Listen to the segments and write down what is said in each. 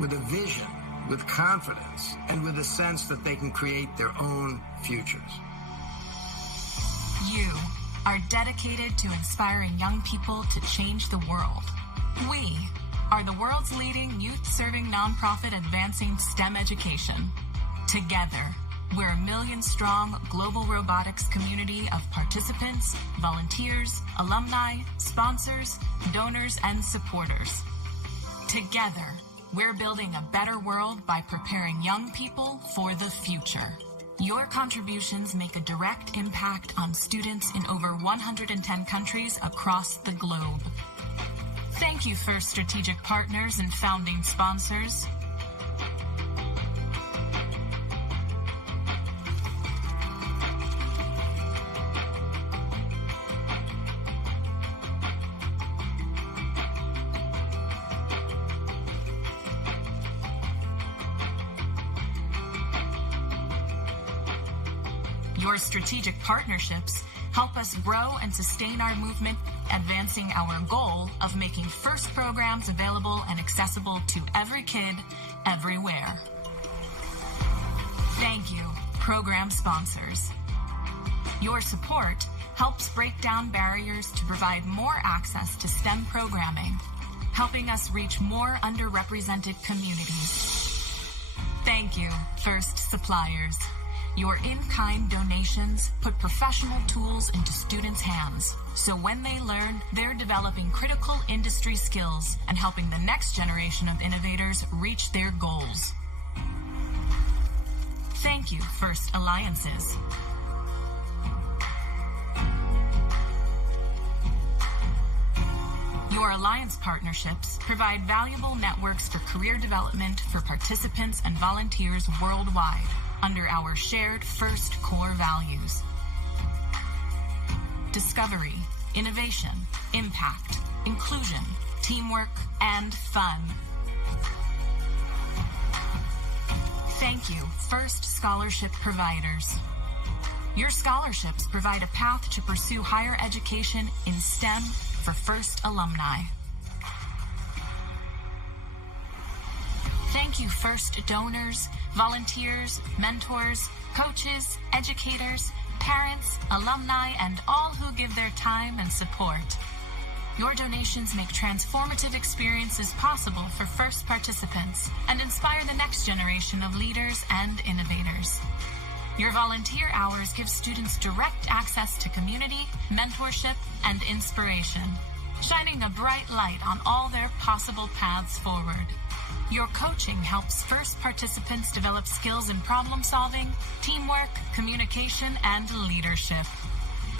with a vision, with confidence, and with a sense that they can create their own futures. You are dedicated to inspiring young people to change the world. We are the world's leading youth-serving nonprofit advancing STEM education. Together, we're a million-strong global robotics community of participants, volunteers, alumni, sponsors, donors, and supporters. Together, we're building a better world by preparing young people for the future. Your contributions make a direct impact on students in over 110 countries across the globe. Thank you, First Strategic Partners and founding sponsors. Your strategic partnerships help us grow and sustain our movement, advancing our goal of making FIRST programs available and accessible to every kid, everywhere. Thank you, program sponsors. Your support helps break down barriers to provide more access to STEM programming, helping us reach more underrepresented communities. Thank you, FIRST suppliers. Your in-kind donations put professional tools into students' hands, so when they learn, they're developing critical industry skills and helping the next generation of innovators reach their goals. Thank you, First Alliances. Your alliance partnerships provide valuable networks for career development for participants and volunteers worldwide, under our shared FIRST core values. Discovery, innovation, impact, inclusion, teamwork, and fun. Thank you, FIRST scholarship providers. Your scholarships provide a path to pursue higher education in STEM for FIRST alumni. Thank you, FIRST donors, volunteers, mentors, coaches, educators, parents, alumni, and all who give their time and support. Your donations make transformative experiences possible for FIRST participants and inspire the next generation of leaders and innovators. Your volunteer hours give students direct access to community, mentorship, and inspiration, shining a bright light on all their possible paths forward. Your coaching helps FIRST participants develop skills in problem solving, teamwork, communication, and leadership.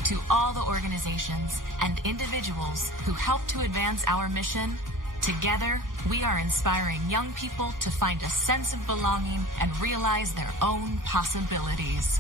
To all the organizations and individuals who help to advance our mission, together we are inspiring young people to find a sense of belonging and realize their own possibilities.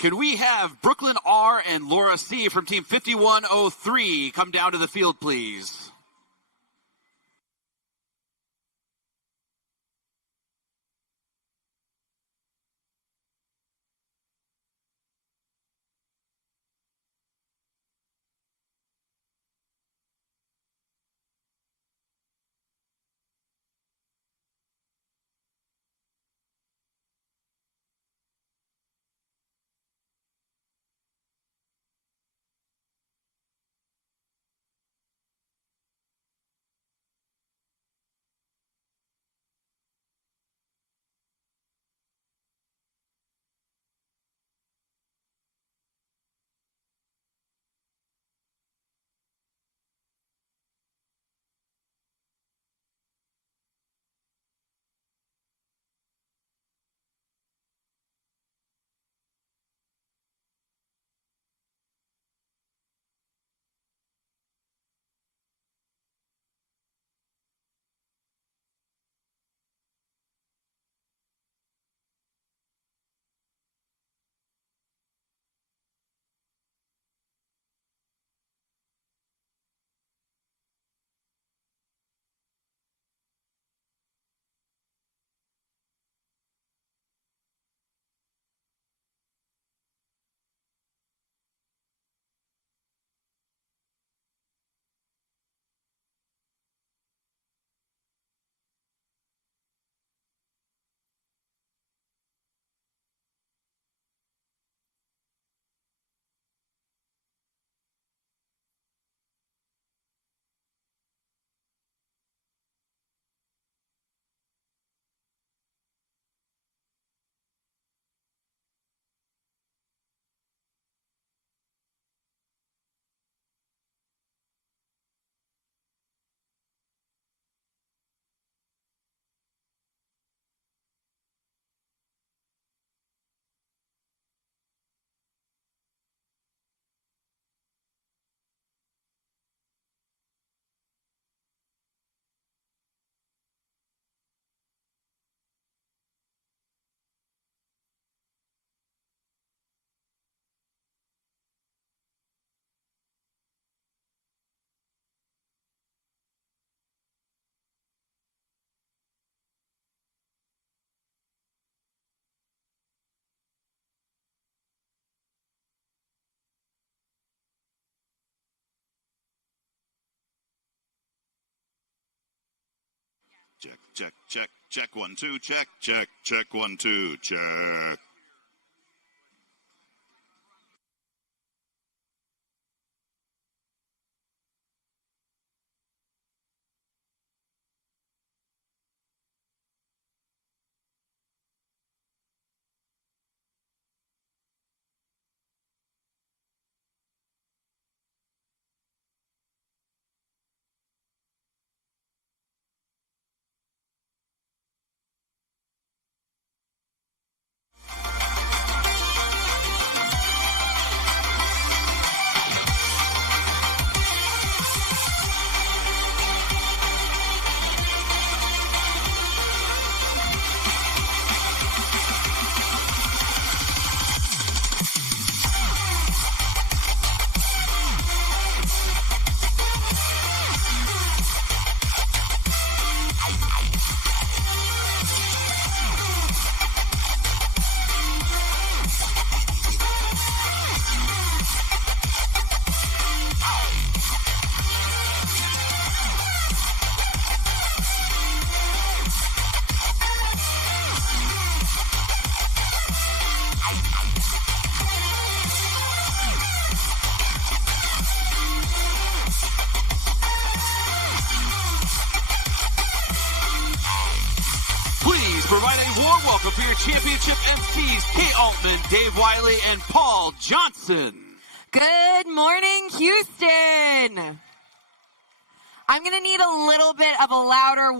Can we have Brooklyn R and Laura C from Team 5103 come down to the field, please? Check, check, check, check, 1, 2, check, check, check, 1, 2, check. Providing a warm welcome for your championship MCs, Kate Altman, Dave Wiley, and Paul Johnson. Good morning, Houston. I'm going to need a little bit of a louder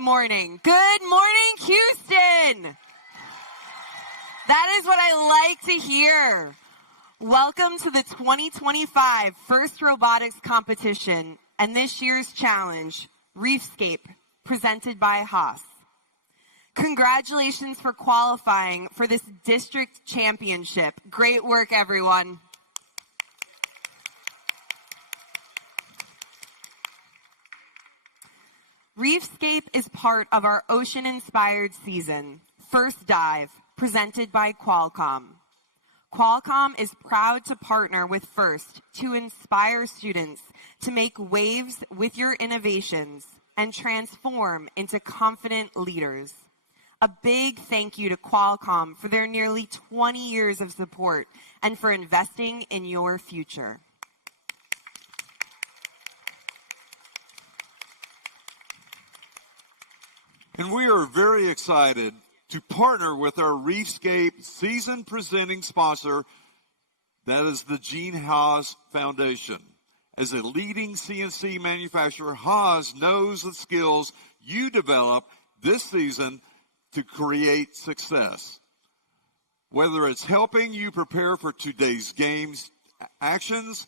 morning. Good morning, Houston. That is what I like to hear. Welcome to the 2025 First Robotics Competition and this year's challenge, Reefscape, presented by Haas. Congratulations for qualifying for this district championship. Great work, everyone. Reefscape is part of our ocean-inspired season, First Dive, presented by Qualcomm. Qualcomm is proud to partner with First to inspire students to make waves with your innovations and transform into confident leaders. A big thank you to Qualcomm for their nearly 20 years of support and for investing in your future. And we are very excited to partner with our Reefscape season presenting sponsor, that is the Gene Haas Foundation. As a leading CNC manufacturer, Haas knows the skills you develop this season to create success. Whether it's helping you prepare for today's game's actions,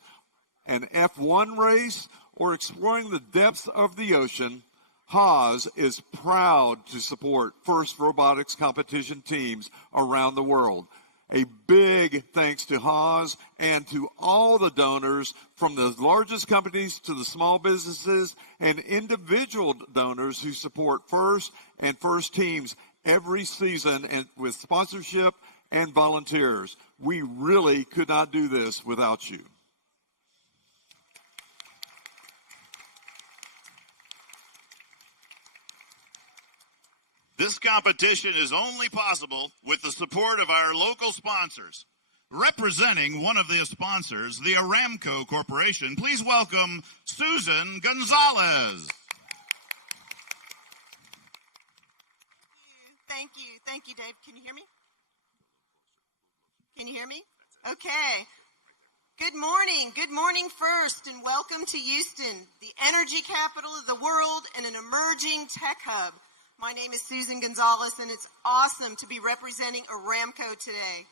an F1 race, or exploring the depths of the ocean, Haas is proud to support FIRST robotics competition teams around the world. A big thanks to Haas and to all the donors, from the largest companies to the small businesses and individual donors who support FIRST and FIRST teams every season, and with sponsorship and volunteers. We really could not do this without you. This competition is only possible with the support of our local sponsors. Representing one of the sponsors, the Aramco Corporation, please welcome Susan Gonzalez. Thank you, Dave. Can you hear me? Can you hear me? Okay. Good morning, First, and welcome to Houston, the energy capital of the world and an emerging tech hub. My name is Susan Gonzalez, and it's awesome to be representing Aramco today.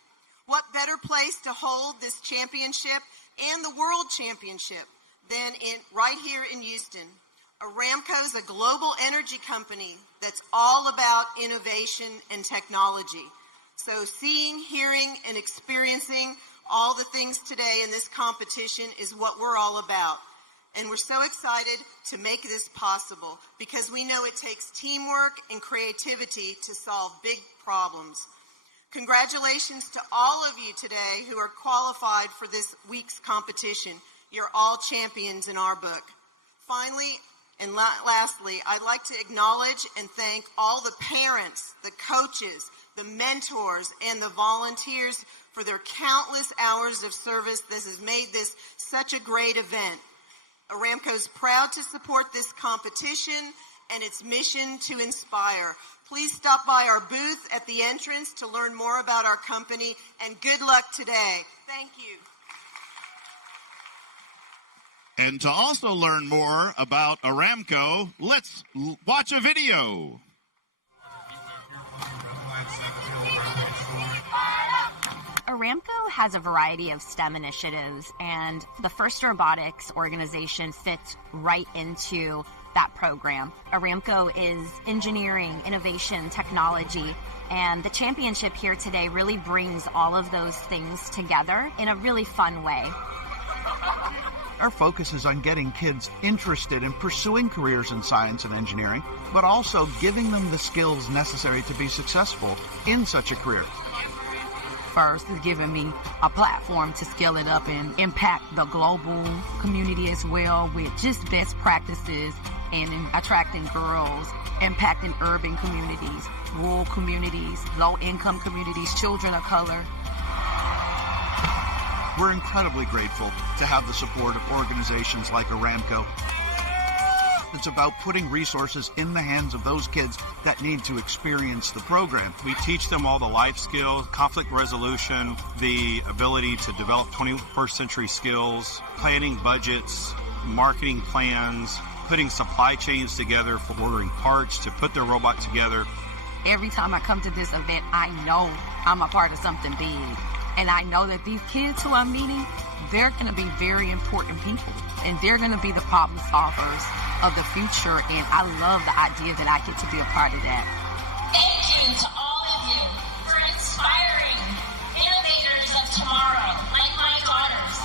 What better place to hold this championship and the World Championship than right here in Houston. Aramco is a global energy company that's all about innovation and technology. So seeing, hearing, and experiencing all the things today in this competition is what we're all about. And we're so excited to make this possible because we know it takes teamwork and creativity to solve big problems. Congratulations to all of you today who are qualified for this week's competition. You're all champions in our book. Finally, and lastly, I'd like to acknowledge and thank all the parents, the coaches, the mentors, and the volunteers for their countless hours of service that has made this such a great event. Aramco is proud to support this competition and its mission to inspire. Please stop by our booth at the entrance to learn more about our company, and good luck today. Thank you. And to also learn more about Aramco, let's watch a video. Aramco has a variety of STEM initiatives, and the FIRST Robotics organization fits right into that program. Aramco is engineering, innovation, technology, and the championship here today really brings all of those things together in a really fun way. Our focus is on getting kids interested in pursuing careers in science and engineering, but also giving them the skills necessary to be successful in such a career. First is giving me a platform to scale it up and impact the global community as well with just best practices and in attracting girls, impacting urban communities, rural communities, low-income communities, children of color. We're incredibly grateful to have the support of organizations like Aramco. It's about putting resources in the hands of those kids that need to experience the program. We teach them all the life skills, conflict resolution, the ability to develop 21st century skills, planning budgets, marketing plans, putting supply chains together for ordering parts to put their robot together. Every time I come to this event, I know I'm a part of something big. And I know that these kids who I'm meeting, they're going to be very important people. And they're going to be the problem solvers of the future. And I love the idea that I get to be a part of that. you to all of you for inspiring innovators of tomorrow, like my daughters.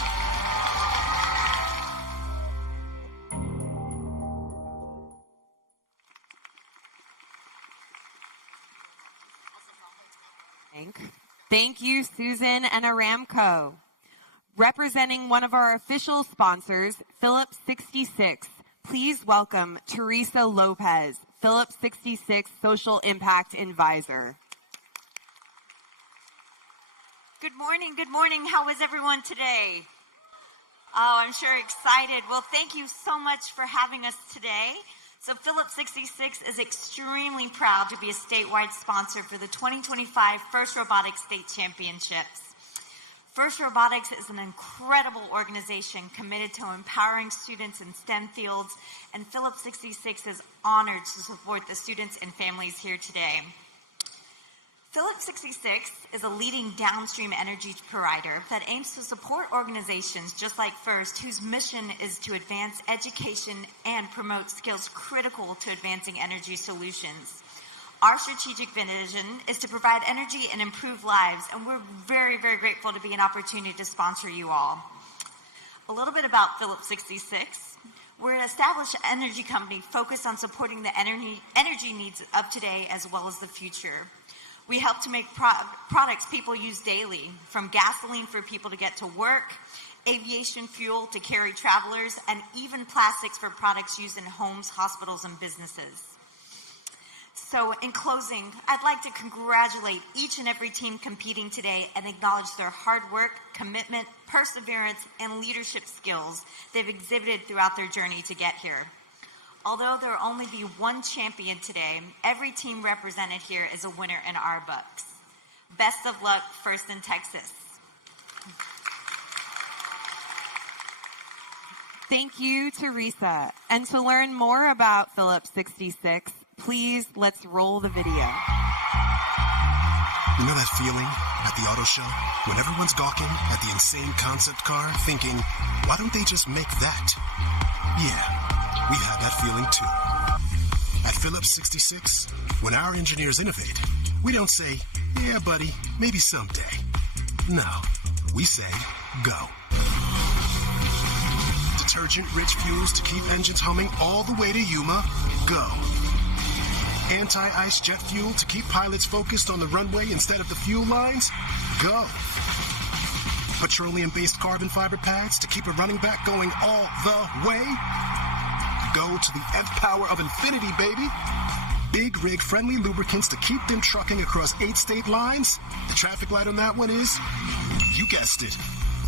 Thank you, Susan and Aramco. Representing one of our official sponsors, Phillips 66, please welcome Teresa Lopez, Phillips 66 Social Impact Advisor. Good morning, good morning. How is everyone today? Oh, I'm sure excited. Well, thank you so much for having us today. So Phillips 66 is extremely proud to be a statewide sponsor for the 2025 FIRST Robotics State Championships. FIRST Robotics is an incredible organization committed to empowering students in STEM fields, and Phillips 66 is honored to support the students and families here today. Phillips 66 is a leading downstream energy provider that aims to support organizations just like FIRST, whose mission is to advance education and promote skills critical to advancing energy solutions. Our strategic vision is to provide energy and improve lives, and we're very, very grateful to be an opportunity to sponsor you all. A little bit about Phillips 66. We're an established energy company focused on supporting the energy needs of today as well as the future. We help to make products people use daily, from gasoline for people to get to work, aviation fuel to carry travelers, and even plastics for products used in homes, hospitals, and businesses. So in closing, I'd like to congratulate each and every team competing today and acknowledge their hard work, commitment, perseverance, and leadership skills they've exhibited throughout their journey to get here. Although there will only be one champion today, every team represented here is a winner in our books. Best of luck, FIRST in Texas. Thank you, Teresa. And to learn more about Phillips 66, please, let's roll the video. You know that feeling at the auto show when everyone's gawking at the insane concept car thinking, why don't they just make that? Yeah. We have that feeling too. At Phillips 66, when our engineers innovate, we don't say, yeah, buddy, maybe someday. No, we say, go. Detergent-rich fuels to keep engines humming all the way to Yuma, go. Anti-ice jet fuel to keep pilots focused on the runway instead of the fuel lines, go. Petroleum-based carbon fiber pads to keep a running back going all the way, go to the nth power of infinity, baby. Big rig friendly lubricants to keep them trucking across 8 state lines. The traffic light on that one is, you guessed it.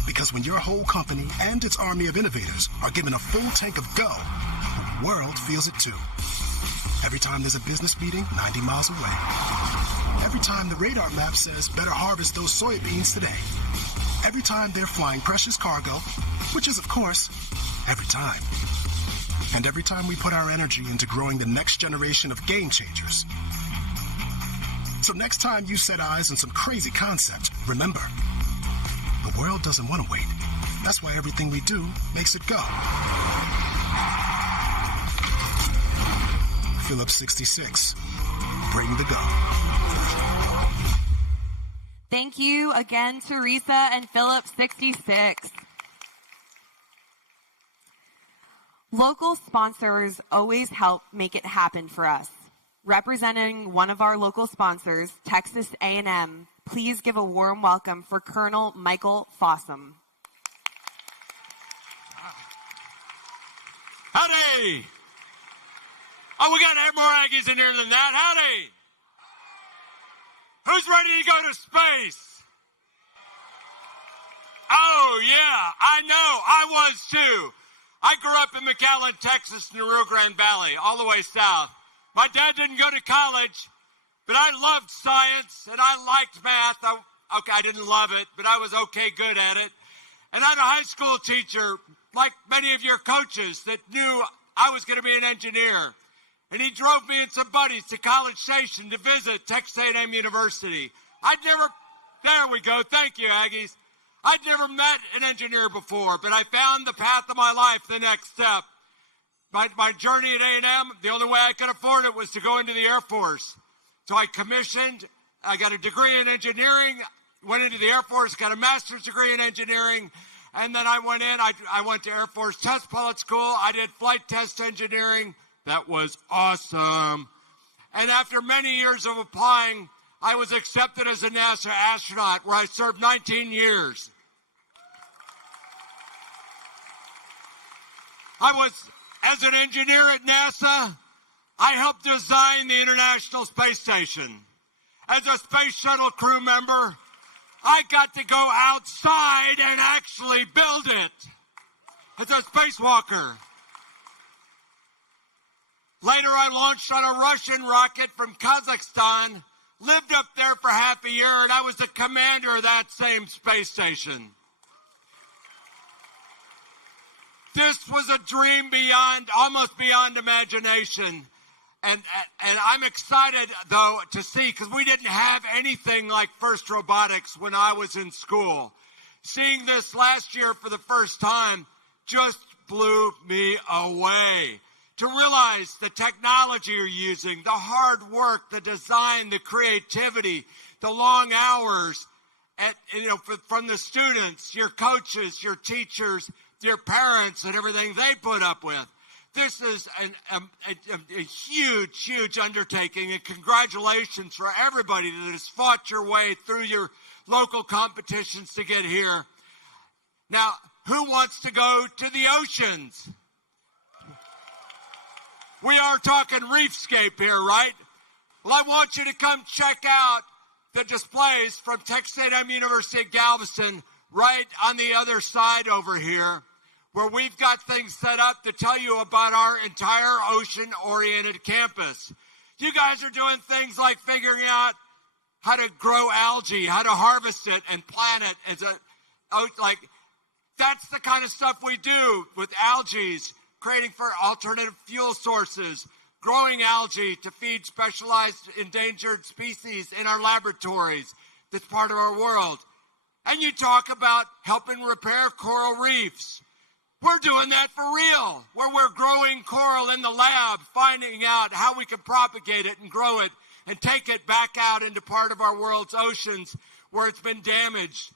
Because when your whole company and its army of innovators are given a full tank of go, the world feels it too. Every time there's a business meeting 90 miles away. Every time the radar map says better harvest those soybeans today. Every time they're flying precious cargo, which is, of course, every time. And every time we put our energy into growing the next generation of game changers. So next time you set eyes on some crazy concept, remember, the world doesn't want to wait. That's why everything we do makes it go. Phillips 66, bring the go. Thank you again, Teresa and Phillips 66. Local sponsors always help make it happen for us. Representing one of our local sponsors, Texas A&M, please give a warm welcome for Colonel Michael Fossum. Howdy! Oh, we got more Aggies in here than that. Howdy! Who's ready to go to space? Oh, yeah, I know. I was too. I grew up in McAllen, Texas, in the Rio Grande Valley, all the way south. My dad didn't go to college, but I loved science, and I liked math. I didn't love it, but I was okay good at it. And I had a high school teacher, like many of your coaches, that knew I was going to be an engineer. And he drove me and some buddies to College Station to visit Texas A&M University. There we go, thank you, Aggies. I'd never met an engineer before, but I found the path of my life, the next step. My journey at A&M, the only way I could afford it was to go into the Air Force. So I got a degree in engineering, went into the Air Force, got a master's degree in engineering, and then I went to Air Force Test Pilot School. I did flight test engineering. That was awesome. And after many years of applying, I was accepted as a NASA astronaut, where I served 19 years. As an engineer at NASA, I helped design the International Space Station. As a space shuttle crew member, I got to go outside and actually build it. As a spacewalker. Later, I launched on a Russian rocket from Kazakhstan, lived up there for half a year, and I was the commander of that same space station. This was a dream almost beyond imagination. And I'm excited, though, to see, because we didn't have anything like FIRST Robotics when I was in school. Seeing this last year for the first time just blew me away. To realize the technology you're using, the hard work, the design, the creativity, the long hours, from the students, your coaches, your teachers, your parents, and everything they put up with. This is a huge, huge undertaking, and congratulations for everybody that has fought your way through your local competitions to get here. Now, who wants to go to the oceans? We are talking Reefscape here, right? Well, I want you to come check out the displays from Texas A&M University at Galveston right on the other side over here, where we've got things set up to tell you about our entire ocean-oriented campus. You guys are doing things like figuring out how to grow algae, how to harvest it and plant it. That's the kind of stuff we do with algae, creating for alternative fuel sources, growing algae to feed specialized endangered species in our laboratories. That's part of our world. And you talk about helping repair coral reefs. We're doing that for real, where we're growing coral in the lab, finding out how we can propagate it and grow it and take it back out into part of our world's oceans where it's been damaged.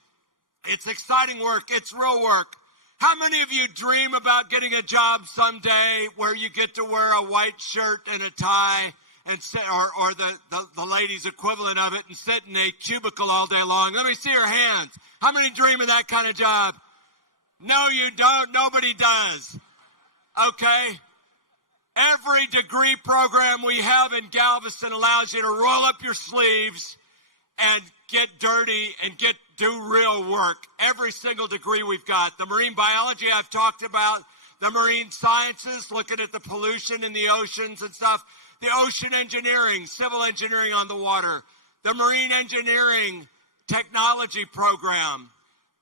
It's exciting work. It's real work. How many of you dream about getting a job someday where you get to wear a white shirt and a tie and sit, or the ladies' equivalent of it, and sit in a cubicle all day long? Let me see your hands. How many dream of that kind of job? No, you don't. Nobody does. Okay? Every degree program we have in Galveston allows you to roll up your sleeves and get dirty and do real work. Every single degree we've got. The marine biology I've talked about, the marine sciences, looking at the pollution in the oceans and stuff, the ocean engineering, civil engineering on the water, the marine engineering technology program,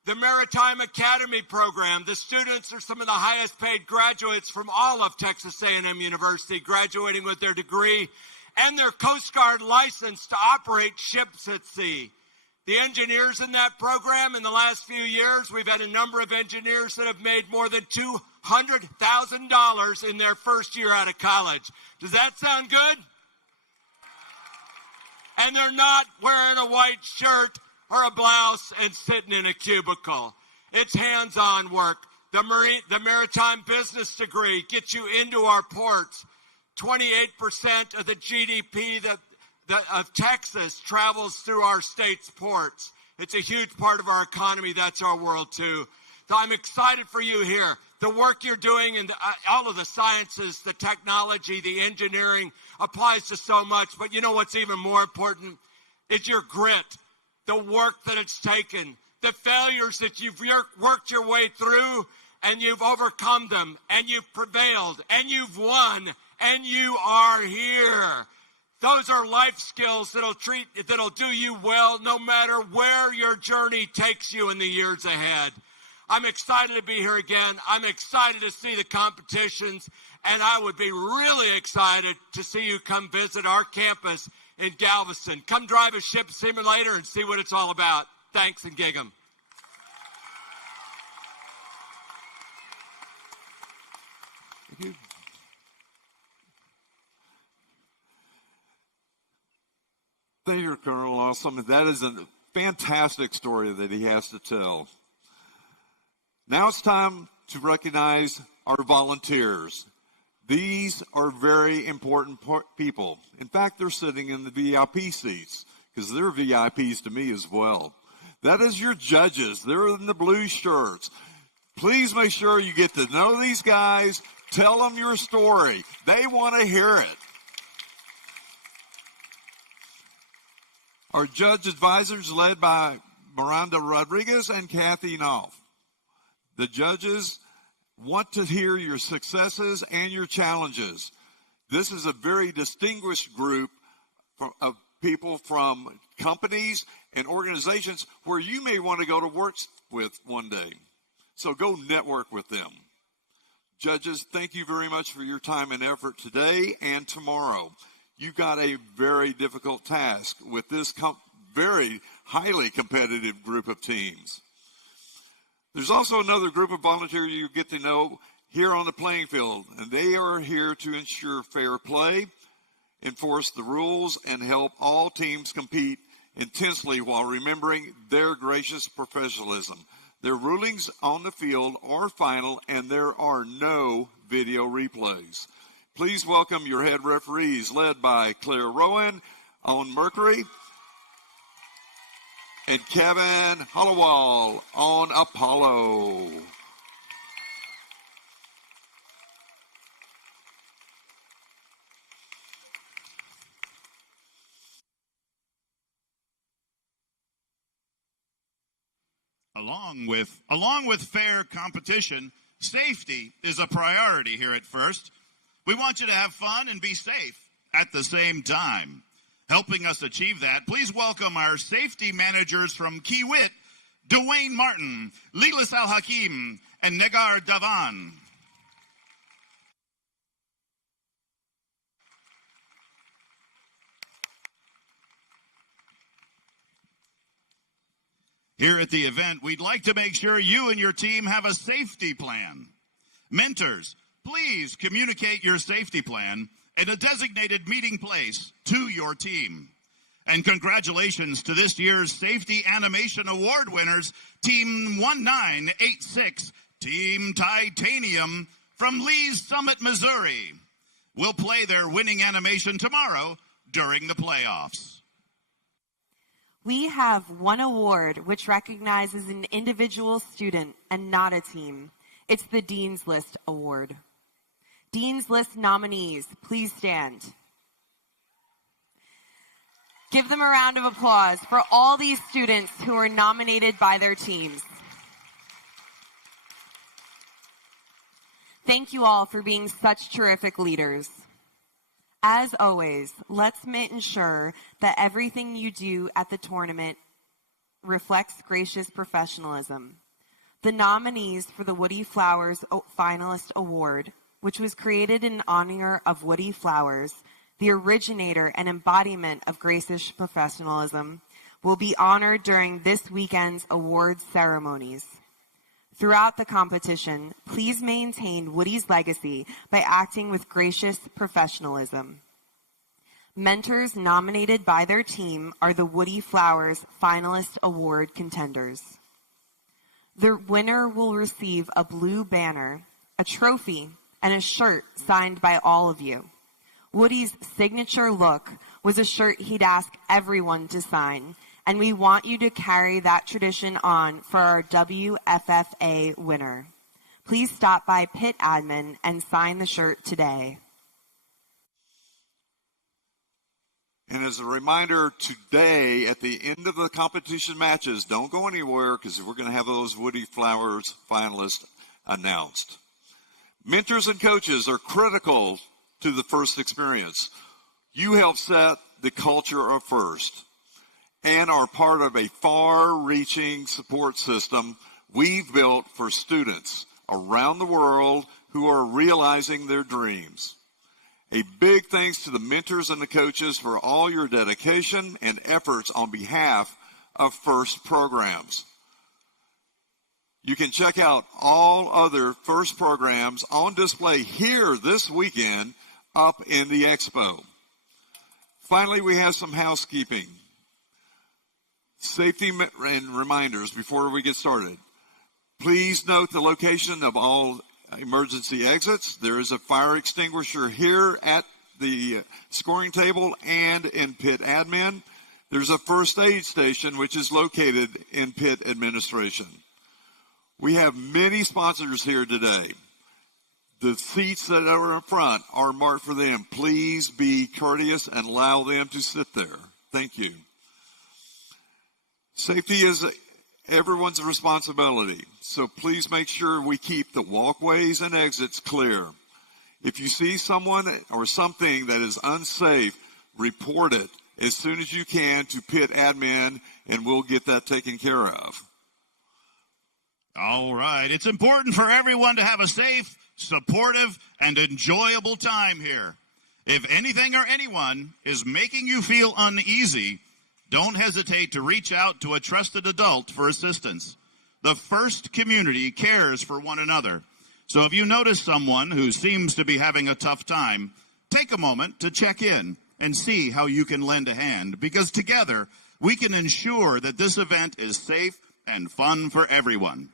the Maritime Academy program. The students are some of the highest paid graduates from all of Texas A&M University, graduating with their degree and their Coast Guard license to operate ships at sea. The engineers in that program, in the last few years, we've had a number of engineers that have made more than $200,000 in their first year out of college. Does that sound good? And they're not wearing a white shirt or a blouse and sitting in a cubicle. It's hands-on work. The maritime business degree gets you into our ports. 28% of the GDP of Texas travels through our state's ports. It's a huge part of our economy. That's our world, too. So I'm excited for you here. The work you're doing and all of the sciences, the technology, the engineering applies to so much. But you know what's even more important? It's your grit, the work that it's taken, the failures that you've worked your way through, and you've overcome them, and you've prevailed, and you've won, and you are here. Those are life skills that'll do you well no matter where your journey takes you in the years ahead. I'm excited to be here again. I'm excited to see the competitions, and I would be really excited to see you come visit our campus in Galveston. Come drive a ship simulator and see what it's all about. Thanks, and gig 'em. Thank you. you're Colonel Awesome. That is a fantastic story that he has to tell. Now it's time to recognize our volunteers. These are very important people. In fact, they're sitting in the VIP seats because they're VIPs to me as well. That is your judges. They're in the blue shirts. Please make sure you get to know these guys. Tell them your story. They want to hear it. Our judge advisors led by Miranda Rodriguez and Kathy Knopf. The judges want to hear your successes and your challenges. This is a very distinguished group of people from companies and organizations where you may want to go to work with one day. So go network with them. Judges, thank you very much for your time and effort today and tomorrow. You've got a very difficult task with this very highly competitive group of teams. There's also another group of volunteers you get to know here on the playing field, and they are here to ensure fair play, enforce the rules, and help all teams compete intensely while remembering their gracious professionalism. Their rulings on the field are final, and there are no video replays. Please welcome your head referees, led by Claire Rowan on Mercury and Kevin Hollowell on Apollo. Along with fair competition, safety is a priority here at First. We want you to have fun and be safe at the same time. Helping us achieve that, please welcome our safety managers from Kiewit, Dwayne Martin, Lilas Al-Hakim, and Negar Davan. Here at the event, we'd like to make sure you and your team have a safety plan. Mentors, please communicate your safety plan in a designated meeting place to your team. And congratulations to this year's Safety Animation Award winners, Team 1986, Team Titanium from Lee's Summit, Missouri. We'll play their winning animation tomorrow during the playoffs. We have one award which recognizes an individual student and not a team. It's the Dean's List Award. Dean's List nominees, please stand. Give them a round of applause for all these students who are nominated by their teams. Thank you all for being such terrific leaders. As always, let's ensure that everything you do at the tournament reflects gracious professionalism. The nominees for the Woody Flowers Finalist Award, which was created in honor of Woody Flowers, the originator and embodiment of gracious professionalism, will be honored during this weekend's awards ceremonies. Throughout the competition, please maintain Woody's legacy by acting with gracious professionalism. Mentors nominated by their team are the Woody Flowers Finalist Award contenders. The winner will receive a blue banner, a trophy, and a shirt signed by all of you. Woody's signature look was a shirt he'd ask everyone to sign, and we want you to carry that tradition on for our WFFA winner. Please stop by Pit Admin and sign the shirt today. And as a reminder, today at the end of the competition matches, don't go anywhere because we're going to have those Woody Flowers finalists announced. Mentors and coaches are critical to the First experience. You help set the culture of First and are part of a far-reaching support system we've built for students around the world who are realizing their dreams. A big thanks to the mentors and the coaches for all your dedication and efforts on behalf of First programs. You can check out all other First programs on display here this weekend up in the expo. Finally, we have some housekeeping. Safety and reminders before we get started. Please note the location of all emergency exits. There is a fire extinguisher here at the scoring table and in pit admin. There's a first aid station which is located in pit administration. We have many sponsors here today. The seats that are in front are marked for them. Please be courteous and allow them to sit there. Thank you. Safety is everyone's responsibility, so please make sure we keep the walkways and exits clear. If you see someone or something that is unsafe, report it as soon as you can to pit admin, and we'll get that taken care of. All right. It's important for everyone to have a safe, supportive, and enjoyable time here. If anything or anyone is making you feel uneasy, don't hesitate to reach out to a trusted adult for assistance. The First community cares for one another. So if you notice someone who seems to be having a tough time, take a moment to check in and see how you can lend a hand, because together we can ensure that this event is safe and fun for everyone.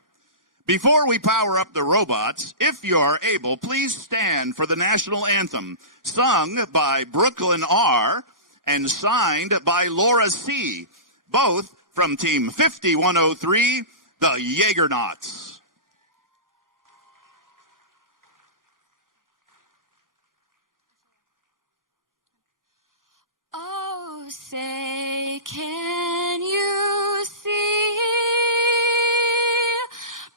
Before we power up the robots, if you're able, please stand for the national anthem, sung by Brooklyn R., and signed by Laura C., both from Team 5103, the Jaegernauts. Oh, say, can you see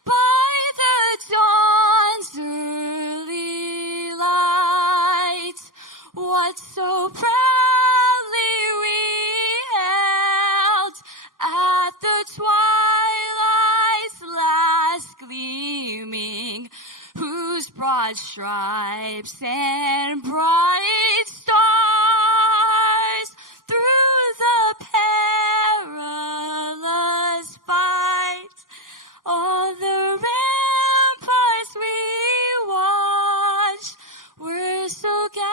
by the dawn's early light what so proudly at the twilight's last gleaming, whose broad stripes and bright stars through the perilous fight on the ramparts we watched were so gallantly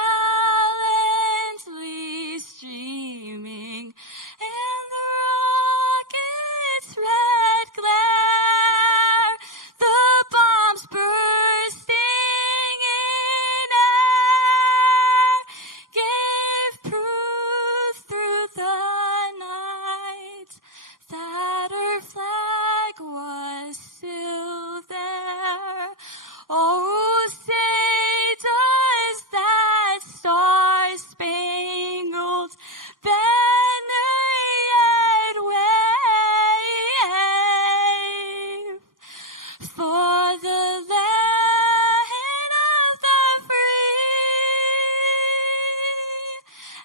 streaming, and the rocket's red glare, the bombs bursting in air, gave proof through the night that our flag was still there. Oh, say does that star-spangled banner yet wave for the land of the free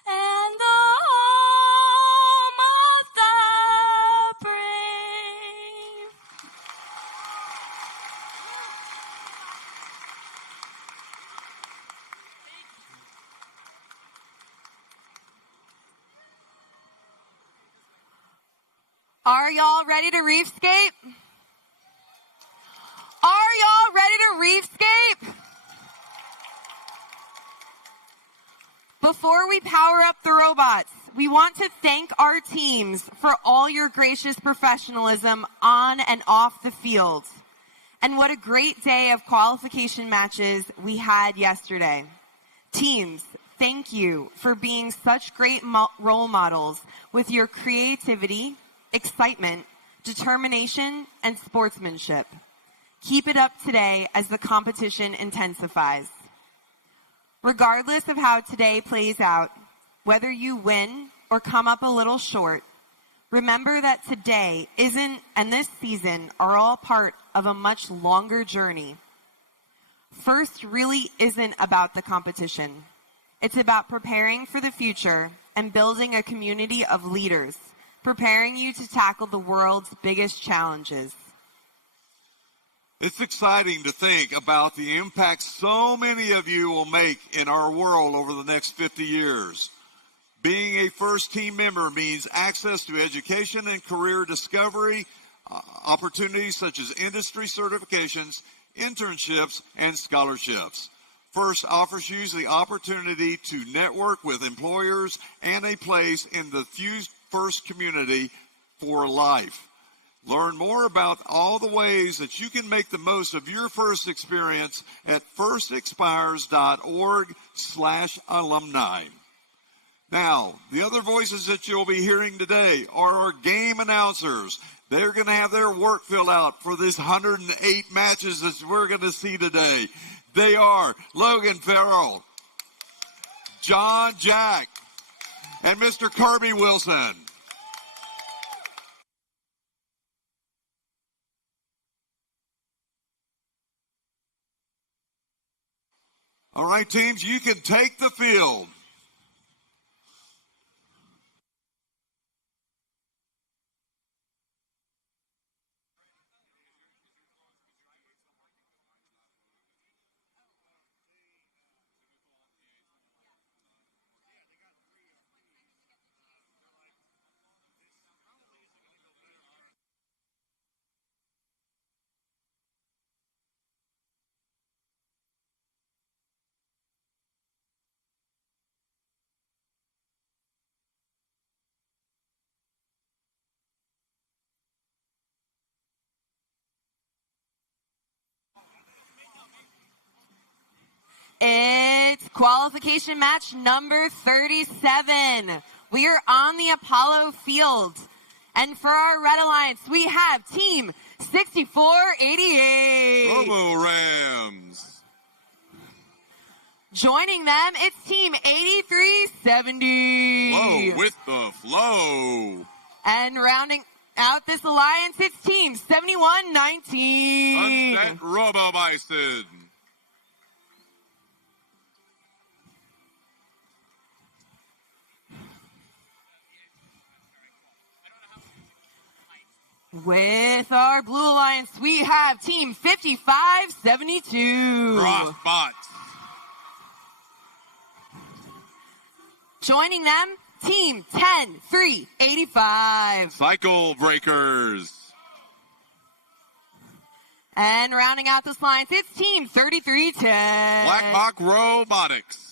and the home of the brave? Are y'all ready to Reefscape? Are y'all ready to Reefscape? Before we power up the robots, we want to thank our teams for all your gracious professionalism on and off the field. And what a great day of qualification matches we had yesterday. Teams, thank you for being such great role models with your creativity, excitement, determination, and sportsmanship. Keep it up today as the competition intensifies. Regardless of how today plays out, whether you win or come up a little short, remember that today and this season are all part of a much longer journey. First really isn't about the competition. It's about preparing for the future and building a community of leaders, preparing you to tackle the world's biggest challenges. It's exciting to think about the impact so many of you will make in our world over the next 50 years. Being a first team member means access to education and career discovery, opportunities such as industry certifications, internships, and scholarships. First offers you the opportunity to network with employers and a place in the Fused First community for life. Learn more about all the ways that you can make the most of your first experience at firstexpires.org/alumni. Now, the other voices that you'll be hearing today are our game announcers. They're going to have their work filled out for this 108 matches that we're going to see today. They are Logan Farrell, John Jack, and Mr. Kirby Wilson. All right, teams, you can take the field. It's qualification match number 37. We are on the Apollo field. And for our Red Alliance, we have Team 6488. Robo Rams. Joining them, it's Team 8370. Flow with the flow. And rounding out this alliance, it's Team 7119. Sunset Robo Bison. With our Blue Alliance, we have Team 5572. Crossbot. Joining them, Team 10385. Cycle Breakers. And rounding out this line, it's Team 3310. Black Hawk Robotics.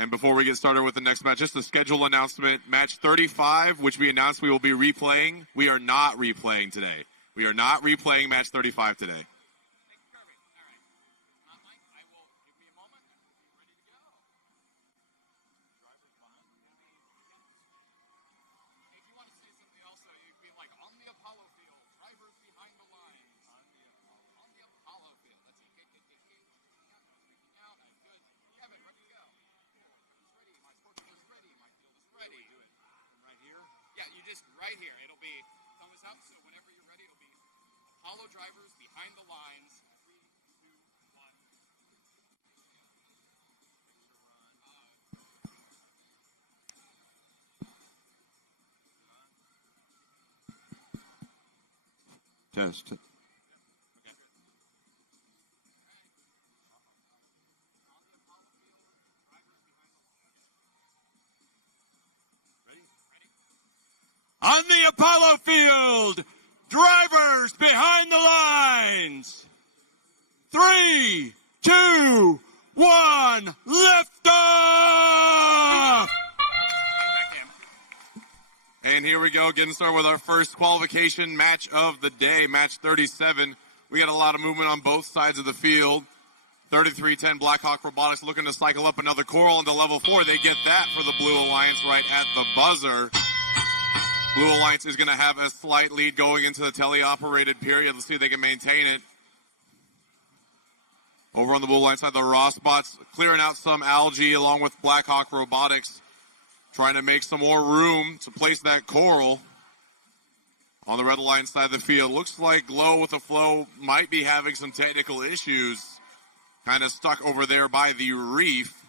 And before we get started with the next match, just a schedule announcement. Match 35, which we announced we will be replaying, we are not replaying today. We are not replaying match 35 today. Right here. It'll be thumbs up, so whenever you're ready, it'll be Apollo drivers behind the lines. 3, 2, 1. Test. On the Apollo field, drivers behind the lines. 3, 2, 1, lift off! And here we go, getting started with our first qualification match of the day, match 37. We got a lot of movement on both sides of the field. 3310 Blackhawk Robotics looking to cycle up another coral into level 4. They get that for the Blue Alliance right at the buzzer. Blue Alliance is going to have a slight lead going into the teleoperated period. Let's see if they can maintain it. Over on the Blue Alliance side, the Rossbots clearing out some algae along with Blackhawk Robotics, trying to make some more room to place that coral. On the Red Alliance side of the field, looks like Glow with the Flow might be having some technical issues. Kind of stuck over there by the reef.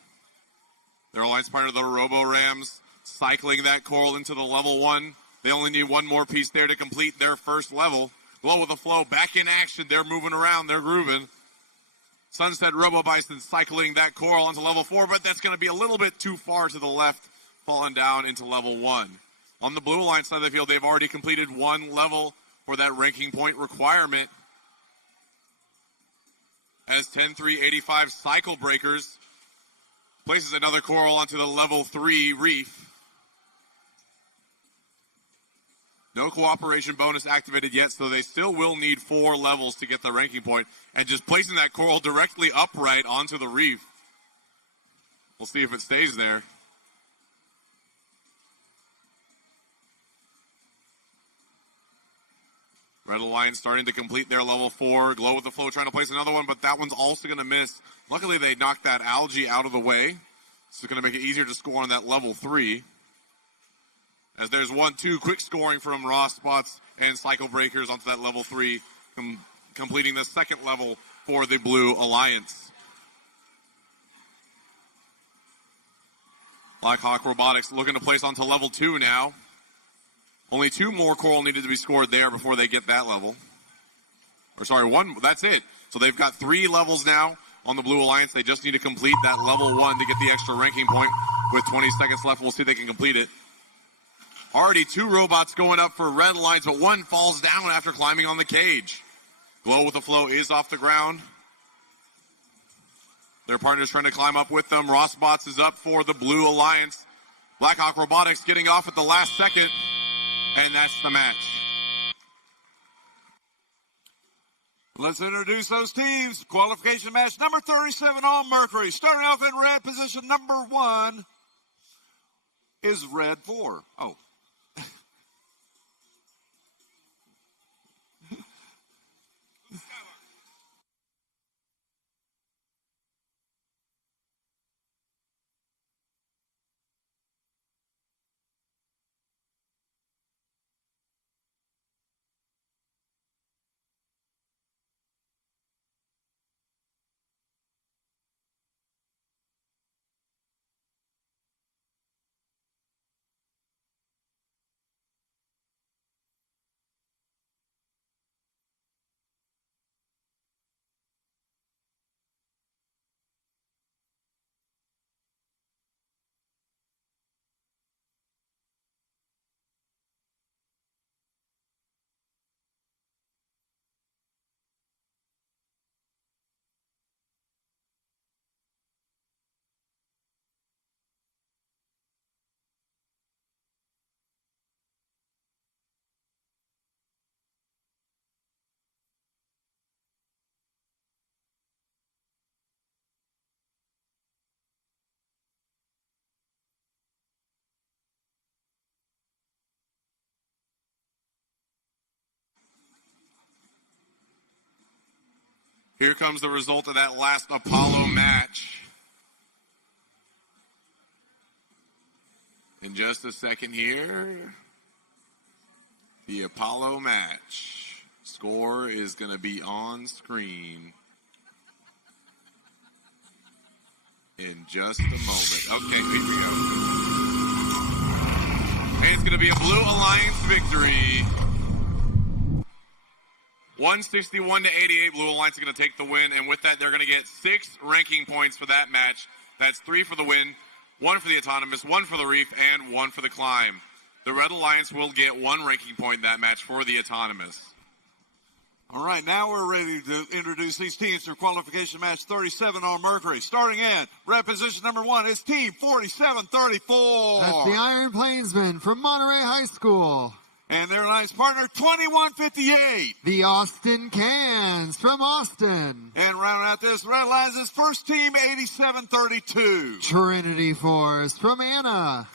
Their alliance partner, the Robo Rams, cycling that coral into the level 1. They only need one more piece there to complete their first level. Glow with the Flow back in action. They're moving around. They're grooving. Sunset Robo Bison cycling that coral into level 4, but that's going to be a little bit too far to the left, falling down into level 1. On the blue line side of the field, they've already completed one level for that ranking point requirement. As 10-3-85 Cycle Breakers places another coral onto the level 3 reef. No cooperation bonus activated yet, so they still will need 4 levels to get the ranking point. And just placing that coral directly upright onto the reef. We'll see if it stays there. Red Alliance starting to complete their level 4. Glow with the Flow trying to place another one, but that one's also going to miss. Luckily, they knocked that algae out of the way. This is going to make it easier to score on that level 3. As there's 1-2 quick scoring from Raw Spots and Cycle Breakers onto that level 3, completing the second level for the Blue Alliance. Black Hawk Robotics looking to place onto level 2 now. Only 2 more coral needed to be scored there before they get that level. Or sorry, 1, that's it. So they've got 3 levels now on the Blue Alliance. They just need to complete that level 1 to get the extra ranking point. With 20 seconds left, we'll see if they can complete it. Already 2 robots going up for Red Alliance, but 1 falls down after climbing on the cage. Glow with the Flow is off the ground. Their partner's trying to climb up with them. Rossbots is up for the Blue Alliance. Blackhawk Robotics getting off at the last second. And that's the match. Let's introduce those teams. Qualification match number 37 on Mercury. Starting off in red, position number 1 is red 4. Oh. Here comes the result of that last Apollo match. In just a second here, the Apollo match score is going to be on screen in just a moment. Okay, here we go. And it's going to be a Blue Alliance victory. 161-88, Blue Alliance is going to take the win, and with that, they're going to get 6 ranking points for that match. That's 3 for the win, 1 for the autonomous, 1 for the reef, and 1 for the climb. The Red Alliance will get 1 ranking point in that match for the autonomous. All right, now we're ready to introduce these teams for qualification match 37 on Mercury. Starting in red position number 1 is team 4734. That's the Iron Plainsmen from Monterey High School. And their alliance partner, 2158. The Austin Cans from Austin. And rounding out this red alliance's first team, 8732. Trinity Force from Anna.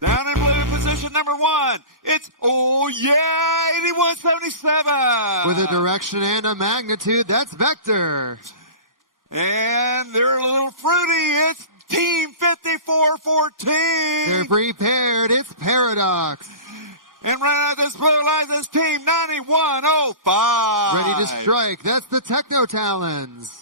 Down in blue position number 1, it's, 8177. With a direction and a magnitude, that's Vector. And they're a little fruity, it's Team 5414. They're prepared, it's Paradox. And right out this blue line is Team 9105. Ready to strike, that's the Techno Talons.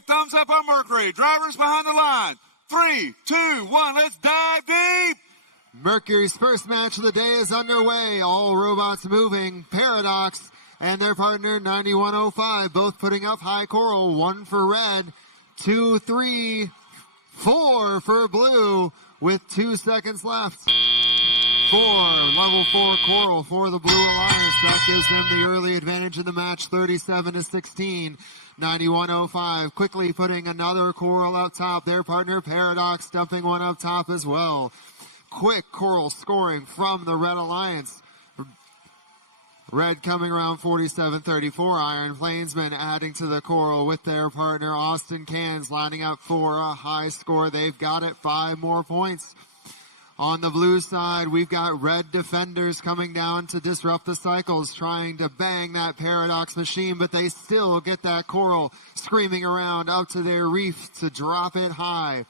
that thumbs up on Mercury. Drivers behind the line. 3, 2, 1, let's dive deep. Mercury's first match of the day is underway. All robots moving. Paradox and their partner 9105 both putting up high coral. 1 for red, 2, 3, 4 for blue with 2 seconds left. 4, level 4 coral for the Blue Alliance. That gives them the early advantage in the match, 37-16. 9105 quickly putting another coral up top. Their partner Paradox dumping one up top as well. Quick coral scoring from the Red Alliance. Red coming around 47-34. Iron Plainsmen adding to the coral with their partner Austin Cans lining up for a high score. They've got it 5 more points. On the blue side, we've got Red Defenders coming down to disrupt the cycles, trying to bang that Paradox machine, but they still get that coral screaming around up to their reef to drop it high.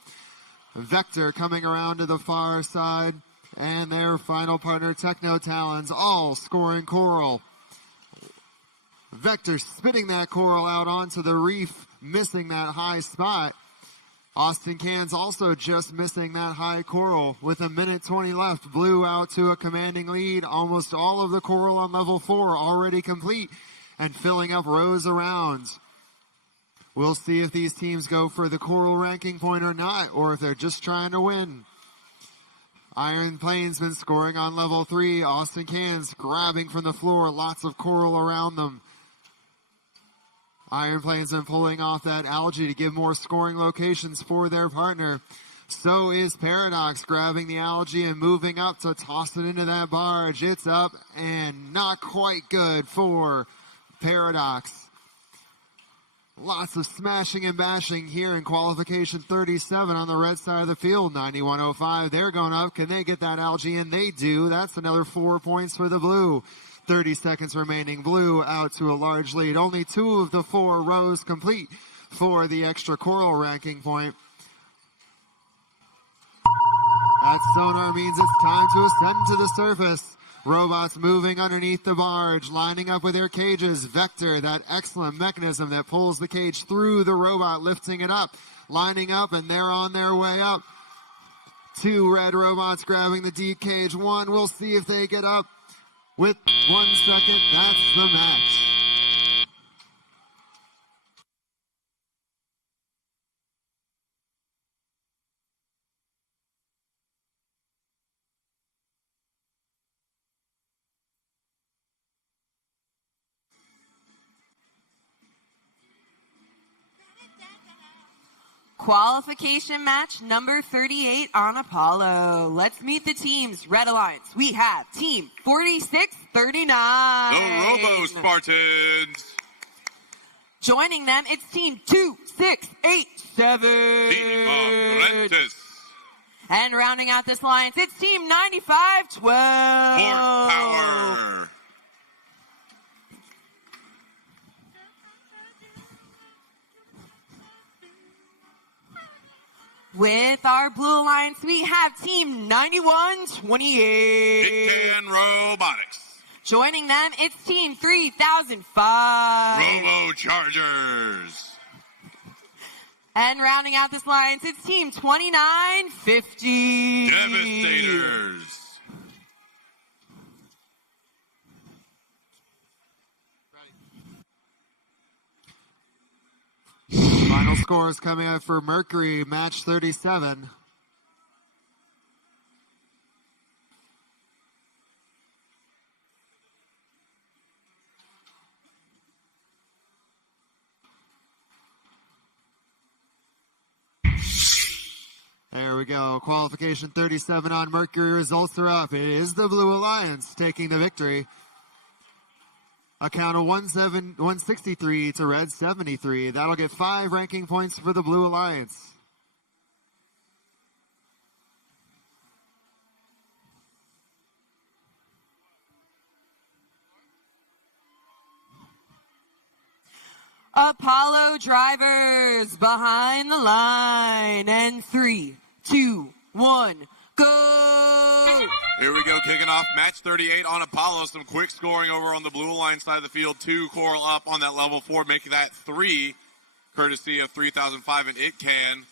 Vector coming around to the far side, and their final partner, Techno Talons, all scoring coral. Vector spitting that coral out onto the reef, missing that high spot. Austin Cans also just missing that high coral. With 1:20 left, Blue out to a commanding lead. Almost all of the coral on level 4 already complete and filling up rows around. We'll see if these teams go for the coral ranking point or not, or if they're just trying to win. Iron Plainsman scoring on level 3. Austin Cans grabbing from the floor. Lots of coral around them. Iron Plainsman pulling off that algae to give more scoring locations for their partner. So is Paradox grabbing the algae and moving up to toss it into that barge. It's up and not quite good for Paradox. Lots of smashing and bashing here in qualification 37 on the red side of the field. 9105, they're going up. Can they get that algae? And they do. That's another 4 points for the blue. 30 seconds remaining. Blue out to a large lead. Only 2 of the 4 rows complete for the extra coral ranking point. That sonar means it's time to ascend to the surface. Robots moving underneath the barge, lining up with their cages. Vector, that excellent mechanism that pulls the cage through the robot, lifting it up, lining up, and they're on their way up. 2 red robots grabbing the deep cage. 1, we'll see if they get up. With 1 second, that's the match. Qualification match number 38 on Apollo. Let's meet the teams. Red Alliance, we have team 4639. The Robo Spartans. Joining them, it's team 2687. Team Apprentice. And rounding out this alliance, it's team 9512. Horsepower. With our Blue Alliance, we have team 9128. Hit and Robotics. Joining them, it's team 3005. Robo Chargers. And rounding out this alliance, it's team 2950. Devastators. Final scores coming out for Mercury, match 37. There we go. Qualification 37 on Mercury. Results are up. It is the Blue Alliance taking the victory. A count of 163 to red 73. That'll get 5 ranking points for the Blue Alliance. Apollo drivers behind the line. And 3, 2, 1, go! Here we go, kicking off match 38 on Apollo. Some quick scoring over on the Blue Alliance side of the field. 2 coral up on that level 4, making that 3 courtesy of 3005 and It Can.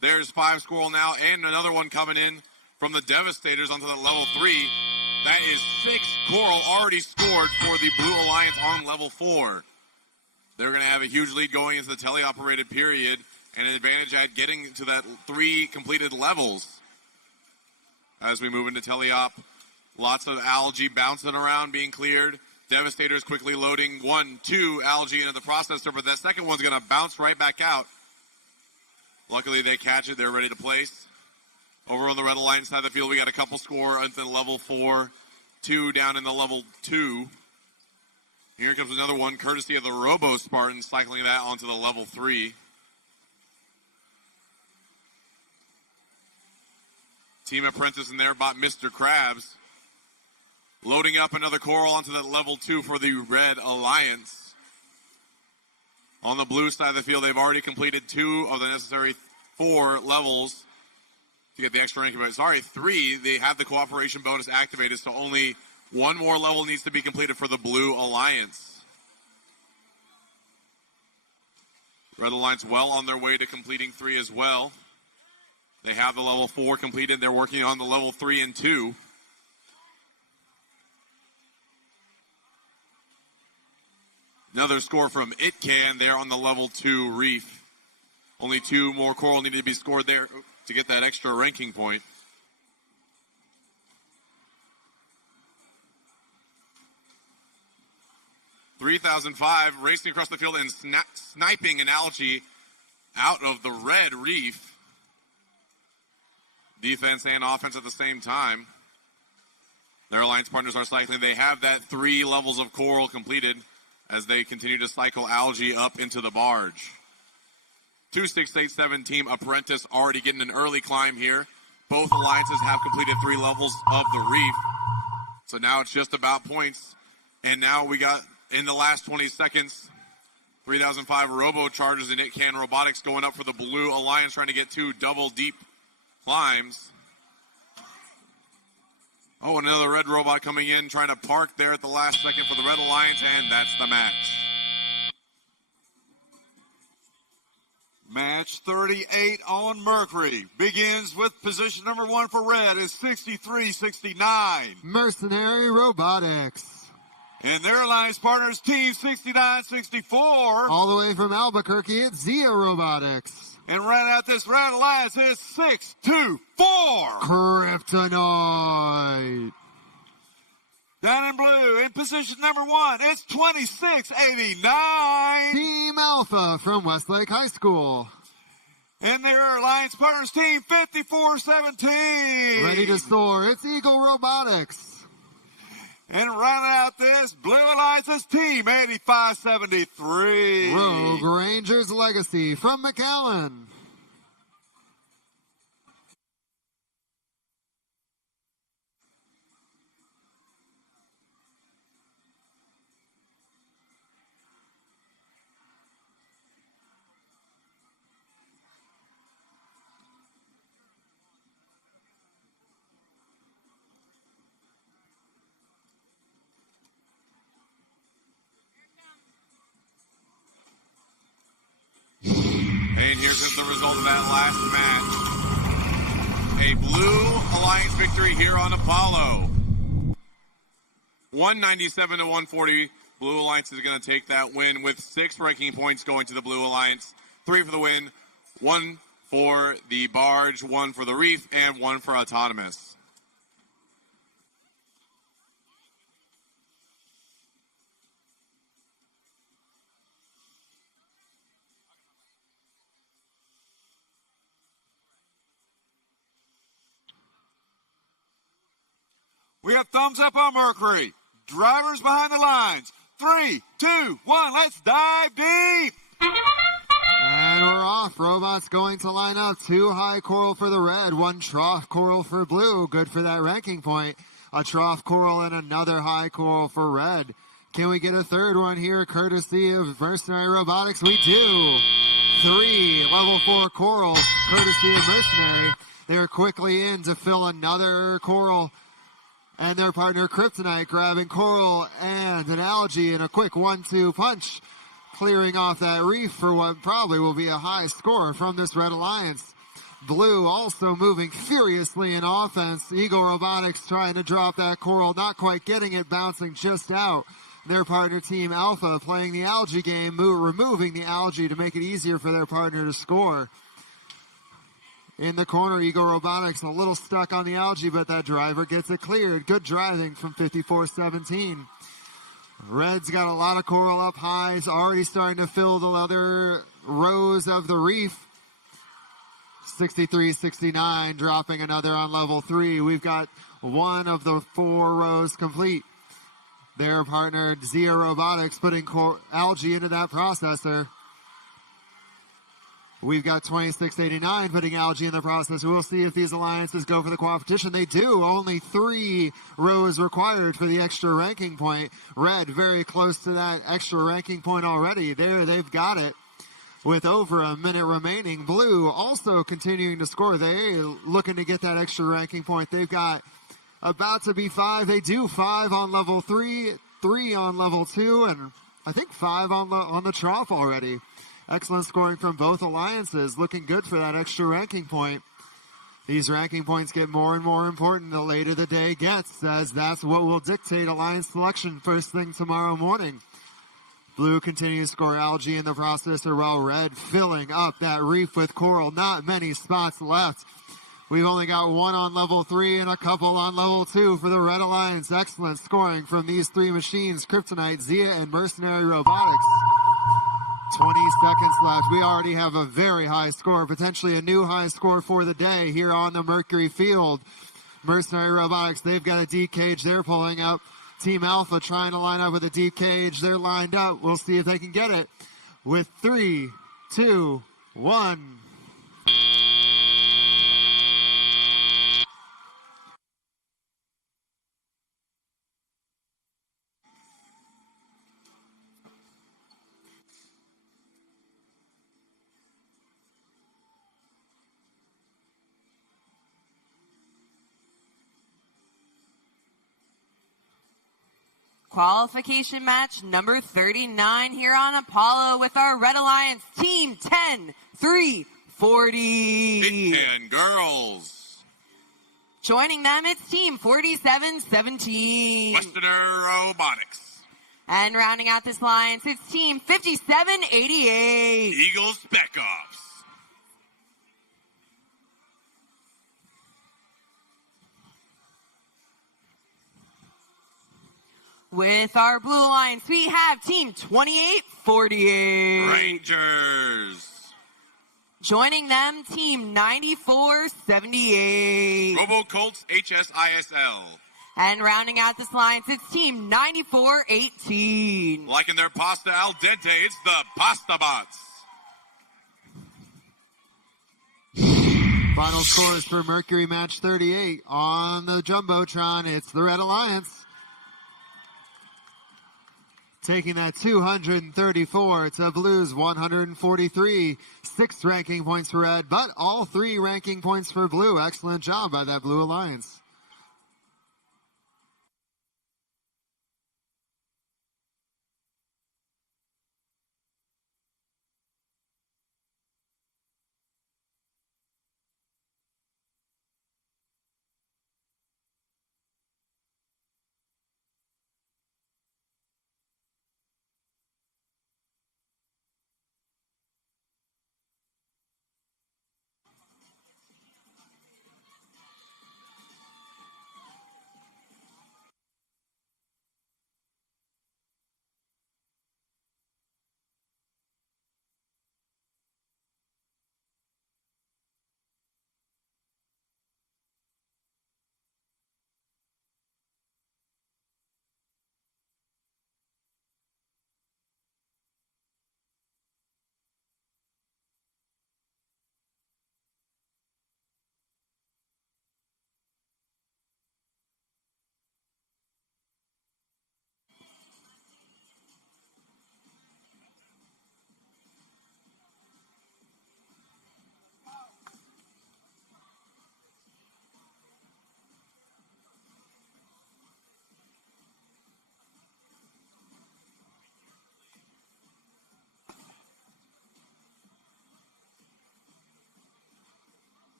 There's 5 squirrel now, and another one coming in from the Devastators onto the level 3. That is 6 coral already scored for the Blue Alliance on level 4. They're going to have a huge lead going into the teleoperated period and an advantage at getting to that 3 completed levels. As we move into teleop, lots of algae bouncing around, being cleared. Devastators quickly loading 1, 2 algae into the processor, but that second one's going to bounce right back out. Luckily, they catch it. They're ready to place. Over on the Red Alliance side of the field, we got a couple score into the level 4, 2 down in the level 2. Here comes another one, courtesy of the Robo Spartans, cycling that onto the level 3. Team Apprentice in there bought Mr. Krabs. Loading up another coral onto the level 2 for the Red Alliance. On the blue side of the field, they've already completed 2 of the necessary 4 levels to get the extra ranking. But sorry, 3. They have the cooperation bonus activated, so only 1 more level needs to be completed for the Blue Alliance. Red Alliance well on their way to completing 3 as well. They have the level 4 completed. They're working on the level 3 and 2. Another score from It Can there on the level 2 reef. Only 2 more coral needed to be scored there to get that extra ranking point. .3005 racing across the field and sniping an algae out of the red reef. Defense and offense at the same time. Their alliance partners are cycling. They have that 3 levels of coral completed as they continue to cycle algae up into the barge. 2687 Team Apprentice already getting an early climb here. Both alliances have completed 3 levels of the reef. So now it's just about points. And now we got, in the last 20 seconds, 3005 Robo Chargers and It Can Robotics going up for the Blue Alliance, trying to get 2 double deep climbs. Oh, another red robot coming in, trying to park there at the last second for the Red Alliance, and that's the match. Match 38 on Mercury begins with position number 1 for red is 63-69. Mercenary Robotics. And their alliance partners, Team 69-64. All the way from Albuquerque, it's Zia Robotics. And right out this Red Alliance is 624. Kryptonite. Down in blue, in position number 1, it's 2689. Team Alpha from Westlake High School. And their alliance partners, Team 5417. Ready to soar, it's Eagle Robotics. And rounding out this, Blue Alliance's Team 8573. Rogue Rangers Legacy from McAllen. And here's the result of that last match. A Blue Alliance victory here on Apollo. 197-140. Blue Alliance is going to take that win with 6 ranking points going to the Blue Alliance. 3 for the win, 1 for the barge, 1 for the reef, and 1 for autonomous. We have thumbs up on Mercury. Drivers behind the lines. 3, 2, 1, let's dive deep. And we're off. Robots going to line up. 2 high coral for the red, 1 trough coral for blue. Good for that ranking point. A trough coral and another high coral for red. Can we get a third one here courtesy of Mercenary Robotics? We do. 3 level 4 coral courtesy of Mercenary. They're quickly in to fill another coral. And their partner Kryptonite grabbing coral and an algae in a quick 1-2 punch. clearing off that reef for what probably will be a high score from this Red Alliance. Blue also moving furiously in offense. Eagle Robotics trying to drop that coral, not quite getting it, bouncing just out. Their partner Team Alpha playing the algae game, removing the algae to make it easier for their partner to score. In the corner, Eagle Robotics a little stuck on the algae, but that driver gets it cleared. Good driving from 54-17. Red's got a lot of coral up high. It's already starting to fill the other rows of the reef. 63-69, dropping another on level 3. We've got one of the 4 rows complete. Their partner, Zia Robotics, putting algae into that processor. We've got 2689 putting algae in the processor. We'll see if these alliances go for the qualification. They do. Only 3 rows required for the extra ranking point. Red very close to that extra ranking point already. There, they've got it with over a minute remaining. Blue also continuing to score. They looking to get that extra ranking point. They've got about to be 5. They do 5 on level 3, 3 on level 2, and I think 5 on the trough already. Excellent scoring from both alliances. Looking good for that extra ranking point. These ranking points get more and more important the later the day gets, as that's what will dictate alliance selection first thing tomorrow morning. Blue continues to score algae in the processor, while Red filling up that reef with coral. Not many spots left. We've only got 1 on level 3 and a couple on level 2 for the Red Alliance. Excellent scoring from these 3 machines, Kryptonite, Zia, and Mercenary Robotics. 20 seconds left. We already have a very high score, potentially a new high score for the day here on the Mercury field. Mercenary Robotics, they've got a deep cage they're pulling up. Team Alpha trying to line up with a deep cage. They're lined up. We'll see if they can get it. With 3, 2, 1. Qualification match number 39 here on Apollo with our Red Alliance team 10-3-40. Big 10 girls. Joining them, it's team 47-17. Westerner Robotics. And rounding out this alliance, it's team 57-88. Eagle Spec Ops. With our blue alliance, we have team 28-48. Rangers. Joining them, team 94-78. Robocolts HSISL. And rounding out this alliance, it's team 94-18. Liking their pasta al dente, it's the Pasta Bots. Final scores for Mercury match 38 on the Jumbotron. It's the Red Alliance taking that 234 to Blue's 143. 6 ranking points for Red, but all 3 ranking points for Blue. Excellent job by that Blue Alliance.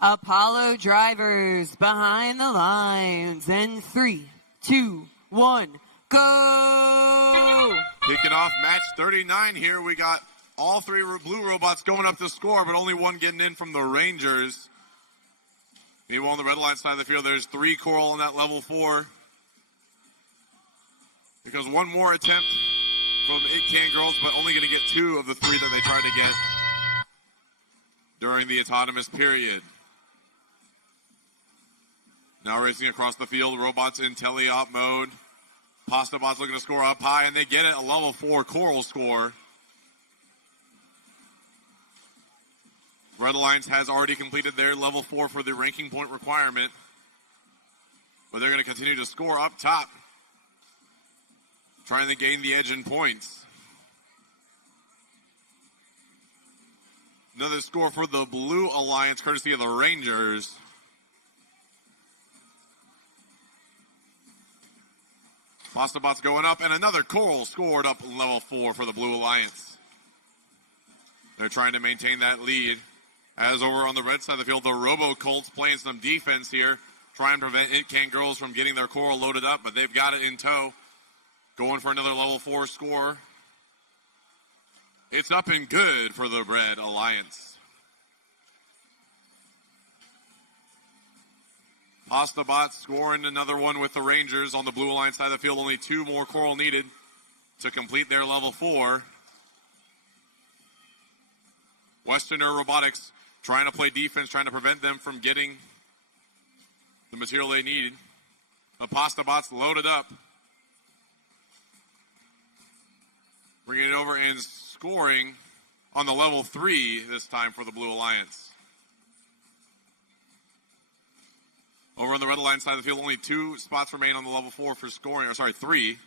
Apollo drivers behind the lines. And 3, 2, 1, go! Kicking off match 39 here. We got all three blue robots going up to score, but only one getting in from the Rangers. Meanwhile, on the red line side of the field, there's 3 coral on that level 4. Because one more attempt from It Can Girls, but only going to get 2 of the 3 that they tried to get during the autonomous period. Now racing across the field, robots in teleop mode. Pasta Bots looking to score up high, and they get it, a level 4 coral score. Red Alliance has already completed their level 4 for the ranking point requirement. But they're going to continue to score up top, trying to gain the edge in points. Another score for the Blue Alliance, courtesy of the Rangers. Pasta Bots going up, and another coral scored up level 4 for the Blue Alliance. They're trying to maintain that lead. As over on the red side of the field, the Robo Colts playing some defense here, trying to prevent It Can Girls from getting their coral loaded up, but they've got it in tow. Going for another level 4 score. It's up and good for the Red Alliance. Pasta Bots scoring another one with the Rangers on the Blue Alliance side of the field. Only 2 more coral needed to complete their level 4. Westerner Robotics trying to play defense, trying to prevent them from getting the material they need. The Pasta Bots loaded up. Bringing it over and scoring on the level 3 this time for the Blue Alliance. Over on the Red Alliance side of the field, only 2 spots remain on the level 4 for scoring, 3.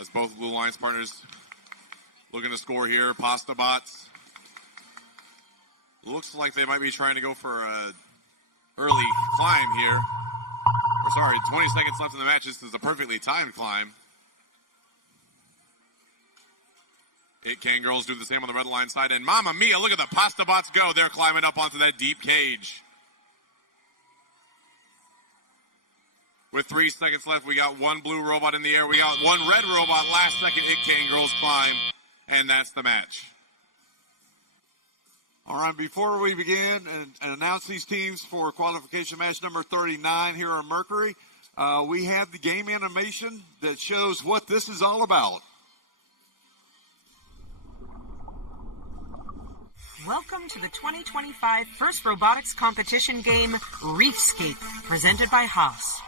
As both Blue Alliance partners looking to score here. Pasta Bots. Looks like they might be trying to go for an early climb here. 20 seconds left in the match. This is a perfectly timed climb. It Can Girls do the same on the Red Line side. And Mamma Mia, look at the Pasta Bots go. They're climbing up onto that deep cage. With 3 seconds left, we got 1 blue robot in the air. We got 1 red robot. Last second, It Can Girls climb. And that's the match. All right, before we begin and announce these teams for qualification match number 39 here on Mercury, we have the game animation that shows what this is all about. Welcome to the 2025 First Robotics Competition game, Reefscape, presented by Haas.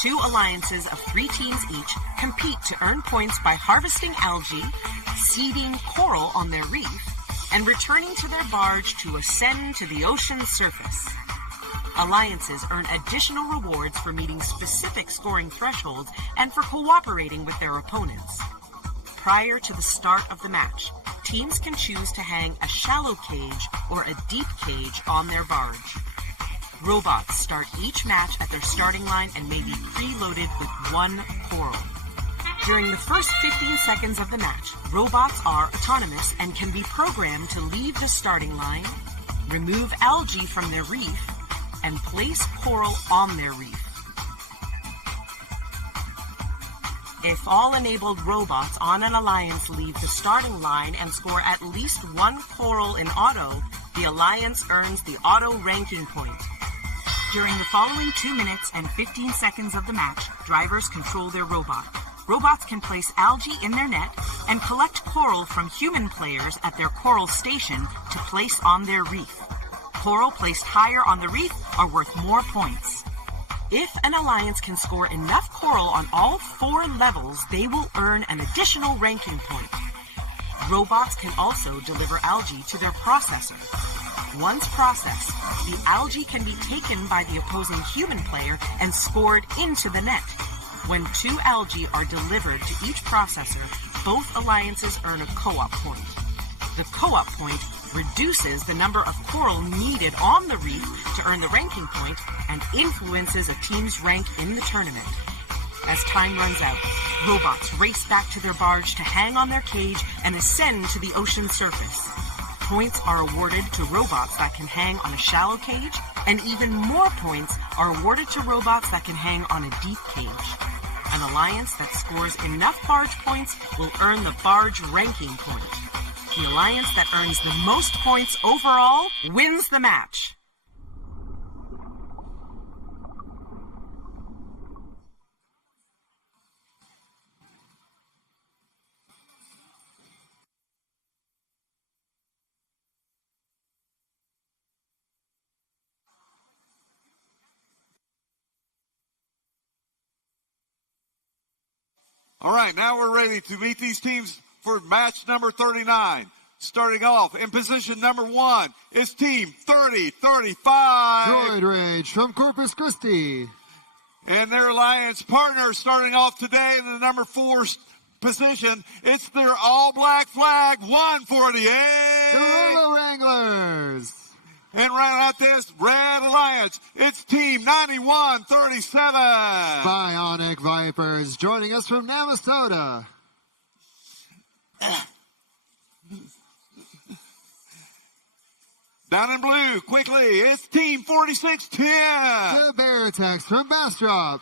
2 alliances of 3 teams each compete to earn points by harvesting algae, seeding coral on their reef, and returning to their barge to ascend to the ocean's surface. Alliances earn additional rewards for meeting specific scoring thresholds and for cooperating with their opponents. Prior to the start of the match, teams can choose to hang a shallow cage or a deep cage on their barge. Robots start each match at their starting line and may be preloaded with 1 coral. During the first 15 seconds of the match, robots are autonomous and can be programmed to leave the starting line, remove algae from their reef, and place coral on their reef. If all enabled robots on an alliance leave the starting line and score at least 1 coral in auto, the alliance earns the auto ranking point. During the following 2 minutes and 15 seconds of the match, drivers control their robot. Robots can place algae in their net and collect coral from human players at their coral station to place on their reef. Coral placed higher on the reef are worth more points. If an alliance can score enough coral on all 4 levels, they will earn an additional ranking point. Robots can also deliver algae to their processor. Once processed, the algae can be taken by the opposing human player and scored into the net. When 2 algae are delivered to each processor, both alliances earn a co-op point. The co-op point reduces the number of coral needed on the reef to earn the ranking point and influences a team's rank in the tournament. As time runs out, robots race back to their barge to hang on their cage and ascend to the ocean surface. Points are awarded to robots that can hang on a shallow cage, and even more points are awarded to robots that can hang on a deep cage. An alliance that scores enough barge points will earn the barge ranking point. The alliance that earns the most points overall wins the match. All right, now we're ready to meet these teams for match number 39. Starting off in position number 1 is team 3035. Droid Rage from Corpus Christi. And their alliance partner starting off today in the number 4 position. It's their all-black flag, 148. The Robo Wranglers. And right out this red alliance, it's team 9137. Bionic Vipers joining us from Navasota. Down in blue, quickly, it's team 4610. The Beartex from Bastrop.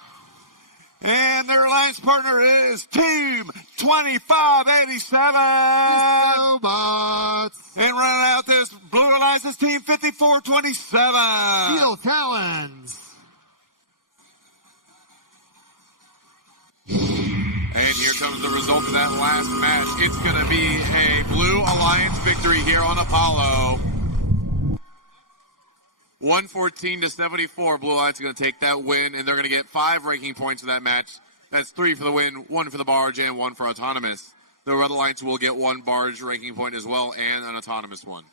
And their alliance partner is team 2587. Robots. And running out this blue alliance is team 5427. Steel Talons. And here comes the result of that last match. It's going to be a Blue Alliance victory here on Apollo. 114-74. Blue Alliance is going to take that win, and they're going to get 5 ranking points in that match. That's 3 for the win, 1 for the barge, and 1 for autonomous. The Red Alliance will get 1 barge ranking point as well, and an autonomous one.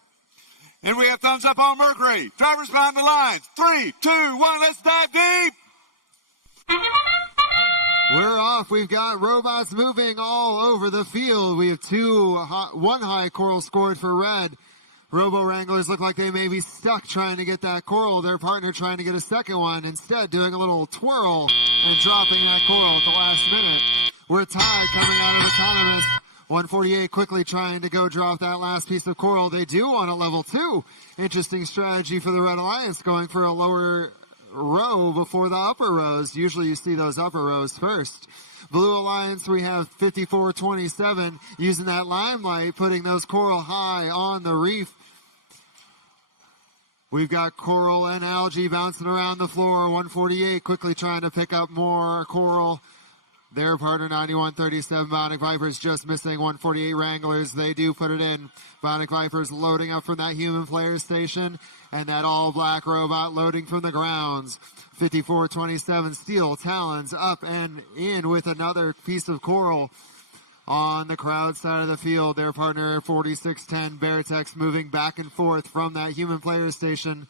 And we have thumbs up on Mercury. Drivers behind the lines. 3, 2, 1, let's dive deep. We're off. We've got robots moving all over the field. We have 1 high coral scored for red. Robo Wranglers look like they may be stuck trying to get that coral. Their partner trying to get a second one. Instead, doing a little twirl and dropping that coral at the last minute. We're tied coming out of autonomous. 148 quickly trying to go drop that last piece of coral. They do on a level 2. Interesting strategy for the Red Alliance, going for a lower row before the upper rows. Usually you see those upper rows first. Blue Alliance, we have 5427 using that limelight, putting those coral high on the reef. We've got coral and algae bouncing around the floor. 148 quickly trying to pick up more coral. Their partner 9137 Bionic Vipers just missing 148 Wranglers. They do put it in. Bionic Vipers loading up from that human player station, and that all black robot loading from the grounds. 5427 Steel Talons up and in with another piece of coral on the crowd side of the field. Their partner 4610 Beartex moving back and forth from that human player station.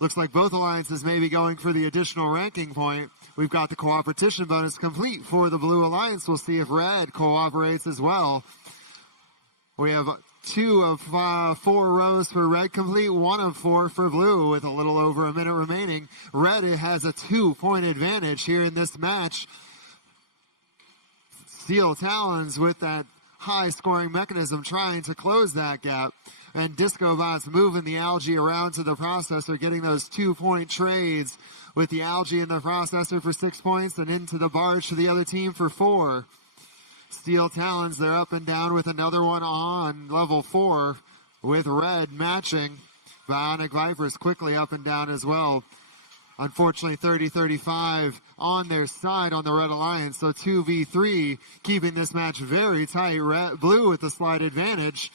Looks like both alliances may be going for the additional ranking point. We've got the cooperation bonus complete for the Blue Alliance. We'll see if Red cooperates as well. We have 2 of 4 rows for Red complete, 1 of 4 for Blue with a little over a minute remaining. Red has a 2-point advantage here in this match. Steel Talons with that high scoring mechanism trying to close that gap. And Disco Bots moving the algae around to the processor, getting those 2-point trades with the algae in the processor for 6 points and into the barge for the other team for 4. Steel Talons, they're up and down with another one on level 4 with Red matching. Bionic Vipers quickly up and down as well. Unfortunately, 30-35 on their side on the Red Alliance. So 2v3, keeping this match very tight. Blue with the slight advantage.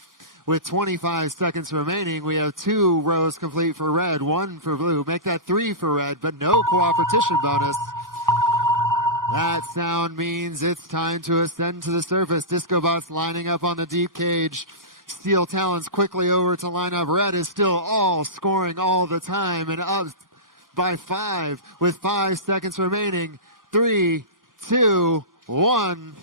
With 25 seconds remaining, we have 2 rows complete for Red, 1 for Blue. Make that 3 for Red, but no cooperation bonus. That sound means it's time to ascend to the surface. Disco Bots lining up on the deep cage. Steel Talons quickly over to line up. Red is still all scoring all the time and up by 5 with 5 seconds remaining. 3, 2, 1.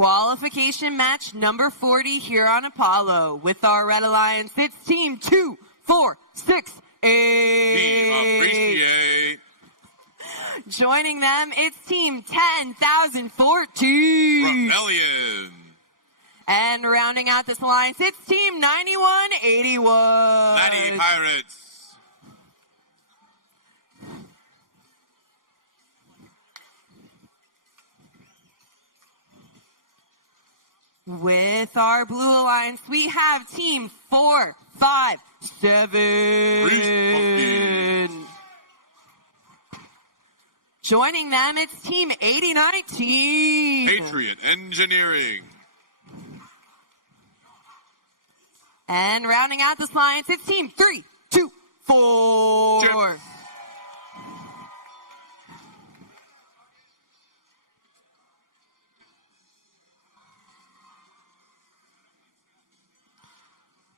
qualification match number 40 here on Apollo. With our Red Alliance, it's Team 2-4-6-8. Appreciate. Joining them, it's Team 10,014. Rebellion. And rounding out this alliance, it's Team 9181. Laddie Pirates. With our Blue Alliance, we have Team 4-5-7. Joining them, it's Team 8019. Patriot Engineering. And rounding out this alliance, it's Team 3-2-4. Chip.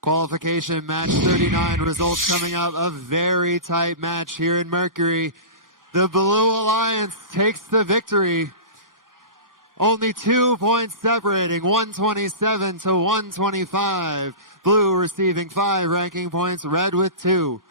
Qualification match 39 results coming up. A very tight match here in Mercury. The Blue Alliance takes the victory. Only 2 points separating, 127 to 125. Blue receiving 5 ranking points, red with 2.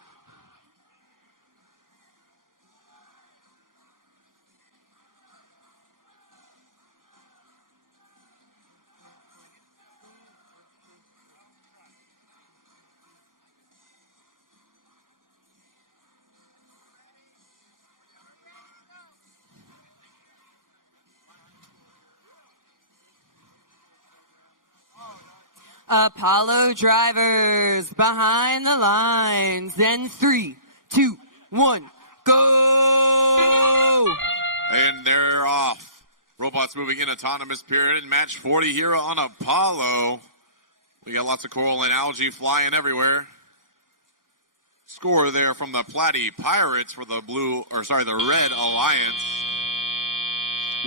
Apollo drivers behind the lines. And 3, 2, 1, go! And they're off. Robots moving in autonomous period. Match 40 here on Apollo. We got lots of coral and algae flying everywhere. Score there from the Platy Pirates for the the Red Alliance.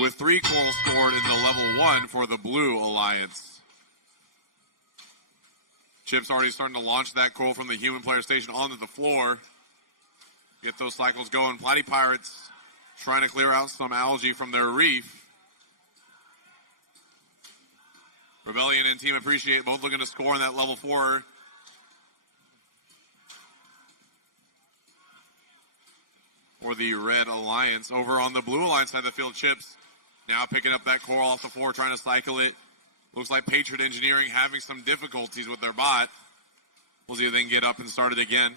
With 3 coral scored in the level 1 for the Blue Alliance. Chip's already starting to launch that coral from the human player station onto the floor. Get those cycles going. Platy Pirates trying to clear out some algae from their reef. Rebellion and Team Appreciate both looking to score in that level 4. For the Red Alliance. Over on the Blue Alliance side of the field, Chips now picking up that coral off the floor, trying to cycle it. Looks like Patriot Engineering having some difficulties with their bot. We'll see if they can get up and start it again.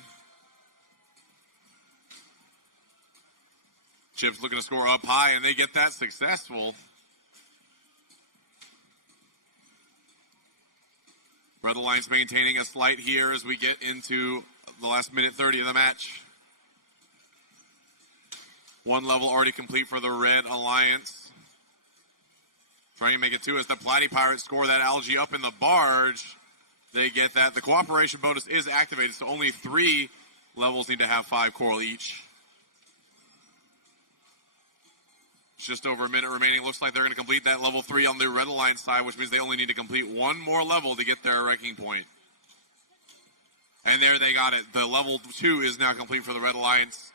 Chips looking to score up high, and they get that successful. Red Alliance maintaining a slight here as we get into the last minute 30 of the match. 1 level already complete for the Red Alliance. Trying to make it 2 as the Platy Pirates score that algae up in the barge. They get that. The cooperation bonus is activated, so only 3 levels need to have 5 coral each. It's just over a minute remaining. Looks like they're going to complete that level 3 on the Red Alliance side, which means they only need to complete 1 more level to get their ranking point. And there they got it. The level 2 is now complete for the Red Alliance,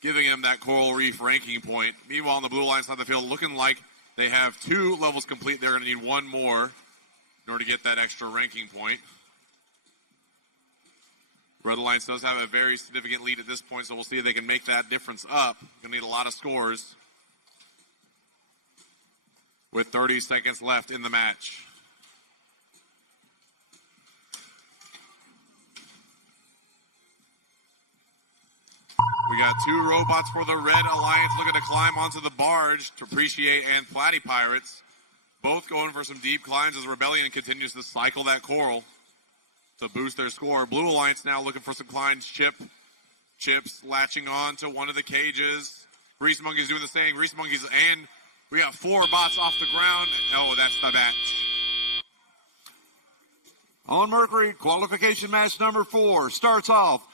giving them that coral reef ranking point. Meanwhile, on the Blue Alliance side of the field, looking like they have 2 levels complete. They're going to need 1 more in order to get that extra ranking point. Red Alliance does have a very significant lead at this point, so we'll see if they can make that difference up. Going to need a lot of scores with 30 seconds left in the match. We got 2 robots for the Red Alliance looking to climb onto the barge to Appreciate and Platy Pirates. Both going for some deep climbs as Rebellion continues to cycle that coral to boost their score. Blue Alliance now looking for some climbs. Chips latching on to one of the cages. Grease Monkey's doing the same. Grease Monkey's, and we got 4 bots off the ground. Oh, that's the match. On Mercury, qualification match number 4 starts off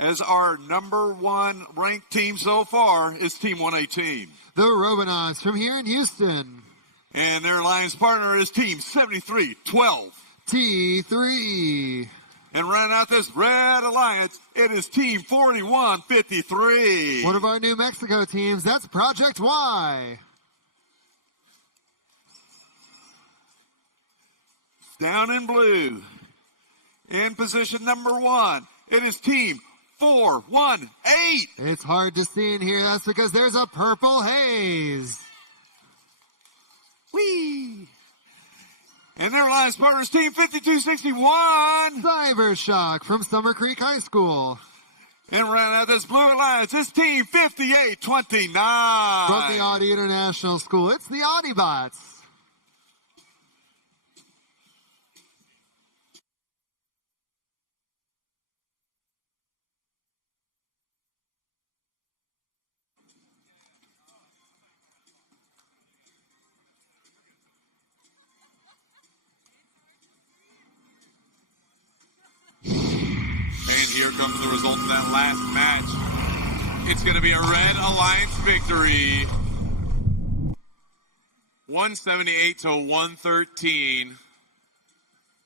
as our number 1 ranked team so far is Team 118. The Robonauts from here in Houston. And their alliance partner is Team 7312. T3. And running out this Red Alliance, it is Team 4153. One of our New Mexico teams, that's Project Y. Down in blue, in position number 1, it is team 418. It's hard to see in here. That's because there's a purple haze. Whee! And their alliance partner is team 5261. Cybershock from Summer Creek High School. And round out this blue alliance, it's team 5829. From the Audi International School, it's the Audibots. And here comes the result of that last match. It's going to be a Red Alliance victory. 178 to 113.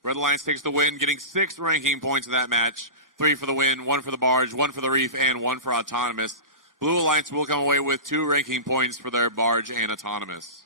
Red Alliance takes the win, getting 6 ranking points of that match. 3 for the win, 1 for the barge, 1 for the reef, and 1 for autonomous. Blue Alliance will come away with 2 ranking points for their barge and autonomous.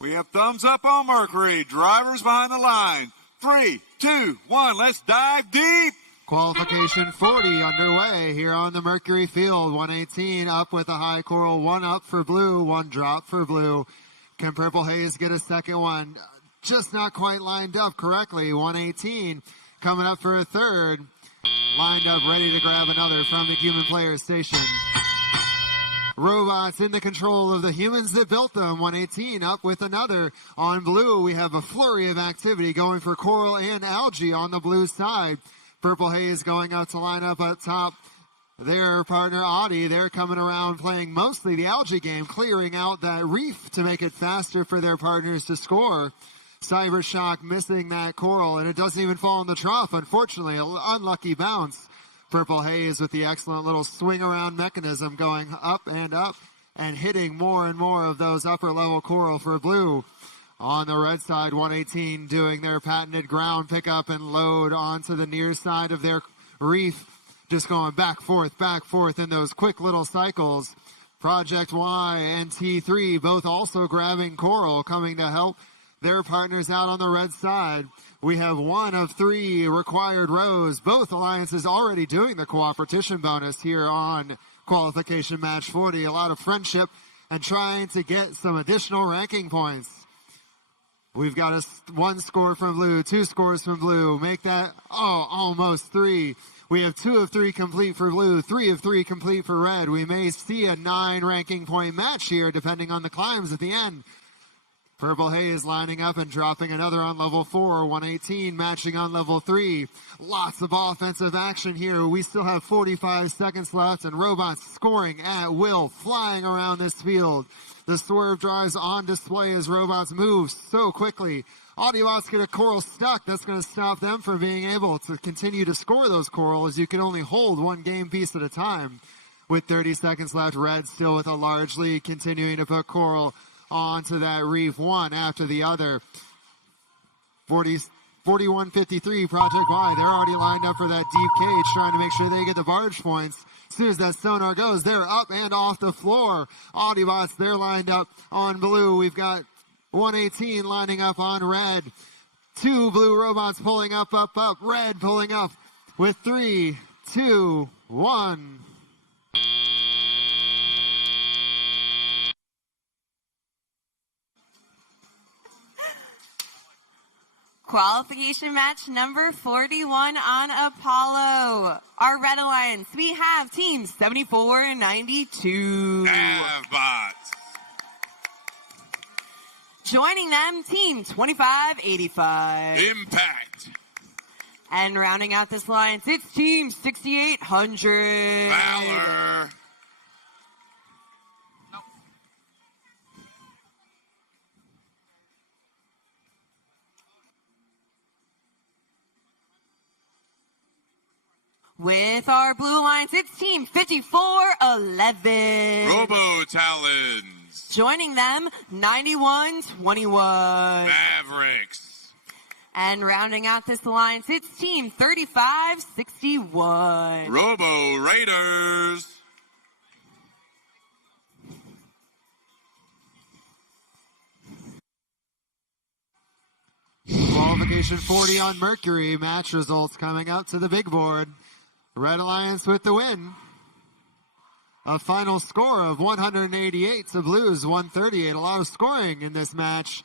We have thumbs up on Mercury. Drivers behind the line. 3, 2, 1. Let's dive deep. Qualification 40 underway here on the Mercury field. 118 up with a high coral. 1 up for blue. 1 drop for blue. Can Purple Haze get a second one? Just not quite lined up correctly. 118 coming up for a third. Lined up, ready to grab another from the human player station. Robots in the control of the humans that built them. 118 up with another. On blue, we have a flurry of activity going for coral and algae on the blue side. Purple Haze going out to line up top. Their partner Audi, they're coming around playing mostly the algae game, clearing out that reef to make it faster for their partners to score. Cybershock missing that coral, and it doesn't even fall in the trough, unfortunately. An unlucky bounce. Purple Haze with the excellent little swing around mechanism going up and hitting more and more of those upper level coral for blue. On the red side, 118 doing their patented ground pickup and load onto the near side of their reef. Just going back, forth in those quick little cycles. Project Y and T3 both also grabbing coral, coming to help their partners out on the red side. We have 1 of 3 required rows. Both alliances already doing the cooperation bonus here on qualification match 40. A lot of friendship and trying to get some additional ranking points. We've got 1 score from blue, 2 scores from blue. Make that, almost 3. We have 2 of 3 complete for blue, 3 of 3 complete for red. We may see a 9 ranking point match here depending on the climbs at the end. Purple Haze lining up and dropping another on level 4. 118 matching on level 3. Lots of offensive action here. We still have 45 seconds left and robots scoring at will, flying around this field. The swerve drives on display as robots move so quickly. Audiobots get a coral stuck. That's going to stop them from being able to continue to score those coral, as you can only hold 1 game piece at a time. With 30 seconds left, red still with a large lead, continuing to put coral onto that reef, one after the other. 41-53 Project Y. They're already lined up for that deep cage, trying to make sure they get the barge points. As soon as that sonar goes, they're up and off the floor. Audiobots, they're lined up on blue. We've got 118 lining up on red. 2 blue robots pulling up. Red pulling up with 3, 2, 1. Qualification match number 41 on Apollo. Our Red Alliance, we have team 7492. Bots. Joining them, team 2585. Impact. And rounding out this alliance, it's team 6800. Valor. With our blue alliance, it's team 5411. Robo Talons. Lions. Joining them, 91-21. Mavericks. And rounding out this alliance, it's Team 35-61. Robo Raiders. Qualification 40 on Mercury. Match results coming out to the big board. Red Alliance with the win. A final score of 188 to Blues 138. A lot of scoring in this match.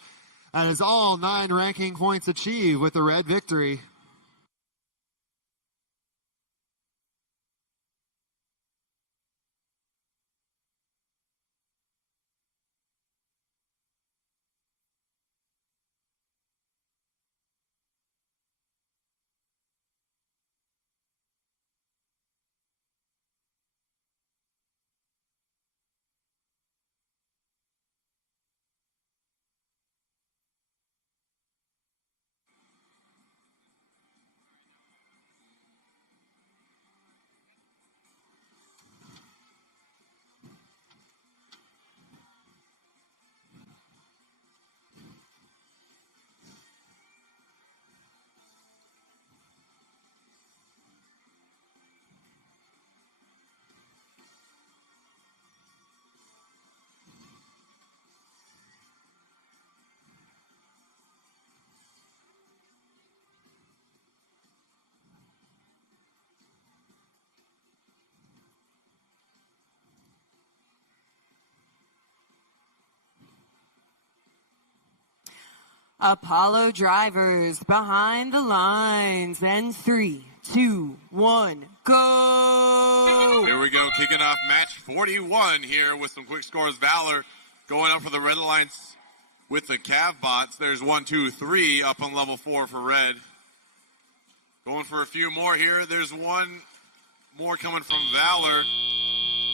That is all 9 ranking points achieved with the red victory. Apollo drivers behind the lines. And 3, 2, 1, go! Here we go, kicking off match 41 here with some quick scores. Valor going up for the Red Alliance with the Cav bots. There's 1, 2, 3 up on level 4 for Red. Going for a few more here. There's one more coming from Valor.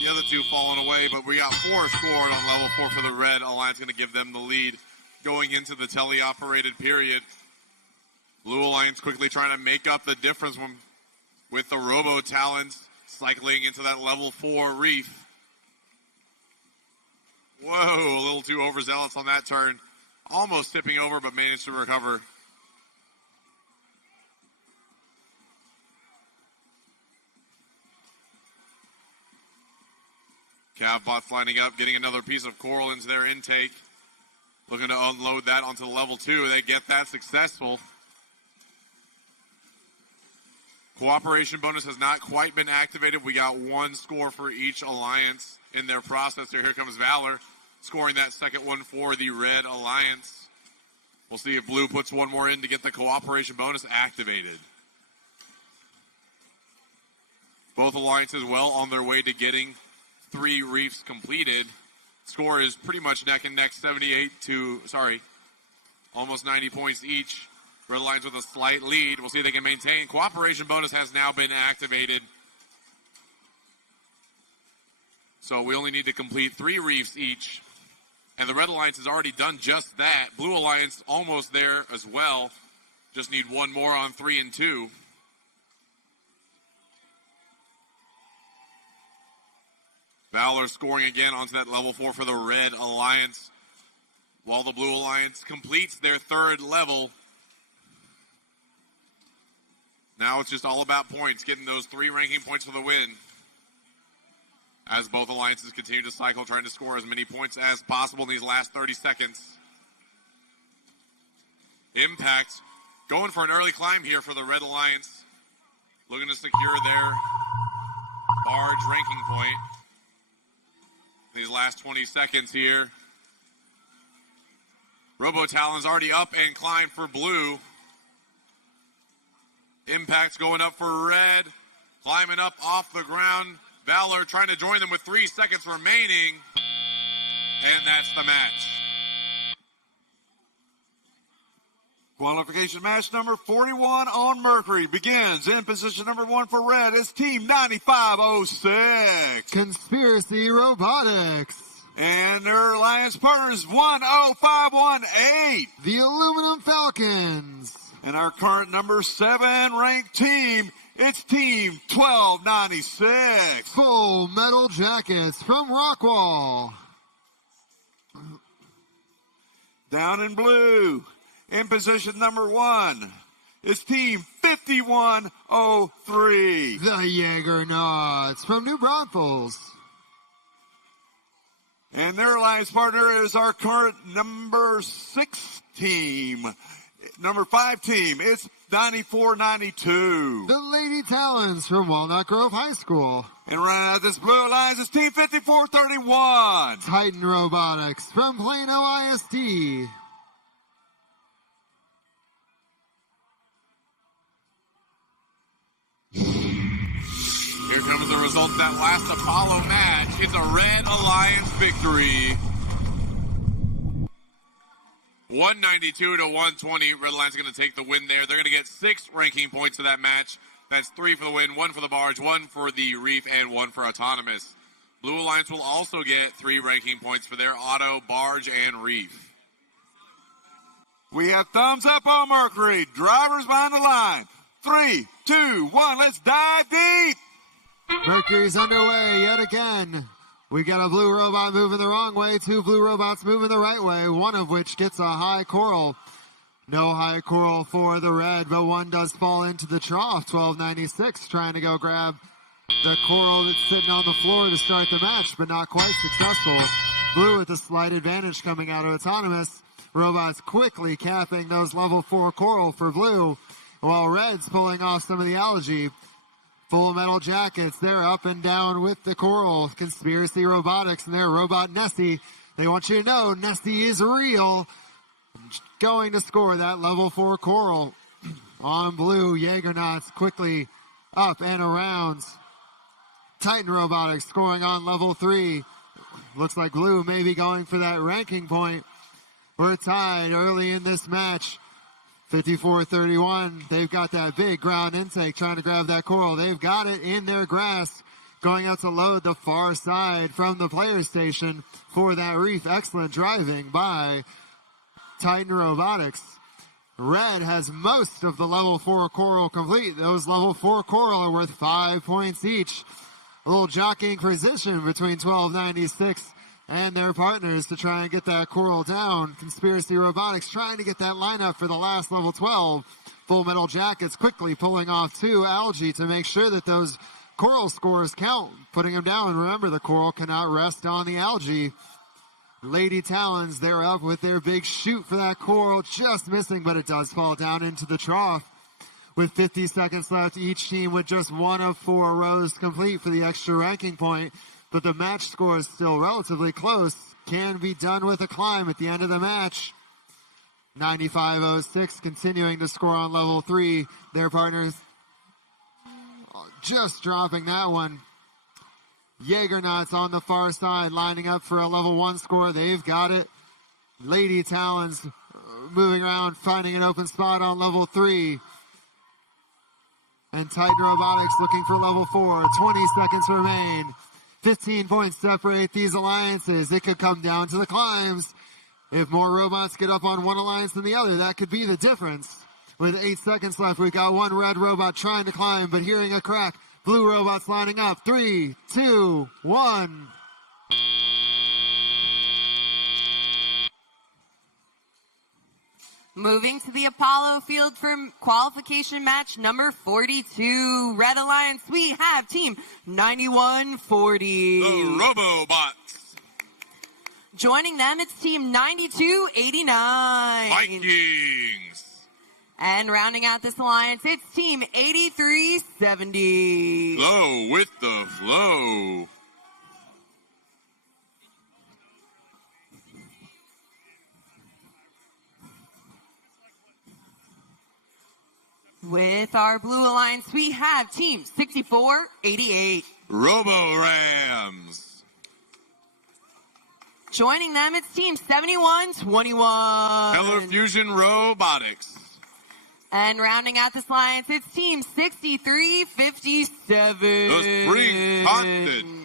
The other 2 falling away, but we got 4 scored on level 4 for the Red Alliance, going to give them the lead going into the teleoperated period. Blue Alliance quickly trying to make up the difference with the Robo Talons cycling into that level 4 Reef. Whoa, a little too overzealous on that turn. Almost tipping over, but managed to recover. Cav bots lining up, getting another piece of coral into their intake. Looking to unload that onto level 2. They get that successful. Cooperation bonus has not quite been activated. We got 1 score for each alliance in their process here. Here comes Valor, scoring that second one for the Red Alliance. We'll see if Blue puts 1 more in to get the cooperation bonus activated. Both alliances well on their way to getting 3 reefs completed. Score is pretty much neck and neck, almost 90 points each. Red Alliance with a slight lead. We'll see if they can maintain. Cooperation bonus has now been activated. So we only need to complete 3 reefs each. And the Red Alliance has already done just that. Blue Alliance almost there as well. Just need 1 more on 3 and 2. Valor scoring again onto that level 4 for the Red Alliance, while the Blue Alliance completes their 3rd level. Now it's just all about points, getting those 3 ranking points for the win. As both alliances continue to cycle, trying to score as many points as possible in these last 30 seconds. Impact going for an early climb here for the Red Alliance, looking to secure their barge ranking point. These last 20 seconds here. Robo Talon's already up and climbed for Blue. Impact's going up for Red. Climbing up off the ground. Valor trying to join them with 3 seconds remaining. And that's the match. Qualification match number 41 on Mercury begins. In position number 1 for Red is Team 9506. Conspiracy Robotics. And their alliance partners 10518. The Aluminum Falcons. And our current number 7 ranked team, it's Team 1296. Full Metal Jackets from Rockwall. Down in blue, in position number 1, is Team 5103. The Jaegernauts from New Braunfels. And their alliance partner is our current number 6 team. Number 5 team, it's 9492. The Lady Talons from Walnut Grove High School. And running out this blue alliance is Team 5431. Titan Robotics from Plano ISD. Here comes the result of that last Apollo match. It's a Red Alliance victory. 192 to 120. Red Alliance is going to take the win there. They're going to get 6 ranking points to that match. That's 3 for the win, 1 for the barge, 1 for the reef, and 1 for autonomous. Blue Alliance will also get 3 ranking points for their auto, barge, and reef. We have thumbs up on Mercury. Drivers behind the line. 3, 2, 1. Let's dive deep. Mercury's underway yet again. We got a blue robot moving the wrong way, 2 blue robots moving the right way, one of which gets a high coral. No high coral for the red, but one does fall into the trough. 1296 trying to go grab the coral that's sitting on the floor to start the match, but not quite successful. Blue with a slight advantage coming out of autonomous. Robots quickly capping those level 4 coral for blue, while red's pulling off some of the algae. Full Metal Jackets, they're up and down with the coral. Conspiracy Robotics and their robot Nessie. They want you to know Nessie is real. Going to score that level 4 coral. On blue, Jaegernauts quickly up and around. Titan Robotics scoring on level 3. Looks like blue may be going for that ranking point. We're tied early in this match. 54-31. They've got that big ground intake trying to grab that coral. They've got it in their grasp. Going out to load the far side from the player station for that reef. Excellent driving by Titan Robotics. Red has most of the level 4 coral complete. Those level 4 coral are worth 5 points each. A little jockeying position between 1296 and their partners to try and get that coral down. Conspiracy Robotics trying to get that lineup for the last level 12. Full Metal Jackets quickly pulling off 2 algae to make sure that those coral scores count, putting them down. And remember, the coral cannot rest on the algae. Lady Talons, they're up with their big shoot for that coral, just missing, but it does fall down into the trough. With 50 seconds left, each team with just 1 of 4 rows complete for the extra ranking point. But the match score is still relatively close. Can be done with a climb at the end of the match. 95-06 continuing to score on level 3. Their partners just dropping that one. Jaegernauts on the far side lining up for a level 1 score. They've got it. Lady Talons moving around, finding an open spot on level 3. And Titan Robotics looking for level 4. 20 seconds remain. 15 points separate these alliances. It could come down to the climbs. If more robots get up on one alliance than the other, that could be the difference. With 8 seconds left, we've got one red robot trying to climb, but hearing a crack. Blue robots lining up. 3, 2, 1. Moving to the Apollo field for qualification match number 42. Red Alliance, we have team 9140. The Robobots. Joining them, it's team 9289. Vikings. And rounding out this alliance, it's team 8370. Flow with the flow. With our blue alliance, we have team 6488. Robo Rams. Joining them, it's team 7121. Keller Fusion Robotics. And rounding out this alliance, it's team 6357. The Spring Constant.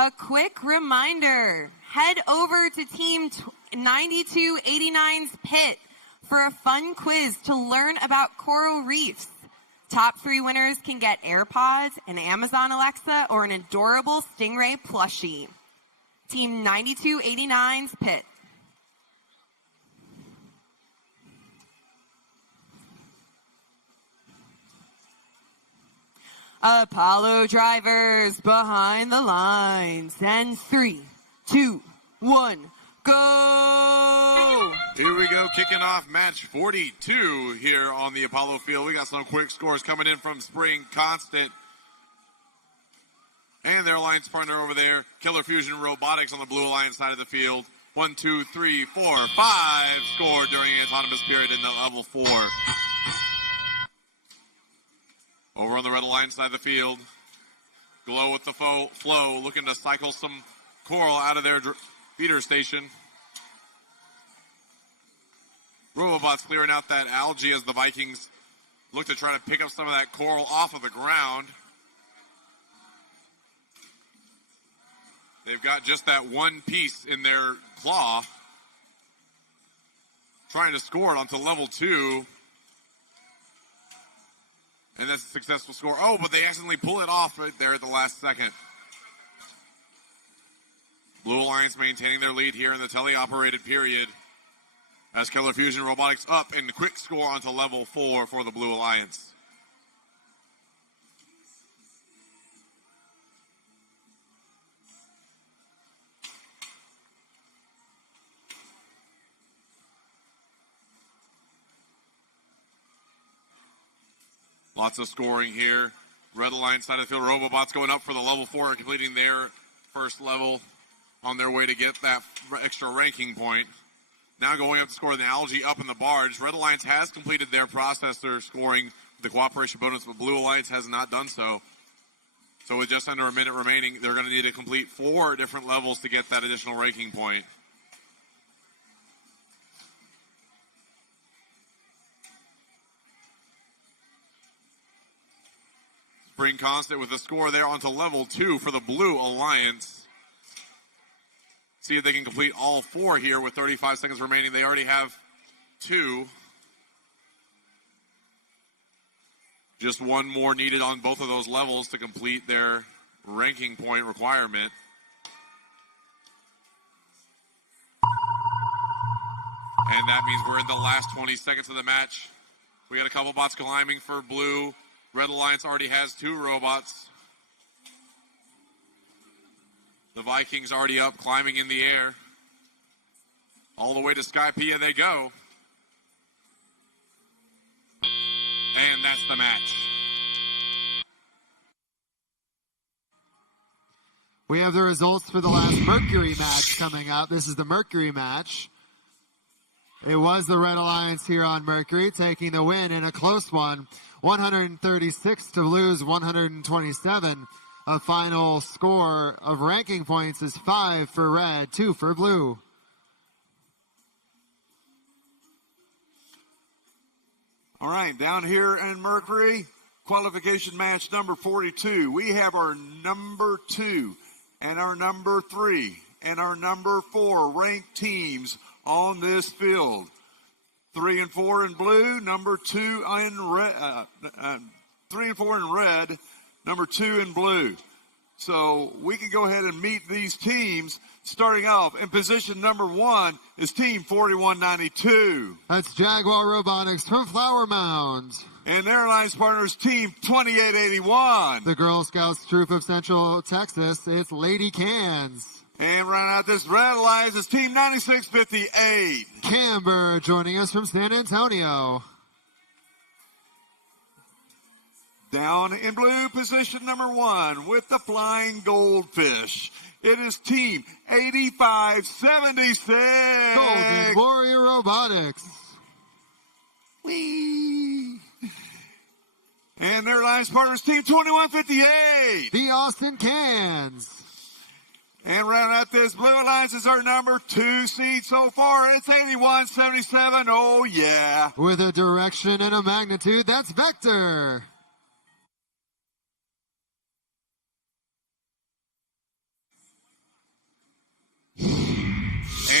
A quick reminder, head over to Team 9289's pit for a fun quiz to learn about coral reefs. Top 3 winners can get AirPods, an Amazon Alexa, or an adorable Stingray plushie. Team 9289's pit. Apollo drivers behind the lines. And 3, 2, 1, go! Here we go, kicking off match 42 here on the Apollo field. We got some quick scores coming in from Spring Constant and their alliance partner over there, Killer Fusion Robotics on the Blue Alliance side of the field. 1, 2, 3, 4, 5 scored during the autonomous period in the level 4. Over on the Red Alliance side of the field, Glow with the flow, looking to cycle some coral out of their feeder station. Robobots clearing out that algae as the Vikings look to try to pick up some of that coral off of the ground. They've got just that one piece in their claw, trying to score it onto level 2. And that's a successful score. Oh, but they accidentally pull it off right there at the last second. Blue Alliance maintaining their lead here in the teleoperated period as Killer Fusion Robotics up in the quick score onto level 4 for the Blue Alliance. Lots of scoring here. Red Alliance side of the field. Robobots going up for the level 4, completing their first level on their way to get that extra ranking point. Now going up to score the algae up in the barge. Red Alliance has completed their processor scoring the cooperation bonus, but Blue Alliance has not done so. So with just under a minute remaining, they're going to need to complete 4 different levels to get that additional ranking point. Spring Constant with a score there onto level 2 for the Blue Alliance. See if they can complete all 4 here with 35 seconds remaining. They already have 2. Just 1 more needed on both of those levels to complete their ranking point requirement. And that means we're in the last 20 seconds of the match. We got a couple bots climbing for Blue. Red Alliance already has 2 robots. The Vikings already up, climbing in the air. All the way to Skypea they go. And that's the match. We have the results for the last Mercury match coming up. This is the Mercury match. It was the Red Alliance here on Mercury taking the win in a close one. 136 to Blue's 127. A final score of ranking points is 5 for Red, 2 for Blue. All right, down here in Mercury, qualification match number 42. We have our number 2 and our number 3 and our number 4 ranked teams on this field. 3 and 4 in blue, number 2 in red, 3 and 4 in red, number 2 in blue. So we can go ahead and meet these teams. Starting off in position number 1 is team 4192. That's Jaguar Robotics from Flower Mound. And their alliance partners, team 2881. The Girl Scouts troop of Central Texas, it's Lady Cans. And right out this Red Alliance is team 9658. Camber joining us from San Antonio. Down in blue, position number 1 with the Flying Goldfish. It is team 8576. Golden Warrior Robotics. Whee! And their alliance partners, team 2158. The Austin Cans. And round out this Blue Alliance is our number 2 seed so far. It's 8177. Oh, yeah. With a direction and a magnitude, that's Vector.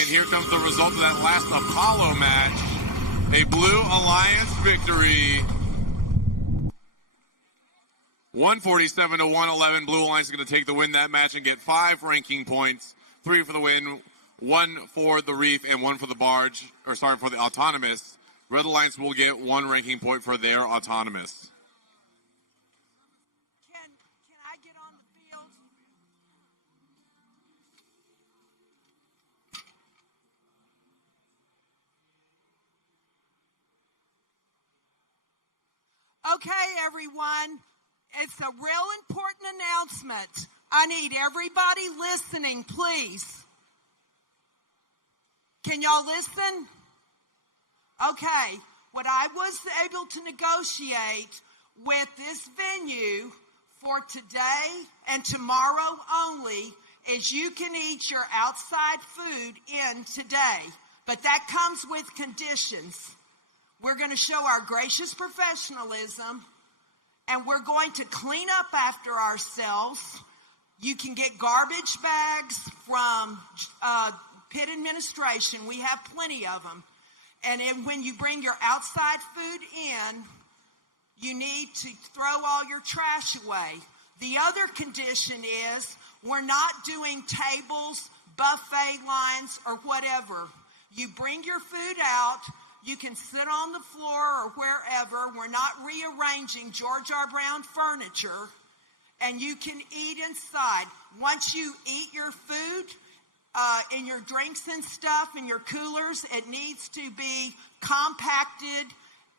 here comes the result of that last Apollo match. A Blue Alliance victory. 147 to 111. Blue Alliance is going to take the win that match and get 5 ranking points. 3 for the win, 1 for the Reef, and 1 for the barge, or sorry, for the autonomous. Red Alliance will get 1 ranking point for their autonomous. Can I get on the field? Okay, everyone. It's a real important announcement. I need everybody listening, please. Can y'all listen? Okay. What I was able to negotiate with this venue for today and tomorrow only is you can eat your outside food in today, but that comes with conditions. We're going to show our gracious professionalism, and we're going to clean up after ourselves. You can get garbage bags from pit administration. We have plenty of them. And when you bring your outside food in, you need to throw all your trash away. The other condition is we're not doing tables, buffet lines, or whatever. You bring your food out. You can sit on the floor or wherever. We're not rearranging George R. Brown furniture. And you can eat inside. Once you eat your food, in your drinks and stuff, in your coolers, it needs to be compacted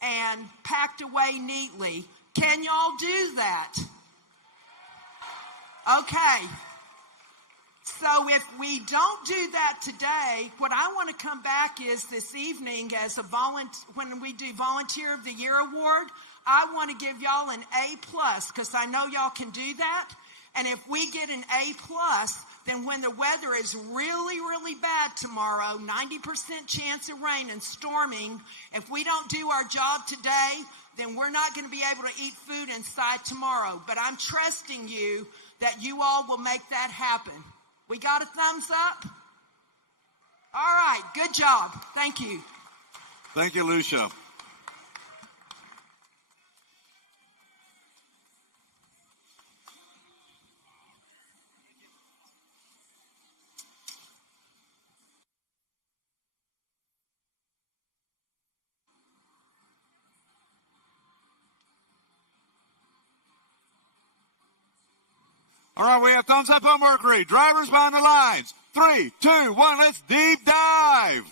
and packed away neatly. Can y'all do that? Okay. So if we don't do that today, what I want to come back is this evening as a when we do Volunteer of the Year Award, I want to give y'all an A+, because I know y'all can do that. And if we get an A+, then when the weather is really, really bad tomorrow, 90% chance of rain and storming, if we don't do our job today, then we're not going to be able to eat food inside tomorrow. But I'm trusting you that you all will make that happen. We got a thumbs up? All right, good job. Thank you. Thank you, Lucia. All right, we have thumbs up on Mercury. Drivers behind the lines. 3, 2, 1, let's deep dive.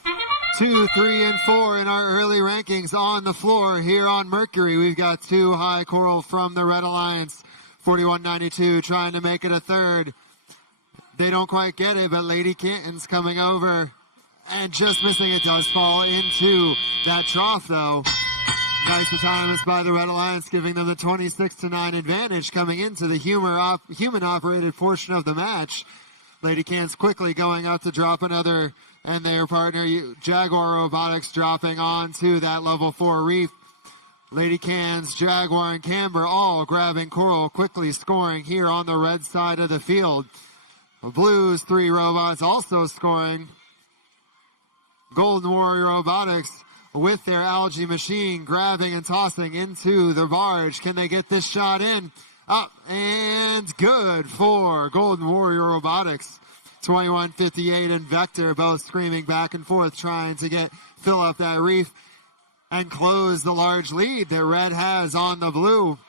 2, 3, and 4 in our early rankings on the floor here on Mercury. We've got 2 high coral from the Red Alliance. 41.92 trying to make it a third. They don't quite get it, but Lady Canton's coming over and just missing. It does fall into that trough, though. Nice autonomous by the Red Alliance, giving them the 26-9 advantage coming into the human-operated portion of the match. Lady Can's quickly going out to drop another, and their partner, Jaguar Robotics, dropping onto that level 4 reef. Lady Can's, Jaguar, and Camber all grabbing coral, quickly scoring here on the red side of the field. Blues, 3 robots also scoring. Golden Warrior Robotics with their algae machine grabbing and tossing into the barge. Can they get this shot in? Up and good for Golden Warrior Robotics. 21.58 and Vector both screaming back and forth, trying to fill up that reef and close the large lead that Red has on the blue.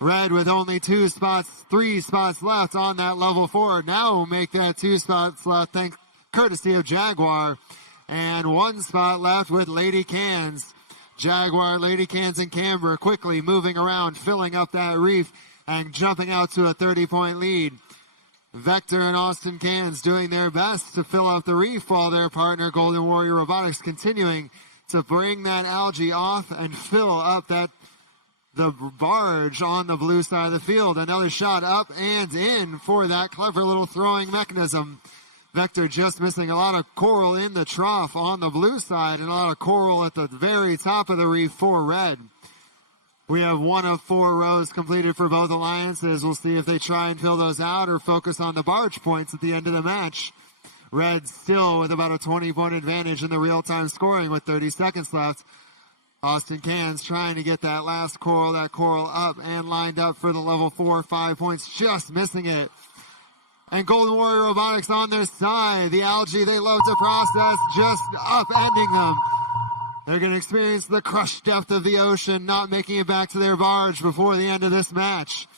Red with only 3 spots left on that level 4. Now make that 2 spots left, courtesy of Jaguar. And 1 spot left with Lady Cans. Jaguar, Lady Cans, and Camber quickly moving around, filling up that reef and jumping out to a 30-point lead. Vector and Austin Cans doing their best to fill up the reef, while their partner Golden Warrior Robotics continuing to bring that algae off and fill up the barge on the blue side of the field. Another shot up and in for that clever little throwing mechanism. Vector just missing a lot of coral in the trough on the blue side and a lot of coral at the very top of the reef for Red. We have 1 of 4 rows completed for both alliances. We'll see if they try and fill those out or focus on the barge points at the end of the match. Red still with about a 20-point advantage in the real-time scoring with 30 seconds left. Austin Cans trying to get that last coral, up and lined up for the level 4, 5 points, just missing it. And Golden Warrior Robotics on their side. The algae they love to process, just upending them. They're going to experience the crush depth of the ocean, not making it back to their barge before the end of this match.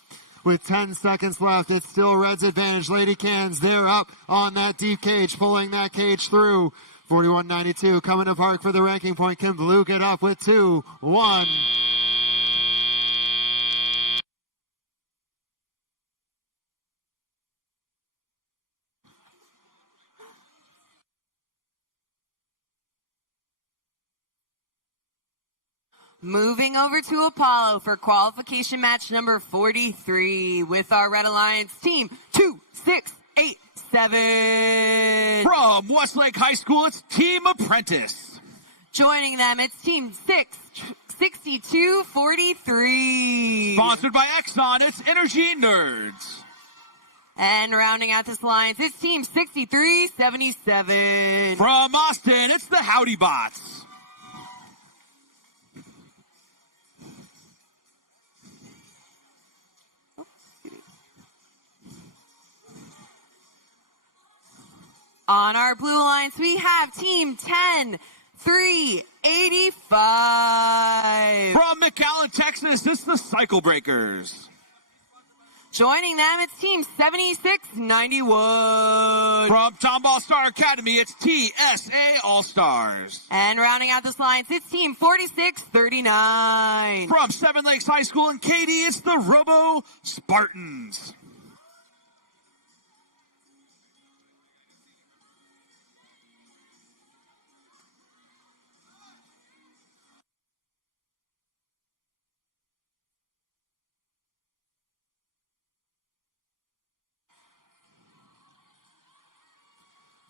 With 10 seconds left, it's still Red's advantage. Lady Cans, they're up on that deep cage, pulling that cage through. 41-92, coming to park for the ranking point. Can Blue get up with 2-1? Moving over to Apollo for qualification match number 43 with our Red Alliance team 2687. From Westlake High School, it's Team Apprentice. Joining them, it's team 6243. Sponsored by Exxon, it's Energy Nerds. And rounding out this alliance, it's team 6377. From Austin, it's the Howdy Bots. On our blue alliance, we have team 10385. From McAllen, Texas, it's the Cycle Breakers. Joining them, it's team 7691. From Tomball Star Academy, it's TSA All-Stars. And rounding out this alliance, it's team 4639. From Seven Lakes High School in Katy, it's the Robo Spartans.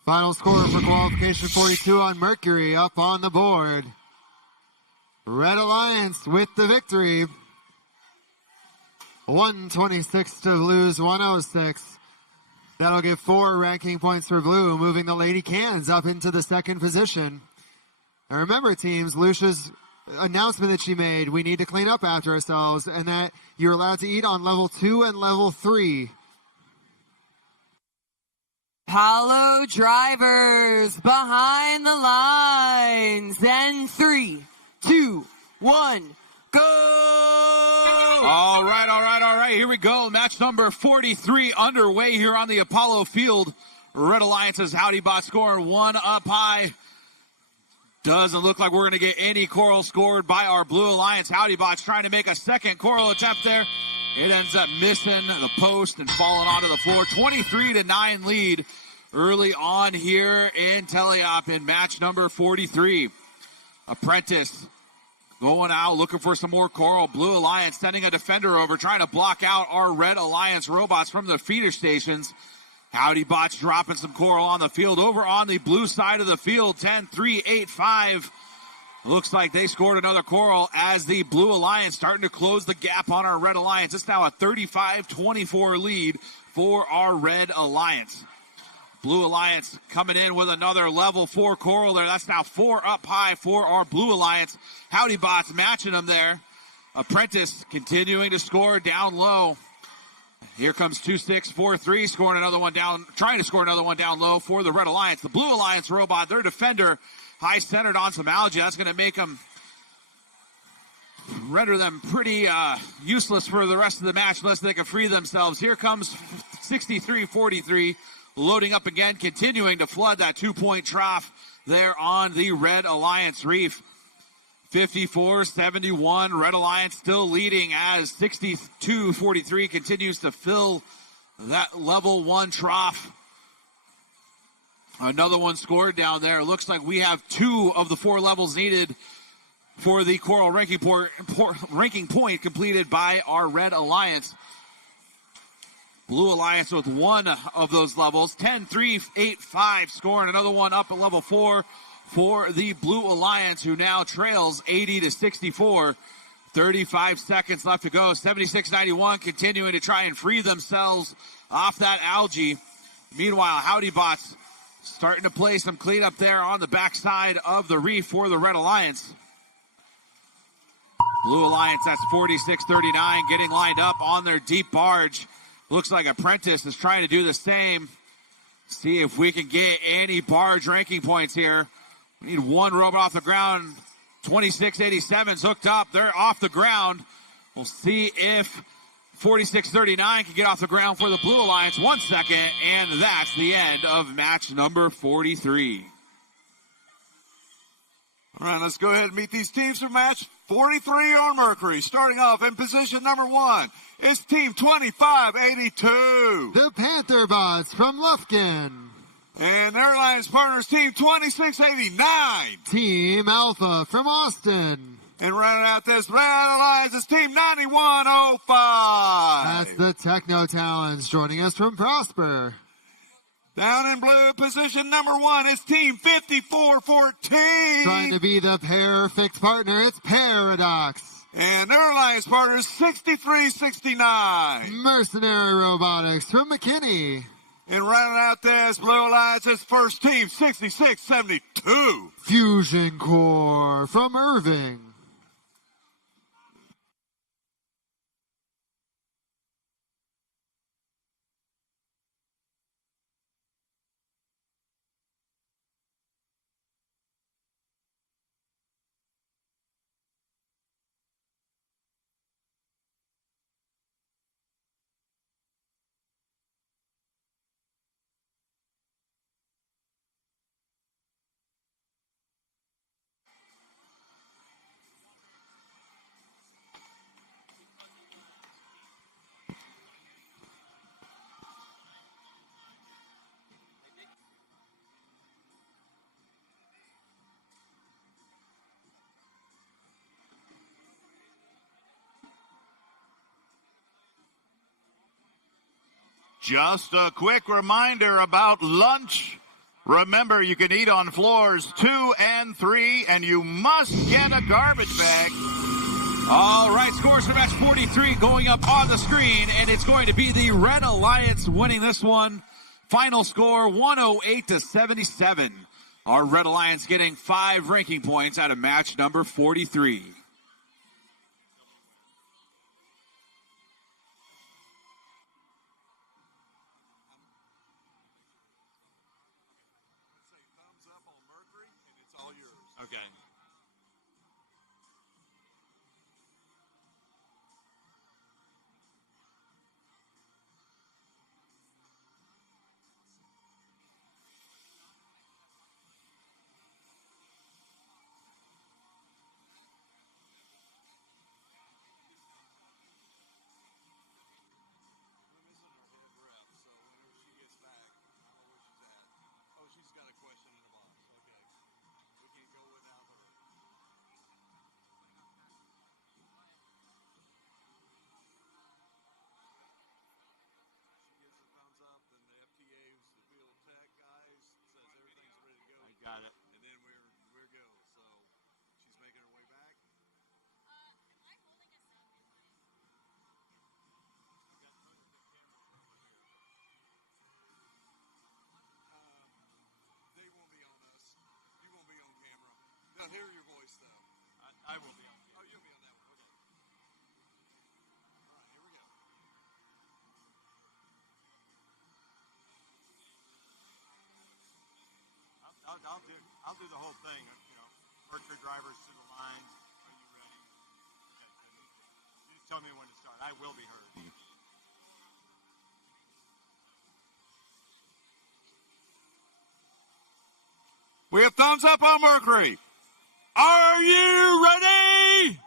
Final score for qualification 42 on Mercury up on the board. Red Alliance with the victory. 126 to Blue's 106. That'll give 4 ranking points for Blue, moving the Lady Cans up into the second position. And remember, teams, Lucia's announcement that she made, we need to clean up after ourselves, and that you're allowed to eat on level 2 and level 3. Apollo drivers behind the lines. And 3, 2, 1, go! All right. Here we go. Match number 43 underway here on the Apollo field. Red Alliance's Howdy Bot scoring 1 up high. Doesn't look like we're going to get any coral scored by our Blue Alliance. Howdy Bot's trying to make a second coral attempt there. It ends up missing the post and falling onto the floor. 23-9 lead early on here in Teleop in match number 43. Apprentice going out, looking for some more coral. Blue Alliance sending a defender over, trying to block out our Red Alliance robots from the feeder stations. Howdy Bot's dropping some coral on the field. Over on the blue side of the field, 10-3-8-5. Looks like they scored another coral as the Blue Alliance starting to close the gap on our Red Alliance. It's now a 35-24 lead for our Red Alliance. Blue Alliance coming in with another level 4 coral there. That's now 4 up high for our Blue Alliance. Howdy Bots matching them there. Apprentice continuing to score down low. Here comes 2643 scoring another one down, trying to score another one down low for the Red Alliance. The Blue Alliance robot, their defender, high centered on some algae. That's going to make them, render them pretty useless for the rest of the match unless they can free themselves. Here comes 6343 loading up again, continuing to flood that 2-point trough there on the Red Alliance reef. 54-71, Red Alliance still leading as 62-43 continues to fill that level 1 trough. Another one scored down there. Looks like we have 2 of the 4 levels needed for the coral ranking point completed by our Red Alliance. Blue Alliance with 1 of those levels. 10-3-8-5 scoring another one up at level 4 for the Blue Alliance, who now trails 80-64. 35 seconds left to go. 76-91 continuing to try and free themselves off that algae. Meanwhile, Howdy Bots starting to play some cleanup there on the backside of the reef for the Red Alliance. Blue Alliance, that's 46-39, getting lined up on their deep barge. Looks like Apprentice is trying to do the same. See if we can get any barge ranking points here. We need one robot off the ground. 2687's hooked up. They're off the ground. We'll see if 4639 can get off the ground for the Blue Alliance. 1 second, and that's the end of match number 43. All right, let's go ahead and meet these teams for match 43 on Mercury. Starting off in position number 1 is Team 2582. The Panther Bots from Lufkin. And their alliance partners, Team 2689. Team Alpha from Austin. And rounding out this round alliance is Team 9105. That's the Techno Talents joining us from Prosper. Down in blue, position number 1 is Team 5414. Trying to be the perfect partner, it's Paradox. And their alliance partner is 6369. Mercenary Robotics from McKinney. And rounding out this blue alliance is first team 6672. Fusion Core from Irving. Just a quick reminder about lunch. Remember, you can eat on floors 2 and 3, and you must get a garbage bag. All right, scores for match 43 going up on the screen, and it's going to be the Red Alliance winning this one. Final score, 108-77. Our Red Alliance getting 5 ranking points out of match number 43. Okay. Got it. And then we're go. So she's making her way back. They won't be on us. You won't be on camera. They'll hear your voice though. I will be on. Oh, you'll be on that one. Okay. All right, here we go. I'll do the whole thing. You know, Mercury drivers to the line. Are you ready? Okay, you just tell me when to start. I will be heard. We have thumbs up on Mercury. Are you ready?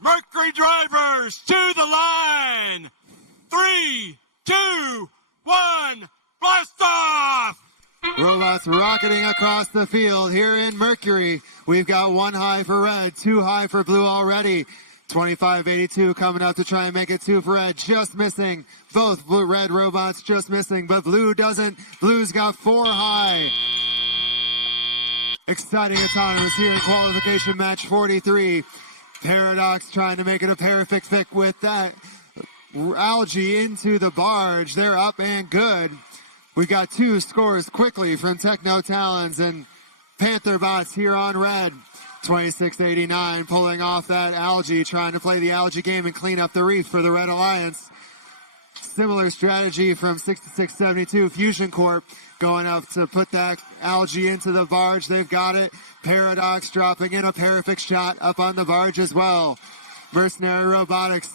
Mercury drivers to the line. 3, 2, 1, blast off! Robots rocketing across the field here in Mercury. We've got 1 high for red, 2 high for blue already. 2582 coming out to try and make it 2 for red, just missing. Both blue red robots just missing, but blue doesn't. Blue's got 4 high. Exciting autonomous here in qualification match 43. Paradox trying to make it a perfect fit with that algae into the barge. They're up and good. We got 2 scores quickly from Techno Talons and Panther Bots here on red. 26-89, pulling off that algae, trying to play the algae game and clean up the reef for the Red Alliance. Similar strategy from 66-72, Fusion Corp going up to put that algae into the barge. They've got it. Paradox dropping in a perfect shot up on the barge as well. Mercenary Robotics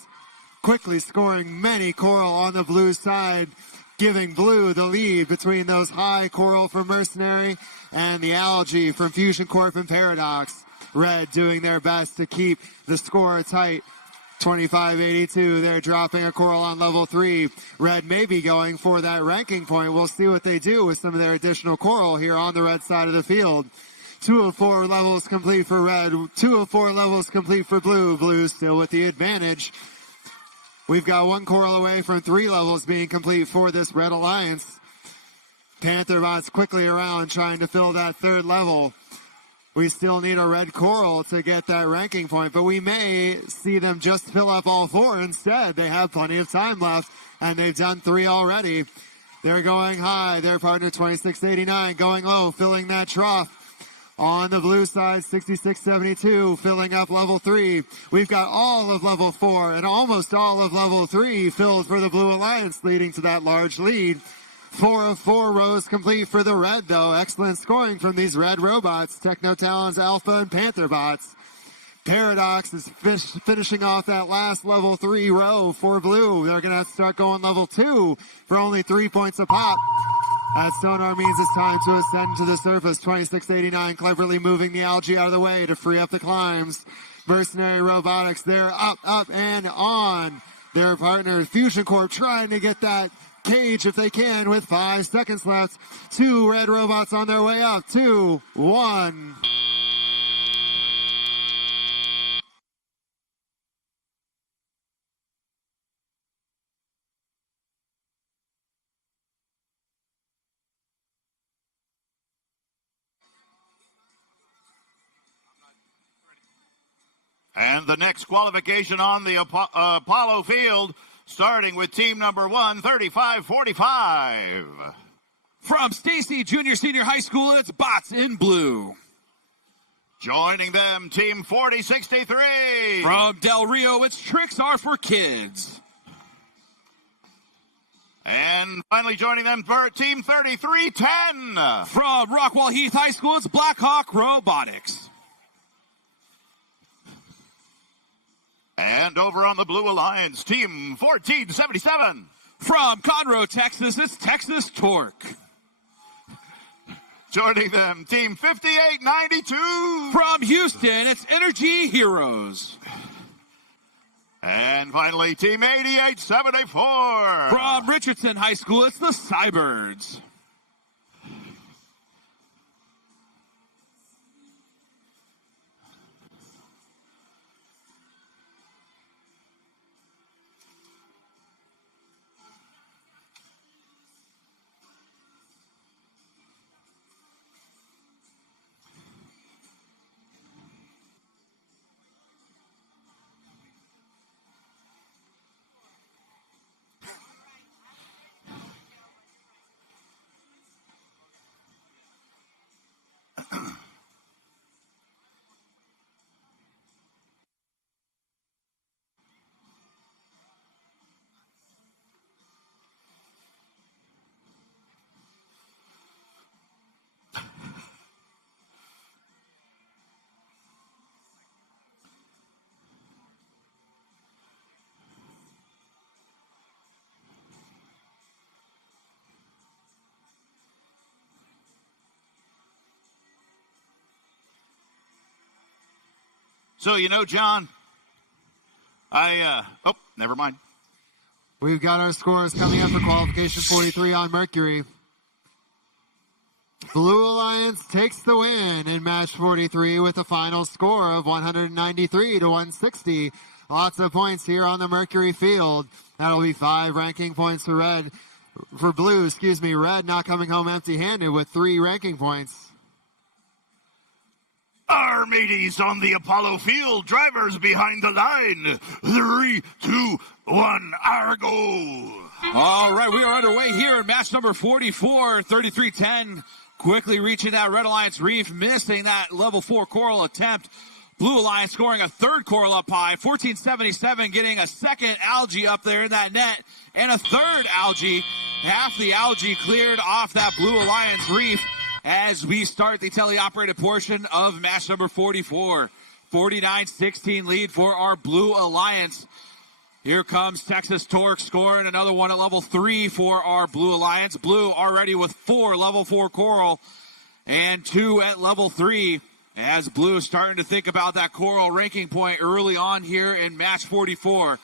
quickly scoring many coral on the blue side, giving blue the lead between those high coral from Mercenary and the algae from Fusion Corp and Paradox. Red doing their best to keep the score tight. 25-82, they're dropping a coral on level 3. Red may be going for that ranking point. We'll see what they do with some of their additional coral here on the red side of the field. 2 of 4 levels complete for red. 2 of 4 levels complete for blue. Blue still with the advantage. We've got 1 coral away from 3 levels being complete for this Red Alliance. Pantherbots quickly around trying to fill that 3rd level. We still need a red coral to get that ranking point, but we may see them just fill up all 4 instead. They have plenty of time left, and they've done 3 already. They're going high. Their partner 26-89 going low, filling that trough. On the blue side, 66-72, filling up level 3. We've got all of level 4 and almost all of level 3 filled for the Blue Alliance, leading to that large lead. 4 of 4 rows complete for the red, though. Excellent scoring from these red robots, Techno Talons, Alpha, and Panther Bots. Paradox is finishing off that last level 3 row for blue. They're going to have to start going level 2 for only 3 points a pop. That sonar means it's time to ascend to the surface. 26-89 cleverly moving the algae out of the way to free up the climbs. Mercenary Robotics, they're up, and on. Their partner, Fusion Corp, trying to get that cage if they can with 5 seconds left. 2 red robots on their way up. 2, 1. And the next qualification on the Apollo field, starting with team number 1, 35-45. From Stacy Junior Senior High School, it's Bots in blue. Joining them, team 40-63. From Del Rio, it's Tricks Are for Kids. And finally joining them for team 33-10. From Rockwall Heath High School, it's Blackhawk Robotics. And over on the Blue Alliance, team 14-77. From Conroe, Texas, it's Texas Torque. Joining them, team 58-92. From Houston, it's Energy Heroes. And finally, team 88-74. From Richardson High School, it's the Cybirds. So, you know, John, never mind. We've got our scores coming up for qualification 43 on Mercury. Blue Alliance takes the win in match 43 with a final score of 193-160. Lots of points here on the Mercury field. That'll be 5 ranking points for blue. Red not coming home empty-handed with 3 ranking points. Our mateys on the Apollo field, drivers behind the line. 3, 2, 1, Argo. All right, we are underway here in match number 44, 33-10. Quickly reaching that Red Alliance Reef, missing that level 4 coral attempt. Blue Alliance scoring a third coral up high, 1477, getting a second algae up there in that net, and a third algae. Half the algae cleared off that Blue Alliance Reef as we start the teleoperated portion of match number 44. 49-16 lead for our Blue Alliance. Here comes Texas Torque scoring another one at level 3 for our Blue Alliance. Blue already with 4 level 4 coral and 2 at level 3. As Blue starting to think about that coral ranking point early on here in match 44.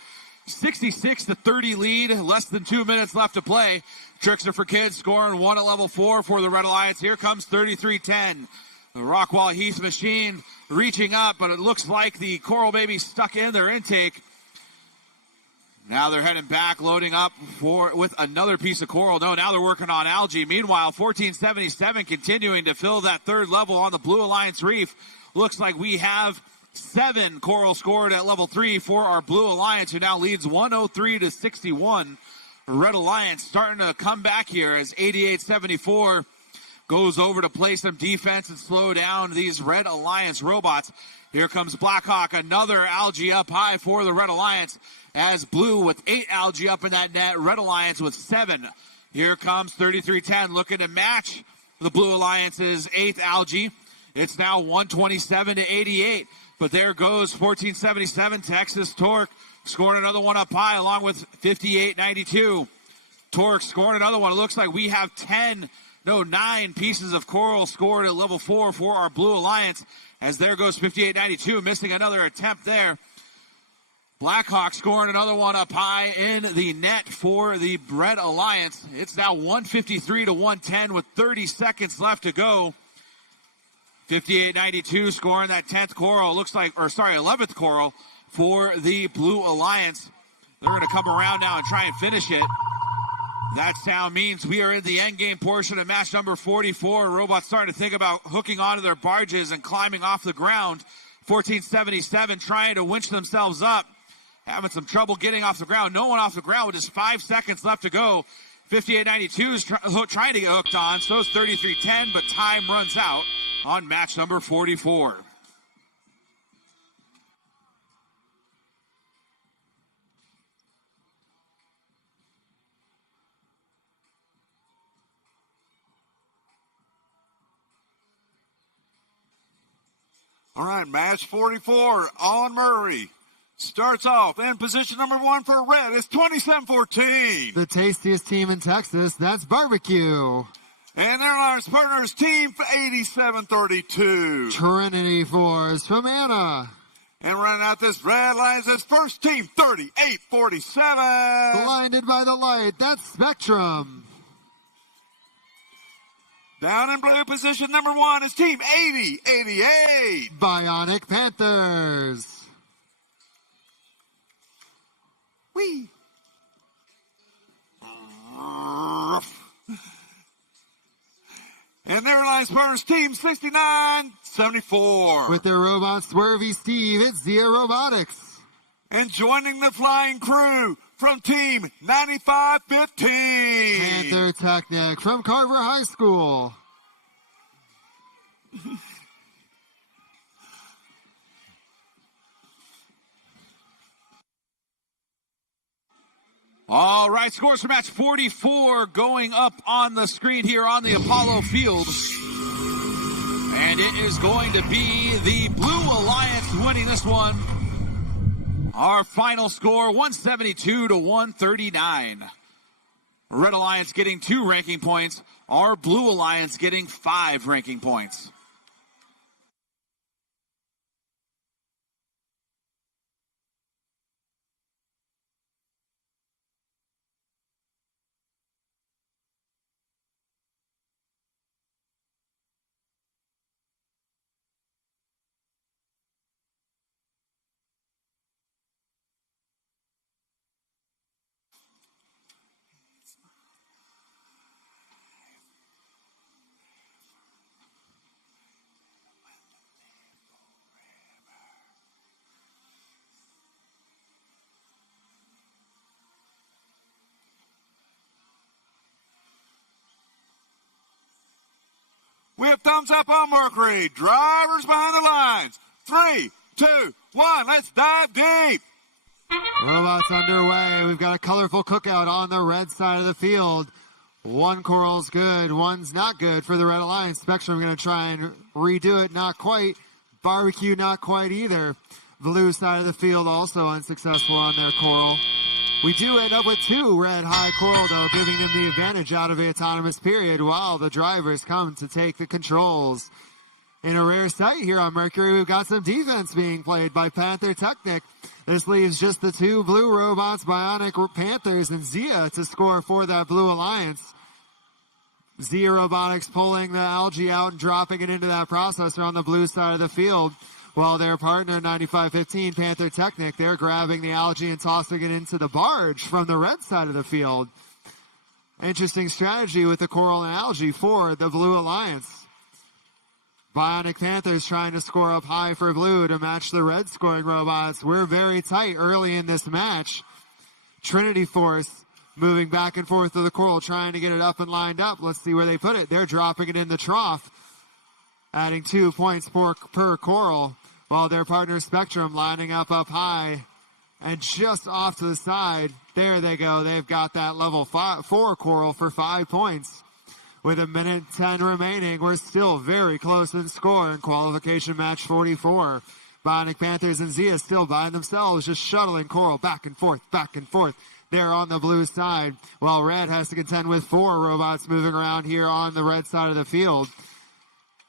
66-30 lead, less than 2 minutes left to play. Trickster for Kids scoring 1 at level 4 for the Red Alliance. Here comes 33-10. The Rockwall Heath machine reaching up, but it looks like the coral may be stuck in their intake. Now they're heading back, loading up with another piece of coral. No, now they're working on algae. Meanwhile, 1477 continuing to fill that third level on the Blue Alliance Reef. Looks like we have 7 coral scored at level 3 for our Blue Alliance, who now leads 103-61. Red Alliance starting to come back here as 88-74 goes over to play some defense and slow down these Red Alliance robots. Here comes Blackhawk, another algae up high for the Red Alliance, as Blue with 8 algae up in that net, Red Alliance with 7. Here comes 33-10 looking to match the Blue Alliance's 8th algae. It's now 127-88, but there goes 1477 Texas Torque scoring another one up high along with 58-92. Torque scoring another one. It looks like we have 9 pieces of coral scored at level 4 for our Blue Alliance, as there goes 58-92, missing another attempt there. Blackhawk scoring another one up high in the net for the Red Alliance. It's now 153-110 with 30 seconds left to go. 58-92 scoring that 10th coral, 11th coral for the Blue Alliance. They're going to come around now and try and finish it. That sound means we are in the end game portion of match number 44. Robots starting to think about hooking onto their barges and climbing off the ground. 1477 trying to winch themselves up. Having some trouble getting off the ground. No one off the ground with just 5 seconds left to go. 58-92 is trying to get hooked on. So is 33-10, but time runs out on match number 44. All right, match 44 on Murray. Starts off in position number 1 for red. It's 27-14. The tastiest team in Texas, that's Barbecue. And their Lawrence Partners team for 87-32. Trinity Force from Anna. And running out this Red Alliance's first team, 38-47. Blinded by the light, that's Spectrum. Down in blue position number 1 is team 80-88. Bionic Panthers. Whee! And their Alliance Partners team 69-74. With their robot Swervy Steve, it's Zia Robotics. And joining the flying crew from team 95-15. Panther Technic from Carver High School. All right, scores for match 44 going up on the screen here on the Apollo field. And it is going to be the Blue Alliance winning this one. Our final score, 172-139. Red Alliance getting 2 ranking points. Our Blue Alliance getting 5 ranking points. We have thumbs up on Mercury. Drivers behind the lines. 3, 2, 1. Let's dive deep. Robots underway. We've got a colorful cookout on the red side of the field. One coral's good, one's not good for the Red Alliance. Spectrum going to try and redo it, not quite. Barbecue, not quite either. Blue side of the field also unsuccessful on their coral. We do end up with 2 red high coral, though, giving them the advantage out of the autonomous period while the drivers come to take the controls. In a rare sight here on Mercury, we've got some defense being played by Panther Technic. This leaves just the 2 blue robots, Bionic Panthers and Zia, to score for that Blue Alliance. Zia Robotics pulling the algae out and dropping it into that processor on the blue side of the field, while their partner 9515 Panther Technic, they're grabbing the algae and tossing it into the barge from the red side of the field. Interesting strategy with the coral and algae for the Blue Alliance. Bionic Panthers trying to score up high for blue to match the red scoring robots. We're very tight early in this match. Trinity Force moving back and forth to the coral, trying to get it up and lined up. Let's see where they put it. They're dropping it in the trough, adding 2 points per coral, while their partner Spectrum lining up high and just off to the side. There they go. They've got that level 4 coral for 5 points. With 1:10 remaining, we're still very close in score in qualification match 44. Bionic Panthers and Zia still by themselves, just shuttling coral back and forth, back and forth. They're on the blue side, while red has to contend with 4 robots moving around here on the red side of the field.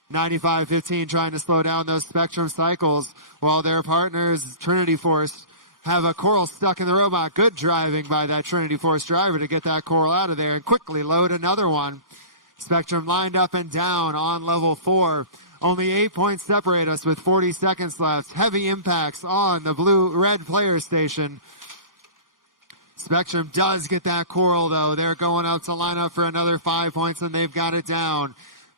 9515 trying to slow down those Spectrum cycles, while their partners, Trinity Force, have a coral stuck in the robot. Good driving by that Trinity Force driver to get that coral out of there and quickly load another one. Spectrum lined up and down on level 4. Only 8 points separate us with 40 seconds left. Heavy impacts on the blue-red player station. Spectrum does get that coral, though. They're going up to line up for another 5 points, and they've got it down.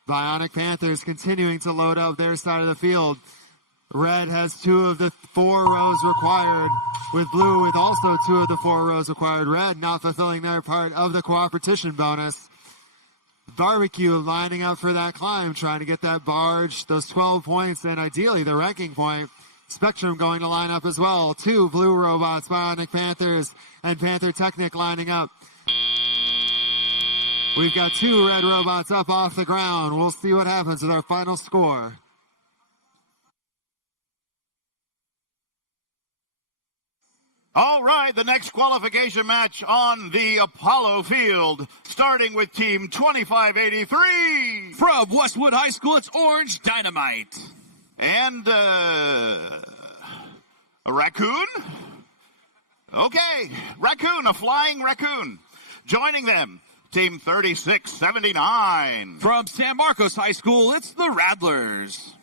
Bionic Panthers continuing to load up their side of the field. Red has 2 of the 4 rows required, with blue with also 2 of the 4 rows required. Red not fulfilling their part of the cooperation bonus. Barbecue lining up for that climb, trying to get that barge, those 12 points, and ideally the ranking point. Spectrum going to line up as well. 2 blue robots, Bionic Panthers and Panther Technic lining up. We've got 2 red robots up off the ground. We'll see what happens with our final score. All right, the next qualification match on the Apollo field, starting with Team 2583. From Westwood High School, it's Orange Dynamite. And, a raccoon? Okay, raccoon, a flying raccoon. Joining them, Team 3679. From San Marcos High School, it's the Rattlers.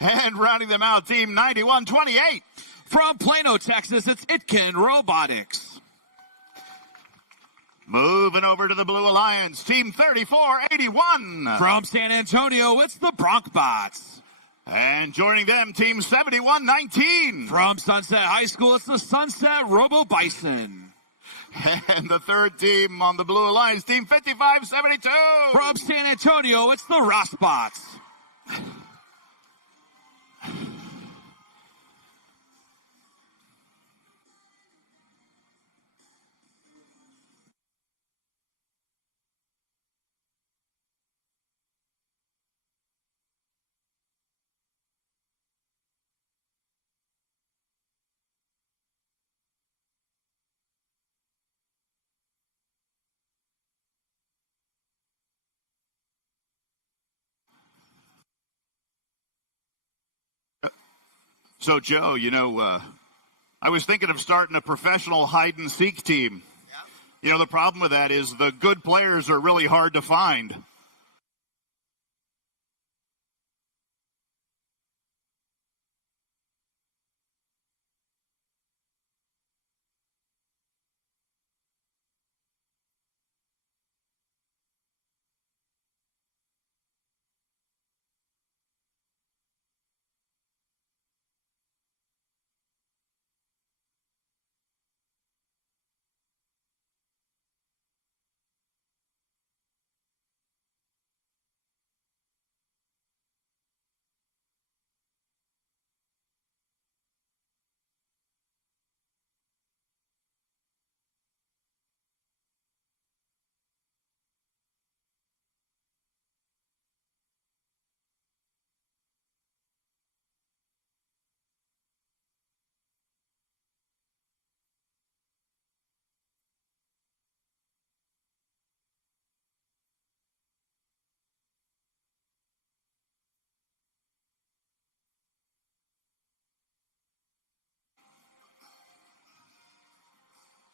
And rounding them out, Team 9128. From Plano, Texas, it's Itkin Robotics. Moving over to the Blue Alliance, Team 3481. From San Antonio, it's the Bronkbots. And joining them, Team 7119. From Sunset High School, it's the Sunset Robo Bison. And the third team on the Blue Alliance, Team 5572. From San Antonio, it's the Rossbots. So, Joe, I was thinking of starting a professional hide-and-seek team. Yeah. The problem with that is the good players are really hard to find.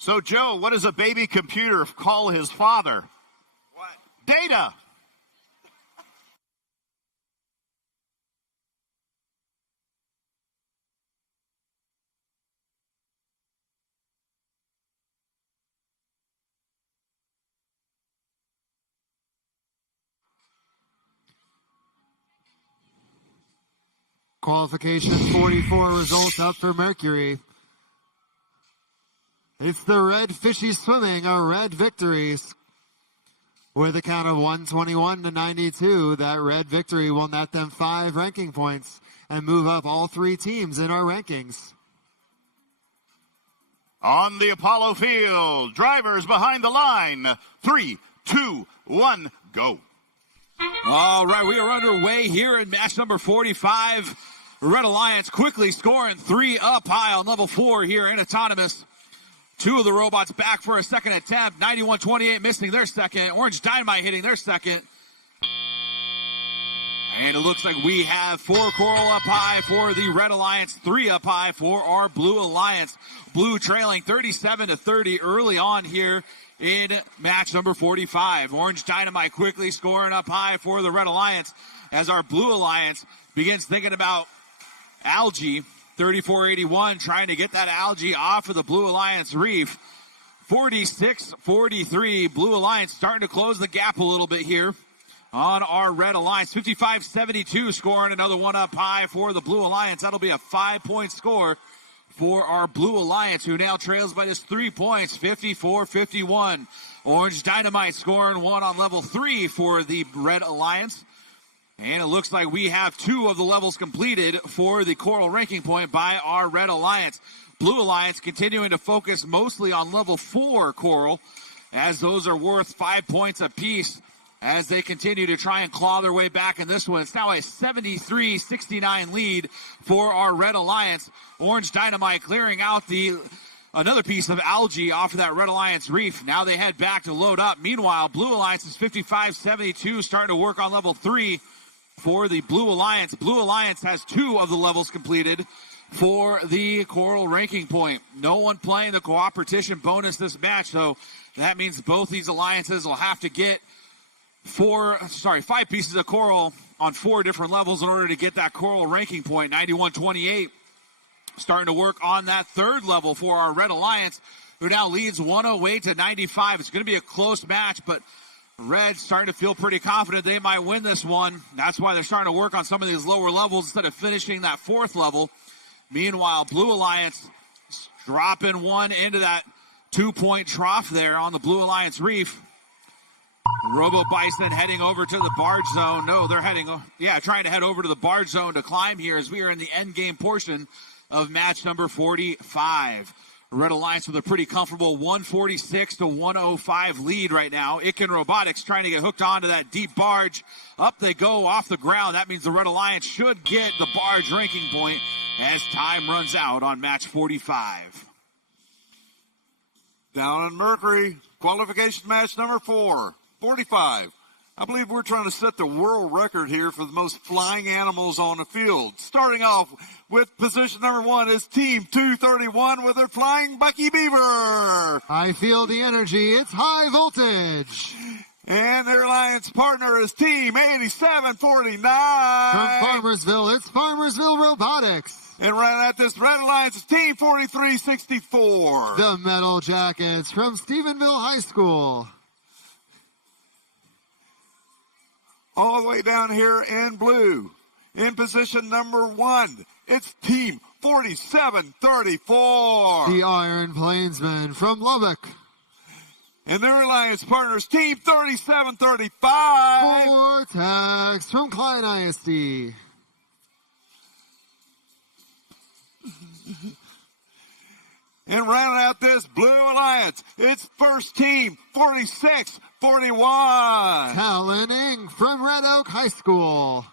So, Joe, what does a baby computer call his father? What? Data. Qualification 44 results up for Mercury. It's the red fishy swimming, a red victory. With a count of 121-92, that red victory will net them 5 ranking points and move up all 3 teams in our rankings. On the Apollo field, drivers behind the line. 3, 2, 1, go. All right, we are underway here in match number 45. Red Alliance quickly scoring 3 up high on level 4 here in autonomous. 2 of the robots back for a second attempt. 91-28 missing their second. Orange Dynamite hitting their second. And it looks like we have 4 coral up high for the Red Alliance, 3 up high for our Blue Alliance. Blue trailing 37-30 early on here in match number 45. Orange Dynamite quickly scoring up high for the Red Alliance as our Blue Alliance begins thinking about algae. 34-81 trying to get that algae off of the Blue Alliance reef. 46-43. Blue Alliance starting to close the gap a little bit here on our Red Alliance. 55-72 scoring another one up high for the Blue Alliance. That'll be a 5-point score for our Blue Alliance, who now trails by just 3 points, 54-51. Orange Dynamite scoring 1 on level 3 for the Red Alliance. And it looks like we have 2 of the levels completed for the coral ranking point by our Red Alliance. Blue Alliance continuing to focus mostly on level 4 coral, as those are worth 5 points apiece as they continue to try and claw their way back in this one. It's now a 73-69 lead for our Red Alliance. Orange Dynamite clearing out another piece of algae off of that Red Alliance reef. Now they head back to load up. Meanwhile, Blue Alliance is 55-72, starting to work on level 3 for the Blue Alliance. Blue Alliance has 2 of the levels completed for the coral ranking point. No one playing the cooperation bonus this match, so that means both these alliances will have to get 5 pieces of coral on 4 different levels in order to get that coral ranking point. 91-28 starting to work on that 3rd level for our Red Alliance, who now leads 108-95. It's going to be a close match, but Red starting to feel pretty confident they might win this one. That's why they're starting to work on some of these lower levels instead of finishing that 4th level. Meanwhile, Blue Alliance dropping 1 into that 2-point trough there on the Blue Alliance reef. Robo Bison heading over to the barge zone. No, they're trying to head over to the barge zone to climb here as we are in the end game portion of match number 45. Red Alliance with a pretty comfortable 146-105 lead right now. Icken Robotics trying to get hooked onto that deep barge. Up they go off the ground. That means the Red Alliance should get the barge ranking point as time runs out on match 45. Down on Mercury, qualification match number 4, 45. I believe we're trying to set the world record here for the most flying animals on the field. Starting off with position number 1 is Team 231 with their flying Bucky Beaver. I feel the energy. It's high voltage. And their alliance partner is Team 8749. From Farmersville, it's Farmersville Robotics. And right at this Red Alliance is Team 4364. The Metal Jackets from Stephenville High School. All the way down here in blue, in position number 1, it's Team 4734. The Iron Plainsmen from Lubbock. And their alliance partners, Team 3735. Vortex from Klein ISD. And rounding out this Blue Alliance, it's first Team 4641. Talon Inc. from Red Oak High School.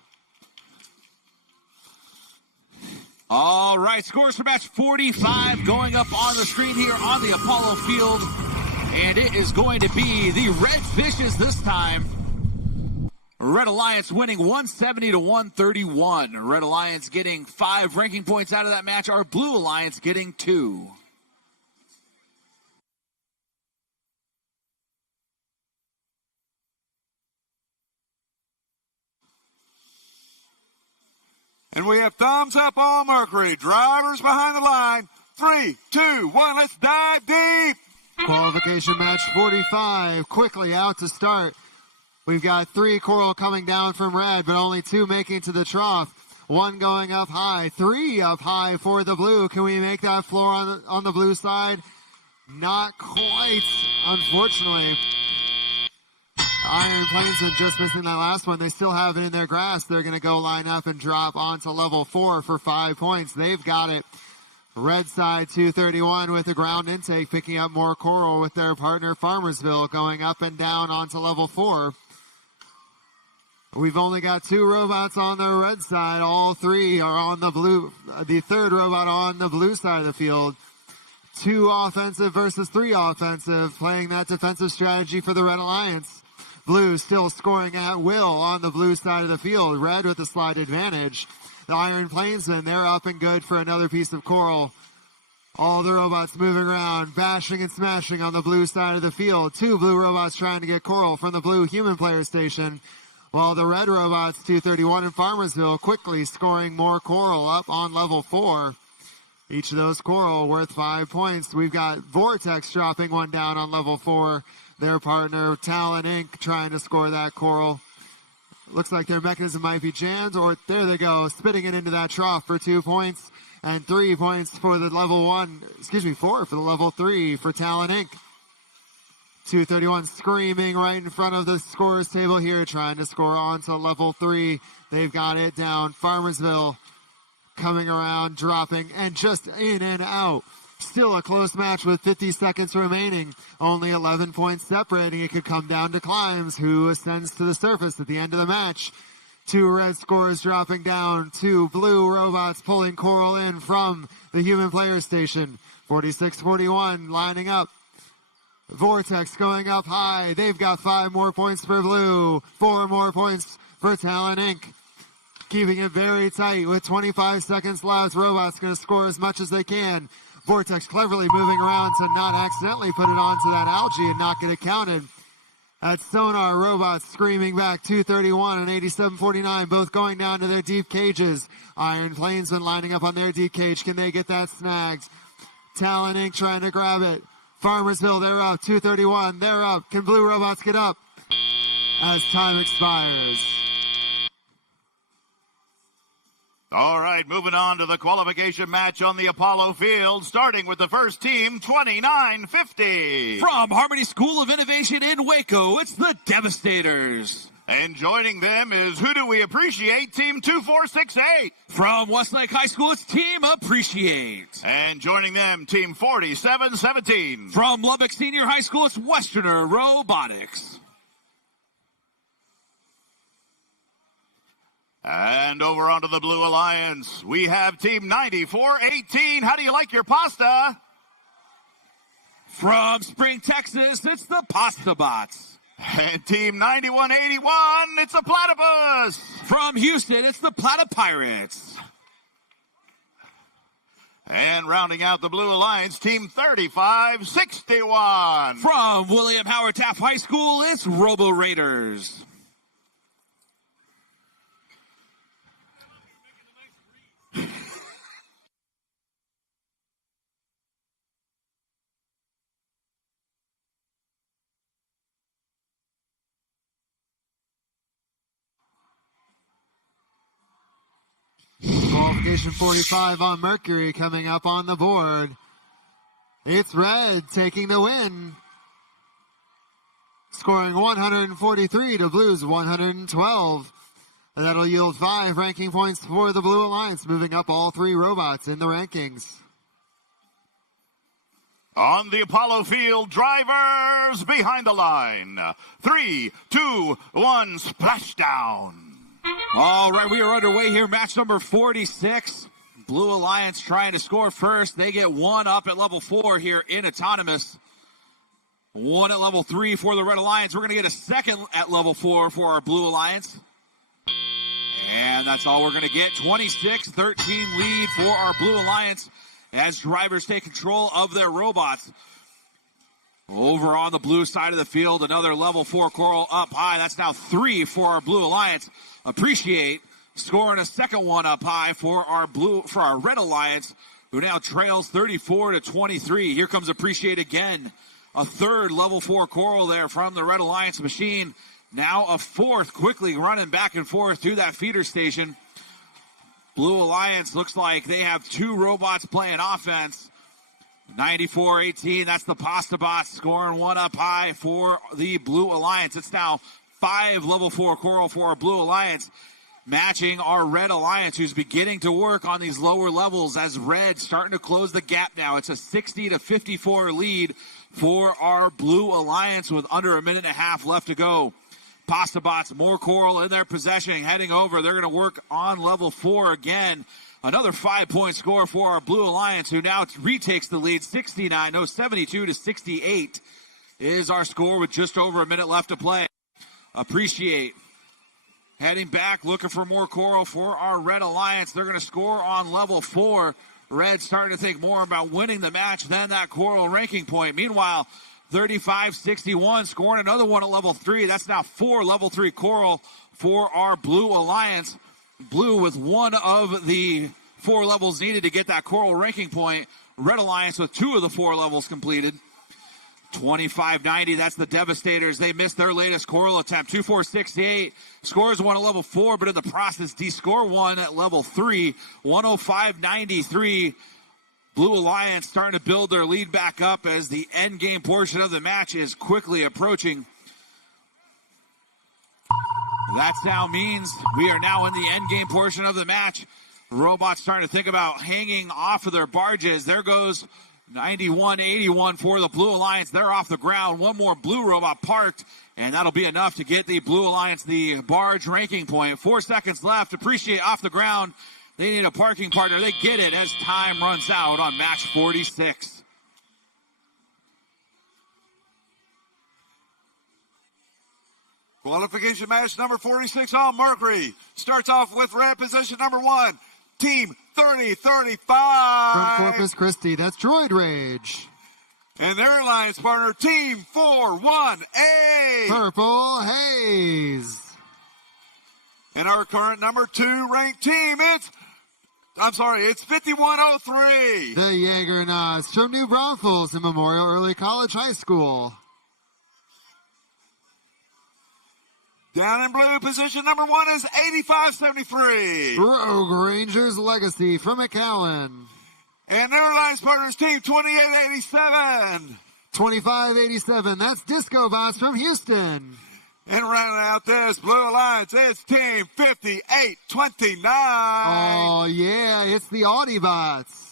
All right, scores for match 45 going up on the screen here on the Apollo field. And it is going to be the Red Fishes this time. Red Alliance winning 170-131. Red Alliance getting 5 ranking points out of that match. Our Blue Alliance getting 2. And we have thumbs up all Mercury. Drivers behind the line. 3, 2, 1, let's dive deep. Qualification match 45, quickly out to start. We've got 3 coral coming down from red, but only 2 making to the trough. 1 going up high, 3 up high for the blue. Can we make that floor on the blue side? Not quite, unfortunately. Iron Plainsman just missing that last one. They still have it in their grasp. They're going to go line up and drop onto level 4 for 5 points. They've got it. Red side 231 with the ground intake, picking up more coral with their partner Farmersville, going up and down onto level 4. We've only got 2 robots on the red side. All 3 are on the blue. The third robot on the blue side of the field. 2 offensive versus 3 offensive, playing that defensive strategy for the Red Alliance. Blue still scoring at will on the blue side of the field. Red with the slight advantage. The Iron Plainsmen, they're up and good for another piece of coral. All the robots moving around, bashing and smashing on the blue side of the field. 2 blue robots trying to get coral from the blue human player station, while the red robots, 231 and Farmersville, quickly scoring more coral up on level 4. Each of those coral worth 5 points. We've got Vortex dropping 1 down on level 4. Their partner, Talon Inc., trying to score that coral. Looks like their mechanism might be jammed, or there they go, spitting it into that trough for 2 points, and 3 points for the level 4 for the level 3 for Talon Inc. 231 screaming right in front of the scorer's table here, trying to score on to level 3. They've got it down. Farmersville coming around, dropping, and just in and out. Still a close match with 50 seconds remaining. Only 11 points separating. It could come down to climbs. Who ascends to the surface at the end of the match? 2 red scores dropping down. 2 blue robots pulling coral in from the human player station. 46-41 lining up. Vortex going up high. They've got 5 more points for blue. 4 more points for Talon Inc. Keeping it very tight with 25 seconds left. Robots going to score as much as they can. Vortex cleverly moving around to not accidentally put it onto that algae and not get it counted. At Sonar, robots screaming back 231 and 87-49, both going down to their deep cages. Iron Plainsman lining up on their deep cage. Can they get that snagged? Talon Inc. trying to grab it. Farmersville, they're up. 231, they're up. Can blue robots get up? As time expires. All right, moving on to the qualification match on the Apollo field, starting with the first team, 2950. From Harmony School of Innovation in Waco, it's the Devastators. And joining them is Who Do We Appreciate, Team 2468. From Westlake High School, it's Team Appreciate. And joining them, Team 4717. From Lubbock Senior High School, it's Westerner Robotics. And over onto the Blue Alliance, we have Team 9418. How do you like your pasta? From Spring, Texas, it's the Pasta Bots. And Team 9181, it's the Platypus. From Houston, it's the Platypirates. And rounding out the Blue Alliance, Team 3561. From William Howard Taft High School, it's Robo Raiders. Qualification 45 on Mercury coming up on the board. It's red taking the win. Scoring 143 to Blue's 112. And that'll yield 5 ranking points for the Blue Alliance, moving up all 3 robots in the rankings. On the Apollo field, drivers behind the line. 3, 2, 1, splashdown. All right, we are underway here. Match number 46. Blue Alliance trying to score first. They get 1 up at level 4 here in Autonomous. 1 at level 3 for the Red Alliance. We're going to get a 2nd at level 4 for our Blue Alliance. And that's all we're going to get. 26-13 lead for our Blue Alliance as drivers take control of their robots. Over on the blue side of the field, another level 4 coral up high. That's now 3 for our Blue Alliance. Appreciate scoring a second one up high for our Red Alliance, who now trails 34-23. Here comes Appreciate again. A third level 4 coral there from the Red Alliance machine. Now a fourth, quickly running back and forth through that feeder station. Blue Alliance looks like they have 2 robots playing offense. 94-18, that's the Pasta Bots scoring one up high for the Blue Alliance. It's now 5 level 4 coral for our Blue Alliance, matching our Red Alliance, who's beginning to work on these lower levels as Red starting to close the gap now. It's a 60-54 lead for our Blue Alliance with under a minute and a half left to go. Pasta Bots, more coral in their possession, heading over. They're going to work on level 4 again. Another 5-point score for our Blue Alliance, who now retakes the lead. 72-68 is our score with just over a minute left to play. Appreciate heading back, looking for more coral for our Red Alliance. They're going to score on level 4. Red starting to think more about winning the match than that coral ranking point. Meanwhile, 35-61, scoring another one at level 3. That's now 4 level 3 coral for our Blue Alliance. Blue with one of the 4 levels needed to get that coral ranking point. Red Alliance with 2 of the 4 levels completed. 25-90, that's the Devastators. They missed their latest coral attempt. 24-68, scores one at level 4, but in the process, de-score one at level 3. 105-93. Blue Alliance starting to build their lead back up as the end game portion of the match is quickly approaching. That now means we are now in the end game portion of the match. Robots starting to think about hanging off of their barges. There goes 91-81 for the Blue Alliance. They're off the ground. One more blue robot parked, and that'll be enough to get the Blue Alliance the barge ranking point. 4 seconds left. Appreciate off the ground. They need a parking partner. They get it as time runs out on match 46. Qualification match number 46 on Mercury. Starts off with red position number 1. Team 30-35. From Corpus Christi, that's Droid Rage. And their alliance partner, Team 4-1-A. Purple Haze. And our current number 2 ranked team, it's 5103. The Jaegernauts from New Braunfels and Memorial Early College High School. Down in blue, position number 1 is 8573. Rogue Rangers Legacy from McAllen. And their alliance partners, Team 2887. 2587, that's Disco Bots from Houston. And rounding out this Blue Alliance, it's Team 5829. Oh, yeah, it's the Audibots.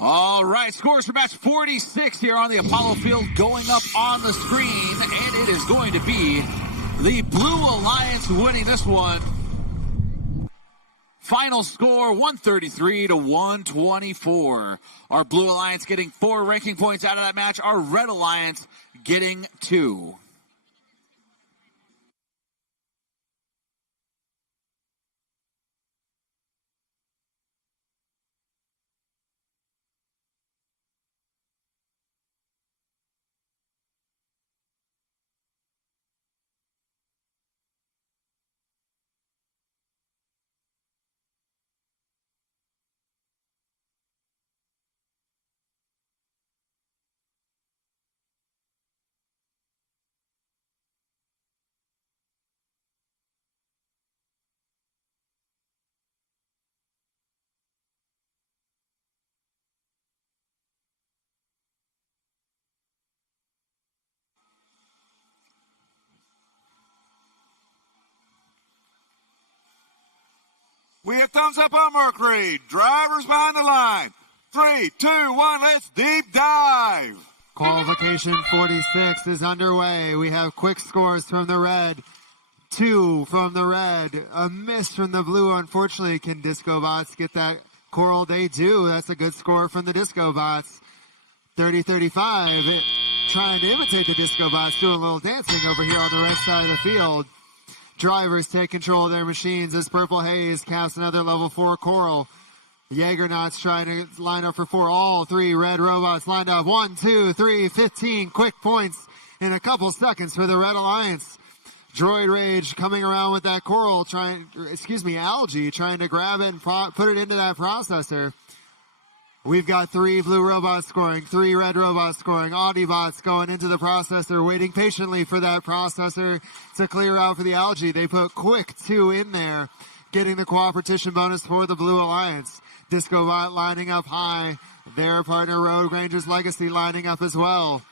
All right, scores for match 46 here on the Apollo Field going up on the screen, and it is going to be the Blue Alliance winning this one. Final score, 133-124. Our Blue Alliance getting 4 ranking points out of that match. Our Red Alliance getting 2. We have thumbs up on Mercury. Drivers behind the line. 3, 2, 1, let's deep dive. Qualification 46 is underway. We have quick scores from the red. 2 from the red. A miss from the blue. Unfortunately, can Disco Bots get that coral? They do. That's a good score from the Disco Bots. 30-35. Trying to imitate the Disco Bots, doing a little dancing over here on the red side of the field. Drivers take control of their machines as Purple Haze casts another level 4 coral. Jaegernauts trying to line up for 4. All 3 red robots lined up. 1, 2, 3, 15 quick points in a couple seconds for the Red Alliance. Droid Rage coming around with that coral, algae, trying to grab it and put it into that processor. We've got 3 blue robots scoring, 3 red robots scoring, Audiobots going into the processor, waiting patiently for that processor to clear out for the algae. They put quick 2 in there, getting the cooperation bonus for the Blue Alliance. Discobot lining up high. Their partner Road Rangers Legacy lining up as well.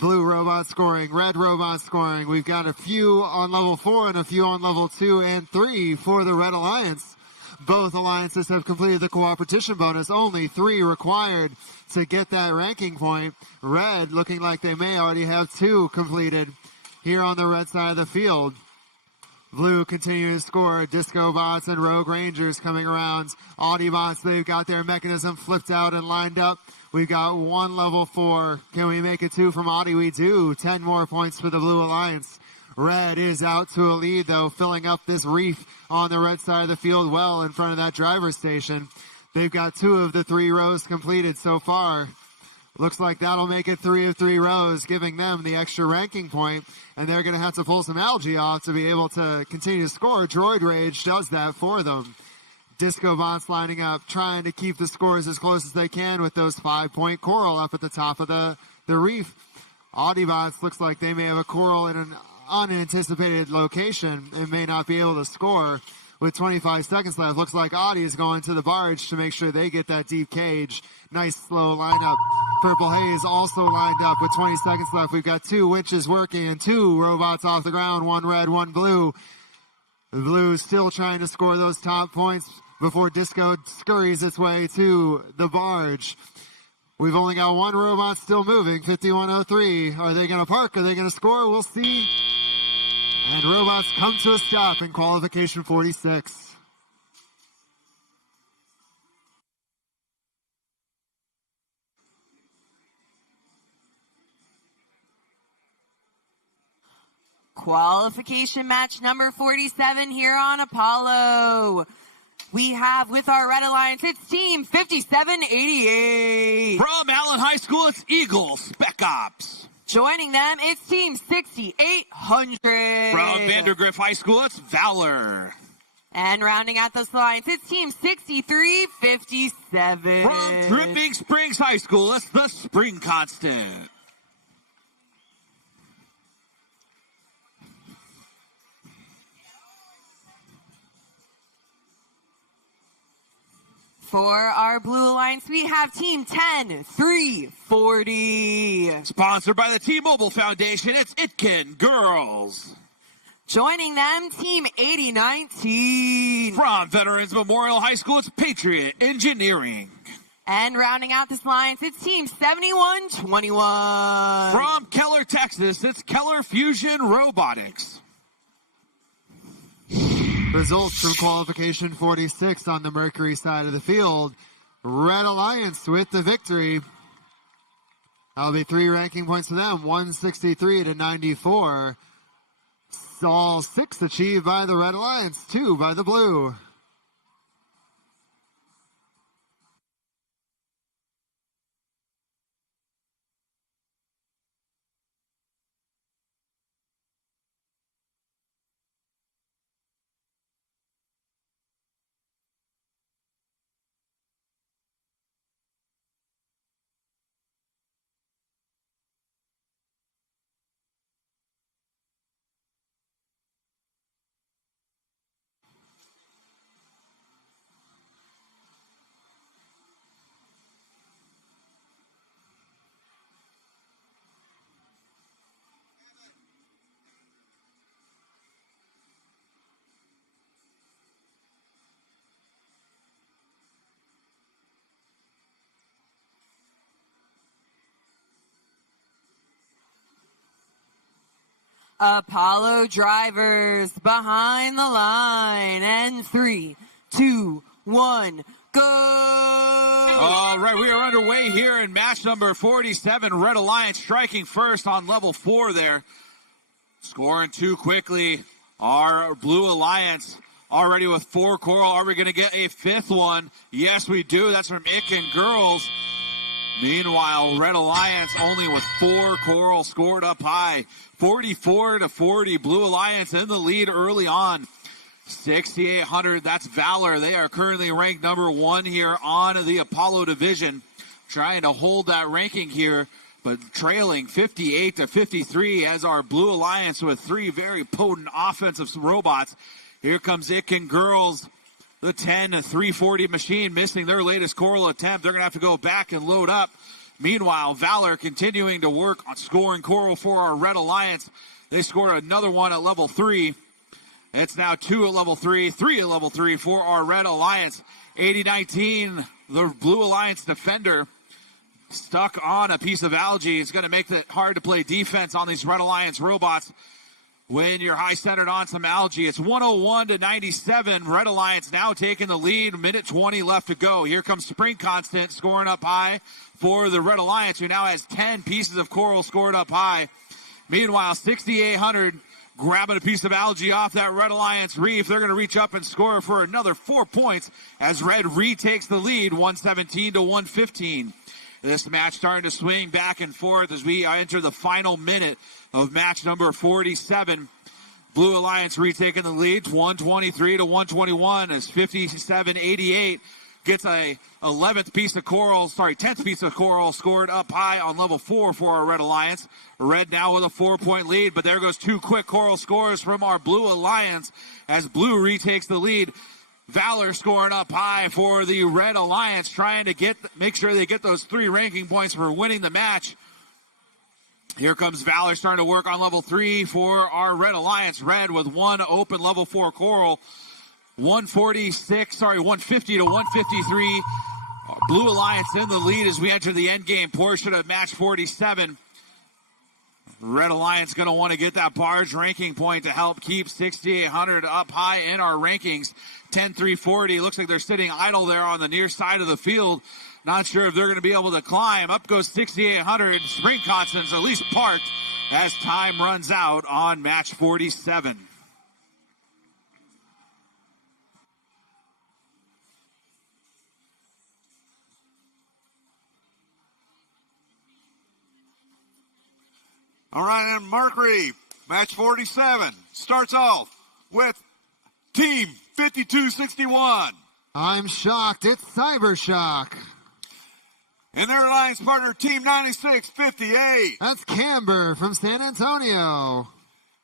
Blue robot scoring, red robot scoring. We've got a few on level 4 and a few on level 2 and 3 for the Red Alliance. Both alliances have completed the cooperation bonus. Only 3 required to get that ranking point. Red looking like they may already have 2 completed here on the red side of the field. Blue continues to score. Discobots and Rogue Rangers coming around. Audiobots, they've got their mechanism flipped out and lined up. We've got 1 level 4. Can we make it 2 from Audi? We do. 10 more points for the Blue Alliance. Red is out to a lead, though, filling up this reef on the red side of the field well in front of that driver's station. They've got 2 of the 3 rows completed so far. Looks like that'll make it 3 of 3 rows, giving them the extra ranking point, and they're going to have to pull some algae off to be able to continue to score. Droid Rage does that for them. Discobots lining up, trying to keep the scores as close as they can with those 5-point coral up at the top of the reef. Audiobots looks like they may have a coral in an unanticipated location and may not be able to score. With 25 seconds left, looks like Audi is going to the barge to make sure they get that deep cage. Nice slow lineup. Purple Haze also lined up with 20 seconds left. We've got 2 winches working and 2 robots off the ground, 1 red, 1 blue. The blue still trying to score those top points before Disco scurries its way to the barge. We've only got 1 robot still moving, 5103. Are they going to park? Are they going to score? We'll see. And robots come to a stop in qualification 46. Qualification match number 47 here on Apollo. We have with our Red Alliance, it's Team 5788. From Allen High School, it's Eagle Spec Ops. Joining them, it's Team 6800. From Vandergrift High School, it's Valor. And rounding out this alliance, it's Team 6357. From Dripping Springs High School, it's the Spring Constant. For our Blue Alliance, we have Team 10340. Sponsored by the T-Mobile Foundation, it's Itkin Girls. Joining them, Team 8019. From Veterans Memorial High School, it's Patriot Engineering. And rounding out this alliance, it's Team 7121. From Keller, Texas, it's Keller Fusion Robotics. Results from qualification 46 on the Mercury side of the field. Red Alliance with the victory. That'll be 3 ranking points for them, 163 to 94. All 6 achieved by the Red Alliance, 2 by the Blue. Apollo drivers behind the line. And 3, 2, 1, go! All right, we are underway here in match number 47. Red Alliance striking first on level 4 there. Scoring 2 quickly. Our Blue Alliance already with 4 coral. Are we going to get a 5th one? Yes, we do. That's from Ick and Girls. Meanwhile, Red Alliance only with 4 coral scored up high. 44-40, Blue Alliance in the lead early on. 6,800, that's Valor. They are currently ranked number 1 here on the Apollo division. Trying to hold that ranking here, but trailing 58-53 as our Blue Alliance with 3 very potent offensive robots. Here comes Itkin Girls, the 10-340 machine, missing their latest coral attempt. They're going to have to go back and load up. Meanwhile, Valor continuing to work on scoring coral for our Red Alliance. They scored another one at level 3. It's now 2 at level 3, 3 at level 3 for our Red Alliance. 80-19, the Blue Alliance defender stuck on a piece of algae. It's going to make it hard to play defense on these Red Alliance robots when you're high-centered on some algae. It's 101-97. Red Alliance now taking the lead. Minute 20 left to go. Here comes Spring Constant scoring up high for the Red Alliance, who now has 10 pieces of coral scored up high. Meanwhile, 6,800 grabbing a piece of algae off that Red Alliance reef. They're going to reach up and score for another 4 points as Red retakes the lead, 117-115. This match starting to swing back and forth as we enter the final minute of match number 47. Blue Alliance retaking the lead, 123-121 as 57-88 gets a 10th piece of coral scored up high on level 4 for our Red Alliance. Red now with a 4-point lead, but there goes 2 quick coral scores from our Blue Alliance as Blue retakes the lead. Valor scoring up high for the Red Alliance, trying to make sure they get those 3 ranking points for winning the match. Here comes Valor starting to work on level 3 for our Red Alliance. Red with 1 open level 4 coral. 150-153. Blue Alliance in the lead as we enter the end game portion of match 47. Red Alliance going to want to get that barge ranking point to help keep 6,800 up high in our rankings. 10-340. Looks like they're sitting idle there on the near side of the field. Not sure if they're going to be able to climb. Up goes 6,800. Spring Constant's at least parked as time runs out on match 47. All right, and Mercury, match 47, starts off with Team 5261. I'm shocked. It's Cyber Shock. And their alliance partner, Team 9658. That's Camber from San Antonio.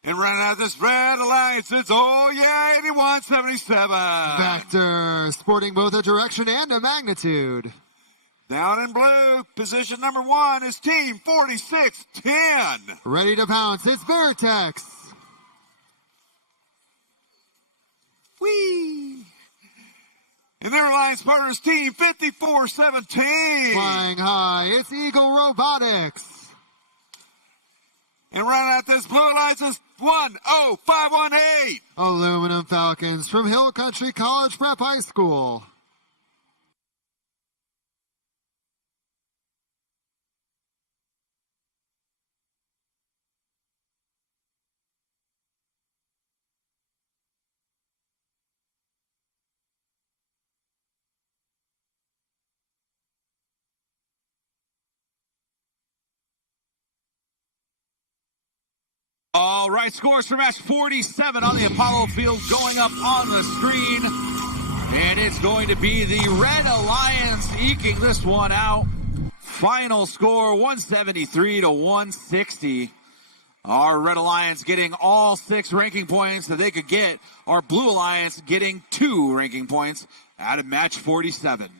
And running out this Red Alliance, it's, 8177. Vector, sporting both a direction and a magnitude. Down in blue, position number 1 is Team 4610. Ready to pounce, it's Vertex. Whee! And their alliance partner is Team 5417. Flying high, it's Eagle Robotics. And right out this blue alliance is 10518. Aluminum Falcons from Hill Country College Prep High School. All right, scores for match 47 on the Apollo field going up on the screen. And it's going to be the Red Alliance eking this one out. Final score, 173-160. Our Red Alliance getting all 6 ranking points that they could get. Our Blue Alliance getting 2 ranking points out of match 47.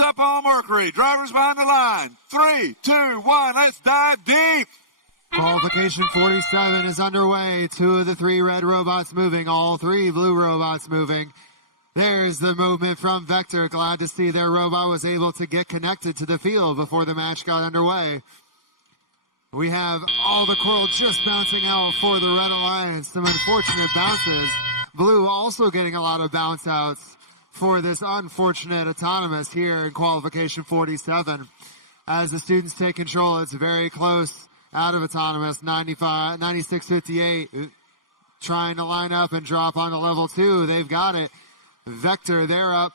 Up on Mercury. Drivers behind the line. 3, 2, 1. Let's dive deep. Qualification 47 is underway. 2 of the 3 red robots moving. All 3 blue robots moving. There's the movement from Vector. Glad to see their robot was able to get connected to the field before the match got underway. We have all the coral just bouncing out for the Red Alliance. Some unfortunate bounces. Blue also getting a lot of bounce outs for this unfortunate autonomous here in qualification 47. As the students take control, it's very close out of autonomous, 96-58. Trying to line up and drop onto level 2. They've got it. Vector, they're up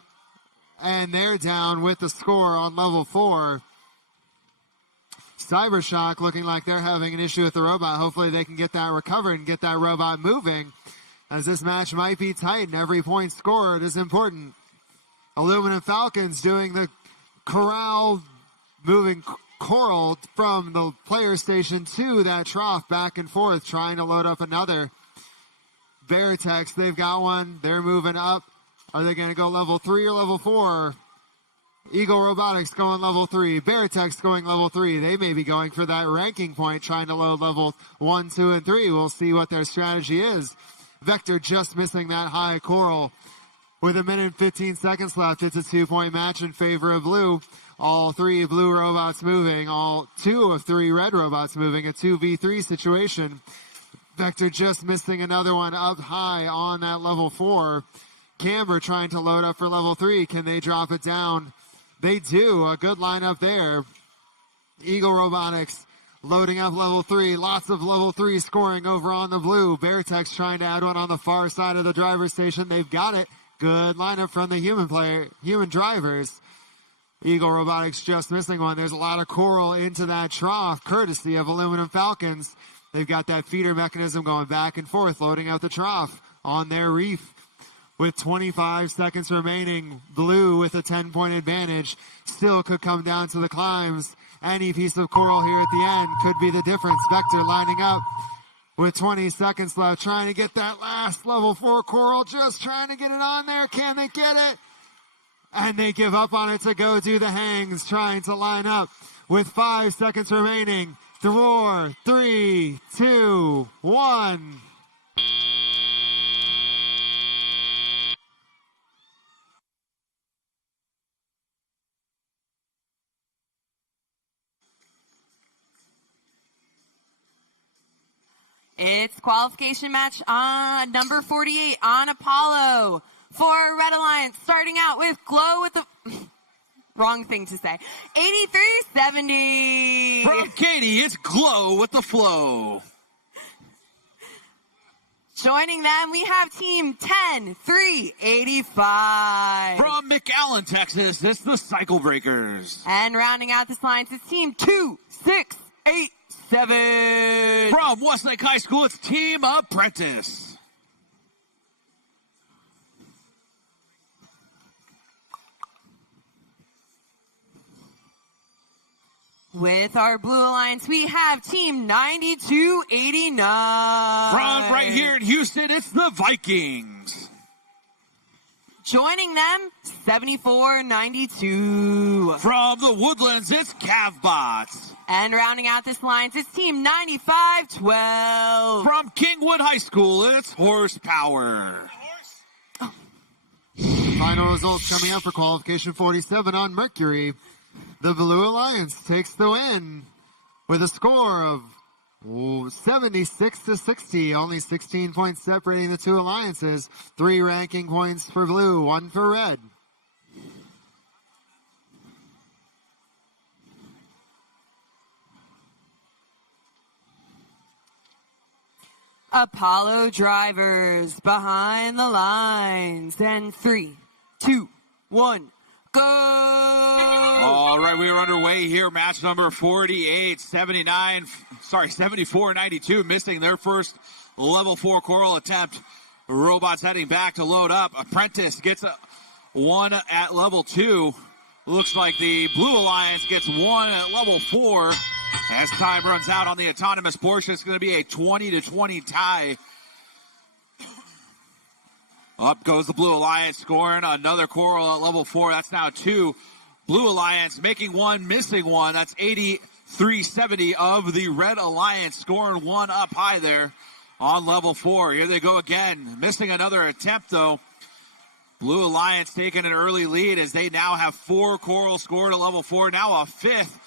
and they're down with the score on level 4. Cybershock looking like they're having an issue with the robot. Hopefully they can get that recovered and get that robot moving, as this match might be tight and every point scored is important. Aluminum Falcons doing the corral, moving coral from the player station to that trough back and forth, trying to load up another. Veritex, they've got one. They're moving up. Are they going to go level 3 or level 4? Eagle Robotics going level 3. Veritex going level 3. They may be going for that ranking point, trying to load level 1, 2, and 3. We'll see what their strategy is. Vector just missing that high coral. With 1 minute and 15 seconds left, it's a 2-point match in favor of blue. All 3 blue robots moving. All 2 of 3 red robots moving. A 2v3 situation. Vector just missing another one up high on that level 4. Camber trying to load up for level 3. Can they drop it down? They do. A good lineup there. Eagle Robotics loading up level 3. Lots of level 3 scoring over on the blue. Veritex trying to add one on the far side of the driver's station. They've got it. Good lineup from the human drivers. Eagle Robotics just missing one. There's a lot of coral into that trough, courtesy of Aluminum Falcons. They've got that feeder mechanism going back and forth, loading out the trough on their reef. With 25 seconds remaining, blue with a 10-point advantage still could come down to the climbs. Any piece of coral here at the end could be the difference. Vector lining up with 20 seconds left, trying to get that last level 4 coral, just trying to get it on there. Can they get it? And they give up on it to go do the hangs, trying to line up with 5 seconds remaining. 4, 3, 2, 1. It's qualification match number 48 on Apollo for Red Alliance, starting out with Glow with the wrong thing to say. 83-70. From Katie, it's Glow with the flow. Joining them, we have team 10-3-85. From McAllen, Texas, it's the Cycle Breakers. And rounding out this line, it's team 2-6-8-7. From Westlake High School, it's Team Apprentice. With our Blue Alliance, we have Team 92-89. From right here in Houston, it's the Vikings. Joining them, 74-92. From the Woodlands, it's Cavbots. And rounding out this line, it's Team 95-12. From Kingwood High School, it's Horsepower. Final results coming up for qualification 47 on Mercury. The Blue Alliance takes the win with a score of 76-60. Only 16 points separating the two alliances. 3 ranking points for blue, 1 for red. Apollo drivers behind the lines. And 3, 2, 1. Go! All right, we are underway here. Match number 74-92, missing their first level 4 coral attempt. Robots heading back to load up. Apprentice gets one at level 2. Looks like the Blue Alliance gets one at level 4. As time runs out on the autonomous portion, it's going to be a 20-20 tie. Up goes the Blue Alliance, scoring another coral at level 4. That's now 2 Blue Alliance making one, missing one. That's 83-70 of the Red Alliance, scoring one up high there on level 4. Here they go again, missing another attempt though. Blue Alliance taking an early lead as they now have 4 coral scored at level 4. Now a 5th,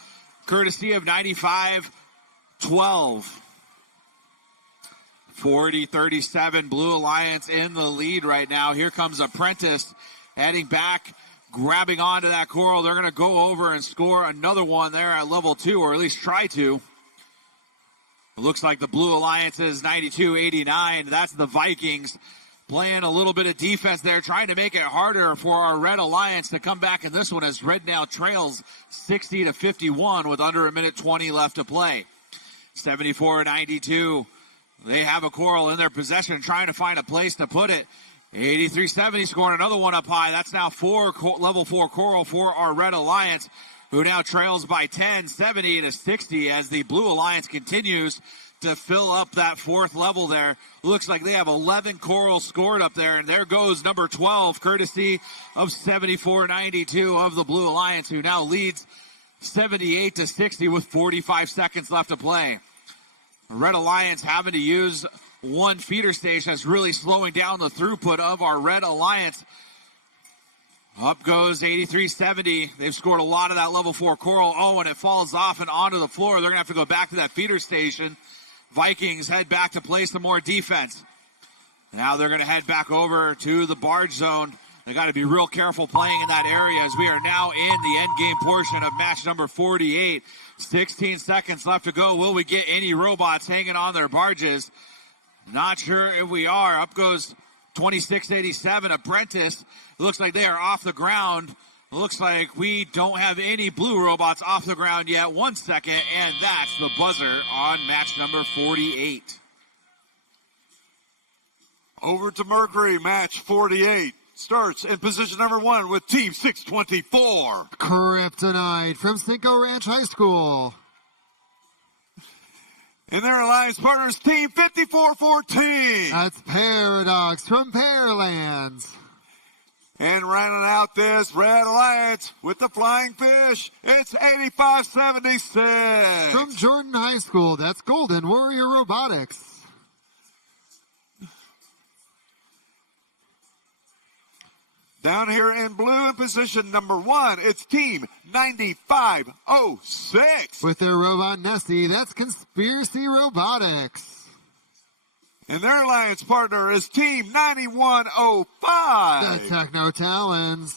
courtesy of 95-12. 40-37, Blue Alliance in the lead right now. Here comes Apprentice heading back, grabbing onto that coral. They're going to go over and score another one there at level 2, or at least try to. It looks like the Blue Alliance is 92-89. That's the Vikings playing a little bit of defense there, trying to make it harder for our Red Alliance to come back in this one, as Red now trails 60-51 with under a minute 20 left to play. 74-92. They have a coral in their possession, trying to find a place to put it. 83-70, scoring another one up high. That's now level 4 coral for our Red Alliance, who now trails by 10, 70-60, as the Blue Alliance continues to fill up that 4th level there. Looks like they have 11 corals scored up there, and there goes number 12, courtesy of 74-92 of the Blue Alliance, who now leads 78-60 with 45 seconds left to play. Red Alliance having to use one feeder station. That's really slowing down the throughput of our Red Alliance. Up goes 83-70. They've scored a lot of that level 4 coral. Oh, and it falls off and onto the floor. They're going to have to go back to that feeder station. Vikings head back to play some more defense. Now they're going to head back over to the barge zone. They got to be real careful playing in that area, as we are now in the end game portion of match number 48. 16 seconds left to go. Will we get any robots hanging on their barges? Not sure if we are. Up goes 26-87. Apprentice. It looks like they are off the ground. It looks like we don't have any blue robots off the ground yet. 1 second, and that's the buzzer on match number 48. Over to Mercury, match 48. Starts in position number 1 with Team 624. Kryptonite from Cinco Ranch High School. And their alliance partners, Team 5414. That's Paradox from Pearlands. And rounding out this Red Alliance with the Flying Fish, it's 85-76. From Jordan High School, that's Golden Warrior Robotics. Down here in blue in position number 1, it's Team 9506. With their robot Nessie, that's Conspiracy Robotics. And their alliance partner is Team 9105. The Techno Talons.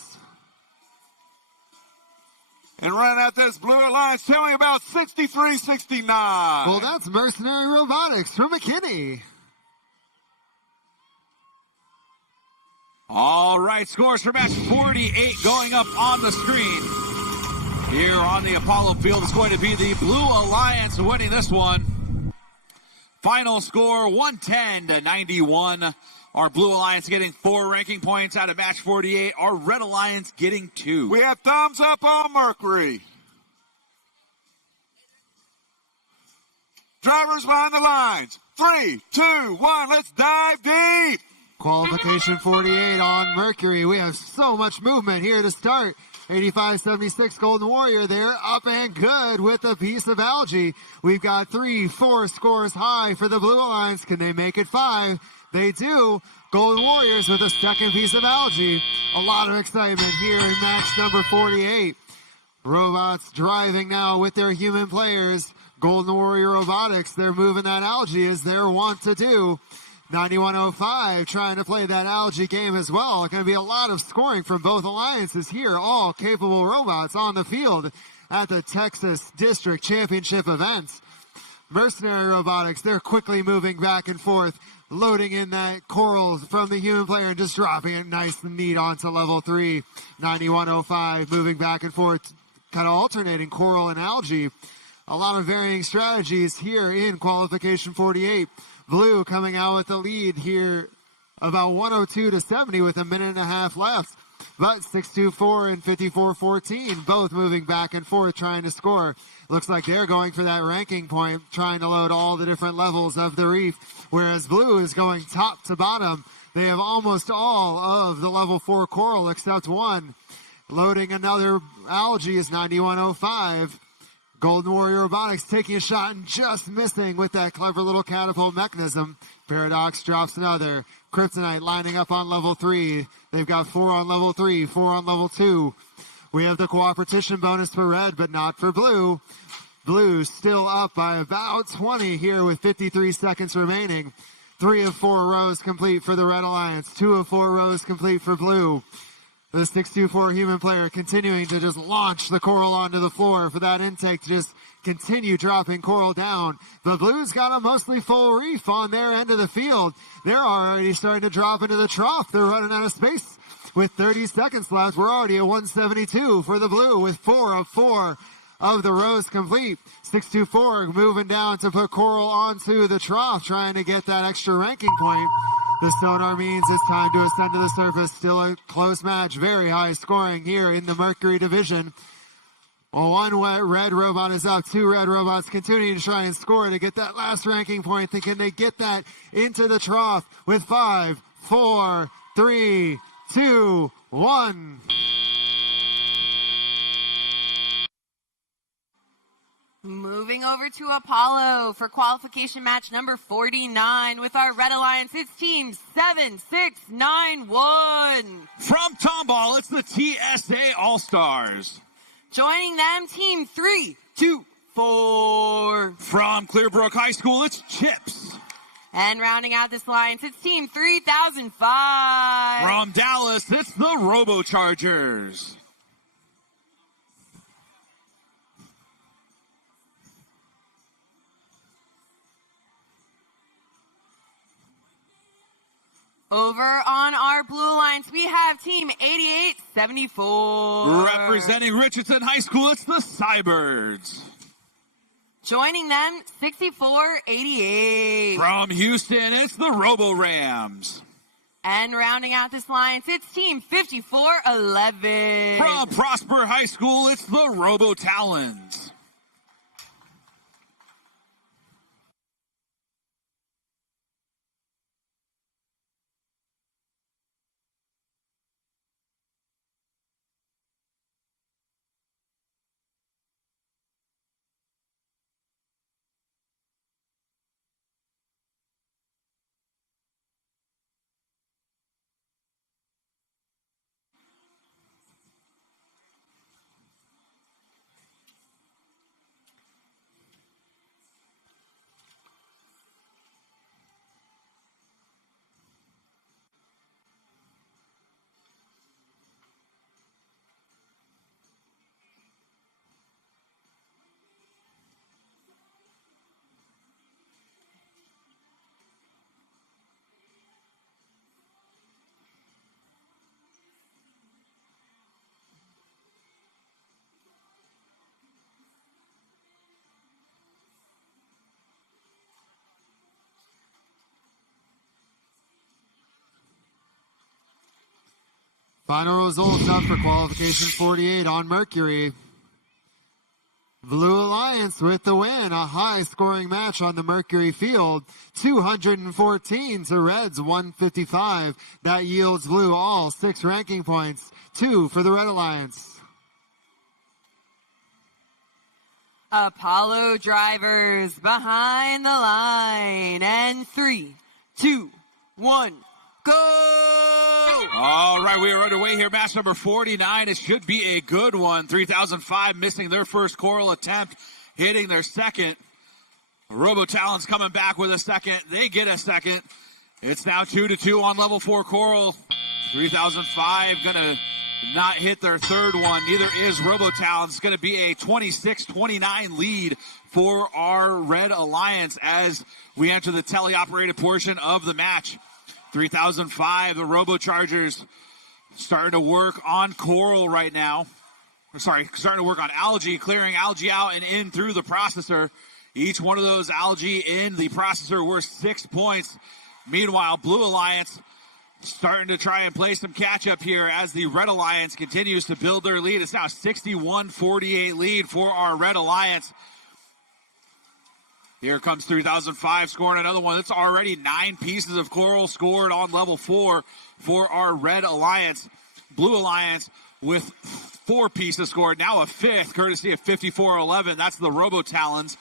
And running out this blue alliance, tell me about 6369. Well, that's Mercenary Robotics from McKinney. All right, scores for match 48 going up on the screen. Here on the Apollo field, it's going to be the Blue Alliance winning this one. Final score, 110-91. Our Blue Alliance getting 4 ranking points out of match 48. Our Red Alliance getting 2. We have thumbs up on Mercury. Drivers behind the lines. 3, 2, 1, let's dive deep. Qualification 48 on Mercury. We have so much movement here to start. 85-76 Golden Warrior there, up and good with a piece of algae. We've got 3, 4 scores high for the Blue Alliance. Can they make it 5? They do. Golden Warriors with a second piece of algae. A lot of excitement here in match number 48. Robots driving now with their human players. Golden Warrior Robotics, they're moving that algae as they're wont to do. 9105 trying to play that algae game as well. Going to be a lot of scoring from both alliances here. All capable robots on the field at the Texas District Championship events. Mercenary Robotics, they're quickly moving back and forth, loading in that coral from the human player and just dropping it nice and neat onto level 3. 9105 moving back and forth, kind of alternating coral and algae. A lot of varying strategies here in qualification 48. Blue coming out with the lead here, about 102-70 with a minute and a half left. But 624 and 5414 both moving back and forth trying to score. Looks like they're going for that ranking point, trying to load all the different levels of the reef, whereas Blue is going top to bottom. They have almost all of the level 4 coral except one. Loading another algae is 9105. Golden Warrior Robotics taking a shot and just missing with that clever little catapult mechanism. Paradox drops another. Kryptonite lining up on level 3. They've got 4 on level 3, 4 on level 2. We have the cooperation bonus for red, but not for blue. Blue still up by about 20 here with 53 seconds remaining. 3 of 4 rows complete for the Red Alliance. 2 of 4 rows complete for blue. The 624 human player continuing to just launch the coral onto the floor for that intake to just continue dropping coral down. The blues got a mostly full reef on their end of the field. They're already starting to drop into the trough. They're running out of space. With 30 seconds left, we're already at 172 for the blue with 4 of 4 of the rows complete. 624 moving down to put coral onto the trough, trying to get that extra ranking point. The sonar means it's time to ascend to the surface. Still a close match. Very high scoring here in the Mercury division. Well, one red robot is up. 2 red robots continuing to try and score to get that last ranking point. Thinking they get that into the trough with 5, 4, 3, 2, 1. Moving over to Apollo for qualification match number 49 with our Red Alliance. It's team 7691. From Tomball, it's the TSA All-Stars. Joining them, team 324. From Clearbrook High School, it's Chips. And rounding out this alliance, it's team 3005. From Dallas, it's the Robochargers. Over on our blue alliance, we have team 8874. Representing Richardson High School, it's the Cybirds. Joining them, 6488. From Houston, it's the Robo-Rams. And rounding out this alliance, it's team 5411. From Prosper High School, it's the Robo-Talons. Final results up for qualification 48 on Mercury. Blue Alliance with the win. A high-scoring match on the Mercury field. 214 to Reds, 155. That yields Blue all 6 ranking points. 2 for the Red Alliance. Apollo drivers behind the line. And 3, 2, 1, go! All right, we are underway here. Match number 49. It should be a good one. 3005 missing their first coral attempt, hitting their second. Robo-Talons coming back with a second. They get a second. It's now 2-2 on level 4 coral. 3005 going to not hit their third one. Neither is Robo-Talons. It's going to be a 26-29 lead for our Red Alliance as we enter the teleoperated portion of the match. 3005, the Robochargers starting to work on coral right now. Starting to work on algae, clearing algae out and in through the processor. Each one of those algae in the processor worth 6 points. Meanwhile, Blue Alliance starting to try and play some catch-up here as the Red Alliance continues to build their lead. It's now a 61-48 lead for our Red Alliance. Here comes 3005 scoring another one. It's already 9 pieces of coral scored on level 4 for our Red Alliance. Blue Alliance with 4 pieces scored. Now a 5th, courtesy of 54-11. That's the Robo Talons.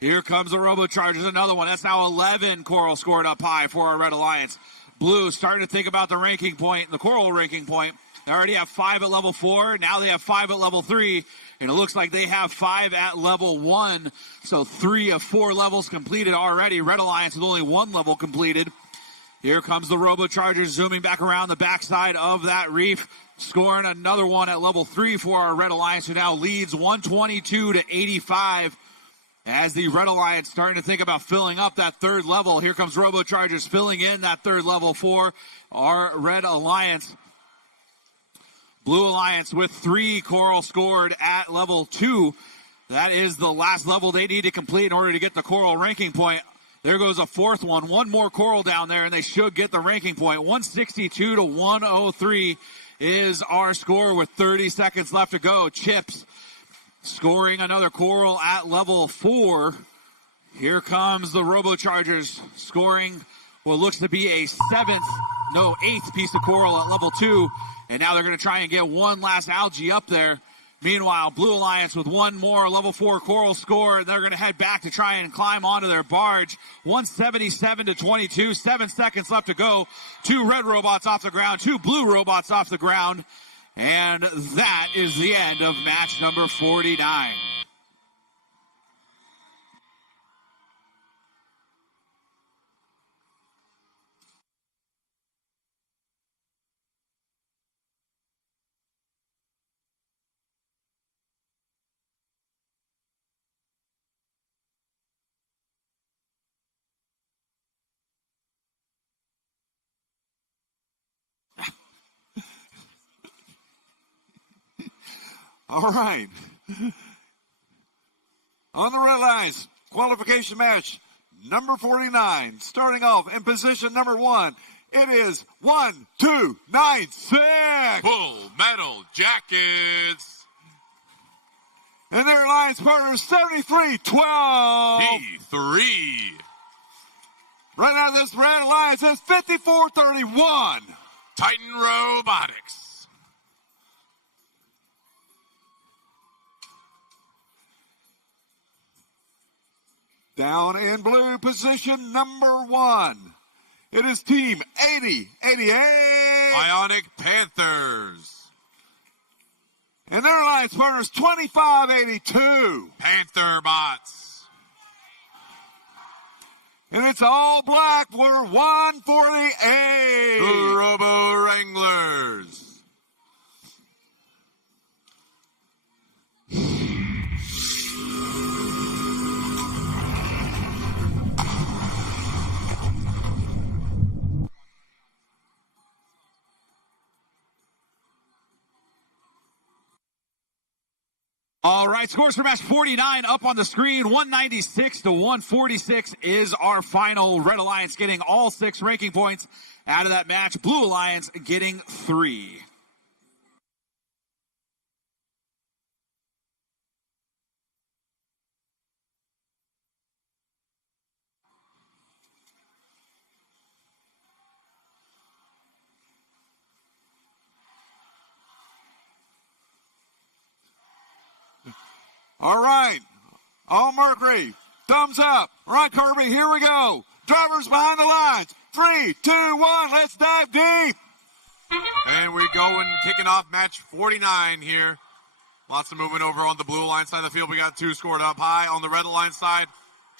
Here comes the Robo Chargers, another one. That's now 11 coral scored up high for our Red Alliance. Blue starting to think about the ranking point, the coral ranking point. They already have 5 at level 4. Now they have 5 at level 3. And it looks like they have 5 at level 1. So 3 of 4 levels completed already. Red Alliance with only 1 level completed. Here comes the Robo Chargers zooming back around the backside of that reef, scoring another one at level 3 for our Red Alliance, who now leads 122-85. As the Red Alliance starting to think about filling up that 3rd level. Here comes Robo Chargers filling in that 3rd level for our Red Alliance. Blue Alliance with 3 coral scored at level 2. That is the last level they need to complete in order to get the coral ranking point. There goes a 4th one. 1 more coral down there, and they should get the ranking point. 162-103 is our score with 30 seconds left to go. Chips scoring another coral at level 4. Here comes the Robo Chargers scoring what looks to be a 8th piece of coral at level 2. And now they're going to try and get one last algae up there. Meanwhile, Blue Alliance with 1 more level 4 coral score. They're going to head back to try and climb onto their barge. 177-22, 7 seconds left to go. 2 red robots off the ground, 2 blue robots off the ground. And that is the end of match number 49. All right. On the red lines, qualification match number 49. Starting off in position number 1, it is 1-2-9-6. Full Metal Jackets. And their alliance partner is 73-12. P3. Right now, this red alliance is 54-31. Titan Robotics. Down in blue, position number 1. It is team 80-88. Ionic Panthers. And their alliance partner is 25-82. Panther Bots. And it's all black for 148. The Robo Wranglers. All right, scores for match 49 up on the screen. 196-146 is our final. Red Alliance getting all 6 ranking points out of that match. Blue Alliance getting 3. All right. All Mercury. Thumbs up. All right, Kirby, here we go. Drivers behind the lines. 3, 2, 1. Let's dive deep. And we go and kicking off match 49 here. Lots of movement over on the Blue Alliance side of the field. We got 2 scored up high. On the Red Alliance side,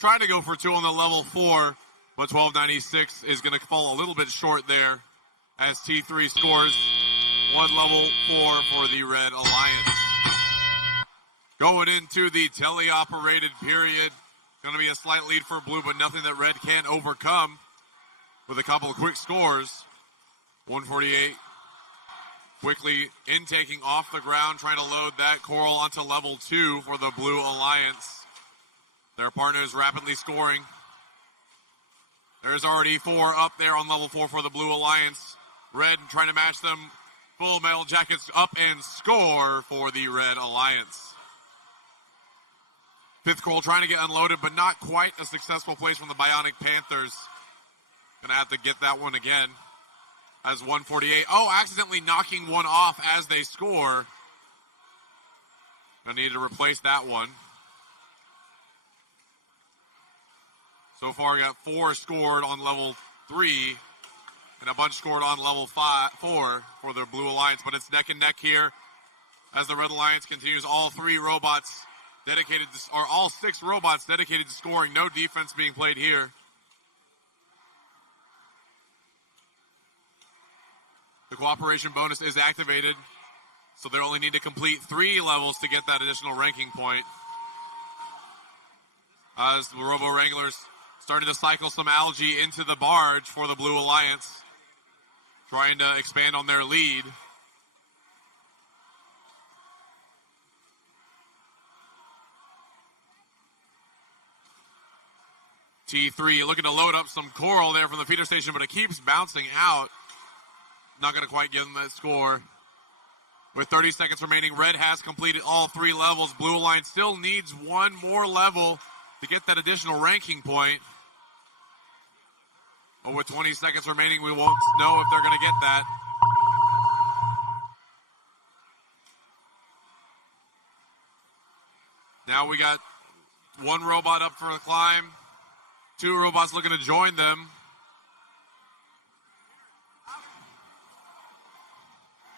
trying to go for 2 on the level 4. But 1296 is going to fall a little bit short there as T3 scores 1 level 4 for the Red Alliance. Going into the teleoperated period. Going to be a slight lead for Blue, but nothing that Red can't overcome with a couple of quick scores. 148 quickly intaking off the ground, trying to load that coral onto level 2 for the Blue Alliance. Their partner is rapidly scoring. There's already 4 up there on level 4 for the Blue Alliance. Red trying to match them. Full Metal Jackets up and score for the Red Alliance. 5th coral trying to get unloaded, but not quite a successful place from the Bionic Panthers. Gonna have to get that one again. as 148. Oh, accidentally knocking one off as they score. I need to replace that one. So far, we got 4 scored on level 3 and a bunch scored on level 4 for the Blue Alliance. But it's neck and neck here as the Red Alliance continues. All 6 robots dedicated to scoring. No defense being played here. The cooperation bonus is activated, so they only need to complete 3 levels to get that additional ranking point. As the Robo Wranglers started to cycle some algae into the barge for the Blue Alliance, trying to expand on their lead. T3 looking to load up some coral there from the feeder station, but it keeps bouncing out. Not going to quite give them that score. With 30 seconds remaining, Red has completed all 3 levels. Blue Alliance still needs 1 more level to get that additional ranking point. But with 20 seconds remaining, we won't know if they're going to get that. Now we got 1 robot up for the climb. 2 robots looking to join them.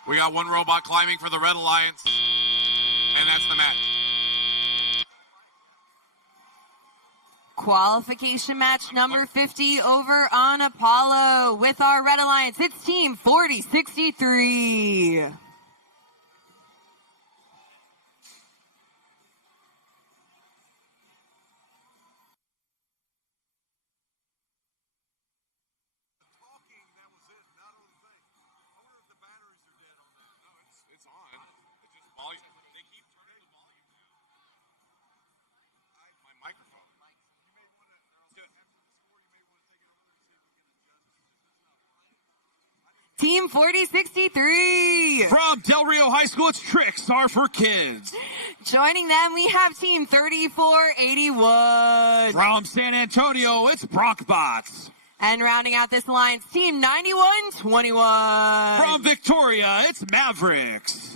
We got 1 robot climbing for the Red Alliance, and that's the match. Qualification match number 50 over on Apollo with our Red Alliance. It's Team 4063. Team 4063. From Del Rio High School, it's Tricks Are for Kids. Joining them, we have Team 3481. From San Antonio, it's Brockbots. And rounding out this alliance, Team 9121. From Victoria, it's Mavericks.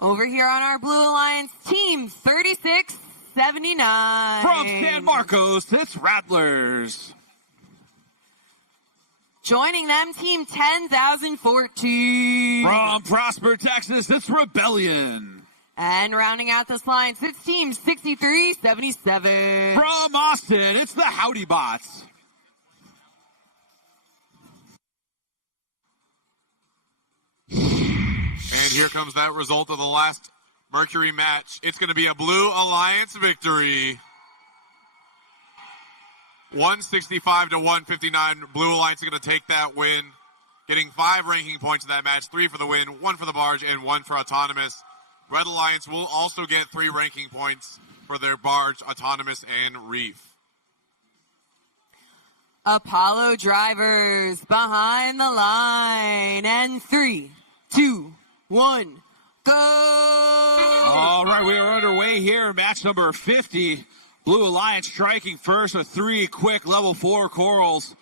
Over here on our Blue Alliance, Team 3679. From San Marcos, it's Rattlers. Joining them, Team 10,014. From Prosper, Texas, it's Rebellion. And rounding out this alliance, it's Team 6377. From Austin, it's the Howdy Bots. And here comes that result of the last Mercury match. It's going to be a Blue Alliance victory. 165 to 159. Blue Alliance are going to take that win, getting 5 ranking points in that match, 3 for the win, 1 for the barge, and 1 for autonomous. Red Alliance will also get 3 ranking points for their barge, autonomous, and reef. Apollo drivers behind the line. And 3, 2, 1, go! All right, we are underway here. Match number 50. Blue Alliance striking first with 3 quick level 4 corals.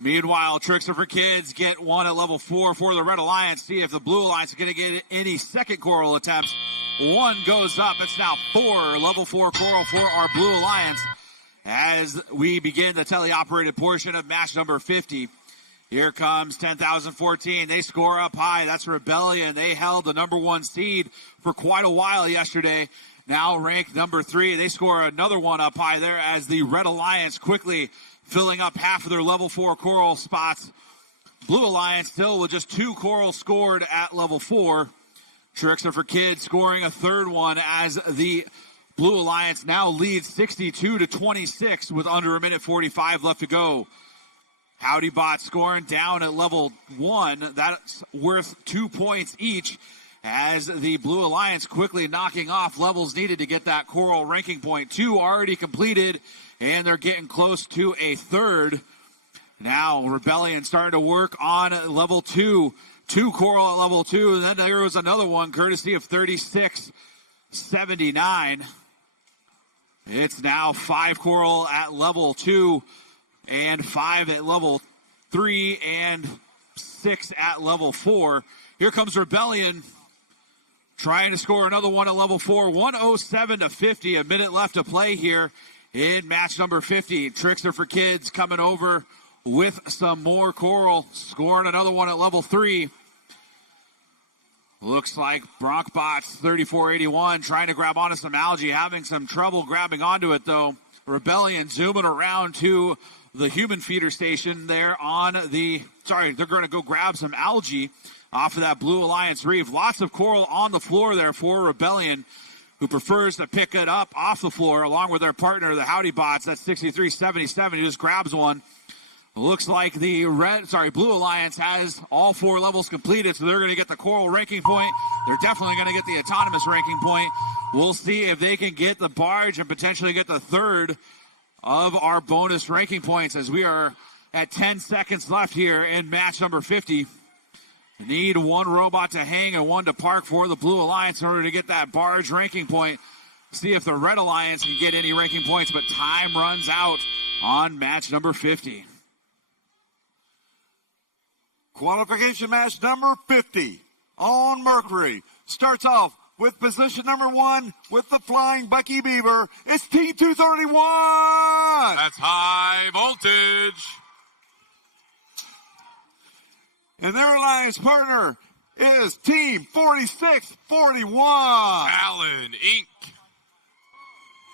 Meanwhile, Tricks Are for Kids get 1 at level 4 for the Red Alliance. See if the Blue Alliance is going to get any second coral attempts. 1 goes up. It's now 4 level 4 coral for our Blue Alliance as we begin the teleoperated portion of match number 50. Here comes 10,014. They score up high. That's Rebellion. They held the number 1 seed for quite a while yesterday. Now ranked number 3. They score another one up high there as the Red Alliance quickly filling up half of their level 4 coral spots. Blue Alliance still with just 2 corals scored at level 4. Tricks Are for Kids scoring a third one as the Blue Alliance now leads 62 to 26 with under a minute 45 left to go. Howdy Bot scoring down at level 1. That's worth 2 points each as the Blue Alliance quickly knocking off levels needed to get that coral ranking point. 2 already completed, and they're getting close to a third. Now Rebellion starting to work on level 2. 2 coral at level 2. Then there was another one courtesy of 36. 79. It's now 5 coral at level 2 and 5 at level 3 and 6 at level 4. Here comes Rebellion trying to score another one at level 4. 107-50. A minute left to play here in match number 50. Trickster for Kids coming over with some more coral, scoring another one at level 3. Looks like Bronkbots 3481 trying to grab onto some algae, having some trouble grabbing onto it though. Rebellion zooming around to the human feeder station there on the, they're going to go grab some algae off of that Blue Alliance reef. Lots of coral on the floor there for Rebellion, who prefers to pick it up off the floor along with their partner, the Howdy Bots. That's 6377. He just grabs one. Looks like the Blue Alliance has all 4 levels completed, so they're going to get the coral ranking point. They're definitely going to get the autonomous ranking point. We'll see if they can get the barge and potentially get the third of our bonus ranking points as we are at 10 seconds left here in match number 50. Need 1 robot to hang and 1 to park for the Blue Alliance in order to get that barge ranking point. See if the Red Alliance can get any ranking points, but time runs out on match number 50. Qualification match number 50 on Mercury. Starts off with position number 1 with the Flying Bucky Beaver. It's Team 231. That's high voltage. And their alliance partner is Team 4641. Allen Inc.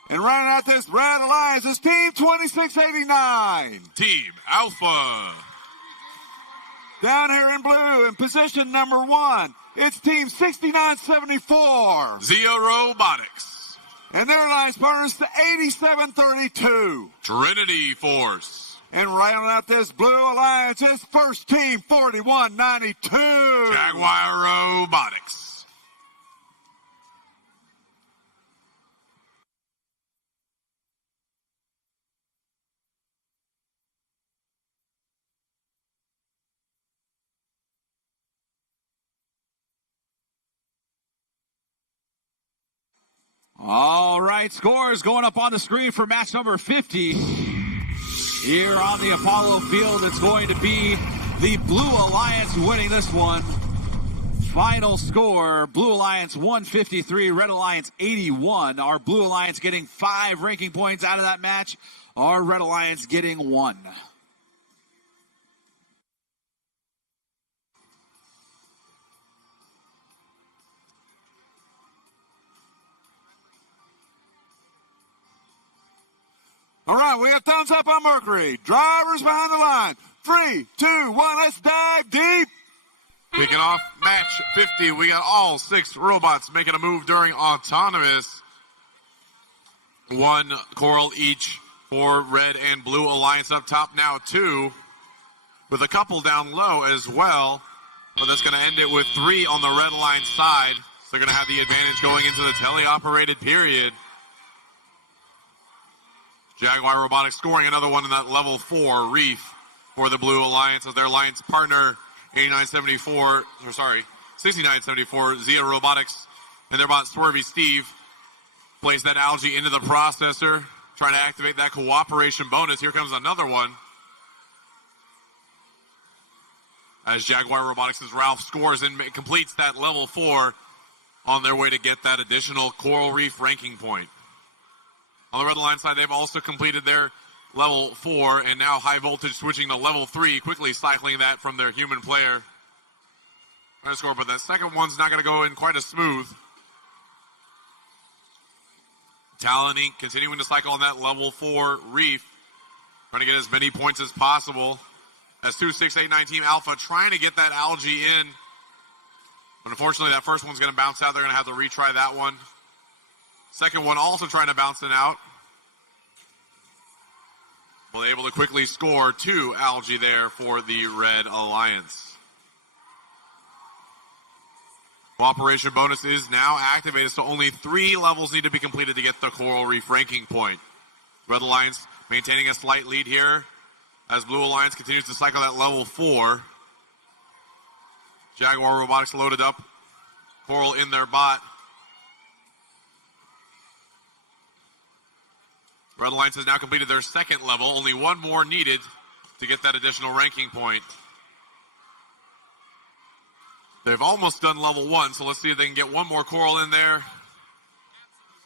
And rounding out this Red Alliance is Team 2689. Team Alpha. Down here in blue in position number 1, it's Team 6974. Zia Robotics. And their alliance partner is the 8732. Trinity Force. And rounding out this Blue Alliance is First Team 4192. Jaguar Robotics. All right, scores going up on the screen for match number 50. Here on the Apollo field, it's going to be the Blue Alliance winning this one. Final score, Blue Alliance 153, Red Alliance 81. Our Blue Alliance getting 5 ranking points out of that match. Our Red Alliance getting 1. All right, we got thumbs up on Mercury. Drivers behind the line. 3, 2, 1, let's dive deep. Kicking off match 50, we got all 6 robots making a move during autonomous. 1 coral each for Red and Blue Alliance up top now 2, with a couple down low as well. But that's going to end it with 3 on the Red Alliance side. So they're going to have the advantage going into the teleoperated period. Jaguar Robotics scoring another one in that level 4 reef for the Blue Alliance as their alliance partner 6974 Zia Robotics and their bot Swervy Steve place that algae into the processor, try to activate that cooperation bonus. Here comes another one as Jaguar Robotics' Ralph scores and completes that level 4 on their way to get that additional coral reef ranking point. On the Red Alliance side, they've also completed their level 4, and now High Voltage switching to level 3, quickly cycling that from their human player. Trying to score, but that second one's not going to go in quite as smooth. Talon Inc. continuing to cycle on that level 4 reef, trying to get as many points as possible. As 2689 Team Alpha trying to get that algae in. But unfortunately, that first one's going to bounce out. They're going to have to retry that one. Second one also trying to bounce it out. Well, able to quickly score 2 algae there for the Red Alliance. Cooperation bonus is now activated, so only 3 levels need to be completed to get the Coral Reef ranking point. Red Alliance maintaining a slight lead here as Blue Alliance continues to cycle at level 4. Jaguar Robotics loaded up. Coral in their bot. Red Alliance has now completed their second level. Only one more needed to get that additional ranking point. They've almost done level 1, so let's see if they can get one more coral in there.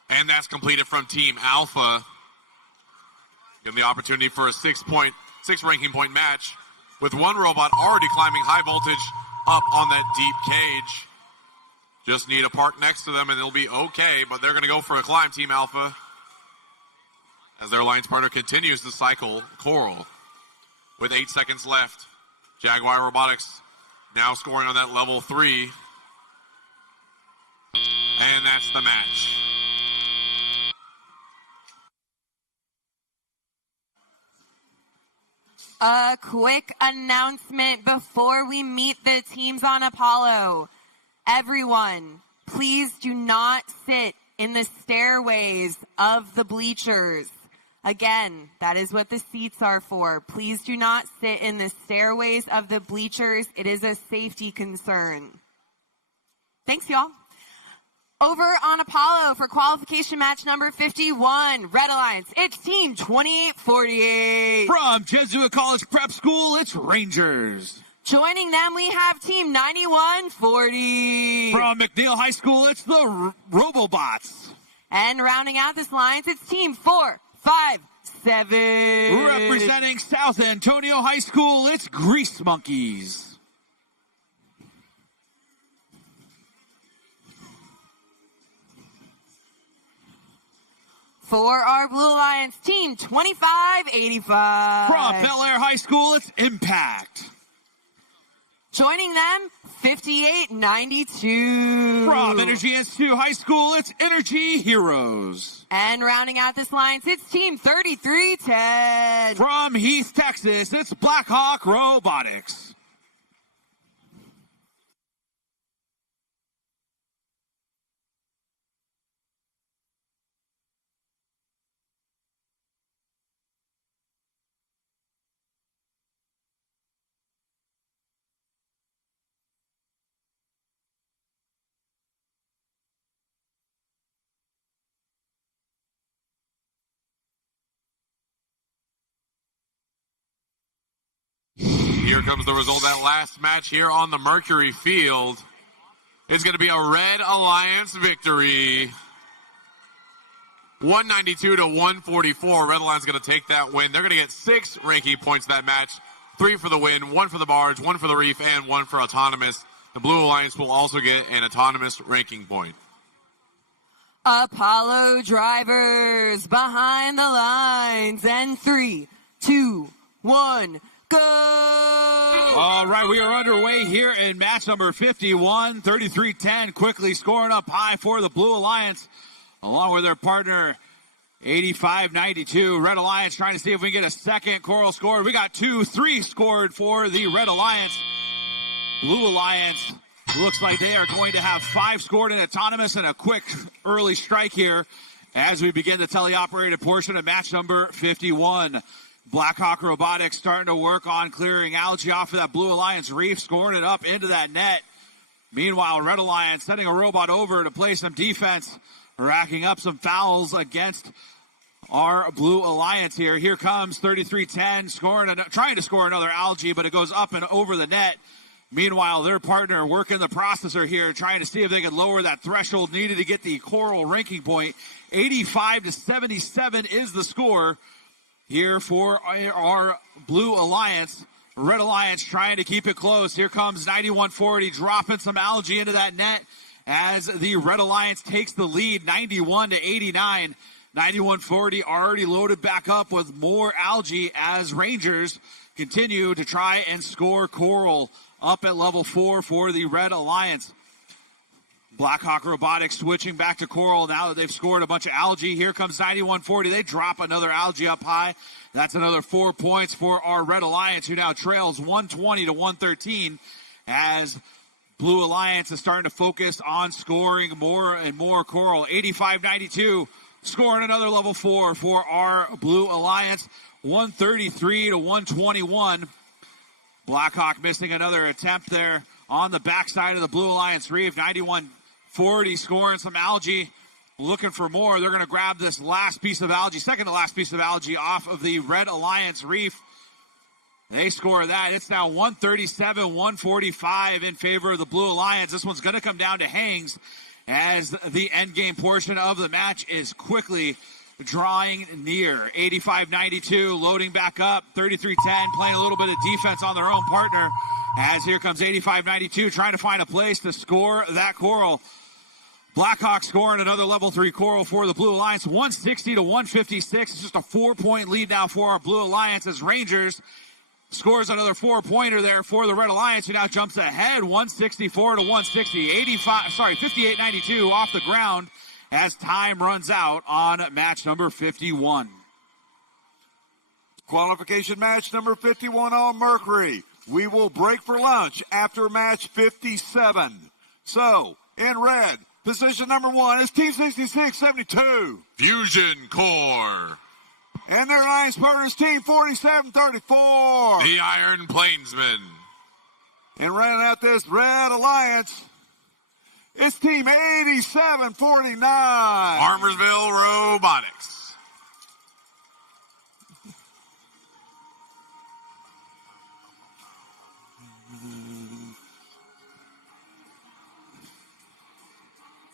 And that's completed from Team Alpha. Given the opportunity for a 6 ranking point match with one robot already climbing high voltage up on that deep cage. Just need a park next to them and it'll be okay, but they're going to go for a climb, Team Alpha, as their alliance partner continues to cycle coral. With 8 seconds left, Jaguar Robotics now scoring on that level 3. And that's the match. A quick announcement before we meet the teams on Apollo. Everyone, please do not sit in the stairways of the bleachers. Again, that is what the seats are for. Please do not sit in the stairways of the bleachers. It is a safety concern. Thanks, y'all. Over on Apollo for qualification match number 51, Red Alliance, it's team 2848. From Jesuit College Prep School, it's Rangers. Joining them, we have team 9140. From McNeil High School, it's the Robobots. And rounding out this alliance, it's team 457. Representing South Antonio High School, it's Grease Monkeys. For our Blue Alliance team, 2585. From Bel Air High School, it's Impact. Joining them, 5892. From Energy Institute High School, it's Energy Heroes. And rounding out this alliance, it's team 3310. From Heath, Texas, it's Blackhawk Robotics. Here comes the result of that last match here on the Mercury field. It's going to be a Red Alliance victory. 192 to 144. Red Alliance going to take that win. They're going to get 6 ranking points that match. 3 for the win, 1 for the barge, 1 for the reef, and 1 for autonomous. The Blue Alliance will also get an autonomous ranking point. Apollo drivers behind the lines. And 3, 2, 1, go! All right, we are underway here in match number 51. 33-10, quickly scoring up high for the Blue Alliance, along with their partner, 85-92. Red Alliance trying to see if we can get a second coral scored. We got 2, 3 scored for the Red Alliance. Blue Alliance looks like they are going to have 5 scored in autonomous, and a quick early strike here as we begin the teleoperated portion of match number 51. Blackhawk Robotics starting to work on clearing algae off of that Blue Alliance reef, scoring it up into that net. Meanwhile, Red Alliance sending a robot over to play some defense, racking up some fouls against our Blue Alliance here. Here comes 33-10, trying to score another algae, but it goes up and over the net. Meanwhile, their partner working the processor here, trying to see if they can lower that threshold needed to get the coral ranking point. 85-77 is the score here for our Blue Alliance. Red Alliance trying to keep it close. Here comes 9140 dropping some algae into that net as the Red Alliance takes the lead 91-89. 9140 already loaded back up with more algae as Rangers continue to try and score coral up at level 4 for the Red Alliance. Blackhawk Robotics switching back to coral now that they've scored a bunch of algae. Here comes 9140. They drop another algae up high. That's another 4 points for our Red Alliance, who now trails 120 to 113 as Blue Alliance is starting to focus on scoring more and more coral. 85-92, scoring another level 4 for our Blue Alliance. 133 to 121. Blackhawk missing another attempt there on the backside of the Blue Alliance reef. 9140 scoring some algae looking for more. They're going to grab this last piece of algae, second to last piece of algae off of the Red Alliance reef. They score that. It's now 137-145 in favor of the Blue Alliance. This one's going to come down to hangs as the end game portion of the match is quickly drawing near. 85-92, loading back up. 33-10, playing a little bit of defense on their own partner as here comes 85-92, trying to find a place to score that coral. Blackhawks scoring another level 3 coral for the Blue Alliance, 160-156. It's just a 4-point lead now for our Blue Alliance as Rangers scores another 4-pointer there for the Red Alliance, who now jumps ahead 164-160. 58-92 off the ground as time runs out on match number 51. Qualification match number 51 on Mercury. We will break for lunch after match 57. So, in red, position number 1 is Team 66-72. Fusion Core. And their alliance partners, Team 47-34. The Iron Plainsmen. And running out this Red Alliance, it's Team 87-49. Farmersville Robotics.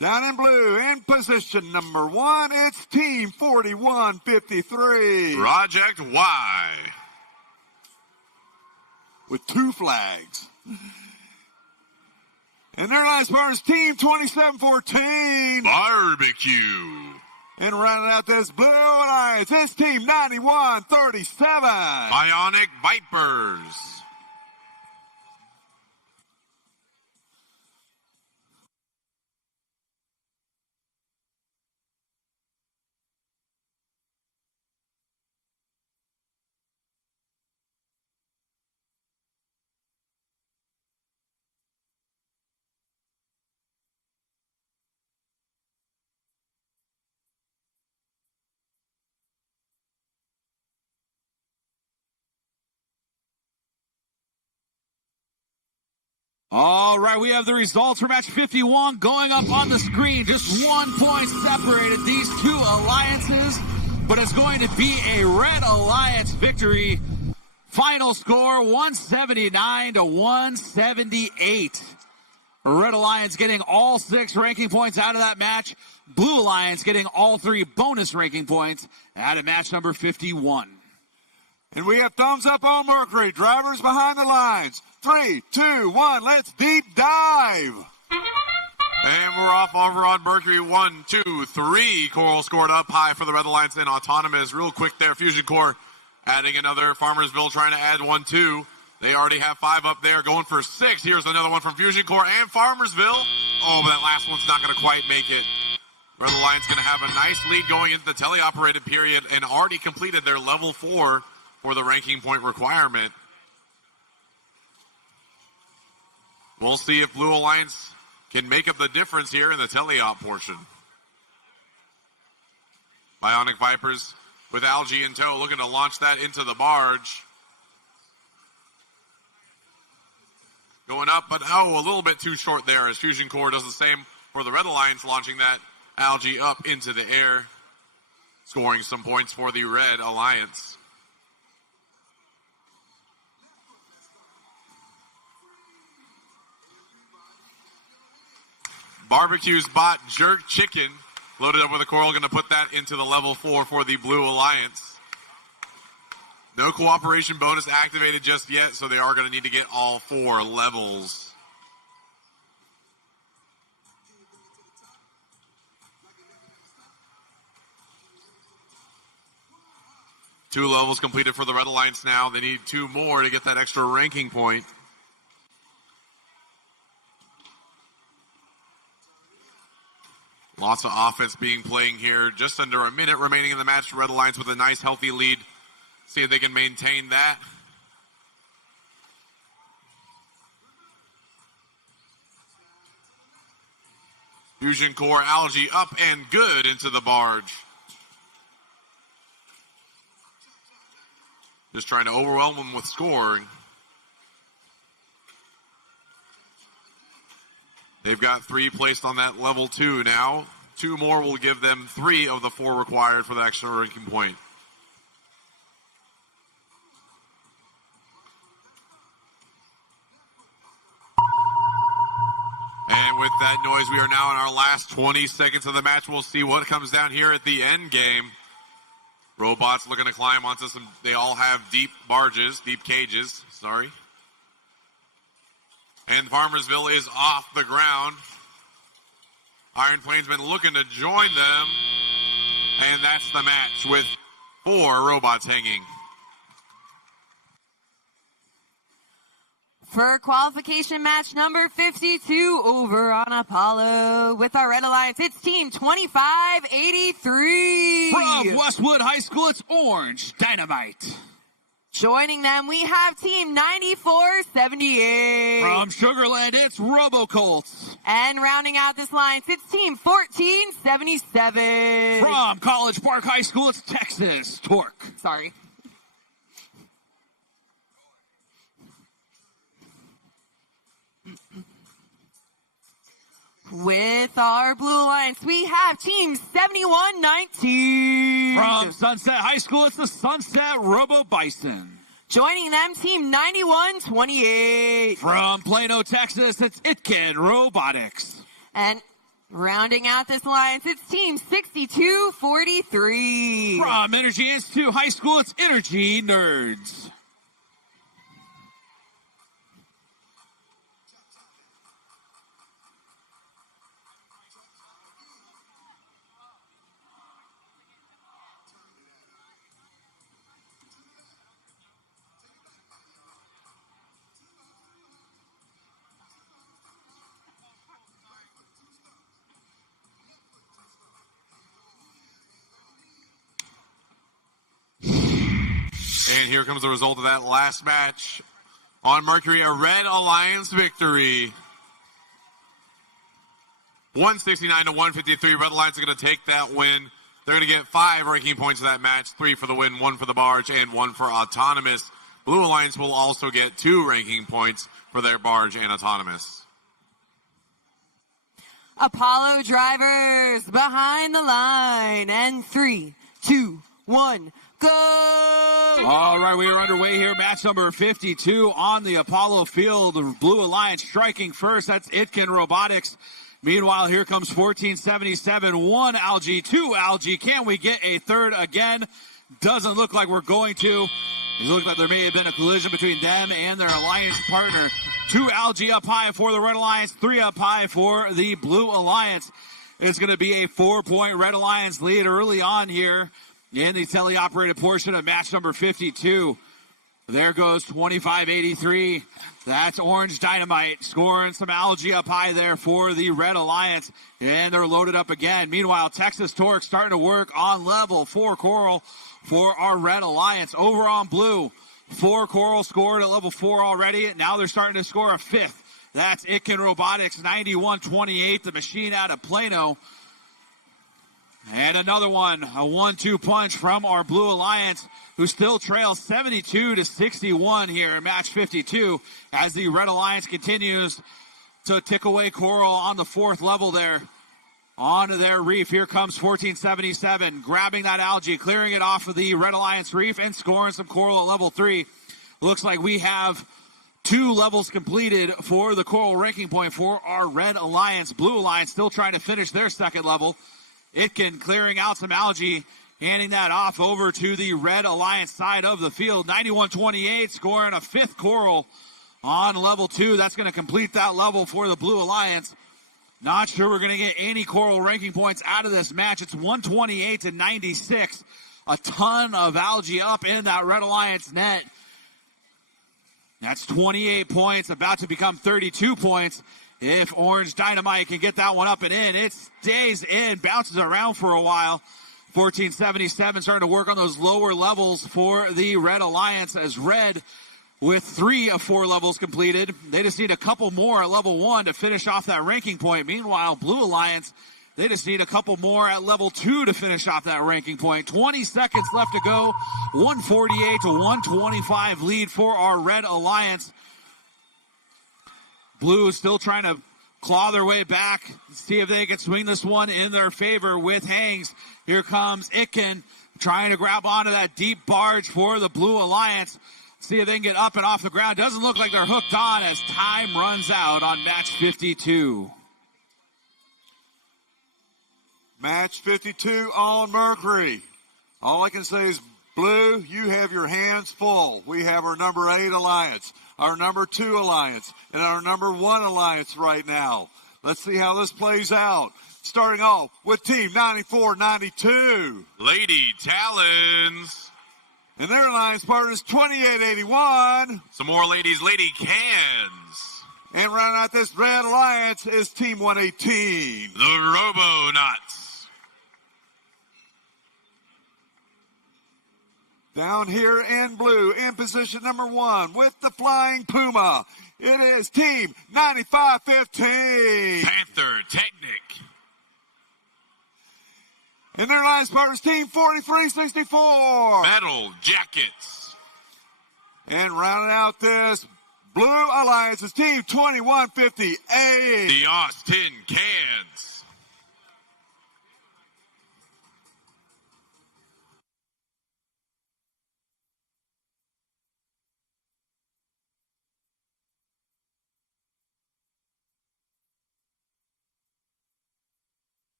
Down in blue, in position number 1, it's Team 41-53. Project Y. With 2 flags. And their last partners, Team 27-14. Barbecue. And rounding out this Blue Alliance, it's Team 91-37. Bionic Vipers. All right, we have the results for match 51 going up on the screen. Just 1 point separated these two alliances, but it's going to be a Red Alliance victory. Final score 179-178. Red Alliance getting all 6 ranking points out of that match. Blue Alliance getting all 3 bonus ranking points out of match number 51. And we have thumbs up on Mercury. Drivers behind the lines. 3, 2, 1, let's deep dive. And we're off over on Mercury. 1, 2, 3. Coral scored up high for the Red Alliance and Autonomous. Real quick there, Fusion Core adding another. Farmersville trying to add 1, 2. They already have 5 up there, going for 6. Here's another one from Fusion Core and Farmersville. Oh, but that last one's not going to quite make it. Red Alliance going to have a nice lead going into the teleoperated period and already completed their level 4 for the ranking point requirement. We'll see if Blue Alliance can make up the difference here in the teleop portion. Bionic Vipers with Algae in tow, looking to launch that into the barge. Going up, but a little bit too short there as Fusion Core does the same for the Red Alliance, launching that Algae up into the air, scoring some points for the Red Alliance. Barbecue's bot Jerk Chicken, loaded up with a coral, going to put that into the level 4 for the Blue Alliance. No cooperation bonus activated just yet, so they are going to need to get all 4 levels. Two levels completed for the Red Alliance now. They need 2 more to get that extra ranking point. Lots of offense being played here. Just under a minute remaining in the match. Red Alliance with a nice, healthy lead. See if they can maintain that. Fusion Core Algae up and good into the barge. Just trying to overwhelm them with scoring. They've got 3 placed on that level 2 now. 2 more will give them 3 of the 4 required for the extra ranking point. And with that noise, we are now in our last 20 seconds of the match. We'll see what comes down here at the end game. Robots looking to climb onto some, they all have deep cages, sorry. And Farmersville is off the ground. Iron Plains been looking to join them. And that's the match with 4 robots hanging. For qualification match number 52 over on Apollo with our Red Alliance, it's team 2583. From Westwood High School, it's Orange Dynamite. Joining them, we have team 9478. From Sugarland, it's Robocolts. And rounding out this line, it's team 1477. From College Park High School, it's Texas Torque. Sorry. With our Blue Alliance, we have team 7119. From Sunset High School, it's the Sunset Robo Bison. Joining them, team 9128. From Plano, Texas, it's Itkin Robotics. And rounding out this alliance, it's team 6243. From Energy Institute High School, it's Energy Nerds. And here comes the result of that last match. On Mercury, a Red Alliance victory. 169 to 153. Red Alliance are going to take that win. They're going to get 5 ranking points in that match. 3 for the win, 1 for the barge, and 1 for autonomous. Blue Alliance will also get 2 ranking points for their barge and autonomous. Apollo drivers behind the line. And 3, 2, 1, go! All right, we are underway here. Match number 52 on the Apollo field. The Blue Alliance striking first. That's Itkin Robotics. Meanwhile, here comes 1477. 1 Algae, 2 Algae. Can we get a third again? Doesn't look like we're going to. It looks like there may have been a collision between them and their alliance partner. 2 Algae up high for the Red Alliance, 3 up high for the Blue Alliance. It's going to be a 4-point Red Alliance lead early on here in the teleoperated portion of match number 52. There goes 2583. That's Orange Dynamite scoring some Algae up high there for the Red Alliance. And they're loaded up again. Meanwhile, Texas Torque starting to work on level 4 Coral for our Red Alliance. Over on Blue, 4 Coral scored at level 4 already. Now they're starting to score a 5th. That's Itkin Robotics, 91-28, the machine out of Plano. And another one, a 1-2 punch from our Blue Alliance, who still trails 72-61 here in match 52 as the Red Alliance continues to tick away Coral on the 4th level there. Onto their reef. Here comes 1477, grabbing that Algae, clearing it off of the Red Alliance reef and scoring some Coral at level 3. Looks like we have 2 levels completed for the Coral ranking point for our Red Alliance. Blue Alliance still trying to finish their 2nd level. Itkin clearing out some Algae, handing that off over to the Red Alliance side of the field. 91-28, scoring a 5th Coral on level 2. That's going to complete that level for the Blue Alliance. Not sure we're going to get any Coral ranking points out of this match. It's 128-96. A ton of Algae up in that Red Alliance net. That's 28 points, about to become 32 points. If Orange Dynamite can get that one up and in, it stays in, bounces around for a while. 1477 starting to work on those lower levels for the Red Alliance as Red, with 3 of 4 levels completed. They just need a couple more at level 1 to finish off that ranking point. Meanwhile, Blue Alliance, they just need a couple more at level 2 to finish off that ranking point. 20 seconds left to go. 148-125 lead for our Red Alliance. Blue is still trying to claw their way back, see if they can swing this one in their favor with Hangs. Here comes Itkin trying to grab onto that deep barge for the Blue Alliance. See if they can get up and off the ground. Doesn't look like they're hooked on as time runs out on match 52. Match 52 on Mercury. All I can say is, Blue, you have your hands full. We have our number 8 alliance, our number 2 alliance, and our number 1 alliance right now. Let's see how this plays out. Starting off with Team 9492. Lady Talons. And their alliance partner is 2881. Some more ladies, Lady Cans. And rounding out this red alliance is Team 118. The Robo-Nuts. Down here in blue, in position number 1 with the Flying Puma, it is Team 9515. Panther Technic. And their alliance partner is Team 4364. Metal Jackets. And rounding out this blue alliance is Team 2158. The Austin Cans.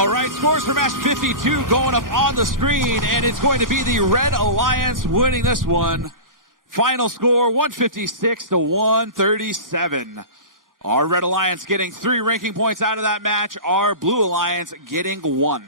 All right, scores for match 52 going up on the screen, and it's going to be the Red Alliance winning this one. Final score, 156 to 137. Our Red Alliance getting 3 ranking points out of that match. Our Blue Alliance getting 1.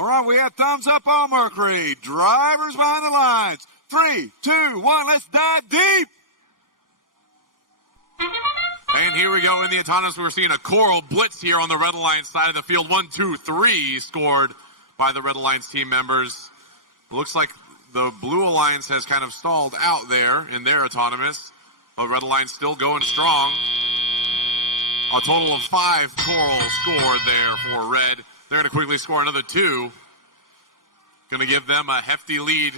All right, we have thumbs up on Mercury. Drivers behind the lines. 3, 2, 1, let's dive deep. And here we go in the autonomous. We're seeing a Coral blitz here on the Red Alliance side of the field. 1, 2, 3 scored by the Red Alliance team members. It looks like the Blue Alliance has kind of stalled out there in their autonomous. But Red Alliance still going strong. A total of 5 Coral scored there for Red. They're going to quickly score another 2. Going to give them a hefty lead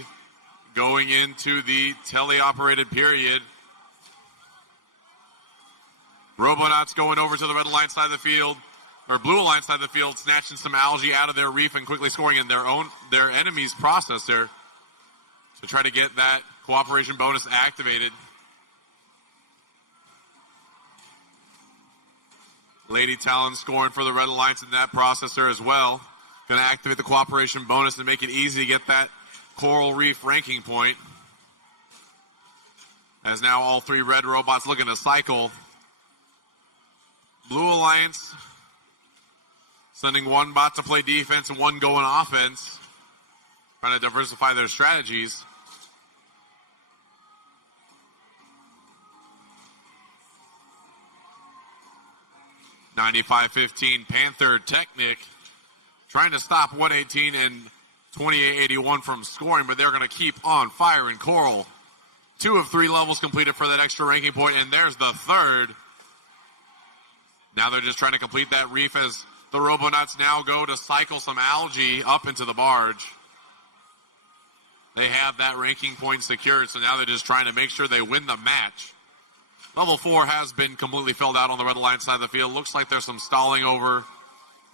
going into the teleoperated period. Robonauts going over to the Red Alliance side of the field, or Blue Alliance side of the field, snatching some algae out of their reef and quickly scoring in their enemy's processor to try to get that cooperation bonus activated. Lady Talon scoring for the Red Alliance in that processor as well. Going to activate the cooperation bonus and make it easy to get that Coral Reef ranking point. As now all 3 red robots looking to cycle. Blue Alliance sending 1 bot to play defense and 1 going offense. Trying to diversify their strategies. (95-15) Panther Technic trying to stop 118 and 2881 from scoring, but they're going to keep on firing. Coral, 2 of 3 levels completed for that extra ranking point, and there's the 3rd. Now they're just trying to complete that reef as the Robonauts now go to cycle some algae up into the barge. They have that ranking point secured, so now they're just trying to make sure they win the match. Level 4 has been completely filled out on the Red Alliance side of the field. Looks like there's some stalling over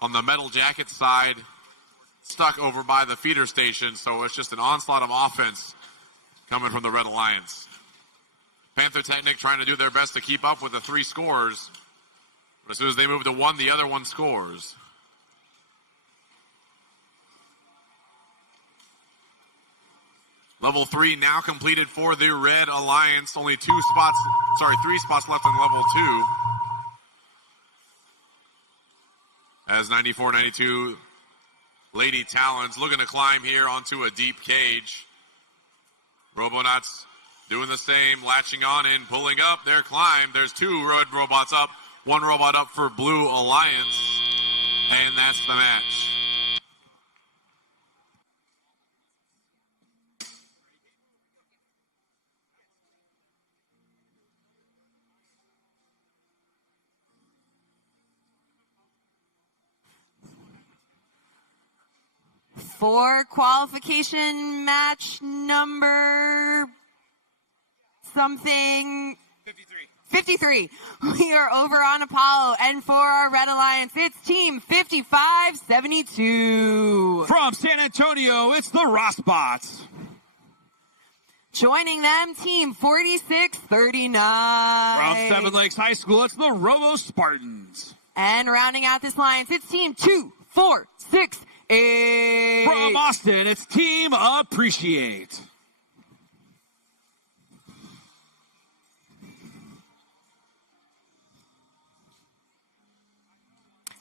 on the Metal Jacket side, stuck over by the feeder station, so it's just an onslaught of offense coming from the Red Alliance. Panther Technic trying to do their best to keep up with the 3 scores. But as soon as they move to 1, the other one scores. Level 3 now completed for the Red Alliance. Only 3 spots left in level 2. As 94-92 Lady Talons looking to climb here onto a deep cage. Robonauts doing the same, latching on in, pulling up their climb. There's 2 red robots up, 1 robot up for Blue Alliance, and that's the match. For qualification match number something 53. We are over on Apollo, and for our Red Alliance, it's Team 5572. From San Antonio, it's the Rossbots. Joining them, Team 4639. From Seven Lakes High School, it's the Robo Spartans. And rounding out this alliance, it's Team 2468. From Austin, it's Team Appreciate.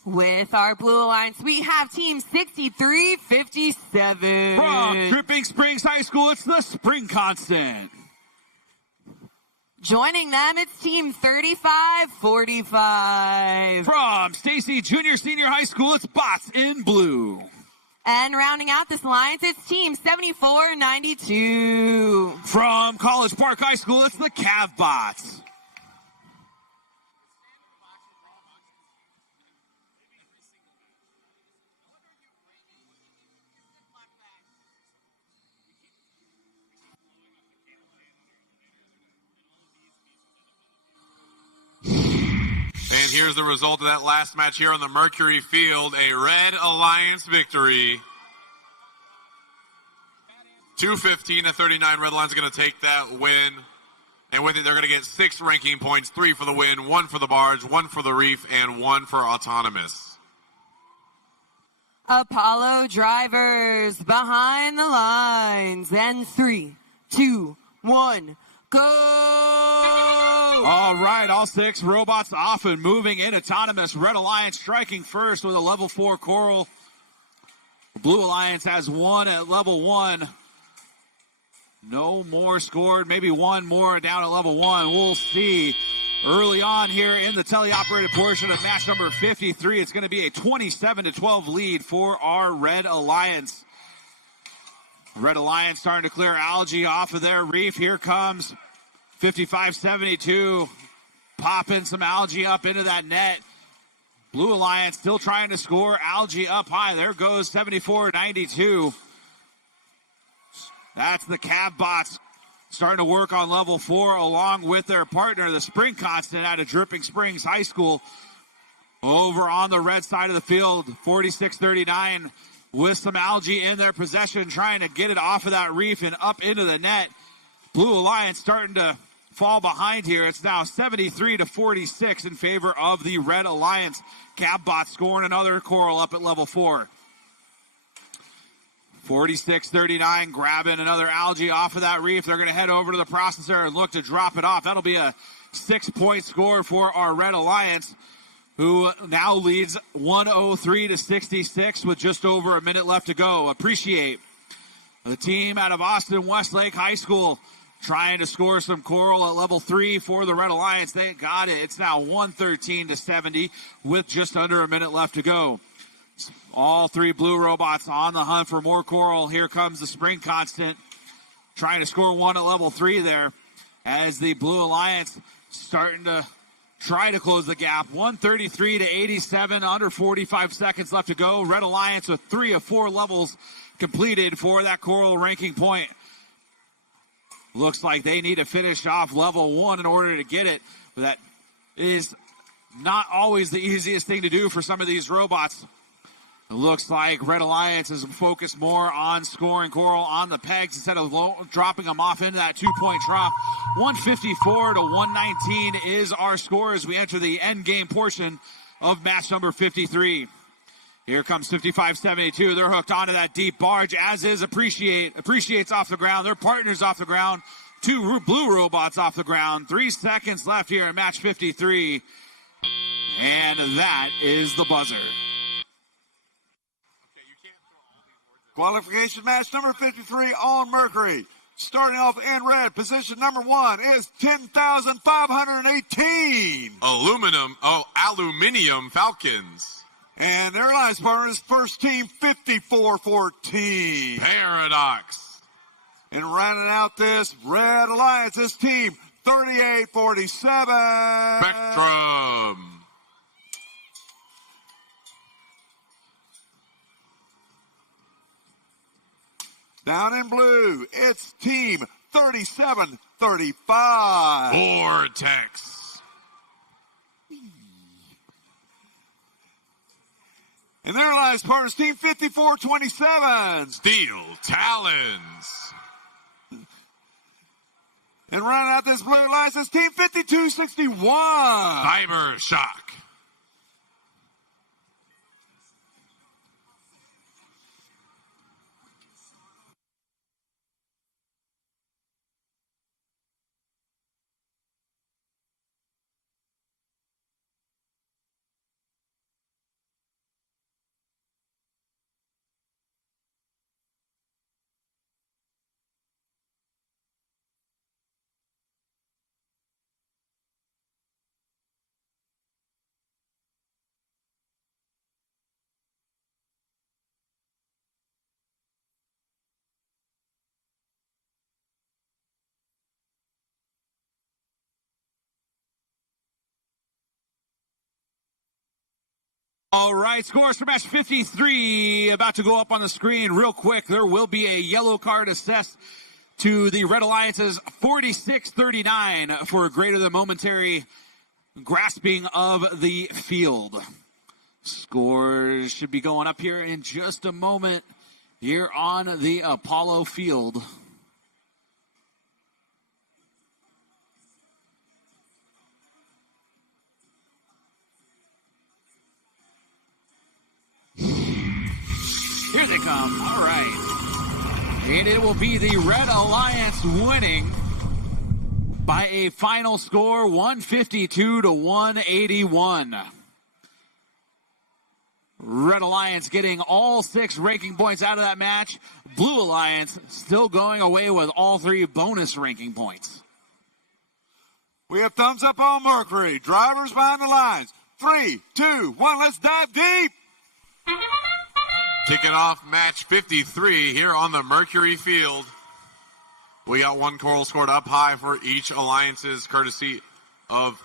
With our Blue Alliance, we have Team 6357. From Dripping Springs High School, it's the Spring Constant. Joining them, it's Team 3545. From Stacy Junior Senior High School, it's Bots in Blue. And rounding out this alliance, it's Team 7492. From College Park High School, it's the Cav Bots. And here's the result of that last match here on the Mercury field. A Red Alliance victory. 215-39. Red Alliance going to take that win. And with it, they're going to get 6 ranking points. 3 for the win, 1 for the barge, 1 for the reef, and 1 for autonomous. Apollo drivers behind the lines. And 3, 2, 1, go! All right, all 6 robots off and moving in autonomous. Red Alliance striking first with a level 4 Coral. Blue Alliance has one at level 1. No more scored. Maybe one more down at level 1. We'll see. Early on here in the teleoperated portion of match number 53, it's going to be a 27-12 lead for our Red Alliance. Red Alliance starting to clear algae off of their reef. Here comes 55-72, popping some algae up into that net. Blue Alliance still trying to score algae up high. There goes 74-92. That's the cab bots starting to work on level 4 along with their partner, the Spring Constant out of Dripping Springs High School. Over on the red side of the field, 46-39 with some algae in their possession, trying to get it off of that reef and up into the net. Blue Alliance starting to fall behind here. It's now 73-46 in favor of the Red Alliance. Cabbot scoring another coral up at level 4. 46-39, grabbing another algae off of that reef. They're going to head over to the processor and look to drop it off. That'll be a 6-point score for our Red Alliance, who now leads 103-66 with just over a minute left to go. Appreciate the team out of Austin Westlake High School trying to score some coral at level 3 for the Red Alliance. They got it. It's now 113-70 with just under a minute left to go. All 3 blue robots on the hunt for more coral. Here comes the Spring Constant trying to score one at level 3 there as the Blue Alliance starting to try to close the gap. 133-87, under 45 seconds left to go. Red Alliance with 3 of 4 levels completed for that coral ranking point. Looks like they need to finish off level 1 in order to get it. But that is not always the easiest thing to do for some of these robots. It looks like Red Alliance is focused more on scoring coral on the pegs instead of dropping them off into that 2-point drop. 154-119 is our score as we enter the end game portion of match number 53. Here comes 55-72. They're hooked onto that deep barge, as is Appreciate. Appreciate's off the ground. Their partner's off the ground. 2 blue robots off the ground. 3 seconds left here in match 53. And that is the buzzer. Qualification match number 53 on Mercury. Starting off in red, position number 1 is 10,518. Aluminium Falcons. And their alliance partner is first team 5414. Paradox. And rounding out this Red Alliance's team 3847. Spectrum. Down in blue, it's team 3735. Vortex. And their alliance partners, team 5427. Steel Talons. And rounding out this blue alliance is team 5261. Cyber Shock. All right, scores for match 53 about to go up on the screen real quick. There will be a yellow card assessed to the Red Alliance's 46-39 for a greater than momentary grasping of the field. Scores should be going up here in just a moment here on the Apollo field. Here they come. All right. And it will be the Red Alliance winning by a final score 152-181. Red Alliance getting all 6 ranking points out of that match. Blue Alliance still going away with all 3 bonus ranking points. We have thumbs up on Mercury. Drivers behind the lines. 3, 2, 1, let's dive deep. Kicking off match 53 here on the Mercury field. We got 1 coral scored up high for each alliances, courtesy of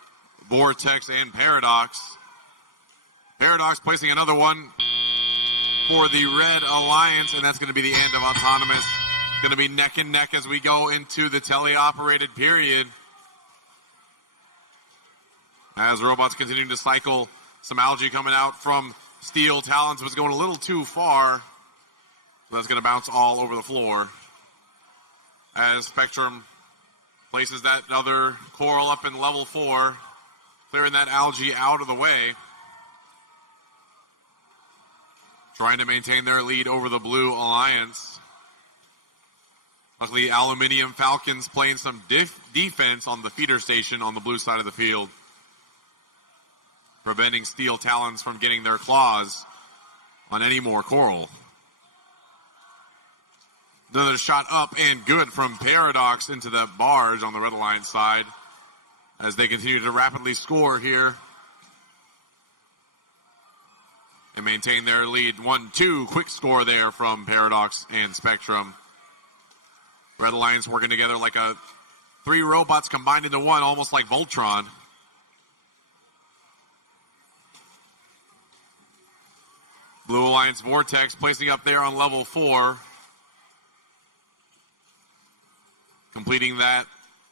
Vortex and Paradox. Paradox placing another one for the Red Alliance, and that's going to be the end of Autonomous. Going to be neck and neck as we go into the teleoperated period. As robots continuing to cycle, some algae coming out from Steel Talons was going a little too far. So that's going to bounce all over the floor. As Spectrum places that other coral up in level 4, clearing that algae out of the way. Trying to maintain their lead over the Blue Alliance. Luckily, Aluminium Falcons playing some defense on the feeder station on the blue side of the field, preventing Steel Talons from getting their claws on any more coral. Another shot up and good from Paradox into the barge on the Red Alliance side as they continue to rapidly score here and maintain their lead. 1-2, quick score there from Paradox and Spectrum. Red Alliance working together like 3 robots combined into 1, almost like Voltron. Blue Alliance Vortex placing up there on level 4. Completing that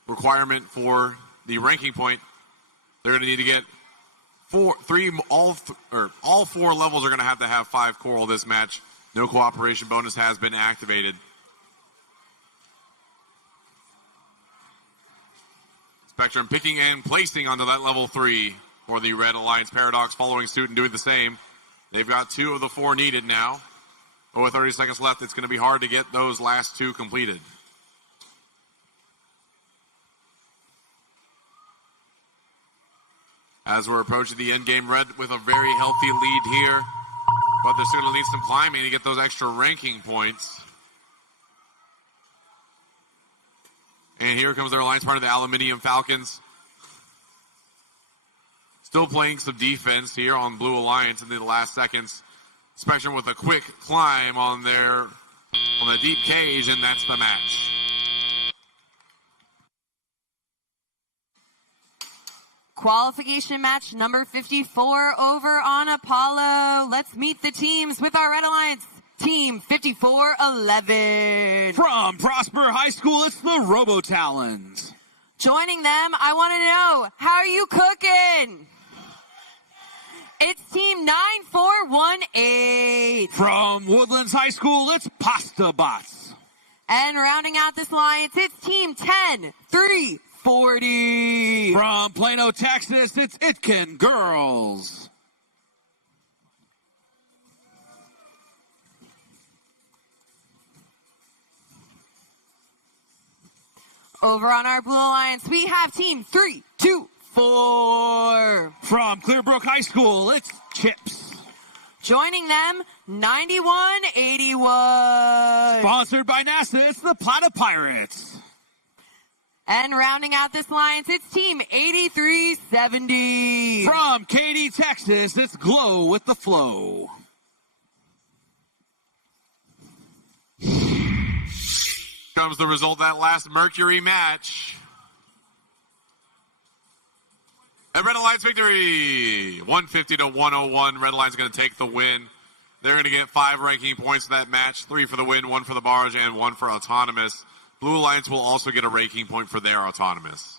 requirement for the ranking point. They're going to need to get all 4 levels are going to have 5 coral this match. No cooperation bonus has been activated. Spectrum picking and placing onto that level 3 for the Red Alliance. Paradox following suit and doing the same. They've got 2 of the 4 needed now. But with 30 seconds left, it's going to be hard to get those last 2 completed. As we're approaching the end game, Red with a very healthy lead here. But they're still going to need some climbing to get those extra ranking points. And here comes their alliance partner, the Aluminium Falcons. Still playing some defense here on Blue Alliance in the last seconds. Spectrum with a quick climb on the deep cage, and that's the match. Qualification match number 54 over on Apollo. Let's meet the teams with our Red Alliance. Team 5411. From Prosper High School, it's the Robotalons. Joining them, I want to know, how are you cooking? It's Team 9418. From Woodlands High School, it's Pasta Bots. And rounding out this alliance, it's Team 10340. From Plano, Texas, it's Itkin Girls. Over on our Blue Alliance, we have Team 324. From Clearbrook High School, it's Chips. Joining them, 9181. Sponsored by NASA, it's the Plata Pirates. And rounding out this alliance, it's Team 8370. From Katy, Texas, it's Glow with the Flow. Comes the result of that last Mercury match. And Red Alliance victory, 150 to 101. Red Alliance going to take the win. They're going to get 5 ranking points in that match, 3 for the win, 1 for the barge, and 1 for autonomous. Blue Alliance will also get a ranking point for their autonomous.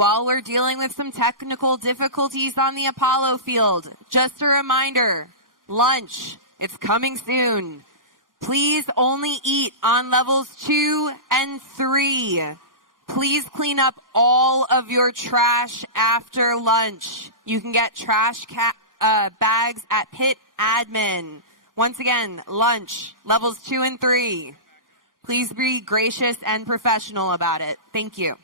while we're dealing with some technical difficulties on the Apollo field, just a reminder, lunch, it's coming soon. Please only eat on levels 2 and 3. Please clean up all of your trash after lunch. You can get trash bags at pit admin. Once again, lunch, levels 2 and 3. Please be gracious and professional about it. Thank you.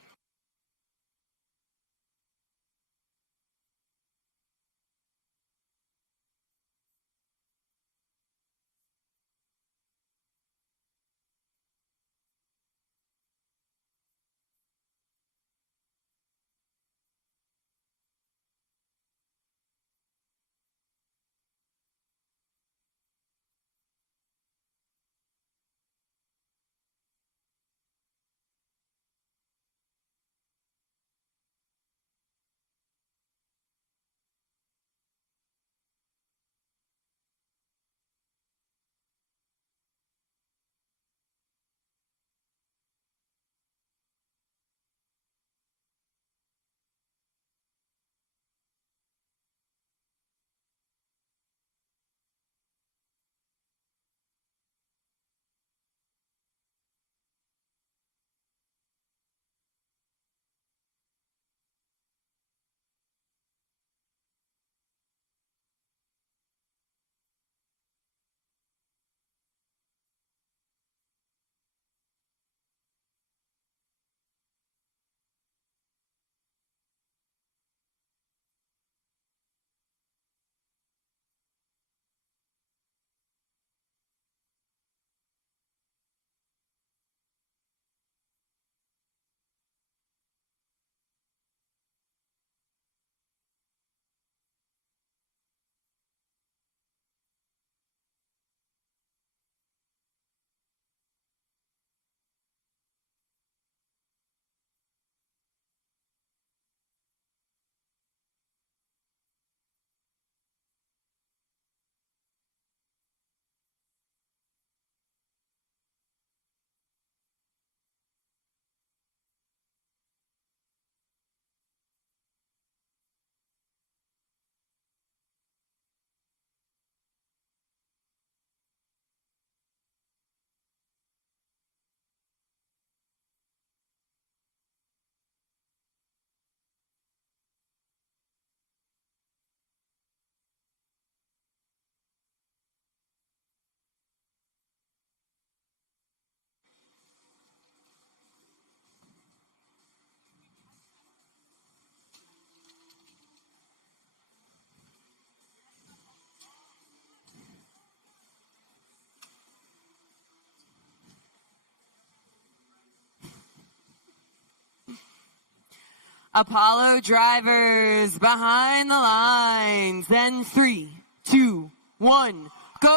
Apollo drivers behind the lines. Then 3, 2, 1, go!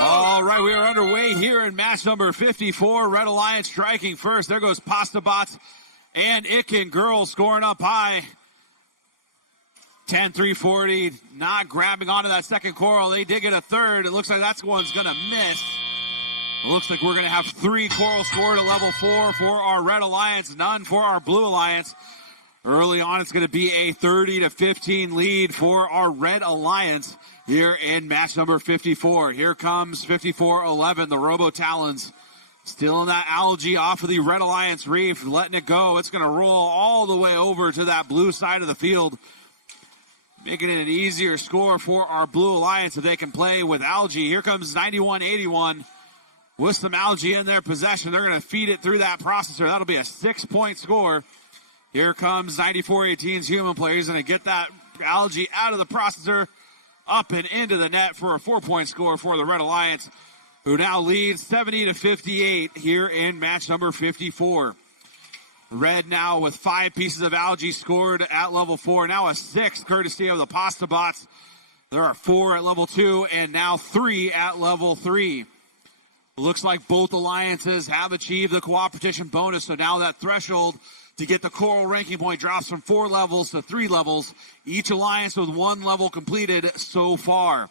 All right, we are underway here in match number 54. Red Alliance striking first. There goes Pasta Bots and Icken girls scoring up high. 10-3-40, not grabbing onto that second coral. They did get a third. It looks like that one's going to miss. It looks like we're going to have 3 corals scored at level 4 for our Red Alliance, none for our Blue Alliance. Early on, it's going to be a 30-15 lead for our Red Alliance here in match number 54. Here comes 54-11, the Robo Talons. Stealing that algae off of the Red Alliance reef, letting it go. It's going to roll all the way over to that blue side of the field, making it an easier score for our Blue Alliance if they can play with algae. Here comes 91-81 with some algae in their possession. They're going to feed it through that processor. That'll be a 6-point score. Here comes 94-18's human player. He's going to get that algae out of the processor, up and into the net for a 4-point score for the Red Alliance, who now leads 70-58 here in match number 54. Red now with 5 pieces of algae scored at level 4. Now a 6 courtesy of the Pasta Bots. There are 4 at level 2 and now 3 at level 3. Looks like both alliances have achieved the cooperation bonus, so now that threshold to get the coral ranking point drops from 4 levels to 3 levels. Each alliance with 1 level completed so far.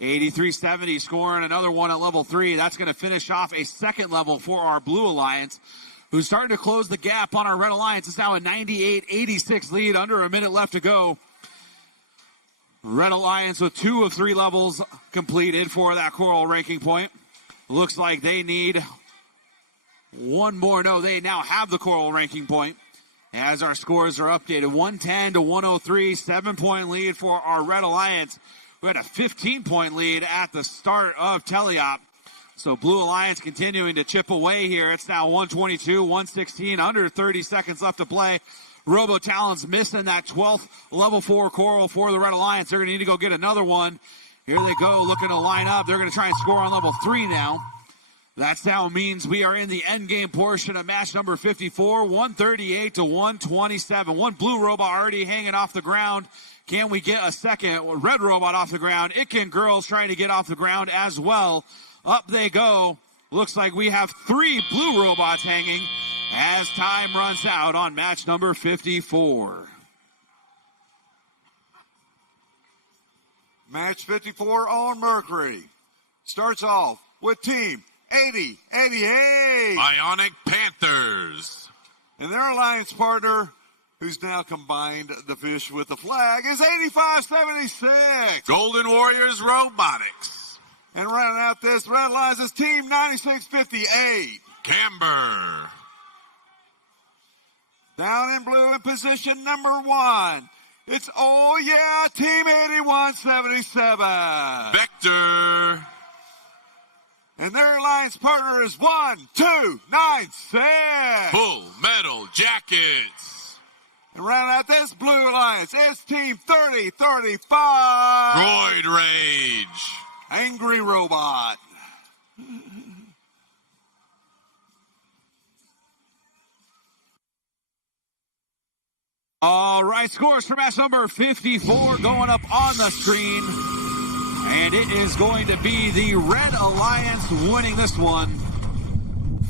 83-70 scoring another one at level 3. That's going to finish off a 2nd level for our Blue Alliance, who's starting to close the gap on our Red Alliance. It's now a 98-86 lead, under a minute left to go. Red Alliance with 2 of 3 levels completed for that coral ranking point. Looks like they need one more. No, they now have the coral ranking point as our scores are updated. 110 to 103, 7-point lead for our Red Alliance. We had a 15-point lead at the start of Teleop. So Blue Alliance continuing to chip away here. It's now 122, 116, under 30 seconds left to play. Robo Talons missing that 12th level 4 coral for the Red Alliance. They're going to need to go get another one. Here they go, looking to line up. They're going to try and score on level 3 now. That now means we are in the end game portion of match number 54, 138 to 127. One blue robot already hanging off the ground. Can we get a second red robot off the ground? Itkin girls trying to get off the ground as well. Up they go. Looks like we have 3 blue robots hanging as time runs out on match number 54. Match 54 on Mercury. Starts off with team 88. Bionic Panthers. And their alliance partner, who's now combined the fish with the flag, is 8576. Golden Warriors Robotics. And rounding out this Red Alliance is team 9658. Camber. Down in blue in position number 1. It's, oh yeah, team 8177. Vector. And their alliance partner is 1296. Full Metal Jackets. And rounding out this blue alliance, it's team 3035. Droid Rage. Angry Robot. All right, scores for match number 54 going up on the screen. And it is going to be the Red Alliance winning this one.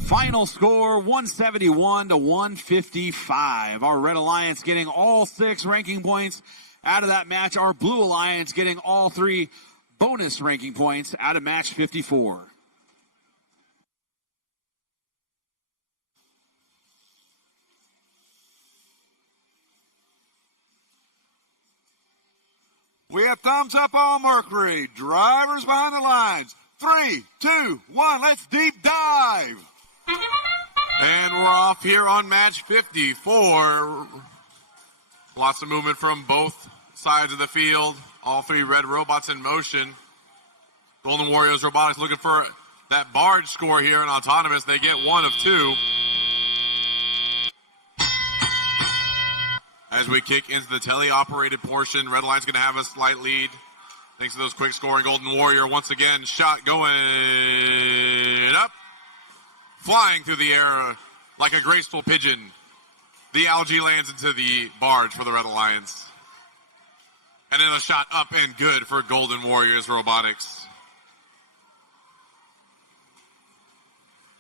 Final score, 171 to 155. Our Red Alliance getting all 6 ranking points out of that match. Our Blue Alliance getting all 3 bonus ranking points out of match 54. We have thumbs up on Mercury. Drivers behind the lines. 3, 2, 1, let's deep dive. And we're off here on match 54. Lots of movement from both sides of the field. All 3 red robots in motion. Golden Warriors Robotics looking for that barge score here in Autonomous. They get 1 of 2. As we kick into the tele-operated portion, Red Alliance going to have a slight lead. Thanks to those quick scoring. Golden Warrior once again, shot going up. Flying through the air like a graceful pigeon. The algae lands into the barge for the Red Alliance. And then a shot up and good for Golden Warriors Robotics.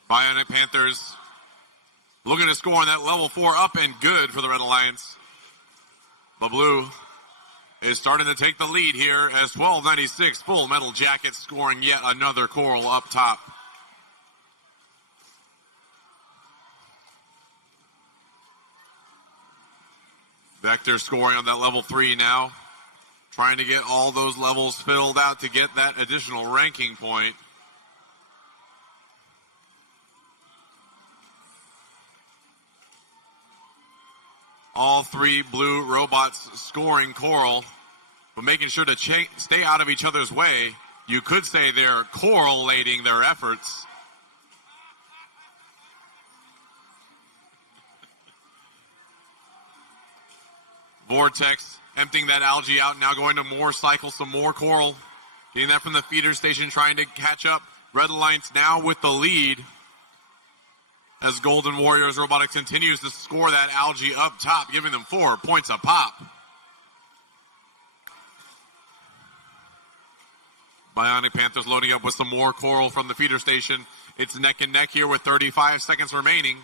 Bionic Panthers looking to score on that level 4 up and good for the Red Alliance. But Blue is starting to take the lead here as 1296 Full Metal Jackets scoring yet another coral up top. Vector scoring on that level 3 now. Trying to get all those levels filled out to get that additional ranking point. All 3 blue robots scoring coral, but making sure to stay out of each other's way. You could say they're correlating their efforts. Vortex emptying that algae out, now going to more cycle, some more coral. Getting that from the feeder station, trying to catch up. Red Alliance now with the lead. As Golden Warriors Robotics continues to score that algae up top, giving them 4 points a pop. Bionic Panthers loading up with some more coral from the feeder station. It's neck and neck here with 35 seconds remaining.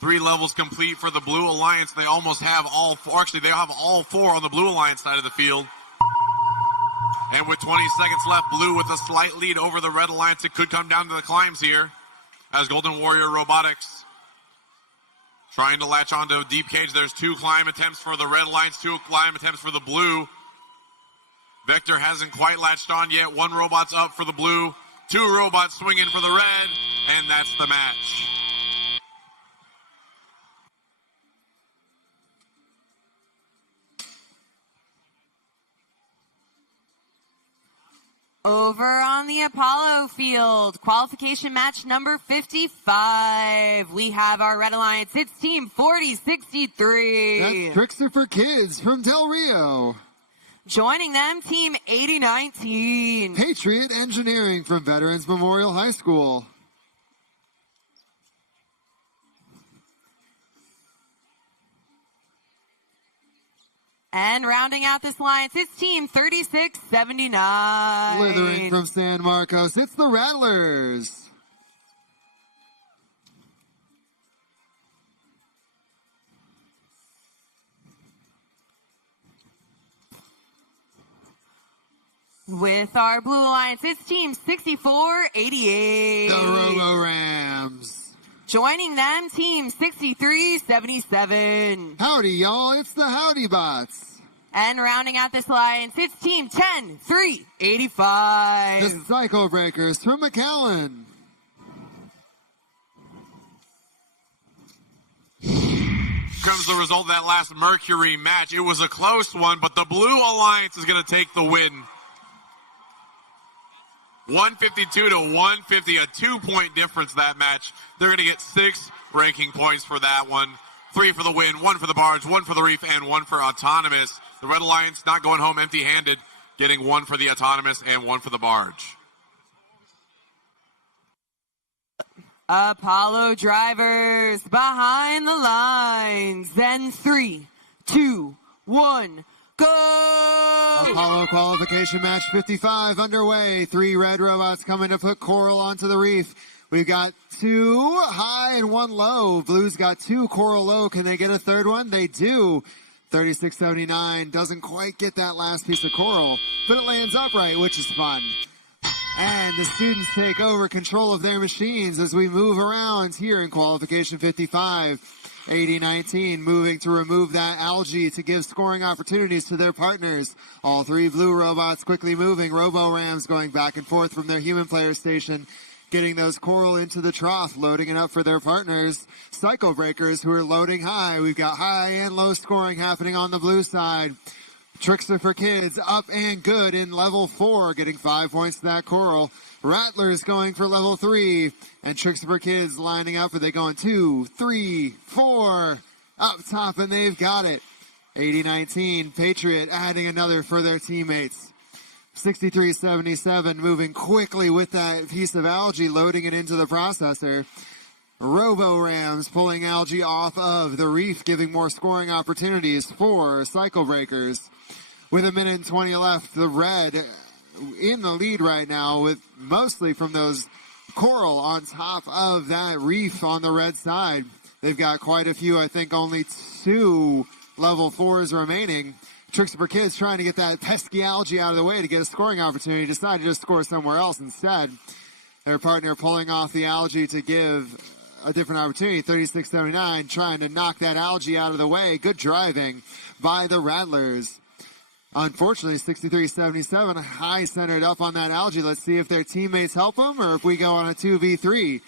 Three levels complete for the Blue Alliance. They almost have all 4. Actually, they have all 4 on the Blue Alliance side of the field. And with 20 seconds left, blue with a slight lead over the Red Alliance. It could come down to the climbs here as Golden Warrior Robotics trying to latch onto a deep cage. There's 2 climb attempts for the Red Alliance, 2 climb attempts for the blue. Vector hasn't quite latched on yet. 1 robot's up for the blue, 2 robots swinging for the red, and that's the match. Over on the Apollo field, qualification match number 55. We have our Red Alliance. It's Team 4063. That's Trickster for Kids from Del Rio. Joining them, Team 8019. Patriot Engineering from Veterans Memorial High School. And rounding out this alliance, it's Team 3679. Slithering from San Marcos, it's the Rattlers. With our Blue Alliance, it's Team 6488. The Robo-Rams. Joining them, Team 6377. Howdy, y'all. It's the Howdy Bots. And rounding out this alliance, it's Team 10385. The Cycle Breakers from McAllen. Comes the result of that last Mercury match. It was a close one, but the Blue Alliance is going to take the win. 152 to 150, a 2-point difference that match. They're going to get 6 ranking points for that one. 3 for the win, 1 for the barge, 1 for the reef, and 1 for autonomous. The Red Alliance not going home empty-handed, getting 1 for the autonomous and 1 for the barge. Apollo drivers behind the lines. Then 3, 2, 1. Go! Apollo qualification match 55 underway. 3 red robots coming to put coral onto the reef. We've got 2 high and 1 low. Blue's got 2 coral low. Can they get a third one? They do. 3679 doesn't quite get that last piece of coral, but it lands upright, which is fun. And the students take over control of their machines as we move around here in qualification 55. 8019 moving to remove that algae to give scoring opportunities to their partners. All 3 blue robots quickly moving. Robo-Rams going back and forth from their human player station, getting those coral into the trough, loading it up for their partners. Cycle Breakers who are loading high. We've got high and low scoring happening on the blue side. Trickster for Kids up and good in level 4, getting 5 points to that coral. Rattlers going for level 3, and Trickster for Kids lining up. Are they going 2, 3, 4 up top, and they've got it. 8019 Patriot adding another for their teammates. 6377 moving quickly with that piece of algae, loading it into the processor. Robo-Rams pulling algae off of the reef, giving more scoring opportunities for Cycle Breakers. With 1 minute and 20 left, the red in the lead right now, with mostly from those coral on top of that reef on the red side. They've got quite a few, I think only 2 level 4s remaining. Trickster for Kids trying to get that pesky algae out of the way to get a scoring opportunity. Decided to just score somewhere else instead. Their partner pulling off the algae to give a different opportunity. 3679 trying to knock that algae out of the way. Good driving by the Rattlers. Unfortunately, 6377 high centered up on that algae. Let's see if their teammates help them or if we go on a 2v3.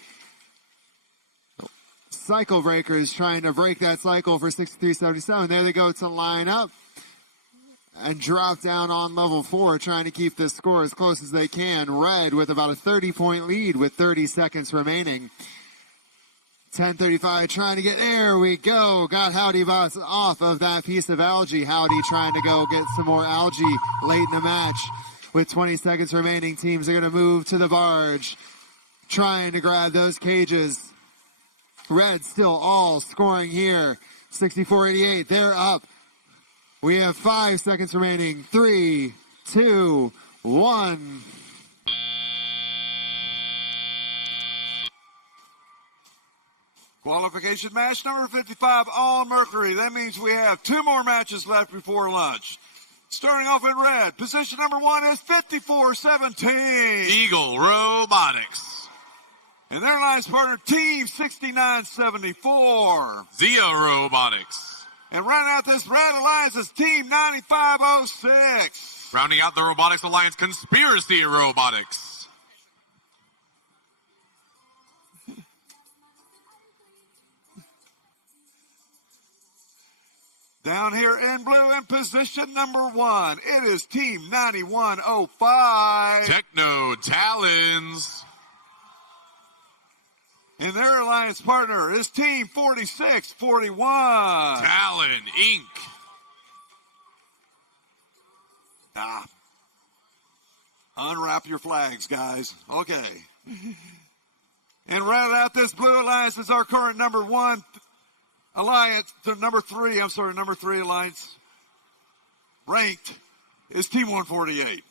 Cycle Breakers trying to break that cycle for 6377. There they go to line up and drop down on level 4, trying to keep this score as close as they can. Red with about a 30-point lead with 30 seconds remaining. 10:35 trying to get, there we go. Got Howdy Bots off of that piece of algae. Howdy trying to go get some more algae late in the match. With 20 seconds remaining, teams are going to move to the barge, trying to grab those cages. Red still all scoring here. 6488, they're up. We have 5 seconds remaining. 3, 2, 1. Qualification match number 55 on Mercury. That means we have 2 more matches left before lunch. Starting off in red, position number 1 is 5417. Eagle Robotics. And their alliance partner, Team 6974. Zia Robotics. And rounding out this red alliance is Team 9506. Rounding out the Robotics Alliance, Conspiracy Robotics. Down here in blue in position number 1, it is Team 9105. Techno Talons. And their alliance partner is Team 4641. Talon Inc. Unwrap your flags, guys. Okay. And round out this blue alliance is our current number 1 alliance, number 3 alliance ranked is Team 148.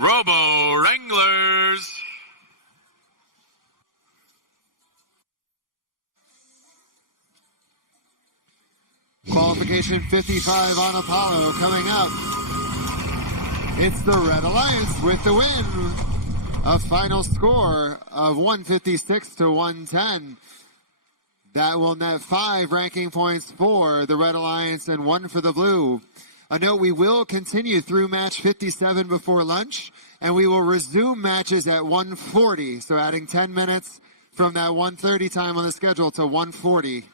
Robo Wranglers. Qualification 55 on Apollo coming up. It's the Red Alliance with the win. A final score of 156 to 110. That will net 5 ranking points for the Red Alliance and 1 for the Blue. A note, we will continue through match 57 before lunch, and we will resume matches at 1:40. So adding 10 minutes from that 1:30 time on the schedule to 1:40.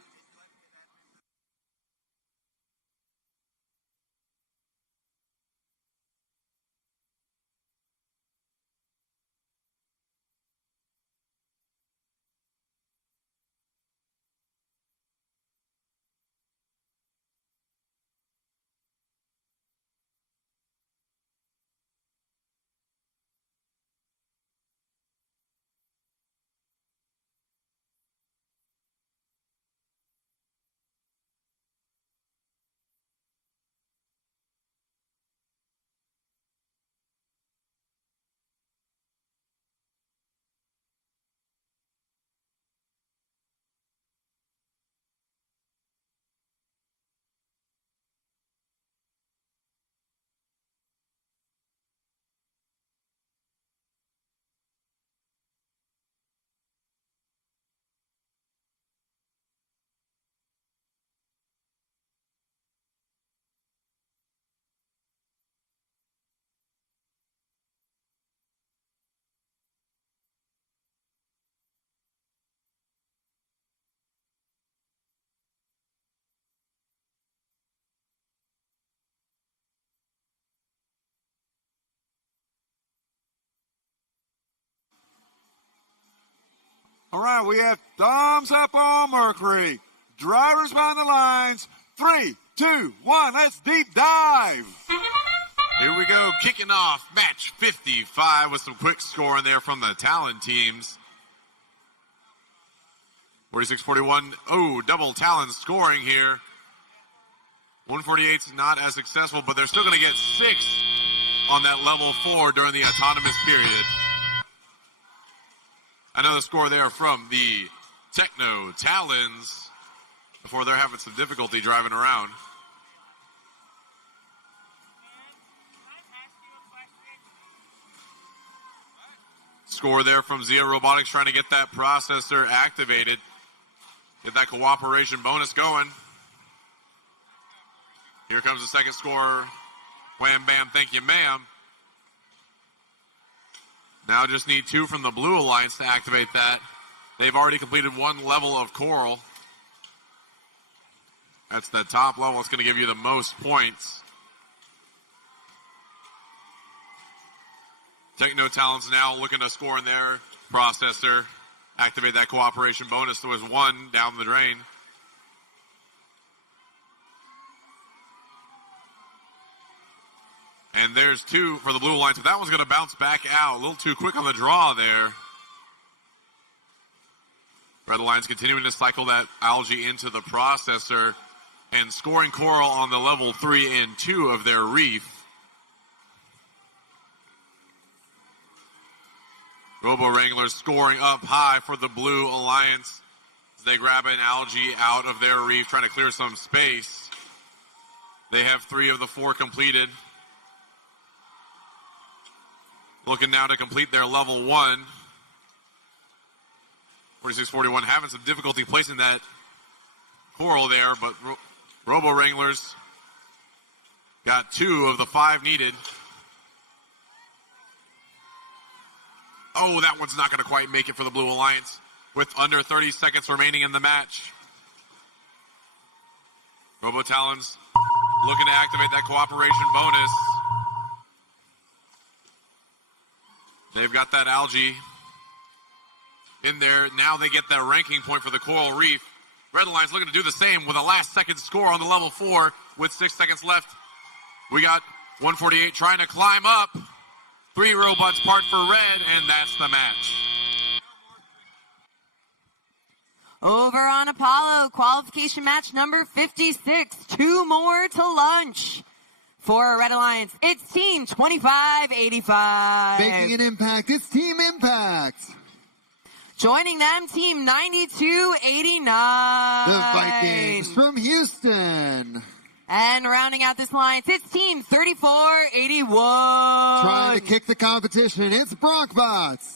All right, we have thumbs up on Mercury. Drivers behind the lines. 3, 2, 1, let's deep dive. Here we go, kicking off match 55 with some quick scoring there from the Talon teams. 46-41, double Talon scoring here. 148's not as successful, but they're still going to get 6 on that level 4 during the autonomous period. Another score there from the Techno Talons before they're having some difficulty driving around. Score there from Zia Robotics trying to get that processor activated. Get that cooperation bonus going. Here comes the second score. Wham, bam, thank you, ma'am. Now just need 2 from the Blue Alliance to activate that. They've already completed 1 level of Coral. That's the top level. It's going to give you the most points. Techno Talents now looking to score in their processor. Activate that cooperation bonus. There was 1 down the drain. And there's 2 for the Blue Alliance, but that one's going to bounce back out. A little too quick on the draw there. Red Alliance continuing to cycle that algae into the processor and scoring Coral on the level 3 and 2 of their reef. Robo Wranglers scoring up high for the Blue Alliance as they grab an algae out of their reef, trying to clear some space. They have 3 of the 4 completed. looking now to complete their level 1. 46-41 having some difficulty placing that coral there, but Robo Wranglers got 2 of the 5 needed. Oh, that one's not going to quite make it for the Blue Alliance with under 30 seconds remaining in the match. Robo Talons looking to activate that cooperation bonus. They've got that algae in there. Now they get that ranking point for the coral reef. Red Alliance looking to do the same with a last second score on the level 4 with 6 seconds left. We got 148 trying to climb up. 3 robots part for red, and that's the match. Over on Apollo, qualification match number 56. 2 more to lunch. For Red Alliance, it's Team 2585. Making an impact, it's Team Impact. Joining them, Team 9289. The Vikings from Houston. And rounding out this line, it's Team 3481. Trying to kick the competition, it's Bronkbots.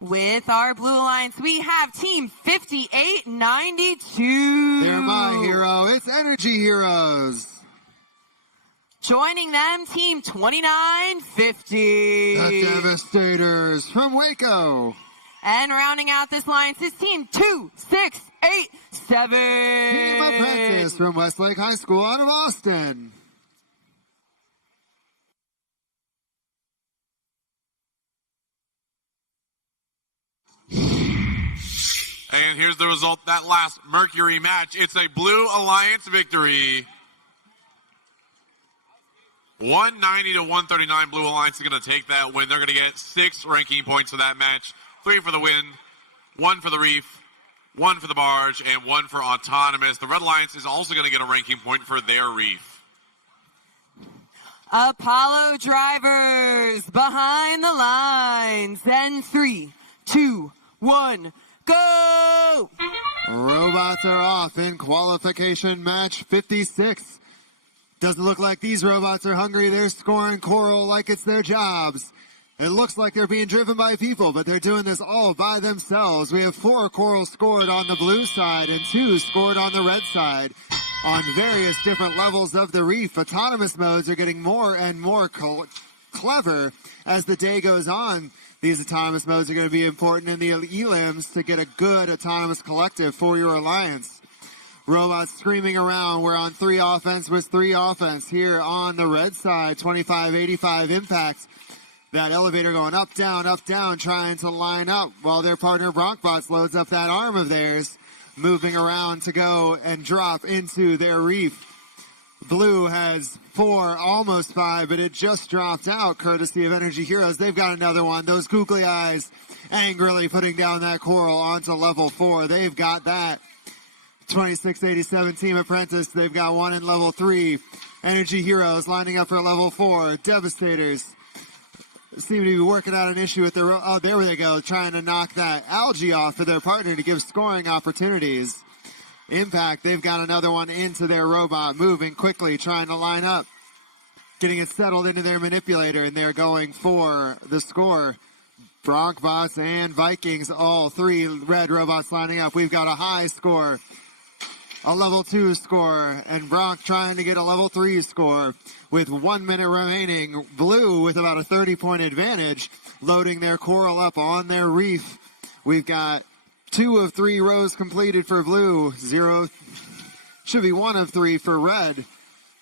With our Blue Alliance, we have Team 5892. They're my hero. It's Energy Heroes. Joining them, Team 2950. The Devastators from Waco. And rounding out this line is Team 2687. Team Apprentice from Westlake High School out of Austin. And here's the result, that last Mercury match. It's a Blue Alliance victory. 190 to 139. Blue Alliance is going to take that win. They're going to get 6 ranking points for that match. 3 for the win, 1 for the reef, 1 for the barge, and 1 for autonomous. The Red Alliance is also going to get a ranking point for their reef. Apollo drivers behind the lines. And 3, 2, 1, go! Robots are off in qualification match 56. Doesn't look like these robots are hungry. They're scoring coral like it's their jobs. It looks like they're being driven by people, but they're doing this all by themselves. We have 4 corals scored on the blue side and 2 scored on the red side on various different levels of the reef. Autonomous modes are getting more and more clever as the day goes on. These autonomous modes are going to be important in the elims to get a good autonomous collective for your alliance. Robots screaming around. We're on 3 offense with 3 offense here on the red side. 2585 Impact. That elevator going up, down, trying to line up while their partner Bronkbots loads up that arm of theirs, moving around to go and drop into their reef. Blue has 4, almost 5, but it just dropped out courtesy of Energy Heroes. They've got another one. Those googly eyes angrily putting down that coral onto level 4. They've got that. 2687 Team Apprentice. They've got 1 in level 3. Energy Heroes lining up for level 4. Devastators seem to be working out an issue with their... Oh, there they go. Trying to knock that algae off for their partner to give scoring opportunities. Impact, they've got another one into their robot, moving quickly, trying to line up, getting it settled into their manipulator, and they're going for the score. Bronkbots and Vikings, all 3 red robots lining up. We've got a high score, a level 2 score, and Bronk trying to get a level 3 score with 1 minute remaining. Blue with about a 30-point advantage, loading their coral up on their reef. We've got 2 of 3 rows completed for blue. 0 should be 1 of 3 for red.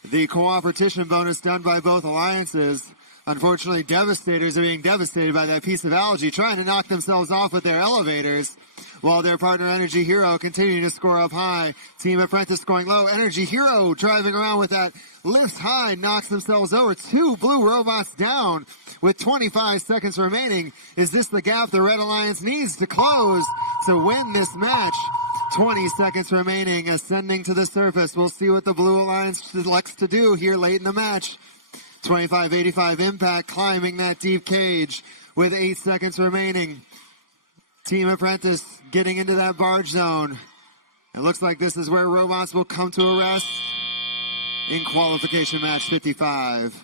The cooperation bonus done by both alliances. Unfortunately, Devastators are being devastated by that piece of algae, trying to knock themselves off with their elevators, while their partner Energy Hero continuing to score up high. Team Apprentice scoring low. Energy Hero driving around with that lifts high, knocks themselves over. 2 blue robots down with 25 seconds remaining. Is this the gap the Red Alliance needs to close to win this match? 20 seconds remaining, ascending to the surface. We'll see what the Blue Alliance selects to do here late in the match. 2585 Impact climbing that deep cage with 8 seconds remaining. Team Apprentice getting into that barge zone. It looks like this is where robots will come to a rest in qualification match 55.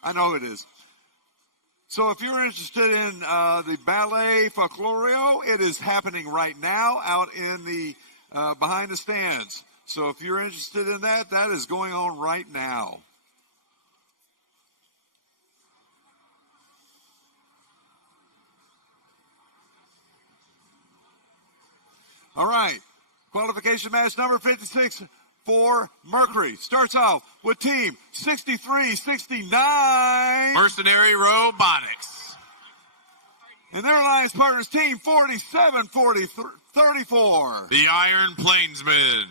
I know it is. So if you're interested in the ballet folkloreo, it is happening right now out in the behind the stands. So if you're interested in that, that is going on right now. All right, qualification match number 56 for Mercury. Starts off with team 6369. Mercenary Robotics. And their alliance partners, team 4734. The Iron Plainsmen.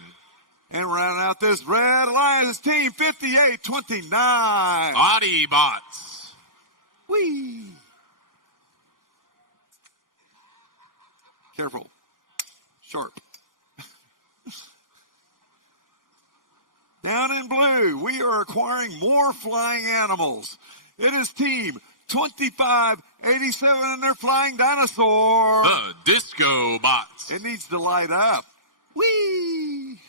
And rounding out this red alliance is team 5829. Audiobots. Whee! Careful. Sharp. Down in blue, we are acquiring more flying animals. It is team 2587 and their flying dinosaur. The Disco Bots. It needs to light up. Whee!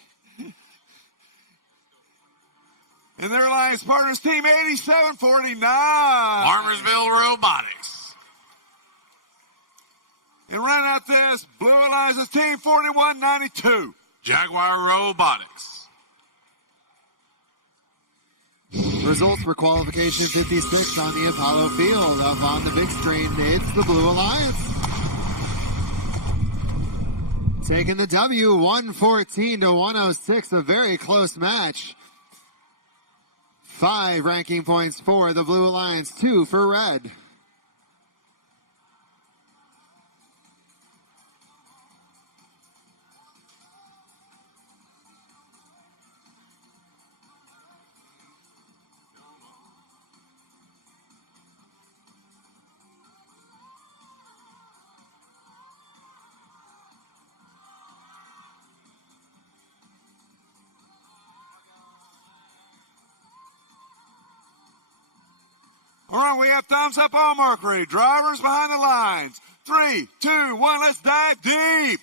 And their alliance partners, team 8749. Farmersville Robotics. And round out this, blue alliance is team 4192. Jaguar Robotics. Results for qualification 56 on the Apollo field. Up on the big screen, it's the Blue Alliance. Taking the W, 114-106, a very close match. 5 ranking points for the Blue Alliance, 2 for Red. All right, we have thumbs up on Mercury. Drivers behind the lines. 3, 2, 1, let's dive deep.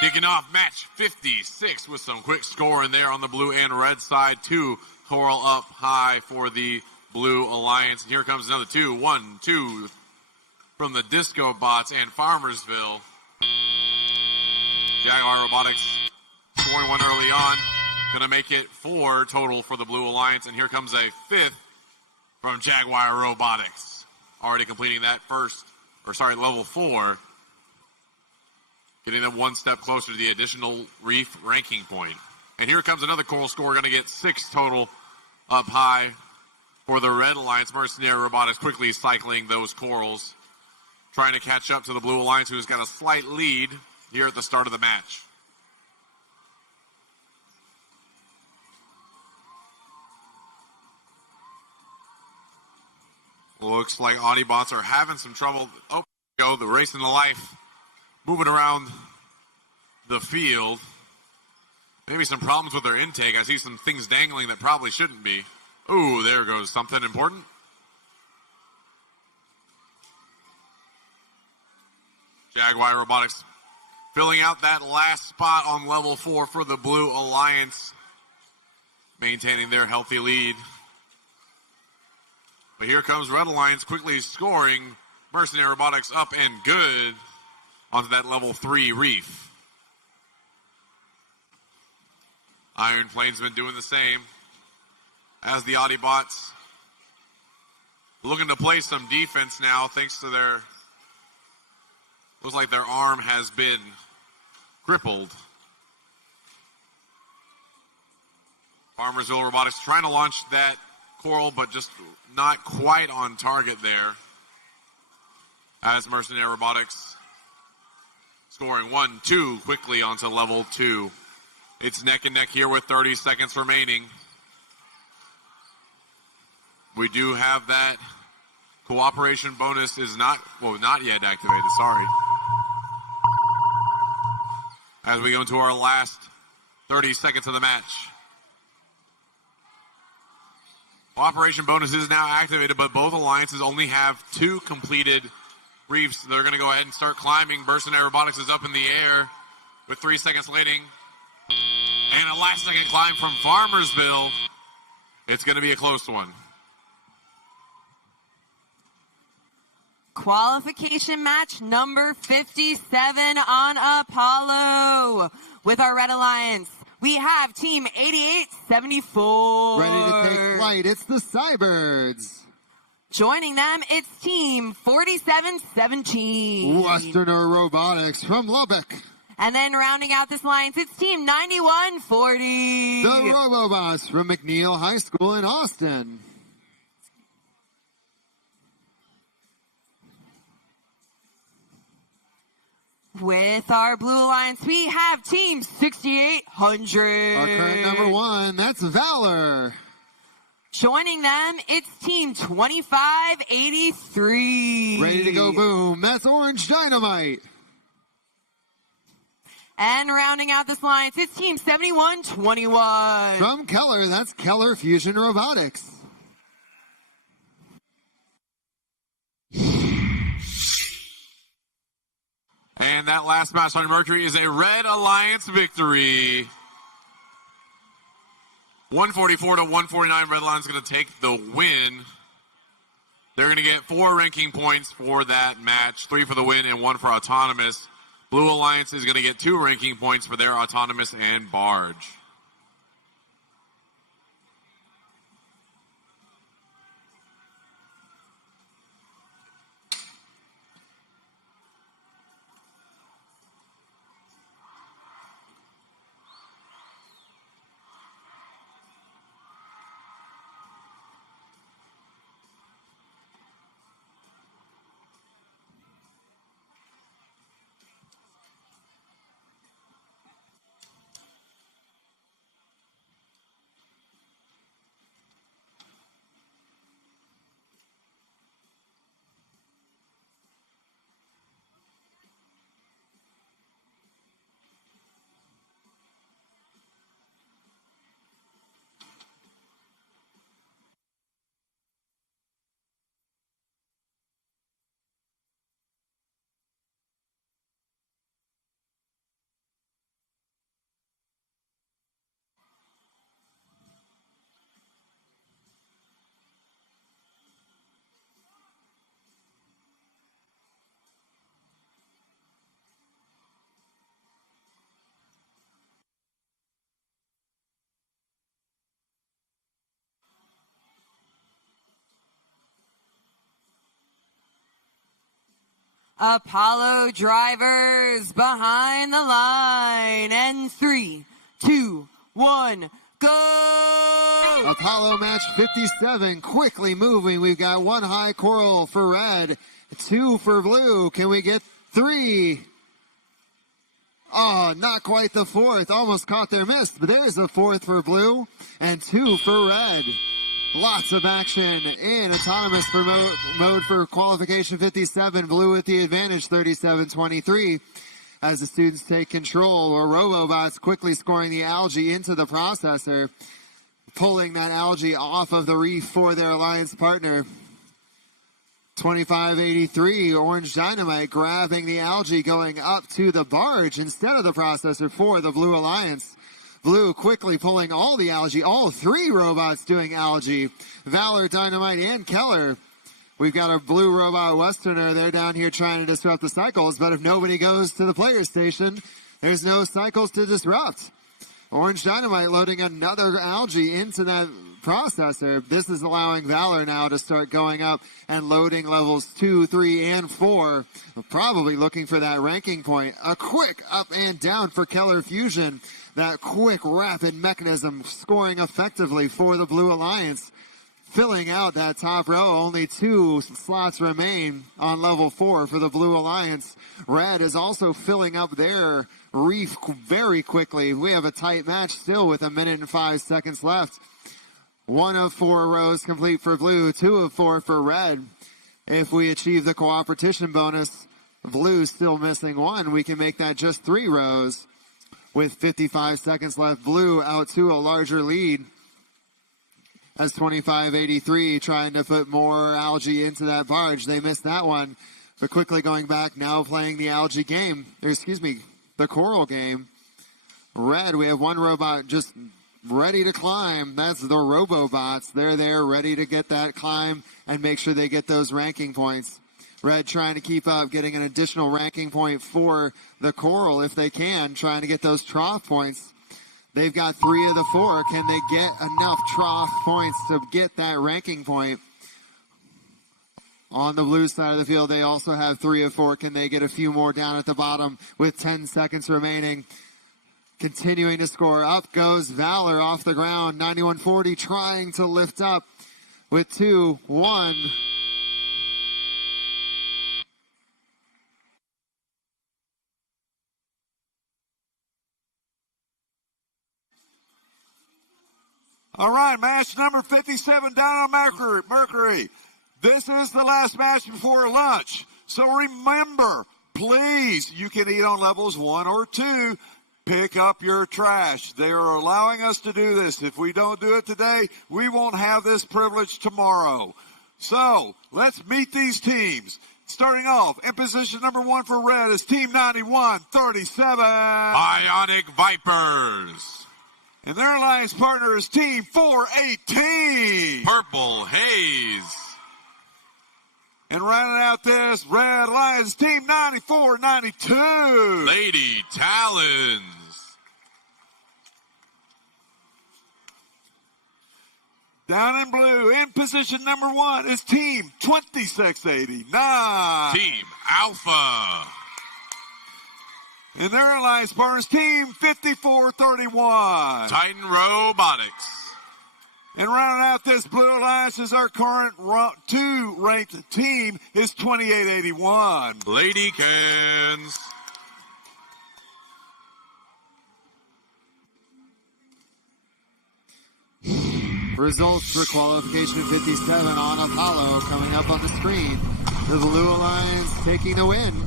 Kicking off match 56 with some quick scoring there on the blue and red side. 2 Coral up high for the Blue Alliance. And here comes another 2. 1, 2 from the Disco Bots and Farmersville. Jaguar Robotics scoring one early on. Going to make it 4 total for the Blue Alliance. And here comes a 5th from Jaguar Robotics. Already completing that level 4. Getting them one step closer to the additional Reef ranking point. And here comes another Coral score. Going to get 6 total up high for the Red Alliance. Mercenary Robotics quickly cycling those Corals. Trying to catch up to the Blue Alliance, who's got a slight lead here at the start of the match. Looks like Audiobots are having some trouble. Oh, there we go, the race in the life. Moving around the field. Maybe some problems with their intake. I see some things dangling that probably shouldn't be. Ooh, there goes something important. Jaguar Robotics filling out that last spot on level 4 for the Blue Alliance. Maintaining their healthy lead. But here comes Red Alliance quickly scoring. Mercenary Robotics up and good onto that level 3 Reef. Iron Plainsman doing the same as the Audiobots. Looking to play some defense now thanks to their... Looks like their arm has been crippled. Farmersville Robotics trying to launch that Coral, but just not quite on target there. As Mercenary Robotics scoring 1, 2 quickly onto level 2. It's neck and neck here with 30 seconds remaining. We do have that cooperation bonus is not yet activated, sorry. As we go into our last 30 seconds of the match. Cooperation bonus is now activated, but both alliances only have 2 completed reefs. They're going to go ahead and start climbing. Burst and Robotics is up in the air with 3 seconds landing. And a last second climb from Farmersville. It's going to be a close one. Qualification match number 57 on Apollo. With our Red Alliance, we have Team 8874. Ready to take flight, it's the Cybirds. Joining them, it's Team 4717. Westerner Robotics from Lubbock. And then rounding out this alliance, it's Team 9140. The Robobots from McNeil High School in Austin. With our Blue Alliance, we have Team 6800. Our current number 1, that's Valor. Joining them, it's Team 2583. Ready to go boom, that's Orange Dynamite. And rounding out this alliance, it's Team 7121. From Keller, that's Keller Fusion Robotics. And that last match on Mercury is a Red Alliance victory. 144 to 149. Red Alliance is going to take the win. They're going to get 4 ranking points for that match, 3 for the win and 1 for autonomous. Blue Alliance is going to get 2 ranking points for their autonomous and barge. Apollo drivers behind the line. And 3, 2, 1, go! Apollo match 57, quickly moving. We've got 1 high coral for red, 2 for blue. Can we get 3? Oh, not quite the 4th. Almost caught their miss, but there's the 4th for blue and 2 for red. Lots of action in autonomous for mode for qualification 57. Blue with the advantage 37-23 as the students take control. Or Robobots quickly scoring the algae into the processor, pulling that algae off of the reef for their alliance partner. 2583, Orange Dynamite grabbing the algae going up to the barge instead of the processor for the Blue Alliance. Blue quickly pulling all the algae, all 3 robots doing algae. Valor, Dynamite, and Keller. We've got our blue robot Westerner. They're down here trying to disrupt the cycles, but if nobody goes to the player station, there's no cycles to disrupt. Orange Dynamite loading another algae into that processor. This is allowing Valor now to start going up and loading levels 2, 3, and 4. Probably looking for that ranking point. A quick up and down for Keller Fusion. That quick, rapid mechanism scoring effectively for the Blue Alliance. Filling out that top row, only 2 slots remain on level 4 for the Blue Alliance. Red is also filling up their reef very quickly. We have a tight match still with 1 minute and 5 seconds left. 1 of 4 rows complete for blue, 2 of 4 for red. If we achieve the cooperation bonus, blue's still missing 1. We can make that just 3 rows. With 55 seconds left, blue out to a larger lead. As 25-83 trying to put more algae into that barge. They missed that one. But quickly going back, now playing the algae game. The coral game. Red, we have 1 robot just ready to climb. That's the Robobots. They're there ready to get that climb and make sure they get those ranking points. Red trying to keep up, getting an additional ranking point for the coral if they can, trying to get those trough points. They've got 3 of the 4. Can they get enough trough points to get that ranking point? On the blue side of the field, they also have 3 of 4. Can they get a few more down at the bottom with 10 seconds remaining? Continuing to score. Up goes Valor off the ground. 91-40 trying to lift up with 2-1. All right, match number 57 down on Mercury. This is the last match before lunch. So remember, please, you can eat on levels 1 or 2. Pick up your trash. They are allowing us to do this. If we don't do it today, we won't have this privilege tomorrow. So let's meet these teams. Starting off in position number 1 for red is Team 9137. Bionic Vipers. And their alliance partner is Team 418. Purple Haze. And rounding out this red alliance, Team 9492. Lady Talons. Down in blue, in position number 1 is Team 2689. Team Alpha. And their alliance partners, Team 5431. Titan Robotics. And rounding out this blue alliance is our current 2 ranked team is 2881. Lady Cans. Results for qualification 57 on Apollo coming up on the screen. The blue alliance taking the win.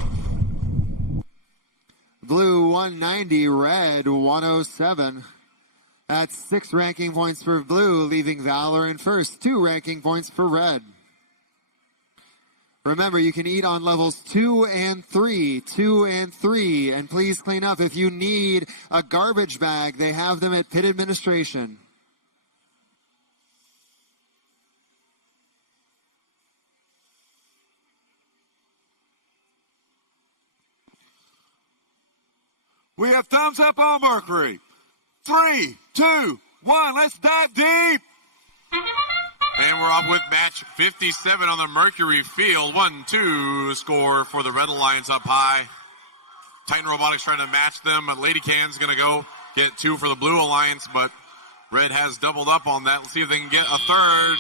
Blue 190, red 107. That's 6 ranking points for blue, leaving Valor in first. 2 ranking points for red. Remember, you can eat on levels 2 and 3. 2 and 3. And please clean up. If you need a garbage bag, they have them at pit administration. We have thumbs up on Mercury. 3, 2, 1, let's dive deep. And we're off with match 57 on the Mercury field. 1-2 score for the Red Alliance up high. Titan Robotics trying to match them, but Lady Can's going to go get 2 for the Blue Alliance, but Red has doubled up on that. Let's see if they can get a third.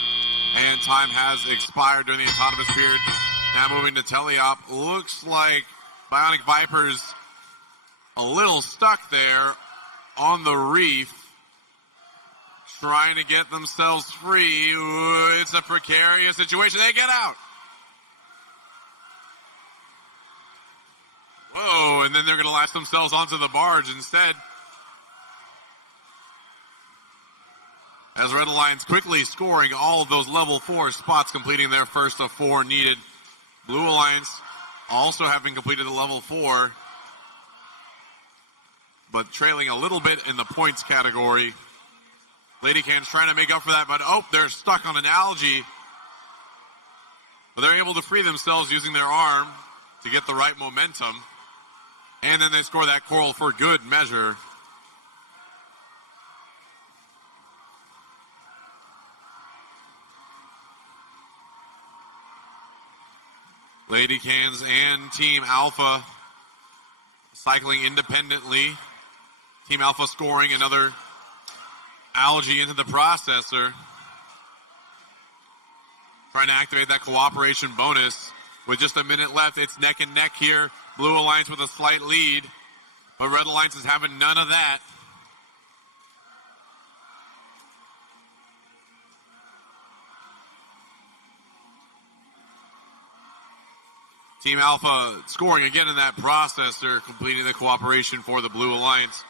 And time has expired during the autonomous period. Now moving to Teleop. Looks like Bionic Vipers a little stuck there on the reef, trying to get themselves free. Ooh, it's a precarious situation. They get out. Whoa, and then they're going to latch themselves onto the barge instead. As Red Alliance quickly scoring all of those level 4 spots, completing their first of 4 needed. Blue Alliance also having completed the level 4, but trailing a little bit in the points category. Lady Can's trying to make up for that, but they're stuck on an algae. But they're able to free themselves using their arm to get the right momentum. And then they score that coral for good measure. Lady Cans and Team Alpha cycling independently. Team Alpha scoring another algae into the processor. Trying to activate that cooperation bonus. With just a minute left, it's neck and neck here. Blue Alliance with a slight lead, but Red Alliance is having none of that. Team Alpha scoring again in that process. They're completing the cooperation for the Blue Alliance.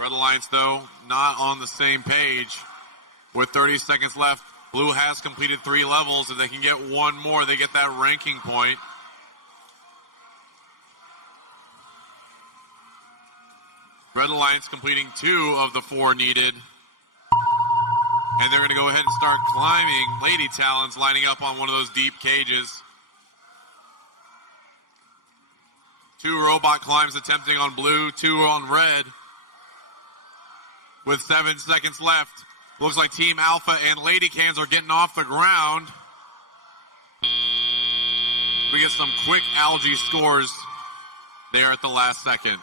Red Alliance, though, not on the same page. With 30 seconds left, Blue has completed 3 levels. If they can get one more, they get that ranking point. Red Alliance completing 2 of the 4 needed. And they're going to go ahead and start climbing. Lady Talons lining up on one of those deep cages. 2 robot climbs attempting on blue, 2 on red. With 7 seconds left. Looks like Team Alpha and Lady Cans are getting off the ground. We get some quick algae scores there at the last second.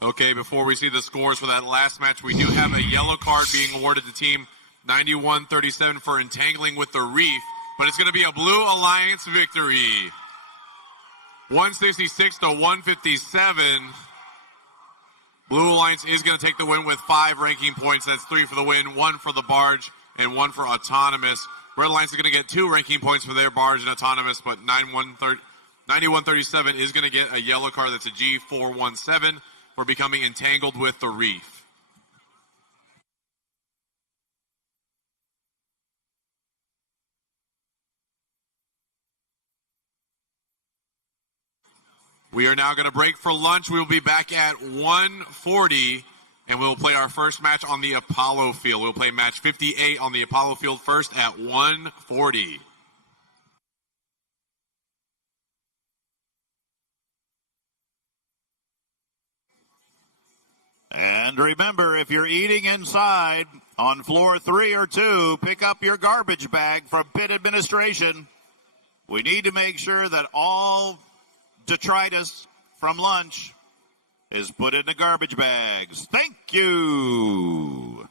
Okay, before we see the scores for that last match, we do have a yellow card being awarded to Team 9137 for entangling with the Reef, but it's going to be a Blue Alliance victory. 166 to 157. Blue Alliance is going to take the win with 5 ranking points. That's 3 for the win, 1 for the barge, and 1 for autonomous. Red Alliance is going to get 2 ranking points for their barge and autonomous, but 9137 is going to get a yellow card. That's a G417 for becoming entangled with the Reef. We are now going to break for lunch. We will be back at 1:40, and we'll play our first match on the Apollo field. We'll play match 58 on the Apollo field first at 1:40. And remember, if you're eating inside on floor 3 or 2, pick up your garbage bag from pit administration. We need to make sure that all detritus from lunch is put in the garbage bags. Thank you.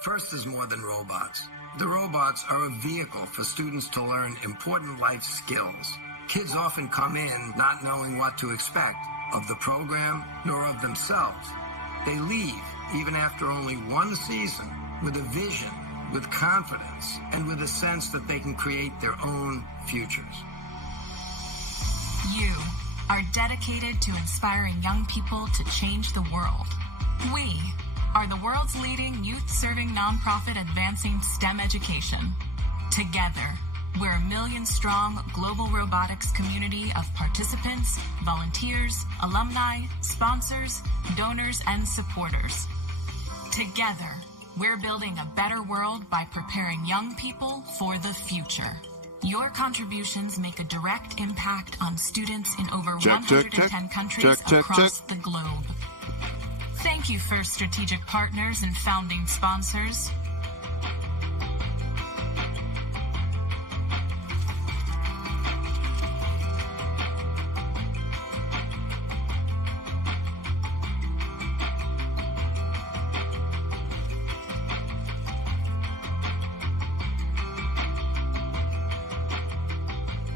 FIRST is more than robots. The robots are a vehicle for students to learn important life skills. Kids often come in not knowing what to expect of the program nor of themselves. They leave, even after only one season, with a vision, with confidence, and with a sense that they can create their own futures. You are dedicated to inspiring young people to change the world. We are the world's leading youth-serving nonprofit advancing STEM education. Together, we're a million-strong global robotics community of participants, volunteers, alumni, sponsors, donors, and supporters. Together, we're building a better world by preparing young people for the future. Your contributions make a direct impact on students in over 110 countries across the globe. Thank you, FIRST strategic partners and founding sponsors.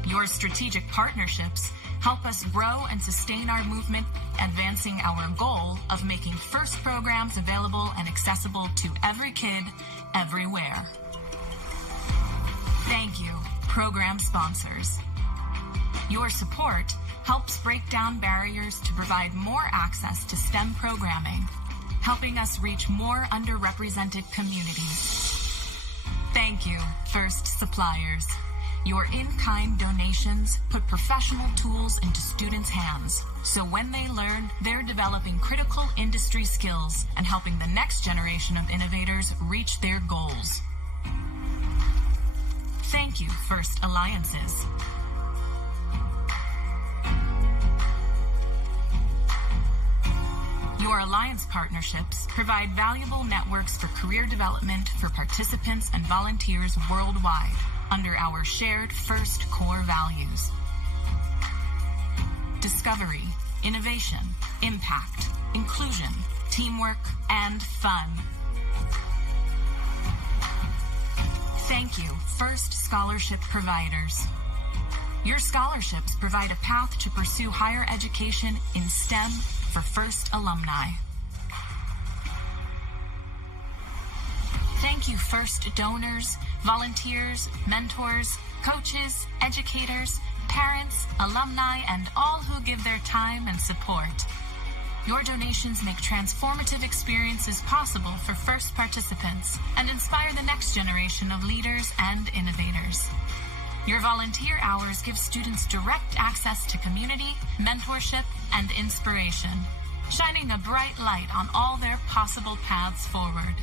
Your strategic partnerships help us grow and sustain our movement, advancing our goal of making FIRST programs available and accessible to every kid, everywhere. Thank you, program sponsors. Your support helps break down barriers to provide more access to STEM programming, helping us reach more underrepresented communities. Thank you, FIRST suppliers. Your in-kind donations put professional tools into students' hands, so when they learn, they're developing critical industry skills and helping the next generation of innovators reach their goals. Thank you, FIRST Alliances. Your alliance partnerships provide valuable networks for career development for participants and volunteers worldwide, under our shared FIRST core values. Discovery, innovation, impact, inclusion, teamwork, and fun. Thank you, FIRST scholarship providers. Your scholarships provide a path to pursue higher education in STEM for FIRST alumni. Thank you, FIRST donors, volunteers, mentors, coaches, educators, parents, alumni, and all who give their time and support. Your donations make transformative experiences possible for FIRST participants and inspire the next generation of leaders and innovators. Your volunteer hours give students direct access to community, mentorship, and inspiration, shining a bright light on all their possible paths forward.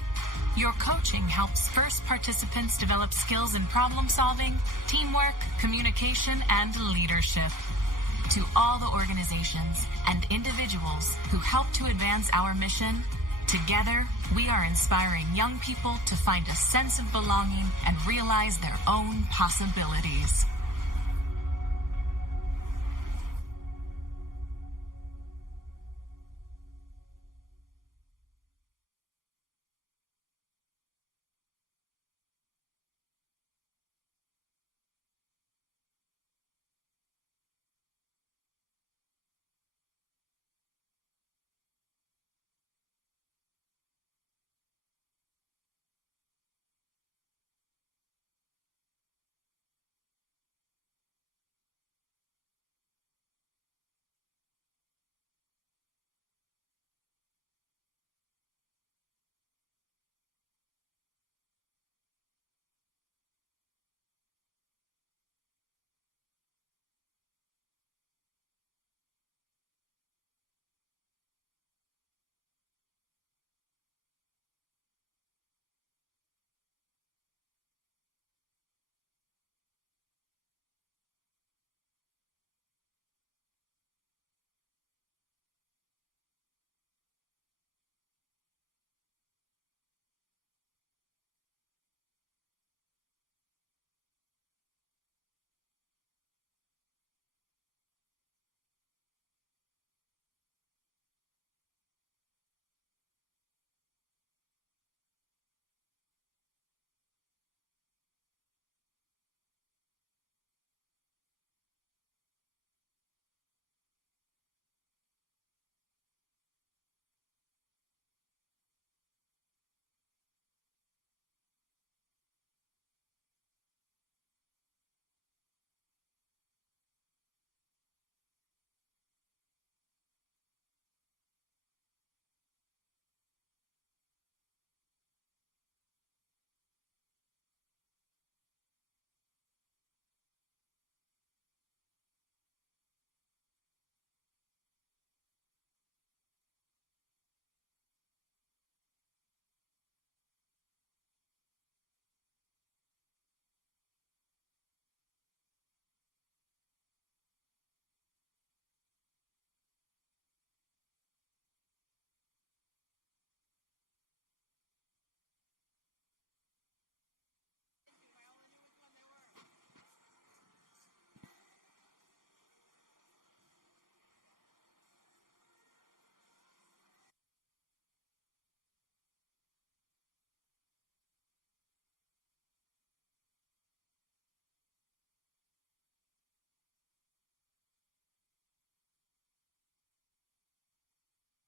Your coaching helps FIRST participants develop skills in problem solving, teamwork, communication, and leadership. To all the organizations and individuals who help to advance our mission, together we are inspiring young people to find a sense of belonging and realize their own possibilities.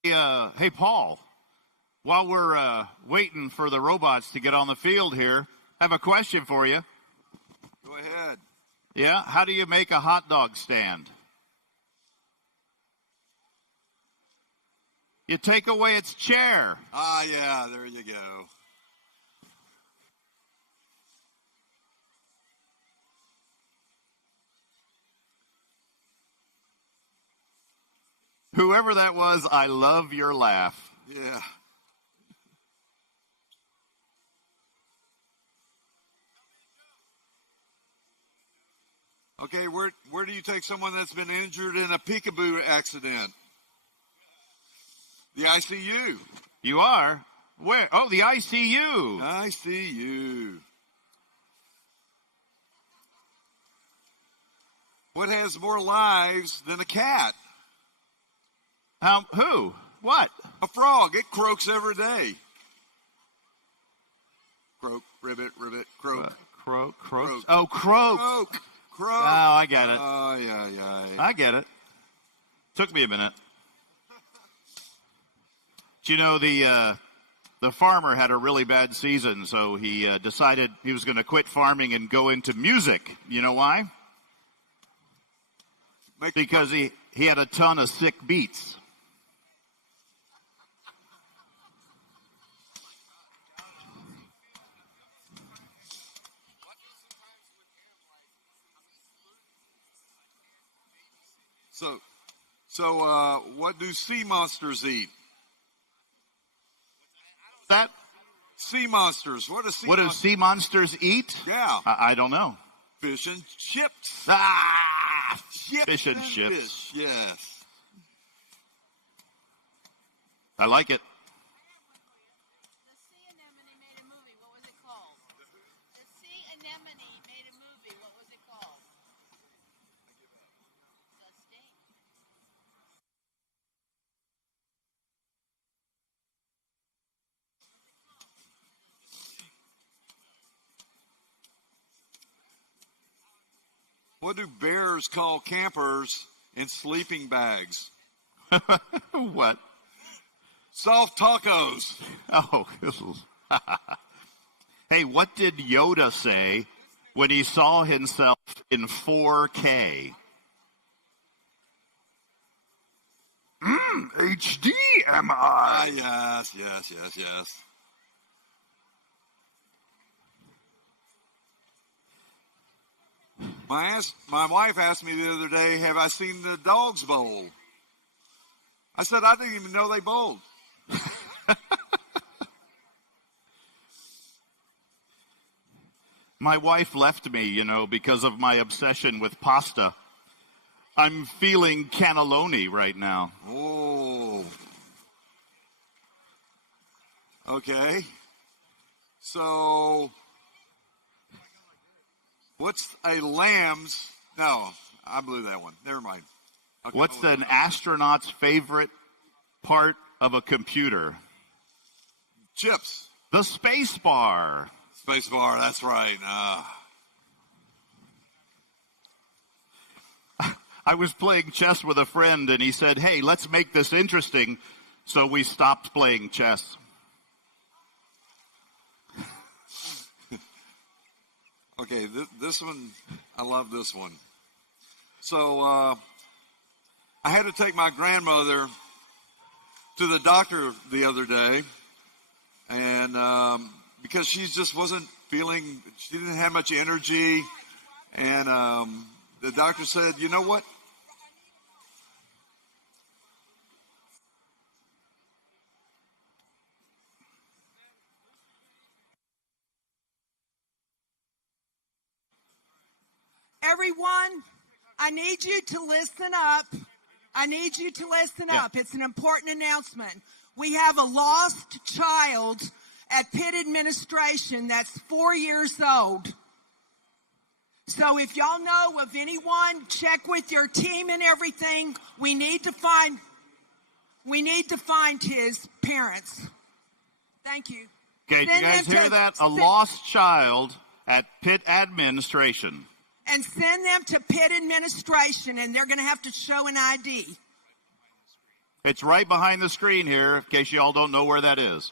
Hey, Paul, while we're waiting for the robots to get on the field here, I have a question for you. Go ahead. Yeah? How do you make a hot dog stand? You take away its chair. Ah, yeah, there you go. Whoever that was, I love your laugh. Yeah. Okay, where do you take someone that's been injured in a peekaboo accident? The ICU. You are? Where? Oh, the ICU. ICU. What has more lives than a cat? Who? What? A frog. It croaks every day. Croak, ribbit, ribbit, croak. Croak. Croak. Oh, croak. Croak. Croak. Oh, I get it. Oh, yeah. I get it. Took me a minute. Do you know the farmer had a really bad season, so he decided he was going to quit farming and go into music. You know why? Because he had a ton of sick beats. So what do sea monsters eat? That? Sea monsters. What do sea monsters eat? Yeah. I don't know. Fish and chips. Fish and chips. Fish, yes. I like it. What do bears call campers in sleeping bags? What? Soft tacos. Oh. Hey, what did Yoda say when he saw himself in 4K? HD, am I? Yes. My wife asked me the other day, have I seen the dogs bowl? I said, I didn't even know they bowled. My wife left me, because of my obsession with pasta. I'm feeling cannelloni right now. Oh. Okay. So, what's a lamb's... No, I blew that one. Never mind. Okay. What's an astronaut's favorite part of a computer? Chips. The space bar. Space bar, that's right. I was playing chess with a friend, and he said, hey, let's make this interesting. So we stopped playing chess. Okay, this one, I love this one. So I had to take my grandmother to the doctor the other day, and because she just wasn't feeling, she didn't have much energy, and the doctor said, you know what? Everyone, I need you to listen up. It's an important announcement. We have a lost child at Pitt administration that's 4 years old. So if y'all know of anyone, check with your team and everything. We need to find his parents. Thank you. Okay, did you guys hear that? A lost child at Pitt administration. And send them to Pitt administration, and they're going to have to show an ID. It's right behind the screen here, in case you all don't know where that is.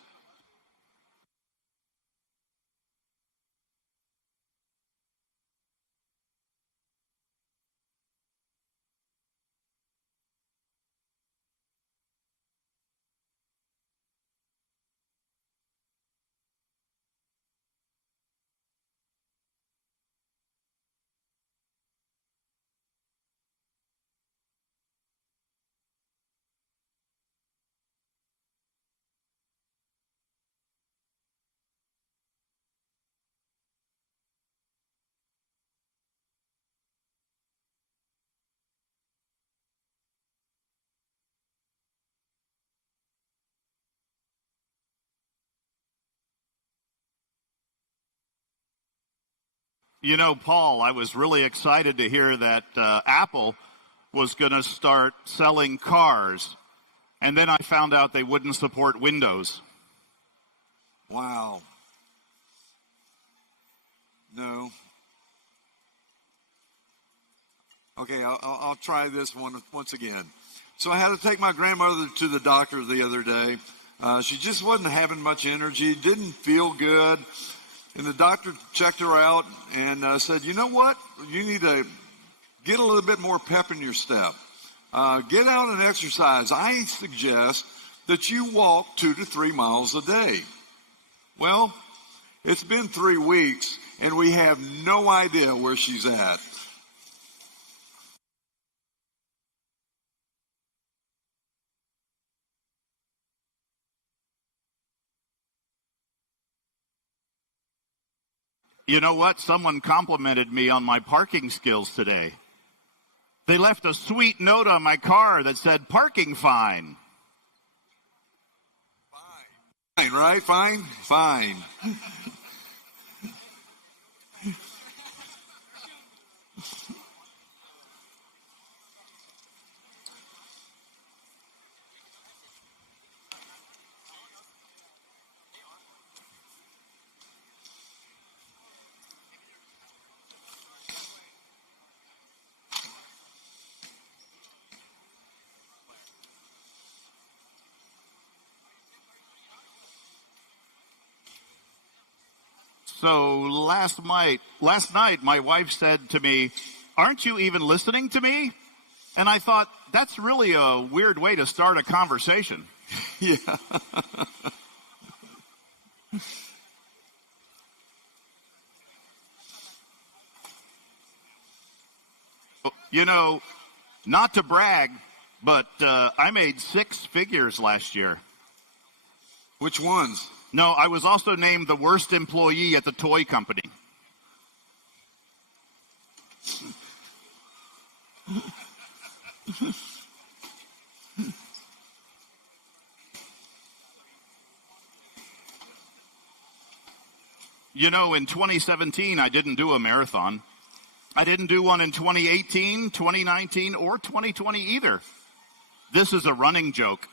You know, Paul, I was really excited to hear that Apple was going to start selling cars, and then I found out they wouldn't support Windows. Wow. No. Okay, I'll try this one once again. So I had to take my grandmother to the doctor the other day. She just wasn't having much energy, didn't feel good. And the doctor checked her out and said, you know what? You need to get a little bit more pep in your step. Get out and exercise. I suggest that you walk 2 to 3 miles a day. Well, it's been 3 weeks, and we have no idea where she's at. You know what? Someone complimented me on my parking skills today. They left a sweet note on my car that said, parking fine. Fine, right? Fine? Fine. So last night, my wife said to me, aren't you even listening to me? And I thought, that's really a weird way to start a conversation. Yeah. You know, not to brag, but I made 6 figures last year. Which ones? No, I was also named the worst employee at the toy company. You know, in 2017, I didn't do a marathon. I didn't do one in 2018, 2019, or 2020 either. This is a running joke.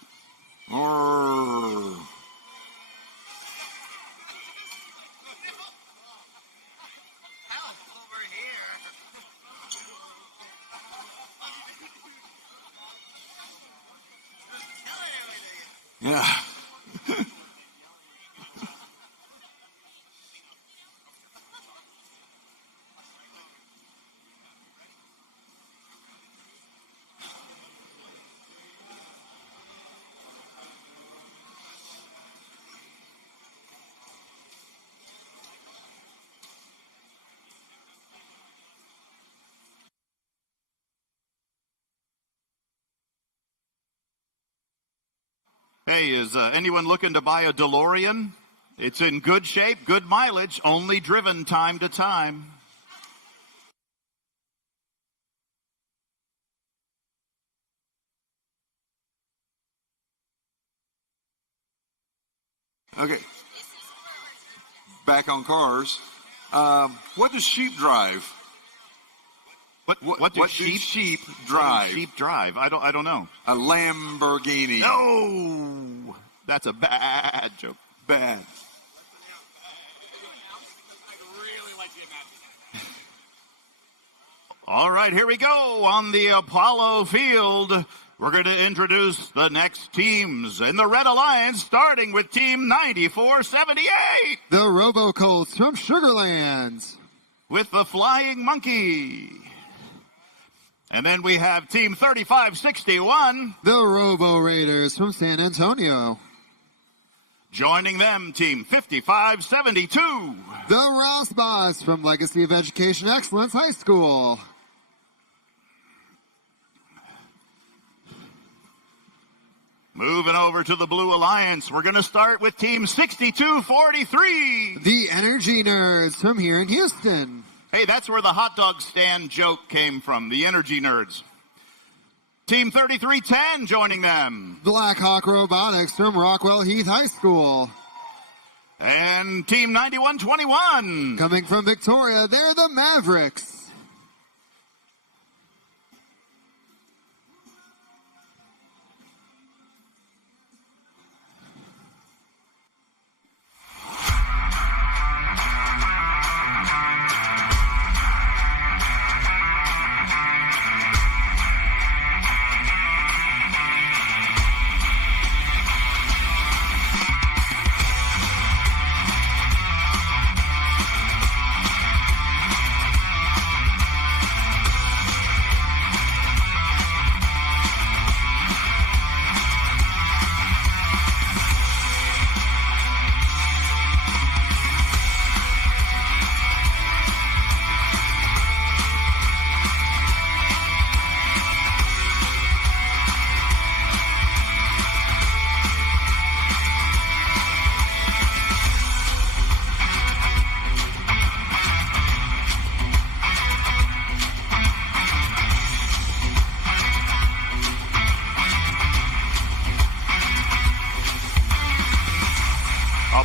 Yeah. Hey, is anyone looking to buy a DeLorean? It's in good shape, good mileage, only driven time to time. Okay. Back on cars. What does sheep drive? What do sheep drive? Sheep drive. I don't know. A Lamborghini. No, that's a bad joke. Bad. All right, here we go on the Apollo field. We're going to introduce the next teams in the Red Alliance, starting with Team 9478. The Robocolts from Sugarland. With the Flying Monkey. And then we have Team 3561. The Robo Raiders from San Antonio. Joining them, Team 5572. The Rossbots from Legacy of Education Excellence High School. Moving over to the Blue Alliance, we're going to start with Team 6243. The Energy Nerds from here in Houston. Hey, that's where the hot dog stand joke came from, the Energy Nerds. Team 3310 joining them. Blackhawk Robotics from Rockwell Heath High School. And Team 9121. Coming from Victoria, they're the Mavericks.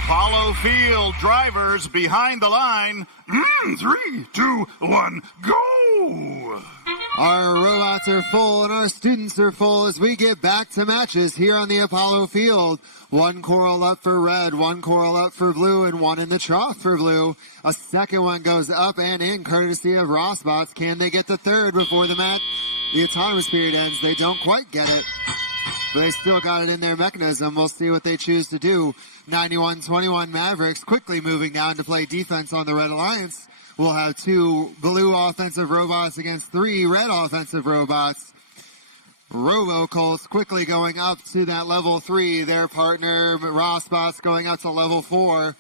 Apollo Field drivers behind the line. 3, 2, 1, go! Our robots are full and our students are full as we get back to matches here on the Apollo Field. One coral up for red, one coral up for blue, and one in the trough for blue. A second one goes up and in, courtesy of Rossbots. Can they get the third before the autonomous period ends? They don't quite get it, but they still got it in their mechanism. We'll see what they choose to do. 91-21 Mavericks quickly moving down to play defense on the Red Alliance. We'll have 2 blue offensive robots against 3 red offensive robots. Robocolts quickly going up to that level 3. Their partner, Rossbots, going up to level 4.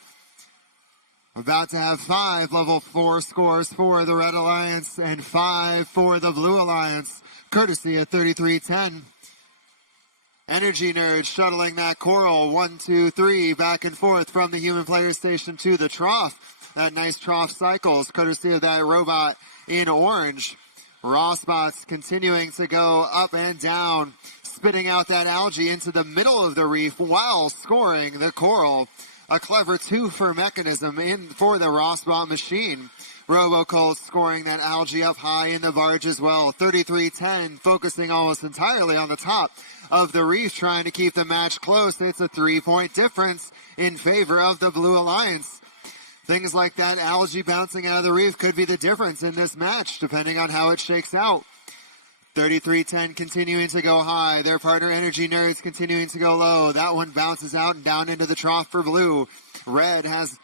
About to have 5 level 4 scores for the Red Alliance and 5 for the Blue Alliance, courtesy of 3310. Energy Nerds shuttling that coral 1, 2, 3 back and forth from the human player station to the trough. That nice trough cycles, courtesy of that robot in orange. Rossbots continuing to go up and down, spitting out that algae into the middle of the reef while scoring the coral. A clever 2 for mechanism in for the Rossbot machine. Robocolts scoring that algae up high in the barge as well. 3310 focusing almost entirely on the top of the reef, trying to keep the match close. It's a 3-point difference in favor of the Blue Alliance. Things like that algae bouncing out of the reef could be the difference in this match, depending on how it shakes out. 3310 continuing to go high. Their partner Energy Nerds continuing to go low. That one bounces out and down into the trough for blue. Red has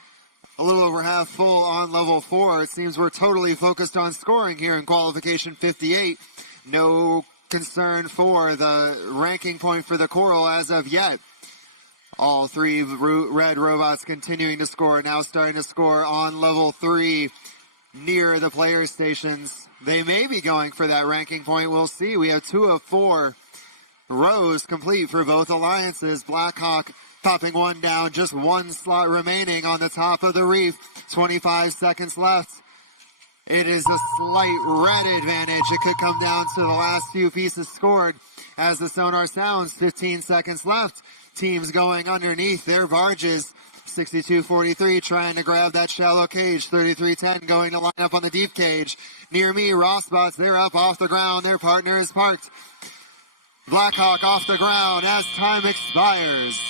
a little over half full on level 4. It seems we're totally focused on scoring here in qualification 58. No concern for the ranking point for the coral as of yet. All 3 red robots continuing to score, now starting to score on level 3 near the player stations. They may be going for that ranking point. We'll see. We have 2 of 4 rows complete for both alliances. Blackhawk popping one down, just 1 slot remaining on the top of the reef. 25 seconds left. It is a slight red advantage. It could come down to the last few pieces scored as the sonar sounds. 15 seconds left. Teams going underneath their barges. 62-43 trying to grab that shallow cage. 33-10 going to line up on the deep cage. Near me, Rossbots, they're up off the ground. Their partner is parked. Blackhawk off the ground as time expires.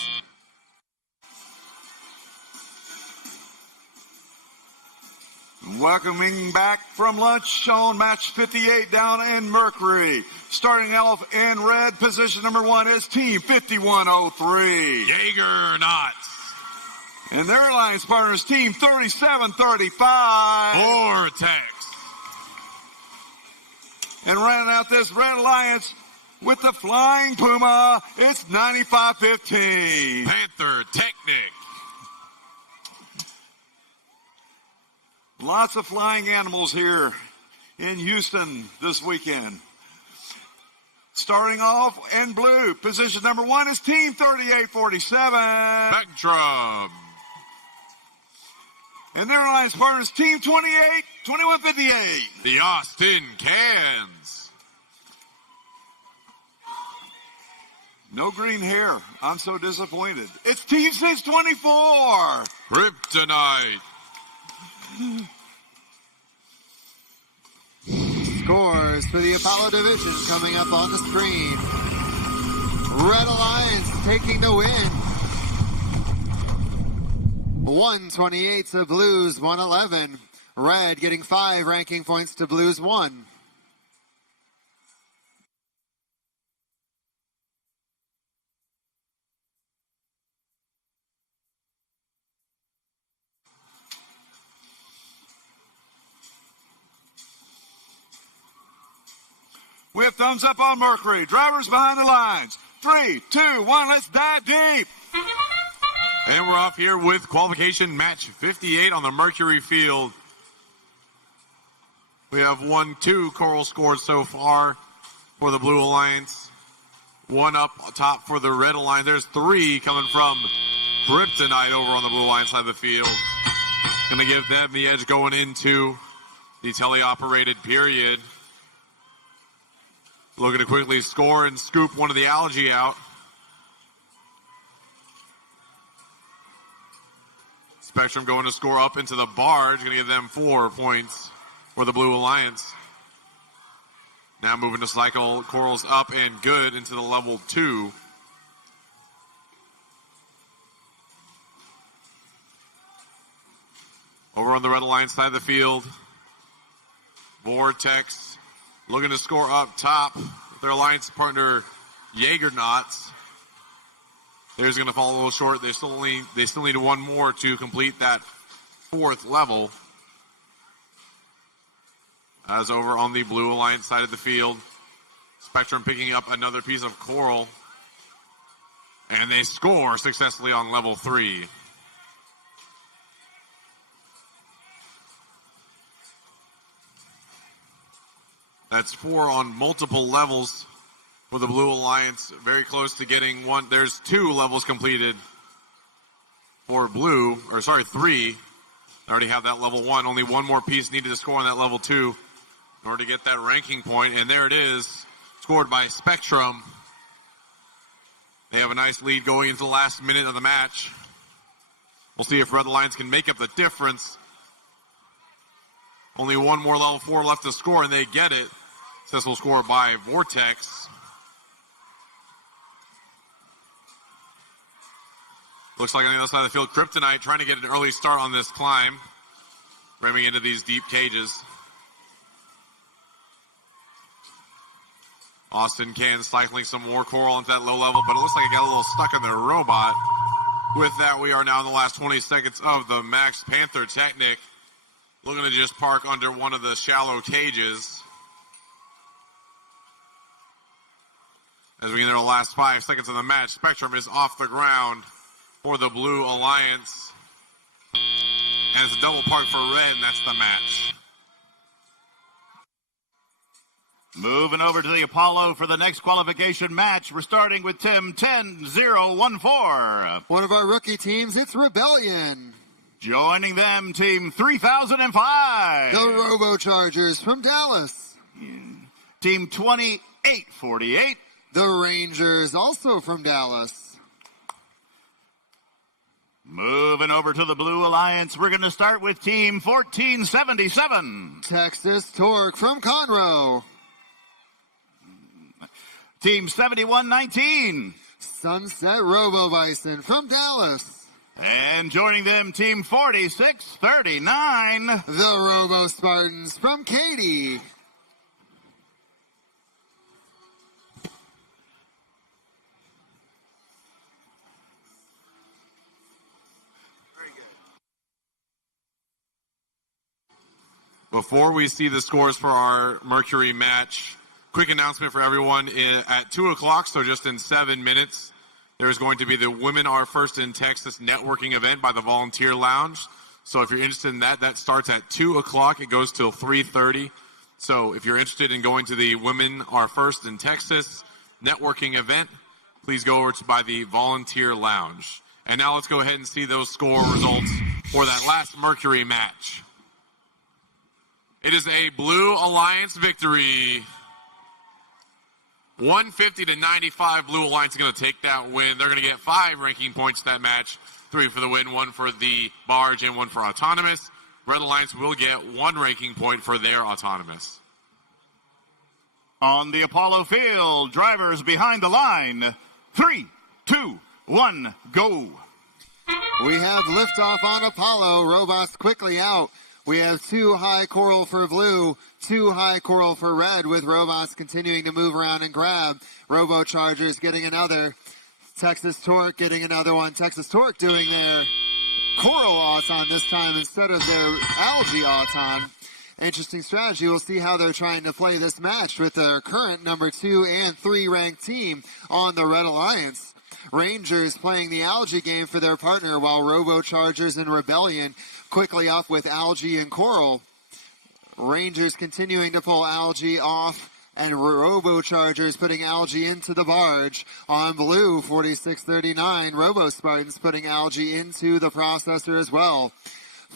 Welcoming back from lunch on match 58 down in Mercury. Starting off in red, position number 1 is Team 5103. Jaeger Knots. And their alliance partners, Team 3735. Vortex. And running out this red alliance with the Flying Puma, it's 9515. Panther Technic. Lots of flying animals here in Houston this weekend. Starting off in blue, position number 1 is Team 3847. Spectrum. And their alliance partners, Team 2158. The Austin Cans. No green hair. I'm so disappointed. It's Team 624. Kryptonite. Scores for the Apollo division coming up on the screen. Red Alliance taking the win. 128 to Blues 111. Red getting 5 ranking points to Blues 1. We have thumbs up on Mercury. Drivers behind the lines. 3, 2, 1, let's dive deep. And we're off here with qualification match 58 on the Mercury field. We have 1-2 Coral scores so far for the Blue Alliance. 1 up top for the Red Alliance. There's 3 coming from Kryptonite over on the Blue Alliance side of the field. Going to give them the edge going into the teleoperated period. Looking to quickly score and scoop one of the algae out. Spectrum going to score up into the barge. Going to give them 4 points for the Blue Alliance. Now moving to cycle corals up and good into the level 2. Over on the Red Alliance side of the field, Vortex looking to score up top with their alliance partner, Jaeger Knots. Theirs going to fall a little short. They still need 1 more to complete that 4th level. As over on the Blue Alliance side of the field, Spectrum picking up another piece of coral. And they score successfully on level 3. That's 4 on multiple levels for the Blue Alliance. Very close to getting 1. There's 2 levels completed for Blue, 3. They already have that level 1. Only 1 more piece needed to score on that level 2 in order to get that ranking point. And there it is, scored by Spectrum. They have a nice lead going into the last minute of the match. We'll see if Red Alliance can make up the difference. Only 1 more level 4 left to score, and they get it. Successful score by Vortex. Looks like on the other side of the field, Kryptonite trying to get an early start on this climb, ramming into these deep cages. Austin Can cycling some more coral into that low level, but it looks like it got a little stuck in the robot. With that, we are now in the last 20 seconds of the Max Panther Technic. Looking to just park under one of the shallow cages. As we enter the last 5 seconds of the match, Spectrum is off the ground for the Blue Alliance. And it's a double park for Red, and that's the match. Moving over to the Apollo for the next qualification match. We're starting with Team 10014. One of our rookie teams, it's Rebellion. Joining them, Team 3005. The Robochargers from Dallas. Team 2848. The Rangers, also from Dallas. Moving over to the Blue Alliance, we're going to start with Team 1477. Texas Torque from Conroe. Team 7119. Sunset Robo Bison from Dallas. And joining them, Team 4639. The Robo Spartans from Katy. Before we see the scores for our Mercury match, quick announcement for everyone. At 2 o'clock, so just in 7 minutes, there's going to be the Women Are First in Texas networking event by the Volunteer Lounge. So if you're interested in that, that starts at 2 o'clock. It goes till 3:30. So if you're interested in going to the Women Are First in Texas networking event, please go over by the Volunteer Lounge. And now let's go ahead and see those score results for that last Mercury match. It is a Blue Alliance victory. 150-95, Blue Alliance is going to take that win. They're going to get 5 ranking points that match. 3 for the win, 1 for the barge, and 1 for autonomous. Red Alliance will get 1 ranking point for their autonomous. On the Apollo field, drivers behind the line. 3, 2, 1, go. We have liftoff on Apollo. Robots quickly out. We have 2 high coral for blue, 2 high coral for red, with robots continuing to move around and grab. Robochargers getting another. Texas Torque getting another one. Texas Torque doing their coral auton this time instead of their algae auton. Interesting strategy. We'll see how they're trying to play this match with their current number 2 and 3 ranked team on the Red Alliance. Rangers playing the algae game for their partner, while Robochargers and Rebellion quickly up with algae and coral. Rangers continuing to pull algae off, and Robochargers putting algae into the barge. On blue, 4639, Robo Spartans putting algae into the processor as well.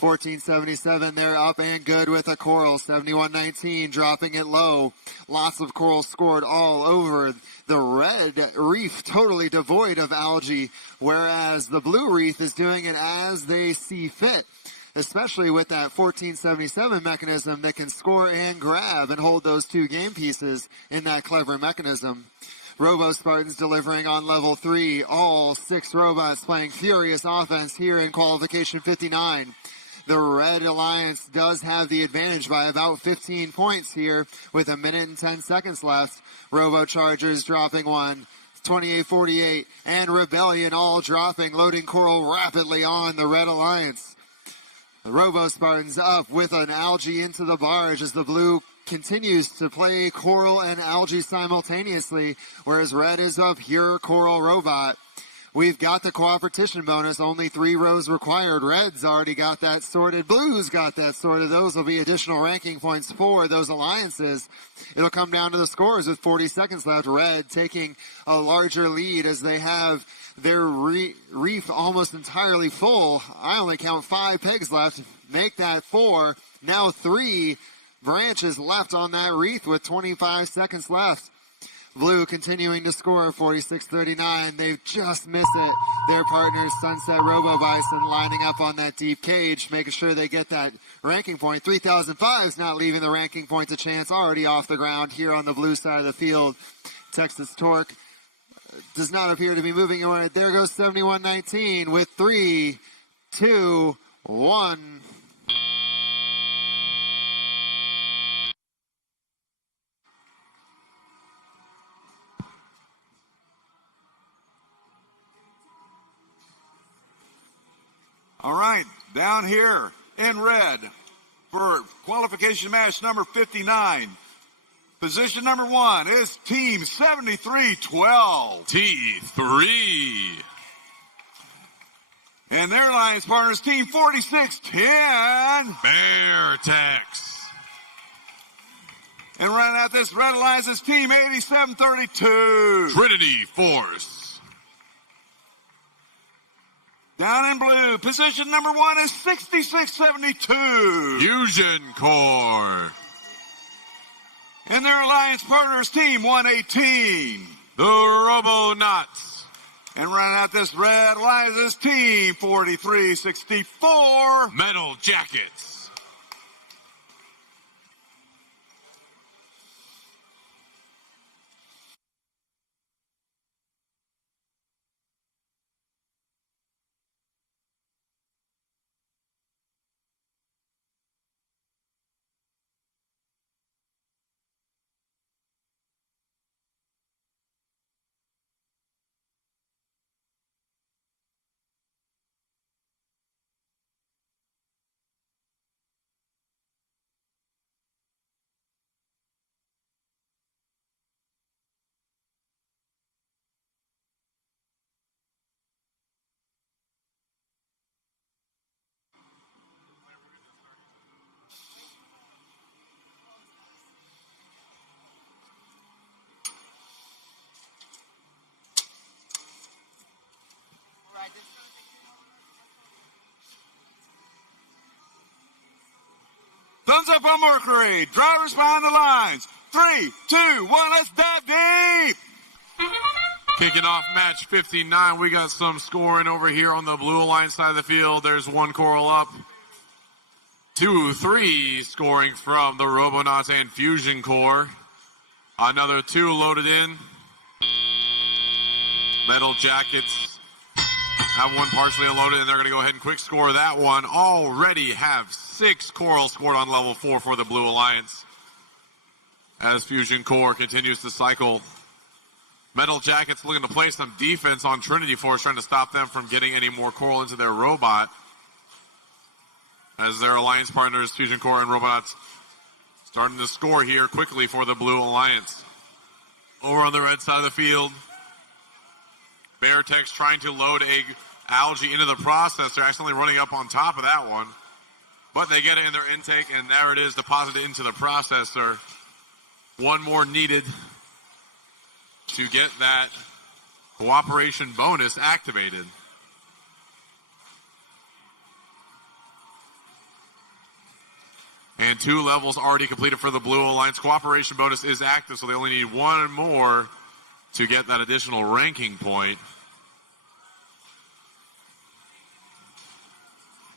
1477, they're up and good with a coral. 7119, dropping it low. Lots of coral scored all over. The red reef totally devoid of algae, whereas the blue reef is doing it as they see fit, especially with that 1477 mechanism that can score and grab and hold those 2 game pieces in that clever mechanism. Robo Spartans delivering on level 3. All 6 robots playing furious offense here in qualification 59. The Red Alliance does have the advantage by about 15 points here with 1 minute and 10 seconds left. Robochargers dropping 1, 28-48, and Rebellion all dropping, loading coral rapidly on the Red Alliance. The Robo Spartans up with an algae into the barge as the blue continues to play coral and algae simultaneously, whereas red is a pure coral robot. We've got the cooperation bonus, only 3 rows required. Red's already got that sorted. Blue's got that sorted. Those will be additional ranking points for those alliances. It'll come down to the scores with 40 seconds left. Red taking a larger lead as they have their reef almost entirely full. I only count 5 pegs left. Make that 4. Now 3 branches left on that reef with 25 seconds left. Blue continuing to score, 46-39. They've just missed it. Their partners, Sunset Robo Bison, lining up on that deep cage, making sure they get that ranking point. 3005 is not leaving the ranking points a chance, already off the ground here on the blue side of the field. Texas Torque does not appear to be moving away. There goes 7119 with 3, 2, 1. All right, down here in red for qualification match number 59. Position number 1 is Team 7312. T3. And their alliance partners, Team 4610. Beartex. And running out this red alliance is Team 8732. Trinity Force. Down in blue, position number 1 is 6672. Fusion Core. And their alliance partners, Team 118. The Robonauts. And running out this red alliance is Team 4364. Metal Jackets. Thumbs up on Mercury. Drivers behind the lines. 3, 2, 1, let's dive deep. Kicking off match 59. We got some scoring over here on the Blue Alliance side of the field. There's one coral up. 2, 3 scoring from the Robonauts and Fusion Core. Another 2 loaded in. Metal Jackets have one partially unloaded, and they're going to go ahead and quick score that one. Already have 6 coral scored on level 4 for the Blue Alliance, as Fusion Core continues to cycle. Metal Jackets looking to play some defense on Trinity Force, trying to stop them from getting any more coral into their robot, as their alliance partners, Fusion Core and Robots, starting to score here quickly for the Blue Alliance. Over on the red side of the field, Beartex trying to load algae into the processor, accidentally running up on top of that one. But they get it in their intake, and there it is, deposited into the processor. One more needed to get that cooperation bonus activated. And 2 levels already completed for the Blue Alliance. Cooperation bonus is active, so they only need 1 more to get that additional ranking point.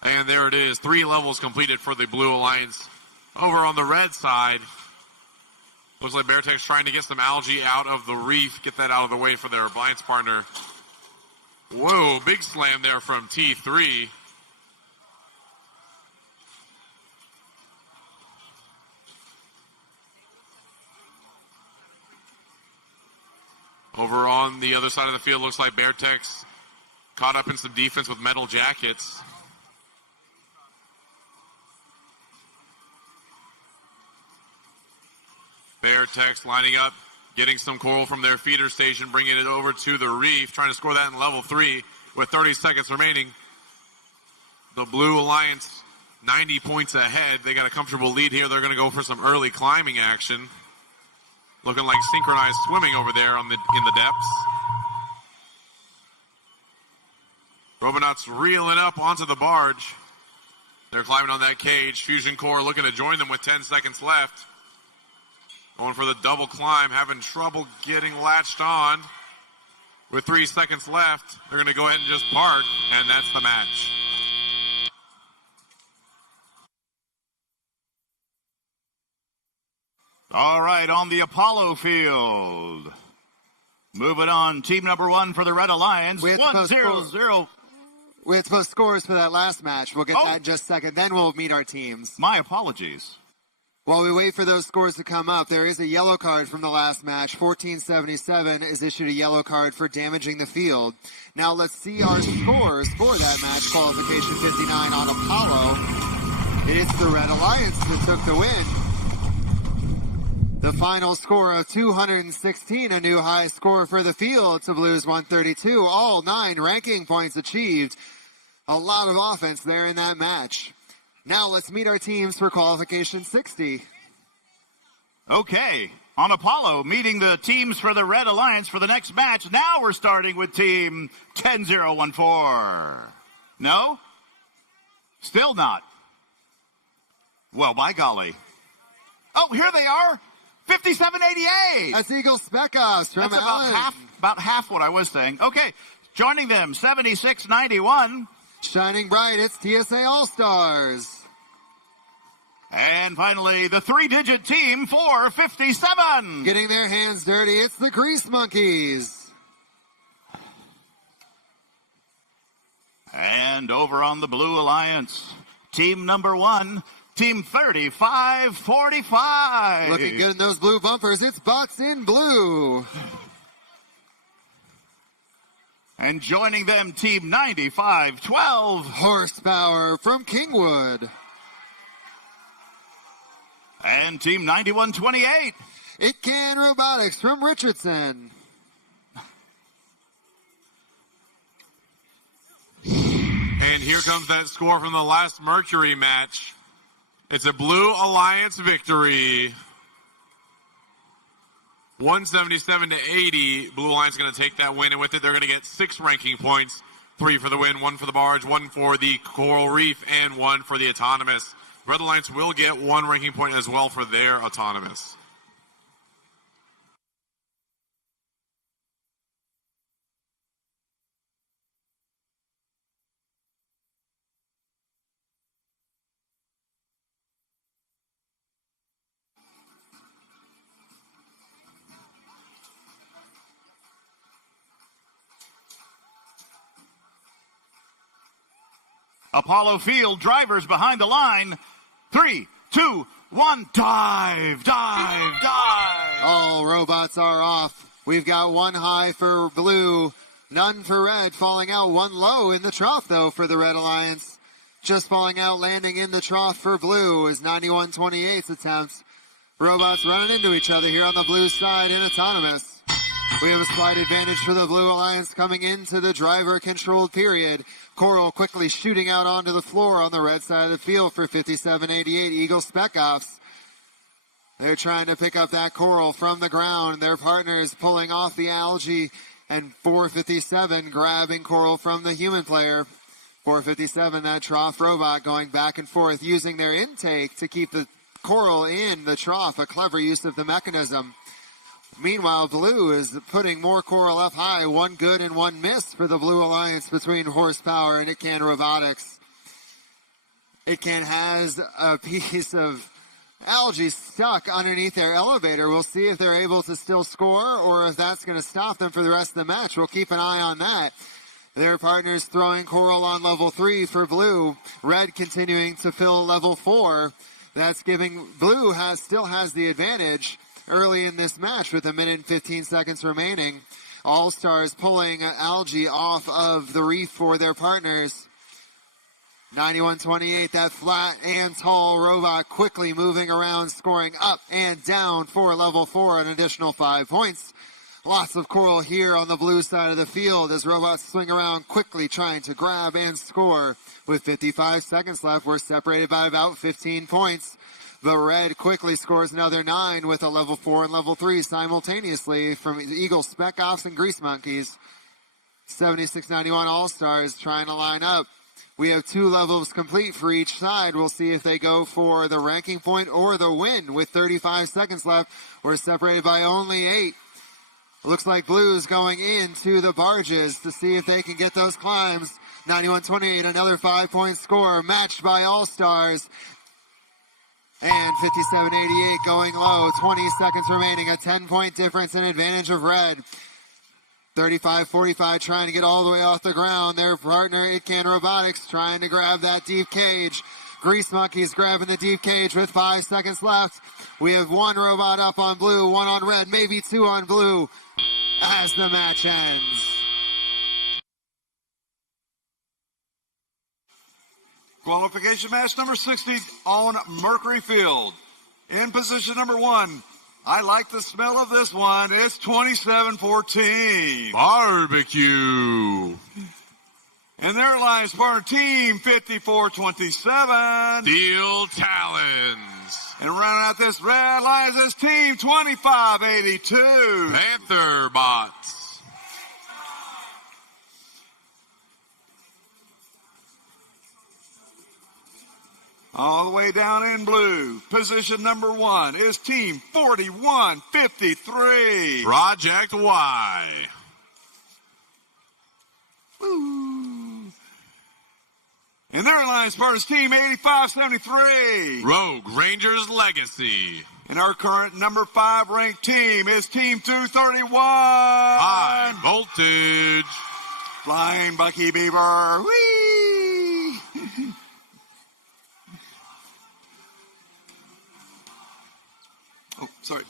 And there it is, 3 levels completed for the Blue Alliance. Over on the red side, looks like Beartex trying to get some algae out of the reef, get that out of the way for their alliance partner. Whoa, big slam there from T3. Over on the other side of the field, looks like Beartex caught up in some defense with Metal Jackets. Beartex lining up, getting some coral from their feeder station, bringing it over to the reef, trying to score that in level 3 with 30 seconds remaining. The Blue Alliance 90 points ahead. They got a comfortable lead here. They're going to go for some early climbing action. Looking like synchronized swimming over there in the depths. Robonauts reeling up onto the barge. They're climbing on that cage. Fusion Core looking to join them with 10 seconds left. Going for the double climb, having trouble getting latched on. With 3 seconds left, they're going to go ahead and just park, and that's the match. All right, on the Apollo field. Moving on, team number 1 for the Red Alliance. We have to post scores for that last match. We'll get that in just a second. Then we'll meet our teams. My apologies. While we wait for those scores to come up, there is a yellow card from the last match. 1477 is issued a yellow card for damaging the field. Now let's see our scores for that match. Qualification 59 on Apollo. It's the Red Alliance that took the win. The final score of 216, a new high score for the field to Blues 132. All 9 ranking points achieved. A lot of offense there in that match. Now let's meet our teams for qualification 60. Okay, on Apollo, meeting the teams for the Red Alliance for the next match. Now we're starting with team 10014. No? Still not. Well, by golly. Oh, here they are. 5788. That's Eagle Spec Ops from That's Allen. about half what I was saying. Okay, joining them, 7691. Shining bright, it's TSA All-Stars. And finally, the 3-digit team, 457. Getting their hands dirty, it's the Grease Monkeys. And over on the Blue Alliance, team number 1, team 3545. Looking good in those blue bumpers, it's Bucks in Blue. And joining them, team 9512. Horsepower from Kingwood. And team 9128. It Can Robotics from Richardson. And here comes that score from the last Mercury match. It's a Blue Alliance victory. 177 to 80. Blue Alliance going to take that win, and with it, they're going to get 6 ranking points. 3 for the win, 1 for the barge, 1 for the coral reef, and 1 for the autonomous. Red Alliance will get 1 ranking point as well for their autonomous. Apollo Field, drivers behind the line. 3, 2, 1, dive, dive, dive. All robots are off. We've got 1 high for blue, none for red, falling out 1 low in the trough, though, for the Red Alliance. Just falling out, landing in the trough for blue is 91-28's attempts. Robots running into each other here on the blue side in autonomous. We have a slight advantage for the Blue Alliance coming into the driver-controlled period. Coral quickly shooting out onto the floor on the red side of the field for 57-88 Eagle Spec-Offs. They're trying to pick up that Coral from the ground. Their partners pulling off the algae, and 457 grabbing Coral from the human player. 457, that trough robot going back and forth, using their intake to keep the Coral in the trough, a clever use of the mechanism. Meanwhile, blue is putting more Coral up high. 1 good and 1 miss for the Blue Alliance between Horsepower and It-Can Robotics. It-Can has a piece of algae stuck underneath their elevator. We'll see if they're able to still score or if that's going to stop them for the rest of the match. We'll keep an eye on that. Their partners throwing Coral on level 3 for blue. Red continuing to fill level 4. That's giving blue still has the advantage early in this match with 1 minute and 15 seconds remaining. All-Stars pulling algae off of the reef for their partners. 91-28, that flat and tall robot quickly moving around, scoring up and down for level 4, an additional 5 points. Lots of Coral here on the blue side of the field as robots swing around quickly trying to grab and score. With 55 seconds left, we're separated by about 15 points. The red quickly scores another 9 with a level 4 and level 3 simultaneously from Eagle Spec-Offs and Grease Monkeys. 76-91 All-Stars trying to line up. We have 2 levels complete for each side. We'll see if they go for the ranking point or the win. With 35 seconds left, we're separated by only 8. Looks like blue's going into the barges to see if they can get those climbs. 91-28, another 5-point score matched by All-Stars. And 57-88 going low. 20 seconds remaining. A 10-point difference in advantage of red. 35-45 trying to get all the way off the ground. Their partner, It-Can Robotics, trying to grab that deep cage. Grease Monkeys grabbing the deep cage with 5 seconds left. We have 1 robot up on blue, 1 on red, maybe 2 on blue as the match ends. Qualification match number 60 on Mercury Field. In position number 1. I like the smell of this one. It's 27-14. Barbecue. And their alliance partner, Team 54-27. Steel Talons. And rounding out this red alliance is Team 25-82. Panther Bots. All the way down in blue, position number 1 is Team 41-53. Project Y. Woo. And their alliance partner is Team 85-73. Rogue Rangers Legacy. And our current number 5 ranked team is Team 231. High Voltage. Flying Bucky Beaver. Whee! Oh, sorry.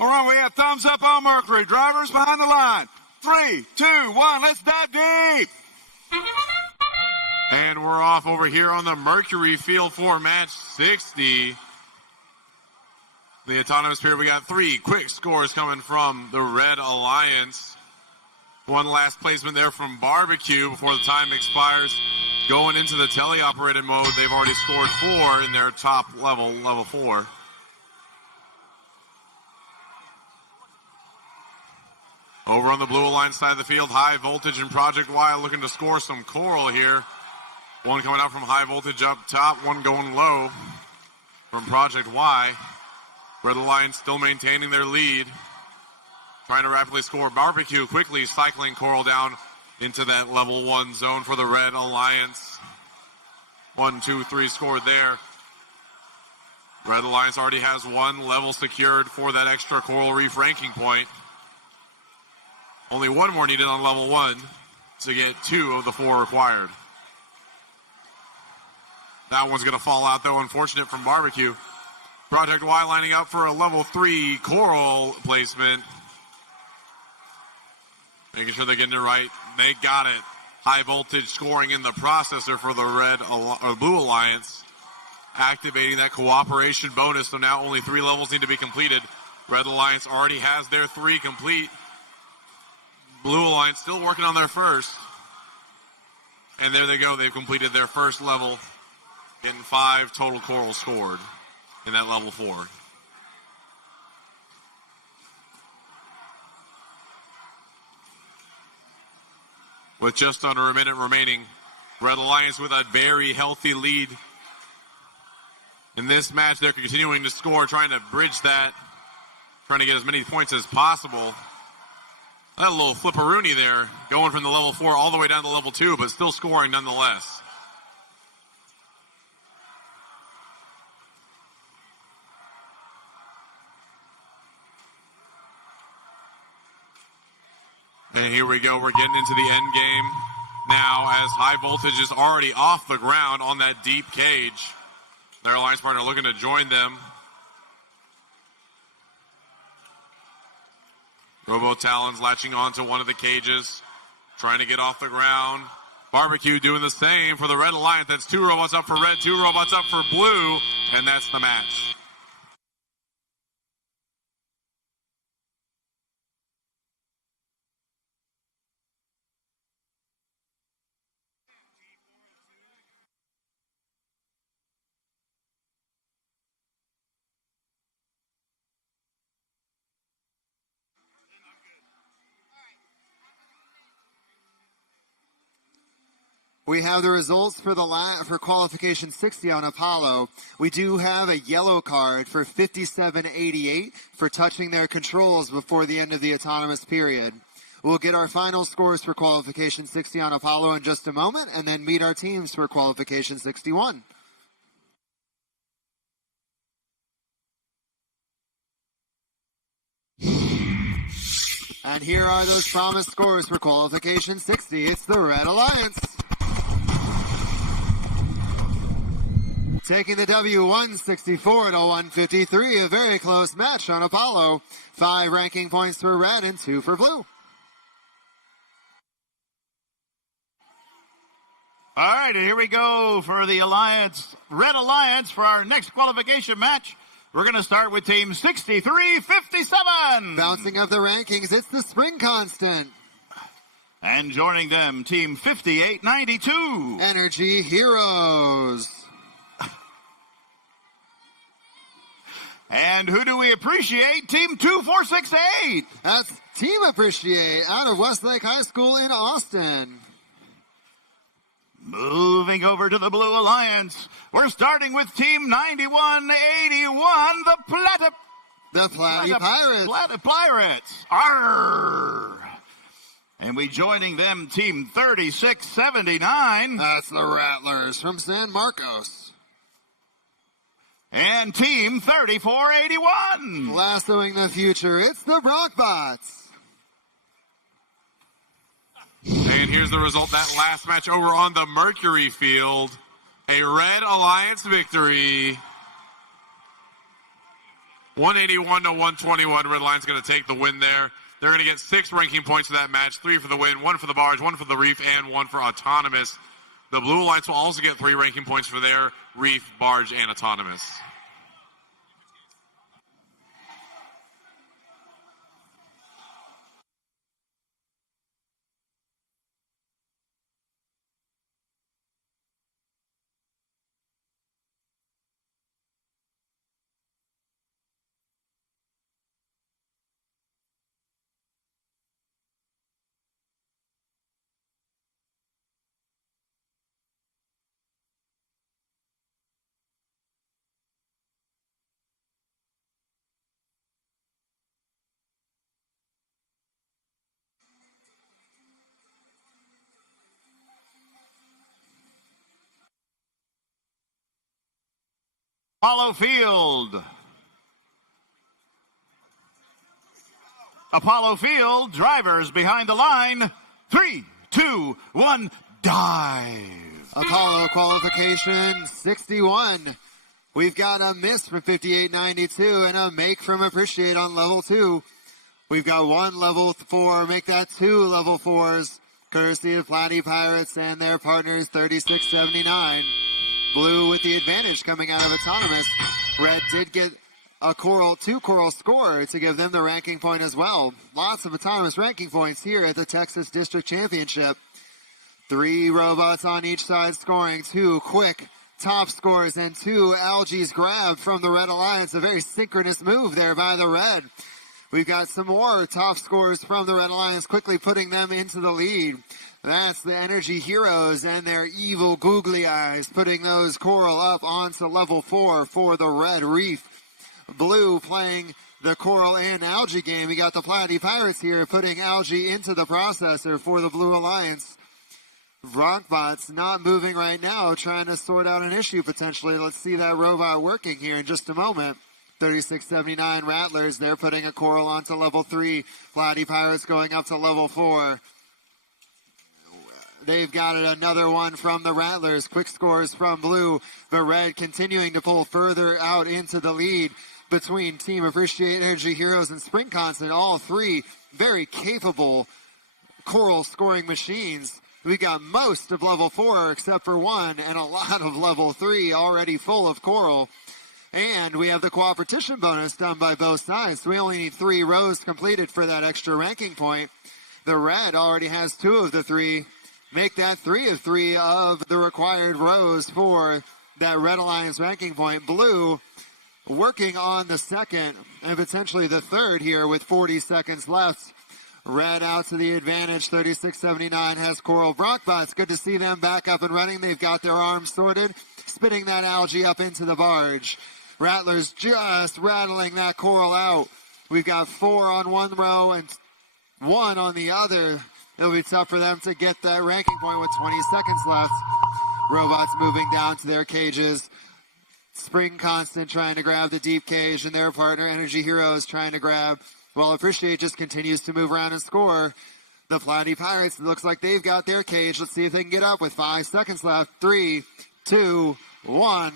All right, we have thumbs up on Mercury. Drivers behind the line. 3, 2, 1, let's dive deep. And we're off over here on the Mercury field for match 60. The autonomous period, we got 3 quick scores coming from the Red Alliance. One last placement there from Barbecue before the time expires. Going into the teleoperated mode, they've already scored 4 in their top level, level 4. Over on the Blue Alliance side of the field, High Voltage and Project Y looking to score some coral here. One coming out from High Voltage up top, one going low from Project Y. Red Alliance still maintaining their lead. Trying to rapidly score. Barbecue quickly cycling coral down into that level 1 zone for the Red Alliance. 1, 2, 3 scored there. Red Alliance already has 1 level secured for that extra coral reef ranking point. Only 1 more needed on level 1 to get 2 of the 4 required. That one's going to fall out, though, unfortunate from Barbecue. Project Y lining up for a level 3 coral placement. Making sure they're getting it right. They got it. High Voltage scoring in the processor for the Blue Alliance. Activating that cooperation bonus, so now only 3 levels need to be completed. Red Alliance already has their 3 complete. Blue Alliance still working on their first. And there they go. They've completed their first level. Getting 5 total coral scored in that level 4. With just under a minute remaining, Red Alliance with a very healthy lead. In this match, they're continuing to score, trying to bridge that, trying to get as many points as possible. That little flipperoonie there, going from the level 4 all the way down to level 2, but still scoring nonetheless. And here we go. We're getting into the end game now as High Voltage is already off the ground on that deep cage. Their alliance partner looking to join them. Robo Talons latching onto one of the cages, trying to get off the ground. Barbecue doing the same for the Red Alliance. That's 2 robots up for red, 2 robots up for blue, and that's the match. We have the results for for qualification 60 on Apollo. We do have a yellow card for 5788 for touching their controls before the end of the autonomous period. We'll get our final scores for qualification 60 on Apollo in just a moment and then meet our teams for qualification 61. And here are those promised scores for qualification 60. It's the Red Alliance. Taking the W 164 to 153, a very close match on Apollo. 5 ranking points for red and 2 for blue. All right, here we go for the Alliance, Red Alliance, for our next qualification match. We're going to start with Team 6357. Bouncing up the rankings, it's the Spring Constant. And joining them, Team 5892. Energy Heroes. And who do we appreciate? Team 2468. That's Team Appreciate out of Westlake High School in Austin. Moving over to the Blue Alliance, we're starting with Team 9181, the Platy Pirates. Platy Pirates. Arr! And we joining them, Team 3679. That's the Rattlers from San Marcos. And Team 3481. Lassoing the future, it's the Brockbots. And here's the result, that last match over on the Mercury field. A Red Alliance victory. 181 to 121. Red Line's going to take the win there. They're going to get 6 ranking points for that match, 3 for the win, 1 for the barge, 1 for the reef, and 1 for autonomous. The Blue Alliance will also get 3 ranking points for their reef, barge, and autonomous. Apollo Field. Apollo Field, drivers behind the line. 3, 2, 1, dive. Apollo qualification 61. We've got a miss from 58.92 and a make from Appreciate on level 2. We've got 1 level 4, make that 2 level 4s, courtesy of Platy Pirates and their partners 36.79. Blue with the advantage coming out of autonomous. Red did get a 2 coral score to give them the ranking point as well. Lots of autonomous ranking points here at the Texas District Championship. 3 robots on each side scoring, 2 quick top scores and 2 algaes grabbed from the Red Alliance. A very synchronous move there by the Red. We've got some more top scores from the Red Alliance, quickly putting them into the lead. That's the Energy Heroes and their evil googly eyes, putting those coral up onto level 4 for the Red Reef. Blue playing the coral and algae game. We got the Platy Pirates here putting algae into the processor for the Blue Alliance. Rockbot's not moving right now, trying to sort out an issue potentially. Let's see that robot working here in just a moment. 36.79 Rattlers, they're putting a coral onto level 3. Platy Pirates going up to level 4. They've got another one from the Rattlers. Quick scores from Blue. The Red continuing to pull further out into the lead between Team Appreciate, Energy Heroes, and Spring Constant. All 3 very capable coral scoring machines. We got most of level 4 except for 1 and a lot of level 3 already full of coral. And we have the cooperation bonus done by both sides. So we only need 3 rows completed for that extra ranking point. The Red already has 2 of the 3. Make that 3 of 3 of the required rows for that Red Alliance ranking point. Blue working on the second and potentially the third here with 40 seconds left. Red out to the advantage. 36.79 has coral. Brockbots, good to see them back up and running. They've got their arms sorted, spitting that algae up into the barge. Rattlers just rattling that coral out. We've got 4 on one row and 1 on the other. It'll be tough for them to get that ranking point with 20 seconds left. Robots moving down to their cages. Spring Constant trying to grab the deep cage, and their partner Energy Heroes trying to grab. Well, Appreciate just continues to move around and score. The Platy Pirates, it looks like they've got their cage. Let's see if they can get up with 5 seconds left. 3, 2, 1.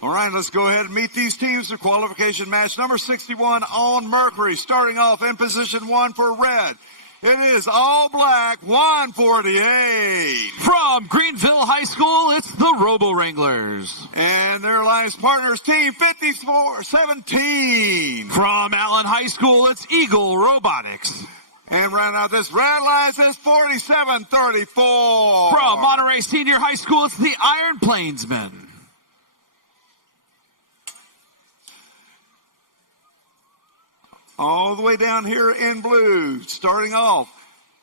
All right, let's go ahead and meet these teams for qualification match number 61 on Mercury. Starting off in position 1 for Red. It is all black, 148. From Greenville High School, it's the Robo Wranglers. And their alliance partners, team 54-17. From Allen High School, it's Eagle Robotics. And round out this Red Alliance is 47-34. From Monterey Senior High School, it's the Iron Plainsmen. All the way down here in blue, starting off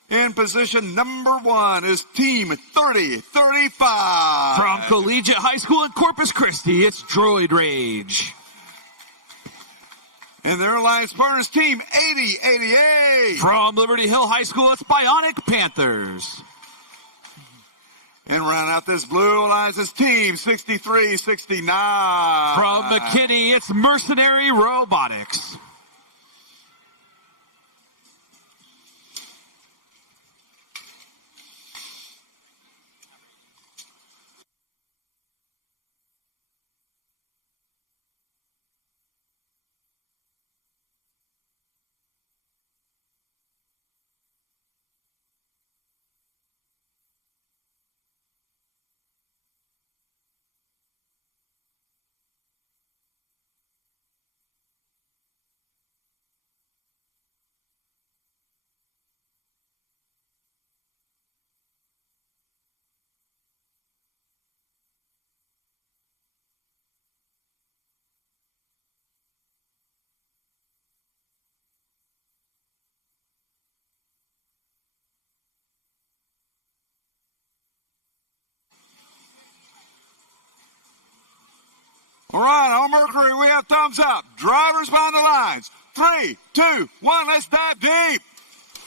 in position number 1 is team 30-35. From Collegiate High School in Corpus Christi, it's Droid Rage. And their alliance partners, team 80-88. From Liberty Hill High School, it's Bionic Panthers. And round out this blue alliance is team 63-69. From McKinney, it's Mercenary Robotics. All right, on Mercury, we have thumbs up. Drivers behind the lines. 3, 2, 1, let's dive deep.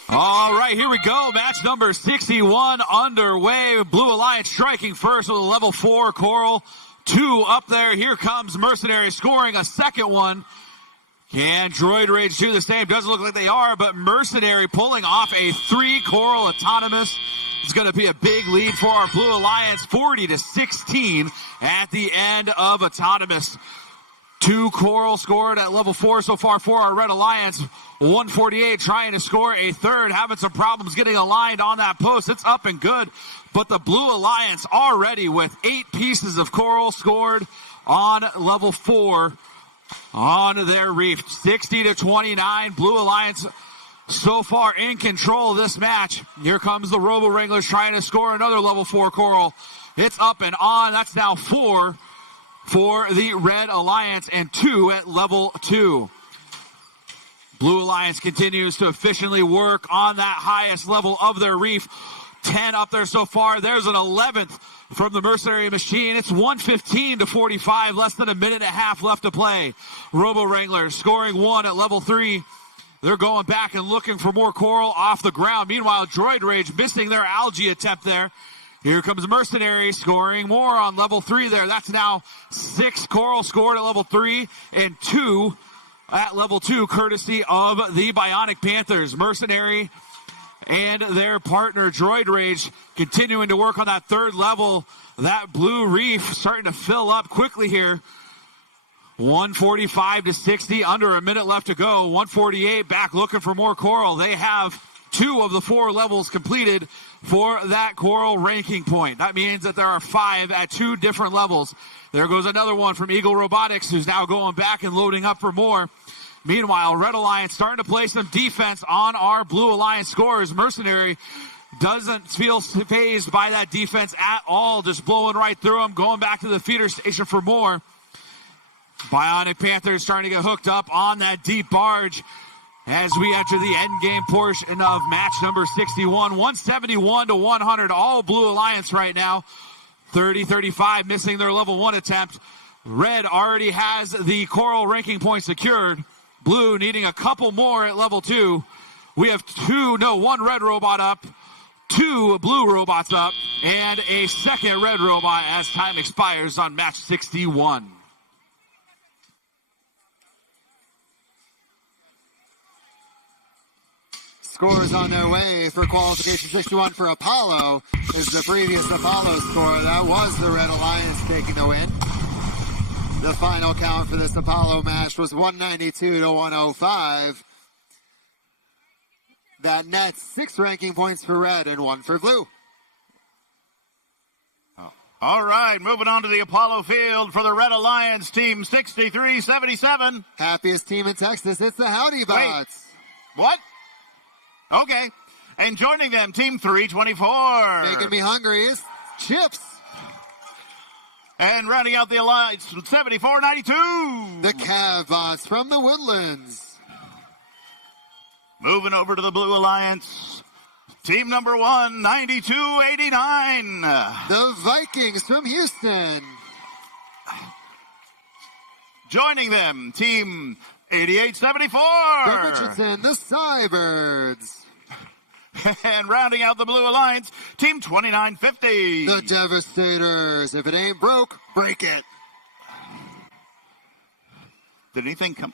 All right, here we go. Match number 61 underway. Blue Alliance striking first with a level 4 Coral. 2 up there. Here comes Mercenary scoring a second one. Can Droid Rage do the same? Doesn't look like they are, but Mercenary pulling off a 3 Coral autonomous. It's going to be a big lead for our Blue Alliance, 40-16 at the end of autonomous. 2 Coral scored at level 4 so far for our Red Alliance. 148 trying to score a third, having some problems getting aligned on that post. It's up and good, but the Blue Alliance already with 8 pieces of Coral scored on level 4 on their reef. 60-29, Blue Alliance so far in control of this match. Here comes the Robo Wranglers trying to score another level 4 Coral. It's up and on. That's now 4 for the Red Alliance and 2 at level 2. Blue Alliance continues to efficiently work on that highest level of their reef. 10 up there so far. There's an 11th from the Mercenary Machine. It's 115-45, less than a minute and a half left to play. Robo Wranglers scoring 1 at level 3. They're going back and looking for more Coral off the ground. Meanwhile, Droid Rage missing their algae attempt there. Here comes Mercenary scoring more on level 3 there. That's now 6 Coral scored at level 3 and 2 at level 2, courtesy of the Bionic Panthers. Mercenary and their partner Droid Rage continuing to work on that third level. That blue reef starting to fill up quickly here. 145-60, under a minute left to go. 148 back looking for more Coral. They have 2 of the 4 levels completed for that Coral ranking point. That means that there are 5 at 2 different levels. There goes another one from Eagle Robotics, who's now going back and loading up for more. Meanwhile, Red Alliance starting to play some defense on our Blue Alliance scores. Mercenary doesn't feel fazed by that defense at all, just blowing right through them, going back to the feeder station for more. Bionic Panthers starting to get hooked up on that deep barge as we enter the end game portion of match number 61. 171-100, all Blue Alliance right now. 30-35 missing their level 1 attempt. Red already has the Coral ranking point secured. Blue needing a couple more at level 2. We have 1 red robot up, 2 blue robots up, and a second red robot as time expires on match 61. Scores on their way for qualification 61 for Apollo is the previous Apollo score. That was the Red Alliance taking the win. The final count for this Apollo match was 192-105. That nets 6 ranking points for Red and 1 for Blue. All right, moving on to the Apollo field for the Red Alliance team 63-77. Happiest team in Texas, it's the Howdy Bots. Wait, what? Okay. And joining them, team 324. Making me hungry is Chips. And rounding out the alliance with 74-92. The Cav Bots from the Woodlands. Moving over to the Blue Alliance, team number 1, 92-89. The Vikings from Houston. Joining them, team 88-74. The Richardson, the Cybirds. And rounding out the Blue Alliance, team 2950. The Devastators. If it ain't broke, break it. Did anything come?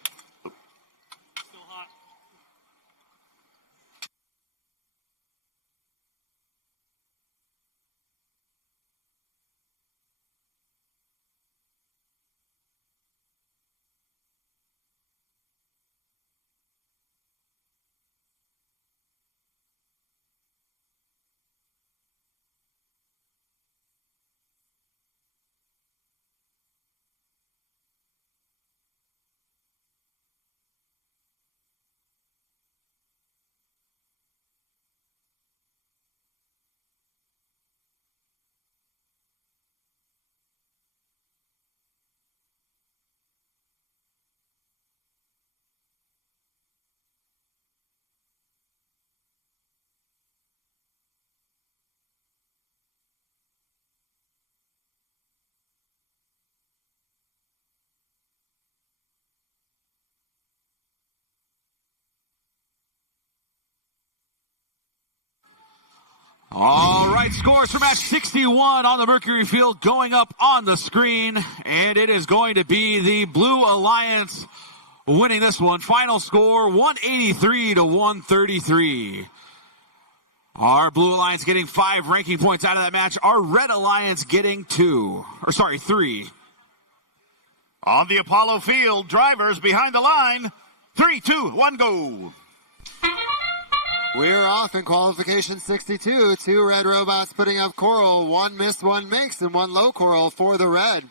All right, scores for match 61 on the Mercury Field going up on the screen, and it is going to be the Blue Alliance winning this one. Final score, 183 to 133. Our Blue Alliance getting 5 ranking points out of that match. Our Red Alliance getting 3. On the Apollo Field, drivers behind the line. 3, 2, 1, go. We're off in qualification 62. 2 red robots putting up coral. 1 missed, 1 makes, and 1 low coral for the red.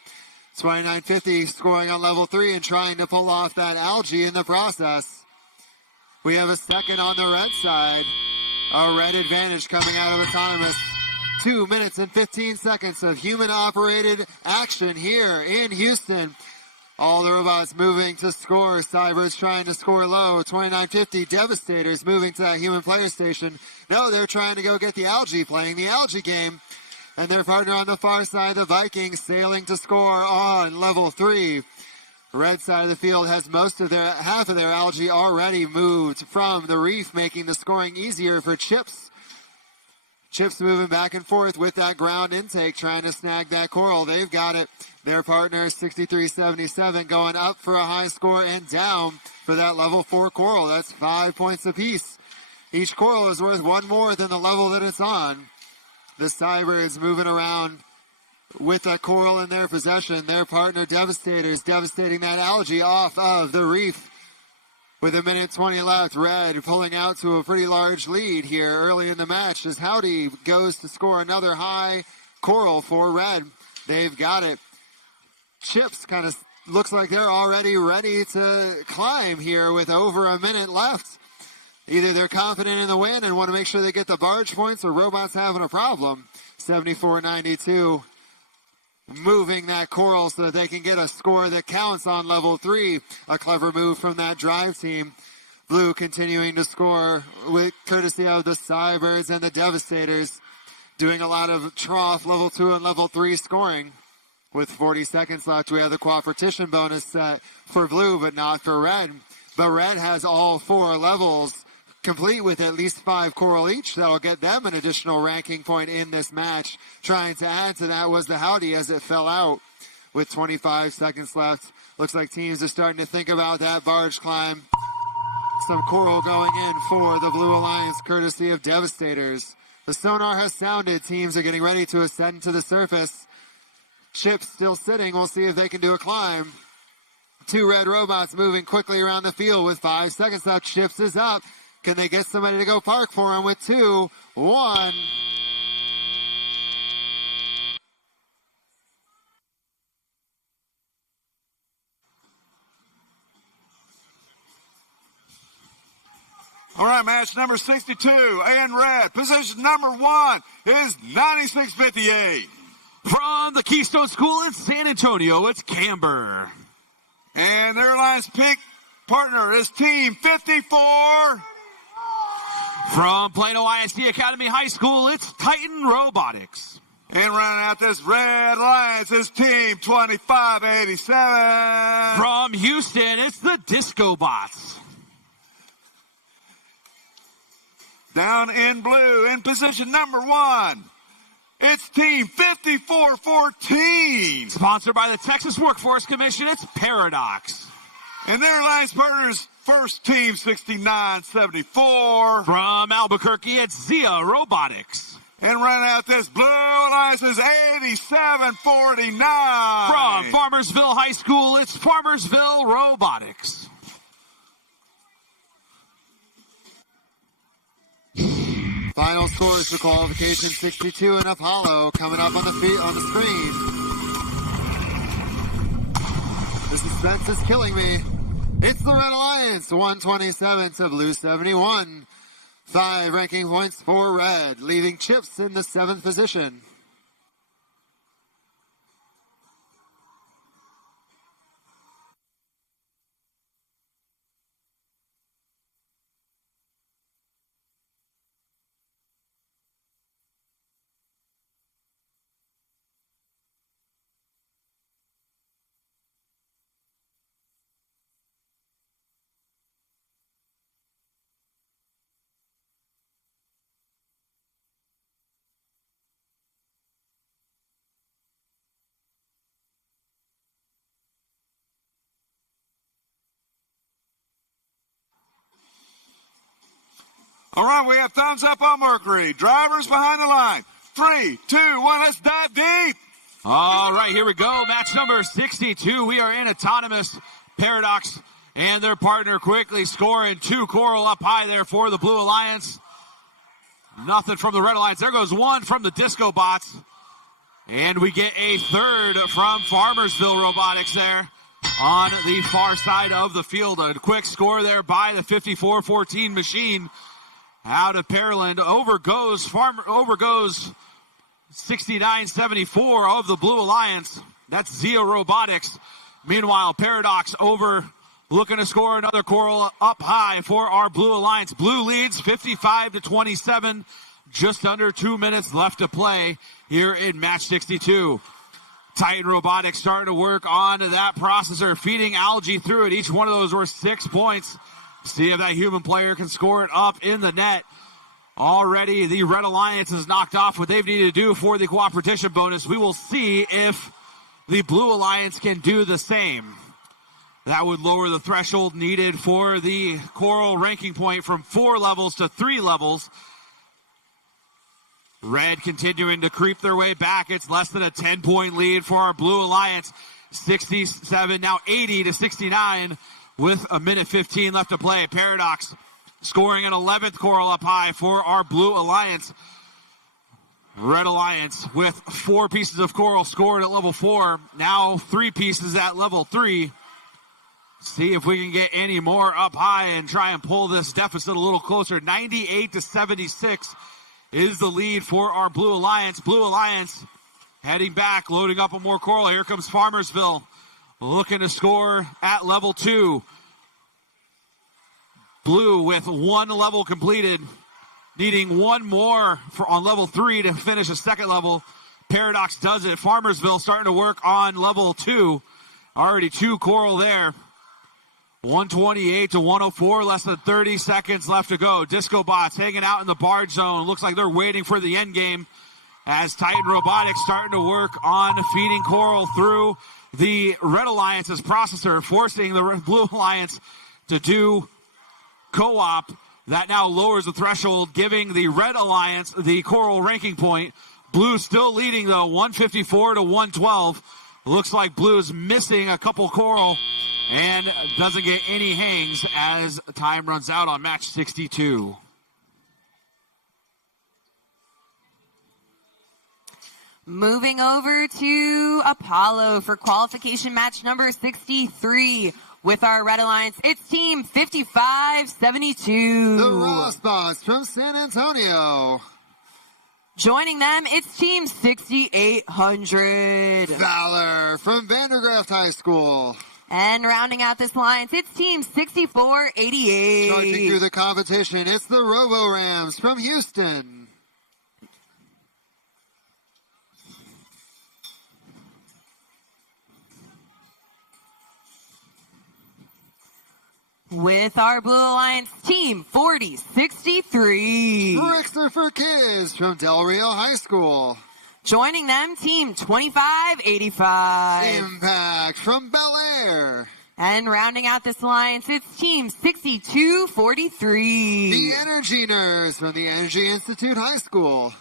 2950 scoring on level 3 and trying to pull off that algae in the process. We have a second on the red side. A red advantage coming out of autonomous. 2 minutes and 15 seconds of human-operated action here in Houston. All the robots moving to score. Cybers trying to score low. 2950 Devastators moving to that human player station. No, they're trying to go get the algae, playing the algae game. And their partner on the far side, the Vikings, sailing to score on level 3. Red side of the field has half of their algae already moved from the reef, making the scoring easier for Chips. Chips moving back and forth with that ground intake, trying to snag that coral. They've got it. Their partner, 6377, going up for a high score and down for that level 4 coral. That's 5 points apiece. Each coral is worth 1 more than the level that it's on. The Cybers moving around with that coral in their possession. Their partner, Devastators, devastating that algae off of the reef. With 1:20 left, Red pulling out to a pretty large lead here early in the match as Howdy goes to score another high coral for Red. They've got it. Chips kind of looks like they're already ready to climb here with over a minute left. Either they're confident in the win and want to make sure they get the barge points, or Robots having a problem. 74-92. Moving that coral so that they can get a score that counts on level 3. A clever move from that drive team. Blue continuing to score with courtesy of the Cybers and the Devastators. Doing a lot of trough level 2 and level 3 scoring. With 40 seconds left, we have the qualification bonus set for Blue, but not for Red. But Red has all 4 levels complete with at least 5 coral each. That'll get them an additional ranking point in this match. Trying to add to that was the Howdy as it fell out with 25 seconds left. Looks like teams are starting to think about that barge climb. Some coral going in for the Blue Alliance courtesy of Devastators. The sonar has sounded. Teams are getting ready to ascend to the surface. Chips still sitting. We'll see if they can do a climb. 2 red robots moving quickly around the field with 5 seconds left. Chips is up. Can they get somebody to go park for him with 2, 1. All right, match number 62 in red. Position number 1 is 9658. From the Keystone School in San Antonio, it's Camber. And their alliance pick partner is Team 54. From Plano ISD Academy High School, it's Titan Robotics. And running out this red alliance is Team 2587. From Houston, it's the Disco Bots. Down in blue, in position number 1, it's Team 5414. Sponsored by the Texas Workforce Commission, it's Paradox. And their alliance partners, first Team 6974. From Albuquerque, it's Zia Robotics. And running out this blue alliance is 8749. From Farmersville High School, it's Farmersville Robotics. Final scores for qualification 62 in Apollo coming up on the screen. The suspense is killing me. It's the Red Alliance, 127 to Blue 71. 5 ranking points for Red, leaving Chips in the 7th position. All right, we have thumbs up on Mercury. Drivers behind the line. 3, 2, 1, let's dive deep. All right, here we go. Match number 62. We are in autonomous. Paradox and their partner quickly scoring 2. Coral up high there for the Blue Alliance. Nothing from the Red Alliance. There goes 1 from the Disco Bots. And we get a 3rd from Farmersville Robotics there on the far side of the field. A quick score there by the 54-14 machine out of Pearland. Over goes 69-74 of the Blue Alliance. That's Zia Robotics. Meanwhile, Paradox over looking to score another Coral up high for our Blue Alliance. Blue leads 55-27. Just under 2 minutes left to play here in match 62. Titan Robotics starting to work on that processor, feeding algae through it. Each one of those were 6 points. See if that human player can score it up in the net. Already the Red Alliance has knocked off what they've needed to do for the cooperation bonus. We will see if the Blue Alliance can do the same. That would lower the threshold needed for the Coral ranking point from 4 levels to 3 levels. Red continuing to creep their way back. It's less than a 10-point lead for our Blue Alliance. 67, now 80-69 with a minute 15 left to play. Paradox scoring an 11th Coral up high for our Blue Alliance. Red Alliance with 4 pieces of Coral scored at level 4. Now 3 pieces at level 3. See if we can get any more up high and try and pull this deficit a little closer. 98-76 is the lead for our Blue Alliance. Blue Alliance heading back, loading up on more Coral. Here comes Farmersville looking to score at level 2. Blue with 1 level completed, needing 1 more on level 3 to finish a 2nd level. Paradox does it. Farmersville starting to work on level 2. Already 2 Coral there. 128-104, less than 30 seconds left to go. Disco Bots hanging out in the barge zone. Looks like they're waiting for the end game as Titan Robotics starting to work on feeding Coral through the Red Alliance's processor, forcing the Blue Alliance to do co-op. That now lowers the threshold, giving the Red Alliance the Coral ranking point. Blue still leading, though, 154-112. Looks like Blue's missing a couple Coral and doesn't get any hangs as time runs out on match 62. Moving over to Apollo for qualification match number 63 with our Red Alliance. It's team 5572. The Rossbots from San Antonio. Joining them, it's team 6800. Valor from Vandergraft High School. And rounding out this alliance, it's team 6488. Charging through the competition, it's the Robo Rams from Houston. With our Blue Alliance, team 4063. Rickster for Kids from Del Rio High School. Joining them, team 2585. Impact from Bel Air. And rounding out this alliance, it's team 6243. The Energy Nerds from the Energy Institute High School.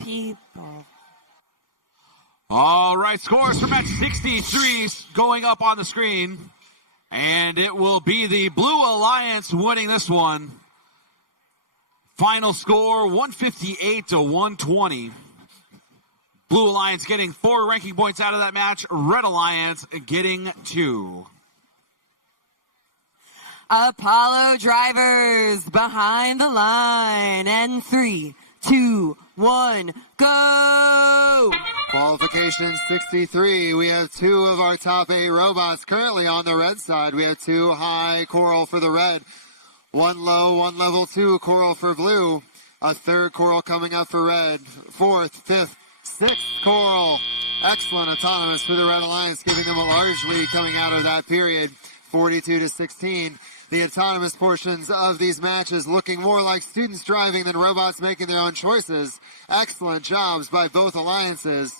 People. All right, scores for match 63 going up on the screen. And it will be the Blue Alliance winning this one. Final score, 158 to 120. Blue Alliance getting 4 ranking points out of that match. Red Alliance getting 2. Apollo drivers behind the line. And 3, 2, 1, go! Qualification 63. We have 2 of our top 8 robots currently on the red side. We have 2 high coral for the red. 1 low, 1 level 2 coral for blue. A 3rd coral coming up for red. 4th, 5th, 6th coral. Excellent autonomous for the Red Alliance, giving them a large lead coming out of that period. 42 to 16. The autonomous portions of these matches looking more like students driving than robots making their own choices. Excellent jobs by both alliances.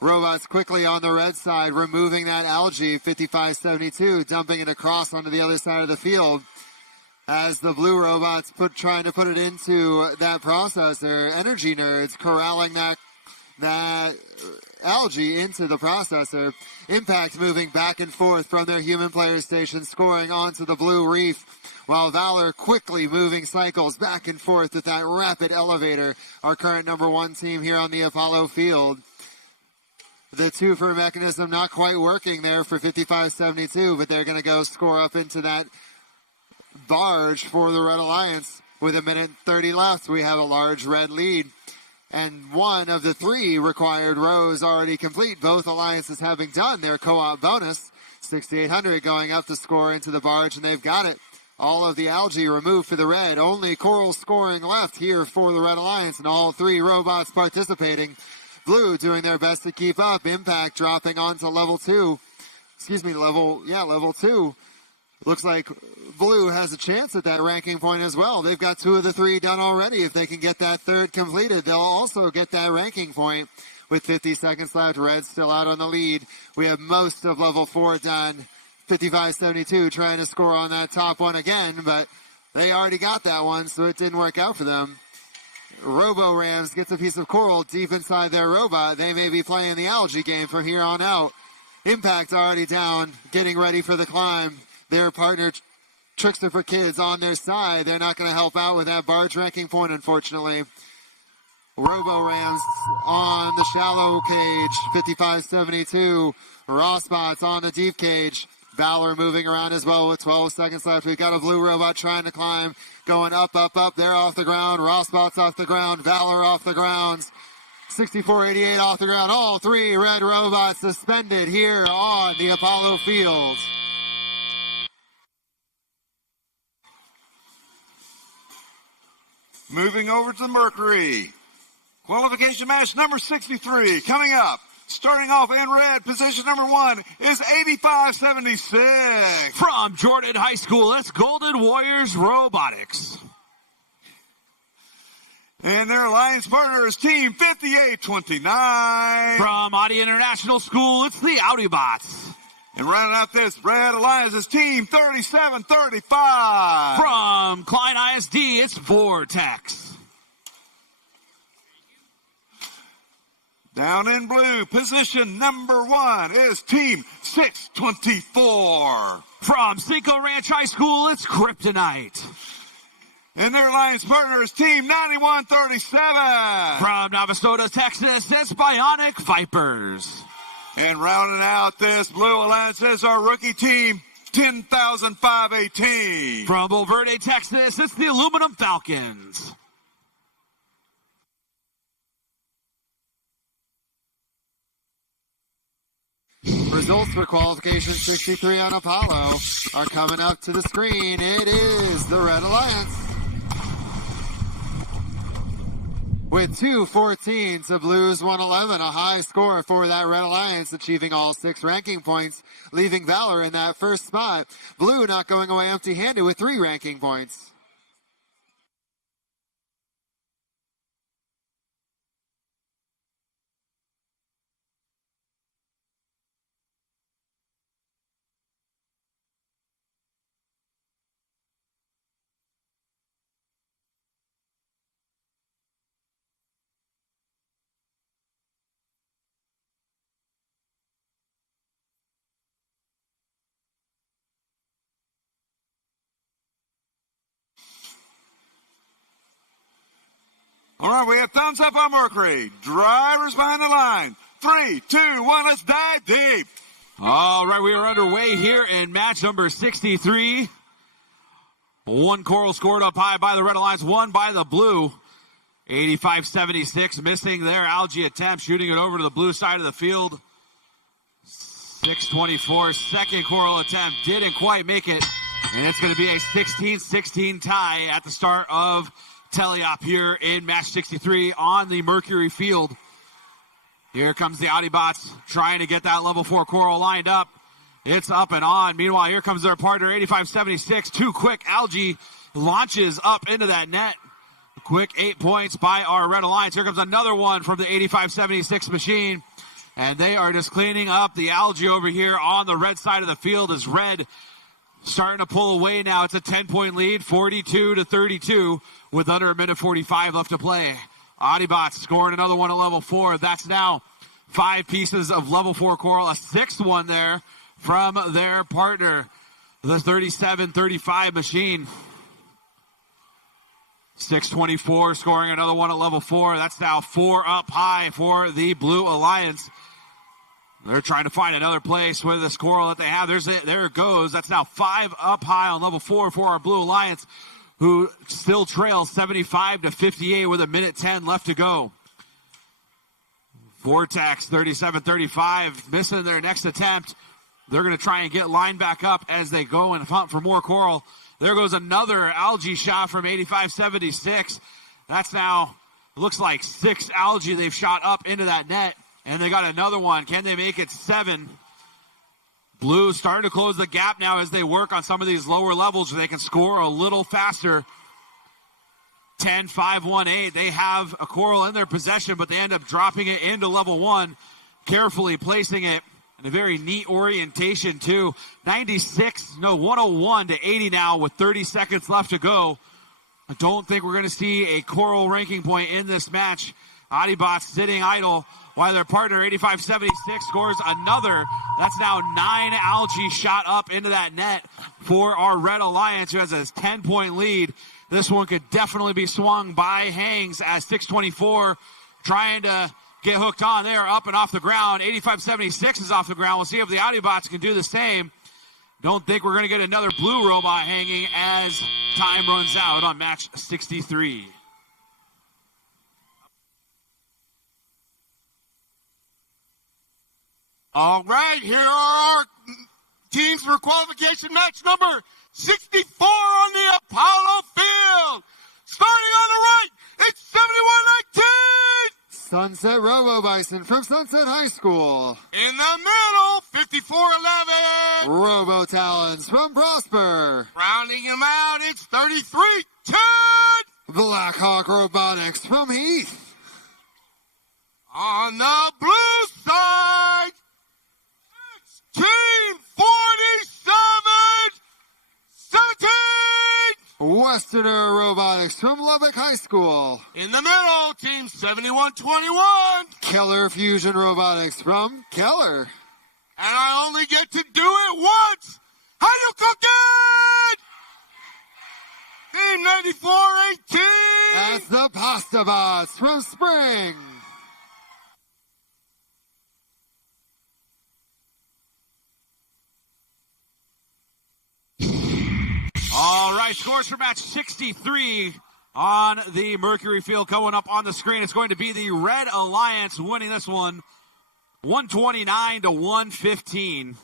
Robots quickly on the red side, removing that algae, 55-72, dumping it across onto the other side of the field. As the blue robots trying to put it into that processor, energy nerds corralling that algae into the processor. Impact moving back and forth from their human player station, scoring onto the blue reef, while Valor quickly moving cycles back and forth with that rapid elevator, our current number 1 team here on the Apollo field. The 2 for mechanism not quite working there for 55-72, but they're going to go score up into that barge for the Red Alliance. With 1:30 left, we have a large red lead. And 1 of the 3 required rows already complete. Both alliances having done their co-op bonus. 6,800 going up to score into the barge, and they've got it. All of the algae removed for the red. Only coral scoring left here for the Red Alliance, and all 3 robots participating. Blue doing their best to keep up. Impact dropping onto level 2. Level 2. Looks like Blue has a chance at that ranking point as well. They've got 2 of the 3 done already. If they can get that 3rd completed, they'll also get that ranking point. With 50 seconds left, Red still out on the lead. We have most of level 4 done. 55-72 trying to score on that top one again, but they already got that one, so it didn't work out for them. Robo Rams gets a piece of coral deep inside their robot. They may be playing the algae game from here on out. Impact already down, getting ready for the climb. Their partner, Trickster for Kids, on their side. They're not going to help out with that barge ranking point, unfortunately. Robo Rams on the shallow cage, 55-72. Rossbots on the deep cage. Valor moving around as well with 12 seconds left. We've got a blue robot trying to climb, going up, up, up. They're off the ground. Rossbots off the ground. Valor off the ground. 64-88 off the ground. All 3 red robots suspended here on the Apollo field. Moving over to Mercury. Qualification match number 63 coming up. Starting off in red, position number 1 is 85-76. From Jordan High School, it's Golden Warriors Robotics. And their alliance partner is Team 58-29. From Audi International School, it's the Audiobots. And rounding out this Red Alliance is Team 37-35. From Klein ISD, it's Vortex. Down in blue, position number 1 is Team 624. From Cinco Ranch High School, it's Kryptonite. And their alliance partner is Team 9137. From Navasota, Texas, it's Bionic Vipers. And rounding out this blue alliance is our rookie team, 10,518. From Bulverde, Texas, it's the Aluminum Falcons. Results for qualification 63 on Apollo are coming up to the screen. It is the Red Alliance. With 214 to Blues 111, a high score for that Red Alliance, achieving all 6 ranking points, leaving Valor in that first spot. Blue not going away empty-handed with 3 ranking points. All right, we have thumbs up on Mercury. Drivers behind the line. 3, 2, 1, let's dive deep. All right, we are underway here in match number 63. One coral scored up high by the Red Alliance, one by the blue. 85-76, missing their algae attempt, shooting it over to the blue side of the field. 624, second coral attempt, didn't quite make it. And it's going to be a 16-16 tie at the start of teleop here in match 63 on the Mercury field. Here comes the Audiobots trying to get that level 4 coral lined up. It's up and on. Meanwhile, here comes their partner, 85-76. Too quick. Algae launches up into that net. A quick 8 points by our Red Alliance. Here comes another one from the 85-76 machine. And they are just cleaning up the algae over here on the red side of the field as Red starting to pull away now. It's a 10-point lead, 42-32, with under a minute 45 left to play. Audiobots scoring another one at level 4. That's now 5 pieces of level 4 coral, a 6th one there from their partner, the 37-35 machine. 624 scoring another one at level 4. That's now 4 up high for the Blue Alliance. They're trying to find another place with this coral that they have. There it goes. That's now 5 up high on level 4 for our Blue Alliance, who still trails 75-58 with a minute 10 left to go. Vortex 37-35 missing their next attempt. They're going to try and get lined back up as they go and hunt for more coral. There goes another algae shot from 85-76. That's now, looks like 6 algae they've shot up into that net. And they got another one. Can they make it 7? Blue starting to close the gap now as they work on some of these lower levels so they can score a little faster. 10-5-1-8. They have a coral in their possession, but they end up dropping it into level 1, carefully placing it in a very neat orientation too. 101 to 80 now with 30 seconds left to go. I don't think we're going to see a coral ranking point in this match. Audiobots sitting idle while their partner 85-76 scores another. That's now 9 algae shot up into that net for our Red Alliance, who has a 10-point lead. This one could definitely be swung by Hangs as 624 trying to get hooked on there, up and off the ground. 85-76 is off the ground. We'll see if the Audiobots can do the same. Don't think we're going to get another blue robot hanging as time runs out on match 63. All right, here are our teams for qualification match number 64 on the Apollo field. Starting on the right, it's 71-19. Sunset Robo Bison from Sunset High School. In the middle, 54-11. Robo Talons from Prosper. Rounding them out, it's 33-10. Blackhawk Robotics from Heath. On the blue side, it's Team 47-17. Westerner Robotics from Lubbock High School. In the middle, Team 71-21. Keller Fusion Robotics from Keller. And I only get to do it once. How you cooking? Team 94-18. That's the Pasta Bots from Spring. All right, scores for match 63 on the Mercury field coming up on the screen. It's going to be the Red Alliance winning this one, 129-115.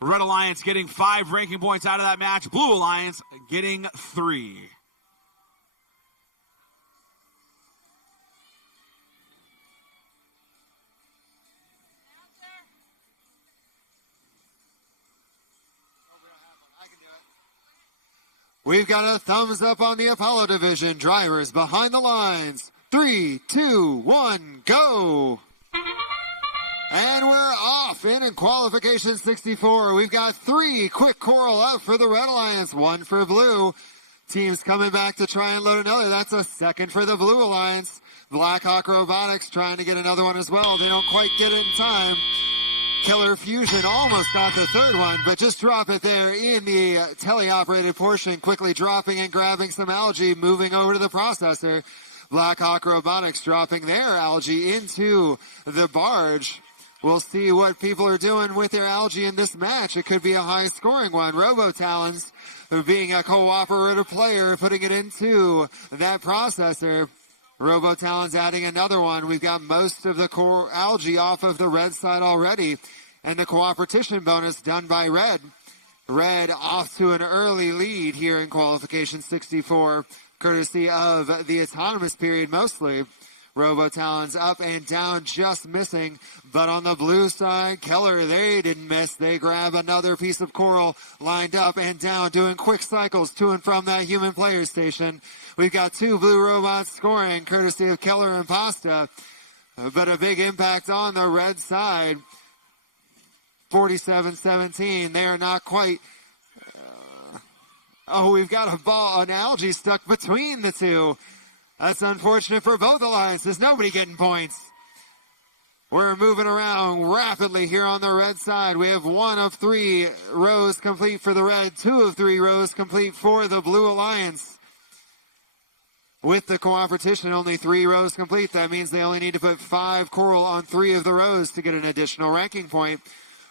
Red Alliance getting 5 ranking points out of that match. Blue Alliance getting 3. We've got a thumbs up on the Apollo division. Drivers behind the lines. 3, 2, 1, go. And we're off in qualification 64. We've got 3 quick coral up for the Red Alliance, 1 for blue. Teams coming back to try and load another. That's a 2nd for the Blue Alliance. Blackhawk Robotics trying to get another one as well. They don't quite get it in time. Killer Fusion almost got the 3rd one, but just drop it there in the teleoperated portion, quickly dropping and grabbing some algae, moving over to the processor. Blackhawk Robotics dropping their algae into the barge. We'll see what people are doing with their algae in this match. It could be a high-scoring one. Robotalons, being a cooperative player, putting it into that processor. Robotalons adding another one. We've got most of the core algae off of the red side already. And the cooperation bonus done by red. Red off to an early lead here in qualification 64, courtesy of the autonomous period mostly. Robotalons up and down, just missing. But on the blue side, Keller, they didn't miss. They grab another piece of coral, lined up and down, doing quick cycles to and from that human player station. We've got two blue robots scoring, courtesy of Keller and Pasta. But a big impact on the red side. 47-17. They are not quite. We've got an algae stuck between the two. That's unfortunate for both alliances. Nobody getting points. We're moving around rapidly here on the red side. We have 1 of 3 rows complete for the red, 2 of 3 rows complete for the blue alliance. With the cooperation, only 3 rows complete. That means they only need to put 5 coral on 3 of the rows to get an additional ranking point.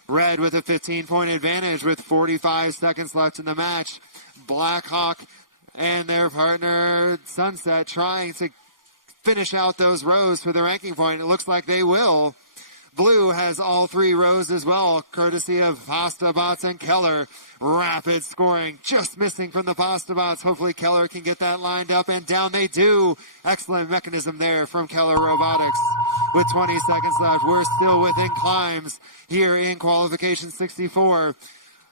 Red with a 15-point advantage with 45 seconds left in the match. Blackhawk and their partner Sunset trying to finish out those rows for the ranking point. It looks like they will. Blue has all 3 rows as well, courtesy of Pasta Bots and Keller. Rapid scoring, just missing from the Pasta Bots. Hopefully Keller can get that lined up, and down they do. Excellent mechanism there from Keller Robotics. With 20 seconds left, we're still within climbs here in qualification 64.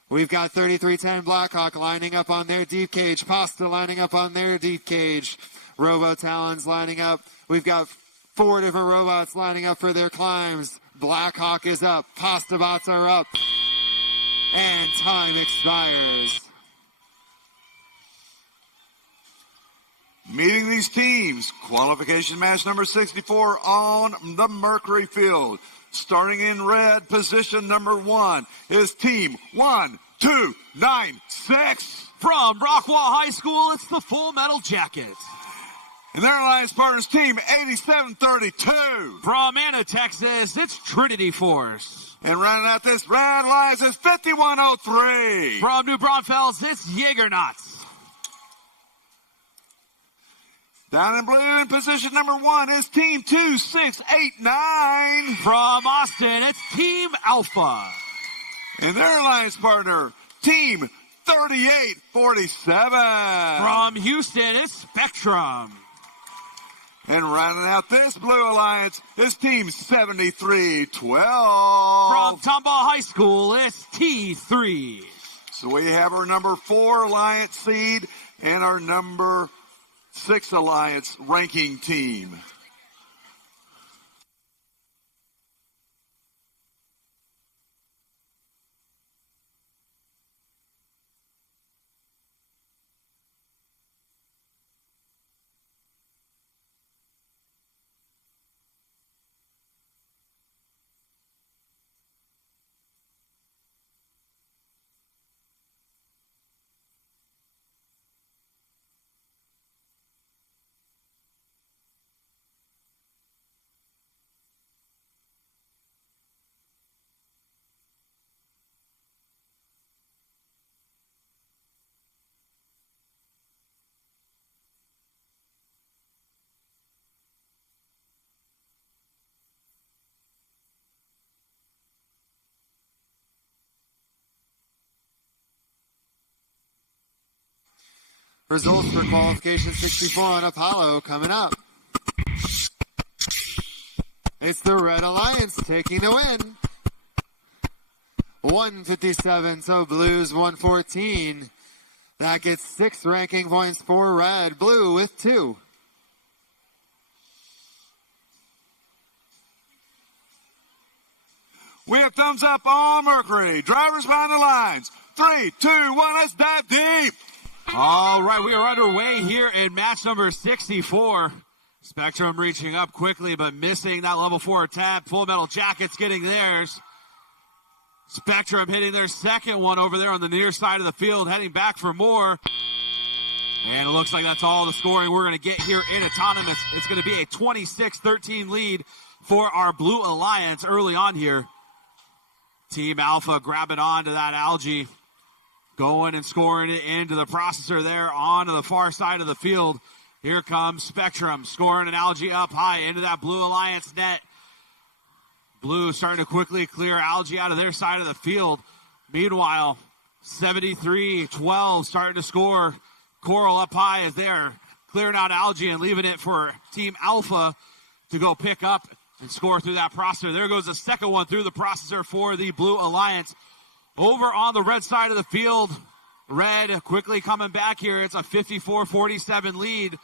We've got 33-10 Blackhawk lining up on their deep cage. Pasta lining up on their deep cage. Robotalons lining up. We've got 4 different robots lining up for their climbs. Blackhawk is up. Pasta Bots are up. And time expires. Meeting these teams, qualification match number 64 on the Mercury field. Starting in red, position number 1 is team 1296. From Rockwall High School, it's the Full Metal Jackets. And their alliance partners, team 8732. From Anna, Texas, it's Trinity Force. And rounding out this round, alliance is 5103. From New Braunfels, it's Jägernauts. Down in blue in position number 1 is team 2689. From Austin, it's Team Alpha. And their alliance partner, team 3847. From Houston, it's Spectrum. And rounding out this blue alliance is team 7312. From Tomball High School, it's T3. So we have our number 4 alliance seed and our number 6 alliance ranking team. Results for qualification 64 on Apollo coming up. It's the Red Alliance taking the win. 157, so Blues 114. That gets 6 ranking points for Red. Blue with 2. We have thumbs up on Mercury. Drivers behind the lines. 3, 2, 1, let's dive deep. All right, we are underway here in match number 64. Spectrum reaching up quickly, but missing that level 4 tap. Full Metal Jackets getting theirs. Spectrum hitting their second one over there on the near side of the field, heading back for more. And it looks like that's all the scoring we're going to get here in autonomous. It's going to be a 26-13 lead for our Blue Alliance early on here. Team Alpha grabbing onto that algae, going and scoring it into the processor there onto the far side of the field. Here comes Spectrum, scoring an algae up high into that Blue Alliance net. Blue starting to quickly clear algae out of their side of the field. Meanwhile, 73-12 starting to score. Coral up high as they're clearing out algae and leaving it for Team Alpha to go pick up and score through that processor. There goes the second one through the processor for the Blue Alliance. Over on the red side of the field, Red quickly coming back here. It's a 54-47 lead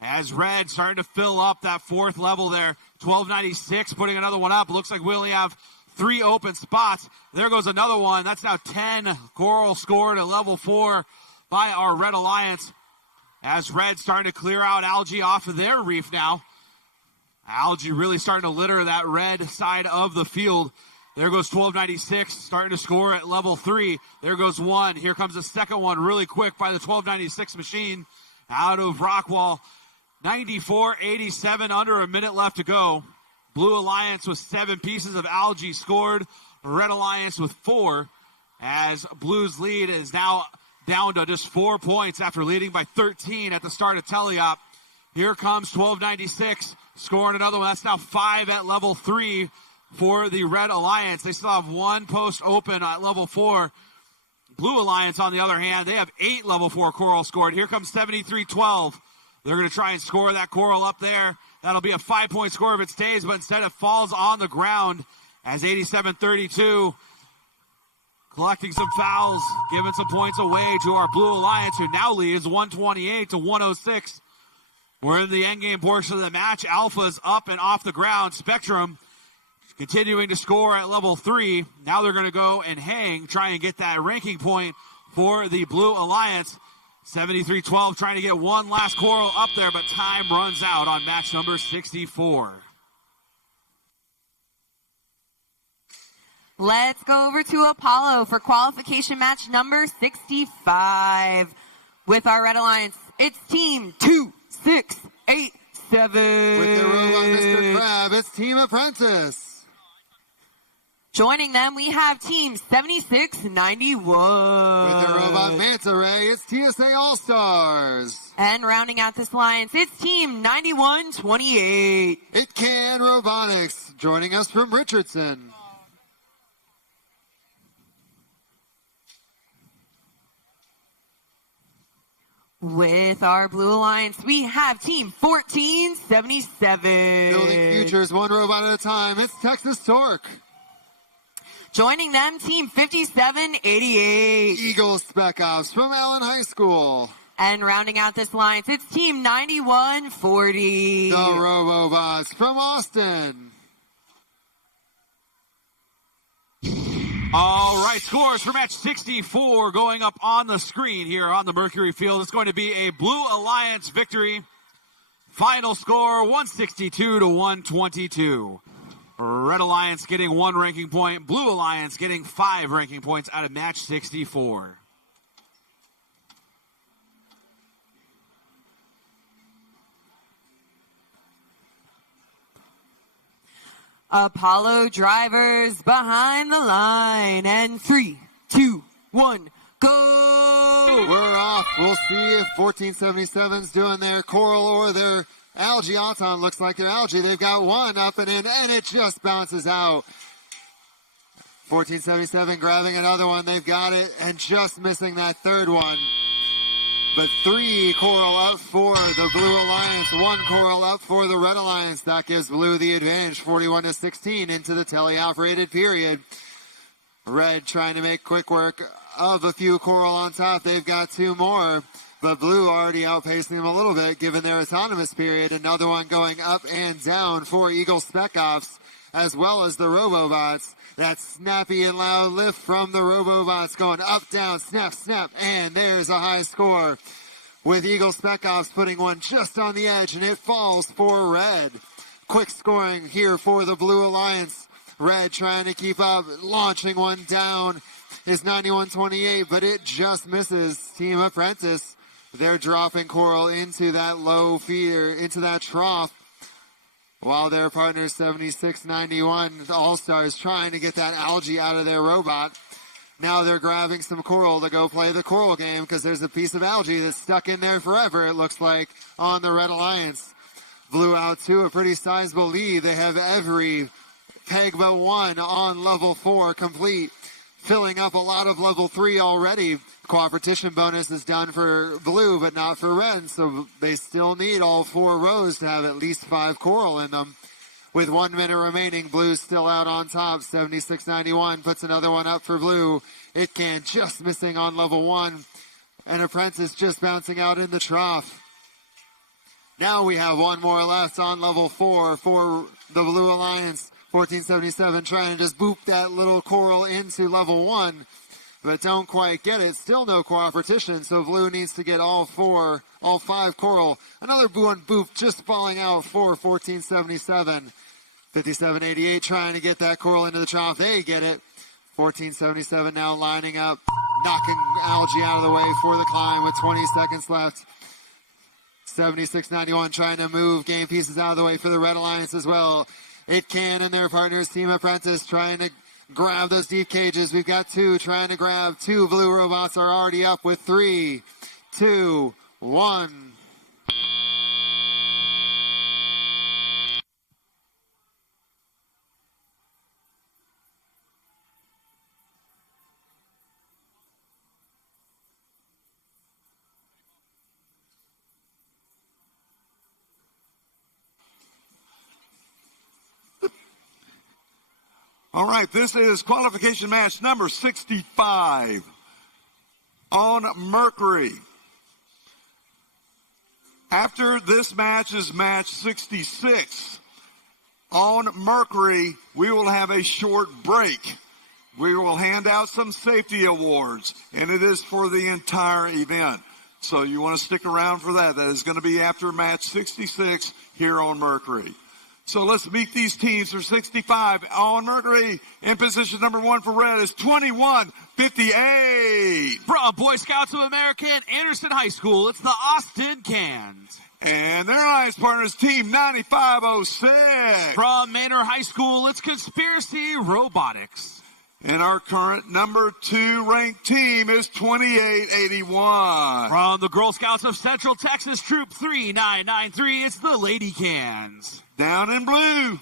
as Red starting to fill up that fourth level there. 1296 putting another one up. Looks like we only have 3 open spots. There goes another one. That's now 10. Coral scored at level 4 by our Red Alliance as Red starting to clear out algae off of their reef now. Algae really starting to litter that red side of the field. There goes 1296 starting to score at level 3. There goes one. Here comes the second one really quick by the 1296 machine out of Rockwall. 94-87, under a minute left to go. Blue Alliance with 7 pieces of algae scored. Red Alliance with 4 as Blue's lead is now down to just 4 points after leading by 13 at the start of Teleop. Here comes 1296 scoring another one. That's now 5 at level 3 for the Red Alliance. They still have 1 post open at level 4. Blue Alliance, on the other hand, they have 8 level 4 coral scored. Here comes 73-12. They're going to try and score that coral up there. That'll be a 5-point score if it stays, but instead it falls on the ground as 87-32. Collecting some fouls, giving some points away to our Blue Alliance, who now leads 128-106. We're in the endgame portion of the match. Alpha's up and off the ground. Spectrum continuing to score at level 3. Now they're going to go and hang, try and get that ranking point for the Blue Alliance. 73-12 trying to get one last coral up there, but time runs out on match number 64. Let's go over to Apollo for qualification match number 65. With our Red Alliance, it's team 2687. With the robot Mr. Crab, it's Team Apprentice. Joining them, we have team 7691. With the robot Manta Ray, it's TSA All-Stars. And rounding out this alliance, it's team 9128. It Can Robotics, joining us from Richardson. With our Blue Alliance, we have team 1477. Building futures one robot at a time, it's Texas Torque. Joining them, team 5788. Eagle Spec Ops from Allen High School. And rounding out this alliance, it's team 9140. The Robobots from Austin. All right, scores for match 64 going up on the screen here on the Mercury Field. It's going to be a Blue Alliance victory. Final score, 162-122. Red Alliance getting 1 ranking point. Blue Alliance getting 5 ranking points out of match 64. Apollo drivers behind the line. And 3, 2, 1, go! We're off. We'll see if 1477's doing their coral or their algae. Auton looks like their algae. They've got 1 up and in, and it just bounces out. 1477 grabbing another one. They've got it and just missing that third one. But 3 coral up for the Blue Alliance, 1 coral up for the Red Alliance. That gives Blue the advantage, 41-16 into the teleoperated period. Red trying to make quick work of a few coral on top. They've got 2 more, but Blue already outpacing them a little bit given their autonomous period. Another one going up and down for Eagle Spec Ops as well as the Robobots. That snappy and loud lift from the Robobots going up, down, snap, snap, and there's a high score with Eagle Spec Ops putting one just on the edge, and it falls for Red. Quick scoring here for the Blue Alliance. Red trying to keep up, launching one down, is 91-28, but it just misses Team Apprentice. They're dropping coral into that low feeder, into that trough, while their partner 76-91, the All-Stars, trying to get that algae out of their robot. Now they're grabbing some coral to go play the coral game because there's a piece of algae that's stuck in there forever, it looks like, on the Red Alliance. Blue out to a pretty sizable lead. They have every peg but one on level 4 complete, filling up a lot of level 3 already. Cooperation bonus is done for blue, but not for red, so they still need all 4 rows to have at least 5 coral in them. With 1 minute remaining, blue's still out on top. 76-91 puts another one up for blue. It can, just missing on level 1. And Apprentice just bouncing out in the trough. Now we have 1 more left on level 4 for the Blue Alliance. 1477 trying to just boop that little coral into level 1, but don't quite get it. Still no cooperation, so blue needs to get all 5 coral. Another one boop just falling out for 1477. 5788 trying to get that coral into the trough. They get it. 1477 now lining up, knocking algae out of the way for the climb with 20 seconds left. 7691 trying to move game pieces out of the way for the Red Alliance as well. It can, and their partners, Team Apprentice, trying to grab those deep cages. We've got 2 trying to grab. 2 blue robots are already up with 3, 2, 1. All right, this is qualification match number 65 on Mercury. After this match is match 66. On Mercury, we will have a short break. We will hand out some safety awards, and it is for the entire event. So you want to stick around for that. That is going to be after match 66 here on Mercury. So let's meet these teams for 65. On Mercury, in position number 1 for red is 21-58. From Boy Scouts of America and Anderson High School, it's the Austin Cans. And their alliance partner is Team 9506. From Manor High School, it's Conspiracy Robotics. And our current number 2 ranked team is 2881. From the Girl Scouts of Central Texas, Troop 3993, it's the Lady Cans. Down in blue,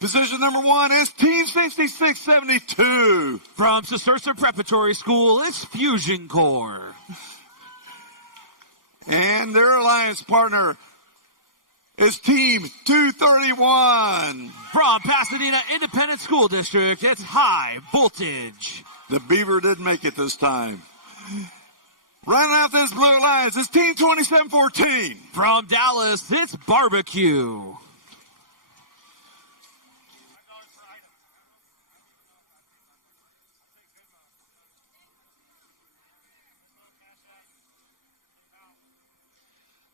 position number 1 is Team 6672. From Cistercia Preparatory School, it's Fusion Core. And their alliance partner is Team 231. From Pasadena Independent School District, it's High Voltage. The Beaver didn't make it this time. Rounding out this blue alliance is Team 2714. From Dallas, it's Barbecue.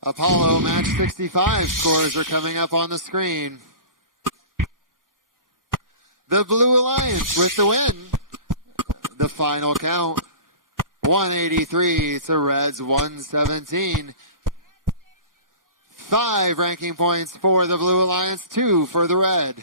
Apollo match 65 scores are coming up on the screen. The Blue Alliance with the win. The final count, 183 to Reds 117. 5 ranking points for the Blue Alliance, 2 for the Red.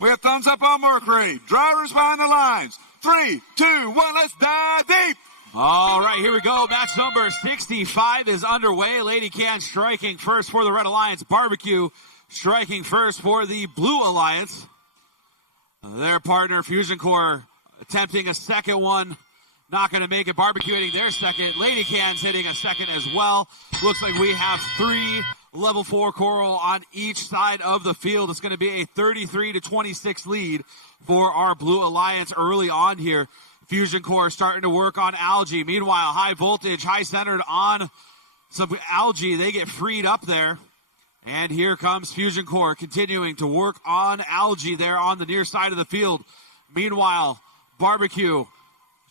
We have thumbs up on Mercury. Drivers behind the lines. 3, 2, 1, let's dive deep. All right, here we go. Match number 65 is underway. Lady Can striking first for the Red Alliance. Barbecue striking first for the Blue Alliance. Their partner, Fusion Core, attempting a second one not going to make it. Barbecue hitting their second. Lady Cans hitting a second as well. Looks like we have 3 level 4 coral on each side of the field. It's going to be a 33-26 lead for our Blue Alliance early on here. Fusion Core starting to work on algae. Meanwhile, high voltage, high centered on some algae. They get freed up there. And here comes Fusion Core continuing to work on algae there on the near side of the field. Meanwhile, Barbecue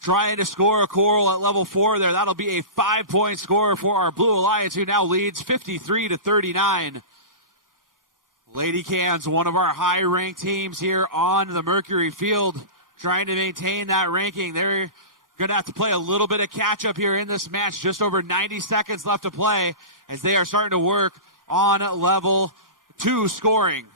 trying to score a coral at level 4 there. That'll be a 5-point score for our Blue Alliance, who now leads 53-39. Lady Cans, one of our high-ranked teams here on the Mercury field, trying to maintain that ranking. They're going to have to play a little bit of catch-up here in this match. Just over 90 seconds left to play as they are starting to work on level 2 scoring.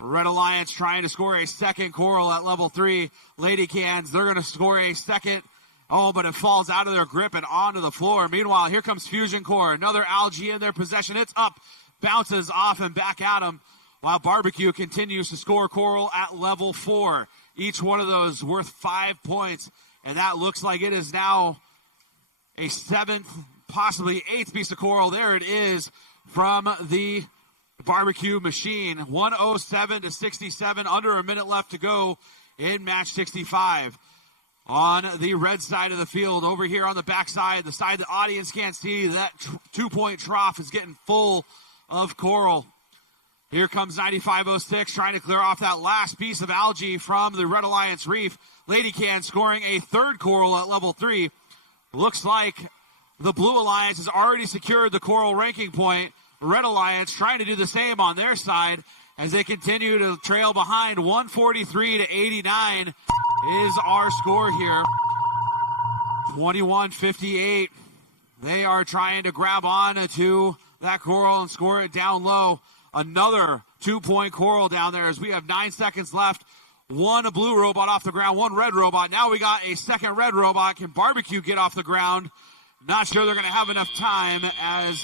Red Alliance trying to score a second coral at level 3. Lady Cans, they're going to score a second. Oh, but it falls out of their grip and onto the floor. Meanwhile, here comes Fusion Core. Another algae in their possession. It's up, bounces off and back at them, while Barbecue continues to score coral at level 4. Each one of those worth 5 points. And that looks like it is now a 7th, possibly 8th piece of coral. There it is from the Barbecue machine. 107-67, under a minute left to go in match 65. On the red side of the field, over here on the backside, the side the audience can't see, that 2-point trough is getting full of coral. Here comes 9506 trying to clear off that last piece of algae from the Red Alliance reef. Lady Can scoring a 3rd coral at level 3. Looks like the Blue Alliance has already secured the coral ranking point. Red Alliance trying to do the same on their side as they continue to trail behind. 143-89 is our score here. 21-58. They are trying to grab on to that coral and score it down low. Another 2-point coral down there as we have 9 seconds left. 1 blue robot off the ground, 1 red robot. Now we got a second red robot. Can Barbecue get off the ground? Not sure they're going to have enough time as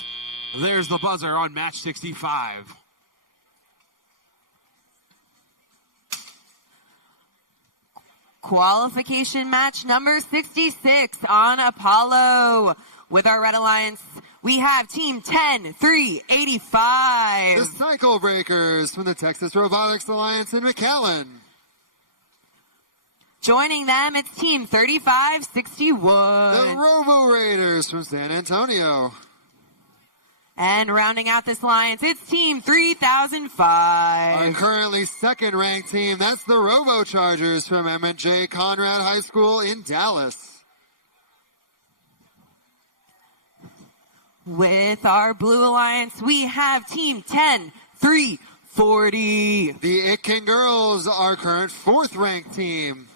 there's the buzzer on match 65. Qualification match number 66 on Apollo. With our Red Alliance, we have Team 10-3-85. The Cycle Breakers from the Texas Robotics Alliance in McAllen. Joining them, it's Team 35-61. The Robo Raiders from San Antonio. And rounding out this alliance, it's Team 3005. Our currently 2nd-ranked team, that's the Robo Chargers from Emmett J. Conrad High School in Dallas. With our Blue Alliance, we have Team 10-3-40. The Itkin Girls, our current 4th-ranked team.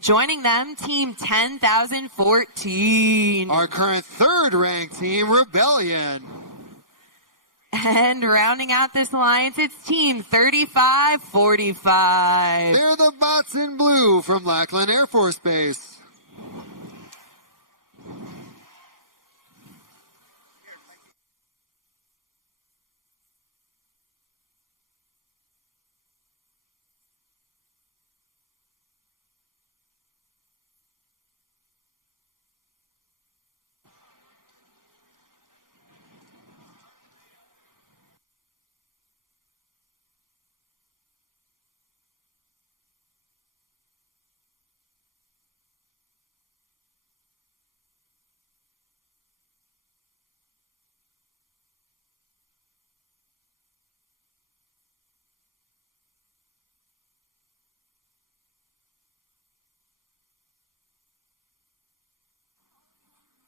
Joining them, Team 10,014. Our current 3rd-ranked team, Rebellion. And rounding out this alliance, it's Team 3545. They're the Bots in Blue from Lackland Air Force Base.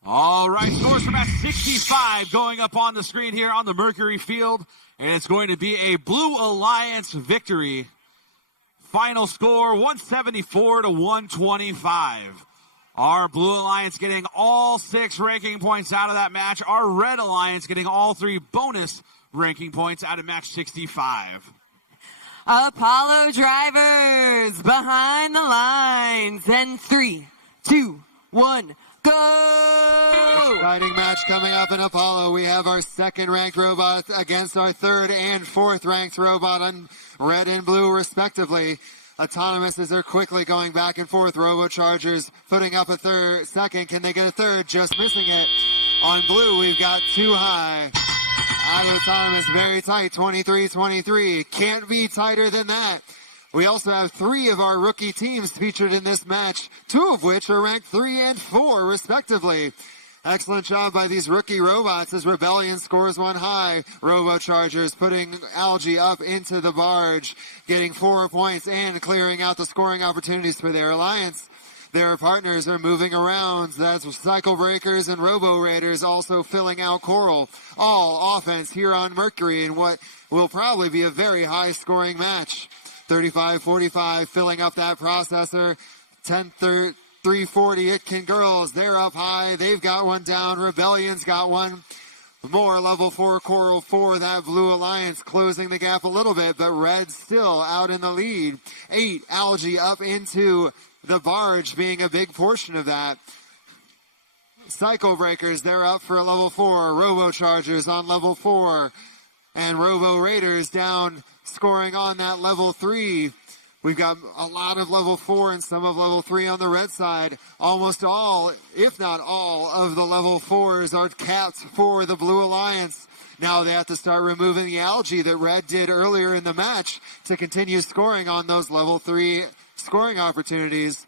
All right, scores from match 65 going up on the screen here on the Mercury field. And it's going to be a Blue Alliance victory. Final score, 174-125. Our Blue Alliance getting all 6 ranking points out of that match. Our Red Alliance getting all 3 bonus ranking points out of match 65. Apollo drivers behind the lines. And 3, 2, 1, go! Exciting match coming up in Apollo. We have our 2nd-ranked robots against our 3rd and 4th-ranked robot on red and blue, respectively. Autonomous as they're quickly going back and forth. Robochargers putting up a second. Can they get a third? Just missing it. On blue, we've got too high. Out of Autonomous, very tight, 23-23. Can't be tighter than that. We also have 3 of our rookie teams featured in this match, 2 of which are ranked 3 and 4, respectively. Excellent job by these rookie robots as Rebellion scores one high. Robochargers putting Algae up into the barge, getting 4 points and clearing out the scoring opportunities for their alliance. Their partners are moving around. That's Cycle Breakers and Robo Raiders also filling out Coral. All offense here on Mercury in what will probably be a very high-scoring match. 35-45 filling up that processor. 340 Itkin girls. They're up high. They've got one down. Rebellion's got one. More level 4 Coral for that Blue Alliance, closing the gap a little bit, but Red still out in the lead. 8 Algae up into the barge being a big portion of that. Cycle Breakers, they're up for a level 4. Robochargers on level 4. And Robo Raiders down, scoring on that level 3. We've got a lot of level 4 and some of level 3 on the red side. Almost all, if not all, of the level 4s are capped for the Blue Alliance. Now they have to start removing the Algae that Red did earlier in the match to continue scoring on those level 3 scoring opportunities.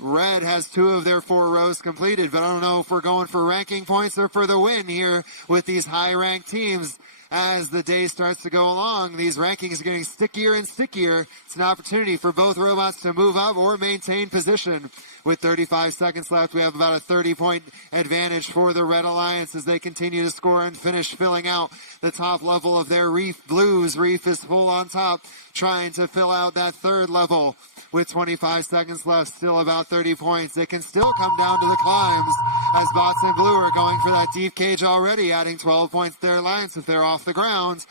Red has 2 of their 4 rows completed, but I don't know if we're going for ranking points or for the win here with these high-ranked teams. As the day starts to go along, these rankings are getting stickier and stickier. It's an opportunity for both robots to move up or maintain position. With 35 seconds left, we have about a 30-point advantage for the Red Alliance as they continue to score and finish filling out the top level of their Reef Blues. Reef is full on top, trying to fill out that 3rd level. With 25 seconds left, still about 30 points. They can still come down to the climbs as Bots and Blue are going for that deep cage already, adding 12 points to their alliance if they're off the ground.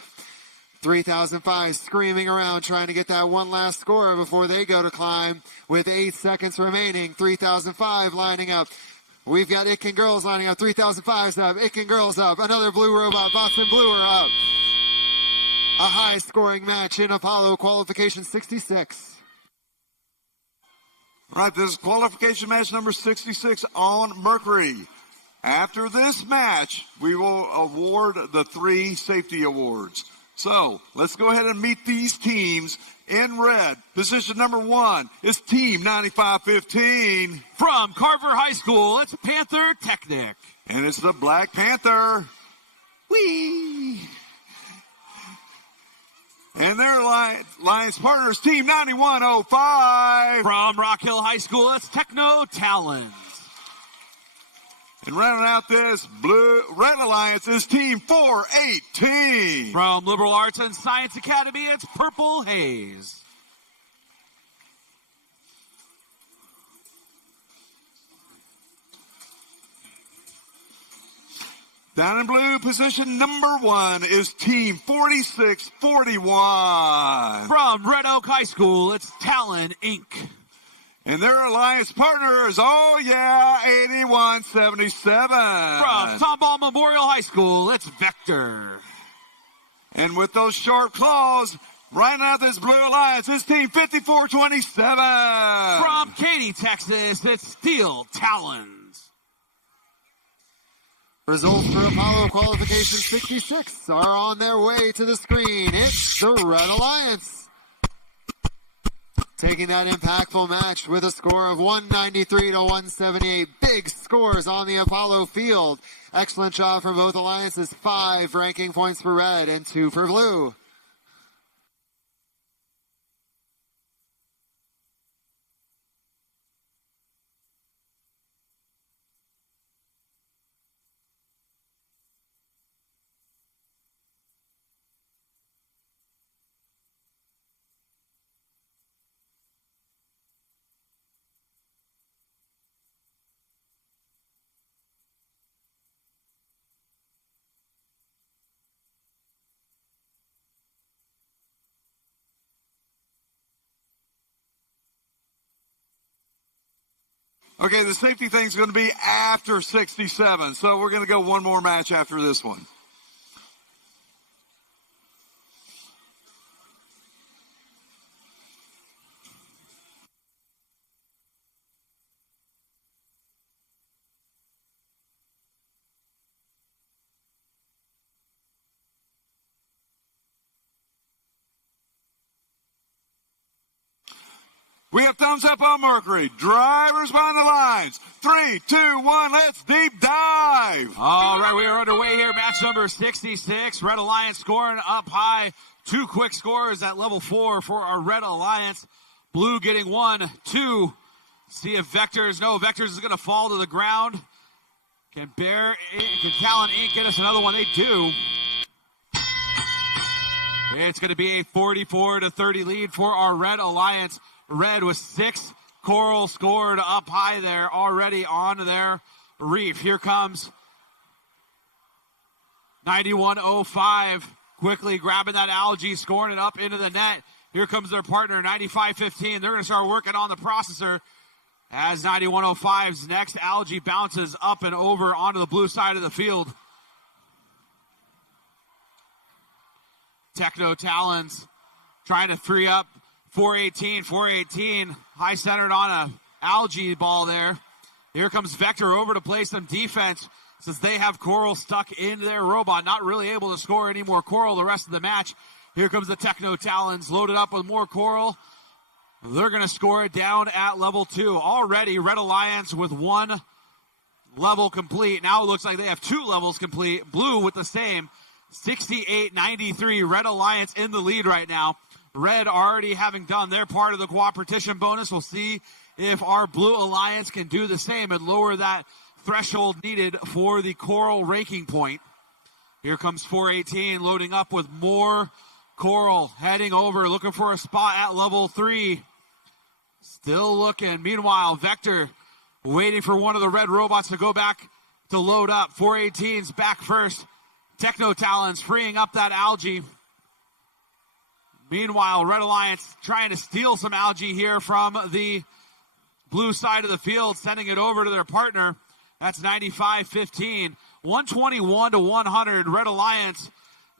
3005 screaming around, trying to get that one last score before they go to climb. With 8 seconds remaining, 3005 lining up. We've got Itkin Girls lining up. 3005's up. Itkin Girls up. Another blue robot. Bots and Blue are up. A high-scoring match in Apollo Qualification 66. All right, this is qualification match number 66 on Mercury. After this match, we will award the 3 safety awards. So let's go ahead and meet these teams. In red, position number 1 is Team 9515. From Carver High School, it's Panther Technic. And it's the Black Panther. Whee! And their alliance partners, Team 9105. From Rock Hill High School, it's Techno Talons. And rounding out this Red Alliance is Team 418. From Liberal Arts and Science Academy, it's Purple Haze. Down in blue, position number 1 is Team 4641. From Red Oak High School, it's Talon Inc. And their alliance partner is, 8177. From Tomball Memorial High School, it's Vector. And with those sharp claws, right out this blue alliance is Team 5427. From Katy, Texas, it's Steel Talons. Results for Apollo Qualification 66 are on their way to the screen. It's the Red Alliance taking that impactful match with a score of 193 to 178. Big scores on the Apollo field. Excellent job from both alliances. 5 ranking points for Red and 2 for Blue. Okay, the safety thing is going to be after 67, so we're going to go one more match after this one. We have thumbs up on Mercury. Drivers behind the lines. 3, 2, 1, let's deep dive. All right, we are underway here. Match number 66. Red Alliance scoring up high. 2 quick scores at level 4 for our Red Alliance. Blue getting 1, 2. See if Vectors, no, Vectors is going to fall to the ground. Can Talon Inc. get us another one? They do. It's going to be a 44-30 lead for our Red Alliance. Red with 6 coral scored up high there already on their reef. Here comes 9105 quickly grabbing that algae, scoring it up into the net. Here comes their partner, 9515. They're going to start working on the processor as 9105's next algae bounces up and over onto the blue side of the field. Techno Talons trying to free up 418, high centered on a algae ball there. Here comes Vector over to play some defense since they have coral stuck in their robot, not really able to score any more coral the rest of the match. Here comes the Techno Talons loaded up with more coral. They're going to score it down at level 2. Already Red Alliance with 1 level complete. Now it looks like they have 2 levels complete. Blue with the same. 68-93. Red Alliance in the lead right now. Red already having done their part of the cooperation bonus. We'll see if our Blue Alliance can do the same and lower that threshold needed for the coral ranking point. Here comes 418 loading up with more coral, heading over, looking for a spot at level 3. Still looking. Meanwhile, Vector waiting for one of the red robots to go back to load up. 418's back first. Techno Talons freeing up that algae. Meanwhile, Red Alliance trying to steal some algae here from the blue side of the field, sending it over to their partner. That's 95-15. 121-100. Red Alliance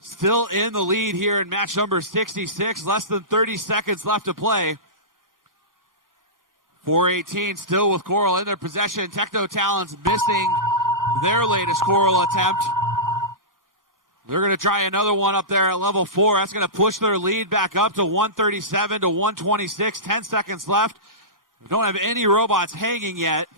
still in the lead here in match number 66. Less than 30 seconds left to play. 418 still with coral in their possession. Techno Talons missing their latest coral attempt. They're going to try another one up there at level 4. That's going to push their lead back up to 137-126. 10 seconds left. We don't have any robots hanging yet.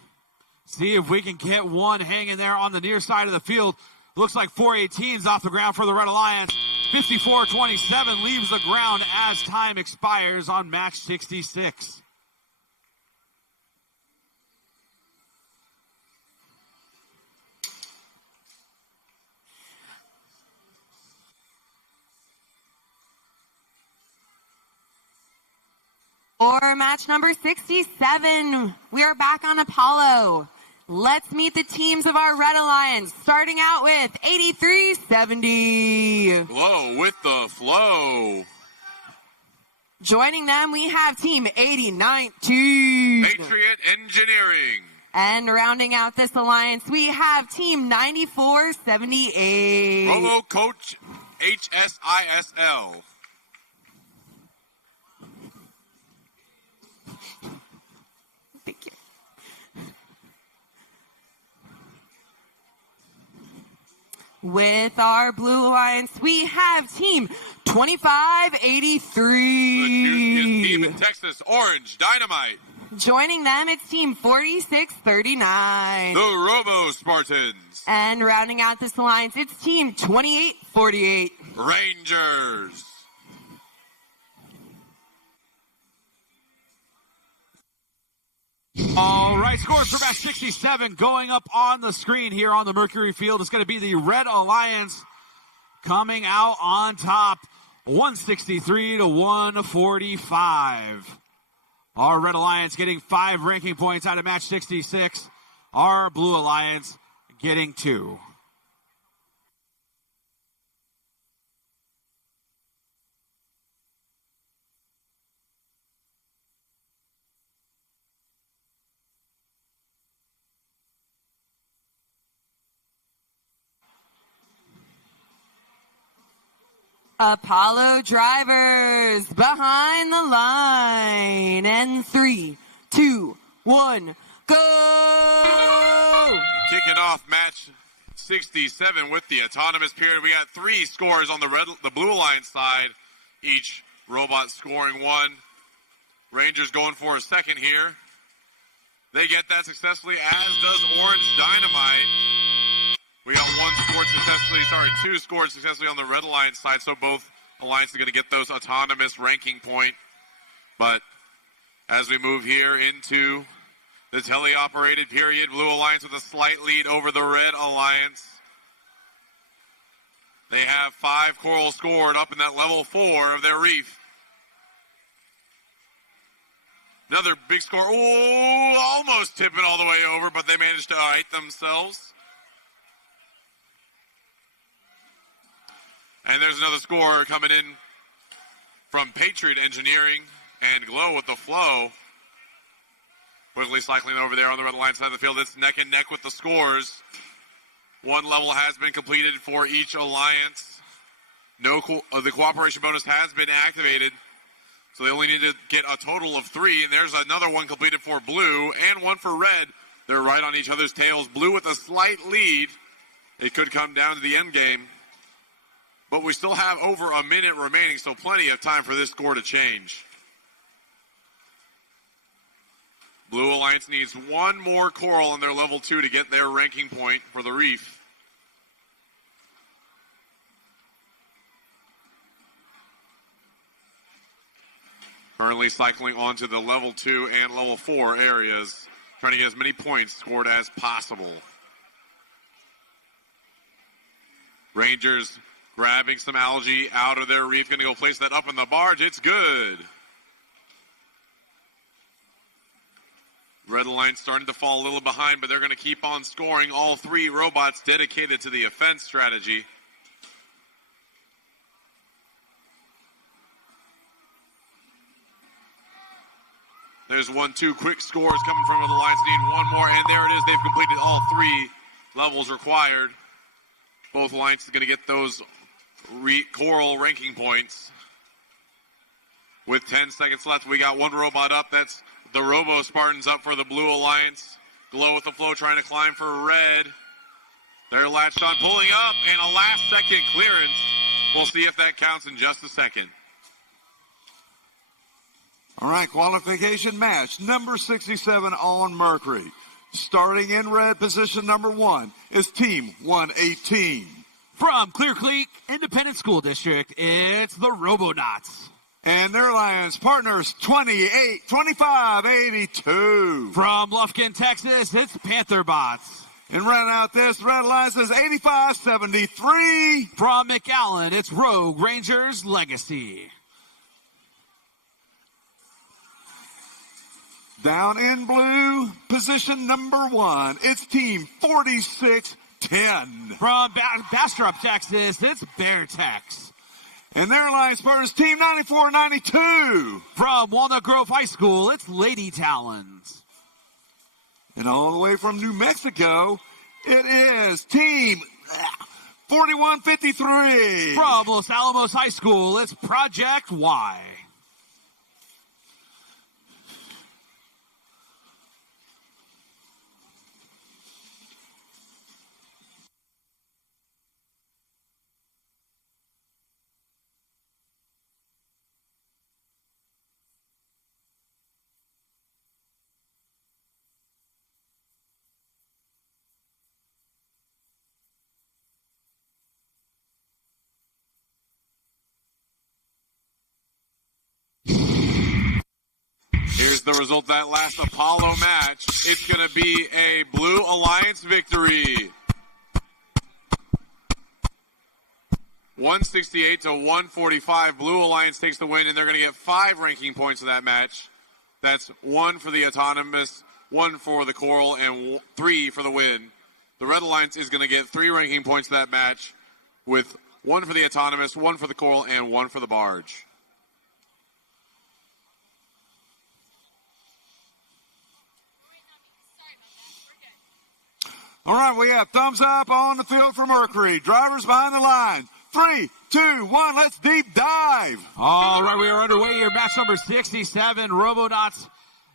See if we can get one hanging there on the near side of the field. Looks like 418's off the ground for the Red Alliance. 54-27 leaves the ground as time expires on match 66. For match number 67, we are back on Apollo. Let's meet the teams of our Red Alliance, starting out with 8370. Flow with the flow. Joining them, we have team 8019. Patriot Engineering. And rounding out this alliance, we have team 9478. Robo Coach HSISL. Thank you. With our Blue Alliance, we have team 2583. Team in Texas, Orange Dynamite. Joining them, it's team 4639. The Robo Spartans. And rounding out this alliance, it's team 2848. Rangers. All right, scores for match 67 going up on the screen here on the Mercury field. It's going to be the Red Alliance coming out on top, 163-145. Our Red Alliance getting 5 ranking points out of match 66. Our Blue Alliance getting 2. Apollo drivers behind the line. And 3, 2, 1, go! Kicking off match 67 with the autonomous period. We got 3 scores on the Blue Alliance side. Each robot scoring 1. Rangers going for a second here. They get that successfully, as does Orange Dynamite. We got two scored successfully on the Red Alliance side, so both alliances are going to get those autonomous ranking point. But as we move here into the teleoperated period, Blue Alliance with a slight lead over the Red Alliance. They have 5 coral scored up in that level 4 of their reef. Another big score. Oh, almost tip it all the way over, but they managed to right themselves. And there's another score coming in from Patriot Engineering and Glow with the flow. Quickly cycling over there on the Red Alliance side of the field. It's neck and neck with the scores. One level has been completed for each alliance. The cooperation bonus has been activated. So they only need to get a total of 3. And there's another one completed for Blue and one for Red. They're right on each other's tails. Blue with a slight lead. It could come down to the end game. But we still have over a minute remaining, so plenty of time for this score to change. Blue Alliance needs one more coral on their level 2 to get their ranking point for the reef. Currently cycling onto the level 2 and level 4 areas, trying to get as many points scored as possible. Rangers grabbing some algae out of their reef, going to go place that up in the barge. It's good. Red Alliance starting to fall a little behind, but they're going to keep on scoring. All 3 robots dedicated to the offense strategy. There's 1-2 quick scores coming from the Alliance. Need one more, and there it is. They've completed all 3 levels required. Both Alliances are going to get those coral ranking points. With 10 seconds left, we got one robot up. That's the Robo Spartans up for the Blue Alliance. Glow with the flow trying to climb for Red. They're latched on, pulling up, and a last-second clearance. We'll see if that counts in just a second. All right, qualification match number 67 on Mercury. Starting in red, position number 1 is Team 118. From Clear Creek Independent School District, it's the Robonauts. And their alliance partners, 2582. From Lufkin, Texas, it's Pantherbots. And running out this, Red Alliance is 8573. From McAllen, it's Rogue Rangers Legacy. Down in blue, position number 1, it's Team 4610. From Bastrop, Texas, it's Beartex. And their alliance partners, Team 9492. From Walnut Grove High School, it's Lady Talons. And all the way from New Mexico, it is Team 4153. From Los Alamos High School, it's Project Y. Here's the result of that last Apollo match. It's going to be a Blue Alliance victory. 168 to 145. Blue Alliance takes the win, and they're going to get 5 ranking points of that match. That's 1 for the autonomous, 1 for the coral, and 3 for the win. The Red Alliance is going to get 3 ranking points of that match, with 1 for the autonomous, 1 for the coral, and 1 for the barge. All right, we have thumbs up on the field for Mercury. Drivers behind the line. 3, 2, 1, let's deep dive. All right, we are underway here. Match number 67, Robonauts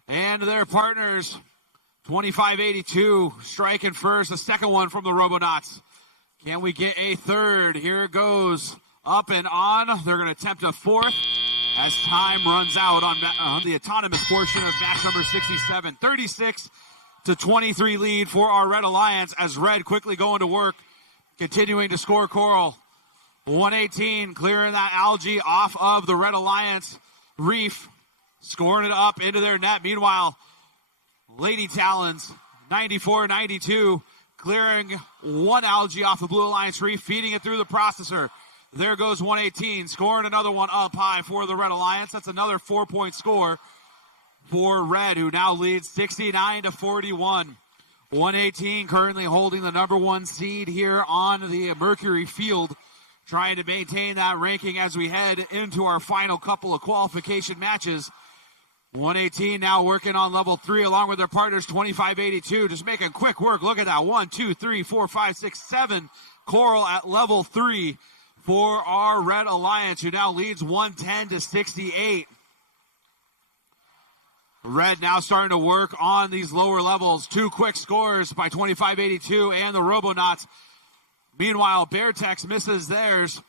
and their partners. 2582 striking first. The second one from the Robonauts. Can we get a third? Here it goes. Up and on. They're going to attempt a fourth. as time runs out on the autonomous portion of match number 67. 36-23 lead for our Red Alliance as Red quickly going to work, continuing to score coral. 118 clearing that algae off of the Red Alliance reef, scoring it up into their net. Meanwhile, Lady Talons, 94-92, clearing one algae off the Blue Alliance reef, feeding it through the processor. There goes 118, scoring another one up high for the Red Alliance. That's another 4-point score for Red, who now leads 69-41. 118 currently holding the number one seed here on the Mercury field, trying to maintain that ranking as we head into our final couple of qualification matches. 118 now working on level 3 along with their partners 25-82. Just making quick work. Look at that. 1, 2, 3, 4, 5, 6, 7 coral at level 3 for our Red Alliance, who now leads 110-68. Red now starting to work on these lower levels. 2 quick scores by 25-82 and the Robonauts. Meanwhile, Beartex misses theirs.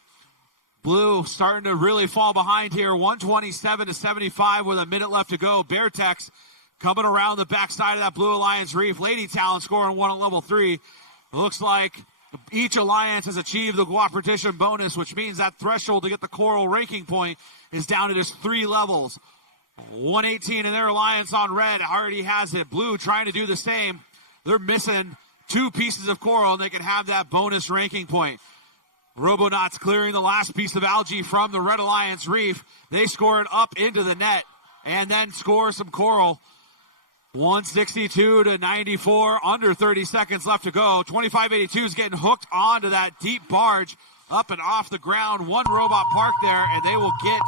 Blue starting to really fall behind here. 127-75 with a minute left to go. Beartex coming around the backside of that Blue Alliance reef. Lady Talon scoring 1 at level 3. It looks like each alliance has achieved the cooperation bonus, which means that threshold to get the coral ranking point is down to just 3 levels. 118 in their alliance on Red already has it. Blue trying to do the same. They're missing 2 pieces of coral, and they can have that bonus ranking point. Robonauts clearing the last piece of algae from the Red Alliance reef. They score it up into the net and then score some coral. 162-94, under 30 seconds left to go. 25-82 is getting hooked onto that deep barge up and off the ground. 1 robot parked there, and they will get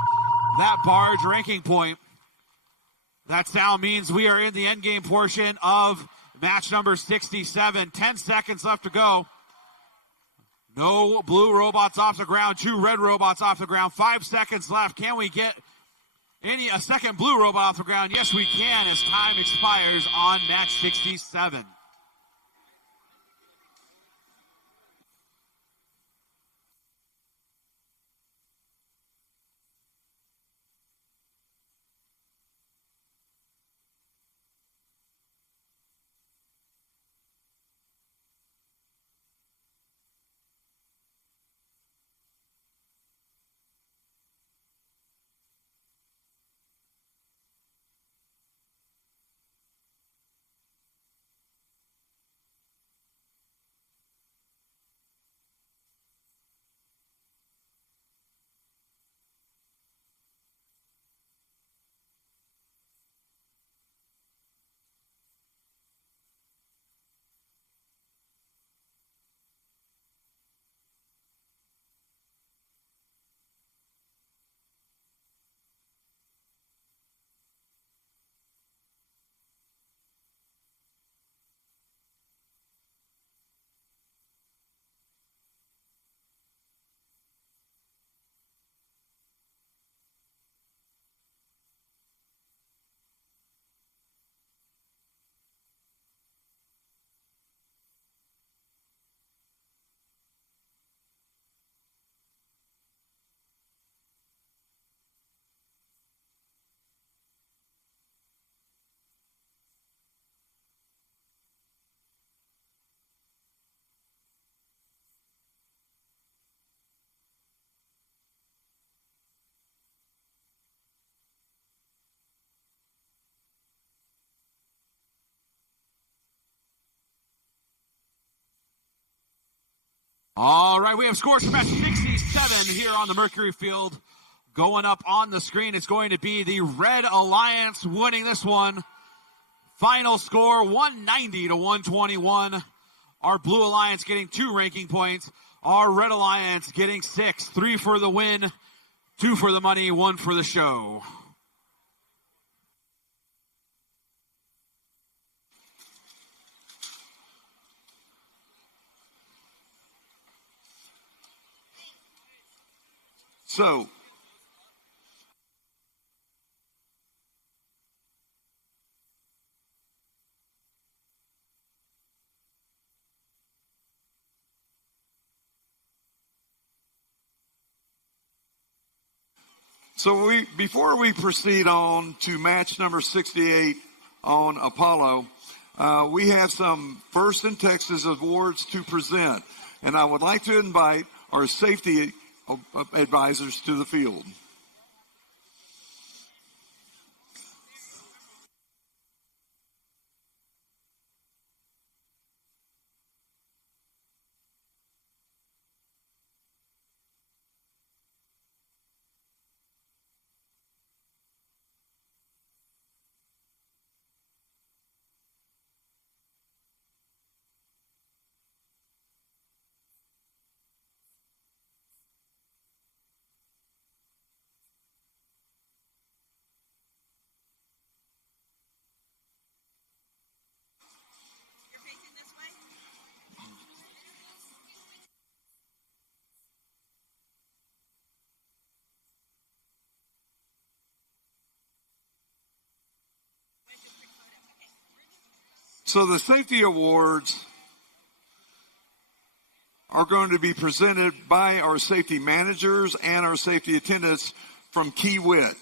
that barge ranking point. That sound means we are in the endgame portion of match number 67. 10 seconds left to go. No blue robots off the ground. 2 red robots off the ground. 5 seconds left. Can we get a second blue robot off the ground? Yes, we can, as time expires on match 67. All right, we have scores for match 67 here on the Mercury field. Going up on the screen, it's going to be the Red Alliance winning this one. Final score, 190-121. Our Blue Alliance getting 2 ranking points. Our Red Alliance getting 6. 3 for the win, 2 for the money, 1 for the show. So before we proceed on to match number 68 on Apollo, we have some First in Texas awards to present. And I would like to invite our safety advisors to the field. So the safety awards are going to be presented by our safety managers and our safety attendants from Kiewit.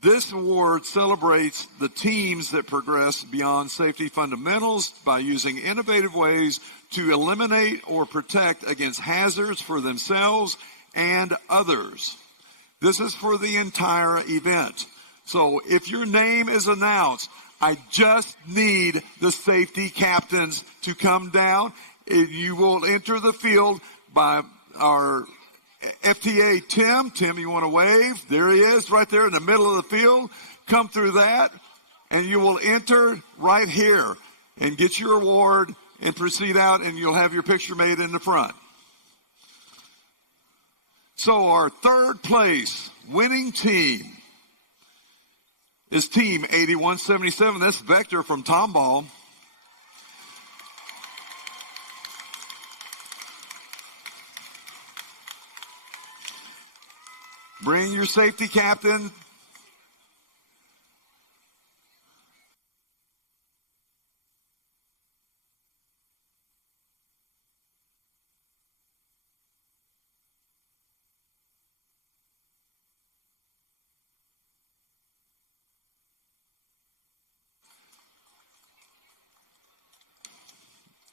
This award celebrates the teams that progress beyond safety fundamentals by using innovative ways to eliminate or protect against hazards for themselves and others. This is for the entire event. So if your name is announced, I just need the safety captains to come down. You will enter the field by our FTA Tim. Tim, you want to wave? There he is, right there in the middle of the field. Come through that, and you will enter right here and get your award and proceed out, and you'll have your picture made in the front. So our third place winning team is Team 8177. That's Vector from Tomball. Bring your safety captain.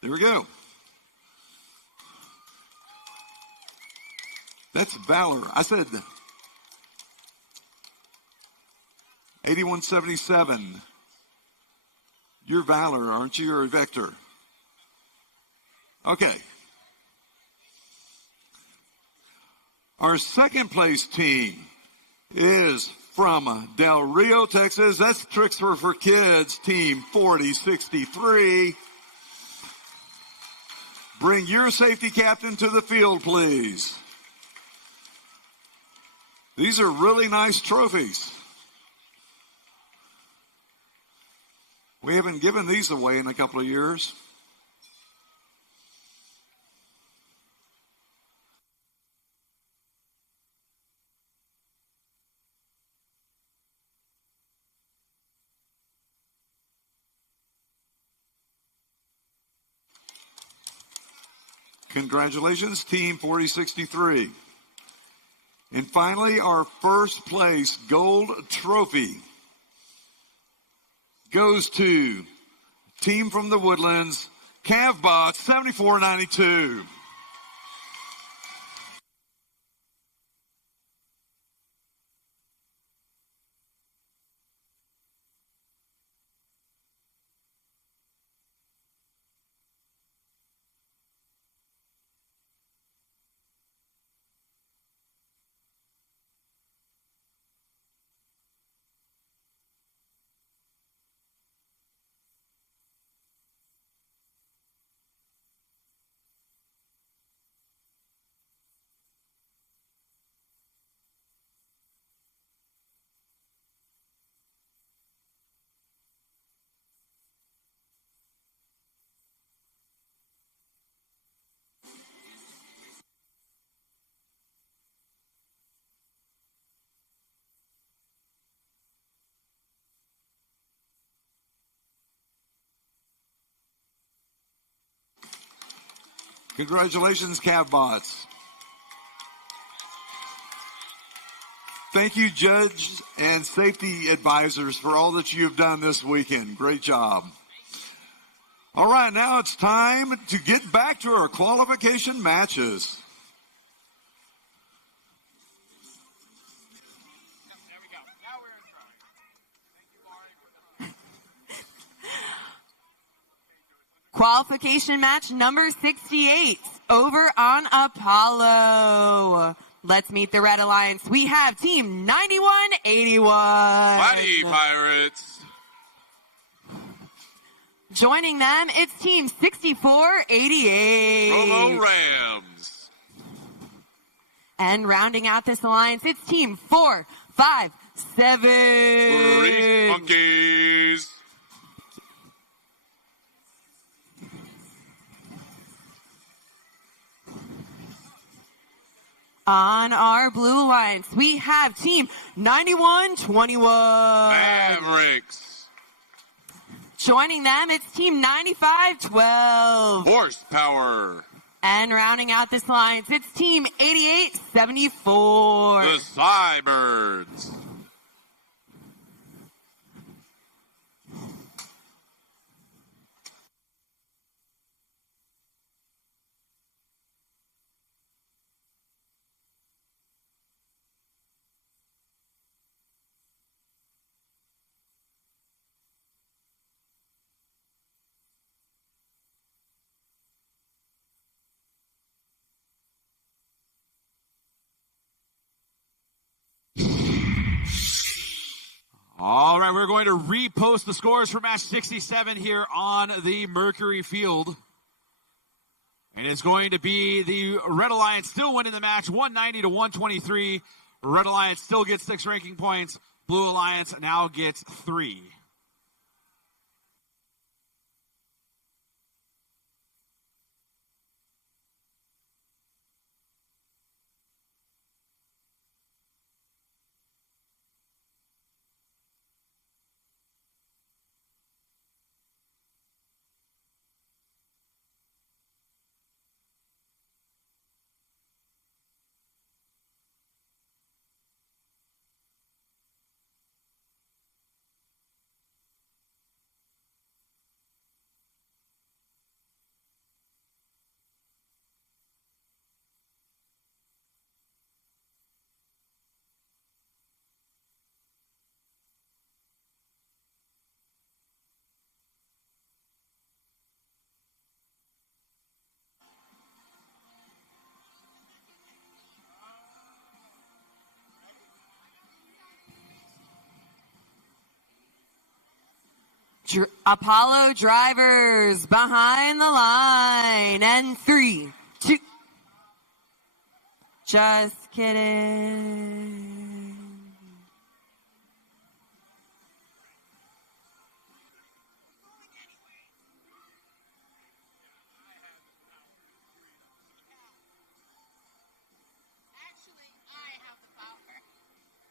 There we go. That's Valor. I said 8177. You're Valor, aren't you? Or Vector? Okay. Our second place team is from Del Rio, Texas. That's Tricks for Kids, Team 4063. Bring your safety captain to the field, please. These are really nice trophies. We haven't given these away in a couple of years. Congratulations, Team 4063. And finally, our first place gold trophy goes to Team from the Woodlands, Cavbot 7492. Congratulations, Cavbots. thank you, judges and safety advisors, for all that you have done this weekend. Great job. All right, now it's time to get back to our qualification matches. Qualification match number 68 over on Apollo. Let's meet the Red Alliance. We have team 9181. Mighty Pirates. Joining them, it's team 6488. Robo Rams. And rounding out this alliance, it's team 457. Reef Monkeys. On our blue alliance, we have team 9121. Mavericks. Joining them, it's team 9512. Horsepower. And rounding out this alliance, it's team 8874. The Cybirds. All right, we're going to repost the scores for match 67 here on the Mercury field. And it's going to be the Red Alliance still winning the match, 190 to 123. Red Alliance still gets 6 ranking points. Blue Alliance now gets 3. Apollo drivers behind the line. And 3, 2. Just kidding.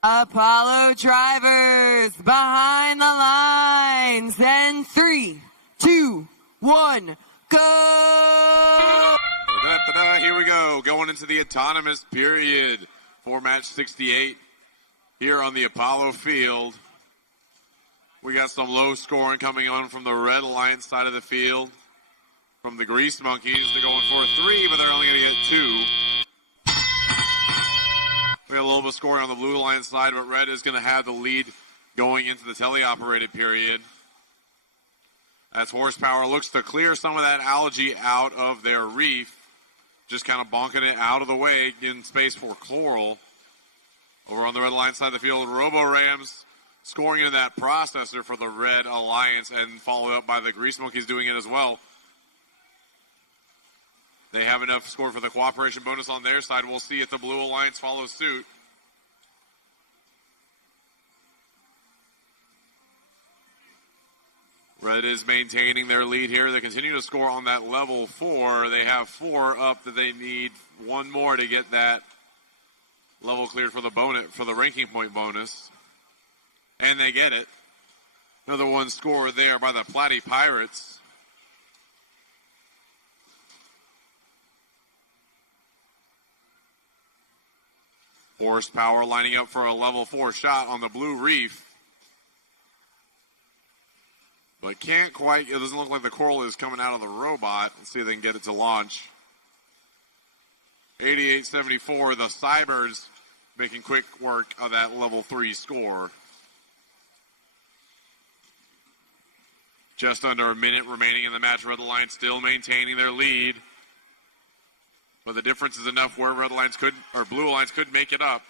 Apollo drivers behind the lines. And 3, 2, 1, go! Here we go, going into the autonomous period for match 68 here on the Apollo field. We got some low scoring coming on from the Red Alliance side of the field. From the Grease Monkeys, they're going for a 3, but they're only going to get 2. We got a little bit of scoring on the Blue Alliance side, but Red is going to have the lead going into the teleoperated period. As Horsepower looks to clear some of that algae out of their reef, just kind of bonking it out of the way, getting space for Chloral. Over on the Red Alliance side of the field, Robo Rams scoring in that processor for the Red Alliance, and followed up by the Grease Monkeys doing it as well. They have enough score for the cooperation bonus on their side. We'll see if the Blue Alliance follows suit. Red is maintaining their lead here. They continue to score on that level 4. They have 4 up that they need 1 more to get that level cleared for the bonus, for the ranking point bonus. And they get it. Another 1 score there by the Platy Pirates. Horsepower lining up for a level 4 shot on the blue reef. But can't quite, it doesn't look like the coral is coming out of the robot. Let's see if they can get it to launch. 88.74, the Cybers making quick work of that level 3 score. Just under a minute remaining in the match. Red Alliance still maintaining their lead. But the difference is enough where Red Alliance could, or Blue Alliance could make it up.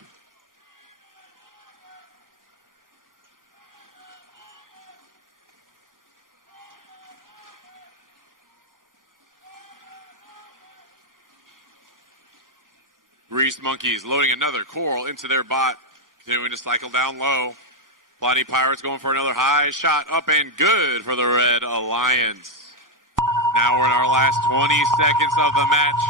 Greased Monkeys loading another coral into their bot, continuing to cycle down low. Bloody Pirates going for another high shot, up and good for the Red Alliance. Now we're in our last 20 seconds of the match.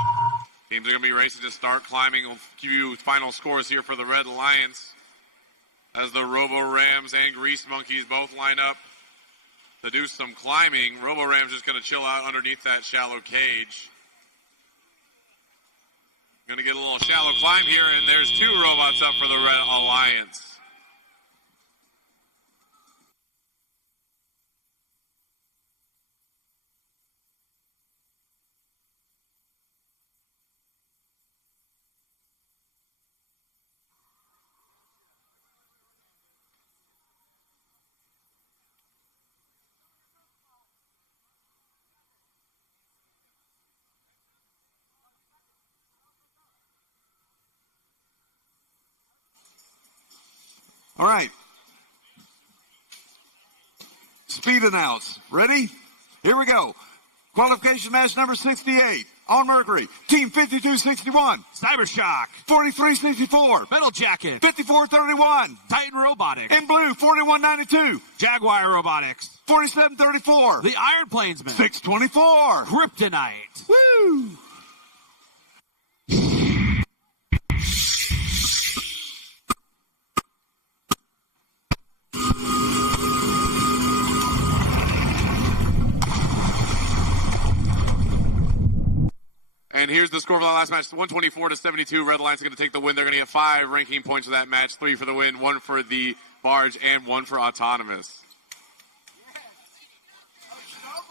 Teams are going to be racing to start climbing. We'll give you final scores here for the Red Alliance as the Robo Rams and Grease Monkeys both line up to do some climbing. Robo Rams just going to chill out underneath that shallow cage. Going to get a little shallow climb here, and there's 2 robots up for the Red Alliance. All right. Speed announce. Ready? Here we go. Qualification match number 68. On Mercury, Team 5261. Cybershock. 4364. Metal Jacket. 5431. Titan Robotics. In blue, 4192. Jaguar Robotics. 4734. The Iron Planesman. 624. Kryptonite. Woo! And here's the score for the last match, 124-72. Red Alliance are going to take the win. They're going to get 5 ranking points for that match, 3 for the win, 1 for the barge, and 1 for autonomous.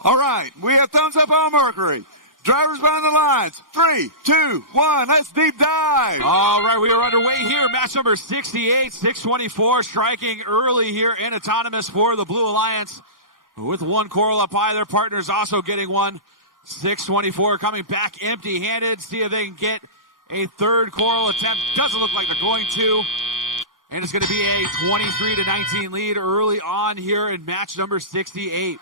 All right, we have thumbs up on Mercury. Drivers behind the lines. 3, 2, 1, let's deep dive. All right, we are underway here. Match number 68, 624, striking early here in autonomous for the Blue Alliance. With 1 coral up high, their partners also getting 1. 624 coming back empty-handed. See if they can get a 3rd coral attempt. Doesn't look like they're going to. And it's going to be a 23-19 lead early on here in match number 68.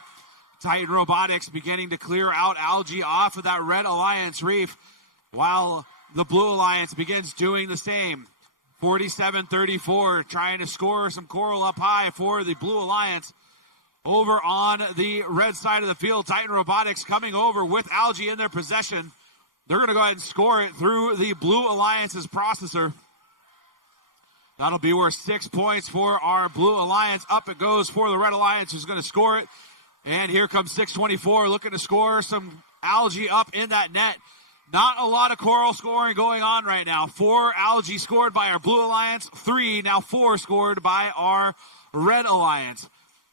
Titan Robotics beginning to clear out algae off of that Red Alliance reef, while the Blue Alliance begins doing the same. 47-34, trying to score some coral up high for the Blue Alliance. Over on the red side of the field, Titan Robotics coming over with algae in their possession. They're going to go ahead and score it through the Blue Alliance's processor. That'll be worth 6 points for our Blue Alliance. Up it goes for the Red Alliance, who's going to score it. And here comes 624 looking to score some algae up in that net. Not a lot of coral scoring going on right now. 4 algae scored by our Blue Alliance, 3, now 4 scored by our Red Alliance.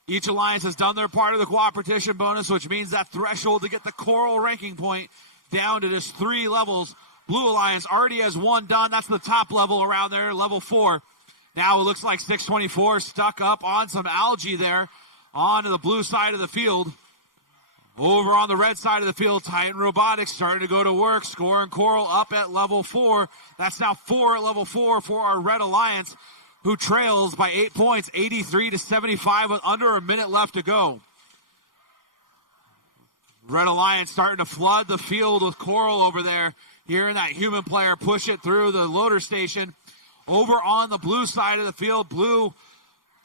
Each alliance has done their part of the cooperation bonus, which means that threshold to get the coral ranking point down to just 3 levels. Blue Alliance already has 1 done. That's the top level around there, level 4. Now it looks like 624 stuck up on some algae there on the blue side of the field. Over on the red side of the field, Titan Robotics starting to go to work, scoring coral up at level 4. That's now 4 at level 4 for our Red Alliance, who trails by 8 points, 83-75 with under a minute left to go. Red Alliance starting to flood the field with coral over there. Hearing that human player push it through the loader station. Over on the blue side of the field, Blue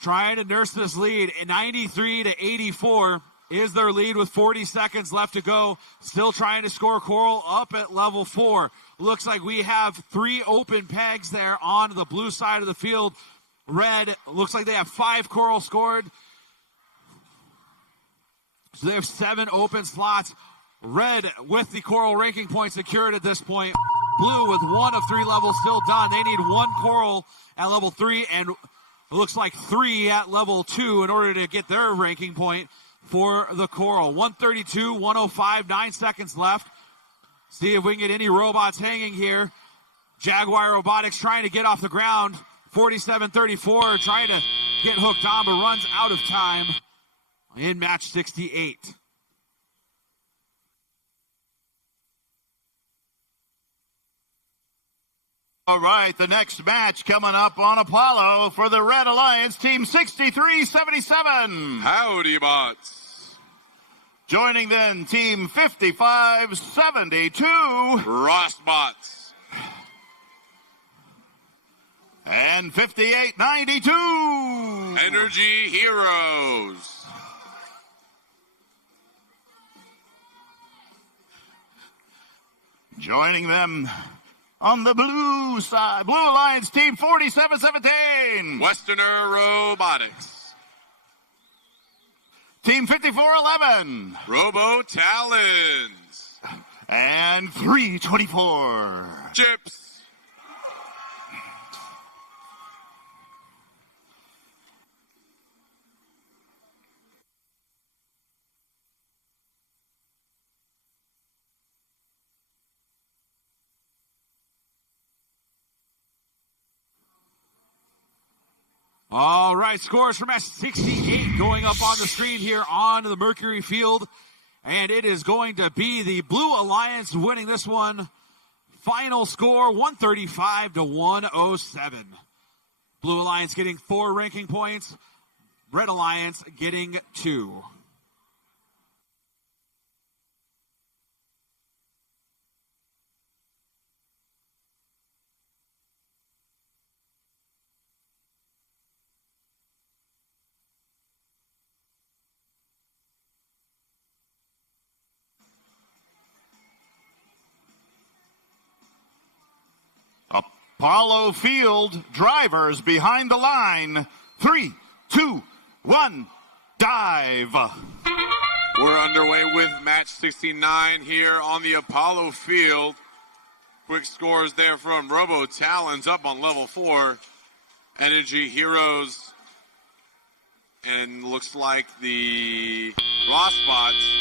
trying to nurse this lead. 93-84 is their lead with 40 seconds left to go. Still trying to score coral up at level 4. Looks like we have 3 open pegs there on the blue side of the field. Red, looks like they have 5 coral scored. So they have 7 open slots. Red with the coral ranking point secured at this point. Blue with 1 of 3 levels still done. They need 1 coral at level 3 and it looks like 3 at level 2 in order to get their ranking point for the coral. 132, 105, 9 seconds left. See if we can get any robots hanging here. Jaguar Robotics trying to get off the ground. 47-34, trying to get hooked on, but runs out of time in match 68. All right, the next match coming up on Apollo for the Red Alliance, Team 6377. Howdy bots. Joining then, Team 5572. Rossbots. And 5892. Energy Heroes. Joining them on the blue side, Blue Alliance Team 4717. Westerner Robotics. Team 5411. Robo Talons. And 324. Chips. All right, scores for match 68 going up on the screen here on the Mercury field. And it is going to be the Blue Alliance winning this one. Final score, 135-107. Blue Alliance getting 4 ranking points. Red Alliance getting 2. Apollo Field, drivers behind the line. 3, 2, 1, dive. We're underway with match 69 here on the Apollo Field. Quick scores there from Robo Talons up on level 4. Energy Heroes. And looks like the Rossbots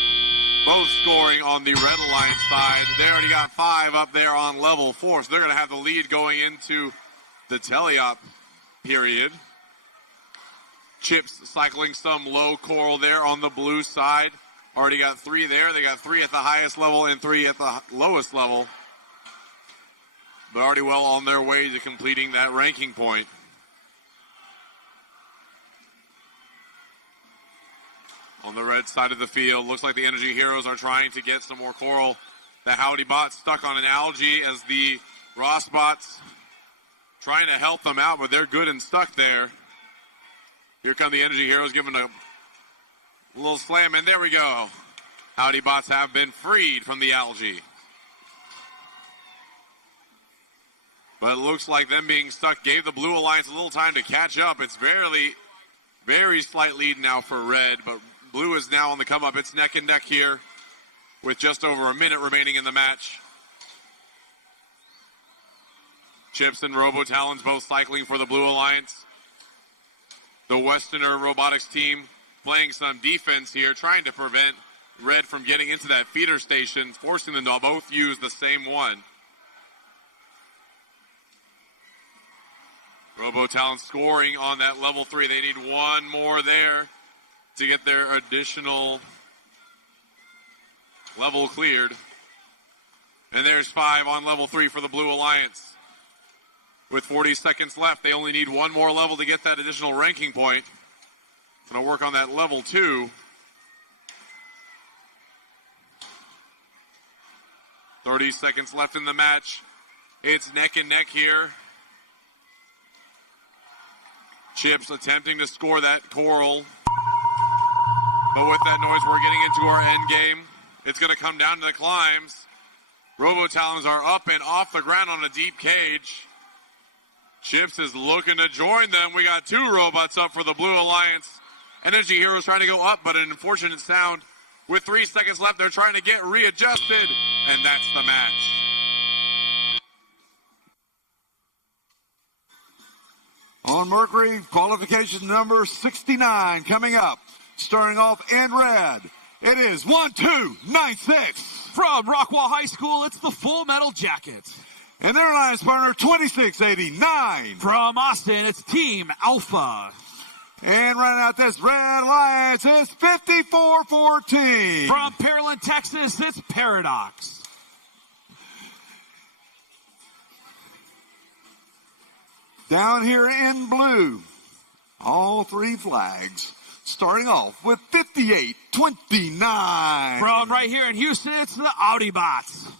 both scoring on the Red Alliance side. They already got 5 up there on level 4, so they're going to have the lead going into the teleop period. Chips cycling some low coral there on the blue side. Already got 3 there. They got 3 at the highest level and 3 at the lowest level. But already well on their way to completing that ranking point. On the red side of the field, looks like the Energy Heroes are trying to get some more coral. The Howdy Bots stuck on an algae as the Ross Bots trying to help them out, but they're good and stuck there. Here come the Energy Heroes giving a little slam, and there we go. Howdy Bots have been freed from the algae. But it looks like them being stuck gave the Blue Alliance a little time to catch up. It's very slight lead now for red, but blue is now on the come up. It's neck and neck here with just over a minute remaining in the match. Chips and Robo Talons both cycling for the Blue Alliance. The Westerner Robotics team playing some defense here, trying to prevent red from getting into that feeder station, forcing them to both use the same one. Robo Talons scoring on that level 3. They need 1 more there to get their additional level cleared. And there's 5 on level 3 for the Blue Alliance. With 40 seconds left, they only need 1 more level to get that additional ranking point. Gonna work on that level 2. 30 seconds left in the match. It's neck and neck here. Chips attempting to score that coral. But with that noise, we're getting into our end game. It's going to come down to the climbs. Robo Talons are up and off the ground on a deep cage. Chips is looking to join them. We got 2 robots up for the Blue Alliance. Energy Heroes trying to go up, but an unfortunate sound. With 3 seconds left, they're trying to get readjusted, and that's the match. On Mercury, qualification number 69 coming up. Starting off in red, it is 1296. From Rockwall High School, it's the Full Metal Jackets. And their alliance partner, 2689. From Austin, it's Team Alpha. And running out this red alliance is 5414. From Pearland, Texas, it's Paradox. Down here in blue, all three flags. Starting off with 5829. From right here in Houston, it's the Audiobots.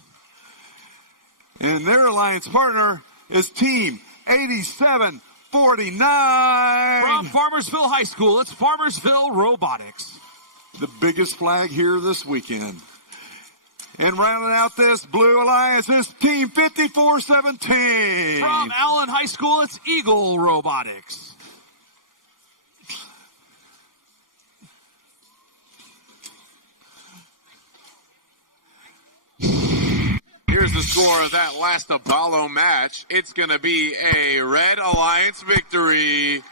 And their alliance partner is Team 8749. From Farmersville High School, it's Farmersville Robotics. The biggest flag here this weekend. And rounding out this blue alliance is Team 5417. From Allen High School, it's Eagle Robotics. Here's the score of that last Apollo match. It's going to be a Red Alliance victory.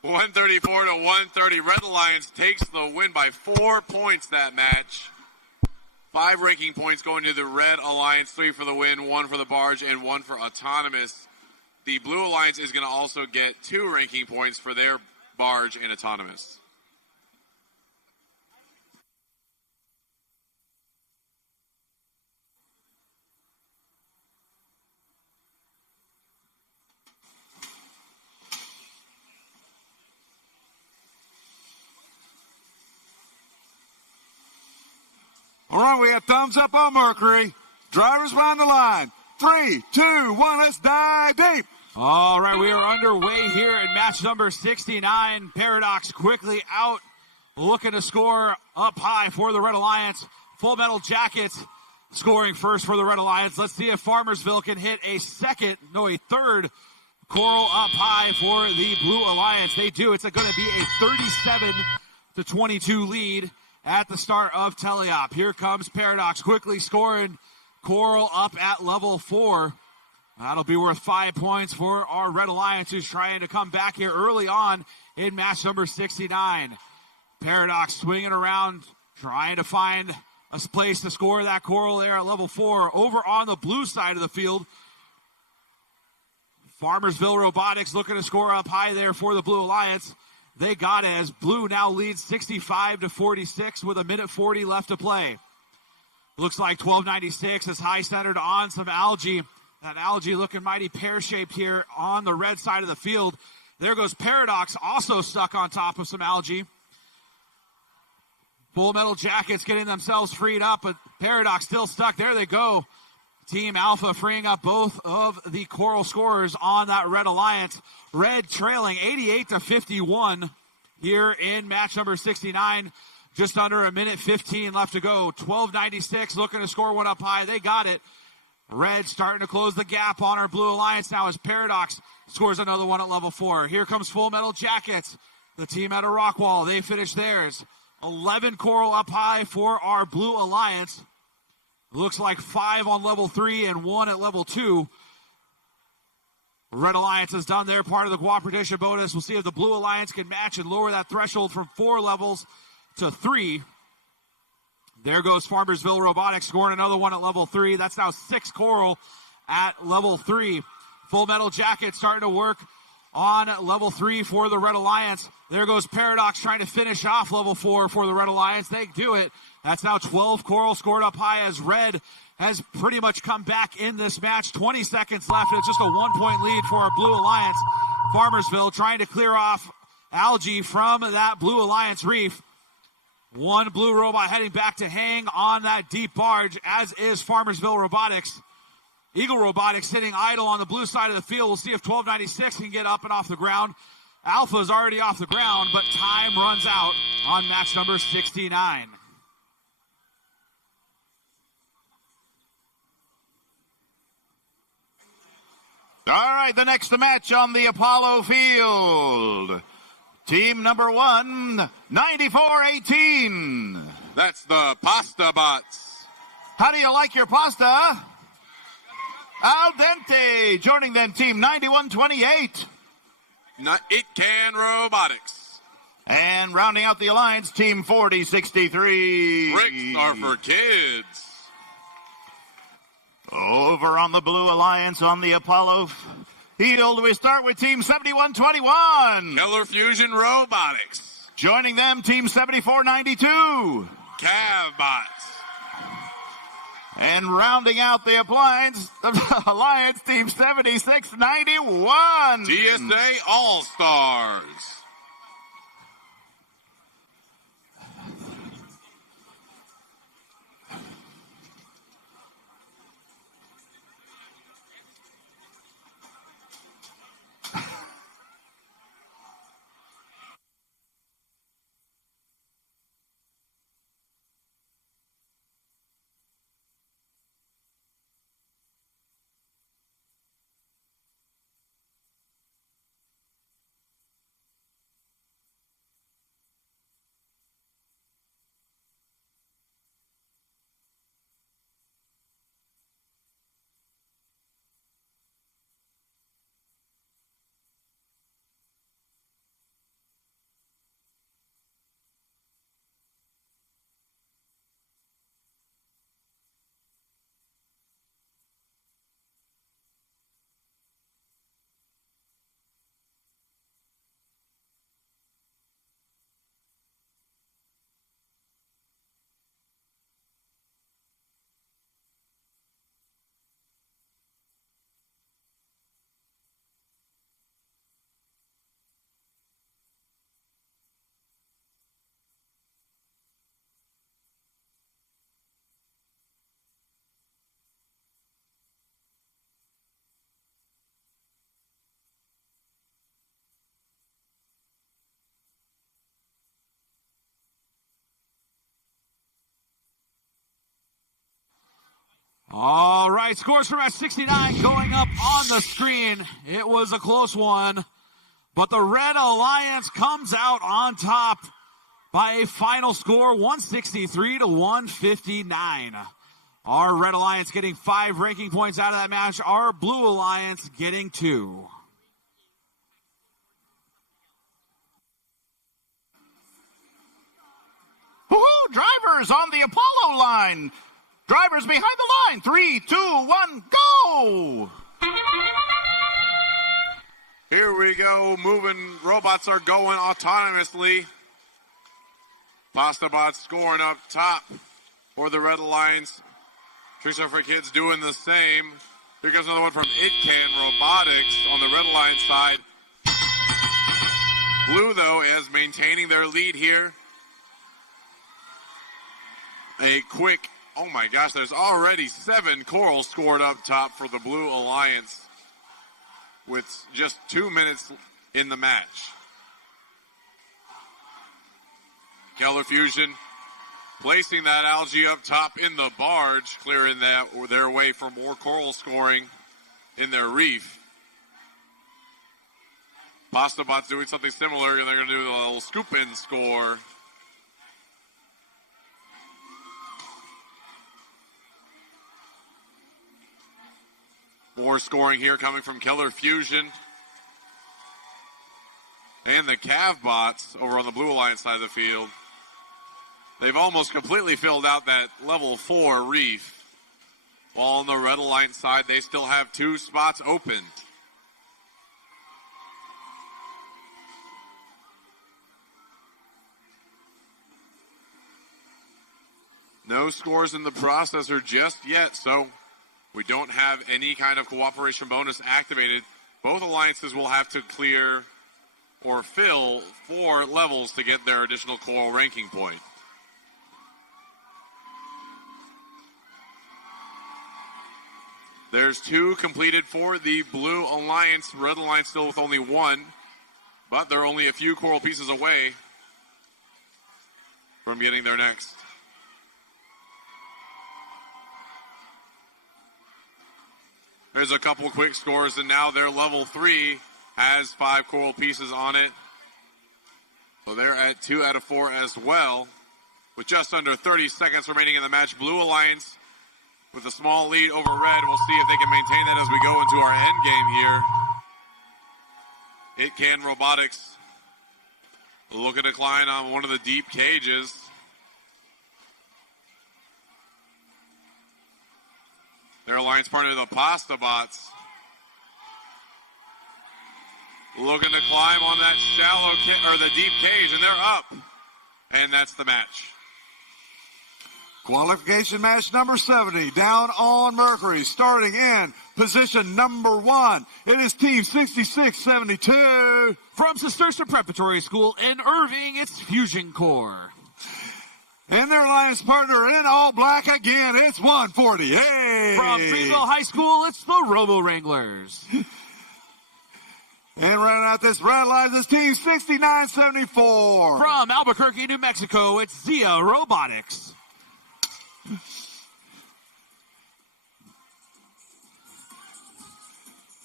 134 to 130. Red Alliance takes the win by 4 points that match. 5 ranking points going to the Red Alliance, 3 for the win, 1 for the barge, and 1 for autonomous. The Blue Alliance is going to also get 2 ranking points for their barge and autonomous. All right, we have thumbs up on Mercury. Drivers behind the line. 3, 2, 1, let's dive deep. All right, we are underway here in match number 69. Paradox quickly out, looking to score up high for the Red Alliance. Full Metal Jackets scoring first for the Red Alliance. Let's see if Farmersville can hit a third Coral up high for the Blue Alliance. They do. It's going to be a 37-22 lead at the start of teleop. Here comes Paradox quickly scoring. Coral up at level 4. That'll be worth 5 points for our Red Alliance, who's trying to come back here early on in match number 69. Paradox swinging around, trying to find a place to score that Coral there at level 4. Over on the blue side of the field, Farmersville Robotics looking to score up high there for the Blue Alliance. They got it as Blue now leads 65-46 with 1:40 left to play. Looks like 1296 is high centered on some algae. That algae looking mighty pear-shaped here on the red side of the field. There goes Paradox, also stuck on top of some algae. Full Metal Jackets getting themselves freed up, but Paradox still stuck. There they go. Team Alpha freeing up both of the Coral scorers on that Red Alliance. Red trailing 88-51 here in match number 69. Just under 1:15 left to go. 1296 looking to score one up high. They got it. Red starting to close the gap on our Blue Alliance now as Paradox scores another one at level 4. Here comes Full Metal Jackets, the team out of Rockwall. They finish theirs. 11 Coral up high for our Blue Alliance. Looks like 5 on level 3 and 1 at level 2. Red Alliance has done their part of the cooperation bonus. We'll see if the Blue Alliance can match and lower that threshold from 4 levels to 3. There goes Farmersville Robotics scoring another one at level 3. That's now 6 Coral at level 3. Full Metal Jacket starting to work on level 3 for the Red Alliance. There goes Paradox trying to finish off level 4 for the Red Alliance. They do it. That's now 12 Coral scored up high as Red has pretty much come back in this match. 20 seconds left. It's just a 1-point lead for our Blue Alliance. Farmersville trying to clear off algae from that Blue Alliance reef. One Blue robot heading back to hang on that deep barge, as is Farmersville Robotics. Eagle Robotics sitting idle on the blue side of the field. We'll see if 1296 can get up and off the ground. Alpha's already off the ground, but time runs out on match number 69. All right, the next match on the Apollo field. Team number 1, 9418. That's the Pasta Bots. How do you like your pasta? Al dente. Joining them, team 9128. It Can Robotics. And rounding out the alliance, team 4063. Bricks are for kids. Over on the Blue Alliance on the Apollo field, we start with team 7121. Keller Fusion Robotics. Joining them, team 7492. Cavbots. And rounding out the alliance, team 7691. TSA All-Stars. All right, scores from S69 going up on the screen. It was a close one, but the Red Alliance comes out on top by a final score 163 to 159. Our Red Alliance getting 5 ranking points out of that match. Our Blue Alliance getting 2. Woohoo! Drivers on the Apollo line. Drivers behind the line. 3, 2, 1, go! Here we go. Moving robots are going autonomously. Pastabots scoring up top for the Red Alliance. Tricks Are for Kids doing the same. Here comes another one from It Can Robotics on the Red Alliance side. Blue, though, is maintaining their lead here. A quick, oh my gosh, there's already 7 corals scored up top for the Blue Alliance with just 2 minutes in the match. Keller Fusion placing that algae up top in the barge, clearing their way for more coral scoring in their reef. Pastabot's doing something similar. They're going to do a little scoop in score. More scoring here coming from Keller Fusion. And the Cavbots over on the Blue Alliance side of the field. They've almost completely filled out that level 4 reef. While on the Red Alliance side, they still have 2 spots open. No scores in the processor just yet, so we don't have any kind of cooperation bonus activated. Both alliances will have to clear or fill 4 levels to get their additional coral ranking point. There's 2 completed for the Blue Alliance. Red Alliance still with only 1, but they're only a few coral pieces away from getting their next. There's a couple quick scores, and now their level 3 has 5 coral pieces on it. So they're at 2 out of 4 as well. With just under 30 seconds remaining in the match, Blue Alliance with a small lead over red. We'll see if they can maintain that as we go into our end game here. It can Robotics. Look at a decline on one of the deep cages. Their alliance partner, the Pasta Bots. Looking to climb on that shallow or the deep cage, and they're up. And that's the match. Qualification match number 70, down on Mercury, starting in position number 1. It is Team 6672. From Cistercian Preparatory School in Irving, it's Fusion Core. And their alliance partner in all black again, it's 148. From Greenville High School, it's the Robo Wranglers. And running out this red line is Team 6974. From Albuquerque, New Mexico, it's Zia Robotics.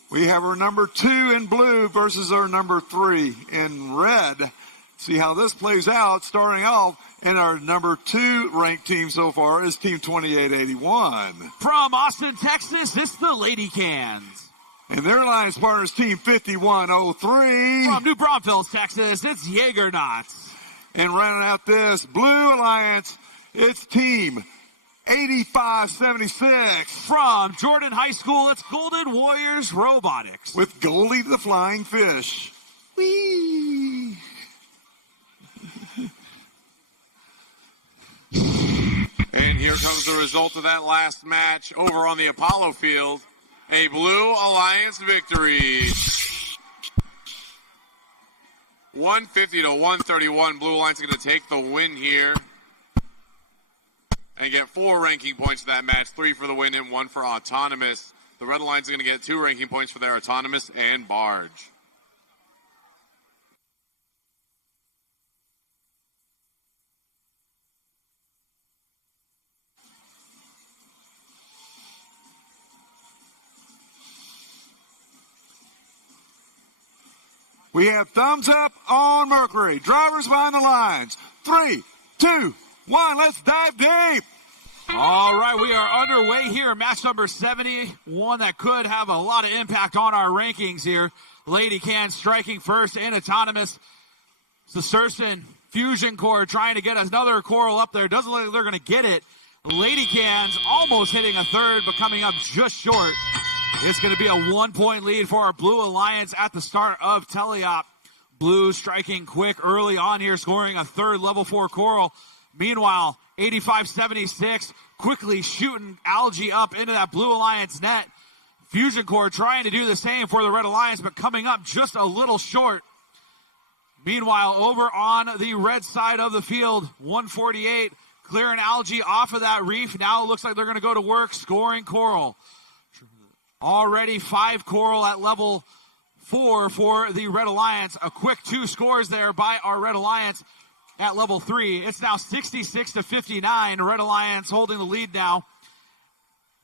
We have our number 2 in blue versus our number 3 in red. See how this plays out, starting off. And our number 2 ranked team so far is Team 2881. From Austin, Texas, it's the Lady Cans. And their alliance partner is Team 5103. From New Braunfels, Texas, it's Jaegernauts. And running out this blue alliance, it's Team 8576. From Jordan High School, it's Golden Warriors Robotics. With Goldie the Flying Fish. Whee! And here comes the result of that last match over on the Apollo field. A Blue Alliance victory. 150 to 131. Blue Alliance is going to take the win here. And get 4 ranking points for that match. 3 for the win and 1 for Autonomous. The Red Alliance is going to get 2 ranking points for their Autonomous and Barge. We have thumbs up on Mercury. Drivers behind the lines. 3, 2, 1. Let's dive deep. All right, we are underway here. Match number 70. One that could have a lot of impact on our rankings here. Lady Can striking first and Autonomous. Cistercian Fusion Core trying to get another coral up there. Doesn't look like they're going to get it. Lady Can's almost hitting a third, but coming up just short. It's going to be a 1-point lead for our Blue Alliance at the start of Teleop. Blue striking quick early on here, scoring a third level 4 coral. Meanwhile, 85-76 quickly shooting algae up into that Blue Alliance net. Fusion Core trying to do the same for the Red Alliance, but coming up just a little short. Meanwhile, over on the red side of the field, 148 clearing algae off of that reef. Now it looks like they're going to go to work scoring coral. Already 5 coral at level 4 for the Red Alliance. A quick 2 scores there by our Red Alliance at level 3. It's now 66-59. Red Alliance holding the lead now.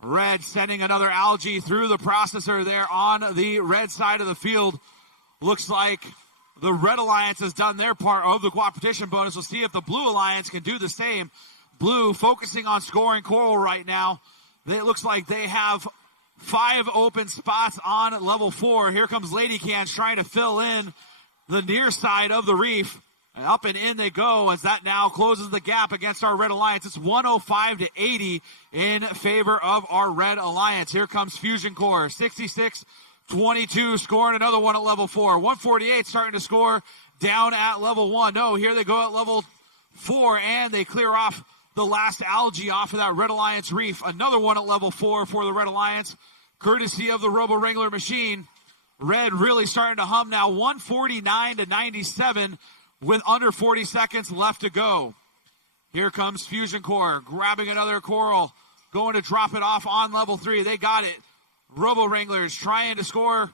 Red sending another algae through the processor there on the red side of the field. Looks like the Red Alliance has done their part of the competition bonus. We'll see if the Blue Alliance can do the same. Blue focusing on scoring coral right now. It looks like they have 5 open spots on level 4. Here comes Lady Cans trying to fill in the near side of the reef. And up and in they go as that now closes the gap against our Red Alliance. It's 105-80 in favor of our Red Alliance. Here comes Fusion Core. 66-22 scoring another one at level 4. 148 starting to score down at level 1. No, here they go at level 4 and they clear off the last algae off of that Red Alliance reef. Another one at level 4 for the Red Alliance, courtesy of the Robo Wrangler machine. Red really starting to hum now, 149-97 with under 40 seconds left to go. Here comes Fusion Core, grabbing another coral, going to drop it off on level 3. They got it. Robo Wranglers trying to score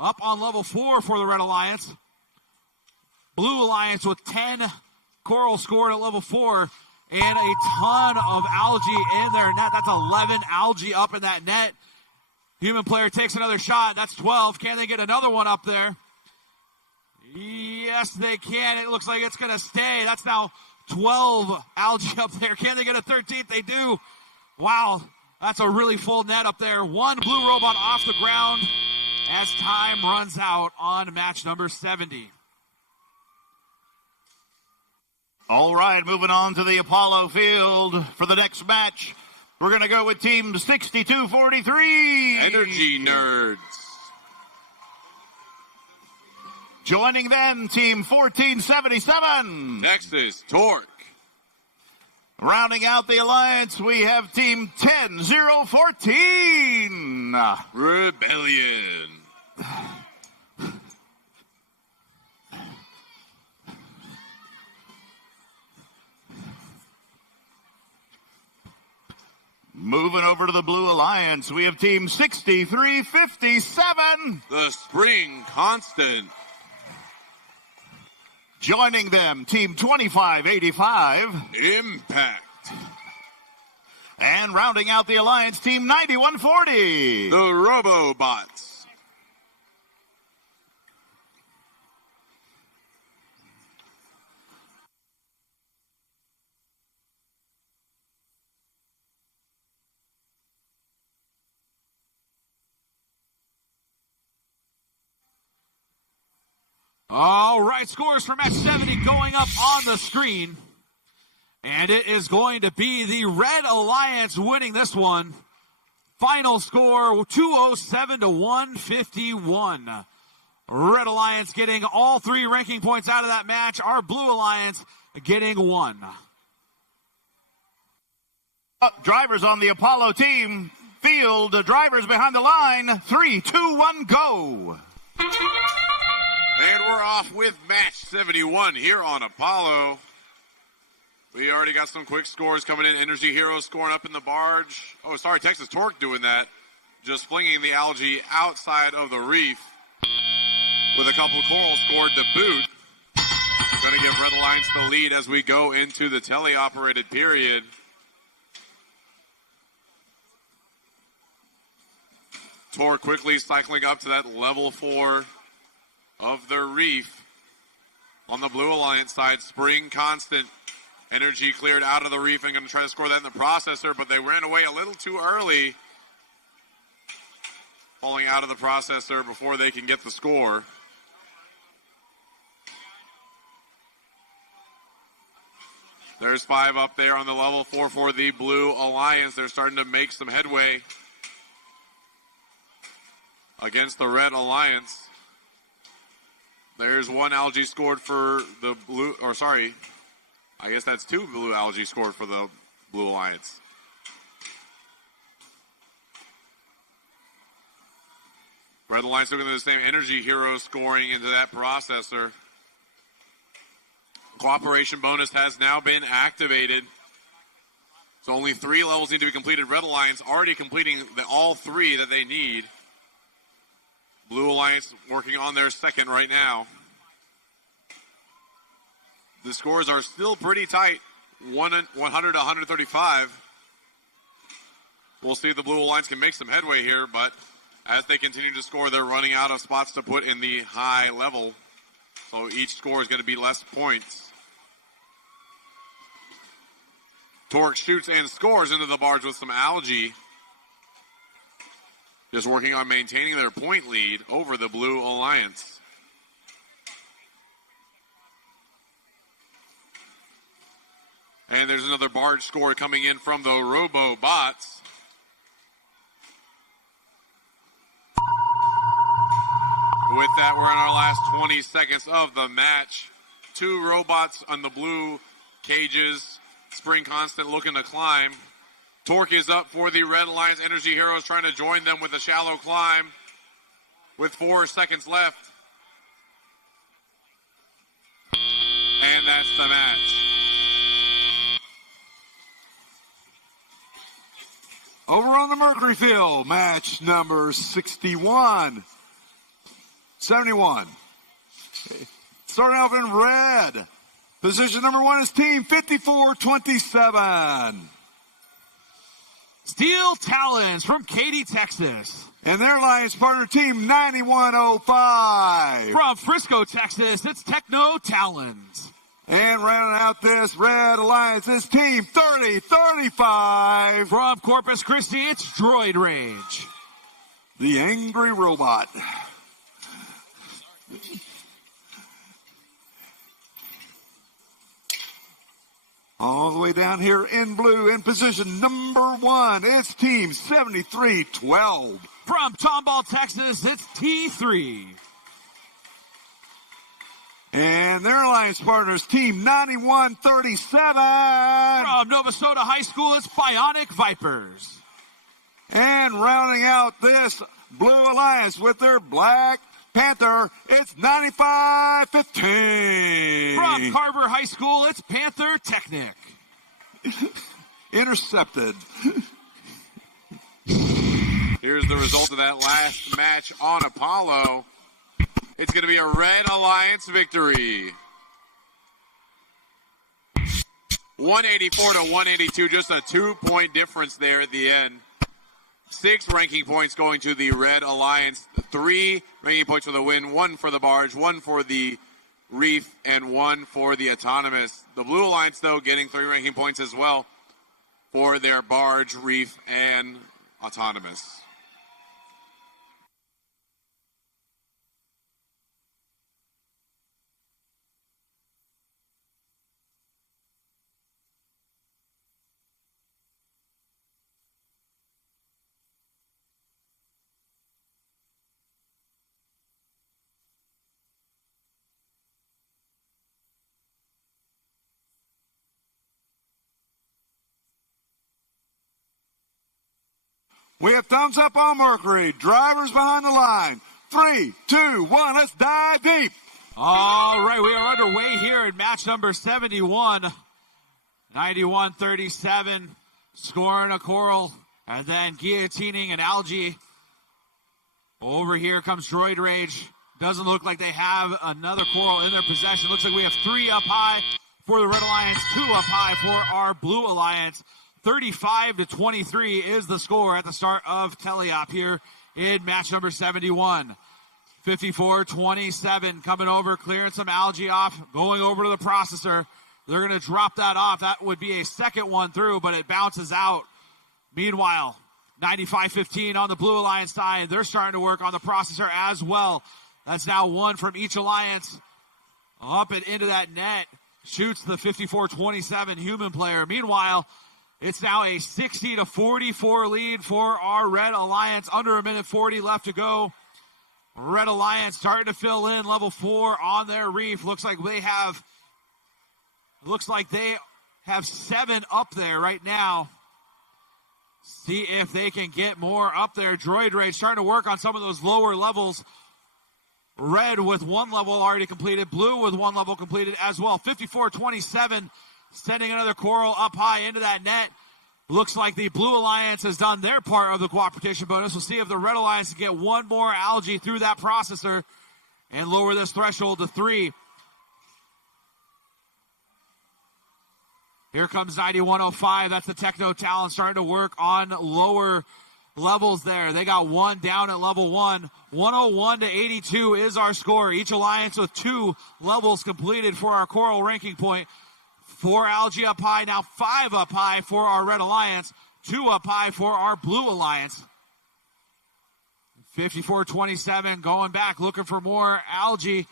up on level 4 for the Red Alliance. Blue Alliance with 10 coral scored at level 4. And a ton of algae in their net. That's 11 algae up in that net. Human player takes another shot. That's 12. Can they get another one up there? Yes, they can. It looks like it's going to stay. That's now 12 algae up there. Can they get a 13th? They do. Wow. That's a really full net up there. One blue robot off the ground as time runs out on match number 70. All right, moving on to the Apollo field for the next match. We're going to go with Team 6243. Energy Nerds. Joining them, Team 1477. Nexus Torque. Rounding out the alliance, we have Team 10014. Rebellion. Moving over to the Blue Alliance, we have Team 6357. The Spring Constant. Joining them, Team 2585. Impact. And rounding out the alliance, Team 9140. The Robobots. All right, scores for match 70 going up on the screen. And it is going to be the Red Alliance winning this one. Final score, 207 to 151. Red Alliance getting all 3 ranking points out of that match. Our Blue Alliance getting 1. Drivers on the Apollo team. Field drivers behind the line. 3, 2, 1, go. And we're off with match 71 here on Apollo. We already got some quick scores coming in. Energy Heroes scoring up in the barge. Oh, sorry, Texas Torque doing that. Just flinging the algae outside of the reef. With a couple of corals scored to boot. Going to give Red Alliance the lead as we go into the teleoperated period. Torque quickly cycling up to that level 4 of the reef. On the Blue Alliance side, Spring Constant. Energy cleared out of the reef and going to try to score that in the processor, but they ran away a little too early. Falling out of the processor before they can get the score. There's 5 up there on the level 4 for the Blue Alliance. They're starting to make some headway against the Red Alliance. There's 1 algae scored for the Blue, or sorry, I guess that's 2 blue algae scored for the Blue Alliance. Red Alliance looking at the same. Energy Hero scoring into that processor. Cooperation bonus has now been activated. So only 3 levels need to be completed. Red Alliance already completing all 3 that they need. Blue Alliance working on their second right now. The scores are still pretty tight, 100 to 135. We'll see if the Blue Alliance can make some headway here, but as they continue to score, they're running out of spots to put in the high level. So each score is going to be less points. Torque shoots and scores into the barge with some algae. Just working on maintaining their point lead over the Blue Alliance. And there's another barge score coming in from the Robobots. With that, we're in our last 20 seconds of the match. 2 robots on the blue cages. Spring Constant looking to climb. Torque is up for the Red Alliance. Energy Heroes trying to join them with a shallow climb with 4 seconds left. And that's the match. Over on the Mercury field, match number 71. 71. Starting off in red. Position number 1 is Team 5427. Steel Talons from Katy, Texas. And their alliance partner, Team 9105. From Frisco, Texas, it's Techno Talons. And rounding out this Red Alliance is Team 3035. From Corpus Christi, it's Droid Rage. The Angry Robot. All the way down here in blue in position number 1, it's Team 7312. From Tomball, Texas, it's T3. And their alliance partners, Team 9137. From Nova Soda High School, it's Bionic Vipers. And rounding out this blue alliance with their Black Panther, it's 9515. From Carver High School, it's Panther Technic. Intercepted. Here's the result of that last match on Apollo. It's going to be a Red Alliance victory. 184 to 182, just a 2-point difference there at the end. 6 ranking points going to the Red Alliance. 3 ranking points for the win, 1 for the barge, 1 for the reef, and 1 for the autonomous. The Blue Alliance, though, getting 3 ranking points as well for their barge, reef, and autonomous. We have thumbs up on Mercury. Drivers behind the line. 3, 2, 1, let's dive deep. All right, we are underway here in match number 71. 91-37, scoring a coral, and then guillotining an algae. Over here comes Droid Rage. Doesn't look like they have another coral in their possession. Looks like we have 3 up high for the Red Alliance, 2 up high for our Blue Alliance. 35-23 is the score at the start of teleop here in match number 71. 54-27 coming over, clearing some algae off, going over to the processor. They're going to drop that off. That would be a second one through, but it bounces out. Meanwhile, 95-15 on the Blue Alliance side. They're starting to work on the processor as well. That's now 1 from each alliance. Up and into that net. Shoots the 54-27 human player. Meanwhile, it's now a 60-44 lead for our Red Alliance. Under a minute 40 left to go. Red Alliance starting to fill in level 4 on their reef. Looks like they have 7 up there right now. See if they can get more up there. Droid Rage starting to work on some of those lower levels. Red with 1 level already completed. Blue with 1 level completed as well. 54-27. Sending another coral up high into that net. Looks like the Blue Alliance has done their part of the cooperation bonus. We'll see if the Red Alliance can get 1 more algae through that processor and lower this threshold to 3. Here comes 9105. That's the Techno Talent starting to work on lower levels there. They got 1 down at level 1. 101-82 is our score. Each alliance with 2 levels completed for our coral ranking point. 4 algae up high, now 5 up high for our Red Alliance, 2 up high for our Blue Alliance. 54-27, going back, looking for more algae.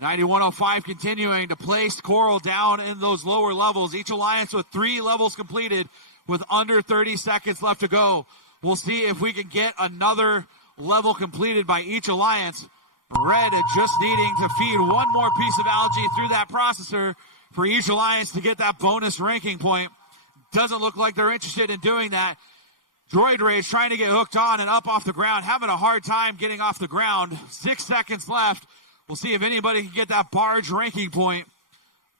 9105 continuing to place coral down in those lower levels. Each alliance with 3 levels completed with under 30 seconds left to go. We'll see if we can get another level completed by each alliance. Red just needing to feed 1 more piece of algae through that processor for each alliance to get that bonus ranking point. Doesn't look like they're interested in doing that. Droid Rage trying to get hooked on and up off the ground, having a hard time getting off the ground. 6 seconds left. We'll see if anybody can get that barge ranking point.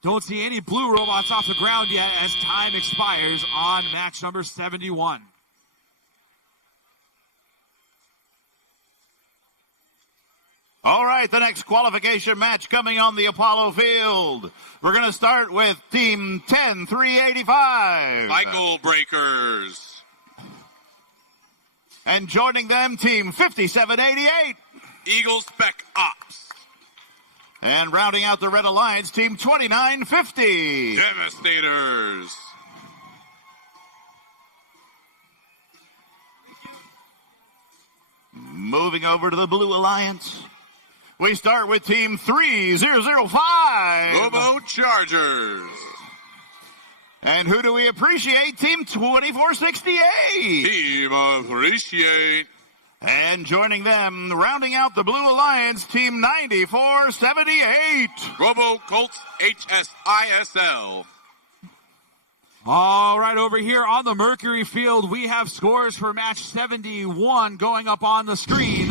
Don't see any blue robots off the ground yet as time expires on match number 71. All right, the next qualification match coming on the Apollo field. We're going to start with Team 10385. Michael Breakers. And joining them, Team 5788. Eagle Spec Ops. And rounding out the Red Alliance, Team 2950. Devastators. Moving over to the Blue Alliance, we start with Team 3005. Robo Chargers. And who do we appreciate? Team 2468. Team Appreciate. And joining them, rounding out the Blue Alliance, Team 9478. Robo Colts HSISL. All right, over here on the Mercury field, we have scores for match 71 going up on the screen.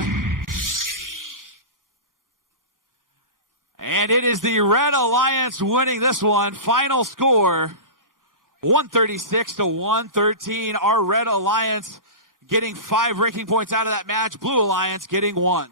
And it is the Red Alliance winning this one. Final score, 136 to 113. Our Red Alliance getting 5 ranking points out of that match. Blue Alliance getting 1.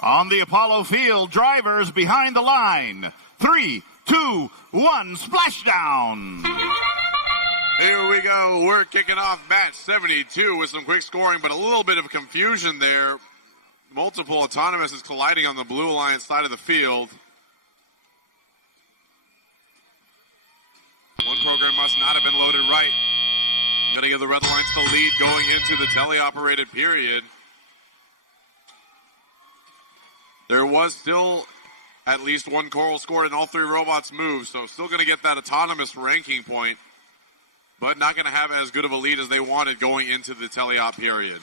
On the Apollo field, drivers behind the line. 3, 2, 1, splashdown. Here we go. We're kicking off match 72 with some quick scoring, but a little bit of confusion there. Multiple autonomouses colliding on the Blue Alliance side of the field. One program must not have been loaded right. I'm going to give the Red Alliance the lead going into the teleoperated period. There was still at least one coral scored and all 3 robots moved, so still going to get that autonomous ranking point, but not going to have as good of a lead as they wanted going into the teleop period.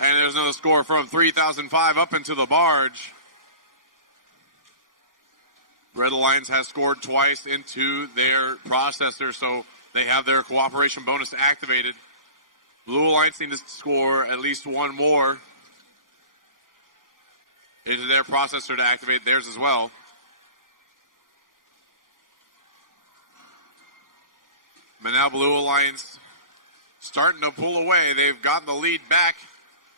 And there's another score from 3005 up into the barge. Red Alliance has scored twice into their processor, so they have their cooperation bonus activated. Blue Alliance needs to score at least one more into their processor to activate theirs as well. But now Blue Alliance starting to pull away. They've gotten the lead back.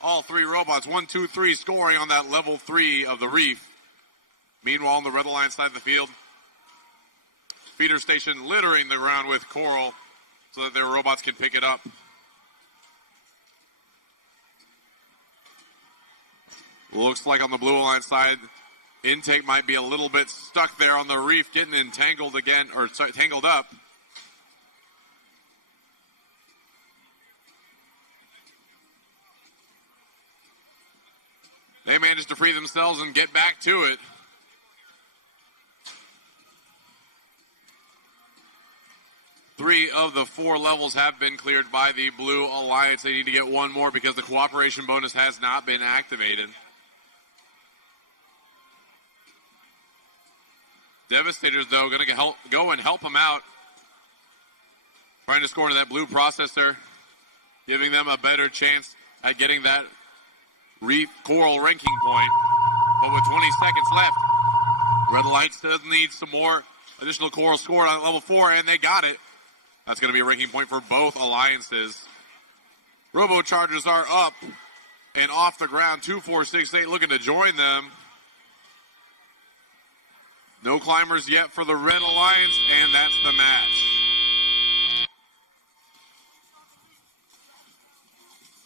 All 3 robots, 1, 2, 3, scoring on that level 3 of the reef. Meanwhile, on the Red Alliance side of the field, feeder station littering the ground with coral so that their robots can pick it up. Looks like on the Blue Alliance side, intake might be a little bit stuck there on the reef, getting entangled again, or tangled up. They managed to free themselves and get back to it. Three of the 4 levels have been cleared by the Blue Alliance. They need to get one more because the cooperation bonus has not been activated. Devastators, though, going to go and help them out. Trying to score into that blue processor, giving them a better chance at getting that reef coral ranking point. But with 20 seconds left, Red Alliance does need some more additional coral scored on level 4, and they got it. That's going to be a ranking point for both alliances. Robo Chargers are up and off the ground. 2468 looking to join them. No climbers yet for the Red Alliance, and that's the match.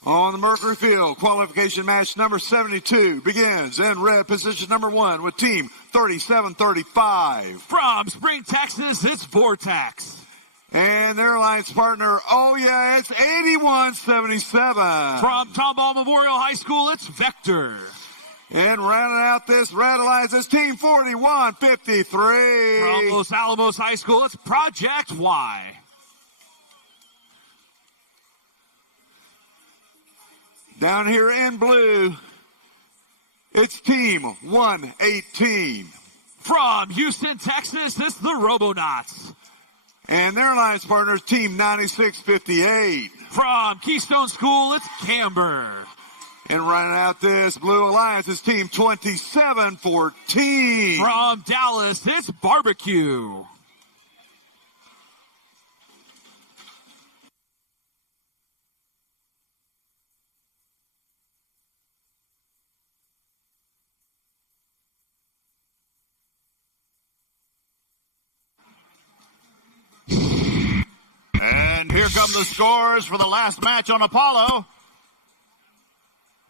On the Mercury field, qualification match number 72 begins in red position number 1 with team 3735. From Spring, Texas, it's Vortex. And their alliance partner, oh yeah, it's 8177. From Tomball Memorial High School, it's Vector. And rounding out this Red Alliance is Team 4153. From Los Alamos High School, it's Project Y. Down here in blue, it's Team 118. From Houston, Texas, it's the Robonauts. And their alliance partners, Team 9658. From Keystone School, it's Camber. And running out this Blue Alliance is Team 2714. From Dallas, it's Barbecue. And here come the scores for the last match on Apollo.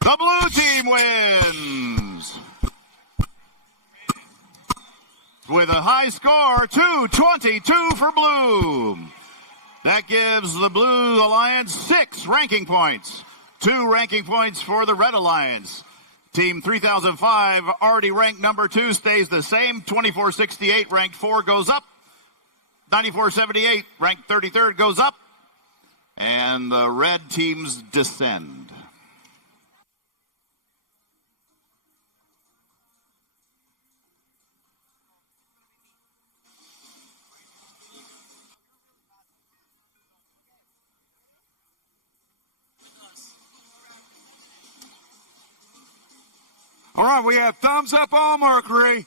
The blue team wins with a high score, 222 for blue. That gives the Blue Alliance 6 ranking points. 2 ranking points for the Red Alliance. Team 3005, already ranked number 2, stays the same. 2468, ranked 4, goes up. 9478, ranked 33rd, goes up. And the red teams descend. All right, we have thumbs up on Mercury.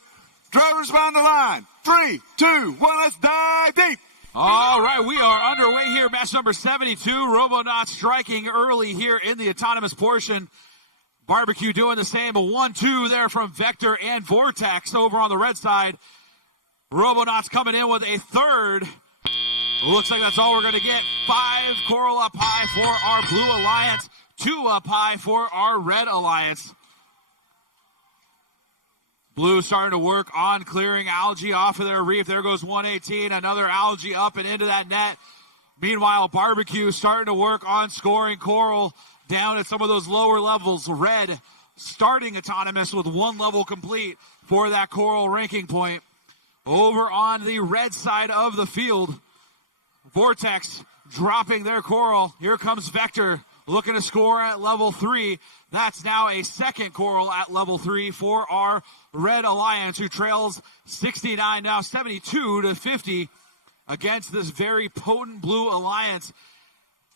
Drivers behind the line. 3, 2, 1, let's dive deep. All right, we are underway here. Match number 72. Robonauts striking early here in the autonomous portion. Barbecue doing the same. A 1-2 there from Vector and Vortex over on the red side. Robonauts coming in with a third. Looks like that's all we're going to get. 5 coral up high for our Blue Alliance. 2 up high for our Red Alliance. Blue starting to work on clearing algae off of their reef. There goes 118. Another algae up and into that net. Meanwhile, Barbecue starting to work on scoring coral down at some of those lower levels. Red starting autonomous with 1 level complete for that coral ranking point. Over on the red side of the field, Vortex dropping their coral. Here comes Vector looking to score at level 3. That's now a second coral at level 3 for our Red Alliance, who trails 69, now 72 to 50 against this very potent Blue Alliance.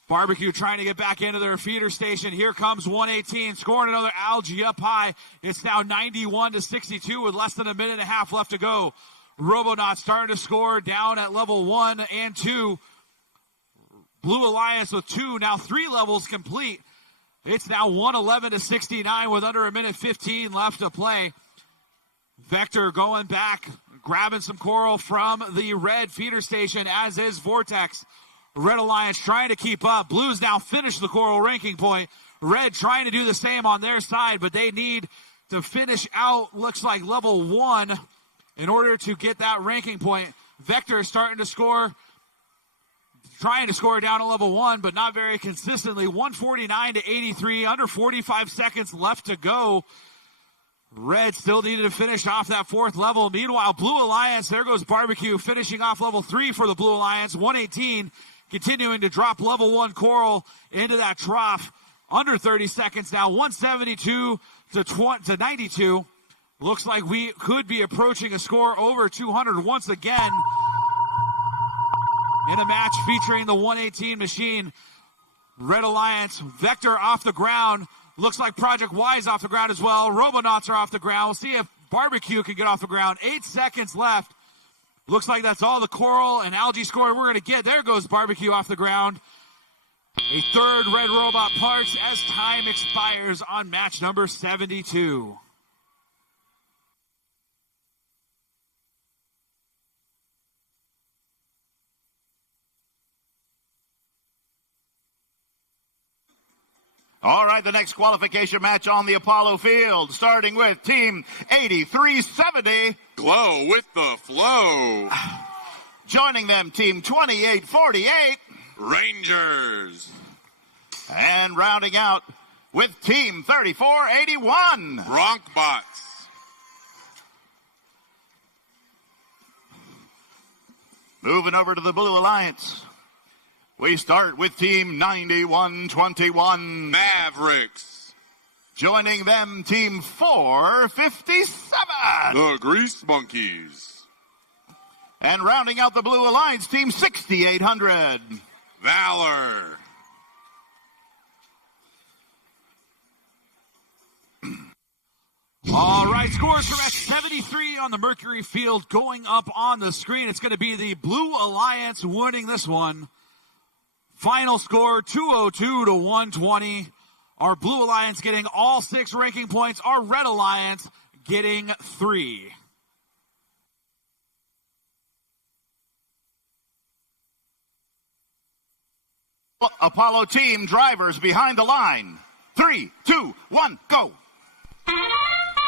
Barbecue trying to get back into their feeder station. Here comes 118, scoring another algae up high. It's now 91 to 62 with less than a minute and a half left to go. Robonauts starting to score down at level 1 and 2. Blue Alliance with 2, now 3 levels complete. It's now 111 to 69 with under a minute 15 left to play. Vector going back, grabbing some coral from the red feeder station, as is Vortex. Red Alliance trying to keep up. Blues now finish the coral ranking point. Red trying to do the same on their side, but they need to finish out, looks like level 1 in order to get that ranking point. Vector starting to score, trying to score down to level 1, but not very consistently. 149 to 83, under 45 seconds left to go. Red still needed to finish off that 4th level. Meanwhile, Blue Alliance, there goes Barbecue, finishing off level 3 for the Blue Alliance. 118, continuing to drop level 1 coral into that trough. Under 30 seconds now, 172 to 92. Looks like we could be approaching a score over 200 once again in a match featuring the 118 machine. Red Alliance, Vector off the ground. Looks like Project Y's off the ground as well. Robonauts are off the ground. We'll see if Barbecue can get off the ground. 8 seconds left. Looks like that's all the coral and algae scoring we're going to get. There goes Barbecue off the ground. A third Red Robot parts as time expires on match number 72. All right, the next qualification match on the Apollo field, starting with Team 8370. Glow with the flow. Joining them, Team 2848. Rangers. And rounding out with Team 3481. Ronkbots. Moving over to the Blue Alliance. We start with Team 9121. Mavericks. Joining them, team 457. The Grease Monkeys. And rounding out the Blue Alliance, team 6800. Valor. All right, scores from F73 on the Mercury field going up on the screen. It's going to be the Blue Alliance winning this one. Final score, 202 to 120. Our Blue Alliance getting all 6 ranking points. Our Red Alliance getting 3. Apollo team drivers behind the line. 3, 2, 1, go.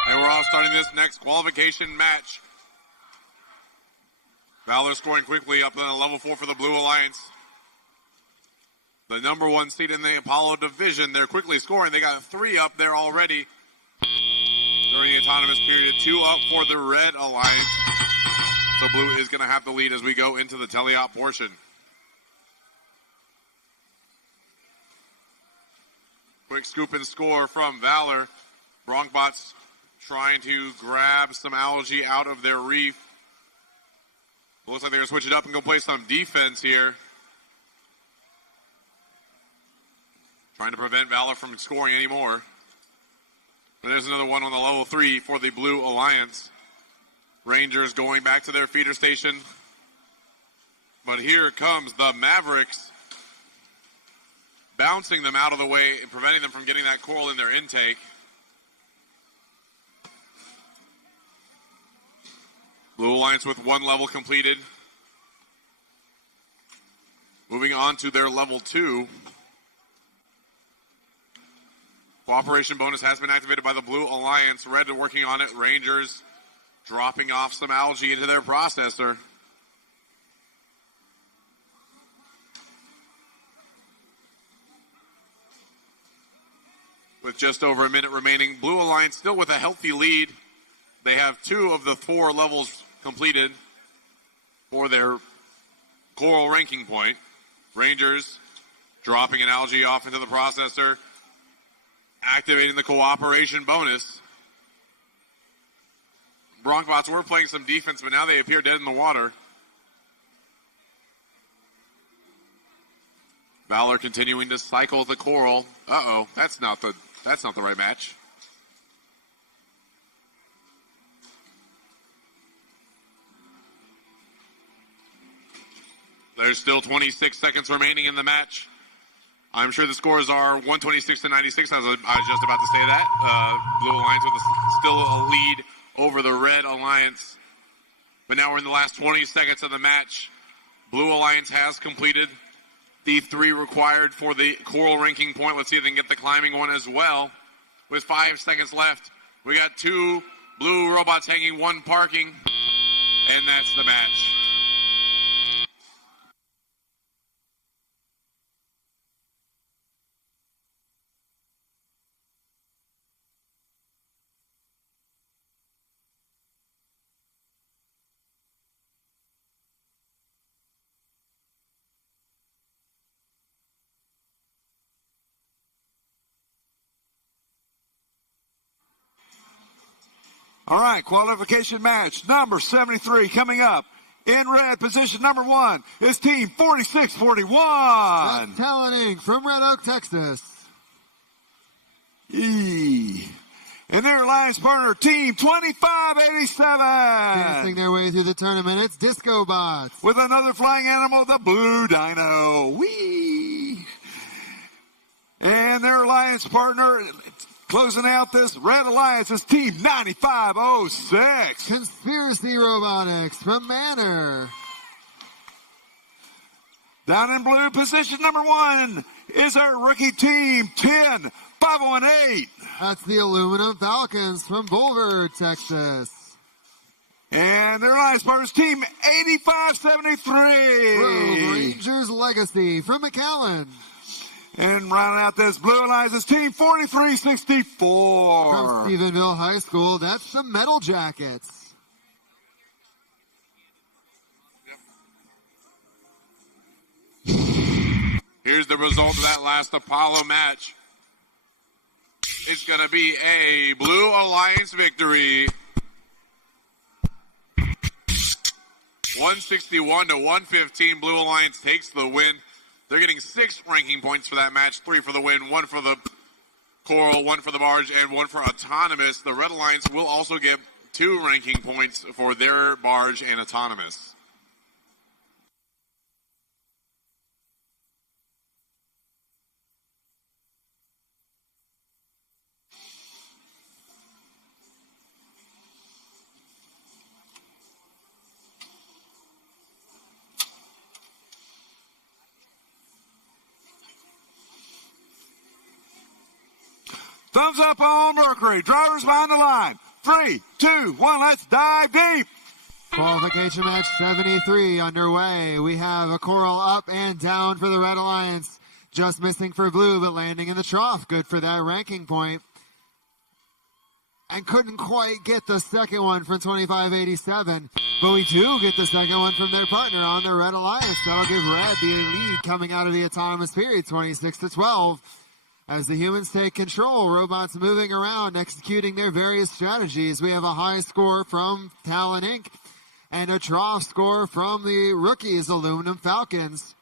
And we're all starting this next qualification match. Valor scoring quickly up on level 4 for the Blue Alliance. The number 1 seed in the Apollo division. They're quickly scoring. They got 3 up there already during the autonomous period. 2 up for the Red Alliance. So Blue is going to have the lead as we go into the teleop portion. Quick scoop and score from Valor. Bronkbots trying to grab some algae out of their reef. Looks like they're going to switch it up and go play some defense here. Trying to prevent Valor from scoring anymore. But there's another one on the level 3 for the Blue Alliance. Rangers going back to their feeder station. But here comes the Mavericks. Bouncing them out of the way and preventing them from getting that coral in their intake. Blue Alliance with 1 level completed. Moving on to their level 2. Cooperation bonus has been activated by the Blue Alliance. Red are working on it. Rangers dropping off some algae into their processor. With just over a minute remaining, Blue Alliance still with a healthy lead. They have 2 of the 4 levels completed for their coral ranking point. Rangers dropping an algae off into the processor, activating the cooperation bonus. Bronkbots were playing some defense, but now they appear dead in the water. Valor continuing to cycle the coral. Uh-oh, that's not the right match. There's still 26 seconds remaining in the match. I'm sure the scores are 126 to 96. I was just about to say that. Blue Alliance with still a lead over the Red Alliance. But now we're in the last 20 seconds of the match. Blue Alliance has completed the 3 required for the coral ranking point. Let's see if they can get the climbing one as well. With 5 seconds left, we got 2 blue robots hanging, 1 parking, and that's the match. All right, qualification match number 73 coming up. In red, position number 1 is team 4641. That's Talon Inc. from Red Oak, Texas. And their alliance partner, team 2587. Dancing their way through the tournament, it's Disco Bots. With another flying animal, the Blue Dino. Whee! And their alliance partner, closing out this Red Alliance, is team 9506. Conspiracy Robotics from Manor. Down in blue, position number 1 is our rookie team, 10518. That's the Aluminum Falcons from Bulwer, Texas. And their alliance partners, team 8573. Rogue Rangers Legacy from McAllen. And rounding out this Blue Alliance is team 4364. From Stephenville High School, that's the Metal Jackets. Here's the result of that last Apollo match. is going to be a Blue Alliance victory. 161 to 115. Blue Alliance takes the win. They're getting 6 ranking points for that match. 3 for the win, 1 for the Coral, 1 for the barge, and 1 for autonomous. The Red Alliance will also get 2 ranking points for their barge and autonomous. Thumbs up on Mercury. Drivers behind the line. 3, 2, 1, let's dive deep. Qualification match 73 underway. We have a Coral up and down for the Red Alliance. Just missing for Blue, but landing in the trough. Good for that ranking point. And couldn't quite get the second one from 2587. But we do get the second one from their partner on the Red Alliance. That'll give Red the lead coming out of the autonomous period, 26 to 12. As the humans take control, robots moving around, executing their various strategies. We have a high score from Talon Inc. and a trough score from the rookies, Aluminum Falcons.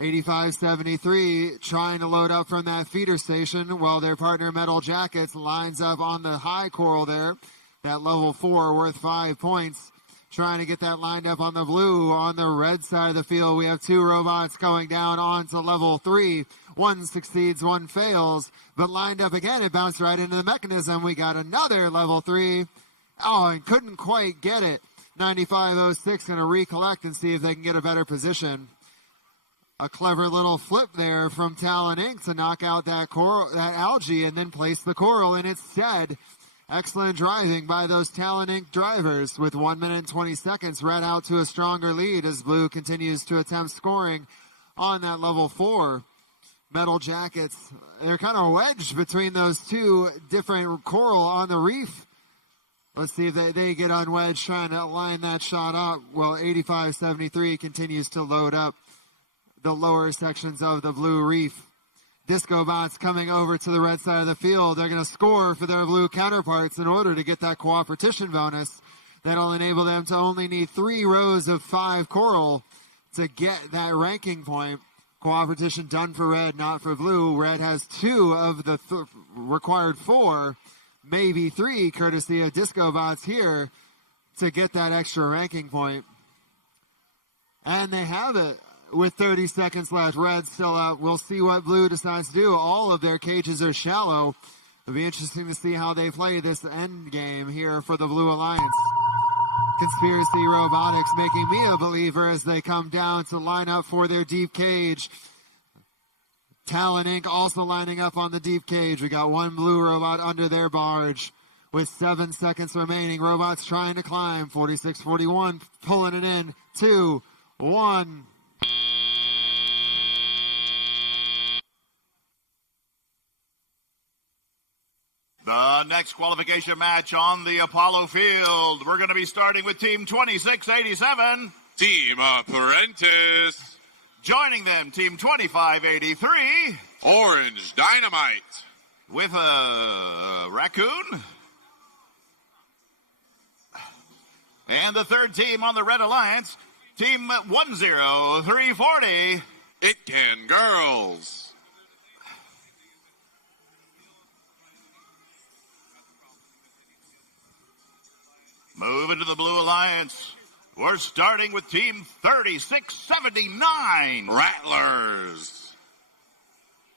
85-73, trying to load up from that feeder station while their partner Metal Jackets lines up on the high Coral there. That level 4 worth 5 points. Trying to get that lined up on the blue. On the red side of the field, we have 2 robots going down onto level 3. One succeeds, one fails, but lined up again, it bounced right into the mechanism. We got another level 3. Oh, and couldn't quite get it. 9506 going to recollect and see if they can get a better position. A clever little flip there from Talon Inc. to knock out that coral, that algae, and then place the Coral in its stead. Excellent driving by those Talon Inc. drivers. With 1 minute and 20 seconds, Red out to a stronger lead as Blue continues to attempt scoring on that level 4. Metal Jackets, they're kind of wedged between those 2 different Coral on the reef. Let's see if they get unwedged, trying to line that shot up. Well, 85-73 continues to load up the lower sections of the blue reef. Disco Bots coming over to the red side of the field. They're going to score for their blue counterparts in order to get that cooperation bonus. That'll enable them to only need 3 rows of 5 Coral to get that ranking point. Cooperation done for Red, not for Blue. Red has 2 of the required 4, maybe 3, courtesy of Disco Bots here, to get that extra ranking point. And they have it with 30 seconds left. Red still up. We'll see what Blue decides to do. All of their cages are shallow. It'll be interesting to see how they play this end game here for the Blue Alliance. Conspiracy Robotics making me a believer as they come down to line up for their deep cage. Talon Inc. also lining up on the deep cage. We got 1 blue robot under their barge with 7 seconds remaining. Robots trying to climb. 46-41, pulling it in. 2, 1. The next qualification match on the Apollo field. We're going to be starting with Team 2687. Team Apprentice. Joining them, Team 2583. Orange Dynamite. With a raccoon. And the third team on the Red Alliance, Team 10340. It Can Girls. Moving to the Blue Alliance. We're starting with Team 3679. Rattlers.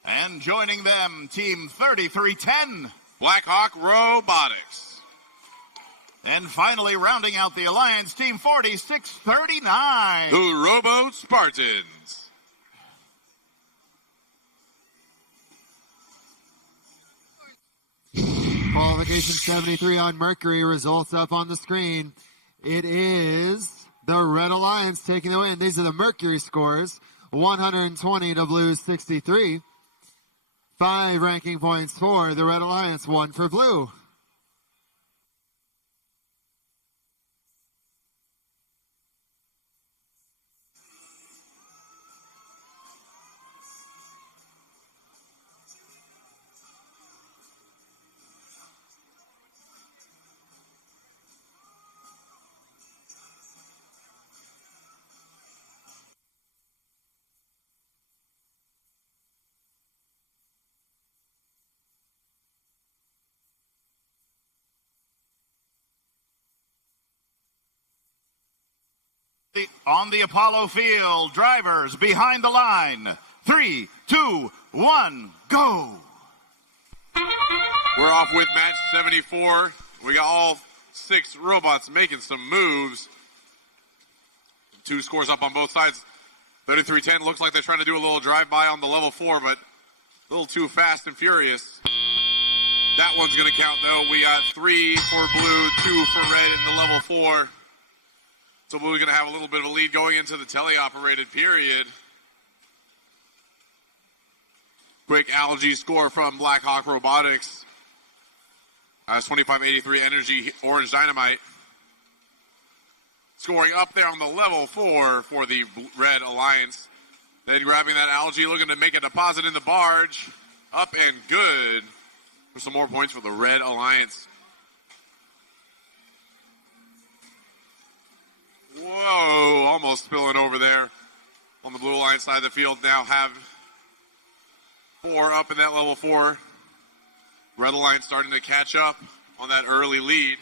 And joining them, Team 3310. Blackhawk Robotics. And finally, rounding out the alliance, Team 4639. The Robo Spartans. Qualification 73 on Mercury. Results up on the screen. It is the Red Alliance taking the win. These are the Mercury scores. 120 to Blue's 63. 5 ranking points for the Red Alliance, 1 for Blue. On the Apollo field, drivers behind the line. 3, 2, 1, go. We're off with match 74. We got all 6 robots making some moves. 2 scores up on both sides. 33-10 looks like they're trying to do a little drive-by on the level 4, but a little too fast and furious. That one's going to count, though. We got 3 for blue, 2 for red in the level 4. So blue's going to have a little bit of a lead going into the teleoperated period. Quick algae score from Black Hawk Robotics. 2583 Energy Orange Dynamite. Scoring up there on the level 4 for the Red Alliance. Then grabbing that algae, looking to make a deposit in the barge. Up and good for some more points for the Red Alliance. Whoa, almost spilling over there on the Blue Alliance side of the field. Now have 4 up in that level 4. Red Alliance starting to catch up on that early lead.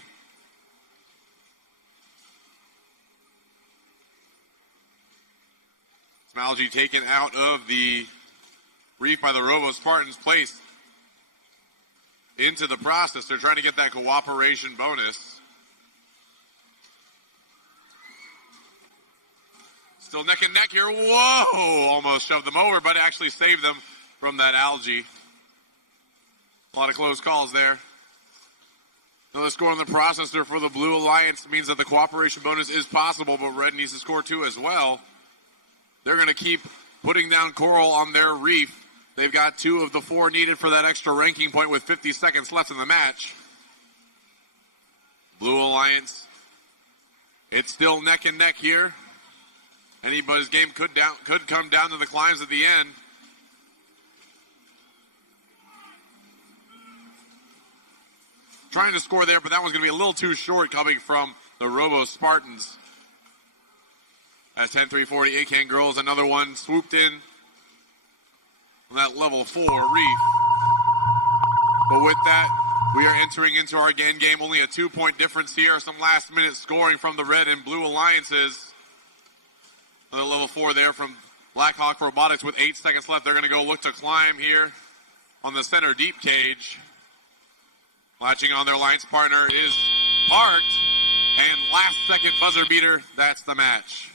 Some algae taken out of the reef by the Robo Spartans, placed into the process. They're trying to get that cooperation bonus. Still neck and neck here. Whoa! Almost shoved them over, but actually saved them from that algae. A lot of close calls there. Another score on the processor for the Blue Alliance means that the cooperation bonus is possible, but Red needs to score 2 as well. They're going to keep putting down coral on their reef. They've got 2 of the 4 needed for that extra ranking point with 50 seconds left in the match. Blue Alliance, it's still neck and neck here. Anybody's game could come down to the climbs at the end. Trying to score there, but that one's going to be a little too short coming from the Robo Spartans. At 10-3-40, A-Can Girls, another one swooped in on that level 4 reef. But with that, we are entering into our end game. Only a 2-point difference here. Some last-minute scoring from the Red and Blue Alliances. Another level 4 there from Black Hawk Robotics with 8 seconds left. They're going to go look to climb here on the center deep cage. Latching on their alliance partner is parked. And last-second buzzer beater, that's the match.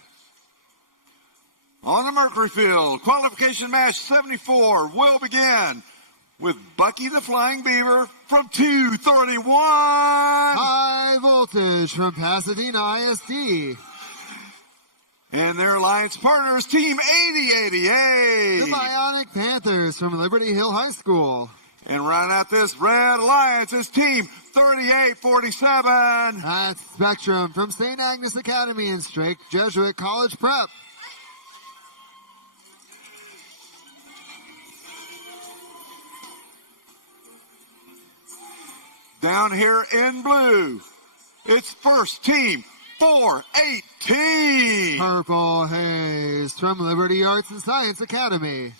On the Mercury field, qualification match 74 will begin with Bucky the Flying Beaver from 231. High Voltage from Pasadena ISD. And their alliance partners, Team 8088. The Bionic Panthers from Liberty Hill High School. And right at this Red Alliance is Team 3847. That's Spectrum from St. Agnes Academy and Strake Jesuit College Prep. Down here in blue, it's first Team 418. Purple Haze from Liberty Arts and Science Academy.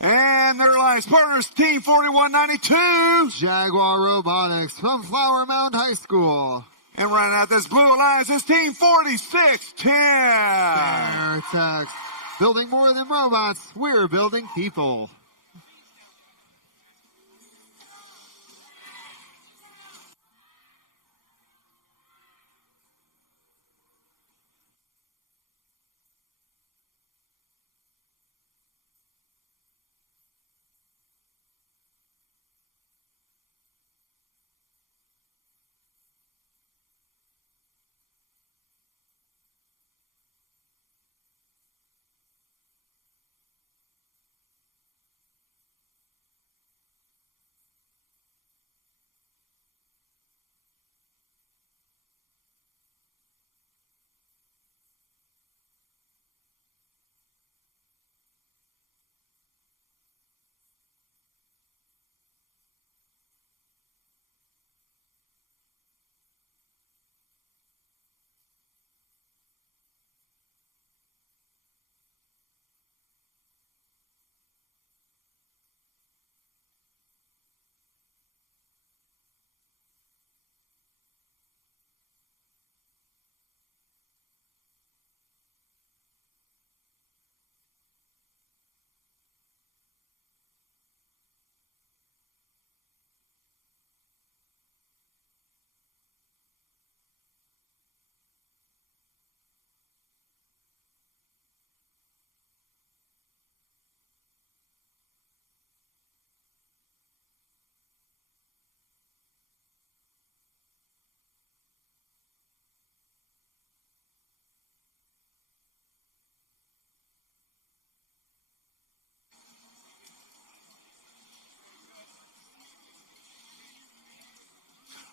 And their alliance partners, Team 4192. Jaguar Robotics from Flower Mound High School. And running out this Blue Alliance is Team 4610. Vertex. Building more than robots, we're building people.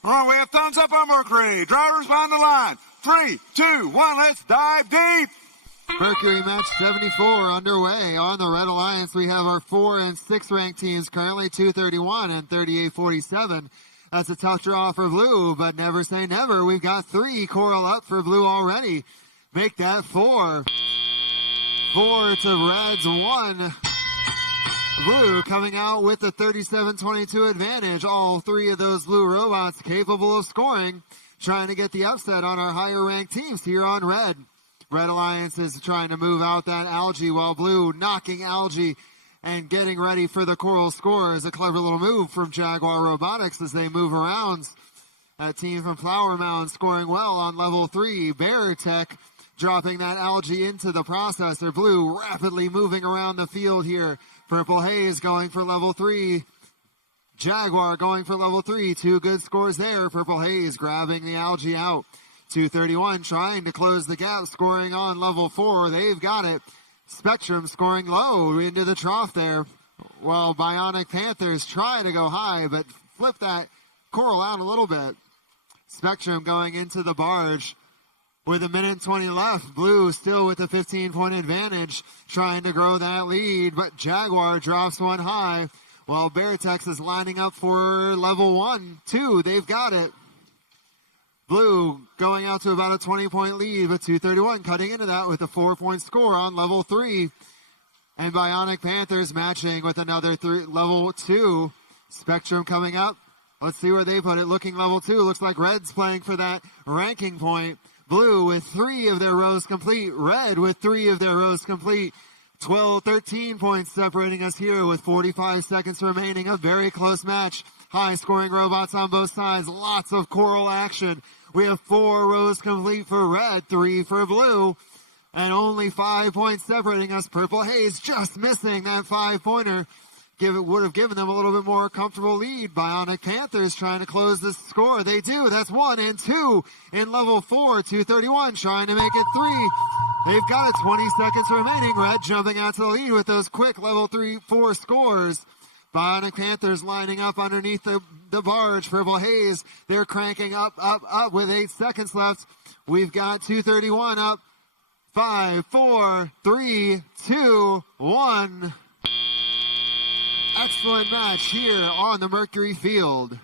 All right, we have thumbs up on Mercury. Drivers behind the line. 3, 2, 1, let's dive deep. Mercury match 74 underway. On the Red Alliance, we have our 4 and 6 ranked teams currently 231 and 3847. That's a tough draw for blue, but never say never. We've got 3 coral up for blue already. Make that 4. 4 to Reds, 1. Blue coming out with a 37-22 advantage. All 3 of those blue robots capable of scoring, trying to get the upset on our higher ranked teams here on Red. Red Alliance is trying to move out that algae, while blue knocking algae and getting ready for the coral score. Is a clever little move from Jaguar Robotics as they move around. That team from Flower Mound scoring well on level 3. Bear Tech dropping that algae into the processor. Blue rapidly moving around the field here. Purple Haze going for level 3. Jaguar going for level 3. 2 good scores there. Purple Haze grabbing the algae out. 231 trying to close the gap, scoring on level 4. They've got it. Spectrum scoring low into the trough there. Well, Bionic Panthers try to go high, but flip that coral out a little bit. Spectrum going into the barge with 1:20 left. Blue still with a 15-point advantage, trying to grow that lead, but Jaguar drops one high, while Beartex is lining up for level 1, 2. They've got it. Blue going out to about a 20-point lead, but 231 cutting into that with a 4-point score on level 3. And Bionic Panthers matching with another level 2. Spectrum coming up. Let's see where they put it. Looking level 2. Looks like Red's playing for that ranking point. Blue with 3 of their rows complete. Red with 3 of their rows complete. 13 points separating us here with 45 seconds remaining. A very close match. High-scoring robots on both sides. Lots of coral action. We have 4 rows complete for Red, 3 for Blue, and only 5 points separating us. Purple Haze just missing that 5-pointer. Would have given them a little bit more comfortable lead. Bionic Panthers trying to close this score. They do. That's 1 and 2 in level 4. 231 trying to make it 3. They've got it. 20 seconds remaining. Red jumping out to the lead with those quick level 3-4 scores. Bionic Panthers lining up underneath the barge. Purple Haze, they're cranking up with 8 seconds left. We've got 231 up. 5, 4, 3, 2, 1. Excellent match here on the Mercury field.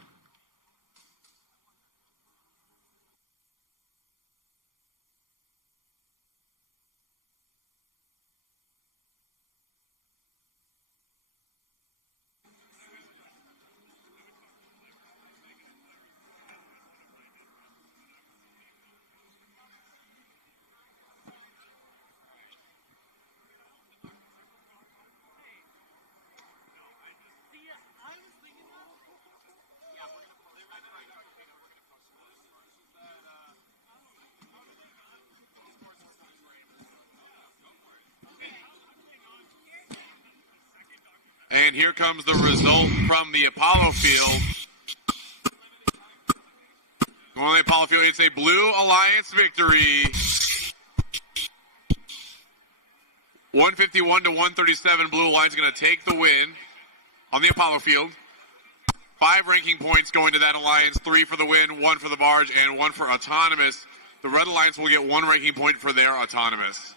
And here comes the result from the Apollo field. On the Apollo field, it's a Blue Alliance victory. 151 to 137. Blue Alliance going to take the win on the Apollo field. 5 ranking points going to that alliance. 3 for the win, 1 for the barge, and 1 for autonomous. The Red Alliance will get 1 ranking point for their autonomous.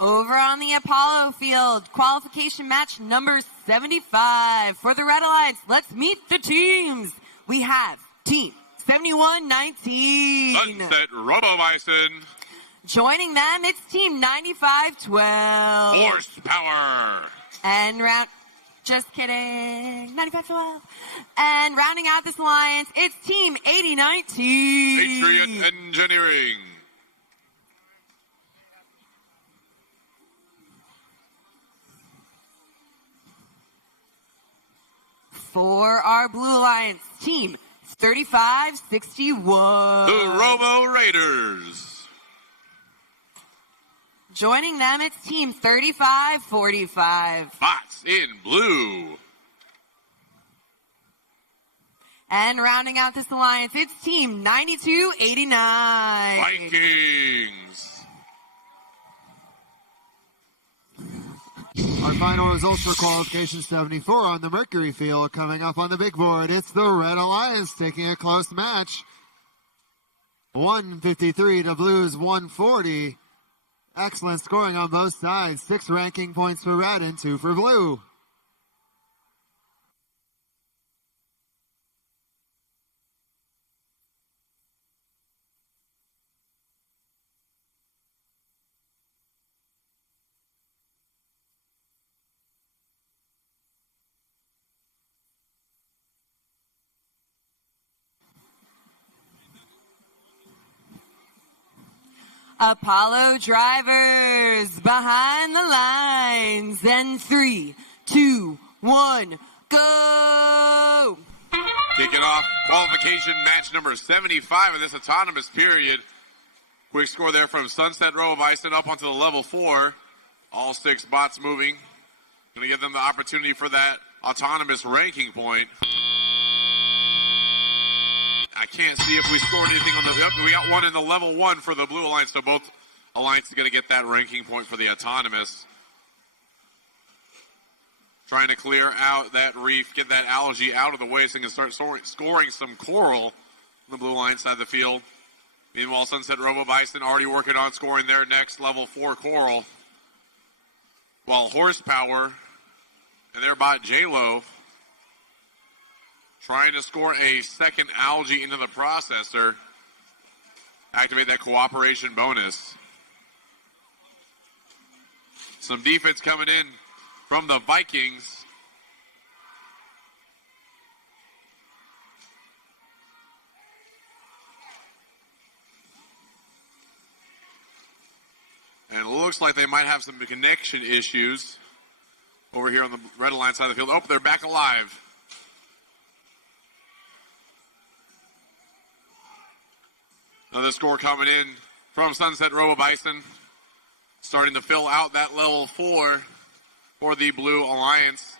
Over on the Apollo field, qualification match number 75. For the Red Alliance, let's meet the teams. We have Team 7119. Sunset Robo-Bison. Joining them, it's Team 9512. Horsepower. And just kidding, 9512. And rounding out this alliance, it's Team 8019. Patriot Engineering. For our Blue Alliance, Team 3561. The Robo Raiders. Joining them, it's Team 3545. Bots in blue. And rounding out this alliance, it's Team 9289. Vikings. Our final results for qualification 74 on the Mercury field. Coming up on the big board, it's the Red Alliance taking a close match. 153 to Blues 140. Excellent scoring on both sides. 6 ranking points for Red and 2 for Blue. Apollo drivers behind the lines. And 3, 2, 1, go! Kicking off qualification match number 75 of this autonomous period. Quick score there from Sunset Row of Bison up onto the level 4. All 6 bots moving. Going to give them the opportunity for that autonomous ranking point. I can't see if we scored anything on the... Yep, we got one in the level 1 for the Blue Alliance, so both alliances are going to get that ranking point for the autonomous. Trying to clear out that reef, get that algae out of the way so they can start scoring some coral on the Blue Alliance side of the field. Meanwhile, Sunset Robo Bison already working on scoring their next level 4 coral. While Horsepower and their bot J-Lo trying to score a second algae into the processor. Activate that cooperation bonus. Some defense coming in from the Vikings. And it looks like they might have some connection issues over here on the Red Alliance side of the field. Oh, they're back alive. Another score coming in from Sunset Robo Bison. Starting to fill out that level 4 for the Blue Alliance.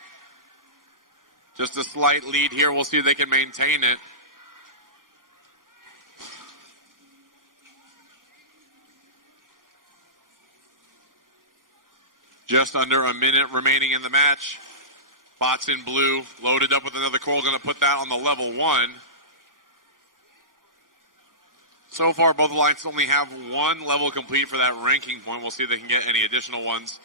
Just a slight lead here. We'll see if they can maintain it. Just under a minute remaining in the match. Bots in blue, loaded up with another coral, going to put that on the level 1. So far, both alliances only have 1 level complete for that ranking point. We'll see if they can get any additional ones.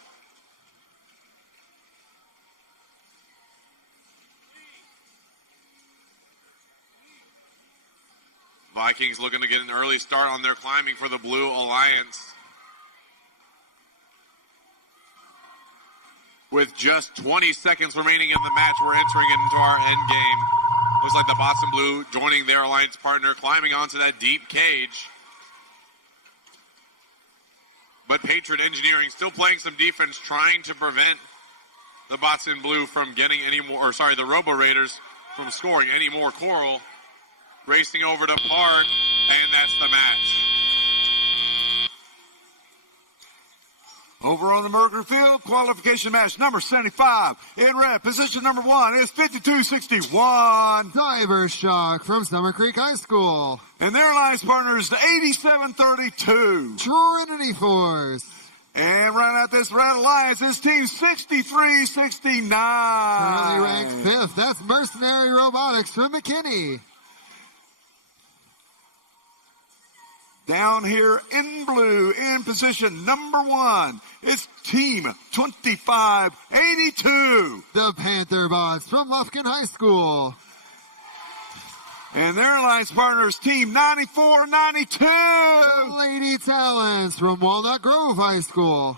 Vikings looking to get an early start on their climbing for the Blue Alliance. With just 20 seconds remaining in the match, we're entering into our end game. Looks like the Boston Blue joining their alliance partner, climbing onto that deep cage. But Patriot Engineering still playing some defense, trying to prevent the Boston Blue from getting any more, or sorry, the Robo Raiders from scoring any more coral. Racing over to Park, and that's the match. Over on the Mercury field, qualification match number 75. In red, position number 1 is 5261. Diver Shock from Summer Creek High School. And their alliance partner is the 8732. Trinity Force. And round out this Red Alliance is Team 6369. Currently ranked 5th. That's Mercenary Robotics from McKinney. Down here in blue, in position number 1, it's Team 2582. The Panther Bots from Lufkin High School. And their alliance partner is Team 9492. The Lady Talents from Walnut Grove High School.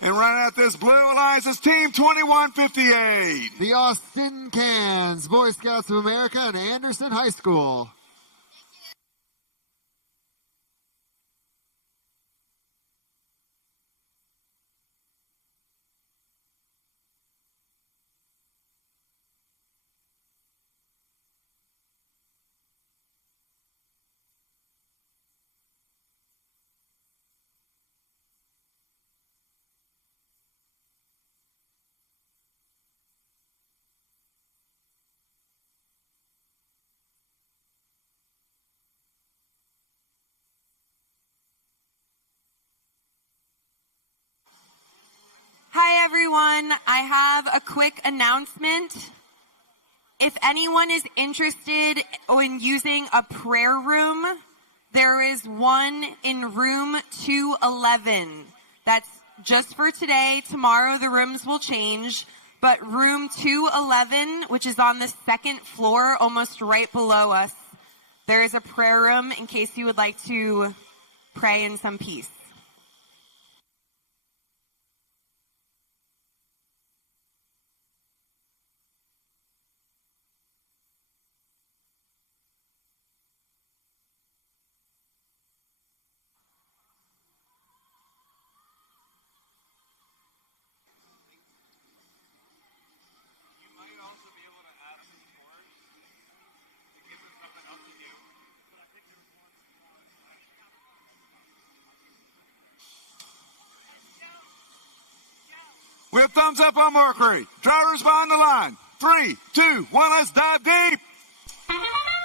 And right out this Blue Alliance is Team 2158. The Austin Cans, Boy Scouts of America and Anderson High School. Hi, everyone. I have a quick announcement. If anyone is interested in using a prayer room, there is one in room 211. That's just for today. Tomorrow the rooms will change. But room 211, which is on the second floor, almost right below us, there is a prayer room in case you would like to pray in some peace. We have thumbs up on Mercury. Drivers behind the line. 3, 2, 1, let's dive deep.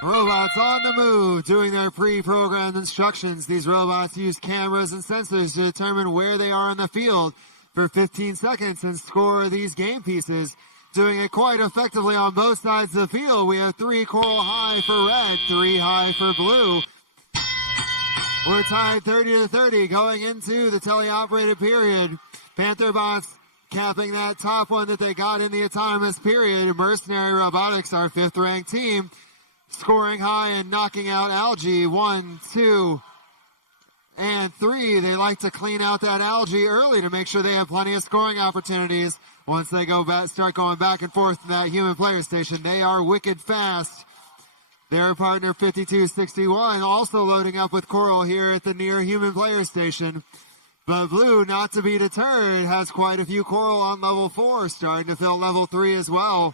Robots on the move, doing their pre-programmed instructions. These robots use cameras and sensors to determine where they are in the field for 15 seconds and score these game pieces. Doing it quite effectively on both sides of the field. We have 3 coral high for red, 3 high for blue. We're tied 30-30 going into the teleoperated period. Panther bots capping that top one that they got in the autonomous period. Mercenary Robotics, our 5th ranked team, scoring high and knocking out algae. 1, 2, and 3. They like to clean out that algae early to make sure they have plenty of scoring opportunities. Once they go back, start going back and forth in that human player station, they are wicked fast. Their partner 5261 also loading up with coral here at the near human player station. But blue, not to be deterred, has quite a few coral on level 4, starting to fill level 3 as well.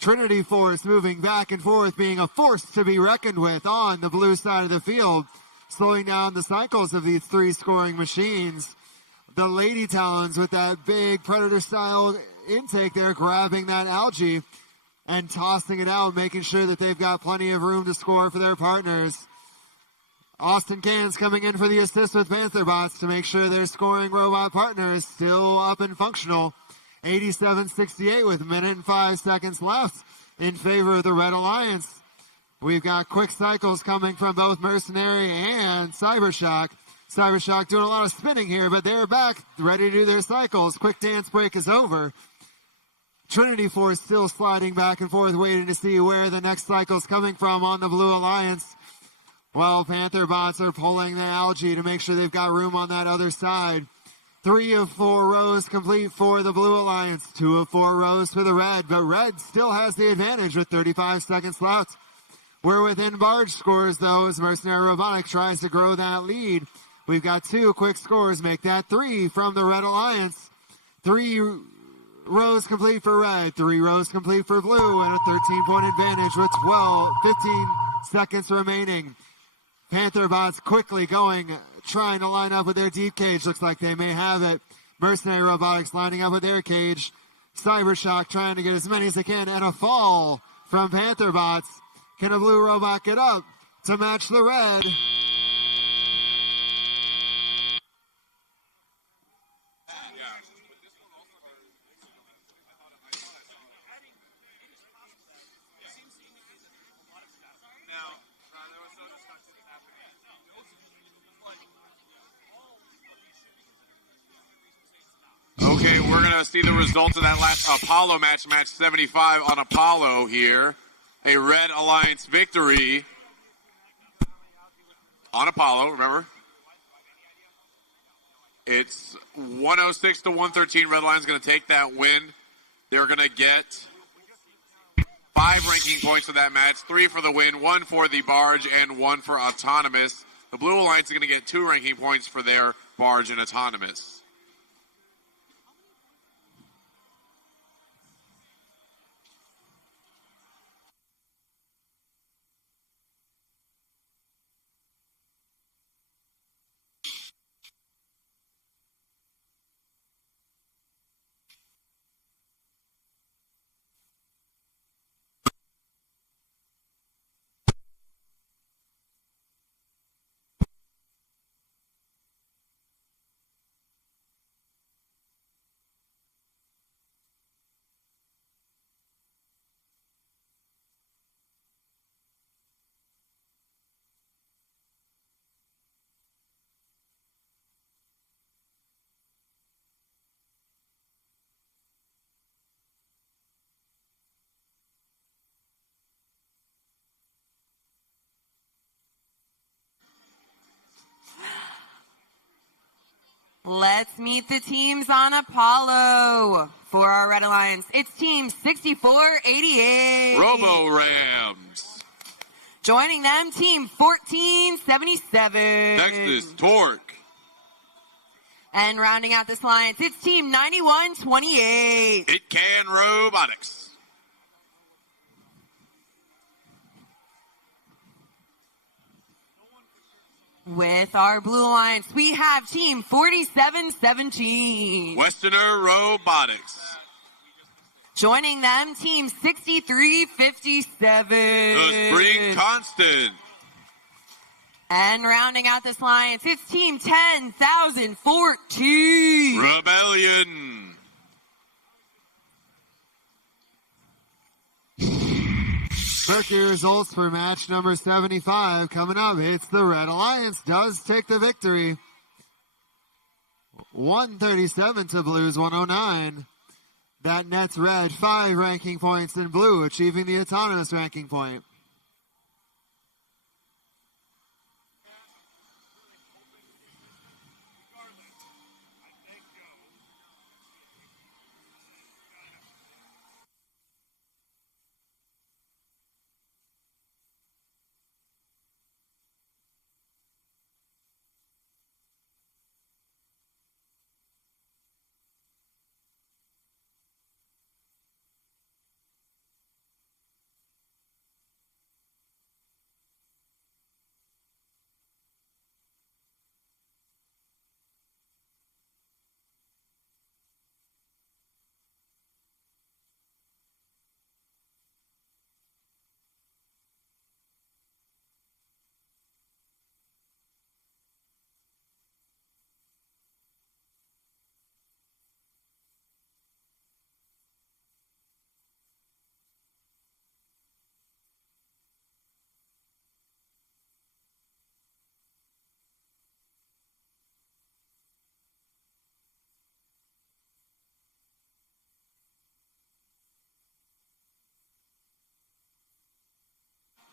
Trinity Force moving back and forth, being a force to be reckoned with on the blue side of the field, slowing down the cycles of these 3 scoring machines. The Lady Talons with that big Predator-style intake there, grabbing that algae and tossing it out, making sure that they've got plenty of room to score for their partners. Austin Cans coming in for the assist with Panther bots to make sure their scoring robot partner is still up and functional. 87-68 with a minute and 5 seconds left in favor of the Red Alliance. We've got quick cycles coming from both Mercenary and Cybershock. Cybershock doing a lot of spinning here, but they're back, ready to do their cycles. Quick dance break is over. Trinity Force still sliding back and forth, waiting to see where the next cycle's coming from on the Blue Alliance. Well, Panther bots are pulling the algae to make sure they've got room on that other side. 3 of 4 rows complete for the Blue Alliance. 2 of 4 rows for the Red, but Red still has the advantage with 35 seconds left. We're within barge scores, though, as Mercenary Robotics tries to grow that lead. We've got 2 quick scores, make that 3 from the Red Alliance. 3 rows complete for Red, 3 rows complete for Blue, and a 13-point advantage with 15 seconds remaining. Panther bots quickly going, trying to line up with their deep cage. Looks like they may have it. Mercenary Robotics lining up with their cage. Cybershock trying to get as many as they can, and a fall from Panther bots. Can a blue robot get up to match the red? Okay, we're going to see the results of that last Apollo match 75 on Apollo here. A Red Alliance victory on Apollo, remember? It's 106 to 113. Red Alliance going to take that win. They're going to get 5 ranking points for that match, 3 for the win, 1 for the barge, and 1 for autonomous. The Blue Alliance is going to get 2 ranking points for their barge and autonomous. Let's meet the teams on Apollo. For our Red Alliance, it's Team 6488. Robo-Rams. Joining them, Team 1477. Texas Torque. And rounding out this alliance, it's Team 9128. It Can Robotics. With our Blue Alliance, we have Team 4717. Westerner Robotics. Joining them, Team 6357. The Spring Constant. And rounding out this alliance, it's Team 10,014. Rebellion. Circuit results for match number 75 coming up. It's the Red Alliance does take the victory. 137 to Blue's 109. That nets Red 5 ranking points in Blue, achieving the autonomous ranking point.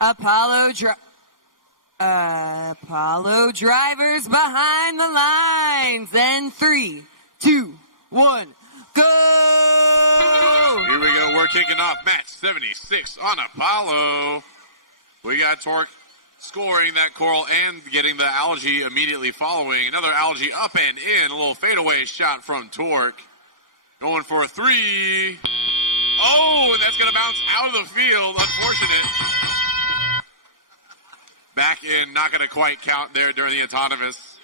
Apollo drivers behind the lines. And 3, 2, 1, go! Here we go. We're kicking off match 76 on Apollo. We got Torque scoring that coral and getting the algae immediately following. Another algae up and in. A little fadeaway shot from Torque. Going for a 3. Oh, and that's going to bounce out of the field. Unfortunate. Back in, not going to quite count there during the autonomous.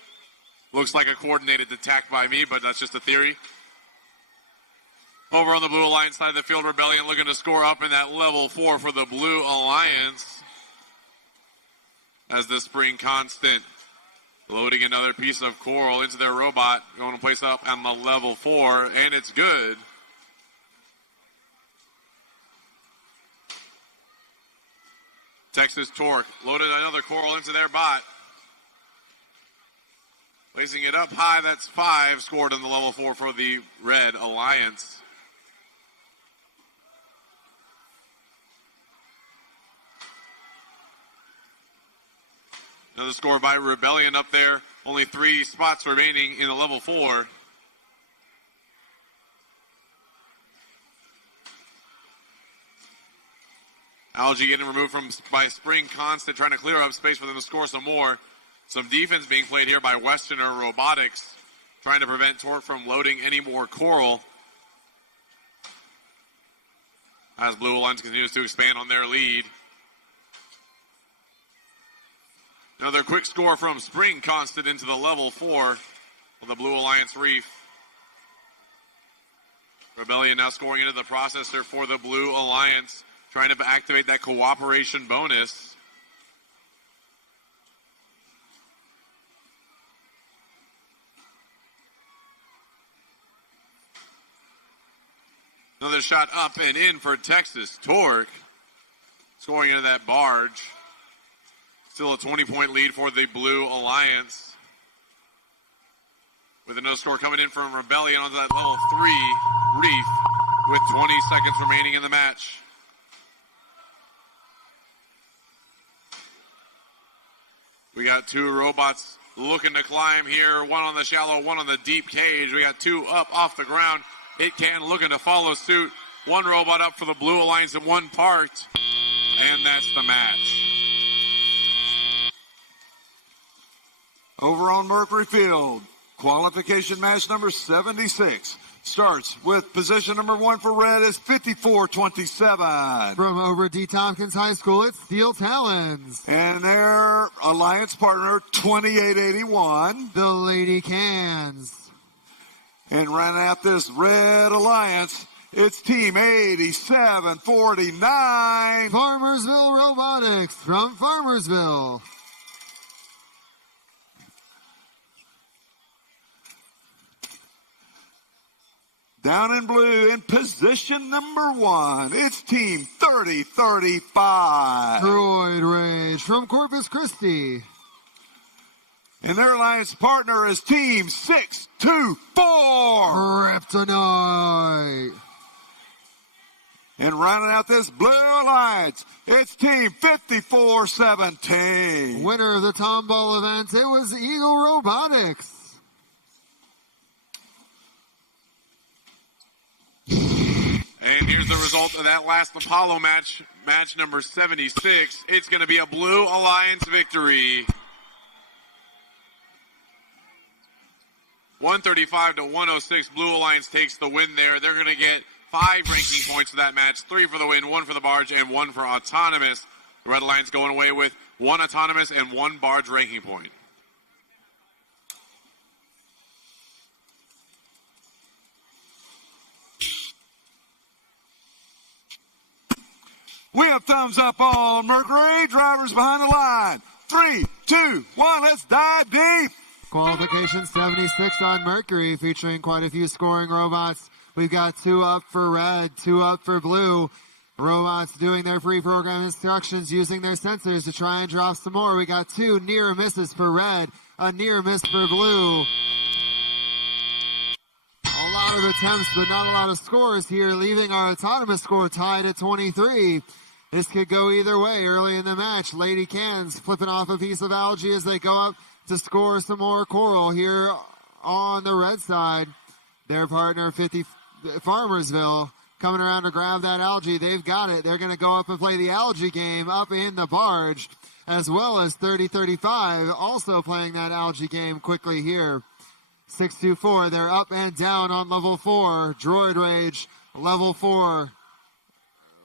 Looks like a coordinated attack by me, but that's just a theory. Over on the Blue Alliance side of the field, Rebellion looking to score up in that level 4 for the Blue Alliance. As the Spring Constant loading another piece of coral into their robot. Going to place up on the level 4, and it's good. Texas Torque loaded another coral into their bot. Placing it up high, that's 5 scored in the level 4 for the Red Alliance. Another score by Rebellion up there. Only 3 spots remaining in the level 4. Algae getting removed by Spring Constant, trying to clear up space for them to score some more. Some defense being played here by Westerner Robotics, trying to prevent Torque from loading any more coral. As Blue Alliance continues to expand on their lead. Another quick score from Spring Constant into the level 4 for the Blue Alliance Reef. Rebellion now scoring into the processor for the Blue Alliance, trying to activate that cooperation bonus. Another shot up and in for Texas Torque. Scoring into that barge. Still a 20-point lead for the Blue Alliance. With another score coming in from Rebellion on that level 3 Reef with 20 seconds remaining in the match. We got 2 robots looking to climb here. One on the shallow, one on the deep cage. We got two up off the ground. It Can looking to follow suit. One robot up for the Blue Alliance and one parked. And that's the match. Over on Mercury Field, qualification match number 76 starts with position number 1 for red is 54-27. From over D. Tompkins High School, it's Steel Talons. And their alliance partner, 2881. The Lady Cans. And running out this red alliance, it's Team 8749. Farmersville Robotics from Farmersville. Down in blue in position number 1, it's Team 3035. Droid Rage from Corpus Christi. And their alliance partner is Team 624. Kryptonite. And rounding out this blue alliance, it's Team 5417. Winner of the Tomball event, it was Eagle Robotics. And here's the result of that last Apollo match, match number 76. It's going to be a Blue Alliance victory. 135-106. Blue Alliance takes the win there. They're going to get 5 ranking points for that match. 3 for the win, 1 for the barge, and 1 for autonomous. The Red Alliance going away with 1 autonomous and 1 barge ranking point. We have thumbs up on Mercury. Drivers behind the line. 3, 2, 1, let's dive deep. Qualification 76 on Mercury, featuring quite a few scoring robots. We've got 2 up for red, 2 up for blue. Robots doing their free program instructions, using their sensors to try and drop some more. We got 2 near misses for red, a near miss for blue. A lot of attempts, but not a lot of scores here, leaving our autonomous score tied at 23. This could go either way early in the match. Lady Cans flipping off a piece of algae as they go up to score some more coral here on the red side. Their partner, 50 Farmersville, coming around to grab that algae. They've got it. They're going to go up and play the algae game up in the barge, as well as 30-35, also playing that algae game quickly here. 624, they're up and down on level 4. Droid Rage, level 4.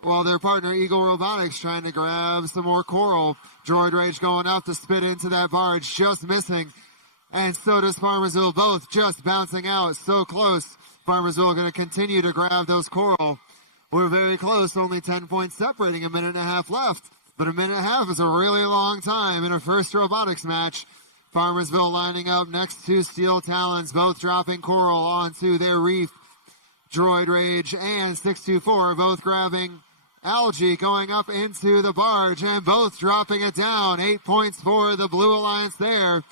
While their partner, Eagle Robotics, trying to grab some more coral. Droid Rage going up to spit into that barge, just missing. And so does Farmersville, both just bouncing out, so close. Farmersville going to continue to grab those coral. We're very close, only 10 points separating, a minute and a half left. But a minute and a half is a really long time in a first robotics match. Farmersville lining up next to Steel Talons, both dropping coral onto their reef. Droid Rage and 624 both grabbing algae, going up into the barge, and both dropping it down. 8 points for the Blue Alliance there.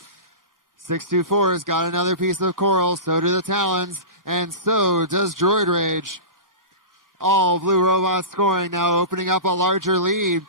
624 has got another piece of coral, so do the Talons, and so does Droid Rage. All blue robots scoring now, opening up a larger lead.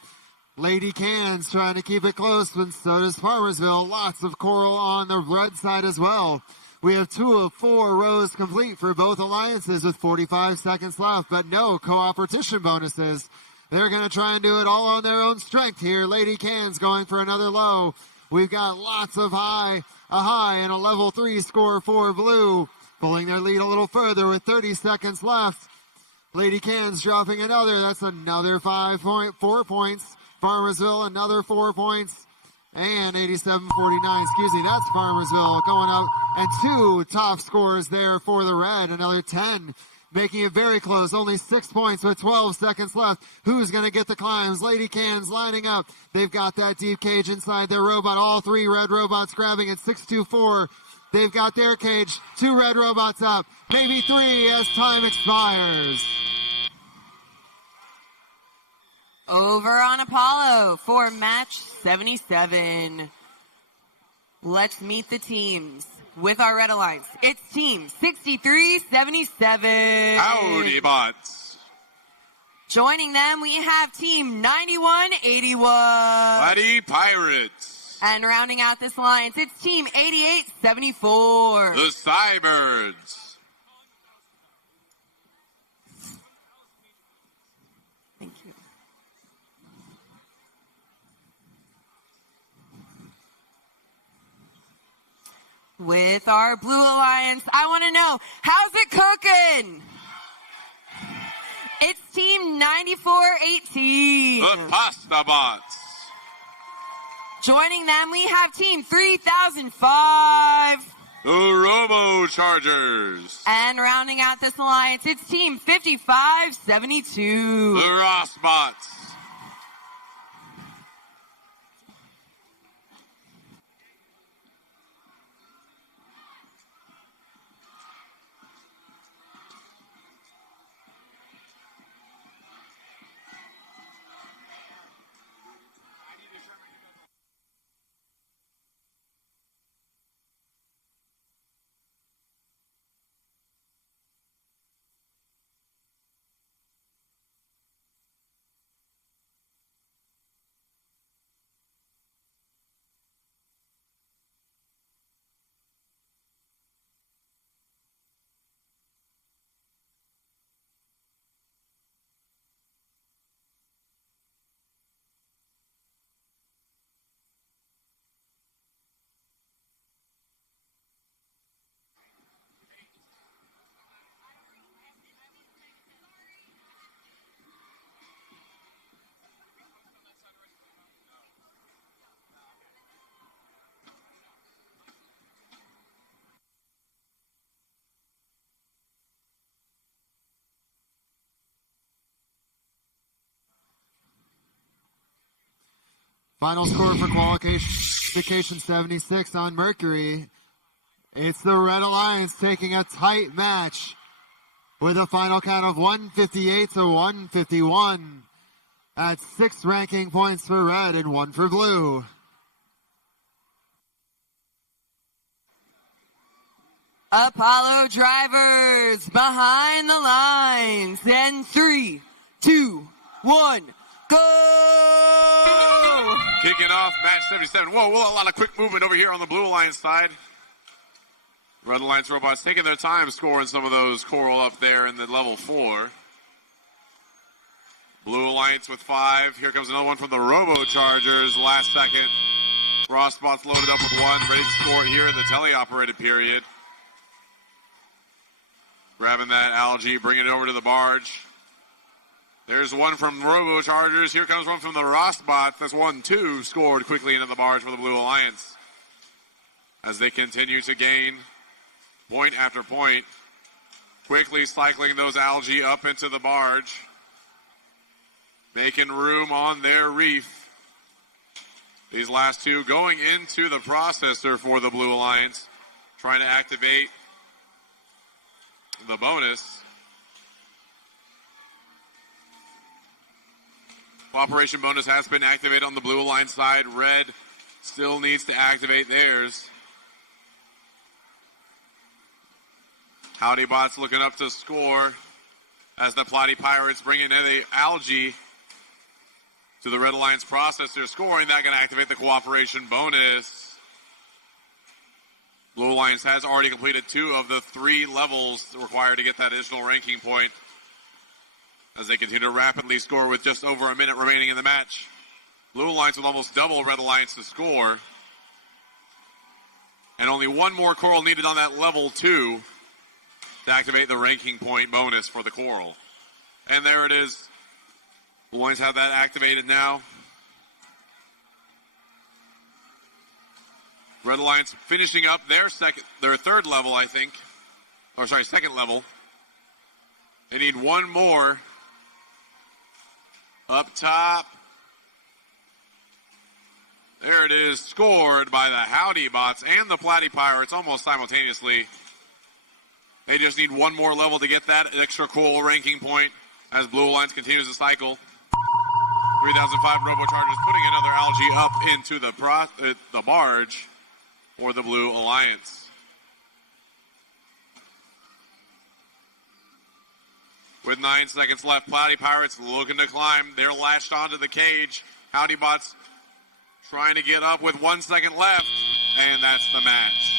Lady Cans trying to keep it close, and so does Farmersville. Lots of coral on the red side as well. We have 2 of 4 rows complete for both alliances with 45 seconds left, but no co-opetition bonuses. They're going to try and do it all on their own strength here. Lady Cans going for another low. We've got lots of a high and a level 3 score for blue, pulling their lead a little further with 30 seconds left. Lady Cans dropping another. That's another 4 points. Farmersville, another 4 points. And 87-49, excuse me, that's Farmersville going up. And 2 top scores there for the red, another 10. Making it very close, only 6 points with 12 seconds left. Who's going to get the climbs? Lady Cans lining up. They've got that deep cage inside their robot. All 3 red robots grabbing at 624. They've got their cage. 2 red robots up. Maybe 3 as time expires. Over on Apollo for match 77. Let's meet the teams with our Red Alliance. It's team 6377. Howdy, bots. Joining them, we have team 9181. Bloody Pirates. And rounding out this alliance, it's Team 8874. The Cybirds. Thank you. With our Blue Alliance, I want to know, how's it cooking? It's Team 9418. The Pasta Bots. Joining them, we have Team 3005. The Robo Chargers. And rounding out this alliance, it's Team 5572. The Ross Bots. Final score for qualification 76 on Mercury. It's the Red Alliance taking a tight match with a final count of 158 to 151 at 6 ranking points for Red and 1 for Blue. Apollo drivers behind the lines. And 3, 2, 1, go! Kicking off match 77. Whoa, a lot of quick movement over here on the Blue Alliance side. Red Alliance robots taking their time scoring some of those coral up there in the level 4. Blue Alliance with 5. Here comes another one from the Robo Chargers. Last second. Ross Spots loaded up with 1. Ready to score here in the teleoperated period. Grabbing that algae, bringing it over to the barge. There's one from Robo Chargers. Here comes one from the Rossbots. That's 1-2 scored quickly into the barge for the Blue Alliance. As they continue to gain point after point. Quickly cycling those algae up into the barge. Making room on their reef. These last two going into the processor for the Blue Alliance. Trying to activate the bonus. Operation bonus has been activated on the Blue Alliance side. Red still needs to activate theirs. Howdy Bots looking up to score as the Platy Pirates bring in the algae to the Red Alliance processor. Scoring, that going to activate the cooperation bonus. Blue Alliance has already completed 2 of the 3 levels required to get that additional ranking point, as they continue to rapidly score with just over a minute remaining in the match. Blue Alliance with almost double Red Alliance to score. And only 1 more coral needed on that level 2 to activate the ranking point bonus for the coral. And there it is. Blue Alliance have that activated now. Red Alliance finishing up their third level, I think. Or sorry, second level. They need 1 more. Up top. There it is, scored by the Howdy Bots and the Platy Pirates almost simultaneously. They just need 1 more level to get that extra coral ranking point as Blue Alliance continues to cycle. 3005 Robo Chargers putting another algae up into the barge for the Blue Alliance. With 9 seconds left, Platy Pirates looking to climb. They're latched onto the cage. Howdy Bots trying to get up with 1 second left, and that's the match.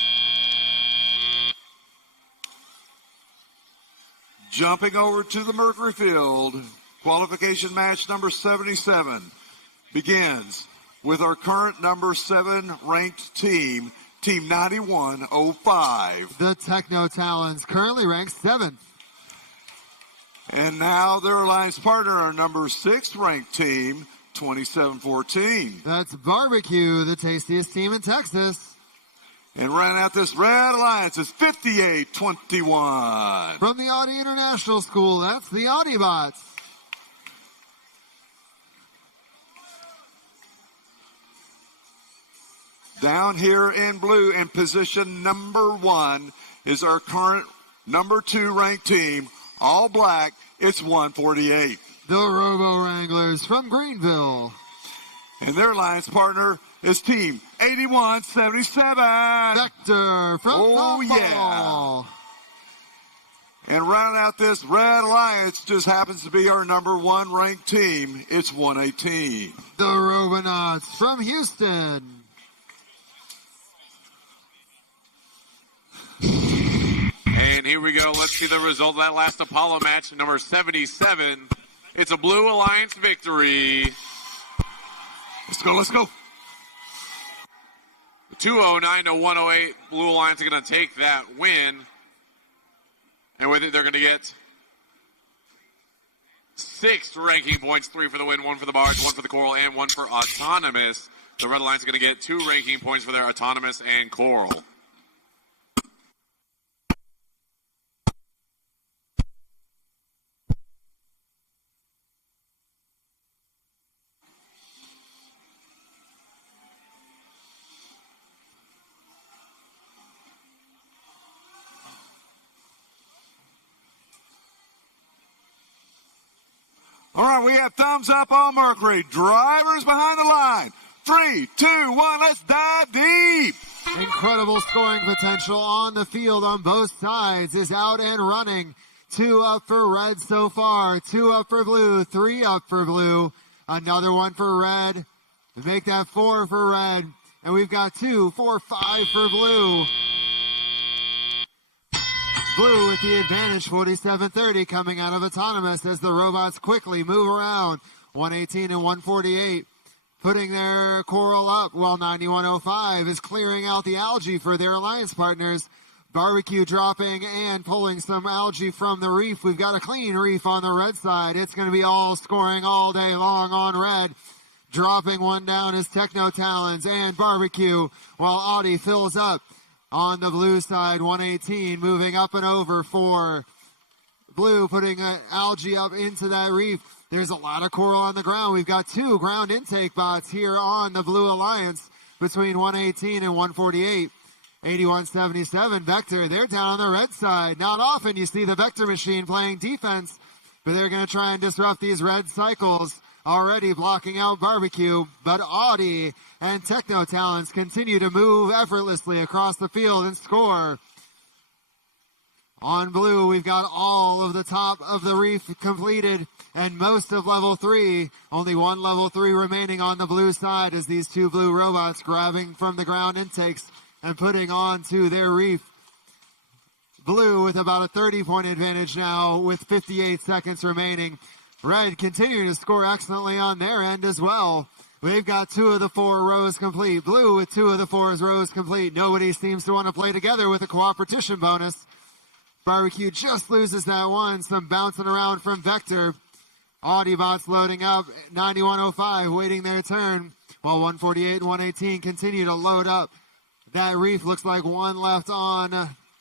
Jumping over to the Mercury Field, qualification match number 77 begins with our current number 7 ranked team, Team 9105. The Techno Talons currently ranked 7th. And now their alliance partner, our number 6 ranked team, 2714. That's Barbecue, the tastiest team in Texas. And rounding out this red alliance is 5821. From the Audi International School, that's the Audibots. Down here in blue in position number 1 is our current number 2 ranked team, all black. It's 148. The Robo Wranglers from Greenville. And their alliance partner is team 8177. Vector from Oh, yeah. And rounding out this red alliance just happens to be our number 1 ranked team. It's 118. The Robonauts from Houston. And here we go. Let's see the result of that last Apollo match, number 77. It's a Blue Alliance victory. Let's go, let's go. 209 to 108. Blue Alliance are going to take that win. And with it, they're going to get 6 ranking points, 3 for the win, 1 for the barge, 1 for the coral, and 1 for autonomous. The Red Alliance are going to get 2 ranking points for their autonomous and coral. All right, we have thumbs up on Mercury. Drivers behind the line. 3, 2, 1, let's dive deep. Incredible scoring potential on the field on both sides is out and running. 2 up for red so far. 2 up for blue. 3 up for blue. Another 1 for red. Make that 4 for red. And we've got 2, 4, 5 for blue. Blue with the advantage, 47-30 coming out of autonomous as the robots quickly move around. 118 and 148 putting their coral up while 9105 is clearing out the algae for their alliance partners. Barbecue dropping and pulling some algae from the reef. We've got a clean reef on the red side. It's going to be all scoring all day long on red. Dropping one down is Techno Talons and Barbecue while Audi fills up. On the blue side, 118 moving up and over for blue, putting algae up into that reef. There's a lot of coral on the ground. We've got 2 ground intake bots here on the Blue Alliance between 118 and 148. 8177 Vector, they're down on the red side. Not often you see the Vector machine playing defense, but they're going to try and disrupt these red cycles. Already blocking out Barbecue, but Audi and Techno Talents continue to move effortlessly across the field and score. On blue, we've got all of the top of the reef completed and most of level 3. Only 1 level 3 remaining on the blue side as these 2 blue robots grabbing from the ground intakes and putting onto their reef. Blue with about a 30-point advantage now with 58 seconds remaining. Red continuing to score excellently on their end as well. They've got 2 of the 4 rows complete. Blue with 2 of the 4 rows complete. Nobody seems to want to play together with a cooperation bonus. Barbecue just loses that one. Some bouncing around from Vector. Audibots loading up. 9105 waiting their turn. While 148 and 118 continue to load up. That reef looks like 1 left on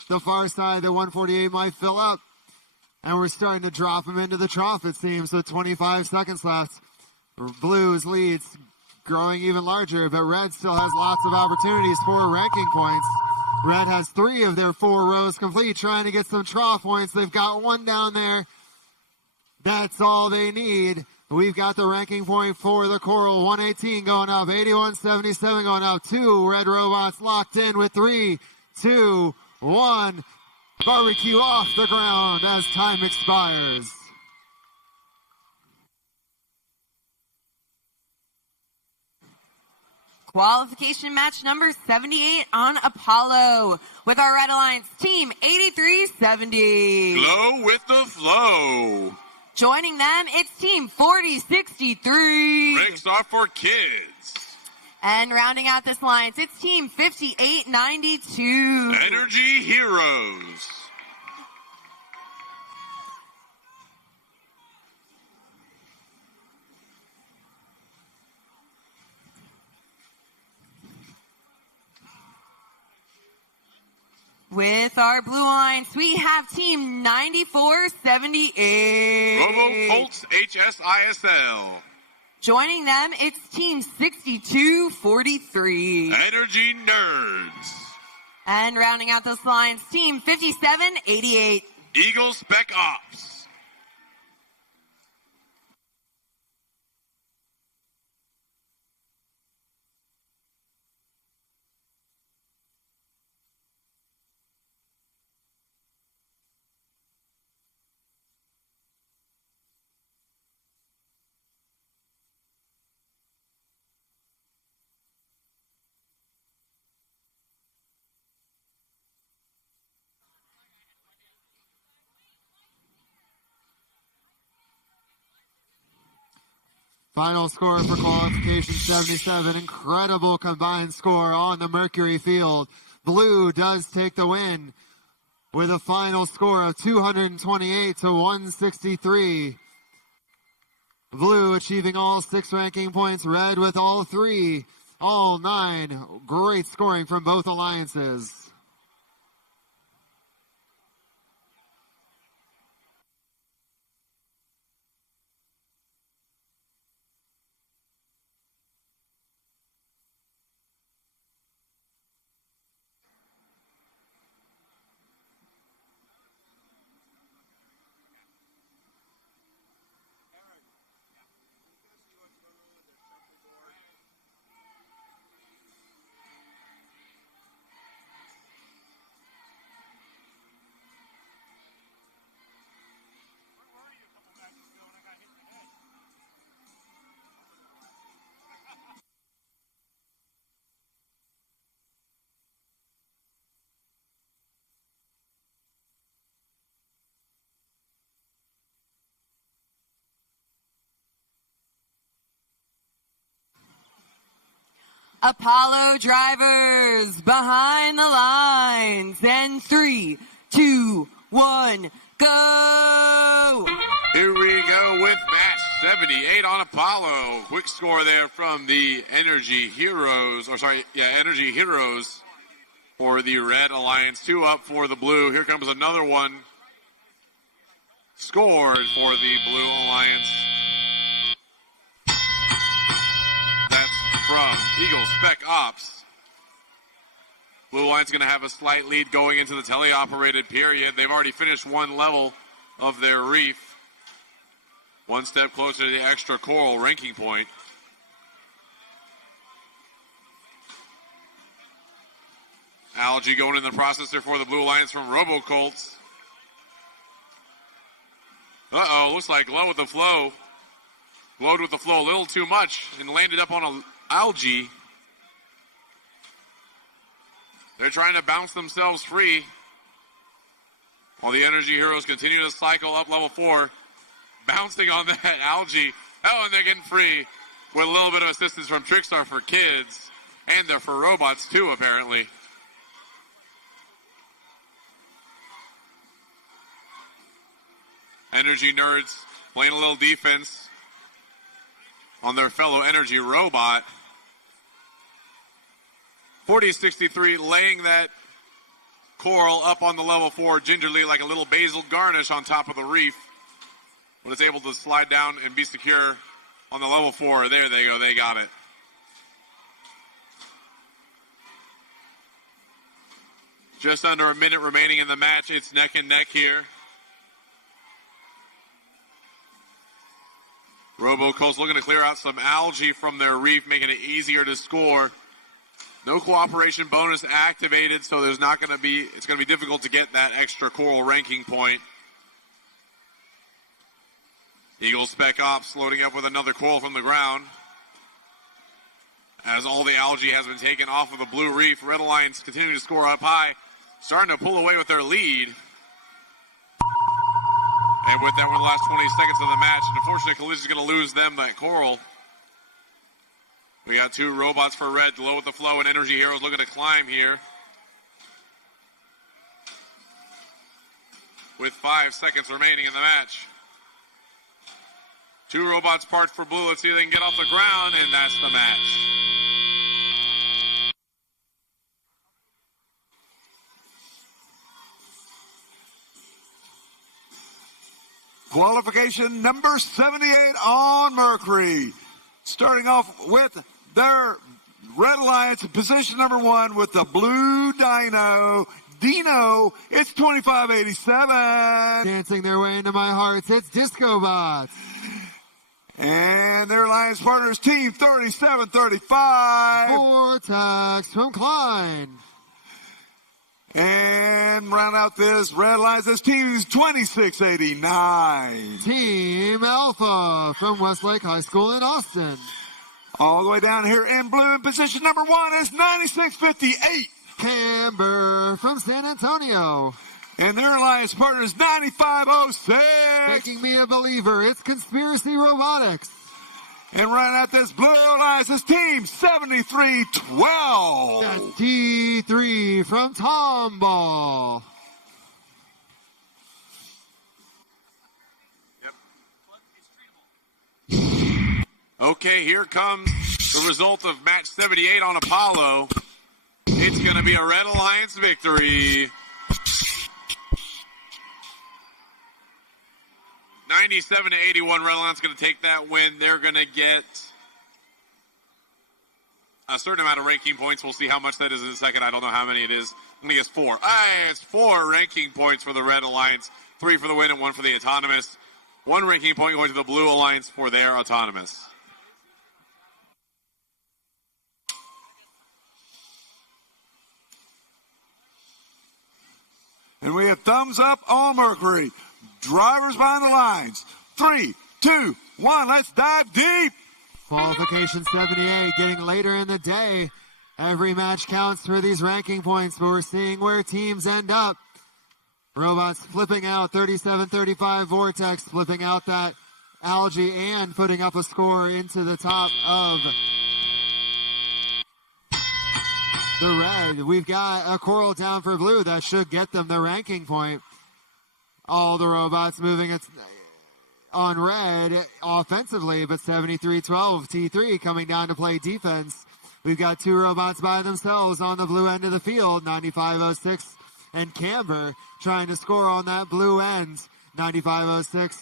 the far side that 148 might fill up. And we're starting to drop them into the trough, it seems, with 25 seconds left. Blues leads growing even larger, but red still has lots of opportunities for ranking points. Red has 3 of their 4 rows complete, trying to get some trough points. They've got 1 down there. That's all they need. We've got the ranking point for the coral. 118 going up, 8177 going up. 2 red robots locked in with 3, 2, 1. Barbecue off the ground as time expires. Qualification match number 78 on Apollo with our Red Alliance team 8370. Glow with the flow. Joining them, it's team 4063. Rank star for kids. And rounding out this alliance, it's team 5892. Energy Heroes. With our blue alliance, we have team 9478. Robo Colts HSISL. Joining them, it's team 6243. Energy Nerds. And rounding out this alliance, team 5788. Eagle Spec Ops. Final score for qualification 77. Incredible combined score on the Mercury field. Blue does take the win with a final score of 228 to 163. Blue achieving all 6 ranking points. Red with all 3, all 9. Great scoring from both alliances. Apollo drivers behind the lines. And 3, 2, 1, go! Here we go with match 78 on Apollo. Quick score there from the Energy Heroes, Energy Heroes for the Red Alliance. 2 up for the Blue. Here comes another one scored for the Blue Alliance. From Eagle Spec Ops. Blue Alliance going to have a slight lead going into the teleoperated period. They've already finished one level of their reef. One step closer to the extra coral ranking point. Algae going in the processor for the Blue Alliance from Robo Colts. Uh-oh, looks like Glow with the Flow. Glowed with the flow a little too much and landed up on a Algae. They're trying to bounce themselves free while the Energy Heroes continue to cycle up level 4, bouncing on that Algae. Oh, and they're getting free with a little bit of assistance from Trickstar for kids, and they're for robots too, apparently. Energy Nerds playing a little defense on their fellow Energy robot. 4063 laying that coral up on the level 4 gingerly like a little basil garnish on top of the reef. But it's able to slide down and be secure on the level 4. There they go. They got it. Just under a minute remaining in the match. It's neck and neck here. Roboco's looking to clear out some algae from their reef, making it easier to score. No cooperation bonus activated, so it's going to be difficult to get that extra coral ranking point. Eagle Spec Ops loading up with another coral from the ground. as all the algae has been taken off of the blue reef. Red Alliance continue to score up high, starting to pull away with their lead. And with that, we're in the last 20 seconds of the match. And unfortunately, Collision is going to lose them that coral. We got two robots for red, low with the flow, and Energy Heroes looking to climb here. With 5 seconds remaining in the match. Two robots parked for blue. Let's see if they can get off the ground, and that's the match. Qualification number 78 on Mercury. Starting off with their Red Alliance in position number 1 with the blue Dino. It's 2587. Dancing their way into my hearts, it's Disco Bots. And their alliance partners, Team 3735. Vortex from Klein. And round out this Red Alliance, this team is 2689. Team Alpha from Westlake High School in Austin. All the way down here in blue in position number 1 is 9658. Camber from San Antonio. And their alliance partner is 9506. Making me a believer, it's Conspiracy Robotics. And right at this blue alliance is Team 7312. That's T3 from Tomball. Okay, here comes the result of match 78 on Apollo. It's going to be a Red Alliance victory. 97-81, Red Alliance going to take that win. They're going to get a certain amount of ranking points. We'll see how much that is in a second. I don't know how many it is. I think it's 4. It's 4 ranking points for the Red Alliance. 3 for the win and 1 for the autonomous. 1 ranking point going to the Blue Alliance for their autonomous. And we have thumbs up on Mercury. Drivers behind the lines. 3, 2, 1. Let's dive deep. Qualification 78, getting later in the day. Every match counts for these ranking points, but we're seeing where teams end up. Robots flipping out 37-35 Vortex, flipping out that algae and putting up a score into the top of the red. We've got a coral down for blue. That should get them the ranking point. All the robots moving on red offensively, but 73-12 T3 coming down to play defense. We've got 2 robots by themselves on the blue end of the field, 9506 and Camber trying to score on that blue end. 9506,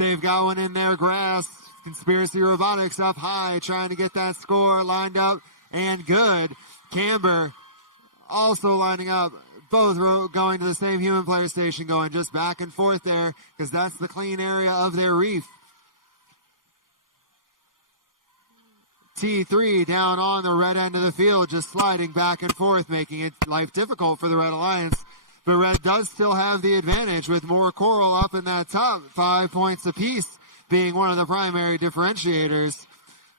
they've got one in their grasp. Conspiracy Robotics up high, trying to get that score lined up and good. Camber also lining up, both going to the same human player station, going just back and forth there because that's the clean area of their reef. T3 down on the red end of the field, just sliding back and forth, making it life difficult for the Red Alliance. But red does still have the advantage with more coral up in that top, 5 points apiece being one of the primary differentiators.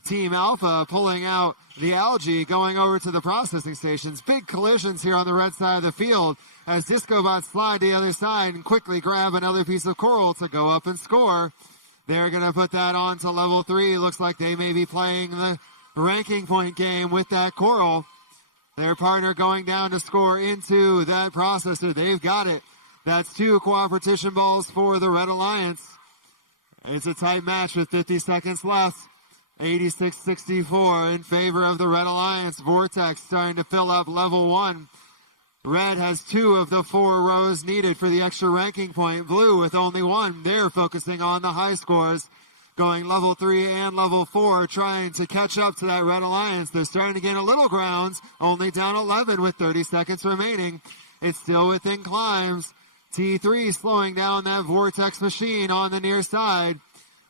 Team Alpha pulling out the algae, going over to the processing stations. Big collisions here on the red side of the field as Disco Bots slide to the other side and quickly grab another piece of coral to go up and score. They're going to put that on to level 3. Looks like they may be playing the ranking point game with that coral. Their partner going down to score into that processor. They've got it. That's 2 cooperation balls for the Red Alliance. It's a tight match with 50 seconds left. 86-64 in favor of the Red Alliance. Vortex starting to fill up level 1. Red has 2 of the 4 rows needed for the extra ranking point. Blue with only 1. They're focusing on the high scores. Going level 3 and level 4, trying to catch up to that Red Alliance. They're starting to gain a little grounds. Only down 11 with 30 seconds remaining. It's still within climbs. T3 slowing down that Vortex machine on the near side.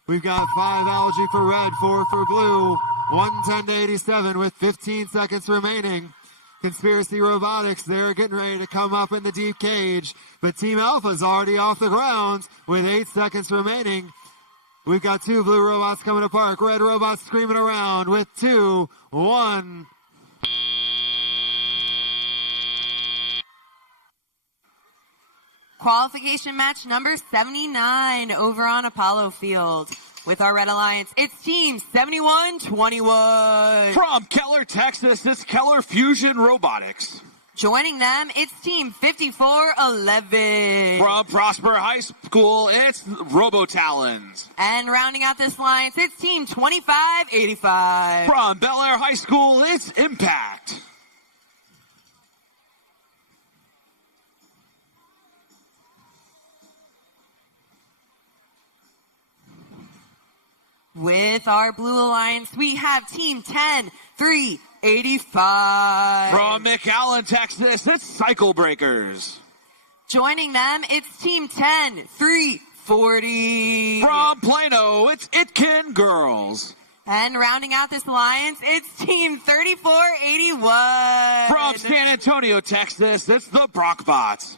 We've got 5 algae for red, 4 for blue. 110-87 with 15 seconds remaining. Conspiracy Robotics, they're getting ready to come up in the deep cage. But Team Alpha's already off the ground with 8 seconds remaining. We've got 2 blue robots coming to park. Red robots screaming around with 2, 1. Qualification match number 79 over on Apollo Field. With our Red Alliance, it's Team 7121. From Keller, Texas, it's Keller Fusion Robotics. Joining them, it's Team 5411. From Prosper High School, it's Robotalons. And rounding out this alliance, it's Team 2585. From Bel Air High School, it's Impact. With our Blue Alliance, we have Team 10385. From McAllen, Texas, it's Cycle Breakers. Joining them, it's Team 10340. From Plano, it's Itkin Girls. And rounding out this alliance, it's Team 3481. From San Antonio, Texas, it's the Brockbots.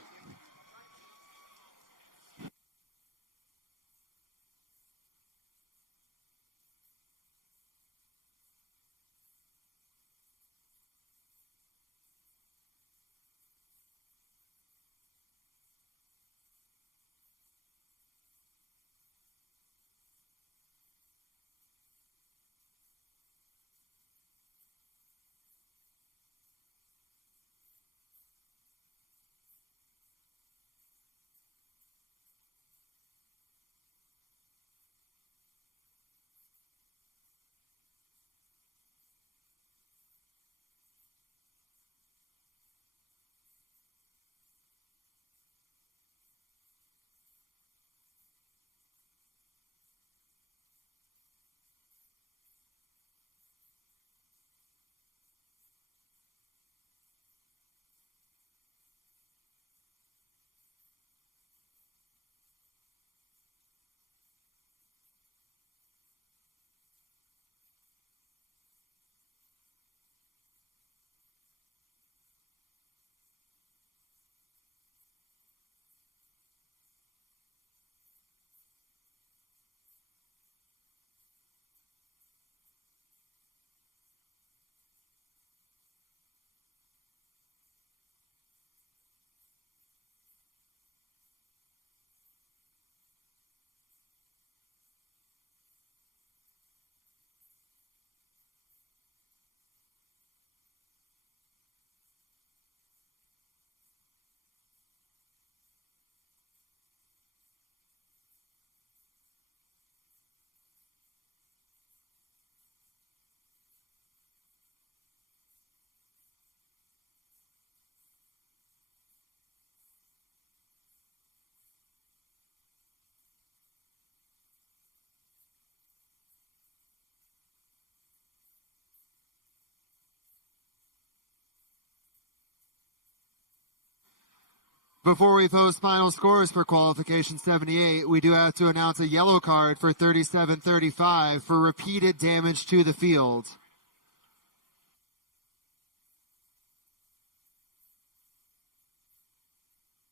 Before we post final scores for qualification 78, we do have to announce a yellow card for 37-35 for repeated damage to the field.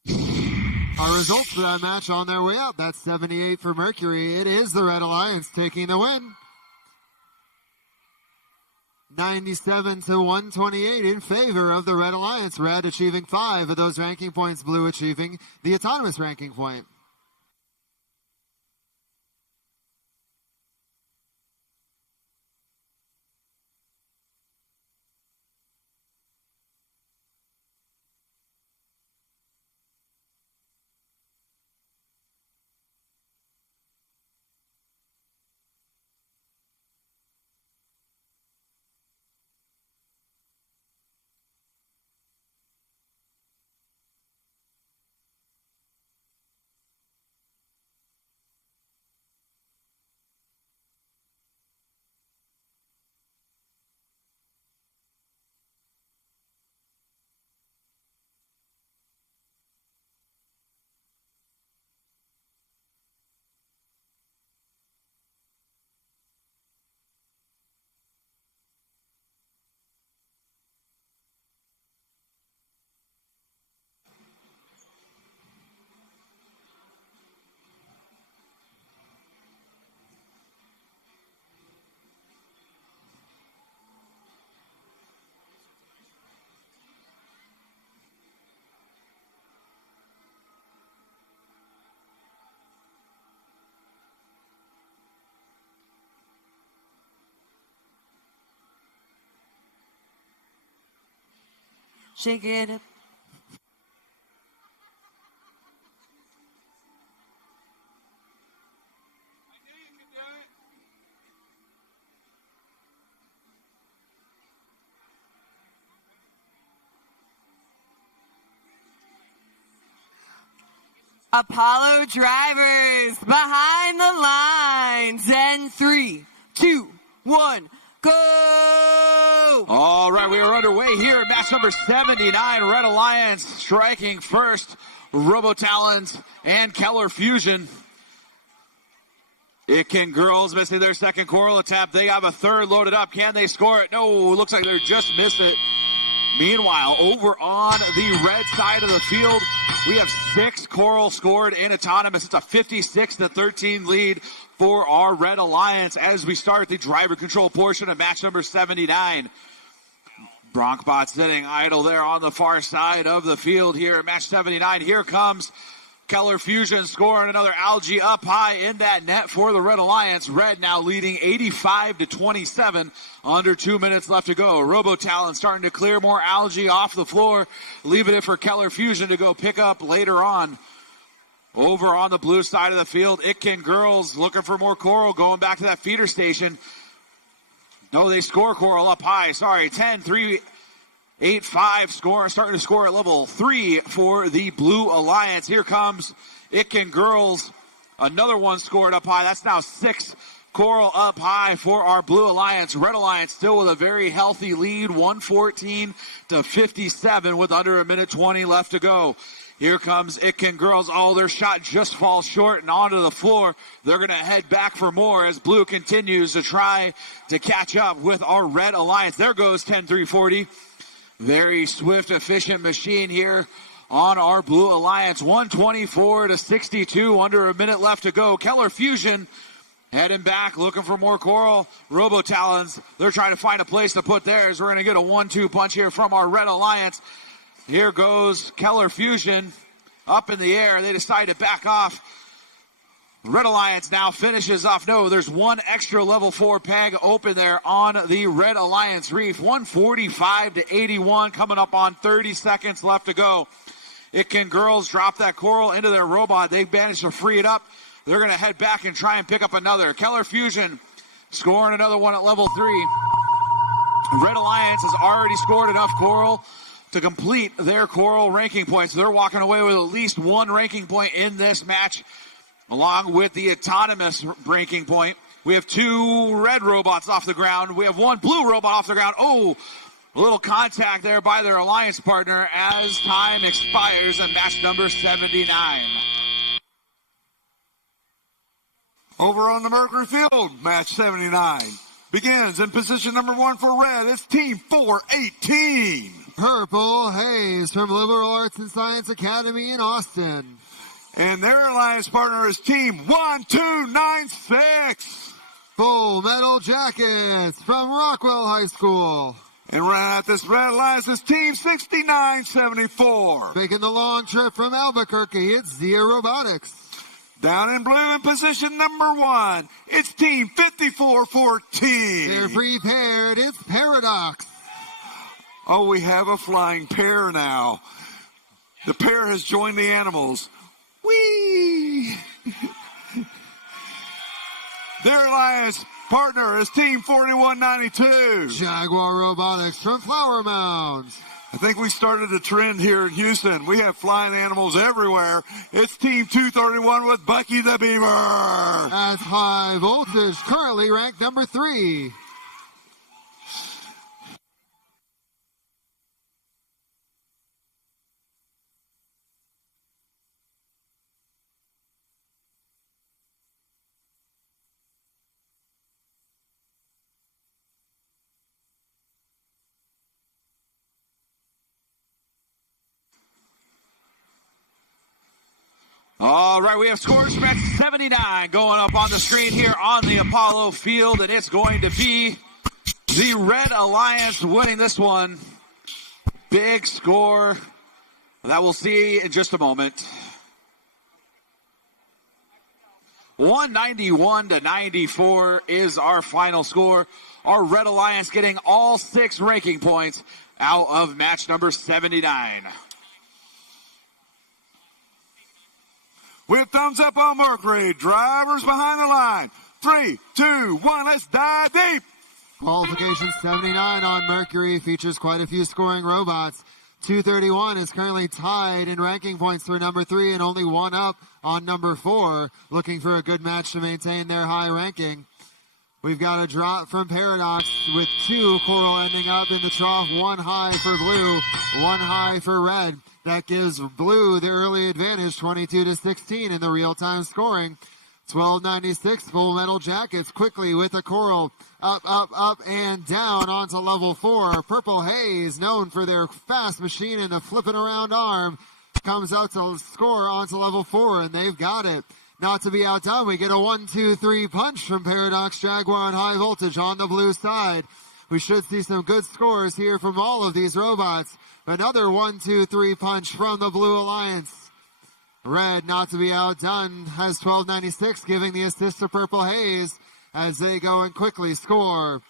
Our results for that match on their way up. That's 78 for Mercury. It is the Red Alliance taking the win. 97-128 in favor of the Red Alliance. Red achieving 5 of those ranking points, Blue achieving the autonomous ranking point. Shake it up. Apollo drivers behind the lines. And 3, 2, 1, go! All right, we are underway here at match number 79. Red Alliance striking first. Robotalons and Keller Fusion. Itkin girls missing their second coral attempt. They have a third loaded up. Can they score it? No, looks like they're just missed it. Meanwhile, over on the red side of the field, we have 6 coral scored in autonomous. It's a 56-13 lead for our Red Alliance as we start the driver control portion of match number 79. Bronkbot sitting idle there on the far side of the field here at match 79. Here comes Keller Fusion scoring another algae up high in that net for the Red Alliance. Red now leading 85-27. Under 2 minutes left to go. Robotalon starting to clear more algae off the floor, leaving it for Keller Fusion to go pick up later on. Over on the blue side of the field, Itkin girls looking for more coral, going back to that feeder station. No, they score coral up high. Sorry, 10-3. 8-5 score, starting to score at level 3 for the Blue Alliance. Here comes Itkin girls. Another one scored up high. That's now 6 coral up high for our Blue Alliance. Red Alliance still with a very healthy lead, 114-57 with under a minute 20 left to go. Here comes Itkin girls. Oh, their shot just falls short and onto the floor. They're going to head back for more as Blue continues to try to catch up with our Red Alliance. There goes 10-3-40. Very swift, efficient machine here on our Blue Alliance. 124-62, under a minute left to go. Keller Fusion heading back, looking for more coral. Robotalons, they're trying to find a place to put theirs. We're going to get a 1-2 punch here from our Red Alliance. Here goes Keller Fusion up in the air. They decide to back off. Red Alliance now finishes off. No, there's one extra level 4 peg open there on the Red Alliance reef. 145-81 coming up on 30 seconds left to go. Itkin girls drop that coral into their robot. They managed to free it up. They're going to head back and try and pick up another. Keller Fusion scoring another one at level 3. Red Alliance has already scored enough coral to complete their coral ranking points. They're walking away with at least 1 ranking point in this match, along with the autonomous ranking point. We have 2 red robots off the ground. We have 1 blue robot off the ground. Oh, a little contact there by their alliance partner as time expires in match number 79. Over on the Mercury field, match 79 begins in position number 1 for red. It's team 418. Purple Haze from Liberal Arts and Science Academy in Austin. And their alliance partner is team 1296. Full Metal Jackets from Rockwell High School. And right at this Red Alliance is team 6974. Making the long trip from Albuquerque, it's Zia Robotics. Down in blue in position number 1, it's team 5414. They're prepared, it's Paradox. Oh, we have a flying pair now. The pair has joined the animals. Whee! Their alliance partner is team 4192. Jaguar Robotics from Flower Mounds. I think we started a trend here in Houston. We have flying animals everywhere. It's team 231 with Bucky the Beaver. That's High Voltage, currently ranked number 3. All right, we have scores for match 79 going up on the screen here on the Apollo field, and it's going to be the Red Alliance winning this one. Big score that we'll see in just a moment. 191-94 is our final score. Our Red Alliance getting all 6 ranking points out of match number 79. With thumbs up on Mercury, drivers behind the line. 3, 2, 1, let's dive deep. Qualification 79 on Mercury features quite a few scoring robots. 231 is currently tied in ranking points for number 3 and only one up on number 4, looking for a good match to maintain their high ranking. We've got a drop from Paradox with 2 coral ending up in the trough, 1 high for blue, 1 high for red. That gives blue the early advantage, 22-16 in the real-time scoring. 1296 Full Metal Jackets quickly with a coral up and down onto level 4. Purple Haze, known for their fast machine and the flipping around arm, comes out to score onto level 4, and they've got it. Not to be outdone, we get a 1-2-3 punch from Paradox, Jaguar, and High Voltage on the blue side. We should see some good scores here from all of these robots. Another 1-2-3 punch from the Blue Alliance. Red, not to be outdone, has 1296, giving the assist to Purple Haze as they go and quickly score.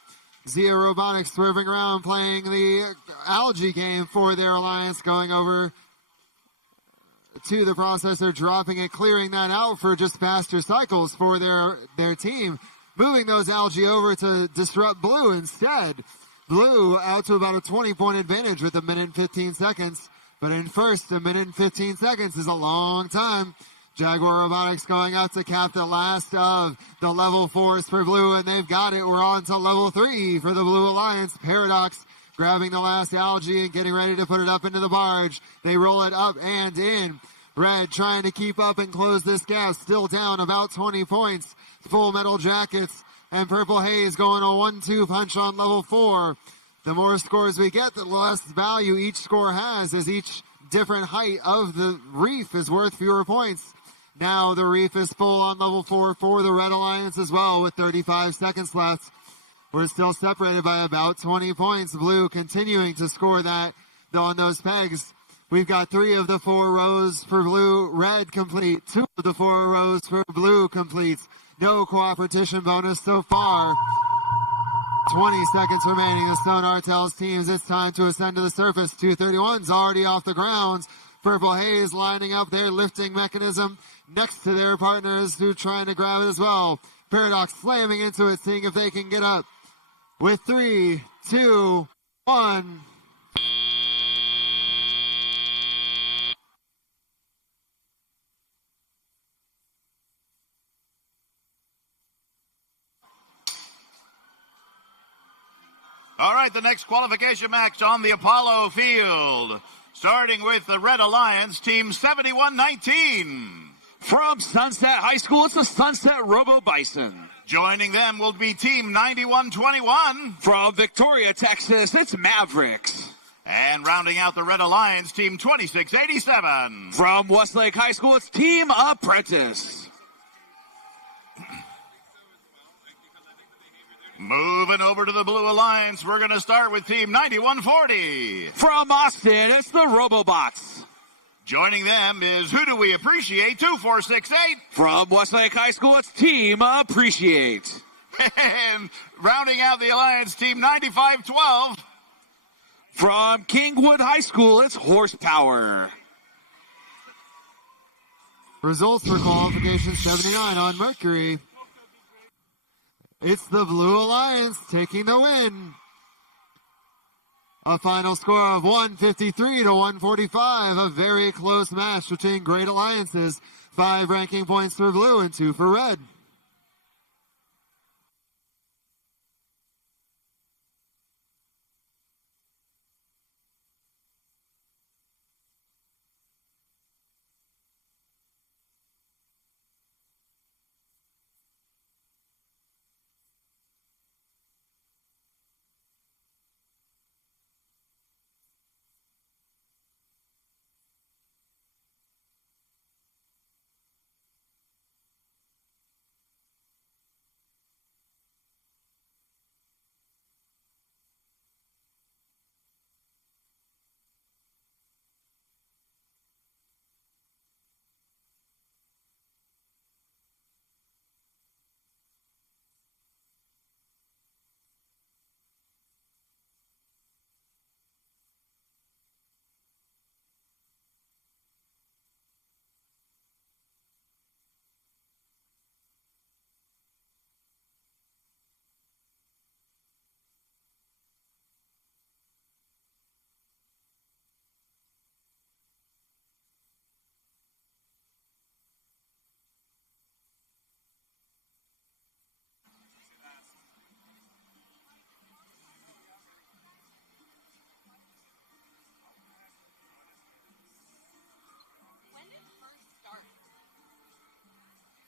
Zia Robotics swerving around, playing the algae game for their alliance, going over to the processor, dropping it, clearing that out for just faster cycles for their team. Moving those algae over to disrupt blue instead. Blue out to about a 20-point advantage with 1 minute and 15 seconds. But in first, 1 minute and 15 seconds is a long time. Jaguar Robotics going out to cap the last of the level 4s for blue, and they've got it. We're on to level 3 for the Blue Alliance. Paradox grabbing the last algae and getting ready to put it up into the barge. They roll it up and in. Red trying to keep up and close this gap, still down about 20 points. Full Metal Jackets and Purple Haze going a 1-2 punch on level 4. The more scores we get, the less value each score has, as each different height of the reef is worth fewer points. Now the reef is full on level 4 for the Red Alliance as well, with 35 seconds left. We're still separated by about 20 points. Blue continuing to score that on those pegs. We've got 3 of the 4 rows for blue. Red complete. 2 of the 4 rows for blue complete. No cooperation bonus so far. 20 seconds remaining. The sonar tells teams it's time to ascend to the surface. 231's already off the ground. Purple Haze lining up their lifting mechanism next to their partners who are trying to grab it as well. Paradox slamming into it, seeing if they can get up. With 3, 2, 1. All right, the next qualification match on the Apollo field. Starting with the Red Alliance, Team 7119. From Sunset High School, it's the Sunset Robo Bison. Joining them will be Team 9121. From Victoria, Texas, it's Mavericks. And rounding out the Red Alliance, Team 2687. From Westlake High School, it's Team Apprentice. Moving over to the Blue Alliance, we're going to start with Team 9140. From Austin, it's the Robobots. Joining them is Who Do We Appreciate 2468. From Westlake High School, it's Team Appreciate. And rounding out the Alliance, Team 9512. From Kingwood High School, it's Horsepower. Results for qualification 79 on Mercury. It's the Blue Alliance taking the win. A final score of 153 to 145. A very close match between great alliances. 5 ranking points for blue and 2 for red.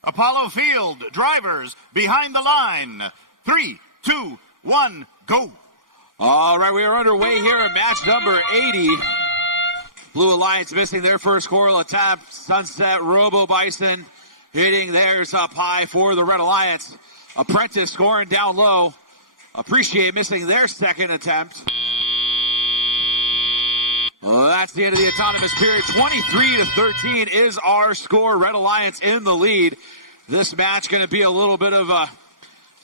Apollo Field, drivers behind the line. 3, 2, 1, go. All right, we are underway here at match number 80. Blue Alliance missing their first coral attempt. Sunset Robo Bison hitting theirs up high for the Red Alliance. Apprentice scoring down low. Appreciate missing their second attempt. Well, that's the end of the autonomous period. 23-13 is our score. Red Alliance in the lead. This match going to be a little bit of a,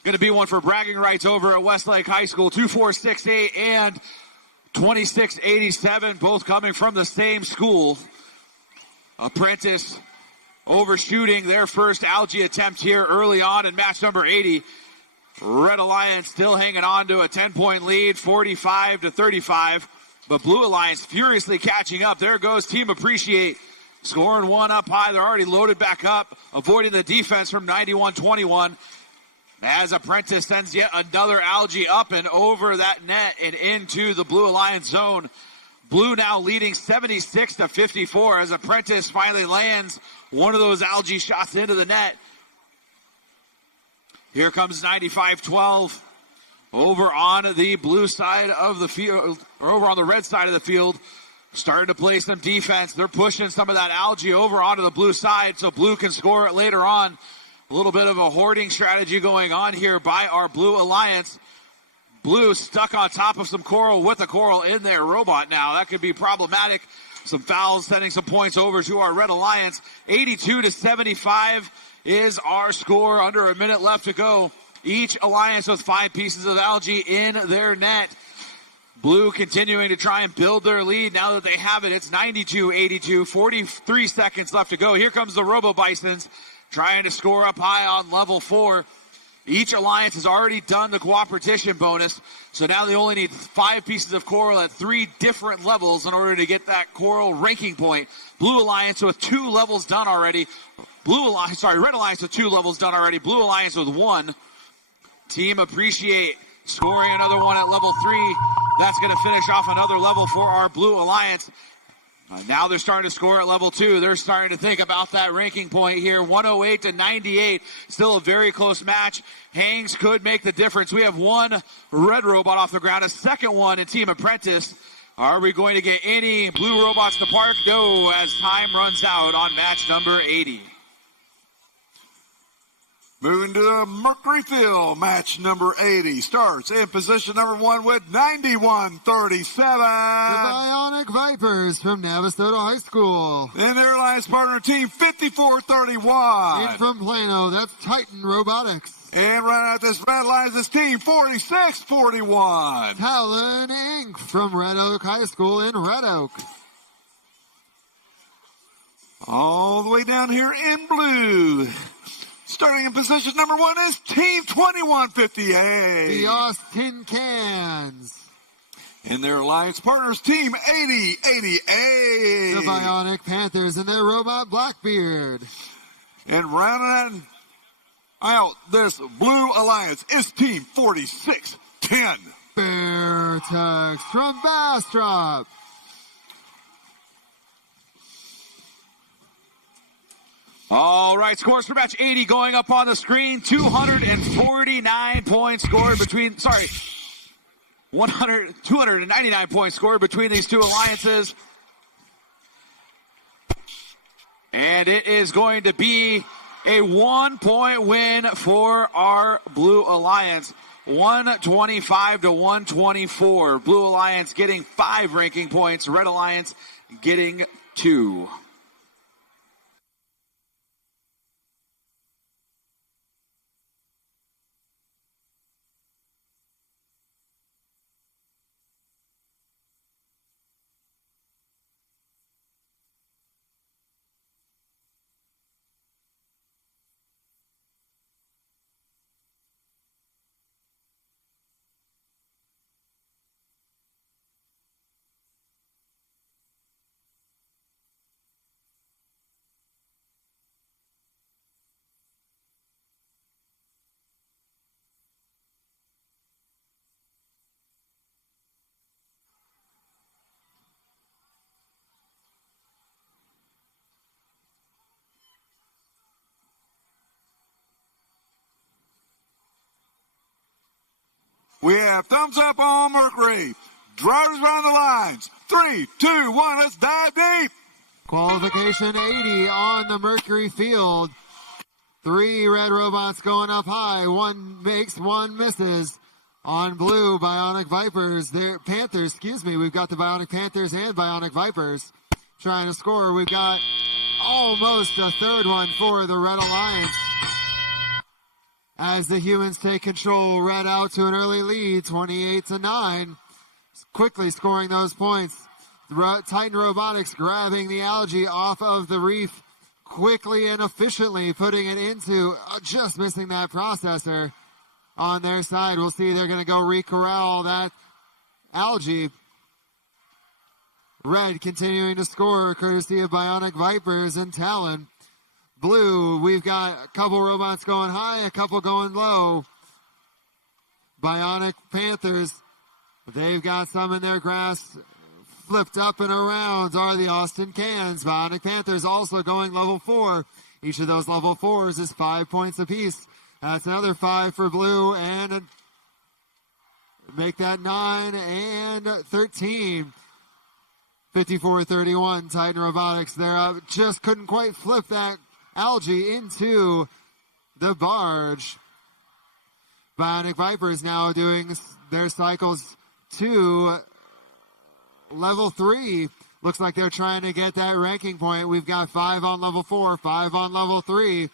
going to be one for bragging rights over at Westlake High School. 2468 and 2687, both coming from the same school. Apprentice overshooting their first algae attempt here early on in match number 80. Red Alliance still hanging on to a 10-point lead, 45-35. But Blue Alliance furiously catching up. There goes Team Appreciate, scoring one up high. They're already loaded back up, avoiding the defense from 91-21. As Apprentice sends yet another algae up and over that net and into the Blue Alliance zone. Blue now leading 76-54 as Apprentice finally lands one of those algae shots into the net. Here comes 95-12. Over on the blue side of the field, or over on the red side of the field, starting to play some defense. They're pushing some of that algae over onto the blue side so blue can score it later on. A little bit of a hoarding strategy going on here by our Blue Alliance. Blue stuck on top of some coral with a coral in their robot now. That could be problematic. Some fouls sending some points over to our Red Alliance. 82-75 is our score. Under a minute left to go. Each alliance with 5 pieces of algae in their net. Blue continuing to try and build their lead now that they have it. It's 92-82, 43 seconds left to go. Here comes the Robo Bisons trying to score up high on level 4. Each alliance has already done the cooperation bonus, so now they only need 5 pieces of coral at 3 different levels in order to get that coral ranking point. Blue Alliance with 2 levels done already. Red Alliance with 2 levels done already. Blue Alliance with 1. Team Appreciate scoring another one at level 3. That's going to finish off another level for our Blue Alliance. Now they're starting to score at level 2. They're starting to think about that ranking point here. 108-98. Still a very close match. Hangs could make the difference. We have one red robot off the ground, a second one in Team Apprentice. Are we going to get any blue robots to park? No, as time runs out on match number 80. Moving to the Mercury Field, match number 80 starts in position number 1 with 91-37. The Bionic Vipers from Navasota High School. And their alliance partner team 54-31. In from Plano, that's Titan Robotics. And right out this red line is this team 46-41. Talon Inc. from Red Oak High School in Red Oak. All the way down here in blue. Starting in position number 1 is Team 2158. The Austin Cans. And their alliance partners, Team 8088. The Bionic Panthers and their robot Blackbeard. And rounding out this blue alliance is Team 4610. Bear Tugs from Bastrop. All right, scores for match 80 going up on the screen. 249 points scored between, 299 points scored between these two alliances. And it is going to be a 1-point win for our Blue Alliance. 125-124. Blue Alliance getting 5 ranking points. Red Alliance getting 2. We have thumbs up on Mercury. Drivers around the lines. 3, 2, 1, let's dive deep. Qualification 80 on the Mercury field. 3 red robots going up high. 1 makes, 1 misses. On blue, Bionic Vipers. Panthers, excuse me. We've got the Bionic Panthers and Bionic Vipers trying to score. We've got almost a third one for the Red Alliance. As the humans take control, Red out to an early lead, 28-9. Quickly scoring those points. Titan Robotics grabbing the algae off of the reef quickly and efficiently, putting it into just missing that processor on their side. We'll see they're going to go re-corral that algae. Red continuing to score courtesy of Bionic Vipers and Talon. Blue, we've got a couple robots going high, a couple going low. Bionic Panthers, they've got some in their grasp. Flipped up and around are the Austin Cans. Bionic Panthers also going level 4. Each of those level 4s is 5 points apiece. That's another 5 for blue, and make that 9 and 13. 54-31, Titan Robotics. They're up, just couldn't quite flip that algae into the barge. Bionic Vipers now doing their cycles to level 3. Looks like they're trying to get that ranking point. We've got 5 on level 4, 5 on level 3.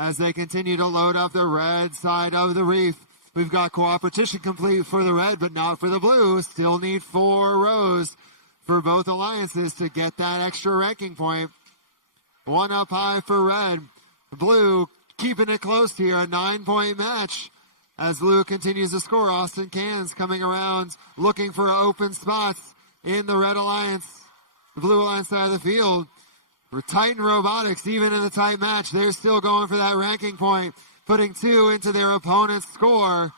As they continue to load up the red side of the reef. We've got cooperation complete for the red, but not for the blue. Still need 4 rows for both alliances to get that extra ranking point. 1 up high for red. Blue keeping it close here, a 9-point match. As blue continues to score, Austin Cans coming around looking for open spots in the red alliance, the blue alliance side of the field. For Titan Robotics, even in the tight match, they're still going for that ranking point, putting 2 into their opponent's score.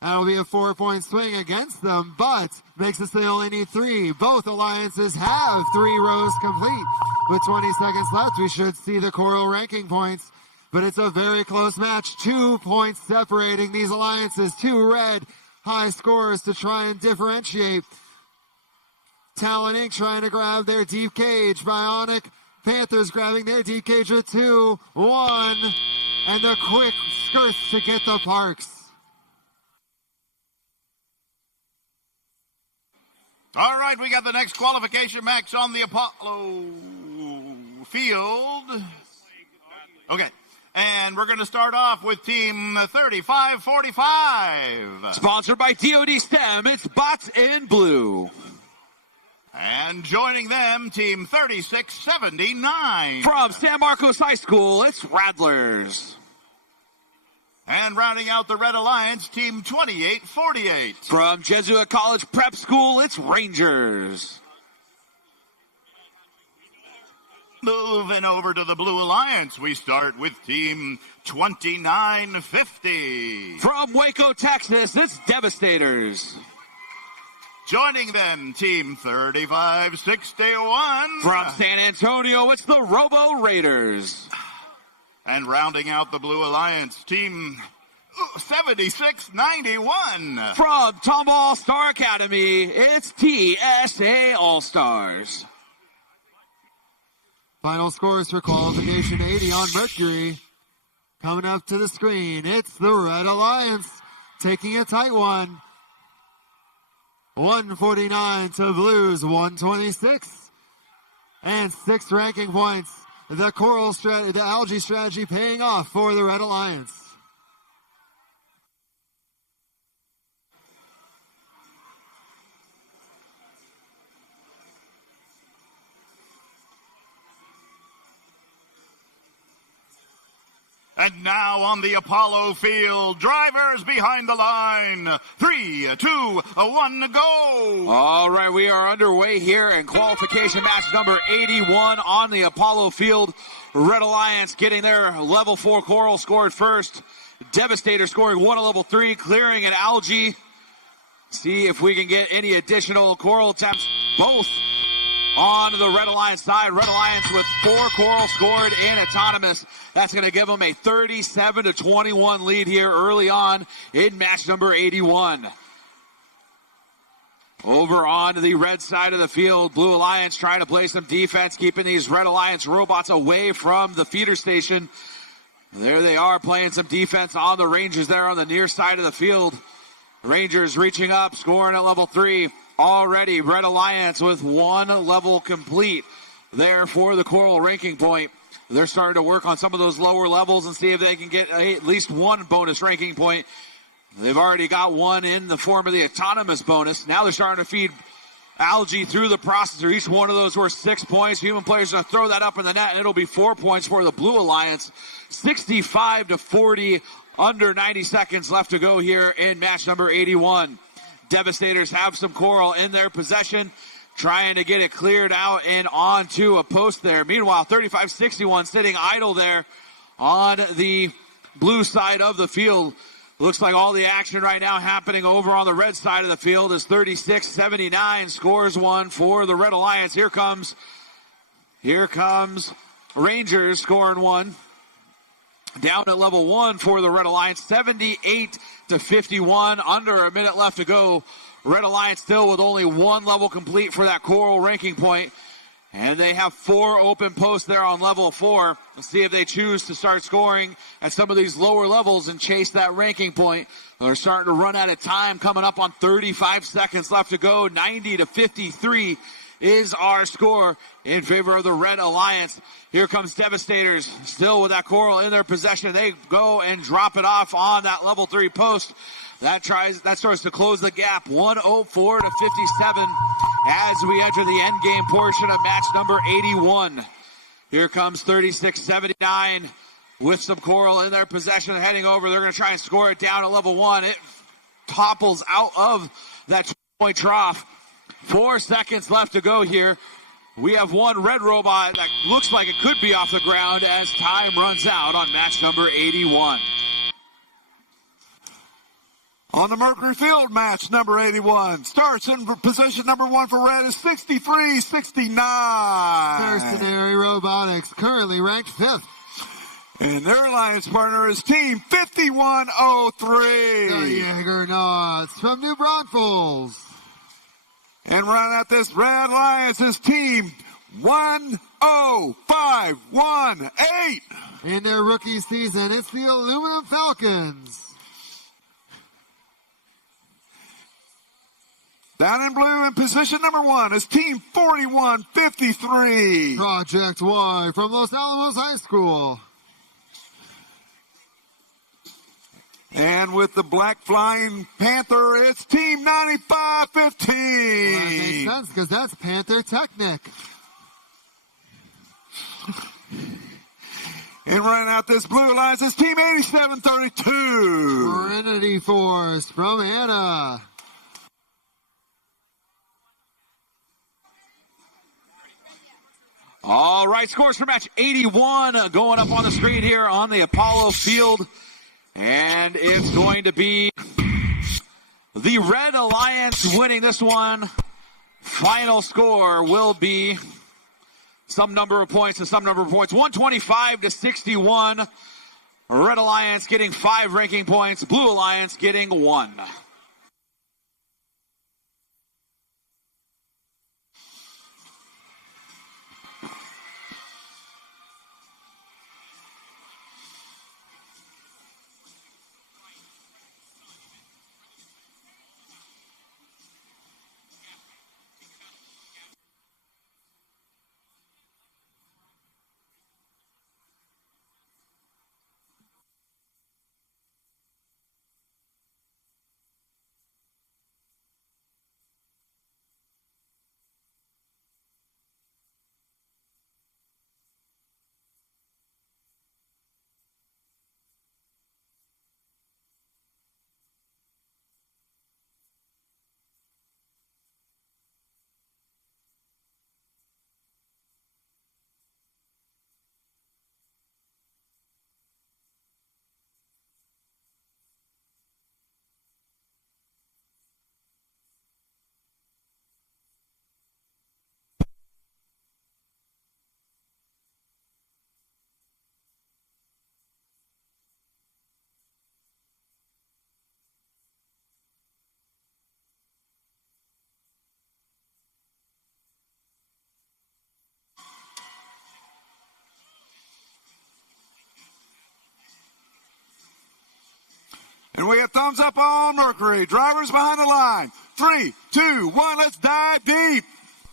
That'll be a 4-point swing against them, but makes us they only need 3. Both alliances have 3 rows complete. With 20 seconds left, we should see the Coral ranking points, but it's a very close match. 2 points separating these alliances. 2 red high scores to try and differentiate. Talon Inc. trying to grab their deep cage. Bionic Panthers grabbing their deep cage with 2, 1, and the quick skirts to get the parks. All right, we got the next qualification match on the Apollo field. Okay, and we're going to start off with Team 3545. Sponsored by DoD STEM, it's Bots in Blue. And joining them, Team 3679. From San Marcos High School, it's Rattlers. And rounding out the Red Alliance, Team 2848. From Jesuit College Prep School, it's Rangers. Moving over to the Blue Alliance, we start with Team 2950. From Waco, Texas, it's Devastators. Joining them, Team 3561. From San Antonio, it's the Robo Raiders. And rounding out the Blue Alliance, Team 7691. From Tomball Star Academy, it's TSA All-Stars. Final scores for qualification 80 on Mercury. Coming up to the screen, it's the Red Alliance taking a tight one. 149 to Blues, 126. And 6 ranking points. The the algae strategy paying off for the Red Alliance. And now on the Apollo field, drivers behind the line. 3, 2, 1, go. All right, we are underway here in qualification match number 81 on the Apollo field. Red Alliance getting their level 4 coral scored first. Devastator scoring 1 at level 3, clearing an algae. See if we can get any additional coral attempts. Both on the Red Alliance side. Red Alliance with 4 coral scored in autonomous. That's going to give them a 37-21 lead here early on in match number 81. Over on the red side of the field, Blue Alliance trying to play some defense, keeping these Red Alliance robots away from the feeder station. There they are playing some defense on the Rangers there on the near side of the field. Rangers reaching up, scoring at level 3. Already Red Alliance with 1 level complete there for the coral ranking point. They're starting to work on some of those lower levels and see if they can get at least 1 bonus ranking point. They've already got 1 in the form of the autonomous bonus. Now they're starting to feed algae through the processor. Each one of those were 6 points. Human players are going to throw that up in the net, and it'll be 4 points for the Blue Alliance. 65-40, under 90 seconds left to go here in match number 81. Devastators have some coral in their possession, trying to get it cleared out and onto a post there. Meanwhile, 35-61 sitting idle there on the blue side of the field. Looks like all the action right now happening over on the red side of the field is 36-79. Scores 1 for the Red Alliance. Here comes Rangers scoring 1. Down at level 1 for the Red Alliance, 78-51, under a minute left to go. Red Alliance still with only 1 level complete for that coral ranking point. And they have 4 open posts there on level 4. Let's see if they choose to start scoring at some of these lower levels and chase that ranking point. They're starting to run out of time, coming up on 35 seconds left to go. 90-53 is our score in favor of the Red Alliance. Here comes Devastators, still with that coral in their possession. They go and drop it off on that level 3 post. That starts to close the gap, 104-57, as we enter the end game portion of match number 81. Here comes 36-79 with some coral in their possession, heading over. They're going to try and score it down at level 1. It topples out of that 2-point trough. 4 seconds left to go here. We have 1 red robot that looks like it could be off the ground as time runs out on match number 81. On the Mercury Field, match number 81. Starts in position number 1 for red is 63-69. Mercenary Robotics, currently ranked 5th. And their alliance partner is Team 5103. The Jaggernauts from New Braunfels. And running out this Red Alliance is Team 10518. In their rookie season, it's the Aluminum Falcons. Down in blue in position number 1 is Team 4153. Project Y from Los Alamos High School. And with the black flying Panther, it's Team 9515. Well, that makes sense because that's Panther Technic. And running out this blue alliance is Team 8732. Trinity Force from Anna. All right, scores for match 81 going up on the screen here on the Apollo field. And it's going to be the Red Alliance winning this one. Final score will be some number of points to some number of points. 125-61. Red Alliance getting 5 ranking points. Blue Alliance getting 1. And we have thumbs up on Mercury. Drivers behind the line. 3, 2, 1, let's dive deep.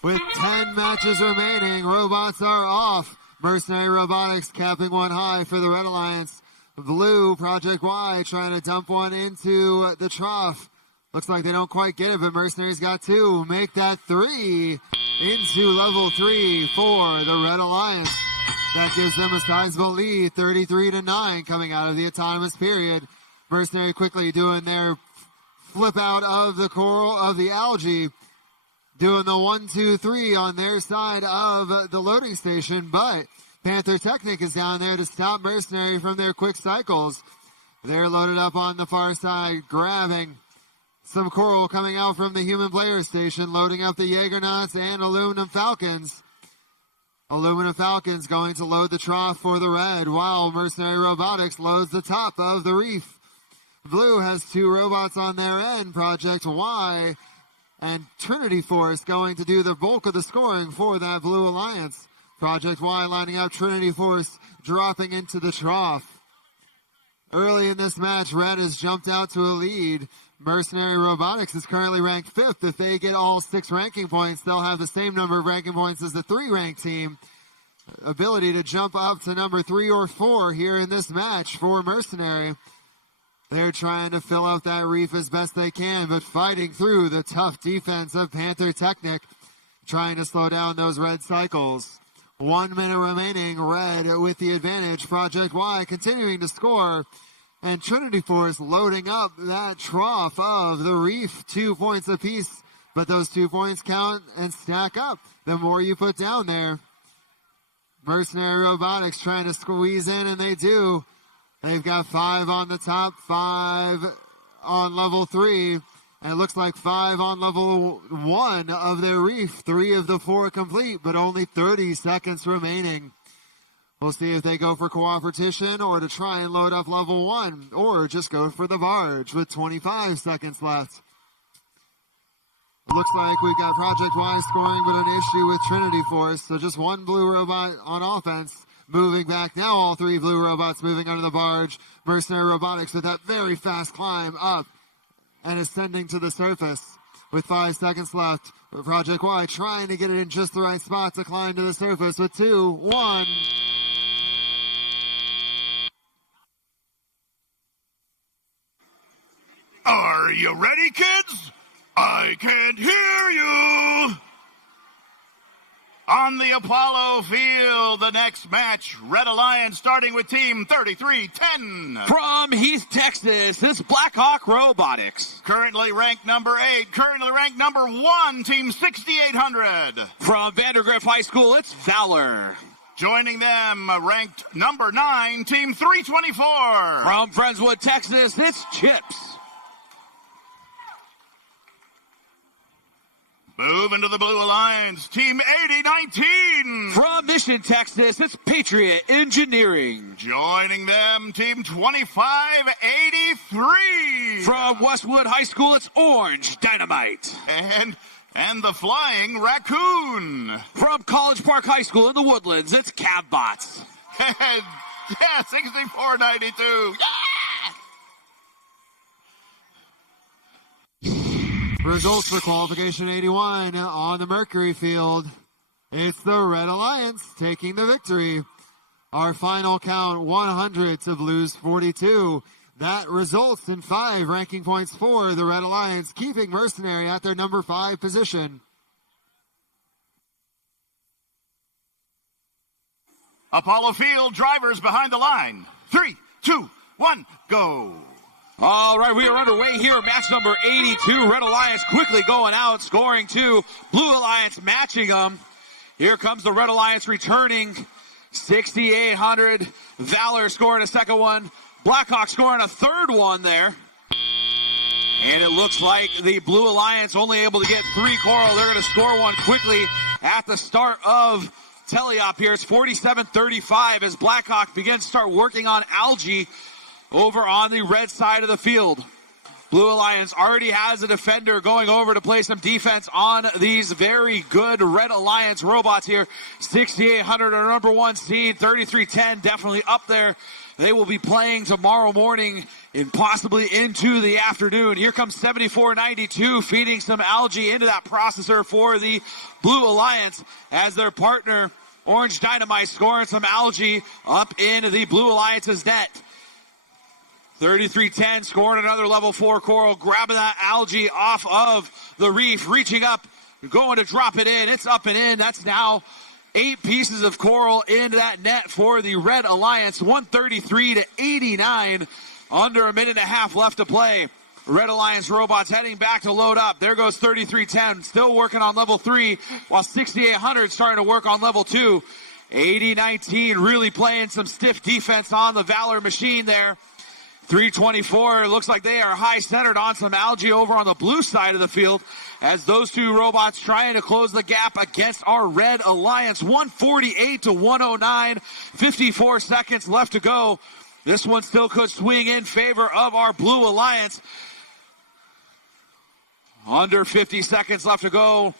With 10 matches remaining, robots are off. Mercenary Robotics capping one high for the Red Alliance. Blue, Project Y, trying to dump one into the trough. Looks like they don't quite get it, but Mercenary's got 2. Make that 3 into level 3 for the Red Alliance. That gives them a sizable lead, 33-9 coming out of the autonomous period. Mercenary quickly doing their flip out of the coral of the algae, doing the 1, 2, 3 on their side of the loading station, but Panther Technic is down there to stop Mercenary from their quick cycles. They're loaded up on the far side, grabbing some coral coming out from the human player station, loading up the Jaegernauts and Aluminum Falcons. Aluminum Falcons going to load the trough for the red, while Mercenary Robotics loads the top of the reef. Blue has 2 robots on their end, Project Y and Trinity Force going to do the bulk of the scoring for that Blue Alliance. Project Y lining up, Trinity Force dropping into the trough. Early in this match, Red has jumped out to a lead. Mercenary Robotics is currently ranked 5th. If they get all 6 ranking points, they'll have the same number of ranking points as the 3-ranked team. Ability to jump up to number 3 or 4 here in this match for Mercenary. They're trying to fill out that reef as best they can, but fighting through the tough defense of Panther Technic, trying to slow down those red cycles. 1 minute remaining, Red with the advantage. Project Y continuing to score, and Trinity Force loading up that trough of the reef. 2 points apiece, but those 2 points count and stack up the more you put down there. Mercenary Robotics trying to squeeze in, and they do. They've got 5 on the top, 5 on level 3, and it looks like 5 on level 1 of their reef. 3 of the 4 complete, but only 30 seconds remaining. We'll see if they go for cooperation or to try and load up level 1, or just go for the barge with 25 seconds left. Looks like we've got Project Y scoring, but an issue with Trinity Force, so just 1 blue robot on offense. Moving back now, all 3 blue robots moving under the barge. Mercenary Robotics with that very fast climb up and ascending to the surface with 5 seconds left. Project Y trying to get it in just the right spot to climb to the surface with 2, 1. Are you ready, kids? I can't hear you. On the Apollo field, the next match, Red Alliance starting with Team 3310. From Heath, Texas, it's Blackhawk Robotics. Currently ranked number 8, currently ranked number 1, Team 6800. From Vandergrift High School, it's Valor. Joining them, ranked number 9, Team 324. From Friendswood, Texas, it's Chips. Move into the Blue Alliance, Team 8019. From Mission, Texas, it's Patriot Engineering. Joining them, Team 2583. From Westwood High School, it's Orange Dynamite. And the Flying Raccoon. From College Park High School in the Woodlands, it's Cabbots. Yeah, 6492. Yeah! Results for qualification 81 on the Mercury field. It's the Red Alliance taking the victory. Our final count, 100 to Blues 42. That results in 5 ranking points for the Red Alliance, keeping Mercenary at their number 5 position. Apollo Field, drivers behind the line. 3, 2, 1, go. All right, we are underway here. Match number 82. Red Alliance quickly going out, scoring 2. Blue Alliance matching them. Here comes the Red Alliance returning. 6,800. Valor scoring a second one. Blackhawk scoring a third one there. And it looks like the Blue Alliance only able to get 3 coral. They're going to score one quickly at the start of teleop here. It's 47-35 as Blackhawk begins to start working on algae over on the red side of the field. Blue Alliance already has a defender going over to play some defense on these very good Red Alliance robots here. 6,800, our number one seed, 3310, definitely up there. They will be playing tomorrow morning and possibly into the afternoon. Here comes 7492, feeding some algae into that processor for the Blue Alliance as their partner, Orange Dynamite, scoring some algae up in the Blue Alliance's net. 3310 scoring another level 4 coral, grabbing that algae off of the reef, reaching up, going to drop it in. It's up and in. That's now 8 pieces of coral in that net for the Red Alliance. 133-89, under a minute and a half left to play. Red Alliance robots heading back to load up. There goes 3310, still working on level 3, while 6800 starting to work on level 2. 8019 really playing some stiff defense on the Valor machine there. 324, looks like they are high centered on some algae over on the blue side of the field as those two robots trying to close the gap against our Red Alliance. 148-109, 54 seconds left to go. This one still could swing in favor of our Blue Alliance. Under 50 seconds left to go.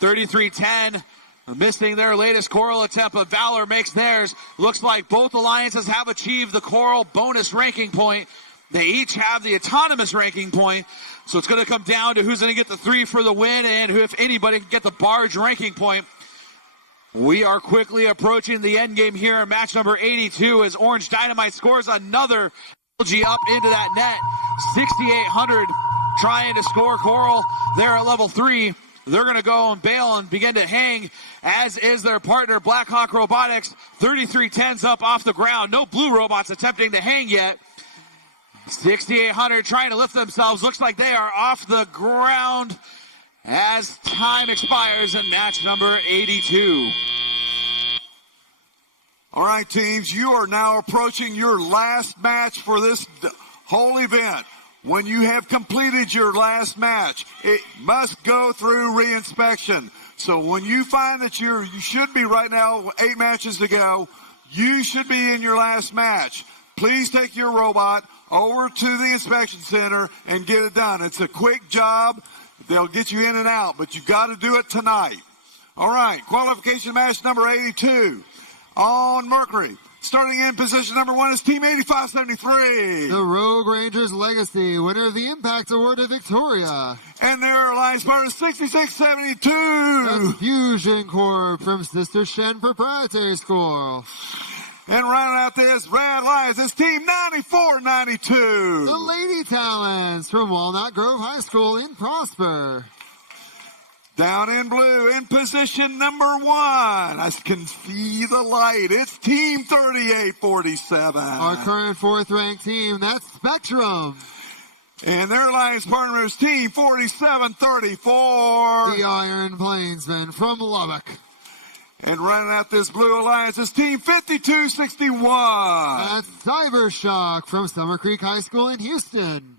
3310. Missing their latest coral attempt, but Valor makes theirs. Looks like both alliances have achieved the coral bonus ranking point. They each have the autonomous ranking point. So it's going to come down to who's going to get the 3 for the win and who, if anybody, can get the barge ranking point. We are quickly approaching the end game here in match number 82 as Orange Dynamite scores another algae up into that net. 6,800 trying to score coral there at level 3. They're going to go and bail and begin to hang, as is their partner, Blackhawk Robotics. 3310's up off the ground. No blue robots attempting to hang yet. 6,800 trying to lift themselves. Looks like they are off the ground as time expires in match number 82. All right, teams, you are now approaching your last match for this whole event. When you have completed your last match, it must go through reinspection. So when you find that you should be right now 8 matches to go, you should be in your last match. Please take your robot over to the inspection center and get it done. It's a quick job. They'll get you in and out, but you got to do it tonight. All right, qualification match number 82 on Mercury. Starting in position number 1 is Team 8573. The Rogue Rangers Legacy, winner of the Impact Award of Victoria. And their alliance partner is 6672. That's Fusion Corp from Sister Shen Proprietary School. And rounding out this Red Alliance is Team 9492. The Lady Talents from Walnut Grove High School in Prosper. Down in blue, in position number 1, I can see the light. It's Team 3847. Our current 4th-ranked team, that's Spectrum. And their alliance partner is Team 4734. The Iron Plainsmen from Lubbock. And running out this blue alliance is Team 5261. That's Cybershock from Summer Creek High School in Houston.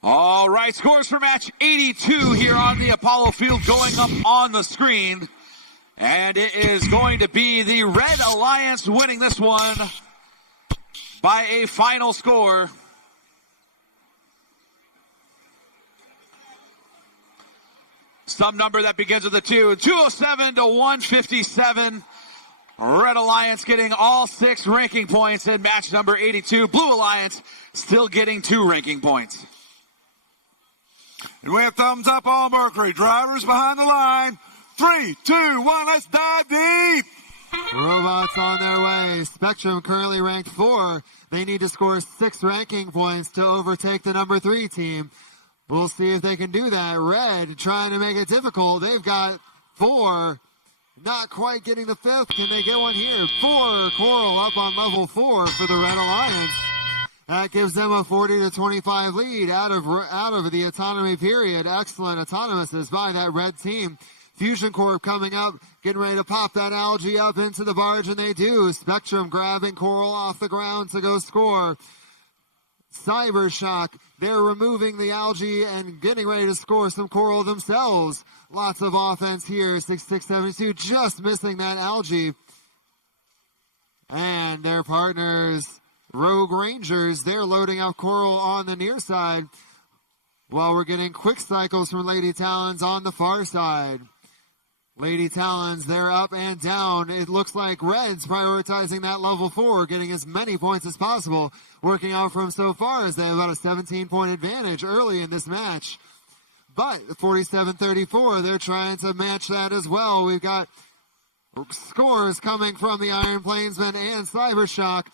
All right, scores for match 82 here on the Apollo Field going up on the screen. And it is going to be the Red Alliance winning this one by a final score. Some number that begins with a 2. 207-157. Red Alliance getting all 6 ranking points in match number 82. Blue Alliance still getting 2 ranking points. And we have thumbs up on Mercury. Drivers behind the line. 3, 2, 1, let's dive deep. Robots on their way. Spectrum currently ranked 4. They need to score 6 ranking points to overtake the number 3 team. We'll see if they can do that. Red trying to make it difficult. They've got 4. Not quite getting the 5th. Can they get one here? 4 coral up on level 4 for the Red Alliance. That gives them a 40-25 lead out of the autonomy period. Excellent autonomouses by that red team. Fusion Corp coming up, getting ready to pop that algae up into the barge, and they do. Spectrum grabbing coral off the ground to go score. Cybershock, they're removing the algae and getting ready to score some coral themselves. Lots of offense here. 6672 just missing that algae. And their partners, Rogue Rangers, they're loading up coral on the near side, while we're getting quick cycles from Lady Talons on the far side. Lady Talons, they're up and down. It looks like Red's prioritizing that level 4, getting as many points as possible, working out from so far as they have about a 17-point advantage early in this match. But 47-34, they're trying to match that as well. We've got scores coming from the Iron Plainsman and Cybershock.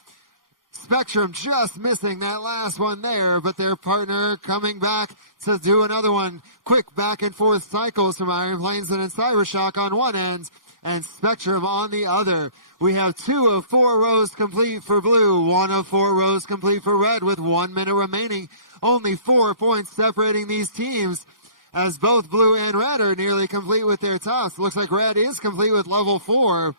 Spectrum just missing that last one there, but their partner coming back to do another one. Quick back and forth cycles from Iron Plainsman and Cybershock on one end and Spectrum on the other. We have 2 of 4 rows complete for blue, 1 of 4 rows complete for red with 1 minute remaining. Only 4 points separating these teams as both blue and red are nearly complete with their tops. Looks like red is complete with level 4.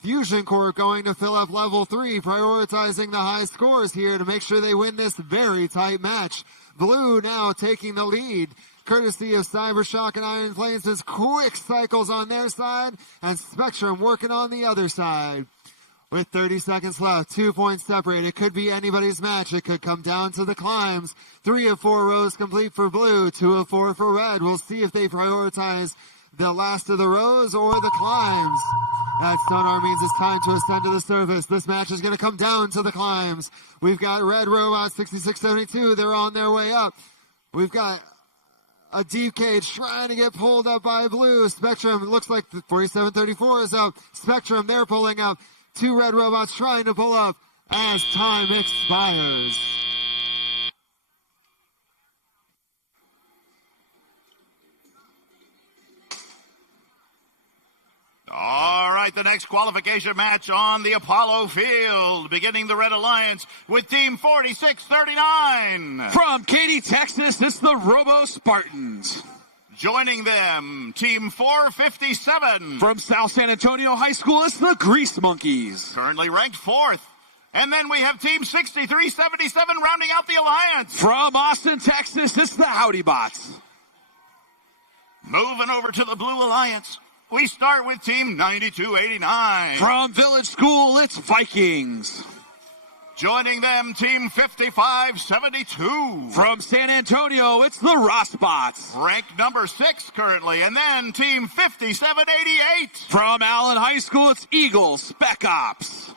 Fusion Corp going to fill up level 3, prioritizing the high scores here to make sure they win this very tight match. Blue now taking the lead, courtesy of Cybershock and Iron Plainsman's quick cycles on their side, and Spectrum working on the other side. With 30 seconds left, 2 points separate. It could be anybody's match. It could come down to the climbs. 3 of 4 rows complete for blue, 2 of 4 for red. We'll see if they prioritize the last of the rows or the climbs. That sonar means it's time to ascend to the surface. This match is going to come down to the climbs. We've got Red Robot 6672. They're on their way up. We've got a deep cage trying to get pulled up by blue. Spectrum, looks like 47-34 is up. Spectrum, they're pulling up. 2 red robots trying to pull up as time expires. All right, the next qualification match on the Apollo field, beginning the Red Alliance with Team 4639. From Katy, Texas, it's the Robo Spartans. Joining them, Team 457. From South San Antonio High School, it's the Grease Monkeys. Currently ranked 4th. And then we have Team 6377 rounding out the alliance. From Austin, Texas, it's the Howdy Bots. Moving over to the Blue Alliance, we start with Team 9289. From Village School, it's Vikings. Joining them, Team 5572. From San Antonio, it's the Rossbots. Ranked number 6 currently. And then Team 5788. From Allen High School, it's Eagle Spec Ops.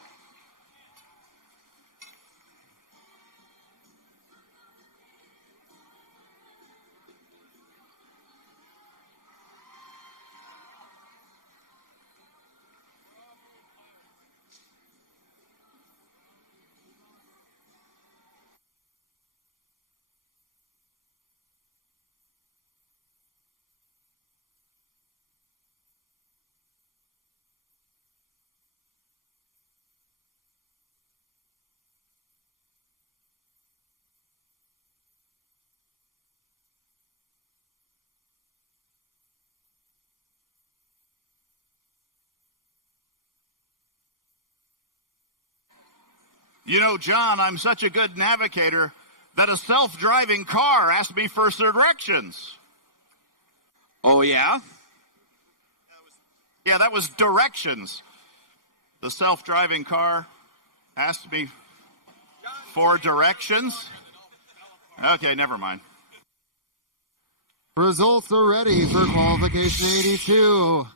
You know, John, I'm such a good navigator that a self-driving car asked me for directions. Oh, yeah? Yeah, that was directions. The self-driving car asked me for directions. Okay, never mind. Results are ready for qualification 82.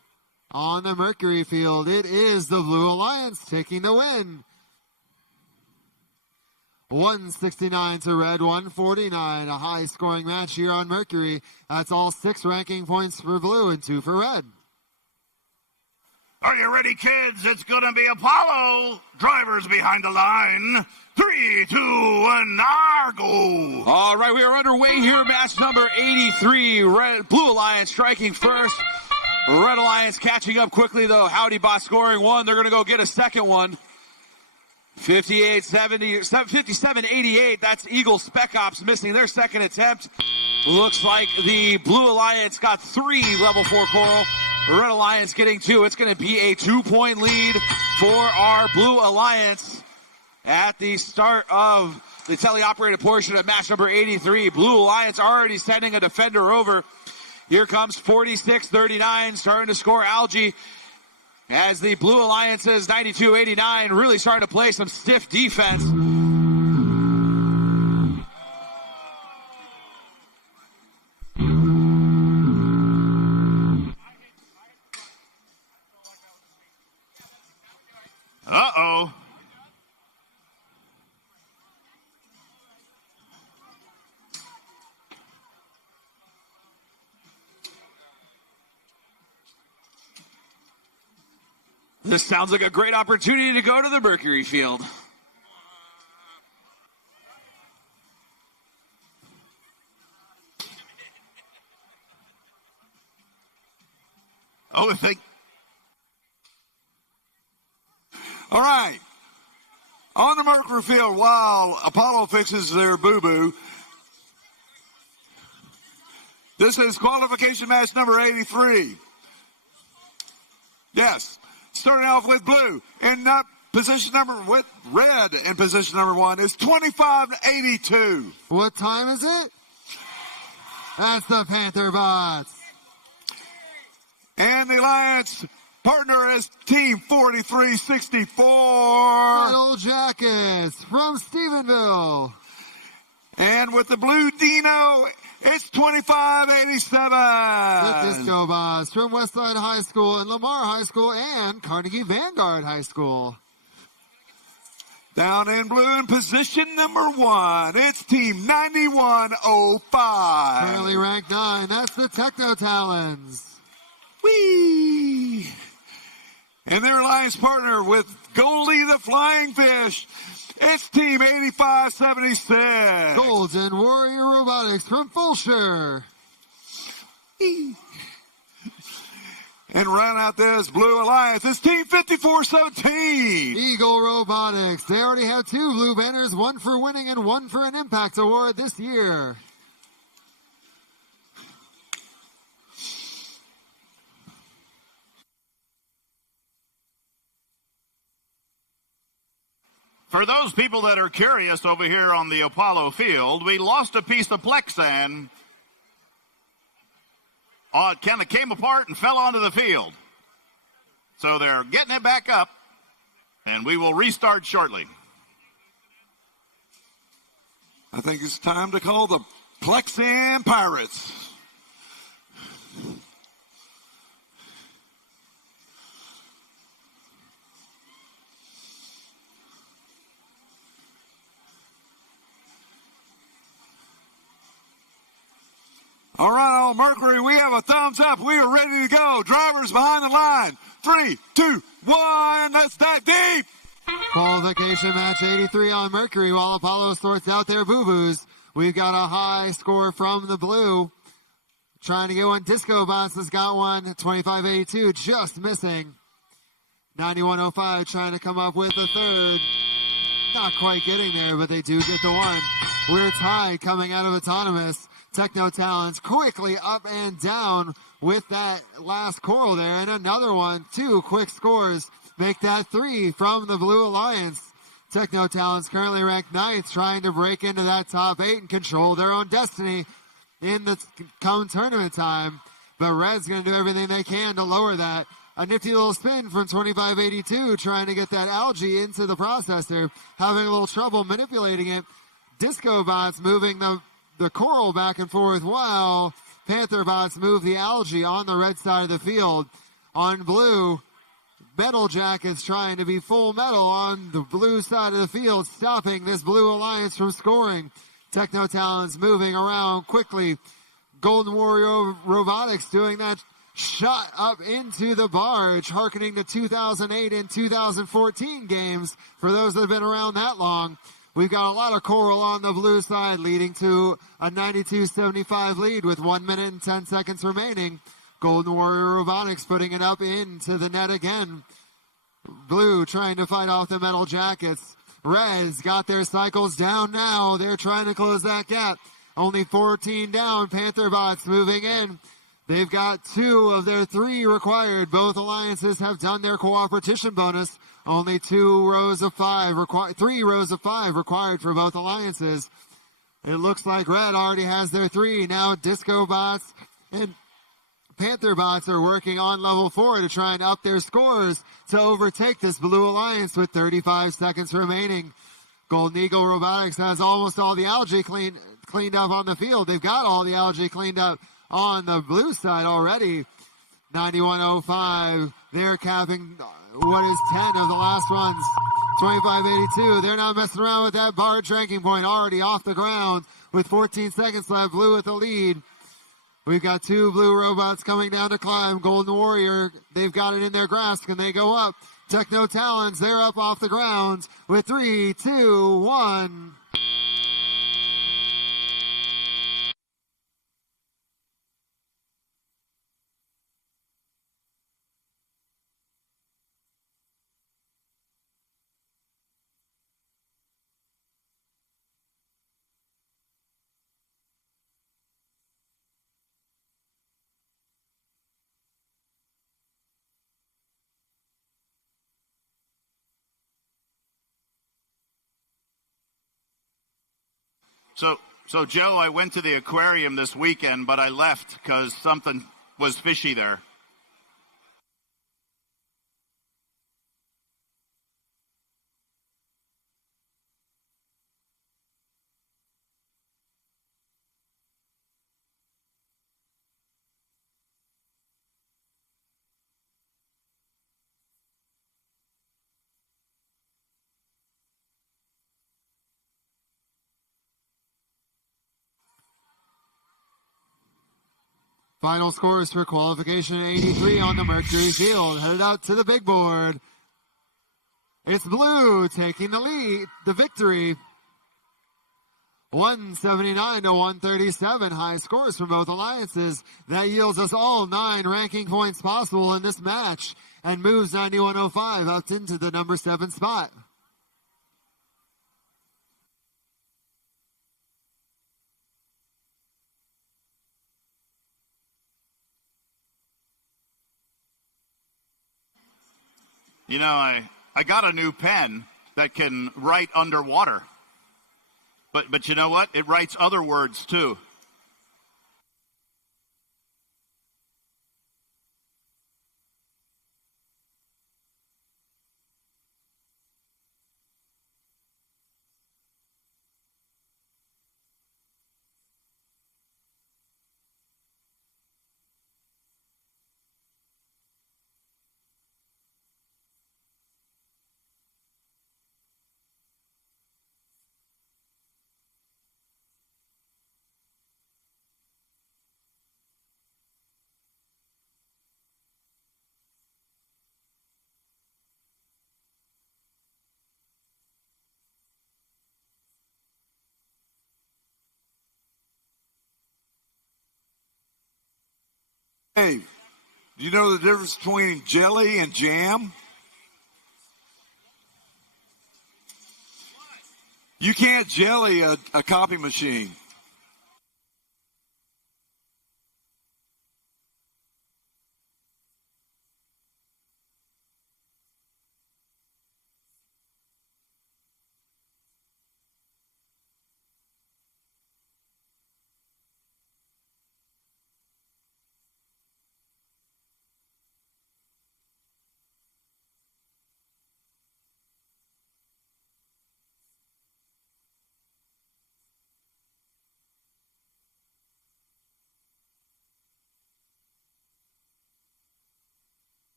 On the Mercury field, it is the Blue Alliance taking the win. 169 to red, 149. A high-scoring match here on Mercury. That's all 6 ranking points for blue and 2 for red. Are you ready, kids? It's going to be Apollo. Drivers behind the line. 3, 2, 1, now go. All right, we are underway here. Match number 83. Blue Alliance striking first. Red Alliance catching up quickly, though. Howdy Bot scoring 1. They're going to go get a second one. 57-88, that's Eagle Spec Ops missing their second attempt. Looks like the Blue Alliance got 3 level 4 coral. Red Alliance getting 2. It's going to be a 2-point lead for our Blue Alliance at the start of the teleoperated portion of match number 83. Blue Alliance already sending a defender over. Here comes 46-39, starting to score Algae as the Blue Alliance's 92-89 really starting to play some stiff defense. Uh-oh. This sounds like a great opportunity to go to the Mercury Field. Oh, thank. All right. On the Mercury Field, while Apollo fixes their boo-boo, this is qualification match number 83. Yes. Starting off with blue in position number with red in position number 1 is 25-82. What time is it? That's the Panther Bots. And the Alliance partner is Team 4364. Metal Jackets from Stephenville. And with the blue Dino, it's 25-87. The Disco Boss from Westside High School and Lamar High School and Carnegie Vanguard High School. Down in blue in position number 1, it's Team 9105. Currently ranked 9, that's the Techno Talons. Whee! And their alliance partner with Goldie the Flying Fish, it's Team 8576. Golden Warrior Robotics from Fulshire. And round out this Blue Alliance, it's Team 5417. Eagle Robotics. They already have 2 blue banners, 1 for winning and 1 for an Impact Award this year. For those people that are curious over here on the Apollo field, we lost a piece of Plexan. It kind of came apart and fell onto the field. So they're getting it back up, and we will restart shortly. I think it's time to call the Plexan Pirates. All right, on Mercury, we have a thumbs up. We are ready to go. Drivers behind the line. 3, 2, 1. Let's dive deep. Qualification match 83 on Mercury while Apollo sorts out their boo-boos. We've got a high score from the blue. Trying to get one. Disco Boss has got one. 25-82, just missing. 9105 trying to come up with a third. Not quite getting there, but they do get the one. We're tied coming out of Autonomous. Techno Talents quickly up and down with that last coral there. And another one. 2 quick scores. Make that 3 from the Blue Alliance. Techno Talents currently ranked 9th, trying to break into that top 8 and control their own destiny in the come tournament time. But Red's going to do everything they can to lower that. A nifty little spin from 25-82, trying to get that algae into the processor. Having a little trouble manipulating it. Disco Bots moving the coral back and forth while Panther Bots move the algae on the red side of the field. On blue, Metal Jackets trying to be full metal on the blue side of the field, stopping this Blue Alliance from scoring. Techno Talents moving around quickly. Golden Warrior Robotics doing that shot up into the barge, hearkening to 2008 and 2014 games for those that have been around that long. We've got a lot of coral on the blue side, leading to a 92-75 lead with 1 minute and 10 seconds remaining. Golden Warrior Robotics putting it up into the net again. Blue trying to fight off the Metal Jackets. Red's got their cycles down now. They're trying to close that gap. Only 14 down. Panther Bots moving in. They've got 2 of their 3 required. Both alliances have done their cooperation bonus. Only 3 rows of 5 required for both alliances. It looks like Red already has their 3. Now Disco Bots and Panther Bots are working on level 4 to try and up their scores to overtake this Blue Alliance with 35 seconds remaining. Golden Eagle Robotics has almost all the algae cleaned up on the field. They've got all the algae cleaned up on the blue side already. 91.05. They're capping what is 10 of the last ones. 25.82. They're not messing around with that barge ranking point, already off the ground with 14 seconds left. Blue with the lead. We've got 2 blue robots coming down to climb. Golden Warrior, they've got it in their grasp. Can they go up? Techno Talons, they're up off the ground with 3, 2, 1. So Joe, I went to the aquarium this weekend, but I left because something was fishy there. Final scores for qualification 83 on the Mercury field. Headed out to the big board. It's Blue taking the lead, the victory. 179 to 137. High scores from both alliances. That yields us all 9 ranking points possible in this match and moves 9105 up into the number 7 spot. You know, I got a new pen that can write underwater. But you know what? It writes other words too. Hey, do you know the difference between jelly and jam? You can't jelly a copy machine.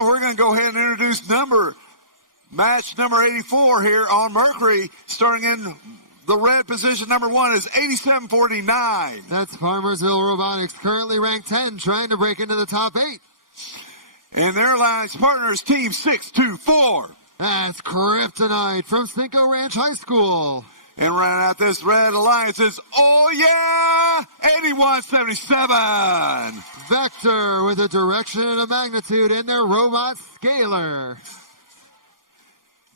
We're going to go ahead and introduce match number 84 here on Mercury. Starting in the red position, number 1 is 87.49. That's Farmersville Robotics, currently ranked 10, trying to break into the top 8. And their alliance partner is Team 624. That's Kryptonite from Cinco Ranch High School. And running out this red alliance is, oh yeah, 8177. Vector with a direction and a magnitude in their robot scaler.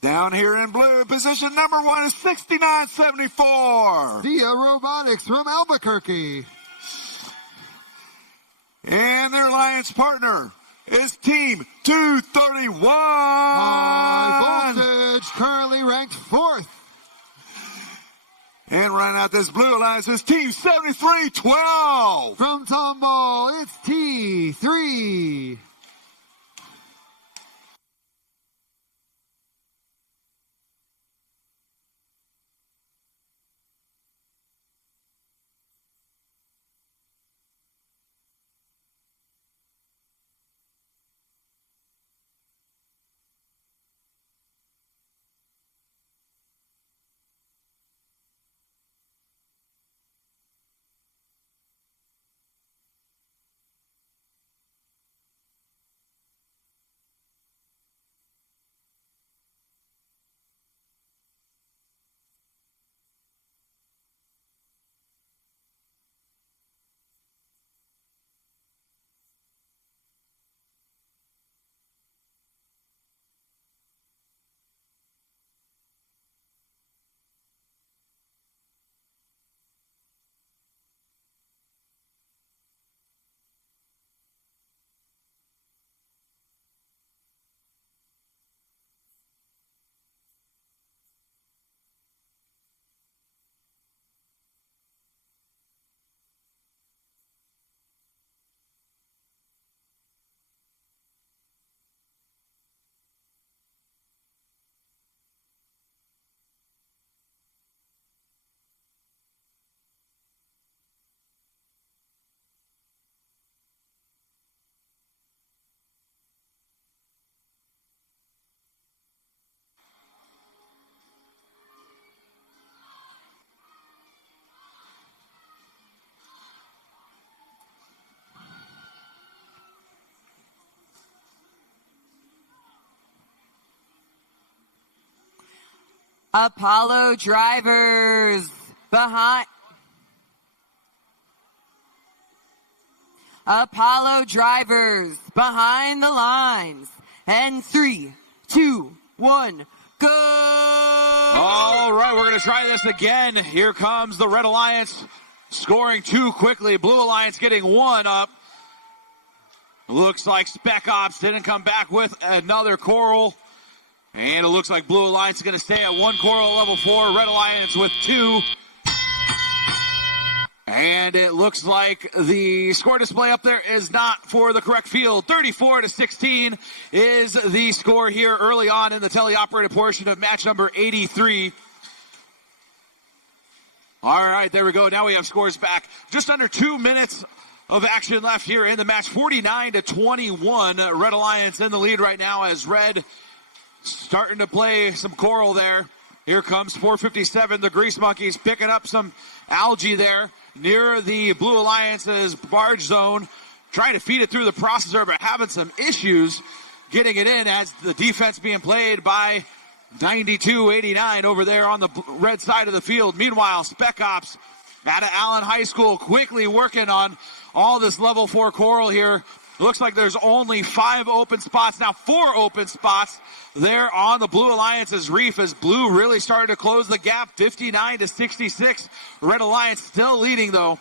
Down here in blue, position number 1 is 6974. Via Robotics from Albuquerque. And their alliance partner is Team 231. High Voltage, currently ranked 4th. And running out this blue alliance is Team 7312. From Tomball, it's T3. Apollo drivers behind. Apollo drivers behind the lines. And 3, 2, 1, go! All right, we're going to try this again. Here comes the Red Alliance scoring 2 quickly. Blue Alliance getting 1 up. Looks like Spec Ops didn't come back with another coral. And it looks like Blue Alliance is going to stay at 1 coral level 4. Red Alliance with 2. And it looks like the score display up there is not for the correct field. 34-16 is the score here early on in the teleoperated portion of match number 83. All right, there we go. Now we have scores back. Just under 2 minutes of action left here in the match. 49-21. Red Alliance in the lead right now as Red starting to play some coral there. Here comes 457, the Grease Monkeys picking up some algae there near the Blue Alliance's barge zone, trying to feed it through the processor, but having some issues getting it in as the defense being played by 92-89 over there on the red side of the field. Meanwhile, Spec Ops out of Allen High School quickly working on all this level 4 coral here. It looks like there's only 5 open spots, now 4 open spots there on the Blue Alliance's reef as Blue really started to close the gap, 59-66. Red Alliance still leading though.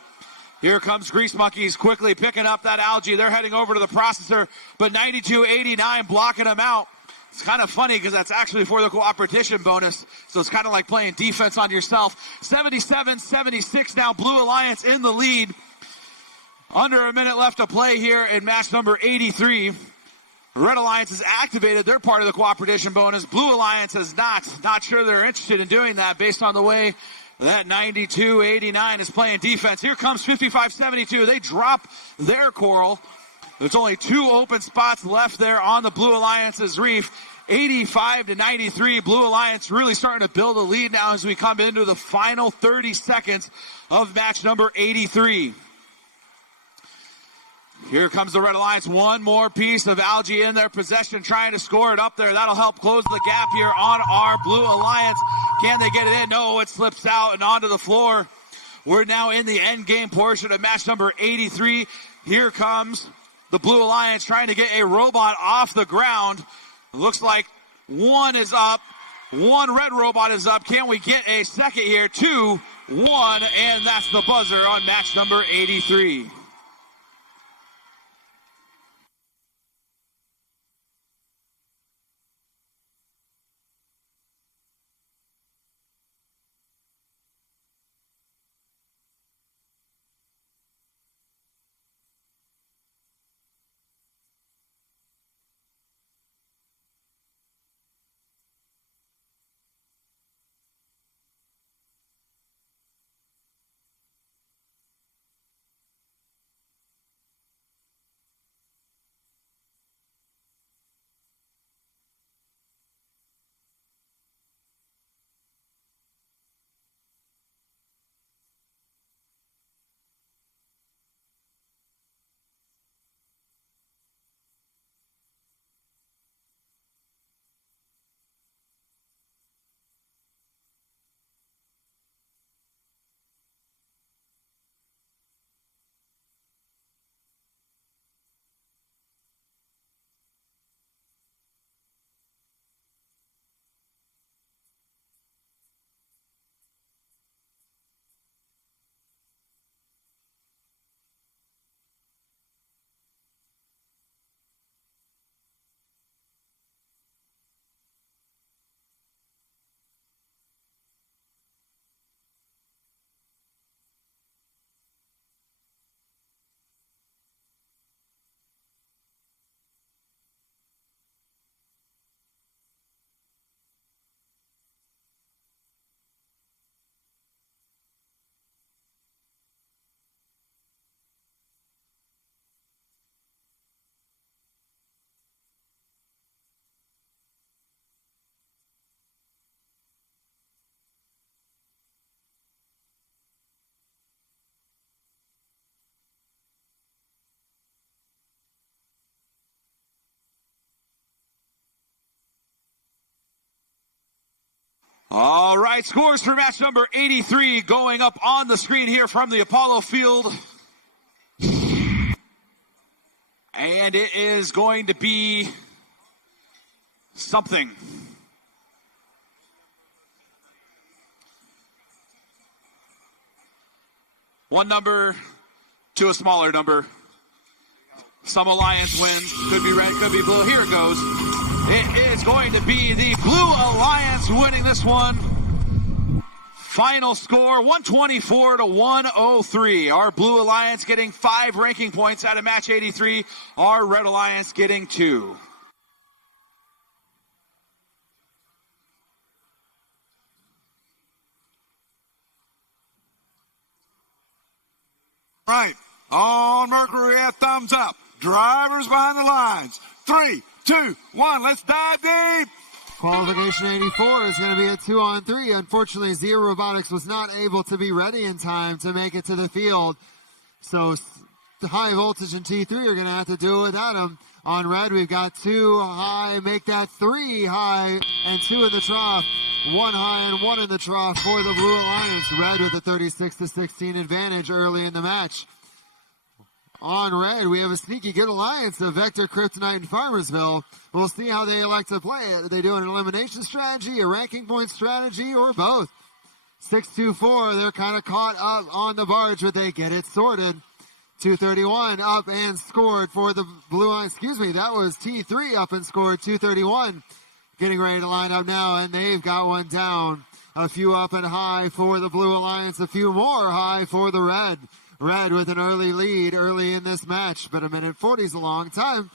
Here comes Grease Monkeys quickly picking up that algae. They're heading over to the processor, but 92-89 blocking them out. It's kind of funny because that's actually for the cooperation bonus, so it's kind of like playing defense on yourself. 77-76 now, Blue Alliance in the lead. Under a minute left to play here in match number 83. Red Alliance has activated their part of the cooperation bonus. Blue Alliance has not. Not sure they're interested in doing that based on the way that 92-89 is playing defense. Here comes 55-72. They drop their coral. There's only 2 open spots left there on the Blue Alliance's reef. 85-93. Blue Alliance really starting to build a lead now as we come into the final 30 seconds of match number 83. Here comes the Red Alliance. One more piece of algae in their possession, trying to score it up there. That'll help close the gap here on our Blue Alliance. Can they get it in? No, it slips out and onto the floor. We're now in the end game portion of match number 83. Here comes the Blue Alliance trying to get a robot off the ground. It looks like one is up. One red robot is up. Can we get a second here? 2-1, and that's the buzzer on match number 83. All right, scores for match number 83 going up on the screen here from the Apollo field. And it is going to be something. One number to a smaller number. Some alliance wins. Could be red, could be blue. Here it goes. It is going to be the Blue Alliance winning this one. Final score, 124-103. Our Blue Alliance getting 5 ranking points out of match 83. Our Red Alliance getting 2. Right. On Mercury at thumbs up. Drivers behind the lines. 3, 2, 1. Let's dive deep. Qualification 84 is going to be a 2-on-3. Unfortunately, Zero Robotics was not able to be ready in time to make it to the field. So the High Voltage and T3 are going to have to do it without him. On red, we've got 2 high, make that 3 high, and 2 in the trough. 1 high and 1 in the trough for the Blue Alliance. Red with a 36-16 advantage early in the match. On red, we have a sneaky good alliance of Vector, Kryptonite, and Farmersville. We'll see how they elect to play it. Are they doing an elimination strategy, a ranking point strategy, or both? 6-2-4, they're kind of caught up on the barge, but they get it sorted. 231 up and scored for the Blue Alliance. Excuse me, that was T3 up and scored. 231 getting ready to line up now, and they've got one down. A few up and high for the Blue Alliance, a few more high for the red. Red with an early lead early in this match, but a minute 40 is a long time.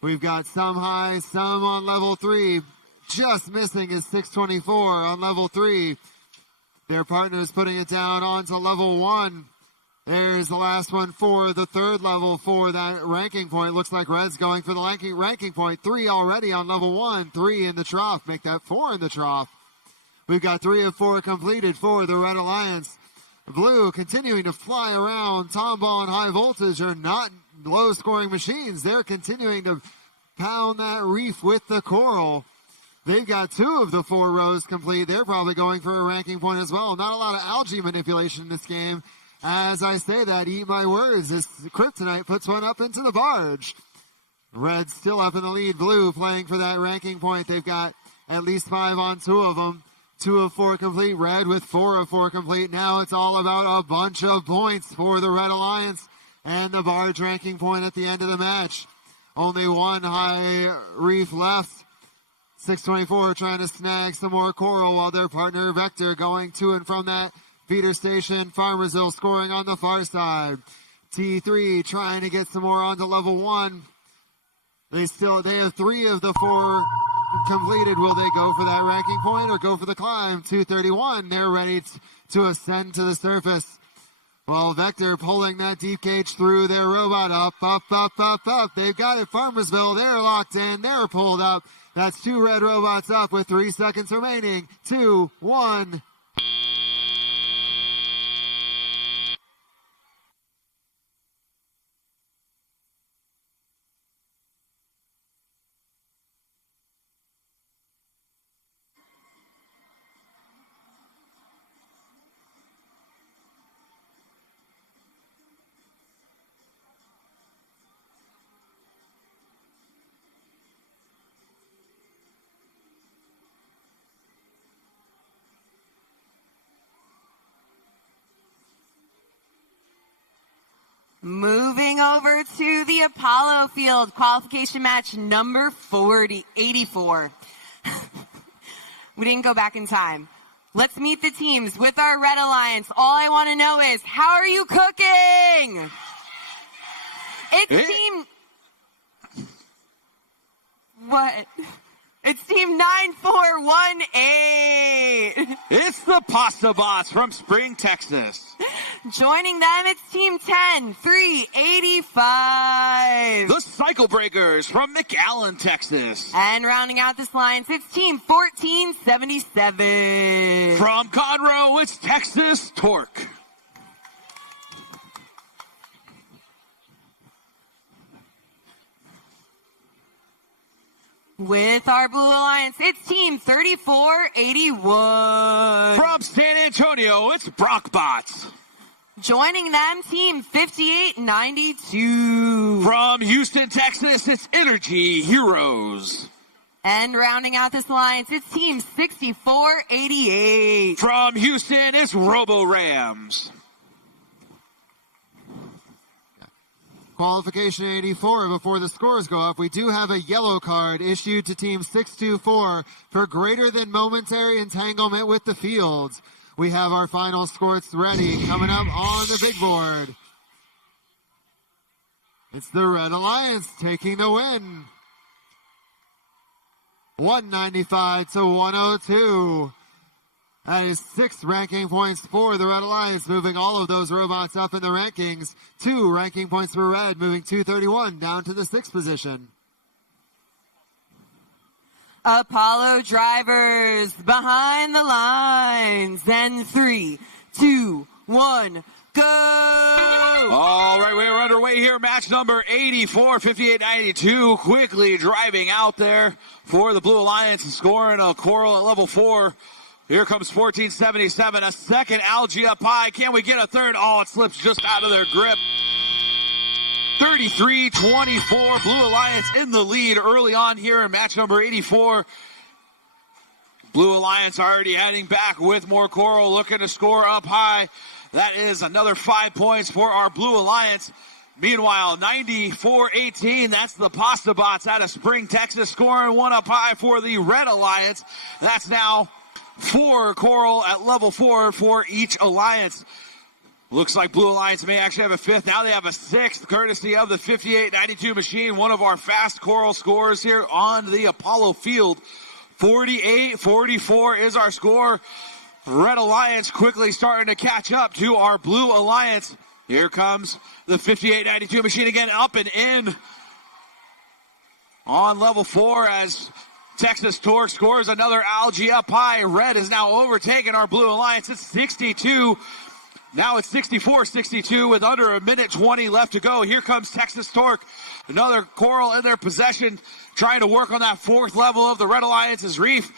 We've got some high, some on level 3. Just missing is 624 on level 3. Their partners putting it down onto level 1. There's the last one for the third level for that ranking point. Looks like Red's going for the ranking point. 3 already on level 1. 3 in the trough. Make that 4 in the trough. We've got 3 of 4 completed for the Red Alliance. Blue continuing to fly around. Tomball and High Voltage are not low-scoring machines. They're continuing to pound that reef with the coral. They've got 2 of the 4 rows complete. They're probably going for a ranking point as well. Not a lot of algae manipulation in this game. As I say that, eat my words. This Kryptonite puts one up into the barge. Red still up in the lead. Blue playing for that ranking point. They've got at least 5 on 2 of them. 2 of 4 complete. Red with 4 of 4 complete. Now it's all about a bunch of points for the Red Alliance and the barge ranking point at the end of the match. Only 1 high reef left. 624 trying to snag some more coral while their partner Vector going to and from that feeder station. Farmersville scoring on the far side. T3 trying to get some more onto level 1. They have 3 of the 4 completed. Will they go for that ranking point or go for the climb? 231. They're ready to ascend to the surface. Well, Vector pulling that deep cage through their robot. Up, up, up, up, up. They've got it. Farmersville. They're locked in. They're pulled up. That's 2 red robots up with 3 seconds remaining. 2, 1. Moving over to the Apollo field, qualification match number 84. We didn't go back in time. Let's meet the teams with our Red Alliance. All I want to know is, how are you cooking? It's team... What? It's team 9418. It's the Pasta Bots from Spring, Texas. Joining them, it's team 10385. The Cycle Breakers from McAllen, Texas. And rounding out this alliance, it's team 1477. From Conroe, it's Texas Torque. With our Blue Alliance, it's team 3481. From San Antonio, it's Brockbots. Joining them, team 5892. From Houston, Texas, it's Energy Heroes. And rounding out this alliance, it's team 6488. From Houston, it's Robo Rams. Qualification 84, before the scores go up, we do have a yellow card issued to team 624 for greater than momentary entanglement with the fields. We have our final scores ready, coming up on the big board. It's the Red Alliance taking the win. 195 to 102. That is 6 ranking points for the Red Alliance, moving all of those robots up in the rankings. 2 ranking points for Red, moving 231 down to the 6th position. Apollo drivers behind the lines. And 3, 2, 1, go! All right, we're underway here. Match number 84, 58-92. Quickly driving out there for the Blue Alliance and scoring a coral at level 4. Here comes 1477, a second algae up high. Can we get a third? Oh, it slips just out of their grip. 33-24, Blue Alliance in the lead early on here in match number 84. Blue Alliance already heading back with more coral, looking to score up high. That is another 5 points for our Blue Alliance. Meanwhile, 94-18, that's the Pasta Bots out of Spring, Texas, scoring 1 up high for the Red Alliance. That's now 4 coral at level 4 for each alliance. Looks like Blue Alliance may actually have a 5th. Now they have a 6th, courtesy of the 5892 machine, one of our fast coral scorers here on the Apollo field. 48-44 is our score. Red Alliance quickly starting to catch up to our Blue Alliance. Here comes the 5892 machine again, up and in on level 4 as Texas Torque scores another algae up high. Red is now overtaken our Blue Alliance. It's 62 Now it's 64-62 with under a minute 20 left to go. Here comes Texas Torque. Another coral in their possession, trying to work on that fourth level of the Red Alliance's reef.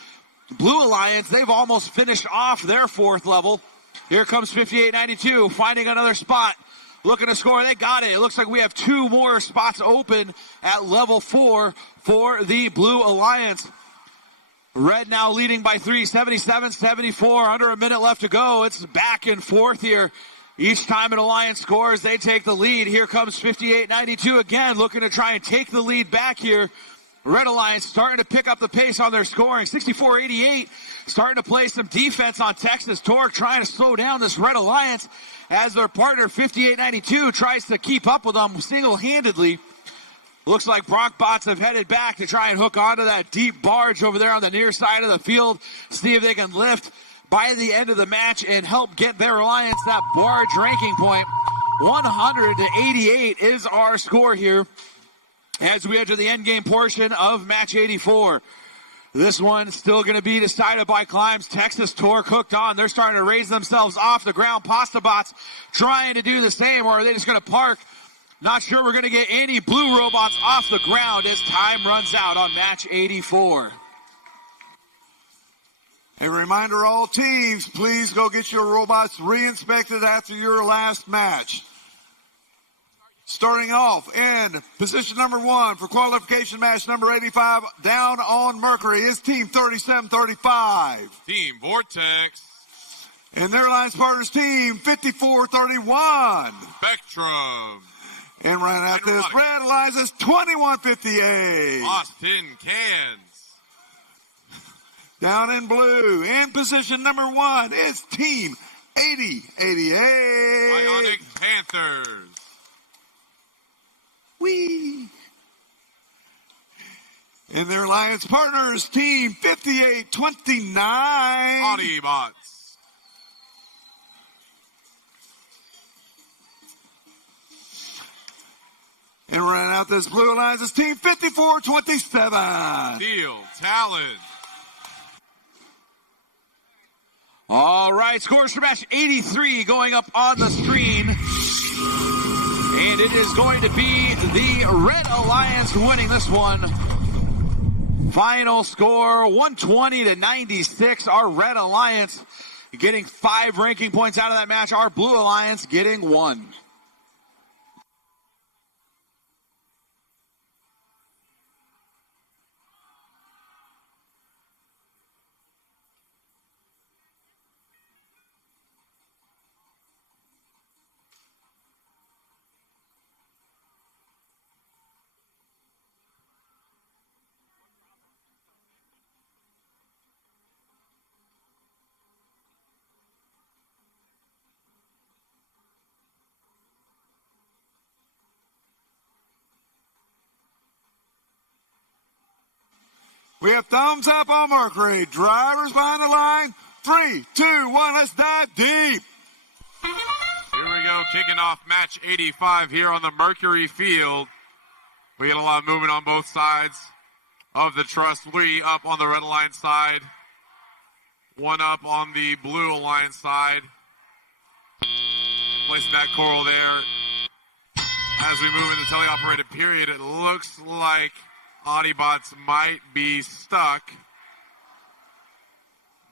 Blue Alliance, they've almost finished off their fourth level. Here comes 58-92, finding another spot. Looking to score. They got it. It looks like we have two more spots open at level 4 for the Blue Alliance. Red now leading by 3, 77-74, under a minute left to go. It's back and forth here. Each time an Alliance scores, they take the lead. Here comes 58-92 again, looking to try and take the lead back here. Red Alliance starting to pick up the pace on their scoring. 64-88, starting to play some defense on Texas Torque, trying to slow down this Red Alliance as their partner 58-92 tries to keep up with them single-handedly. Looks like Bronc bots have headed back to try and hook onto that deep barge over there on the near side of the field. See if they can lift by the end of the match and help get their Alliance that barge ranking point. 100-88 is our score here as we enter the end game portion of match 84. This one still going to be decided by climbs. Texas Torque hooked on. They're starting to raise themselves off the ground. Pasta bots trying to do the same, or are they just going to park? Not sure we're going to get any blue robots off the ground as time runs out on match 84. A reminder, all teams, please go get your robots re-inspected after your last match. Starting off in position number 1 for qualification match number 85, down on Mercury is team 3735. Team Vortex. And their alliance partners, team 5431. Spectrum. And right out this, Red Alliance is 2158. Austin Cans. Down in blue, in position number 1 is team 8088. Ionic Panthers. Whee! And their alliance partners, team 5829. Audiobots. And running out this blue alliance is team 5427. Steel Talon. All right, scores for match 83 going up on the screen. And it is going to be the Red Alliance winning this one. Final score, 120-96. Our Red Alliance getting 5 ranking points out of that match. Our Blue Alliance getting 1. We have thumbs up on Mercury. Drivers behind the line. 3, 2, 1, let's dive deep. Here we go, kicking off match 85 here on the Mercury field. We get a lot of movement on both sides of the truss. 3 up on the Red Alliance side. 1 up on the Blue Alliance side. Placing that coral there. As we move into teleoperated period, it looks like Audiobots might be stuck.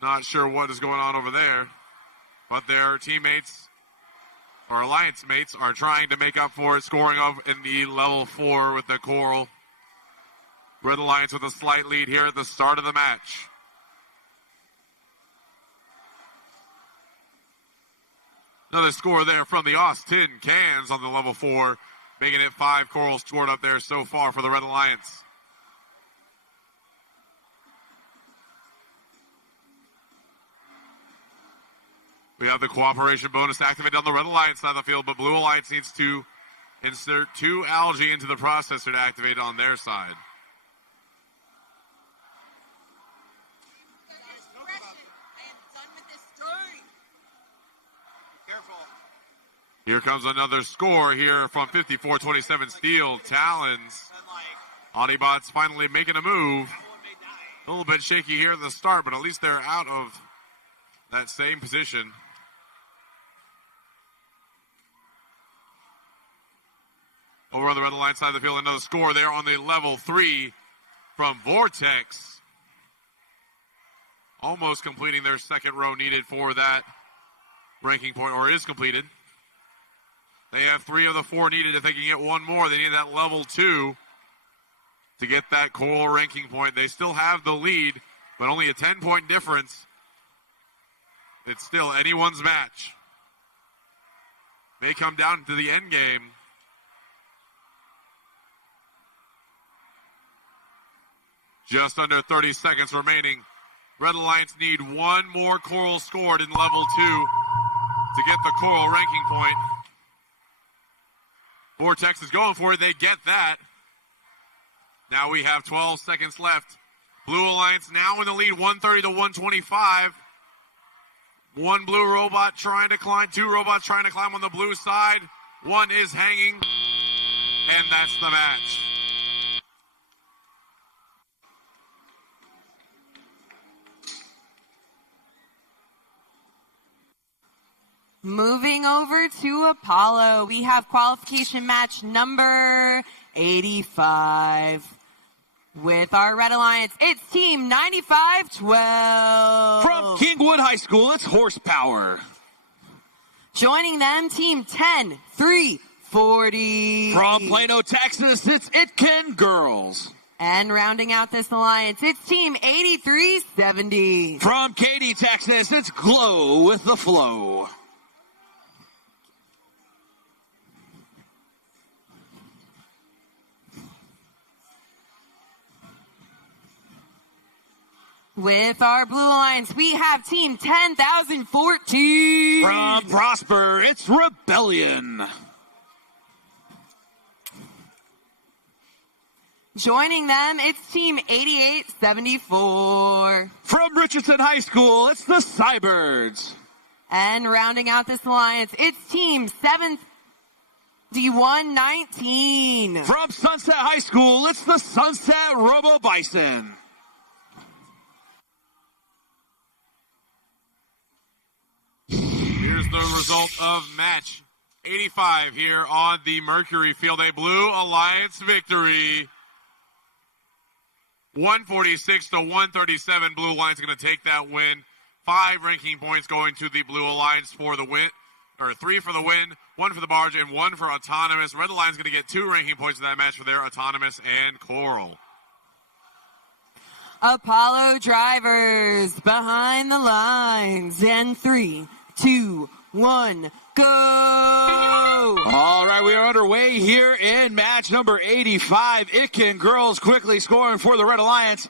Not sure what is going on over there. But their teammates, or alliance mates, are trying to make up for it, scoring up in the level 4 with the coral. Red Alliance with a slight lead here at the start of the match. Another score there from the Austin Cans on the level 4, making it 5 corals scored up there so far for the Red Alliance. We have the cooperation bonus activated on the Red Alliance side of the field, but Blue Alliance needs to insert 2 algae into the processor to activate on their side. Here comes another score here from 54-27 Steel Talons. Audiobots finally making a move. A little bit shaky here at the start, but at least they're out of that same position. Over on the red line side of the field, another score there on the level 3 from Vortex. Almost completing their second row needed for that ranking point, or is completed. They have 3 of the 4 needed. If they can get one more, they need that level 2 to get that coral ranking point. They still have the lead, but only a 10-point difference. It's still anyone's match. May come down to the end game. Just under 30 seconds remaining. Red Alliance need one more coral scored in level 2 to get the coral ranking point. Vortex is going for it. They get that. Now we have 12 seconds left. Blue Alliance now in the lead, 130 to 125. One blue robot trying to climb, 2 robots trying to climb on the blue side. One is hanging, and that's the match. Moving over to Apollo, we have qualification match number 85. With our Red Alliance, it's Team 9512. From Kingwood High School, it's Horsepower. Joining them, Team 10340. From Plano, Texas, it's Itkin Girls. And rounding out this alliance, it's Team 8370. From Katy, Texas, it's Glow with the Flow. With our Blue Alliance, we have Team 10,014. From Prosper, it's Rebellion. Joining them, it's Team 8874. From Richardson High School, it's the Cybirds. And rounding out this alliance, it's Team 7119. From Sunset High School, it's the Sunset Robo Bison. Here's the result of match 85 here on the Mercury Field. A Blue Alliance victory. 146 to 137. Blue Alliance going to take that win. 5 ranking points going to the Blue Alliance for the win, or 3 for the win, 1 for the barge, and 1 for autonomous. Red Alliance going to get 2 ranking points in that match for their autonomous and coral. Apollo drivers behind the lines, and 3, 2, 1, go! All right, we are underway here in match number 85. Itkin Girls quickly scoring for the Red Alliance.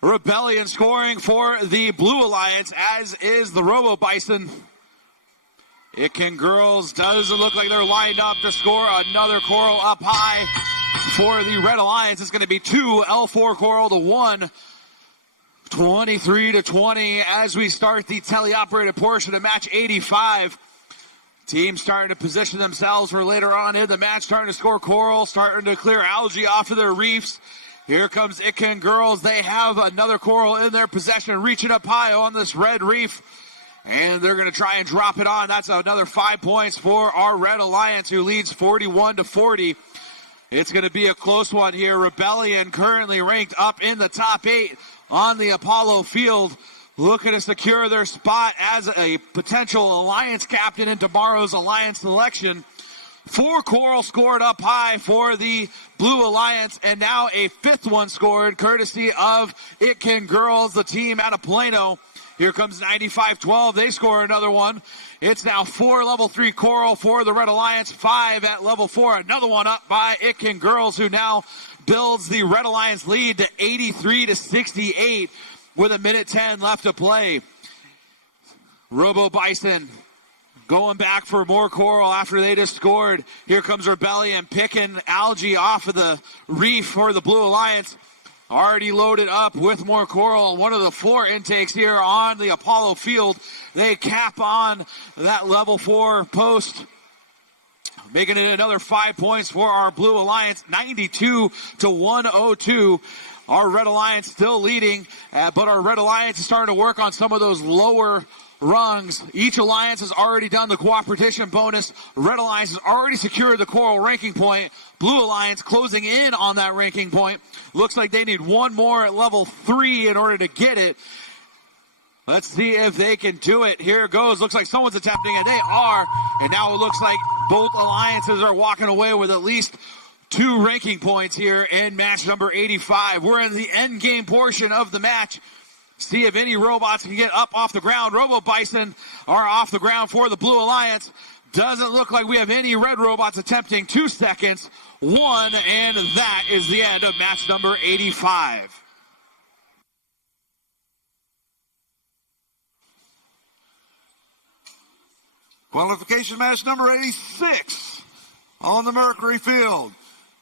Rebellion scoring for the Blue Alliance, as is the Robo Bison. Itkin Girls doesn't look like they're lined up to score another coral up high for the Red Alliance. It's going to be 2 L4 coral to 1. 23 to 20 as we start the teleoperated portion of match 85. Teams starting to position themselves for later on in the match, starting to score coral, starting to clear algae off of their reefs. Here comes Itkin Girls. They have another coral in their possession, reaching up high on this red reef. And they're going to try and drop it on. That's another 5 points for our Red Alliance, who leads 41 to 40. It's going to be a close one here. Rebellion currently ranked up in the top 8 on the Apollo field, looking to secure their spot as a potential alliance captain in tomorrow's alliance selection. 4 coral scored up high for the Blue Alliance, and now a 5th one scored courtesy of Itkin Girls, the team out of Plano. Here comes 9512. They score another one. It's now 4 level 3 coral for the Red Alliance, 5 at level 4. Another one up by Itkin Girls, who now builds the Red Alliance lead to 83 to 68 with 1:10 left to play. Robo Bison going back for more coral after they just scored. Here comes Rebellion picking algae off of the reef for the Blue Alliance. Already loaded up with more coral. One of the 4 intakes here on the Apollo field. They cap on that level 4 post, making it another 5 points for our Blue Alliance, 92 to 102. Our Red Alliance still leading, but our Red Alliance is starting to work on some of those lower rungs. Each alliance has already done the cooperation bonus. Red Alliance has already secured the Coral ranking point. Blue Alliance closing in on that ranking point. Looks like they need one more at level 3 in order to get it. Let's see if they can do it. Here it goes. Looks like someone's attempting it. They are. And now it looks like both alliances are walking away with at least 2 ranking points here in match number 85. We're in the end game portion of the match. See if any robots can get up off the ground. Robo Bison are off the ground for the Blue Alliance. Doesn't look like we have any red robots attempting. 2 seconds. 1, and that is the end of match number 85. Qualification match number 86 on the Mercury field.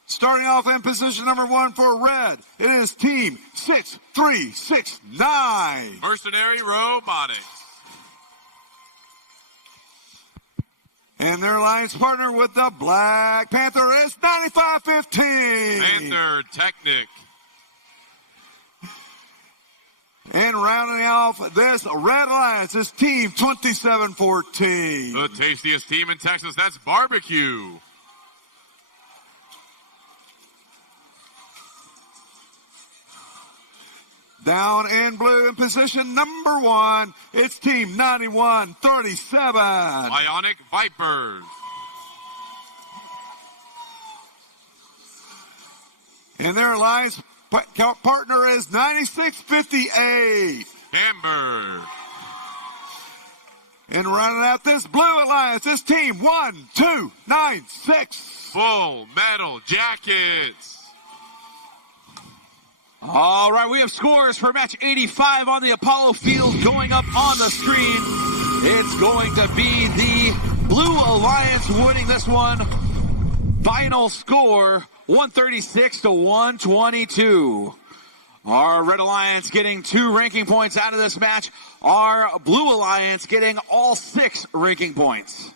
Starting off in position number 1 for red, it is team 6369. Mercenary Robotics. And their alliance partner with the Black Panther is 9515. Panther Technic. And rounding off this red alliance is team 2714. The tastiest team in Texas, that's Barbecue. Down in blue in position number 1, it's team 9137. Bionic Vipers. And their alliance partner is 9658. Amber. And rounding out this blue alliance is team 1296. Full Metal Jackets. All right, we have scores for match 85 on the Apollo field going up on the screen. It's going to be the Blue Alliance winning this one. Final score, 136 to 122. Our Red Alliance getting 2 ranking points out of this match. Our Blue Alliance getting all 6 ranking points.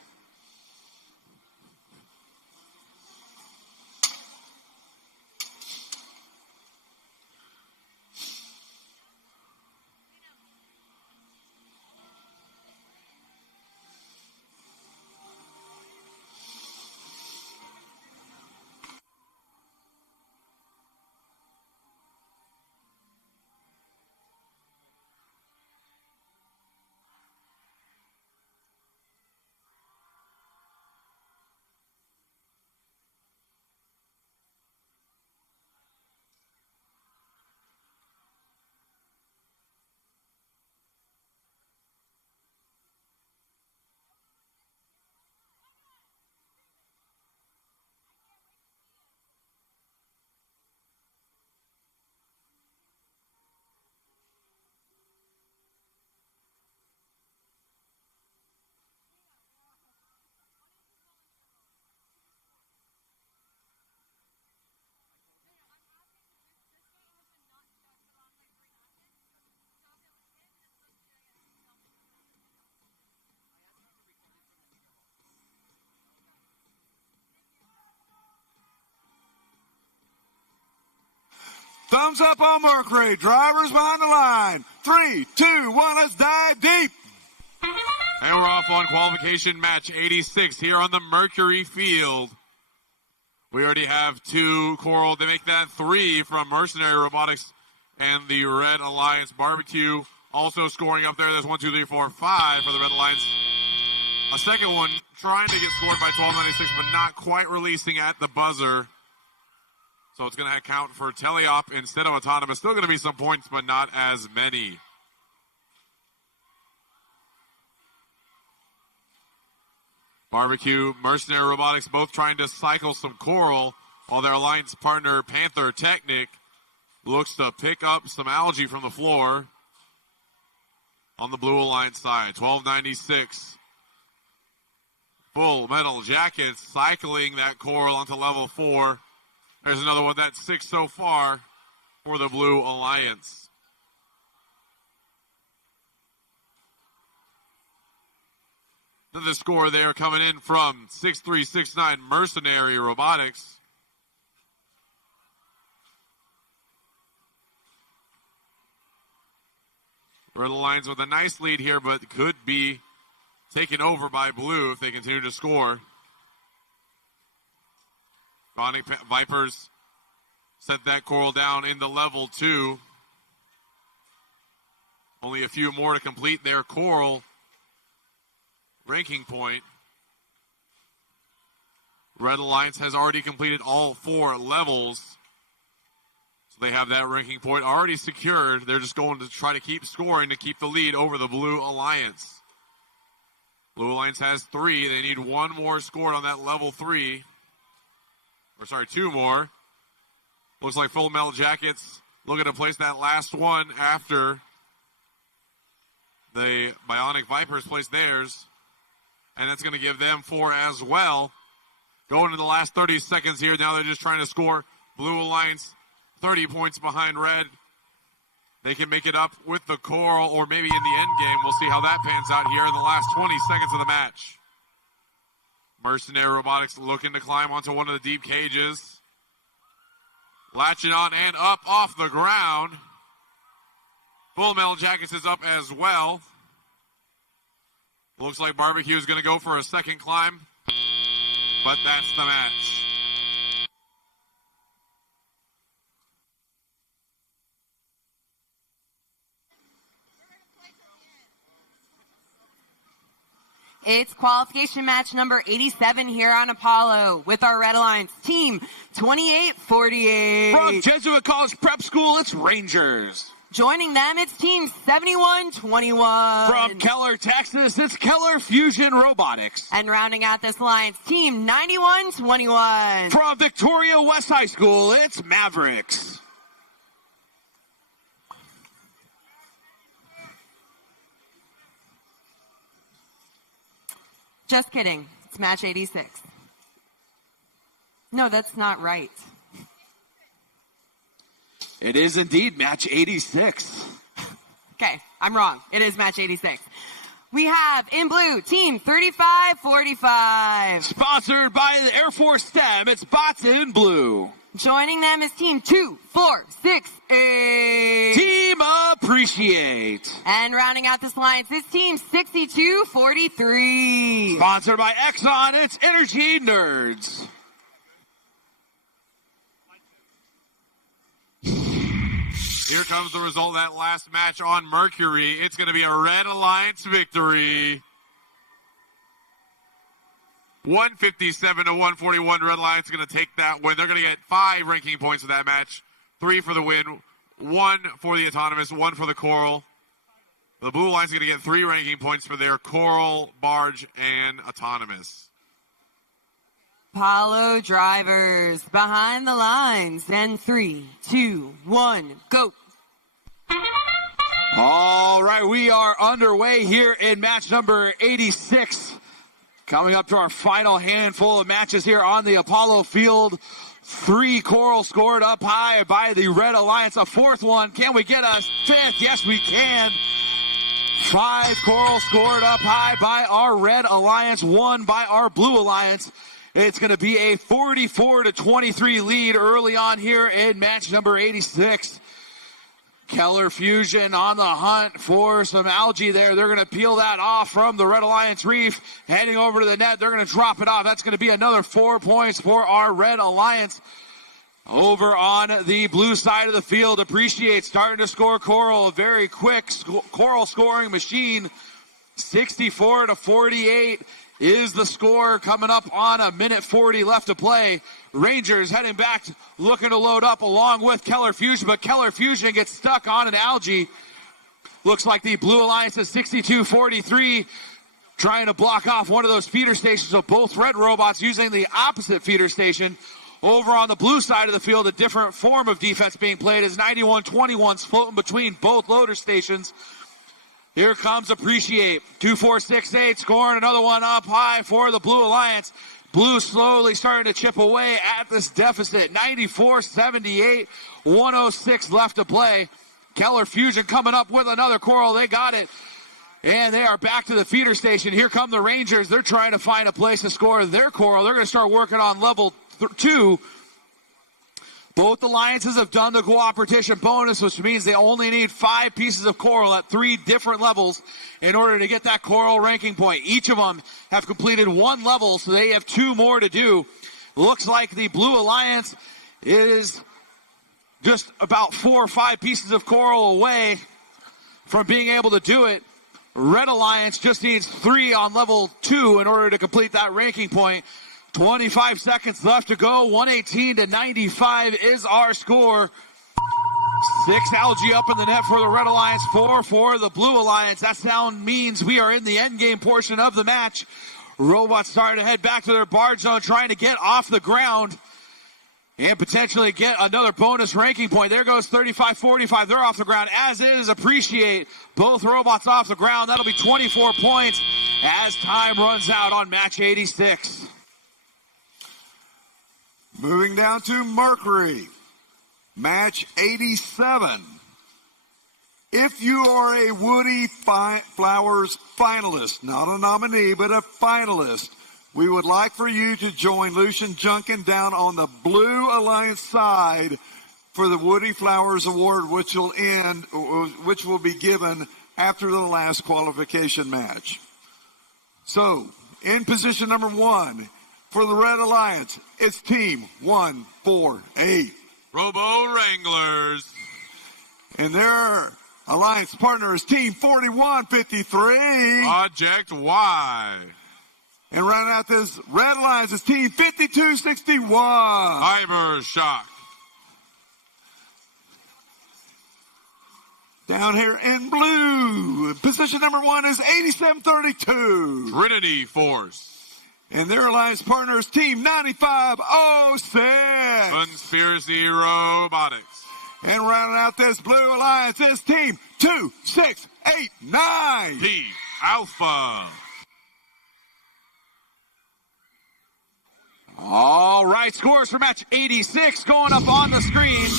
Thumbs up on Mercury. Drivers behind the line. 3, 2, 1, let's dive deep. And we're off on qualification match 86 here on the Mercury field. We already have 2 Coral. They make that 3 from Mercenary Robotics and the Red Alliance. Barbecue also scoring up there. There's 1, 2, 3, 4, 5 for the Red Alliance. A second one trying to get scored by 1296, but not quite releasing at the buzzer. So it's going to count for Teleop instead of Autonomous. Still going to be some points, but not as many. Barbecue, Mercenary Robotics both trying to cycle some Coral, while their alliance partner, Panther Technic, looks to pick up some algae from the floor on the Blue Alliance side. 1296. Full Metal Jackets cycling that Coral onto level 4. There's another one. That's 6 so far for the Blue Alliance. The score there coming in from 6369 Mercenary Robotics. Red Alliance with a nice lead here, but could be taken over by blue if they continue to score. Bionic Vipers set that coral down into level 2. Only a few more to complete their coral ranking point. Red Alliance has already completed all 4 levels. So they have that ranking point already secured. They're just going to try to keep scoring to keep the lead over the Blue Alliance. Blue Alliance has 3. They need 1 more scored on that level 3. Or sorry, 2 more. Looks like Full Metal Jackets looking to place that last one after the Bionic Vipers place theirs. And that's going to give them 4 as well. Going to the last 30 seconds here. Now they're just trying to score. Blue Alliance 30 points behind red. They can make it up with the coral or maybe in the end game. We'll see how that pans out here in the last 20 seconds of the match. Mercenary Robotics looking to climb onto one of the deep cages. Latching on and up off the ground. Full Metal Jackets is up as well. Looks like Barbecue is going to go for a second climb. But that's the match. It's qualification match number 87 here on Apollo with our Red Alliance team 2848. From Jesuit College Prep School, it's Rangers. Joining them, it's team 7121. From Keller, Texas, it's Keller Fusion Robotics. And rounding out this alliance, team 9121. From Victoria West High School, it's Mavericks. Just kidding. It's match 86. No, that's not right. It is indeed match 86. Okay, I'm wrong. It is match 86. We have in blue, team 3545. Sponsored by the Air Force STEM, it's Bots in Blue. Joining them is team 2468. Team Appreciate. And rounding out this alliance is team 6243. Sponsored by Exxon, it's Energy Nerds. Here comes the result of that last match on Mercury. It's going to be a Red Alliance victory. 157 to 141. Red Alliance is going to take that win. They're going to get 5 ranking points for that match. 3 for the win, 1 for the autonomous, 1 for the coral. The Blue Alliance is going to get 3 ranking points for their coral, barge, and autonomous. Apollo drivers behind the lines. And 3, 2, 1, go. All right, we are underway here in match number 86. Coming up to our final handful of matches here on the Apollo field. 3 coral scored up high by the Red Alliance. A 4th one. Can we get a 5th? Yes, we can. 5 coral scored up high by our Red Alliance. 1 by our Blue Alliance. It's going to be a 44 to 23 lead early on here in match number 86. Keller Fusion on the hunt for some algae there. They're going to peel that off from the Red Alliance reef. Heading over to the net. They're going to drop it off. That's going to be another 4 points for our Red Alliance. Over on the blue side of the field, Appreciate starting to score coral. A very quick coral scoring machine. 64 to 48 is the score coming up on a minute 40 left to play. Rangers heading back, looking to load up along with Keller Fusion, but Keller Fusion gets stuck on an algae. Looks like the Blue Alliance is 62-43, trying to block off one of those feeder stations of both red robots using the opposite feeder station. Over on the blue side of the field, a different form of defense being played as 91-21's floating between both loader stations. Here comes Appreciate. 2-4-6-8, scoring another one up high for the Blue Alliance. Blue slowly starting to chip away at this deficit. 94-78, 106 left to play. Keller Fusion coming up with another coral. They got it. And they are back to the feeder station. Here come the Rangers. They're trying to find a place to score their coral. They're going to start working on level 2. Both alliances have done the cooperation bonus, which means they only need 5 pieces of coral at 3 different levels in order to get that coral ranking point. Each of them have completed 1 level, so they have 2 more to do. Looks like the Blue Alliance is just about 4 or 5 pieces of coral away from being able to do it. Red Alliance just needs 3 on level 2 in order to complete that ranking point. 25 seconds left to go. 118 to 95 is our score. 6 algae up in the net for the Red Alliance, 4 for the Blue Alliance. That sound means we are in the end game portion of the match. Robots starting to head back to their barge zone, trying to get off the ground and potentially get another bonus ranking point. There goes 35-45. They're off the ground, as is Appreciate. Both robots off the ground. That'll be 24 points as time runs out on match 86. Moving down to Mercury, match 87. If you are a Woody Flowers finalist, not a nominee, but a finalist, we would like for you to join Lucian Junkin down on the Blue Alliance side for the Woody Flowers Award, which will be given after the last qualification match. So, in position number 1, for the Red Alliance, it's team 148. Robo Wranglers. And their alliance partner is team 4153. Project Y. And rounding out this Red Alliance is team 5261. Cyber Shock. Down here in blue, position number 1 is 8732. Trinity Force. And their alliance partner is team 9506. Conspiracy Robotics. And rounding out this Blue Alliance is team 2689. Team Alpha. All right, scores for match 86 going up on the screen.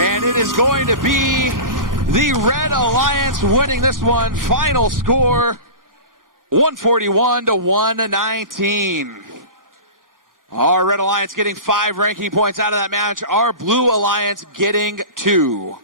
And it is going to be the Red Alliance winning this one. Final score, 141 to 119. Our Red Alliance getting 5 ranking points out of that match. Our Blue Alliance getting 2.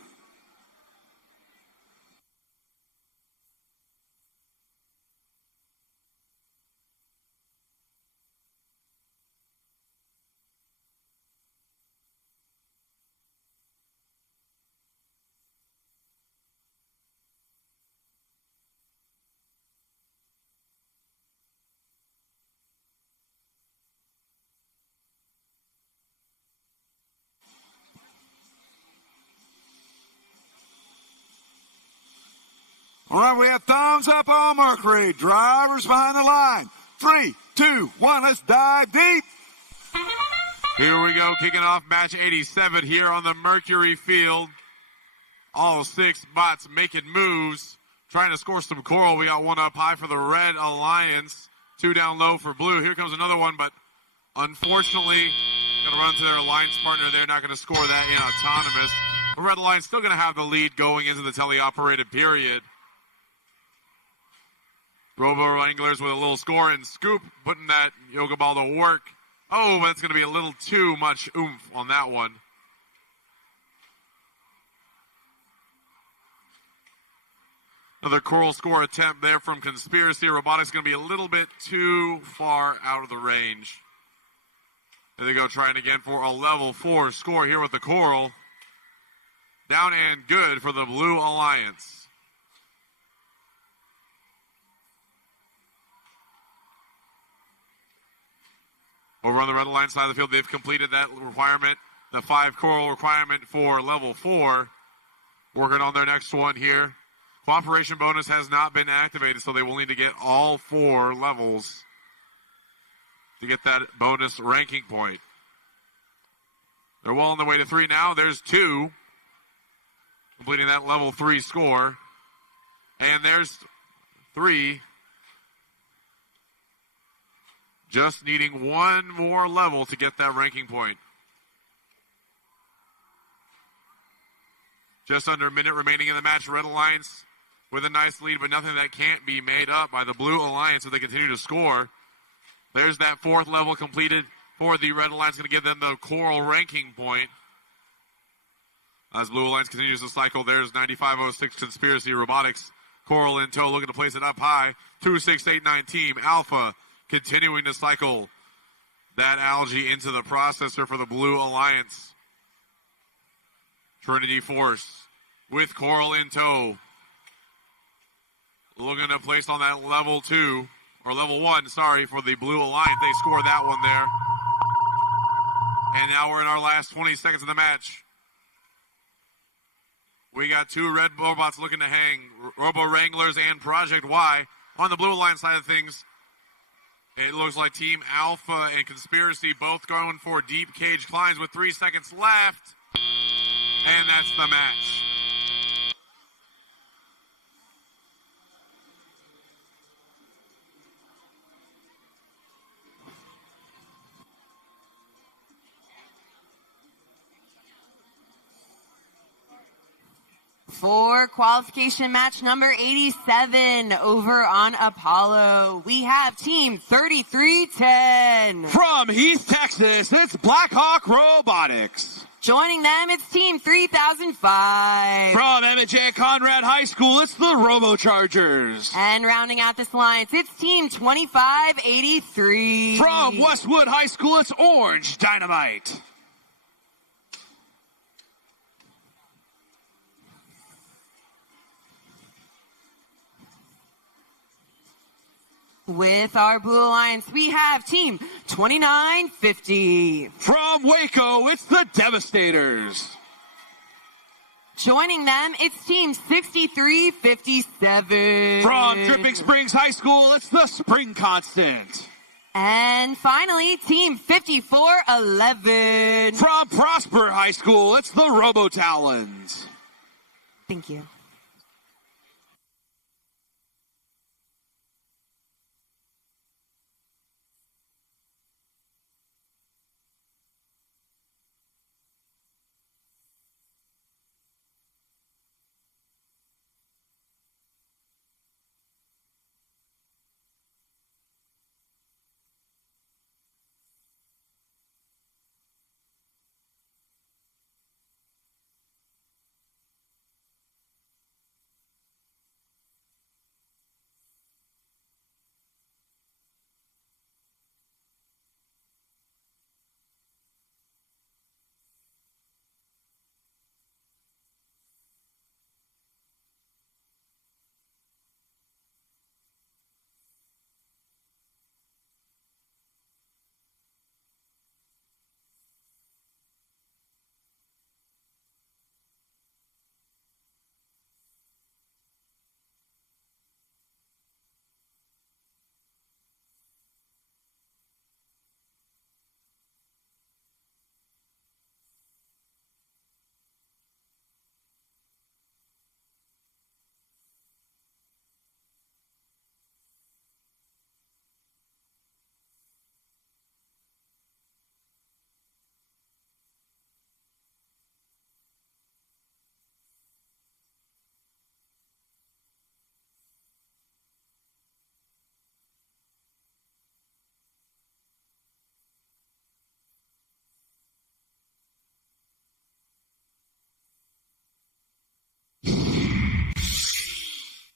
All right, we have thumbs up on Mercury. Drivers behind the line. 3, 2, 1, let's dive deep. Here we go, kicking off match 87 here on the Mercury field. All 6 bots making moves, trying to score some coral. We got 1 up high for the Red Alliance, 2 down low for Blue. Here comes another one, but unfortunately, going to run to their alliance partner. They're not going to score that in autonomous. The Red Alliance still going to have the lead going into the teleoperated period. Robo Wranglers with a little score and Scoop putting that yoga ball to work. Oh, but it's going to be a little too much oomph on that one. Another coral score attempt there from Conspiracy. Robotics going to be a little bit too far out of the range. There they go, trying again for a level 4 score here with the coral. Down and good for the Blue Alliance. Over on the Red Alliance side of the field, they've completed that requirement, the 5 coral requirement for level 4. Working on their next one here. Cooperation bonus has not been activated, so they will need to get all 4 levels to get that bonus ranking point. They're well on the way to 3 now. There's 2, completing that level 3 score. And there's 3. Just needing 1 more level to get that ranking point. Just under a minute remaining in the match. Red Alliance with a nice lead, but nothing that can't be made up by the Blue Alliance if they continue to score. There's that 4th level completed. for the Red Alliance, going to give them the Coral ranking point. As Blue Alliance continues to cycle, there's 9506 Conspiracy Robotics. Coral in tow, looking to place it up high. 2689 Team Alpha continuing to cycle that algae into the processor for the Blue Alliance. Trinity Force with Coral in tow. Looking to place on that level 2, or level 1, sorry, for the Blue Alliance. They score that one there. And now we're in our last 20 seconds of the match. We got 2 red robots looking to hang. Robo Wranglers and Project Y. On the Blue Alliance side of things, it looks like Team Alpha and Conspiracy both going for deep cage climbs with 3 seconds left. And that's the match. For qualification match number 87 over on Apollo, we have Team 3310. From Heath, Texas, it's Blackhawk Robotics. Joining them, it's Team 3005. From M&J Conrad High School, it's the Robochargers. And rounding out this alliance, it's Team 2583. From Westwood High School, it's Orange Dynamite. With our Blue Alliance, we have Team 2950. From Waco, it's the Devastators. Joining them, it's Team 6357. From Dripping Springs High School, it's the Spring Constant. And finally, Team 5411. From Prosper High School, it's the Robo Talons. Thank you.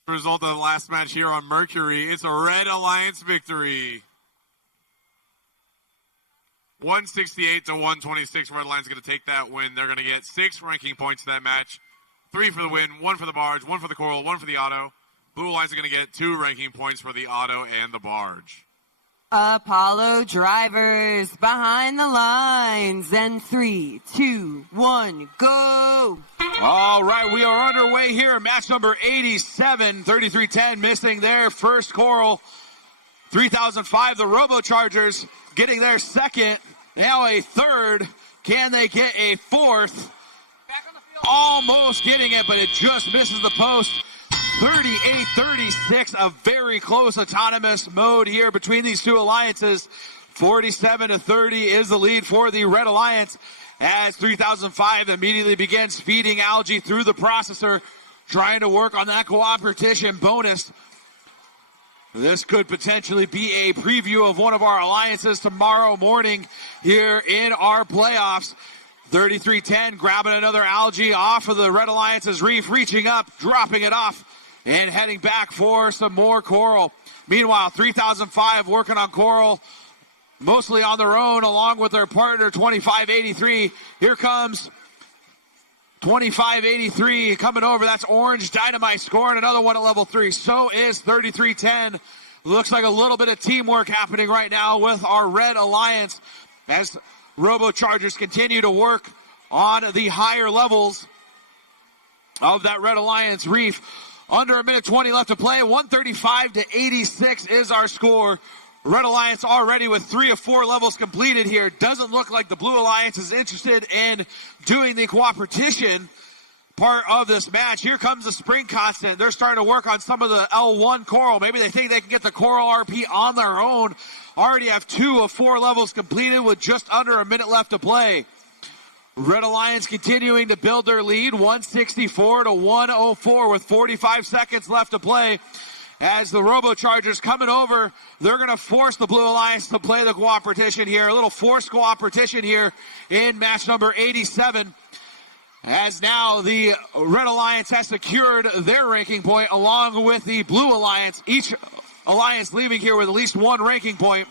Result of the last match here on Mercury, it's a Red Alliance victory. 168 to 126. Red Alliance going to take that win. They're going to get 6 ranking points in that match. 3 for the win, 1 for the barge, 1 for the coral, 1 for the auto. Blue Alliance are going to get 2 ranking points for the auto and the barge. Apollo drivers behind the lines. And 3, 2, 1, go. All right, we are underway here. Match number 87, 3310 missing their first coral. 3005, the Robochargers getting their second. Now a third. Can they get a fourth? Almost getting it, but it just misses the post. 38-36, a very close autonomous mode here between these two alliances. 47-30 is the lead for the Red Alliance as 3005 immediately begins feeding algae through the processor, trying to work on that cooperation bonus. This could potentially be a preview of one of our alliances tomorrow morning here in our playoffs. 33-10, grabbing another algae off of the Red Alliance's reef, reaching up, dropping it off, and heading back for some more coral. Meanwhile, 3005 working on coral, mostly on their own, along with their partner, 2583. Here comes 2583 coming over. That's Orange Dynamite scoring another one at level 3. So is 3310. Looks like a little bit of teamwork happening right now with our Red Alliance as Robochargers continue to work on the higher levels of that Red Alliance reef. Under a minute 20 left to play. 135-86 is our score. Red Alliance already with 3 of 4 levels completed here. Doesn't look like the Blue Alliance is interested in doing the cooperation part of this match. Here comes the Spring Constant. They're starting to work on some of the L1 coral. Maybe they think they can get the coral RP on their own. Already have 2 of 4 levels completed with just under a minute left to play. Red Alliance continuing to build their lead, 164-104 with 45 seconds left to play. As the Robochargers coming over, they're going to force the Blue Alliance to play the cooperation here. A little forced cooperation here in match number 87. As now the Red Alliance has secured their ranking point along with the Blue Alliance. Each alliance leaving here with at least 1 ranking point.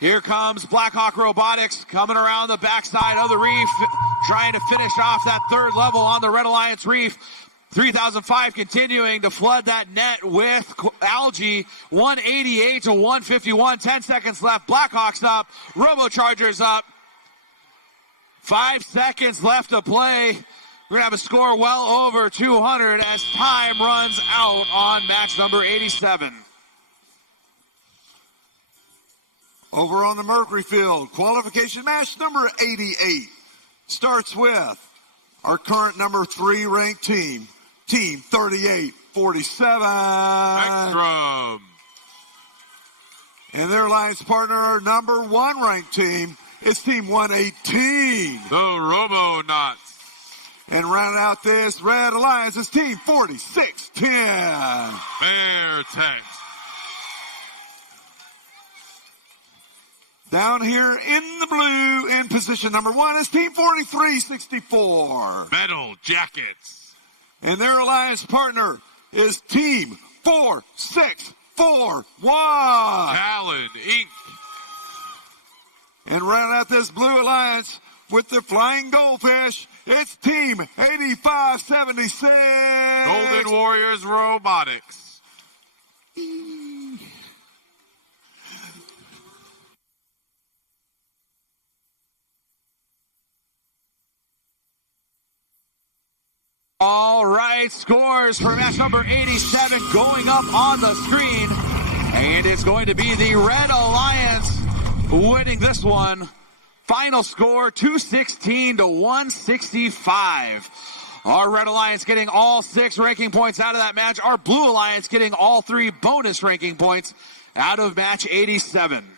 Here comes Blackhawk Robotics coming around the backside of the reef, trying to finish off that 3rd level on the Red Alliance reef. 3005 continuing to flood that net with algae. 188-151. 10 seconds left. Blackhawks up. Robochargers up. 5 seconds left to play. We're going to have a score well over 200 as time runs out on match number 87. Over on the Mercury field, qualification match number 88 starts with our current number 3 ranked team, Team 3847. Ekstrom. And their alliance partner, our number 1 ranked team, is Team 118. The Robonauts. And round out this Red Alliance is Team 4610. Bear Tex. Down here in the blue, in position number 1, is Team 4364. Metal Jackets. And their alliance partner is Team 4641. Talon Inc. And round out this blue alliance with the Flying Goldfish, it's Team 8576. Golden Warriors Robotics. All right, scores for match number 87 going up on the screen. And it's going to be the Red Alliance winning this one. Final score, 216-165. Our Red Alliance getting all 6 ranking points out of that match. Our Blue Alliance getting all 3 bonus ranking points out of match 87.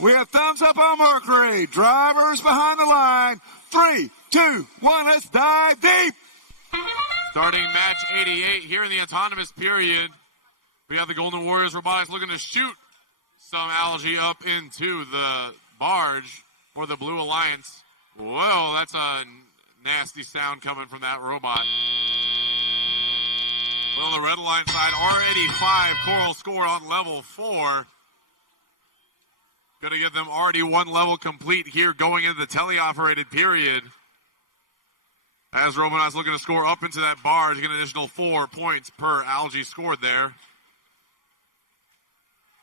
We have thumbs up on Mercury. Drivers behind the line. 3, 2, 1, let's dive deep. Starting match 88 here in the autonomous period. We have the Golden Warriors Robotics looking to shoot some algae up into the barge for the Blue Alliance. Whoa, that's a nasty sound coming from that robot. Well, the Red Alliance side already 5 coral score on level 4. Going to give them already 1 level complete here going into the teleoperated period. As Robonauts looking to score up into that barge, get an additional 4 points per algae scored there.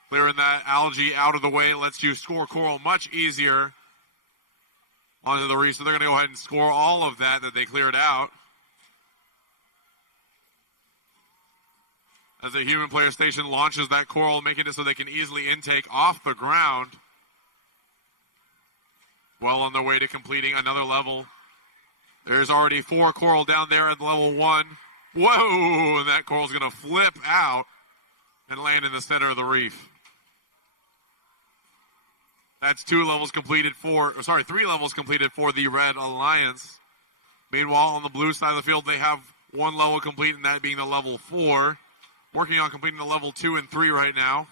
Clearing that algae out of the way lets you score coral much easier onto the reef. So they're going to go ahead and score all of that they cleared out. as the human player station launches that coral, making it so they can easily intake off the ground. Well on their way to completing another level. There's already 4 coral down there at level 1. Whoa, and that coral's going to flip out and land in the center of the reef. That's 3 levels completed for the Red Alliance. Meanwhile, on the blue side of the field, they have 1 level complete, and that being the level 4. Working on completing the level 2 and 3 right now.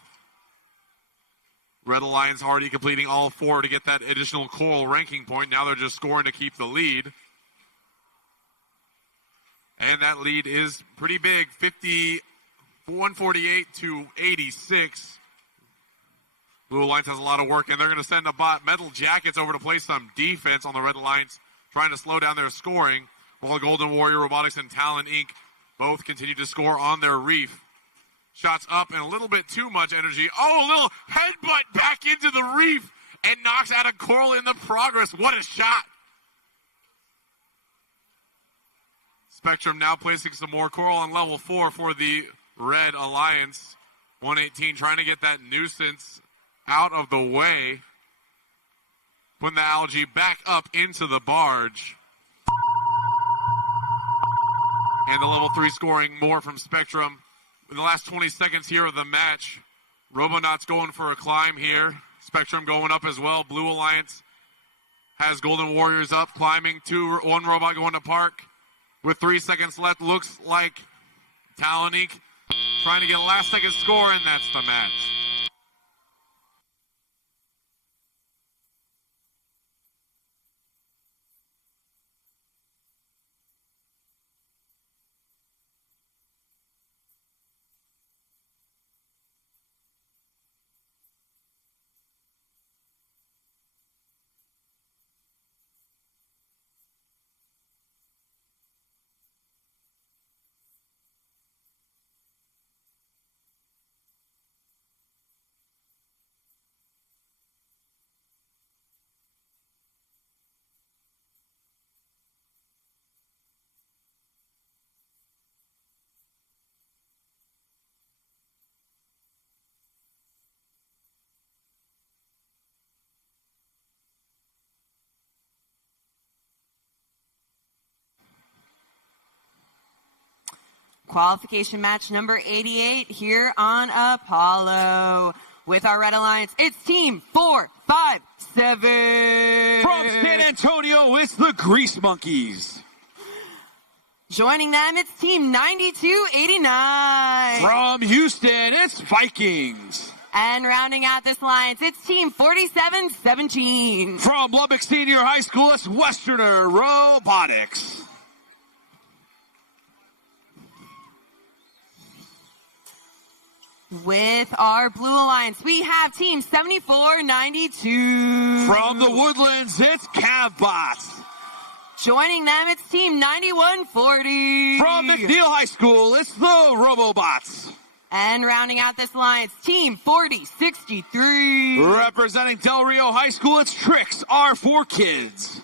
Red Alliance already completing all 4 to get that additional coral ranking point. Now they're just scoring to keep the lead. And that lead is pretty big, 148 to 86. Blue Alliance has a lot of work, and they're going to send Metal Jackets over to play some defense on the Red Alliance, trying to slow down their scoring, while Golden Warrior Robotics and Talon Inc. both continue to score on their reef. Shots up and a little bit too much energy. Oh, a little headbutt back into the reef and knocks out a coral in the progress. What a shot. Spectrum now placing some more coral on level 4 for the Red Alliance. 118 trying to get that nuisance out of the way. Putting the algae back up into the barge. And the level 3 scoring more from Spectrum. In the last 20 seconds here of the match, Robonauts going for a climb here. Spectrum going up as well. Blue Alliance has Golden Warriors up, climbing. 1 robot going to park. With 3 seconds left, looks like Talon Inc. trying to get a last-second score, and that's the match. Qualification match number 88 here on Apollo. With our Red Alliance, it's team 457. From San Antonio, it's the Grease Monkeys. Joining them, it's team 9289. From Houston, it's Vikings. And rounding out this alliance, it's team 4717. From Lubbock Senior High School, it's Westerner Robotics. With our Blue Alliance, we have team 7492. From the Woodlands, it's Cavbots. Joining them, it's team 9140. From McNeil High School, it's the Robobots. And rounding out this alliance, team 4063. Representing Del Rio High School, it's Trix R4 Kids.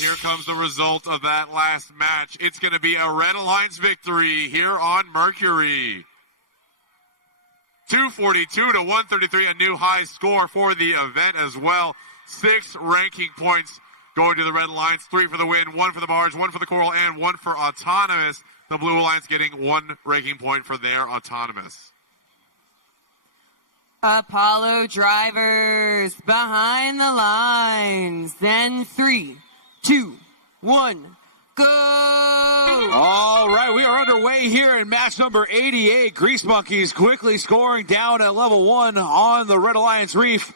Here comes the result of that last match. It's going to be a Red Alliance victory here on Mercury. 242 to 133, a new high score for the event as well. 6 ranking points going to the Red Alliance, 3 for the win, 1 for the barge, 1 for the coral, and 1 for autonomous. The Blue Alliance getting 1 ranking point for their autonomous. Apollo drivers behind the lines. Then 3, 2, 1, go! All right, we are underway here in match number 88. Grease Monkeys quickly scoring down at level 1 on the Red Alliance Reef.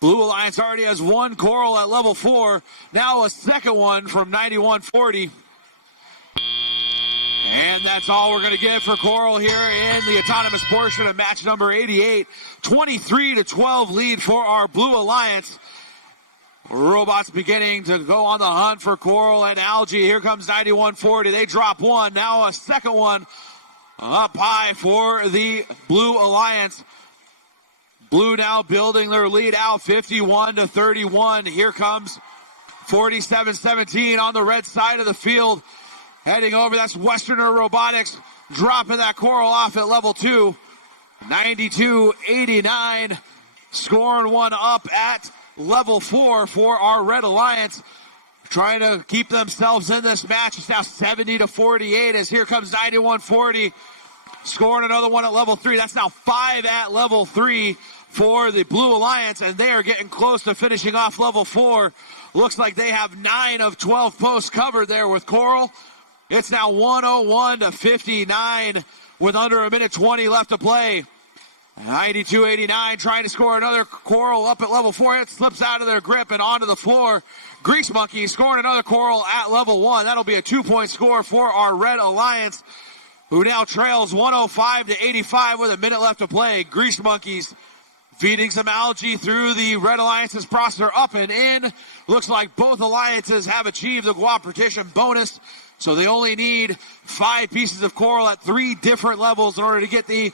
Blue Alliance already has 1 coral at level 4. Now a second one from 9140. And that's all we're going to get for coral here in the autonomous portion of match number 88. 23-12 lead for our Blue Alliance. Robots beginning to go on the hunt for coral and algae. Here comes 9140. They drop one. Now a second one up high for the Blue Alliance. Blue now building their lead out 51-31. Here comes 47-17 on the red side of the field. Heading over, that's Westerner Robotics dropping that coral off at level 2. 92-89. Scoring one up at level 4 for our Red Alliance. Trying to keep themselves in this match. It's now 70-48 as here comes 9140. Scoring another one at level 3. That's now 5 at level 3 for the Blue Alliance, and they are getting close to finishing off level 4. Looks like they have 9 of 12 posts covered there with coral. It's now 101-59 with under a minute 20 left to play. 92-89 trying to score another coral up at level 4. It slips out of their grip and onto the floor. Grease Monkey scoring another coral at level 1. That'll be a 2-point score for our Red Alliance, who now trails 105-85 with a minute left to play. Grease Monkeys feeding some algae through the Red Alliance's processor up and in. Looks like both alliances have achieved the cooperation bonus, so they only need 5 pieces of coral at 3 different levels in order to get the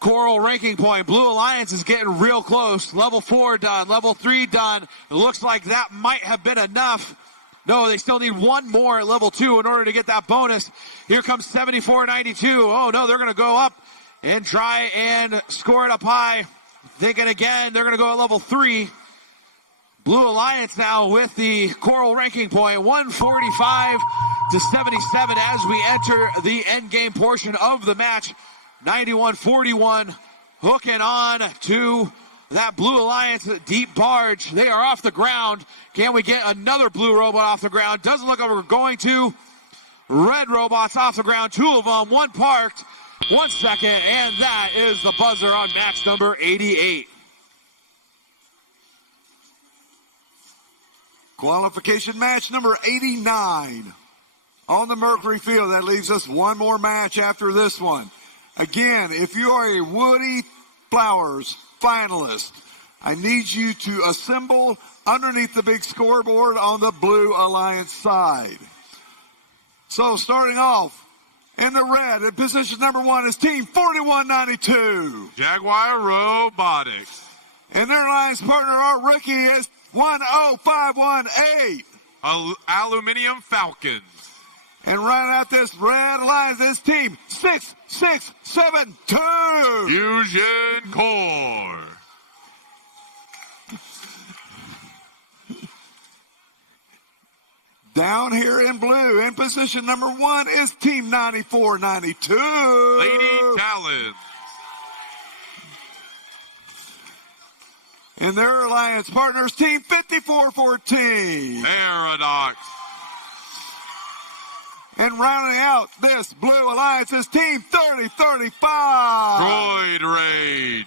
coral ranking point. Blue Alliance is getting real close. Level 4 done. Level 3 done. It looks like that might have been enough. No, they still need 1 more at level 2 in order to get that bonus. Here comes 74-92. Oh, no, they're going to go up and try and score it up high. Thinking again, they're going to go at level 3. Blue Alliance now with the coral ranking point, 145-77 as we enter the end game portion of the match. 91-41, hooking on to that Blue Alliance deep barge. They are off the ground. Can we get another blue robot off the ground? Doesn't look like we're going to. Red robots off the ground, 2 of them, 1 parked, 1 second, and that is the buzzer on match number 88. Qualification match number 89 on the Mercury field. That leaves us 1 more match after this one. Again, if you are a Woody Flowers finalist, I need you to assemble underneath the big scoreboard on the Blue Alliance side. So starting off in the red, at position number 1 is team 4192. Jaguar Robotics. And their alliance partner, our rookie, is 10518. Aluminium Falcons. And right at this red alliance is team 6672. Fusion Core. Down here in blue, in position number 1 is team 9492. Lady Talons. And their alliance partners, team 5414. Paradox. And rounding out this blue alliance is team 3035. Droid Rage.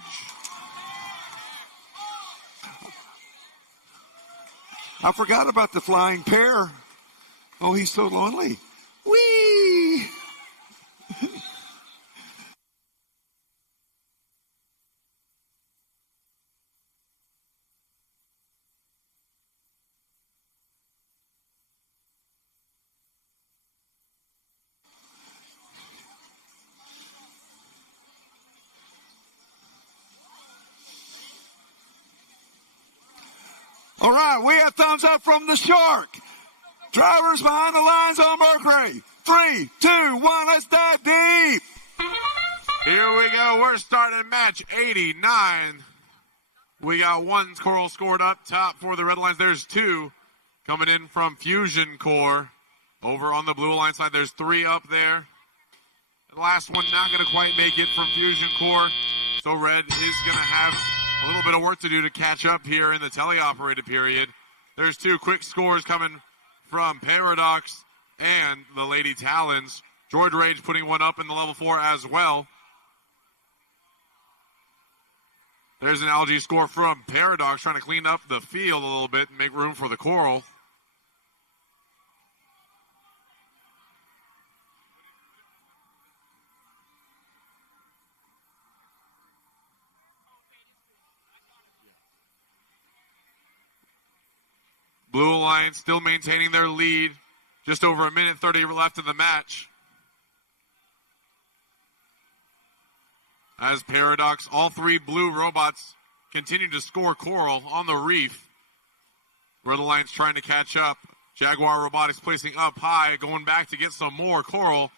I forgot about the flying pair. Oh, he's so lonely. Whee! All right, we have thumbs up from the Shark. Drivers behind the lines on Mercury. 3, 2, 1, let's dive deep. Here we go. We're starting match 89. We got 1 coral scored up top for the Red Alliance. There's 2 coming in from Fusion Core. Over on the Blue Alliance side, there's 3 up there. The last one not going to quite make it from Fusion Core. So Red is going to have a little bit of work to do to catch up here in the teleoperated period. There's 2 quick scores coming from Paradox and the Lady Talons. Droid Rage putting one up in the level 4 as well. There's an algae score from Paradox, trying to clean up the field a little bit and make room for the coral. Blue Alliance still maintaining their lead. Just over a minute 30 left in the match. As Paradox, all three blue robots continue to score coral on the reef. Red Alliance trying to catch up. Jaguar Robotics placing up high, going back to get some more coral.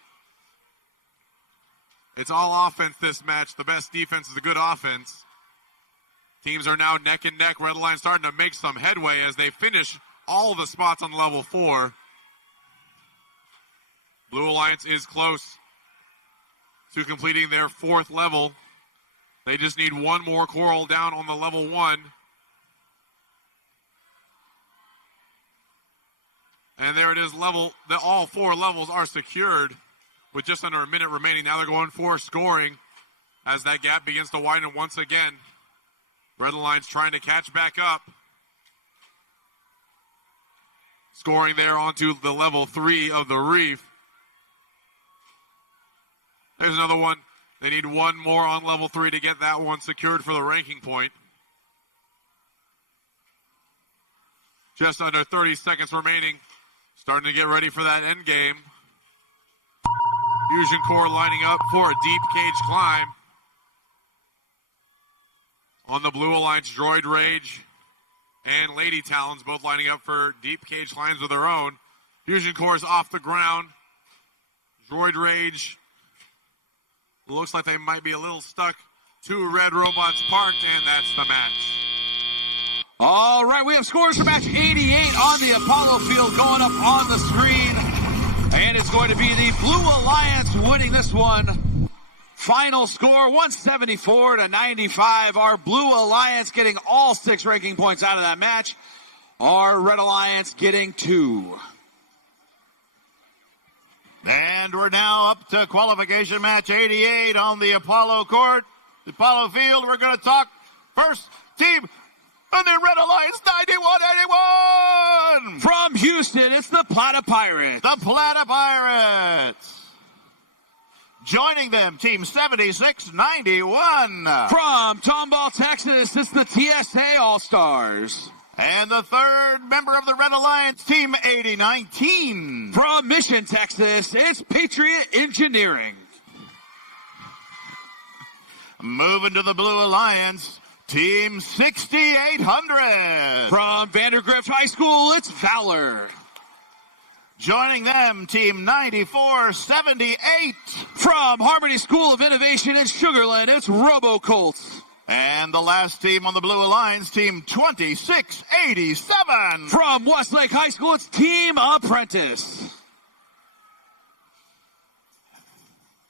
It's all offense this match. The best defense is a good offense. Teams are now neck and neck. Red Alliance starting to make some headway as they finish all the spots on level 4. Blue Alliance is close to completing their 4th level. They just need one more coral down on the level 1. And there it is, all 4 levels are secured with just under a minute remaining. Now they're going for scoring as that gap begins to widen once again. Red Alliance trying to catch back up. Scoring there onto the level 3 of the reef. There's another one. They need one more on level 3 to get that one secured for the ranking point. Just under 30 seconds remaining. Starting to get ready for that end game. Fusion Core lining up for a deep cage climb. On the Blue Alliance, Droid Rage and Lady Talons both lining up for deep cage climbs of their own. Fusion Core is off the ground. Droid Rage looks like they might be a little stuck. 2 red robots parked, and that's the match. All right, we have scores for match 88 on the Apollo field going up on the screen. And it's going to be the Blue Alliance winning this one. Final score, 174-95. Our Blue Alliance getting all 6 ranking points out of that match. Our Red Alliance getting 2. And we're now up to qualification match 88 on the Apollo court. The Apollo field, we're going to talk first team on the Red Alliance 9181. From Houston, it's the Plata Pirates. The Plata Pirates. Joining them, team 7691. From Tomball, Texas, it's the TSA All-Stars. And the third member of the Red Alliance, team 8019. From Mission, Texas, it's Patriot Engineering. Moving to the Blue Alliance, team 6800. From Vandergrift High School, it's Valor. Joining them, team 9478. From Harmony School of Innovation in Sugarland, it's RoboColts. And the last team on the Blue Alliance, team 2687. From Westlake High School, it's Team Apprentice.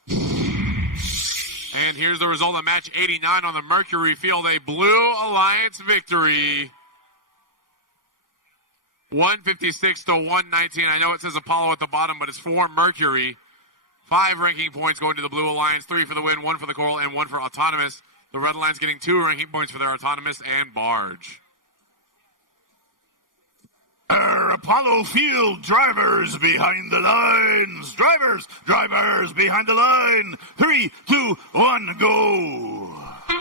And here's the result of match 89 on the Mercury field. A Blue Alliance victory. 156-119. I know it says Apollo at the bottom, but it's for Mercury. 5 ranking points going to the Blue Alliance, 3 for the win, 1 for the Coral, and 1 for Autonomous. The Red Alliance getting 2 ranking points for their Autonomous and Barge. Our Apollo field drivers behind the lines. Drivers behind the line. 3, 2, 1, go.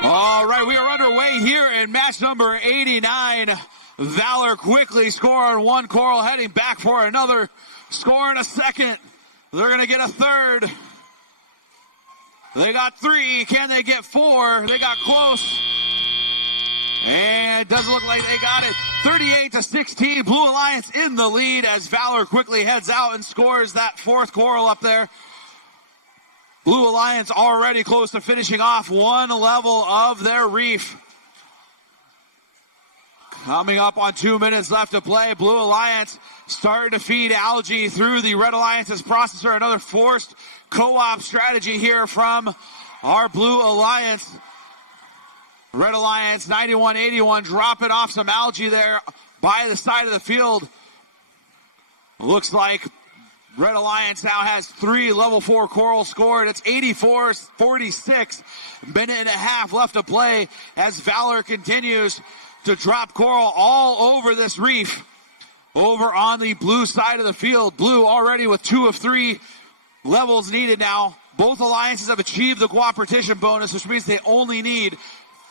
All right, we are underway here in match number 89. Valor quickly scoring 1 coral, heading back for another, scoring a second. They're going to get a third. They got 3. Can they get 4? They got close. And it doesn't look like they got it. 38-16. Blue Alliance in the lead as Valor quickly heads out and scores that 4th coral up there. Blue Alliance already close to finishing off 1 level of their reef. Coming up on 2 minutes left to play. Blue Alliance starting to feed algae through the Red Alliance's processor. Another forced co-op strategy here from our Blue Alliance. Red Alliance 9181 dropping off some algae there by the side of the field. Looks like Red Alliance now has 3 level 4 coral scored. It's 84-46. Minute and a half left to play as Valor continues to drop coral all over this reef. Over on the blue side of the field. Blue already with 2 of 3 levels needed now. Both alliances have achieved the cooperation bonus, which means they only need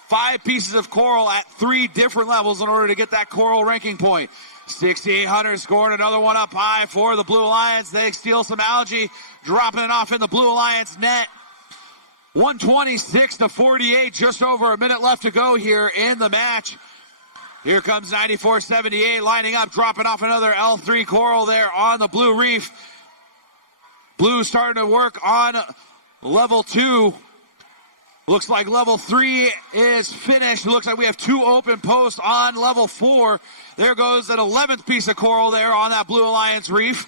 5 pieces of coral at 3 different levels in order to get that coral ranking point. 6,800 scoring another one up high for the Blue Alliance. They steal some algae, dropping it off in the Blue Alliance net. 126-48, just over a minute left to go here in the match. Here comes 94-78, lining up, dropping off another L3 coral there on the Blue Reef. Blue starting to work on level 2. Looks like level 3 is finished. Looks like we have 2 open posts on level 4. There goes an 11th piece of coral there on that Blue Alliance reef.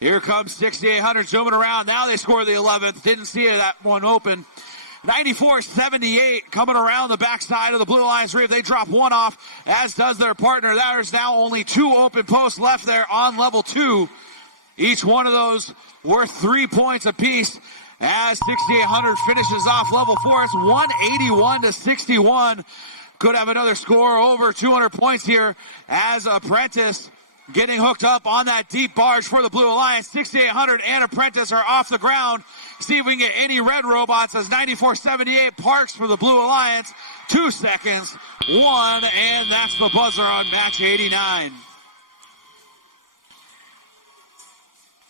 Here comes 6,800 zooming around. Now they score the 11th. Didn't see that one open. 94-78 coming around the backside of the Blue Alliance reef. They drop one off, as does their partner. There's now only 2 open posts left there on level 2. Each one of those worth 3 points apiece. As 6,800 finishes off level 4, it's 181-61. Could have another score over 200 points here as Apprentice getting hooked up on that deep barge for the Blue Alliance. 6,800 and Apprentice are off the ground. See if we can get any red robots as 94-78 parks for the Blue Alliance. 2 seconds, 1, and that's the buzzer on match 89.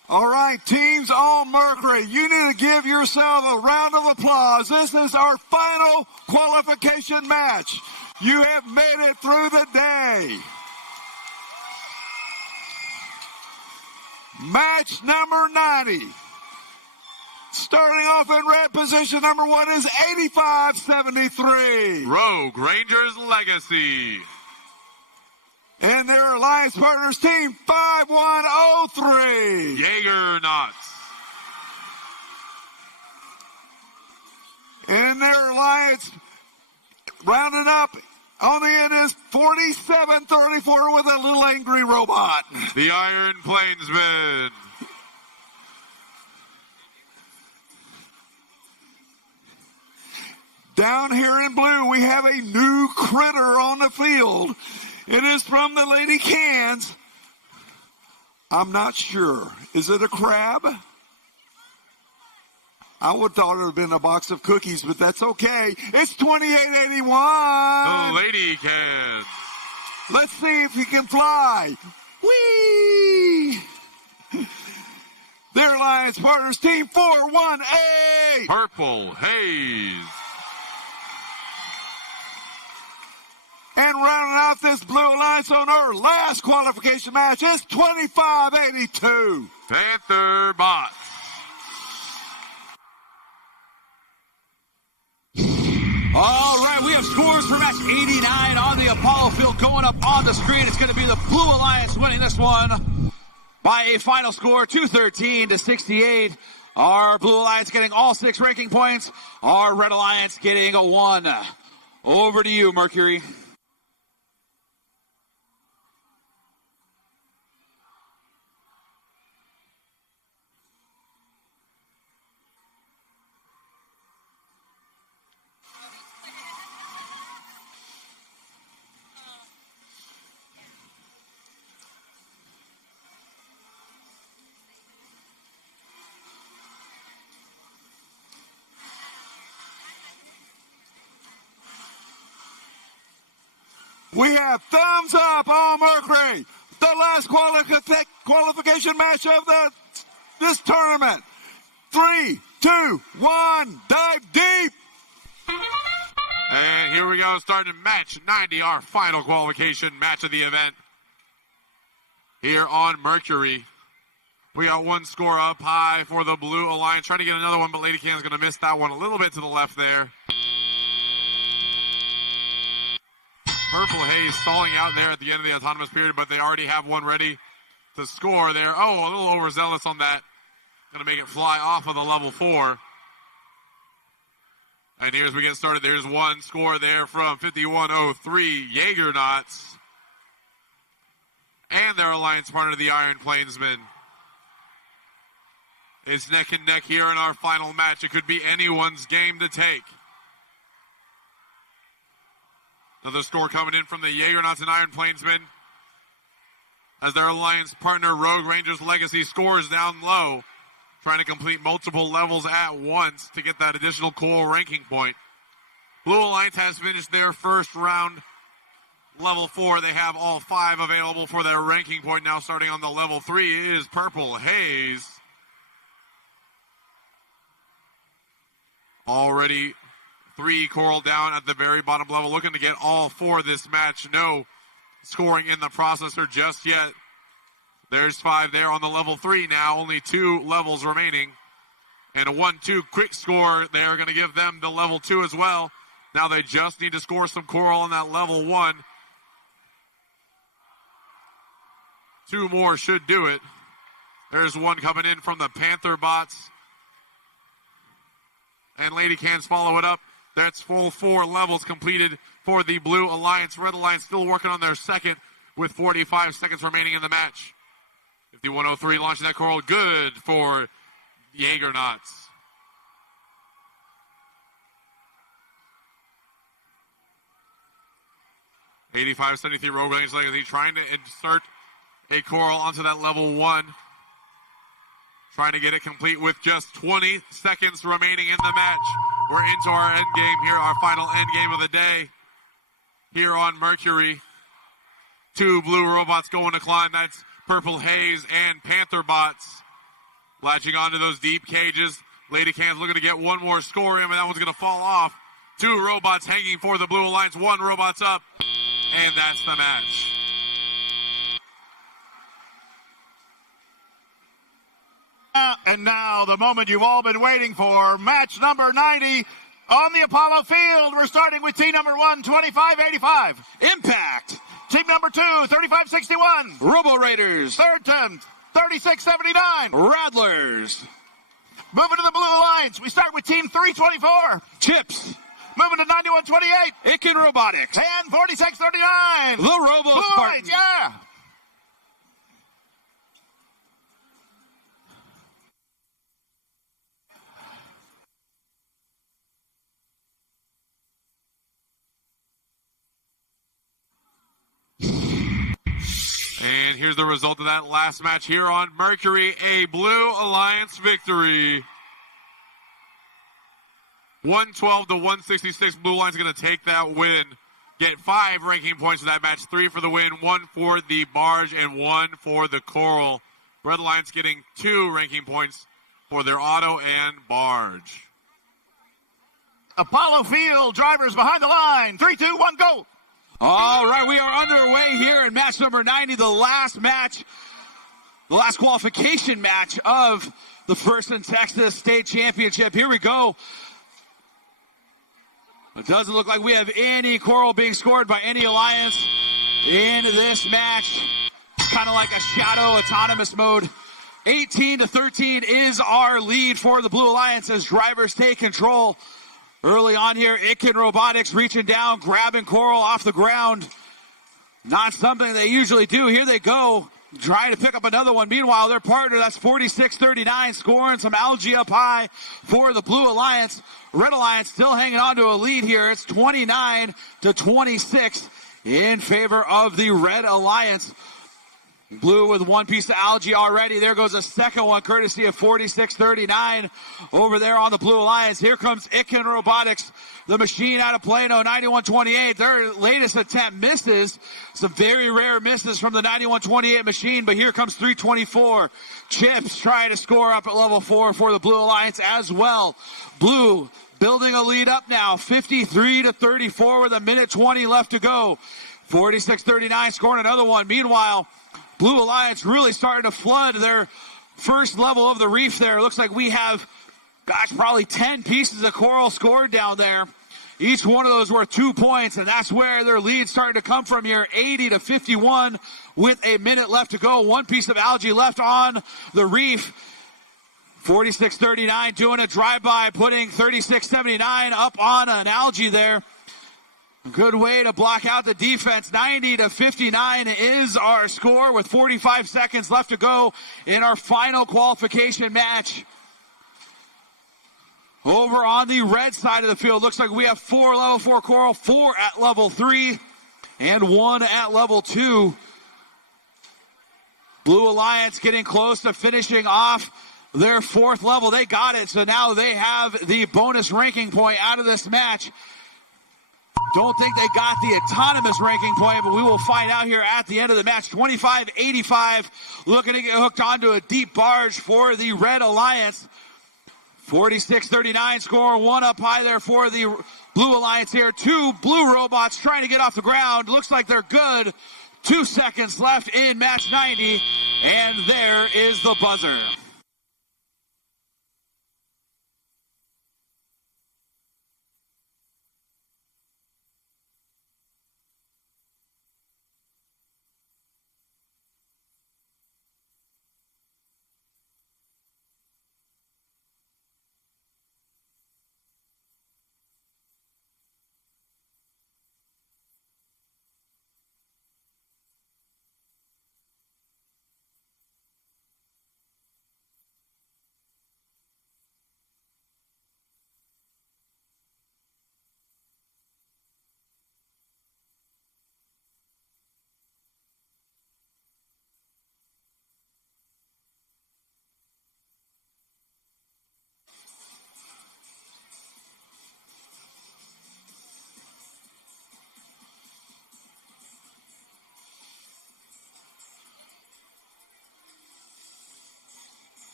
All right, teams all Mercury, you need to give yourself a round of applause. This is our final qualification match. You have made it through the day. Match number 90. Starting off in red, position number 1 is 85-73. Rogue Rangers Legacy. And their alliance partners, team 5103. Jaeger Knots. And their alliance, rounding up on the end, is 4734 with a little angry robot. The Iron Plainsman. Down here in blue, we have a new critter on the field. It is from the Lady Cans. I'm not sure. Is it a crab? I would have thought it would have been a box of cookies, but that's okay. It's 2881. The Lady Cans. Let's see if he can fly. Whee! Their alliance partners, team 418. Purple Haze. And rounding out this Blue Alliance on our last qualification match is 2582. Panther Bots. All right, we have scores for match 89 on the Apollo field going up on the screen. It's going to be the Blue Alliance winning this one by a final score, 213-68. Our Blue Alliance getting all 6 ranking points. Our Red Alliance getting a 1. Over to you, Mercury. We have thumbs up on Mercury. The last qualification match of this tournament. 3, 2, 1, dive deep. And here we go, starting match 90, our final qualification match of the event. Here on Mercury. We got 1 score up high for the Blue Alliance. Trying to get another one, but Lady Can's going to miss that one a little bit to the left there. Purple Haze stalling out there at the end of the autonomous period, but they already have one ready to score there. Oh, a little overzealous on that. Going to make it fly off of the level 4. And here as we get started, there's 1 score there from 5103 Jaeger Knots. And their alliance partner, the Iron Plainsman. It's neck and neck here in our final match. It could be anyone's game to take. Another score coming in from the Jaegernauts and Iron Plainsmen as their alliance partner Rogue Rangers Legacy scores down low, trying to complete multiple levels at once to get that additional coral ranking point. Blue Alliance has finished their first round, level 4. They have all 5 available for their ranking point. Now starting on the level 3 is Purple Haze. Already 3 coral down at the very bottom level, looking to get all 4 this match. No scoring in the processor just yet. There's 5 there on the level 3 now. Only 2 levels remaining. And a 1-2 quick score. They're going to give them the level 2 as well. Now they just need to score some coral on that level 1. 2 more should do it. There's one coming in from the Panther bots. And Lady Cans follow it up. That's full 4 levels completed for the Blue Alliance. Red Alliance still working on their second with 45 seconds remaining in the match. 5103 launching that coral. Good for Jaegernauts. $85.73 Rogue Rangers Legacy trying to insert a coral onto that level 1. Trying to get it complete with just 20 seconds remaining in the match. We're into our end game here, our final end game of the day here on Mercury. 2 blue robots going to climb. That's Purple Haze and Panther bots. Latching onto those deep cages. Lady Cans looking to get one more score in, but that one's going to fall off. 2 robots hanging for the Blue Alliance. 1 robot's up, and that's the match. And now the moment you've all been waiting for, match number 90 on the Apollo field. We're starting with team number 1, 2585. Impact. Team number 2, 3561. Robo Raiders. Third team, 3679. Rattlers. Moving to the Blue Alliance, we start with team 324. Chips. Moving to 9128. Icken Robotics. And 4639. The Robo Blue Spartans. Alliance, yeah. And here's the result of that last match here on Mercury, a Blue Alliance victory. 112 to 166. Blue Alliance going to take that win. Get 5 ranking points in that match. 3 for the win, 1 for the barge, and 1 for the coral. Red Alliance getting 2 ranking points for their auto and barge. Apollo Field, drivers behind the line. 3, 2, 1, go. All right, we are underway here in match number 90, the last match, the last qualification match of the First and Texas State Championship. Here we go. It doesn't look like we have any coral being scored by any alliance in this match. Kind of like a shadow autonomous mode. 18 to 13 is our lead for the Blue Alliance as drivers take control. Early on here, Icken Robotics reaching down, grabbing coral off the ground. Not something they usually do. Here they go, trying to pick up another one. Meanwhile, their partner, that's 46-39, scoring some algae up high for the Blue Alliance. Red Alliance still hanging on to a lead here. It's 29 to 26 in favor of the Red Alliance. Blue with 1 piece of algae already. There goes a second one, courtesy of 46-39 over there on the Blue Alliance. Here comes Icken Robotics, the machine out of Plano, 9128. Their latest attempt misses. Some very rare misses from the 9128 machine, but here comes 324. Chips trying to score up at level 4 for the Blue Alliance as well. Blue building a lead up now, 53 to 34 with a minute 20 left to go. 46-39 scoring another one. Meanwhile, Blue Alliance really starting to flood their first level of the reef there. It looks like we have, probably 10 pieces of coral scored down there. Each one of those worth 2 points, and that's where their lead's starting to come from here, 80 to 51 with a minute left to go. 1 piece of algae left on the reef. 46-39 doing a drive-by, putting 36-79 up on an algae there. Good way to block out the defense. 90 to 59 is our score with 45 seconds left to go in our final qualification match. Over on the red side of the field, looks like we have 4 level 4 coral, 4 at level 3, and 1 at level 2. Blue Alliance getting close to finishing off their 4th level. They got it, so now they have the bonus ranking point out of this match. Don't think they got the autonomous ranking point, but we will find out here at the end of the match. 25-85, looking to get hooked onto a deep barge for the Red Alliance. 46-39 score, 1 up high there for the Blue Alliance here. 2 blue robots trying to get off the ground. Looks like they're good. 2 seconds left in match 90, and there is the buzzer.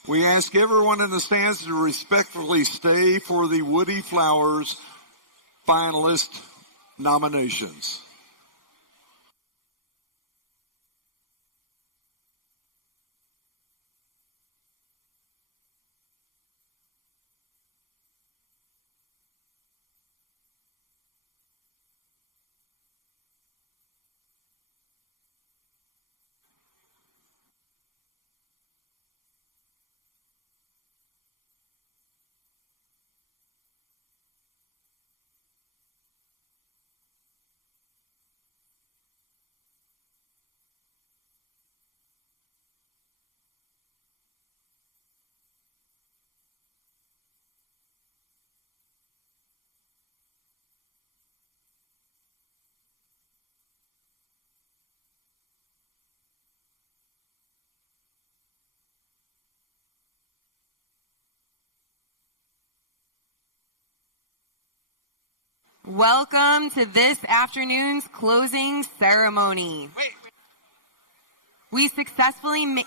We ask everyone in the stands to respectfully stay for the Woody Flowers finalist nominations. Welcome to this afternoon's closing ceremony. We successfully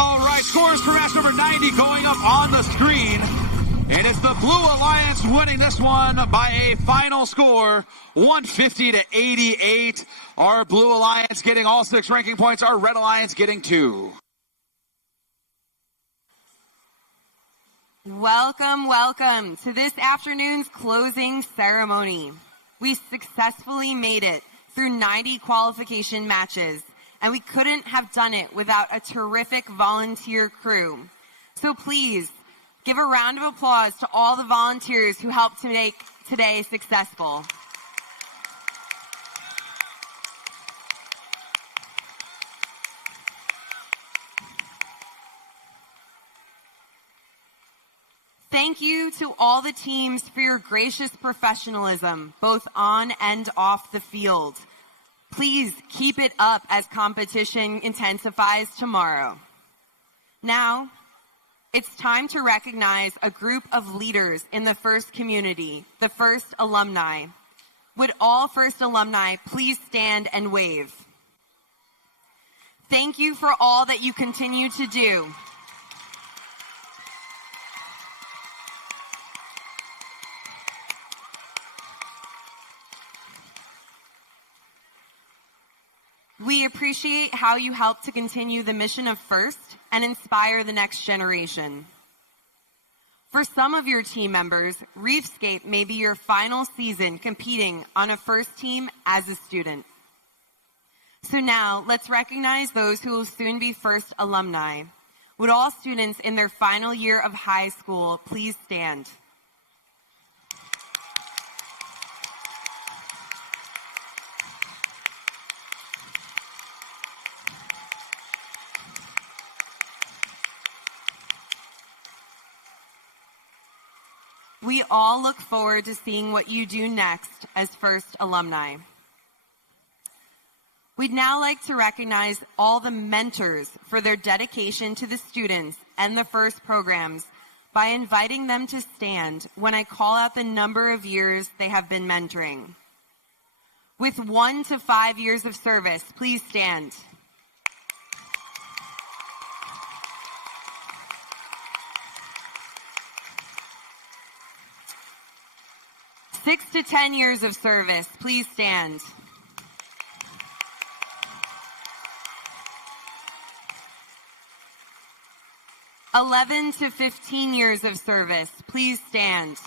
All right, scores for match number 90 going up on the screen. And it's the Blue Alliance winning this one by a final score, 150-88. Our Blue Alliance getting all 6 ranking points. Our Red Alliance getting 2. Welcome, welcome to this afternoon's closing ceremony. We successfully made it through 90 qualification matches, and we couldn't have done it without a terrific volunteer crew. So please, give a round of applause to all the volunteers who helped to make today successful. Thank you to all the teams for your gracious professionalism, both on and off the field. Please keep it up as competition intensifies tomorrow. Now, it's time to recognize a group of leaders in the FIRST community, the FIRST alumni. Would all FIRST alumni please stand and wave? Thank you for all that you continue to do. We appreciate how you help to continue the mission of FIRST and inspire the next generation. For some of your team members, Reefscape may be your final season competing on a FIRST team as a student. So now, let's recognize those who will soon be FIRST alumni. Would all students in their final year of high school please stand? We all look forward to seeing what you do next as first alumni. We'd now like to recognize all the mentors for their dedication to the students and the FIRST programs by inviting them to stand when I call out the number of years they have been mentoring. With 1 to 5 years of service, please stand. 6 to 10 years of service, please stand. 11 to 15 years of service, please stand.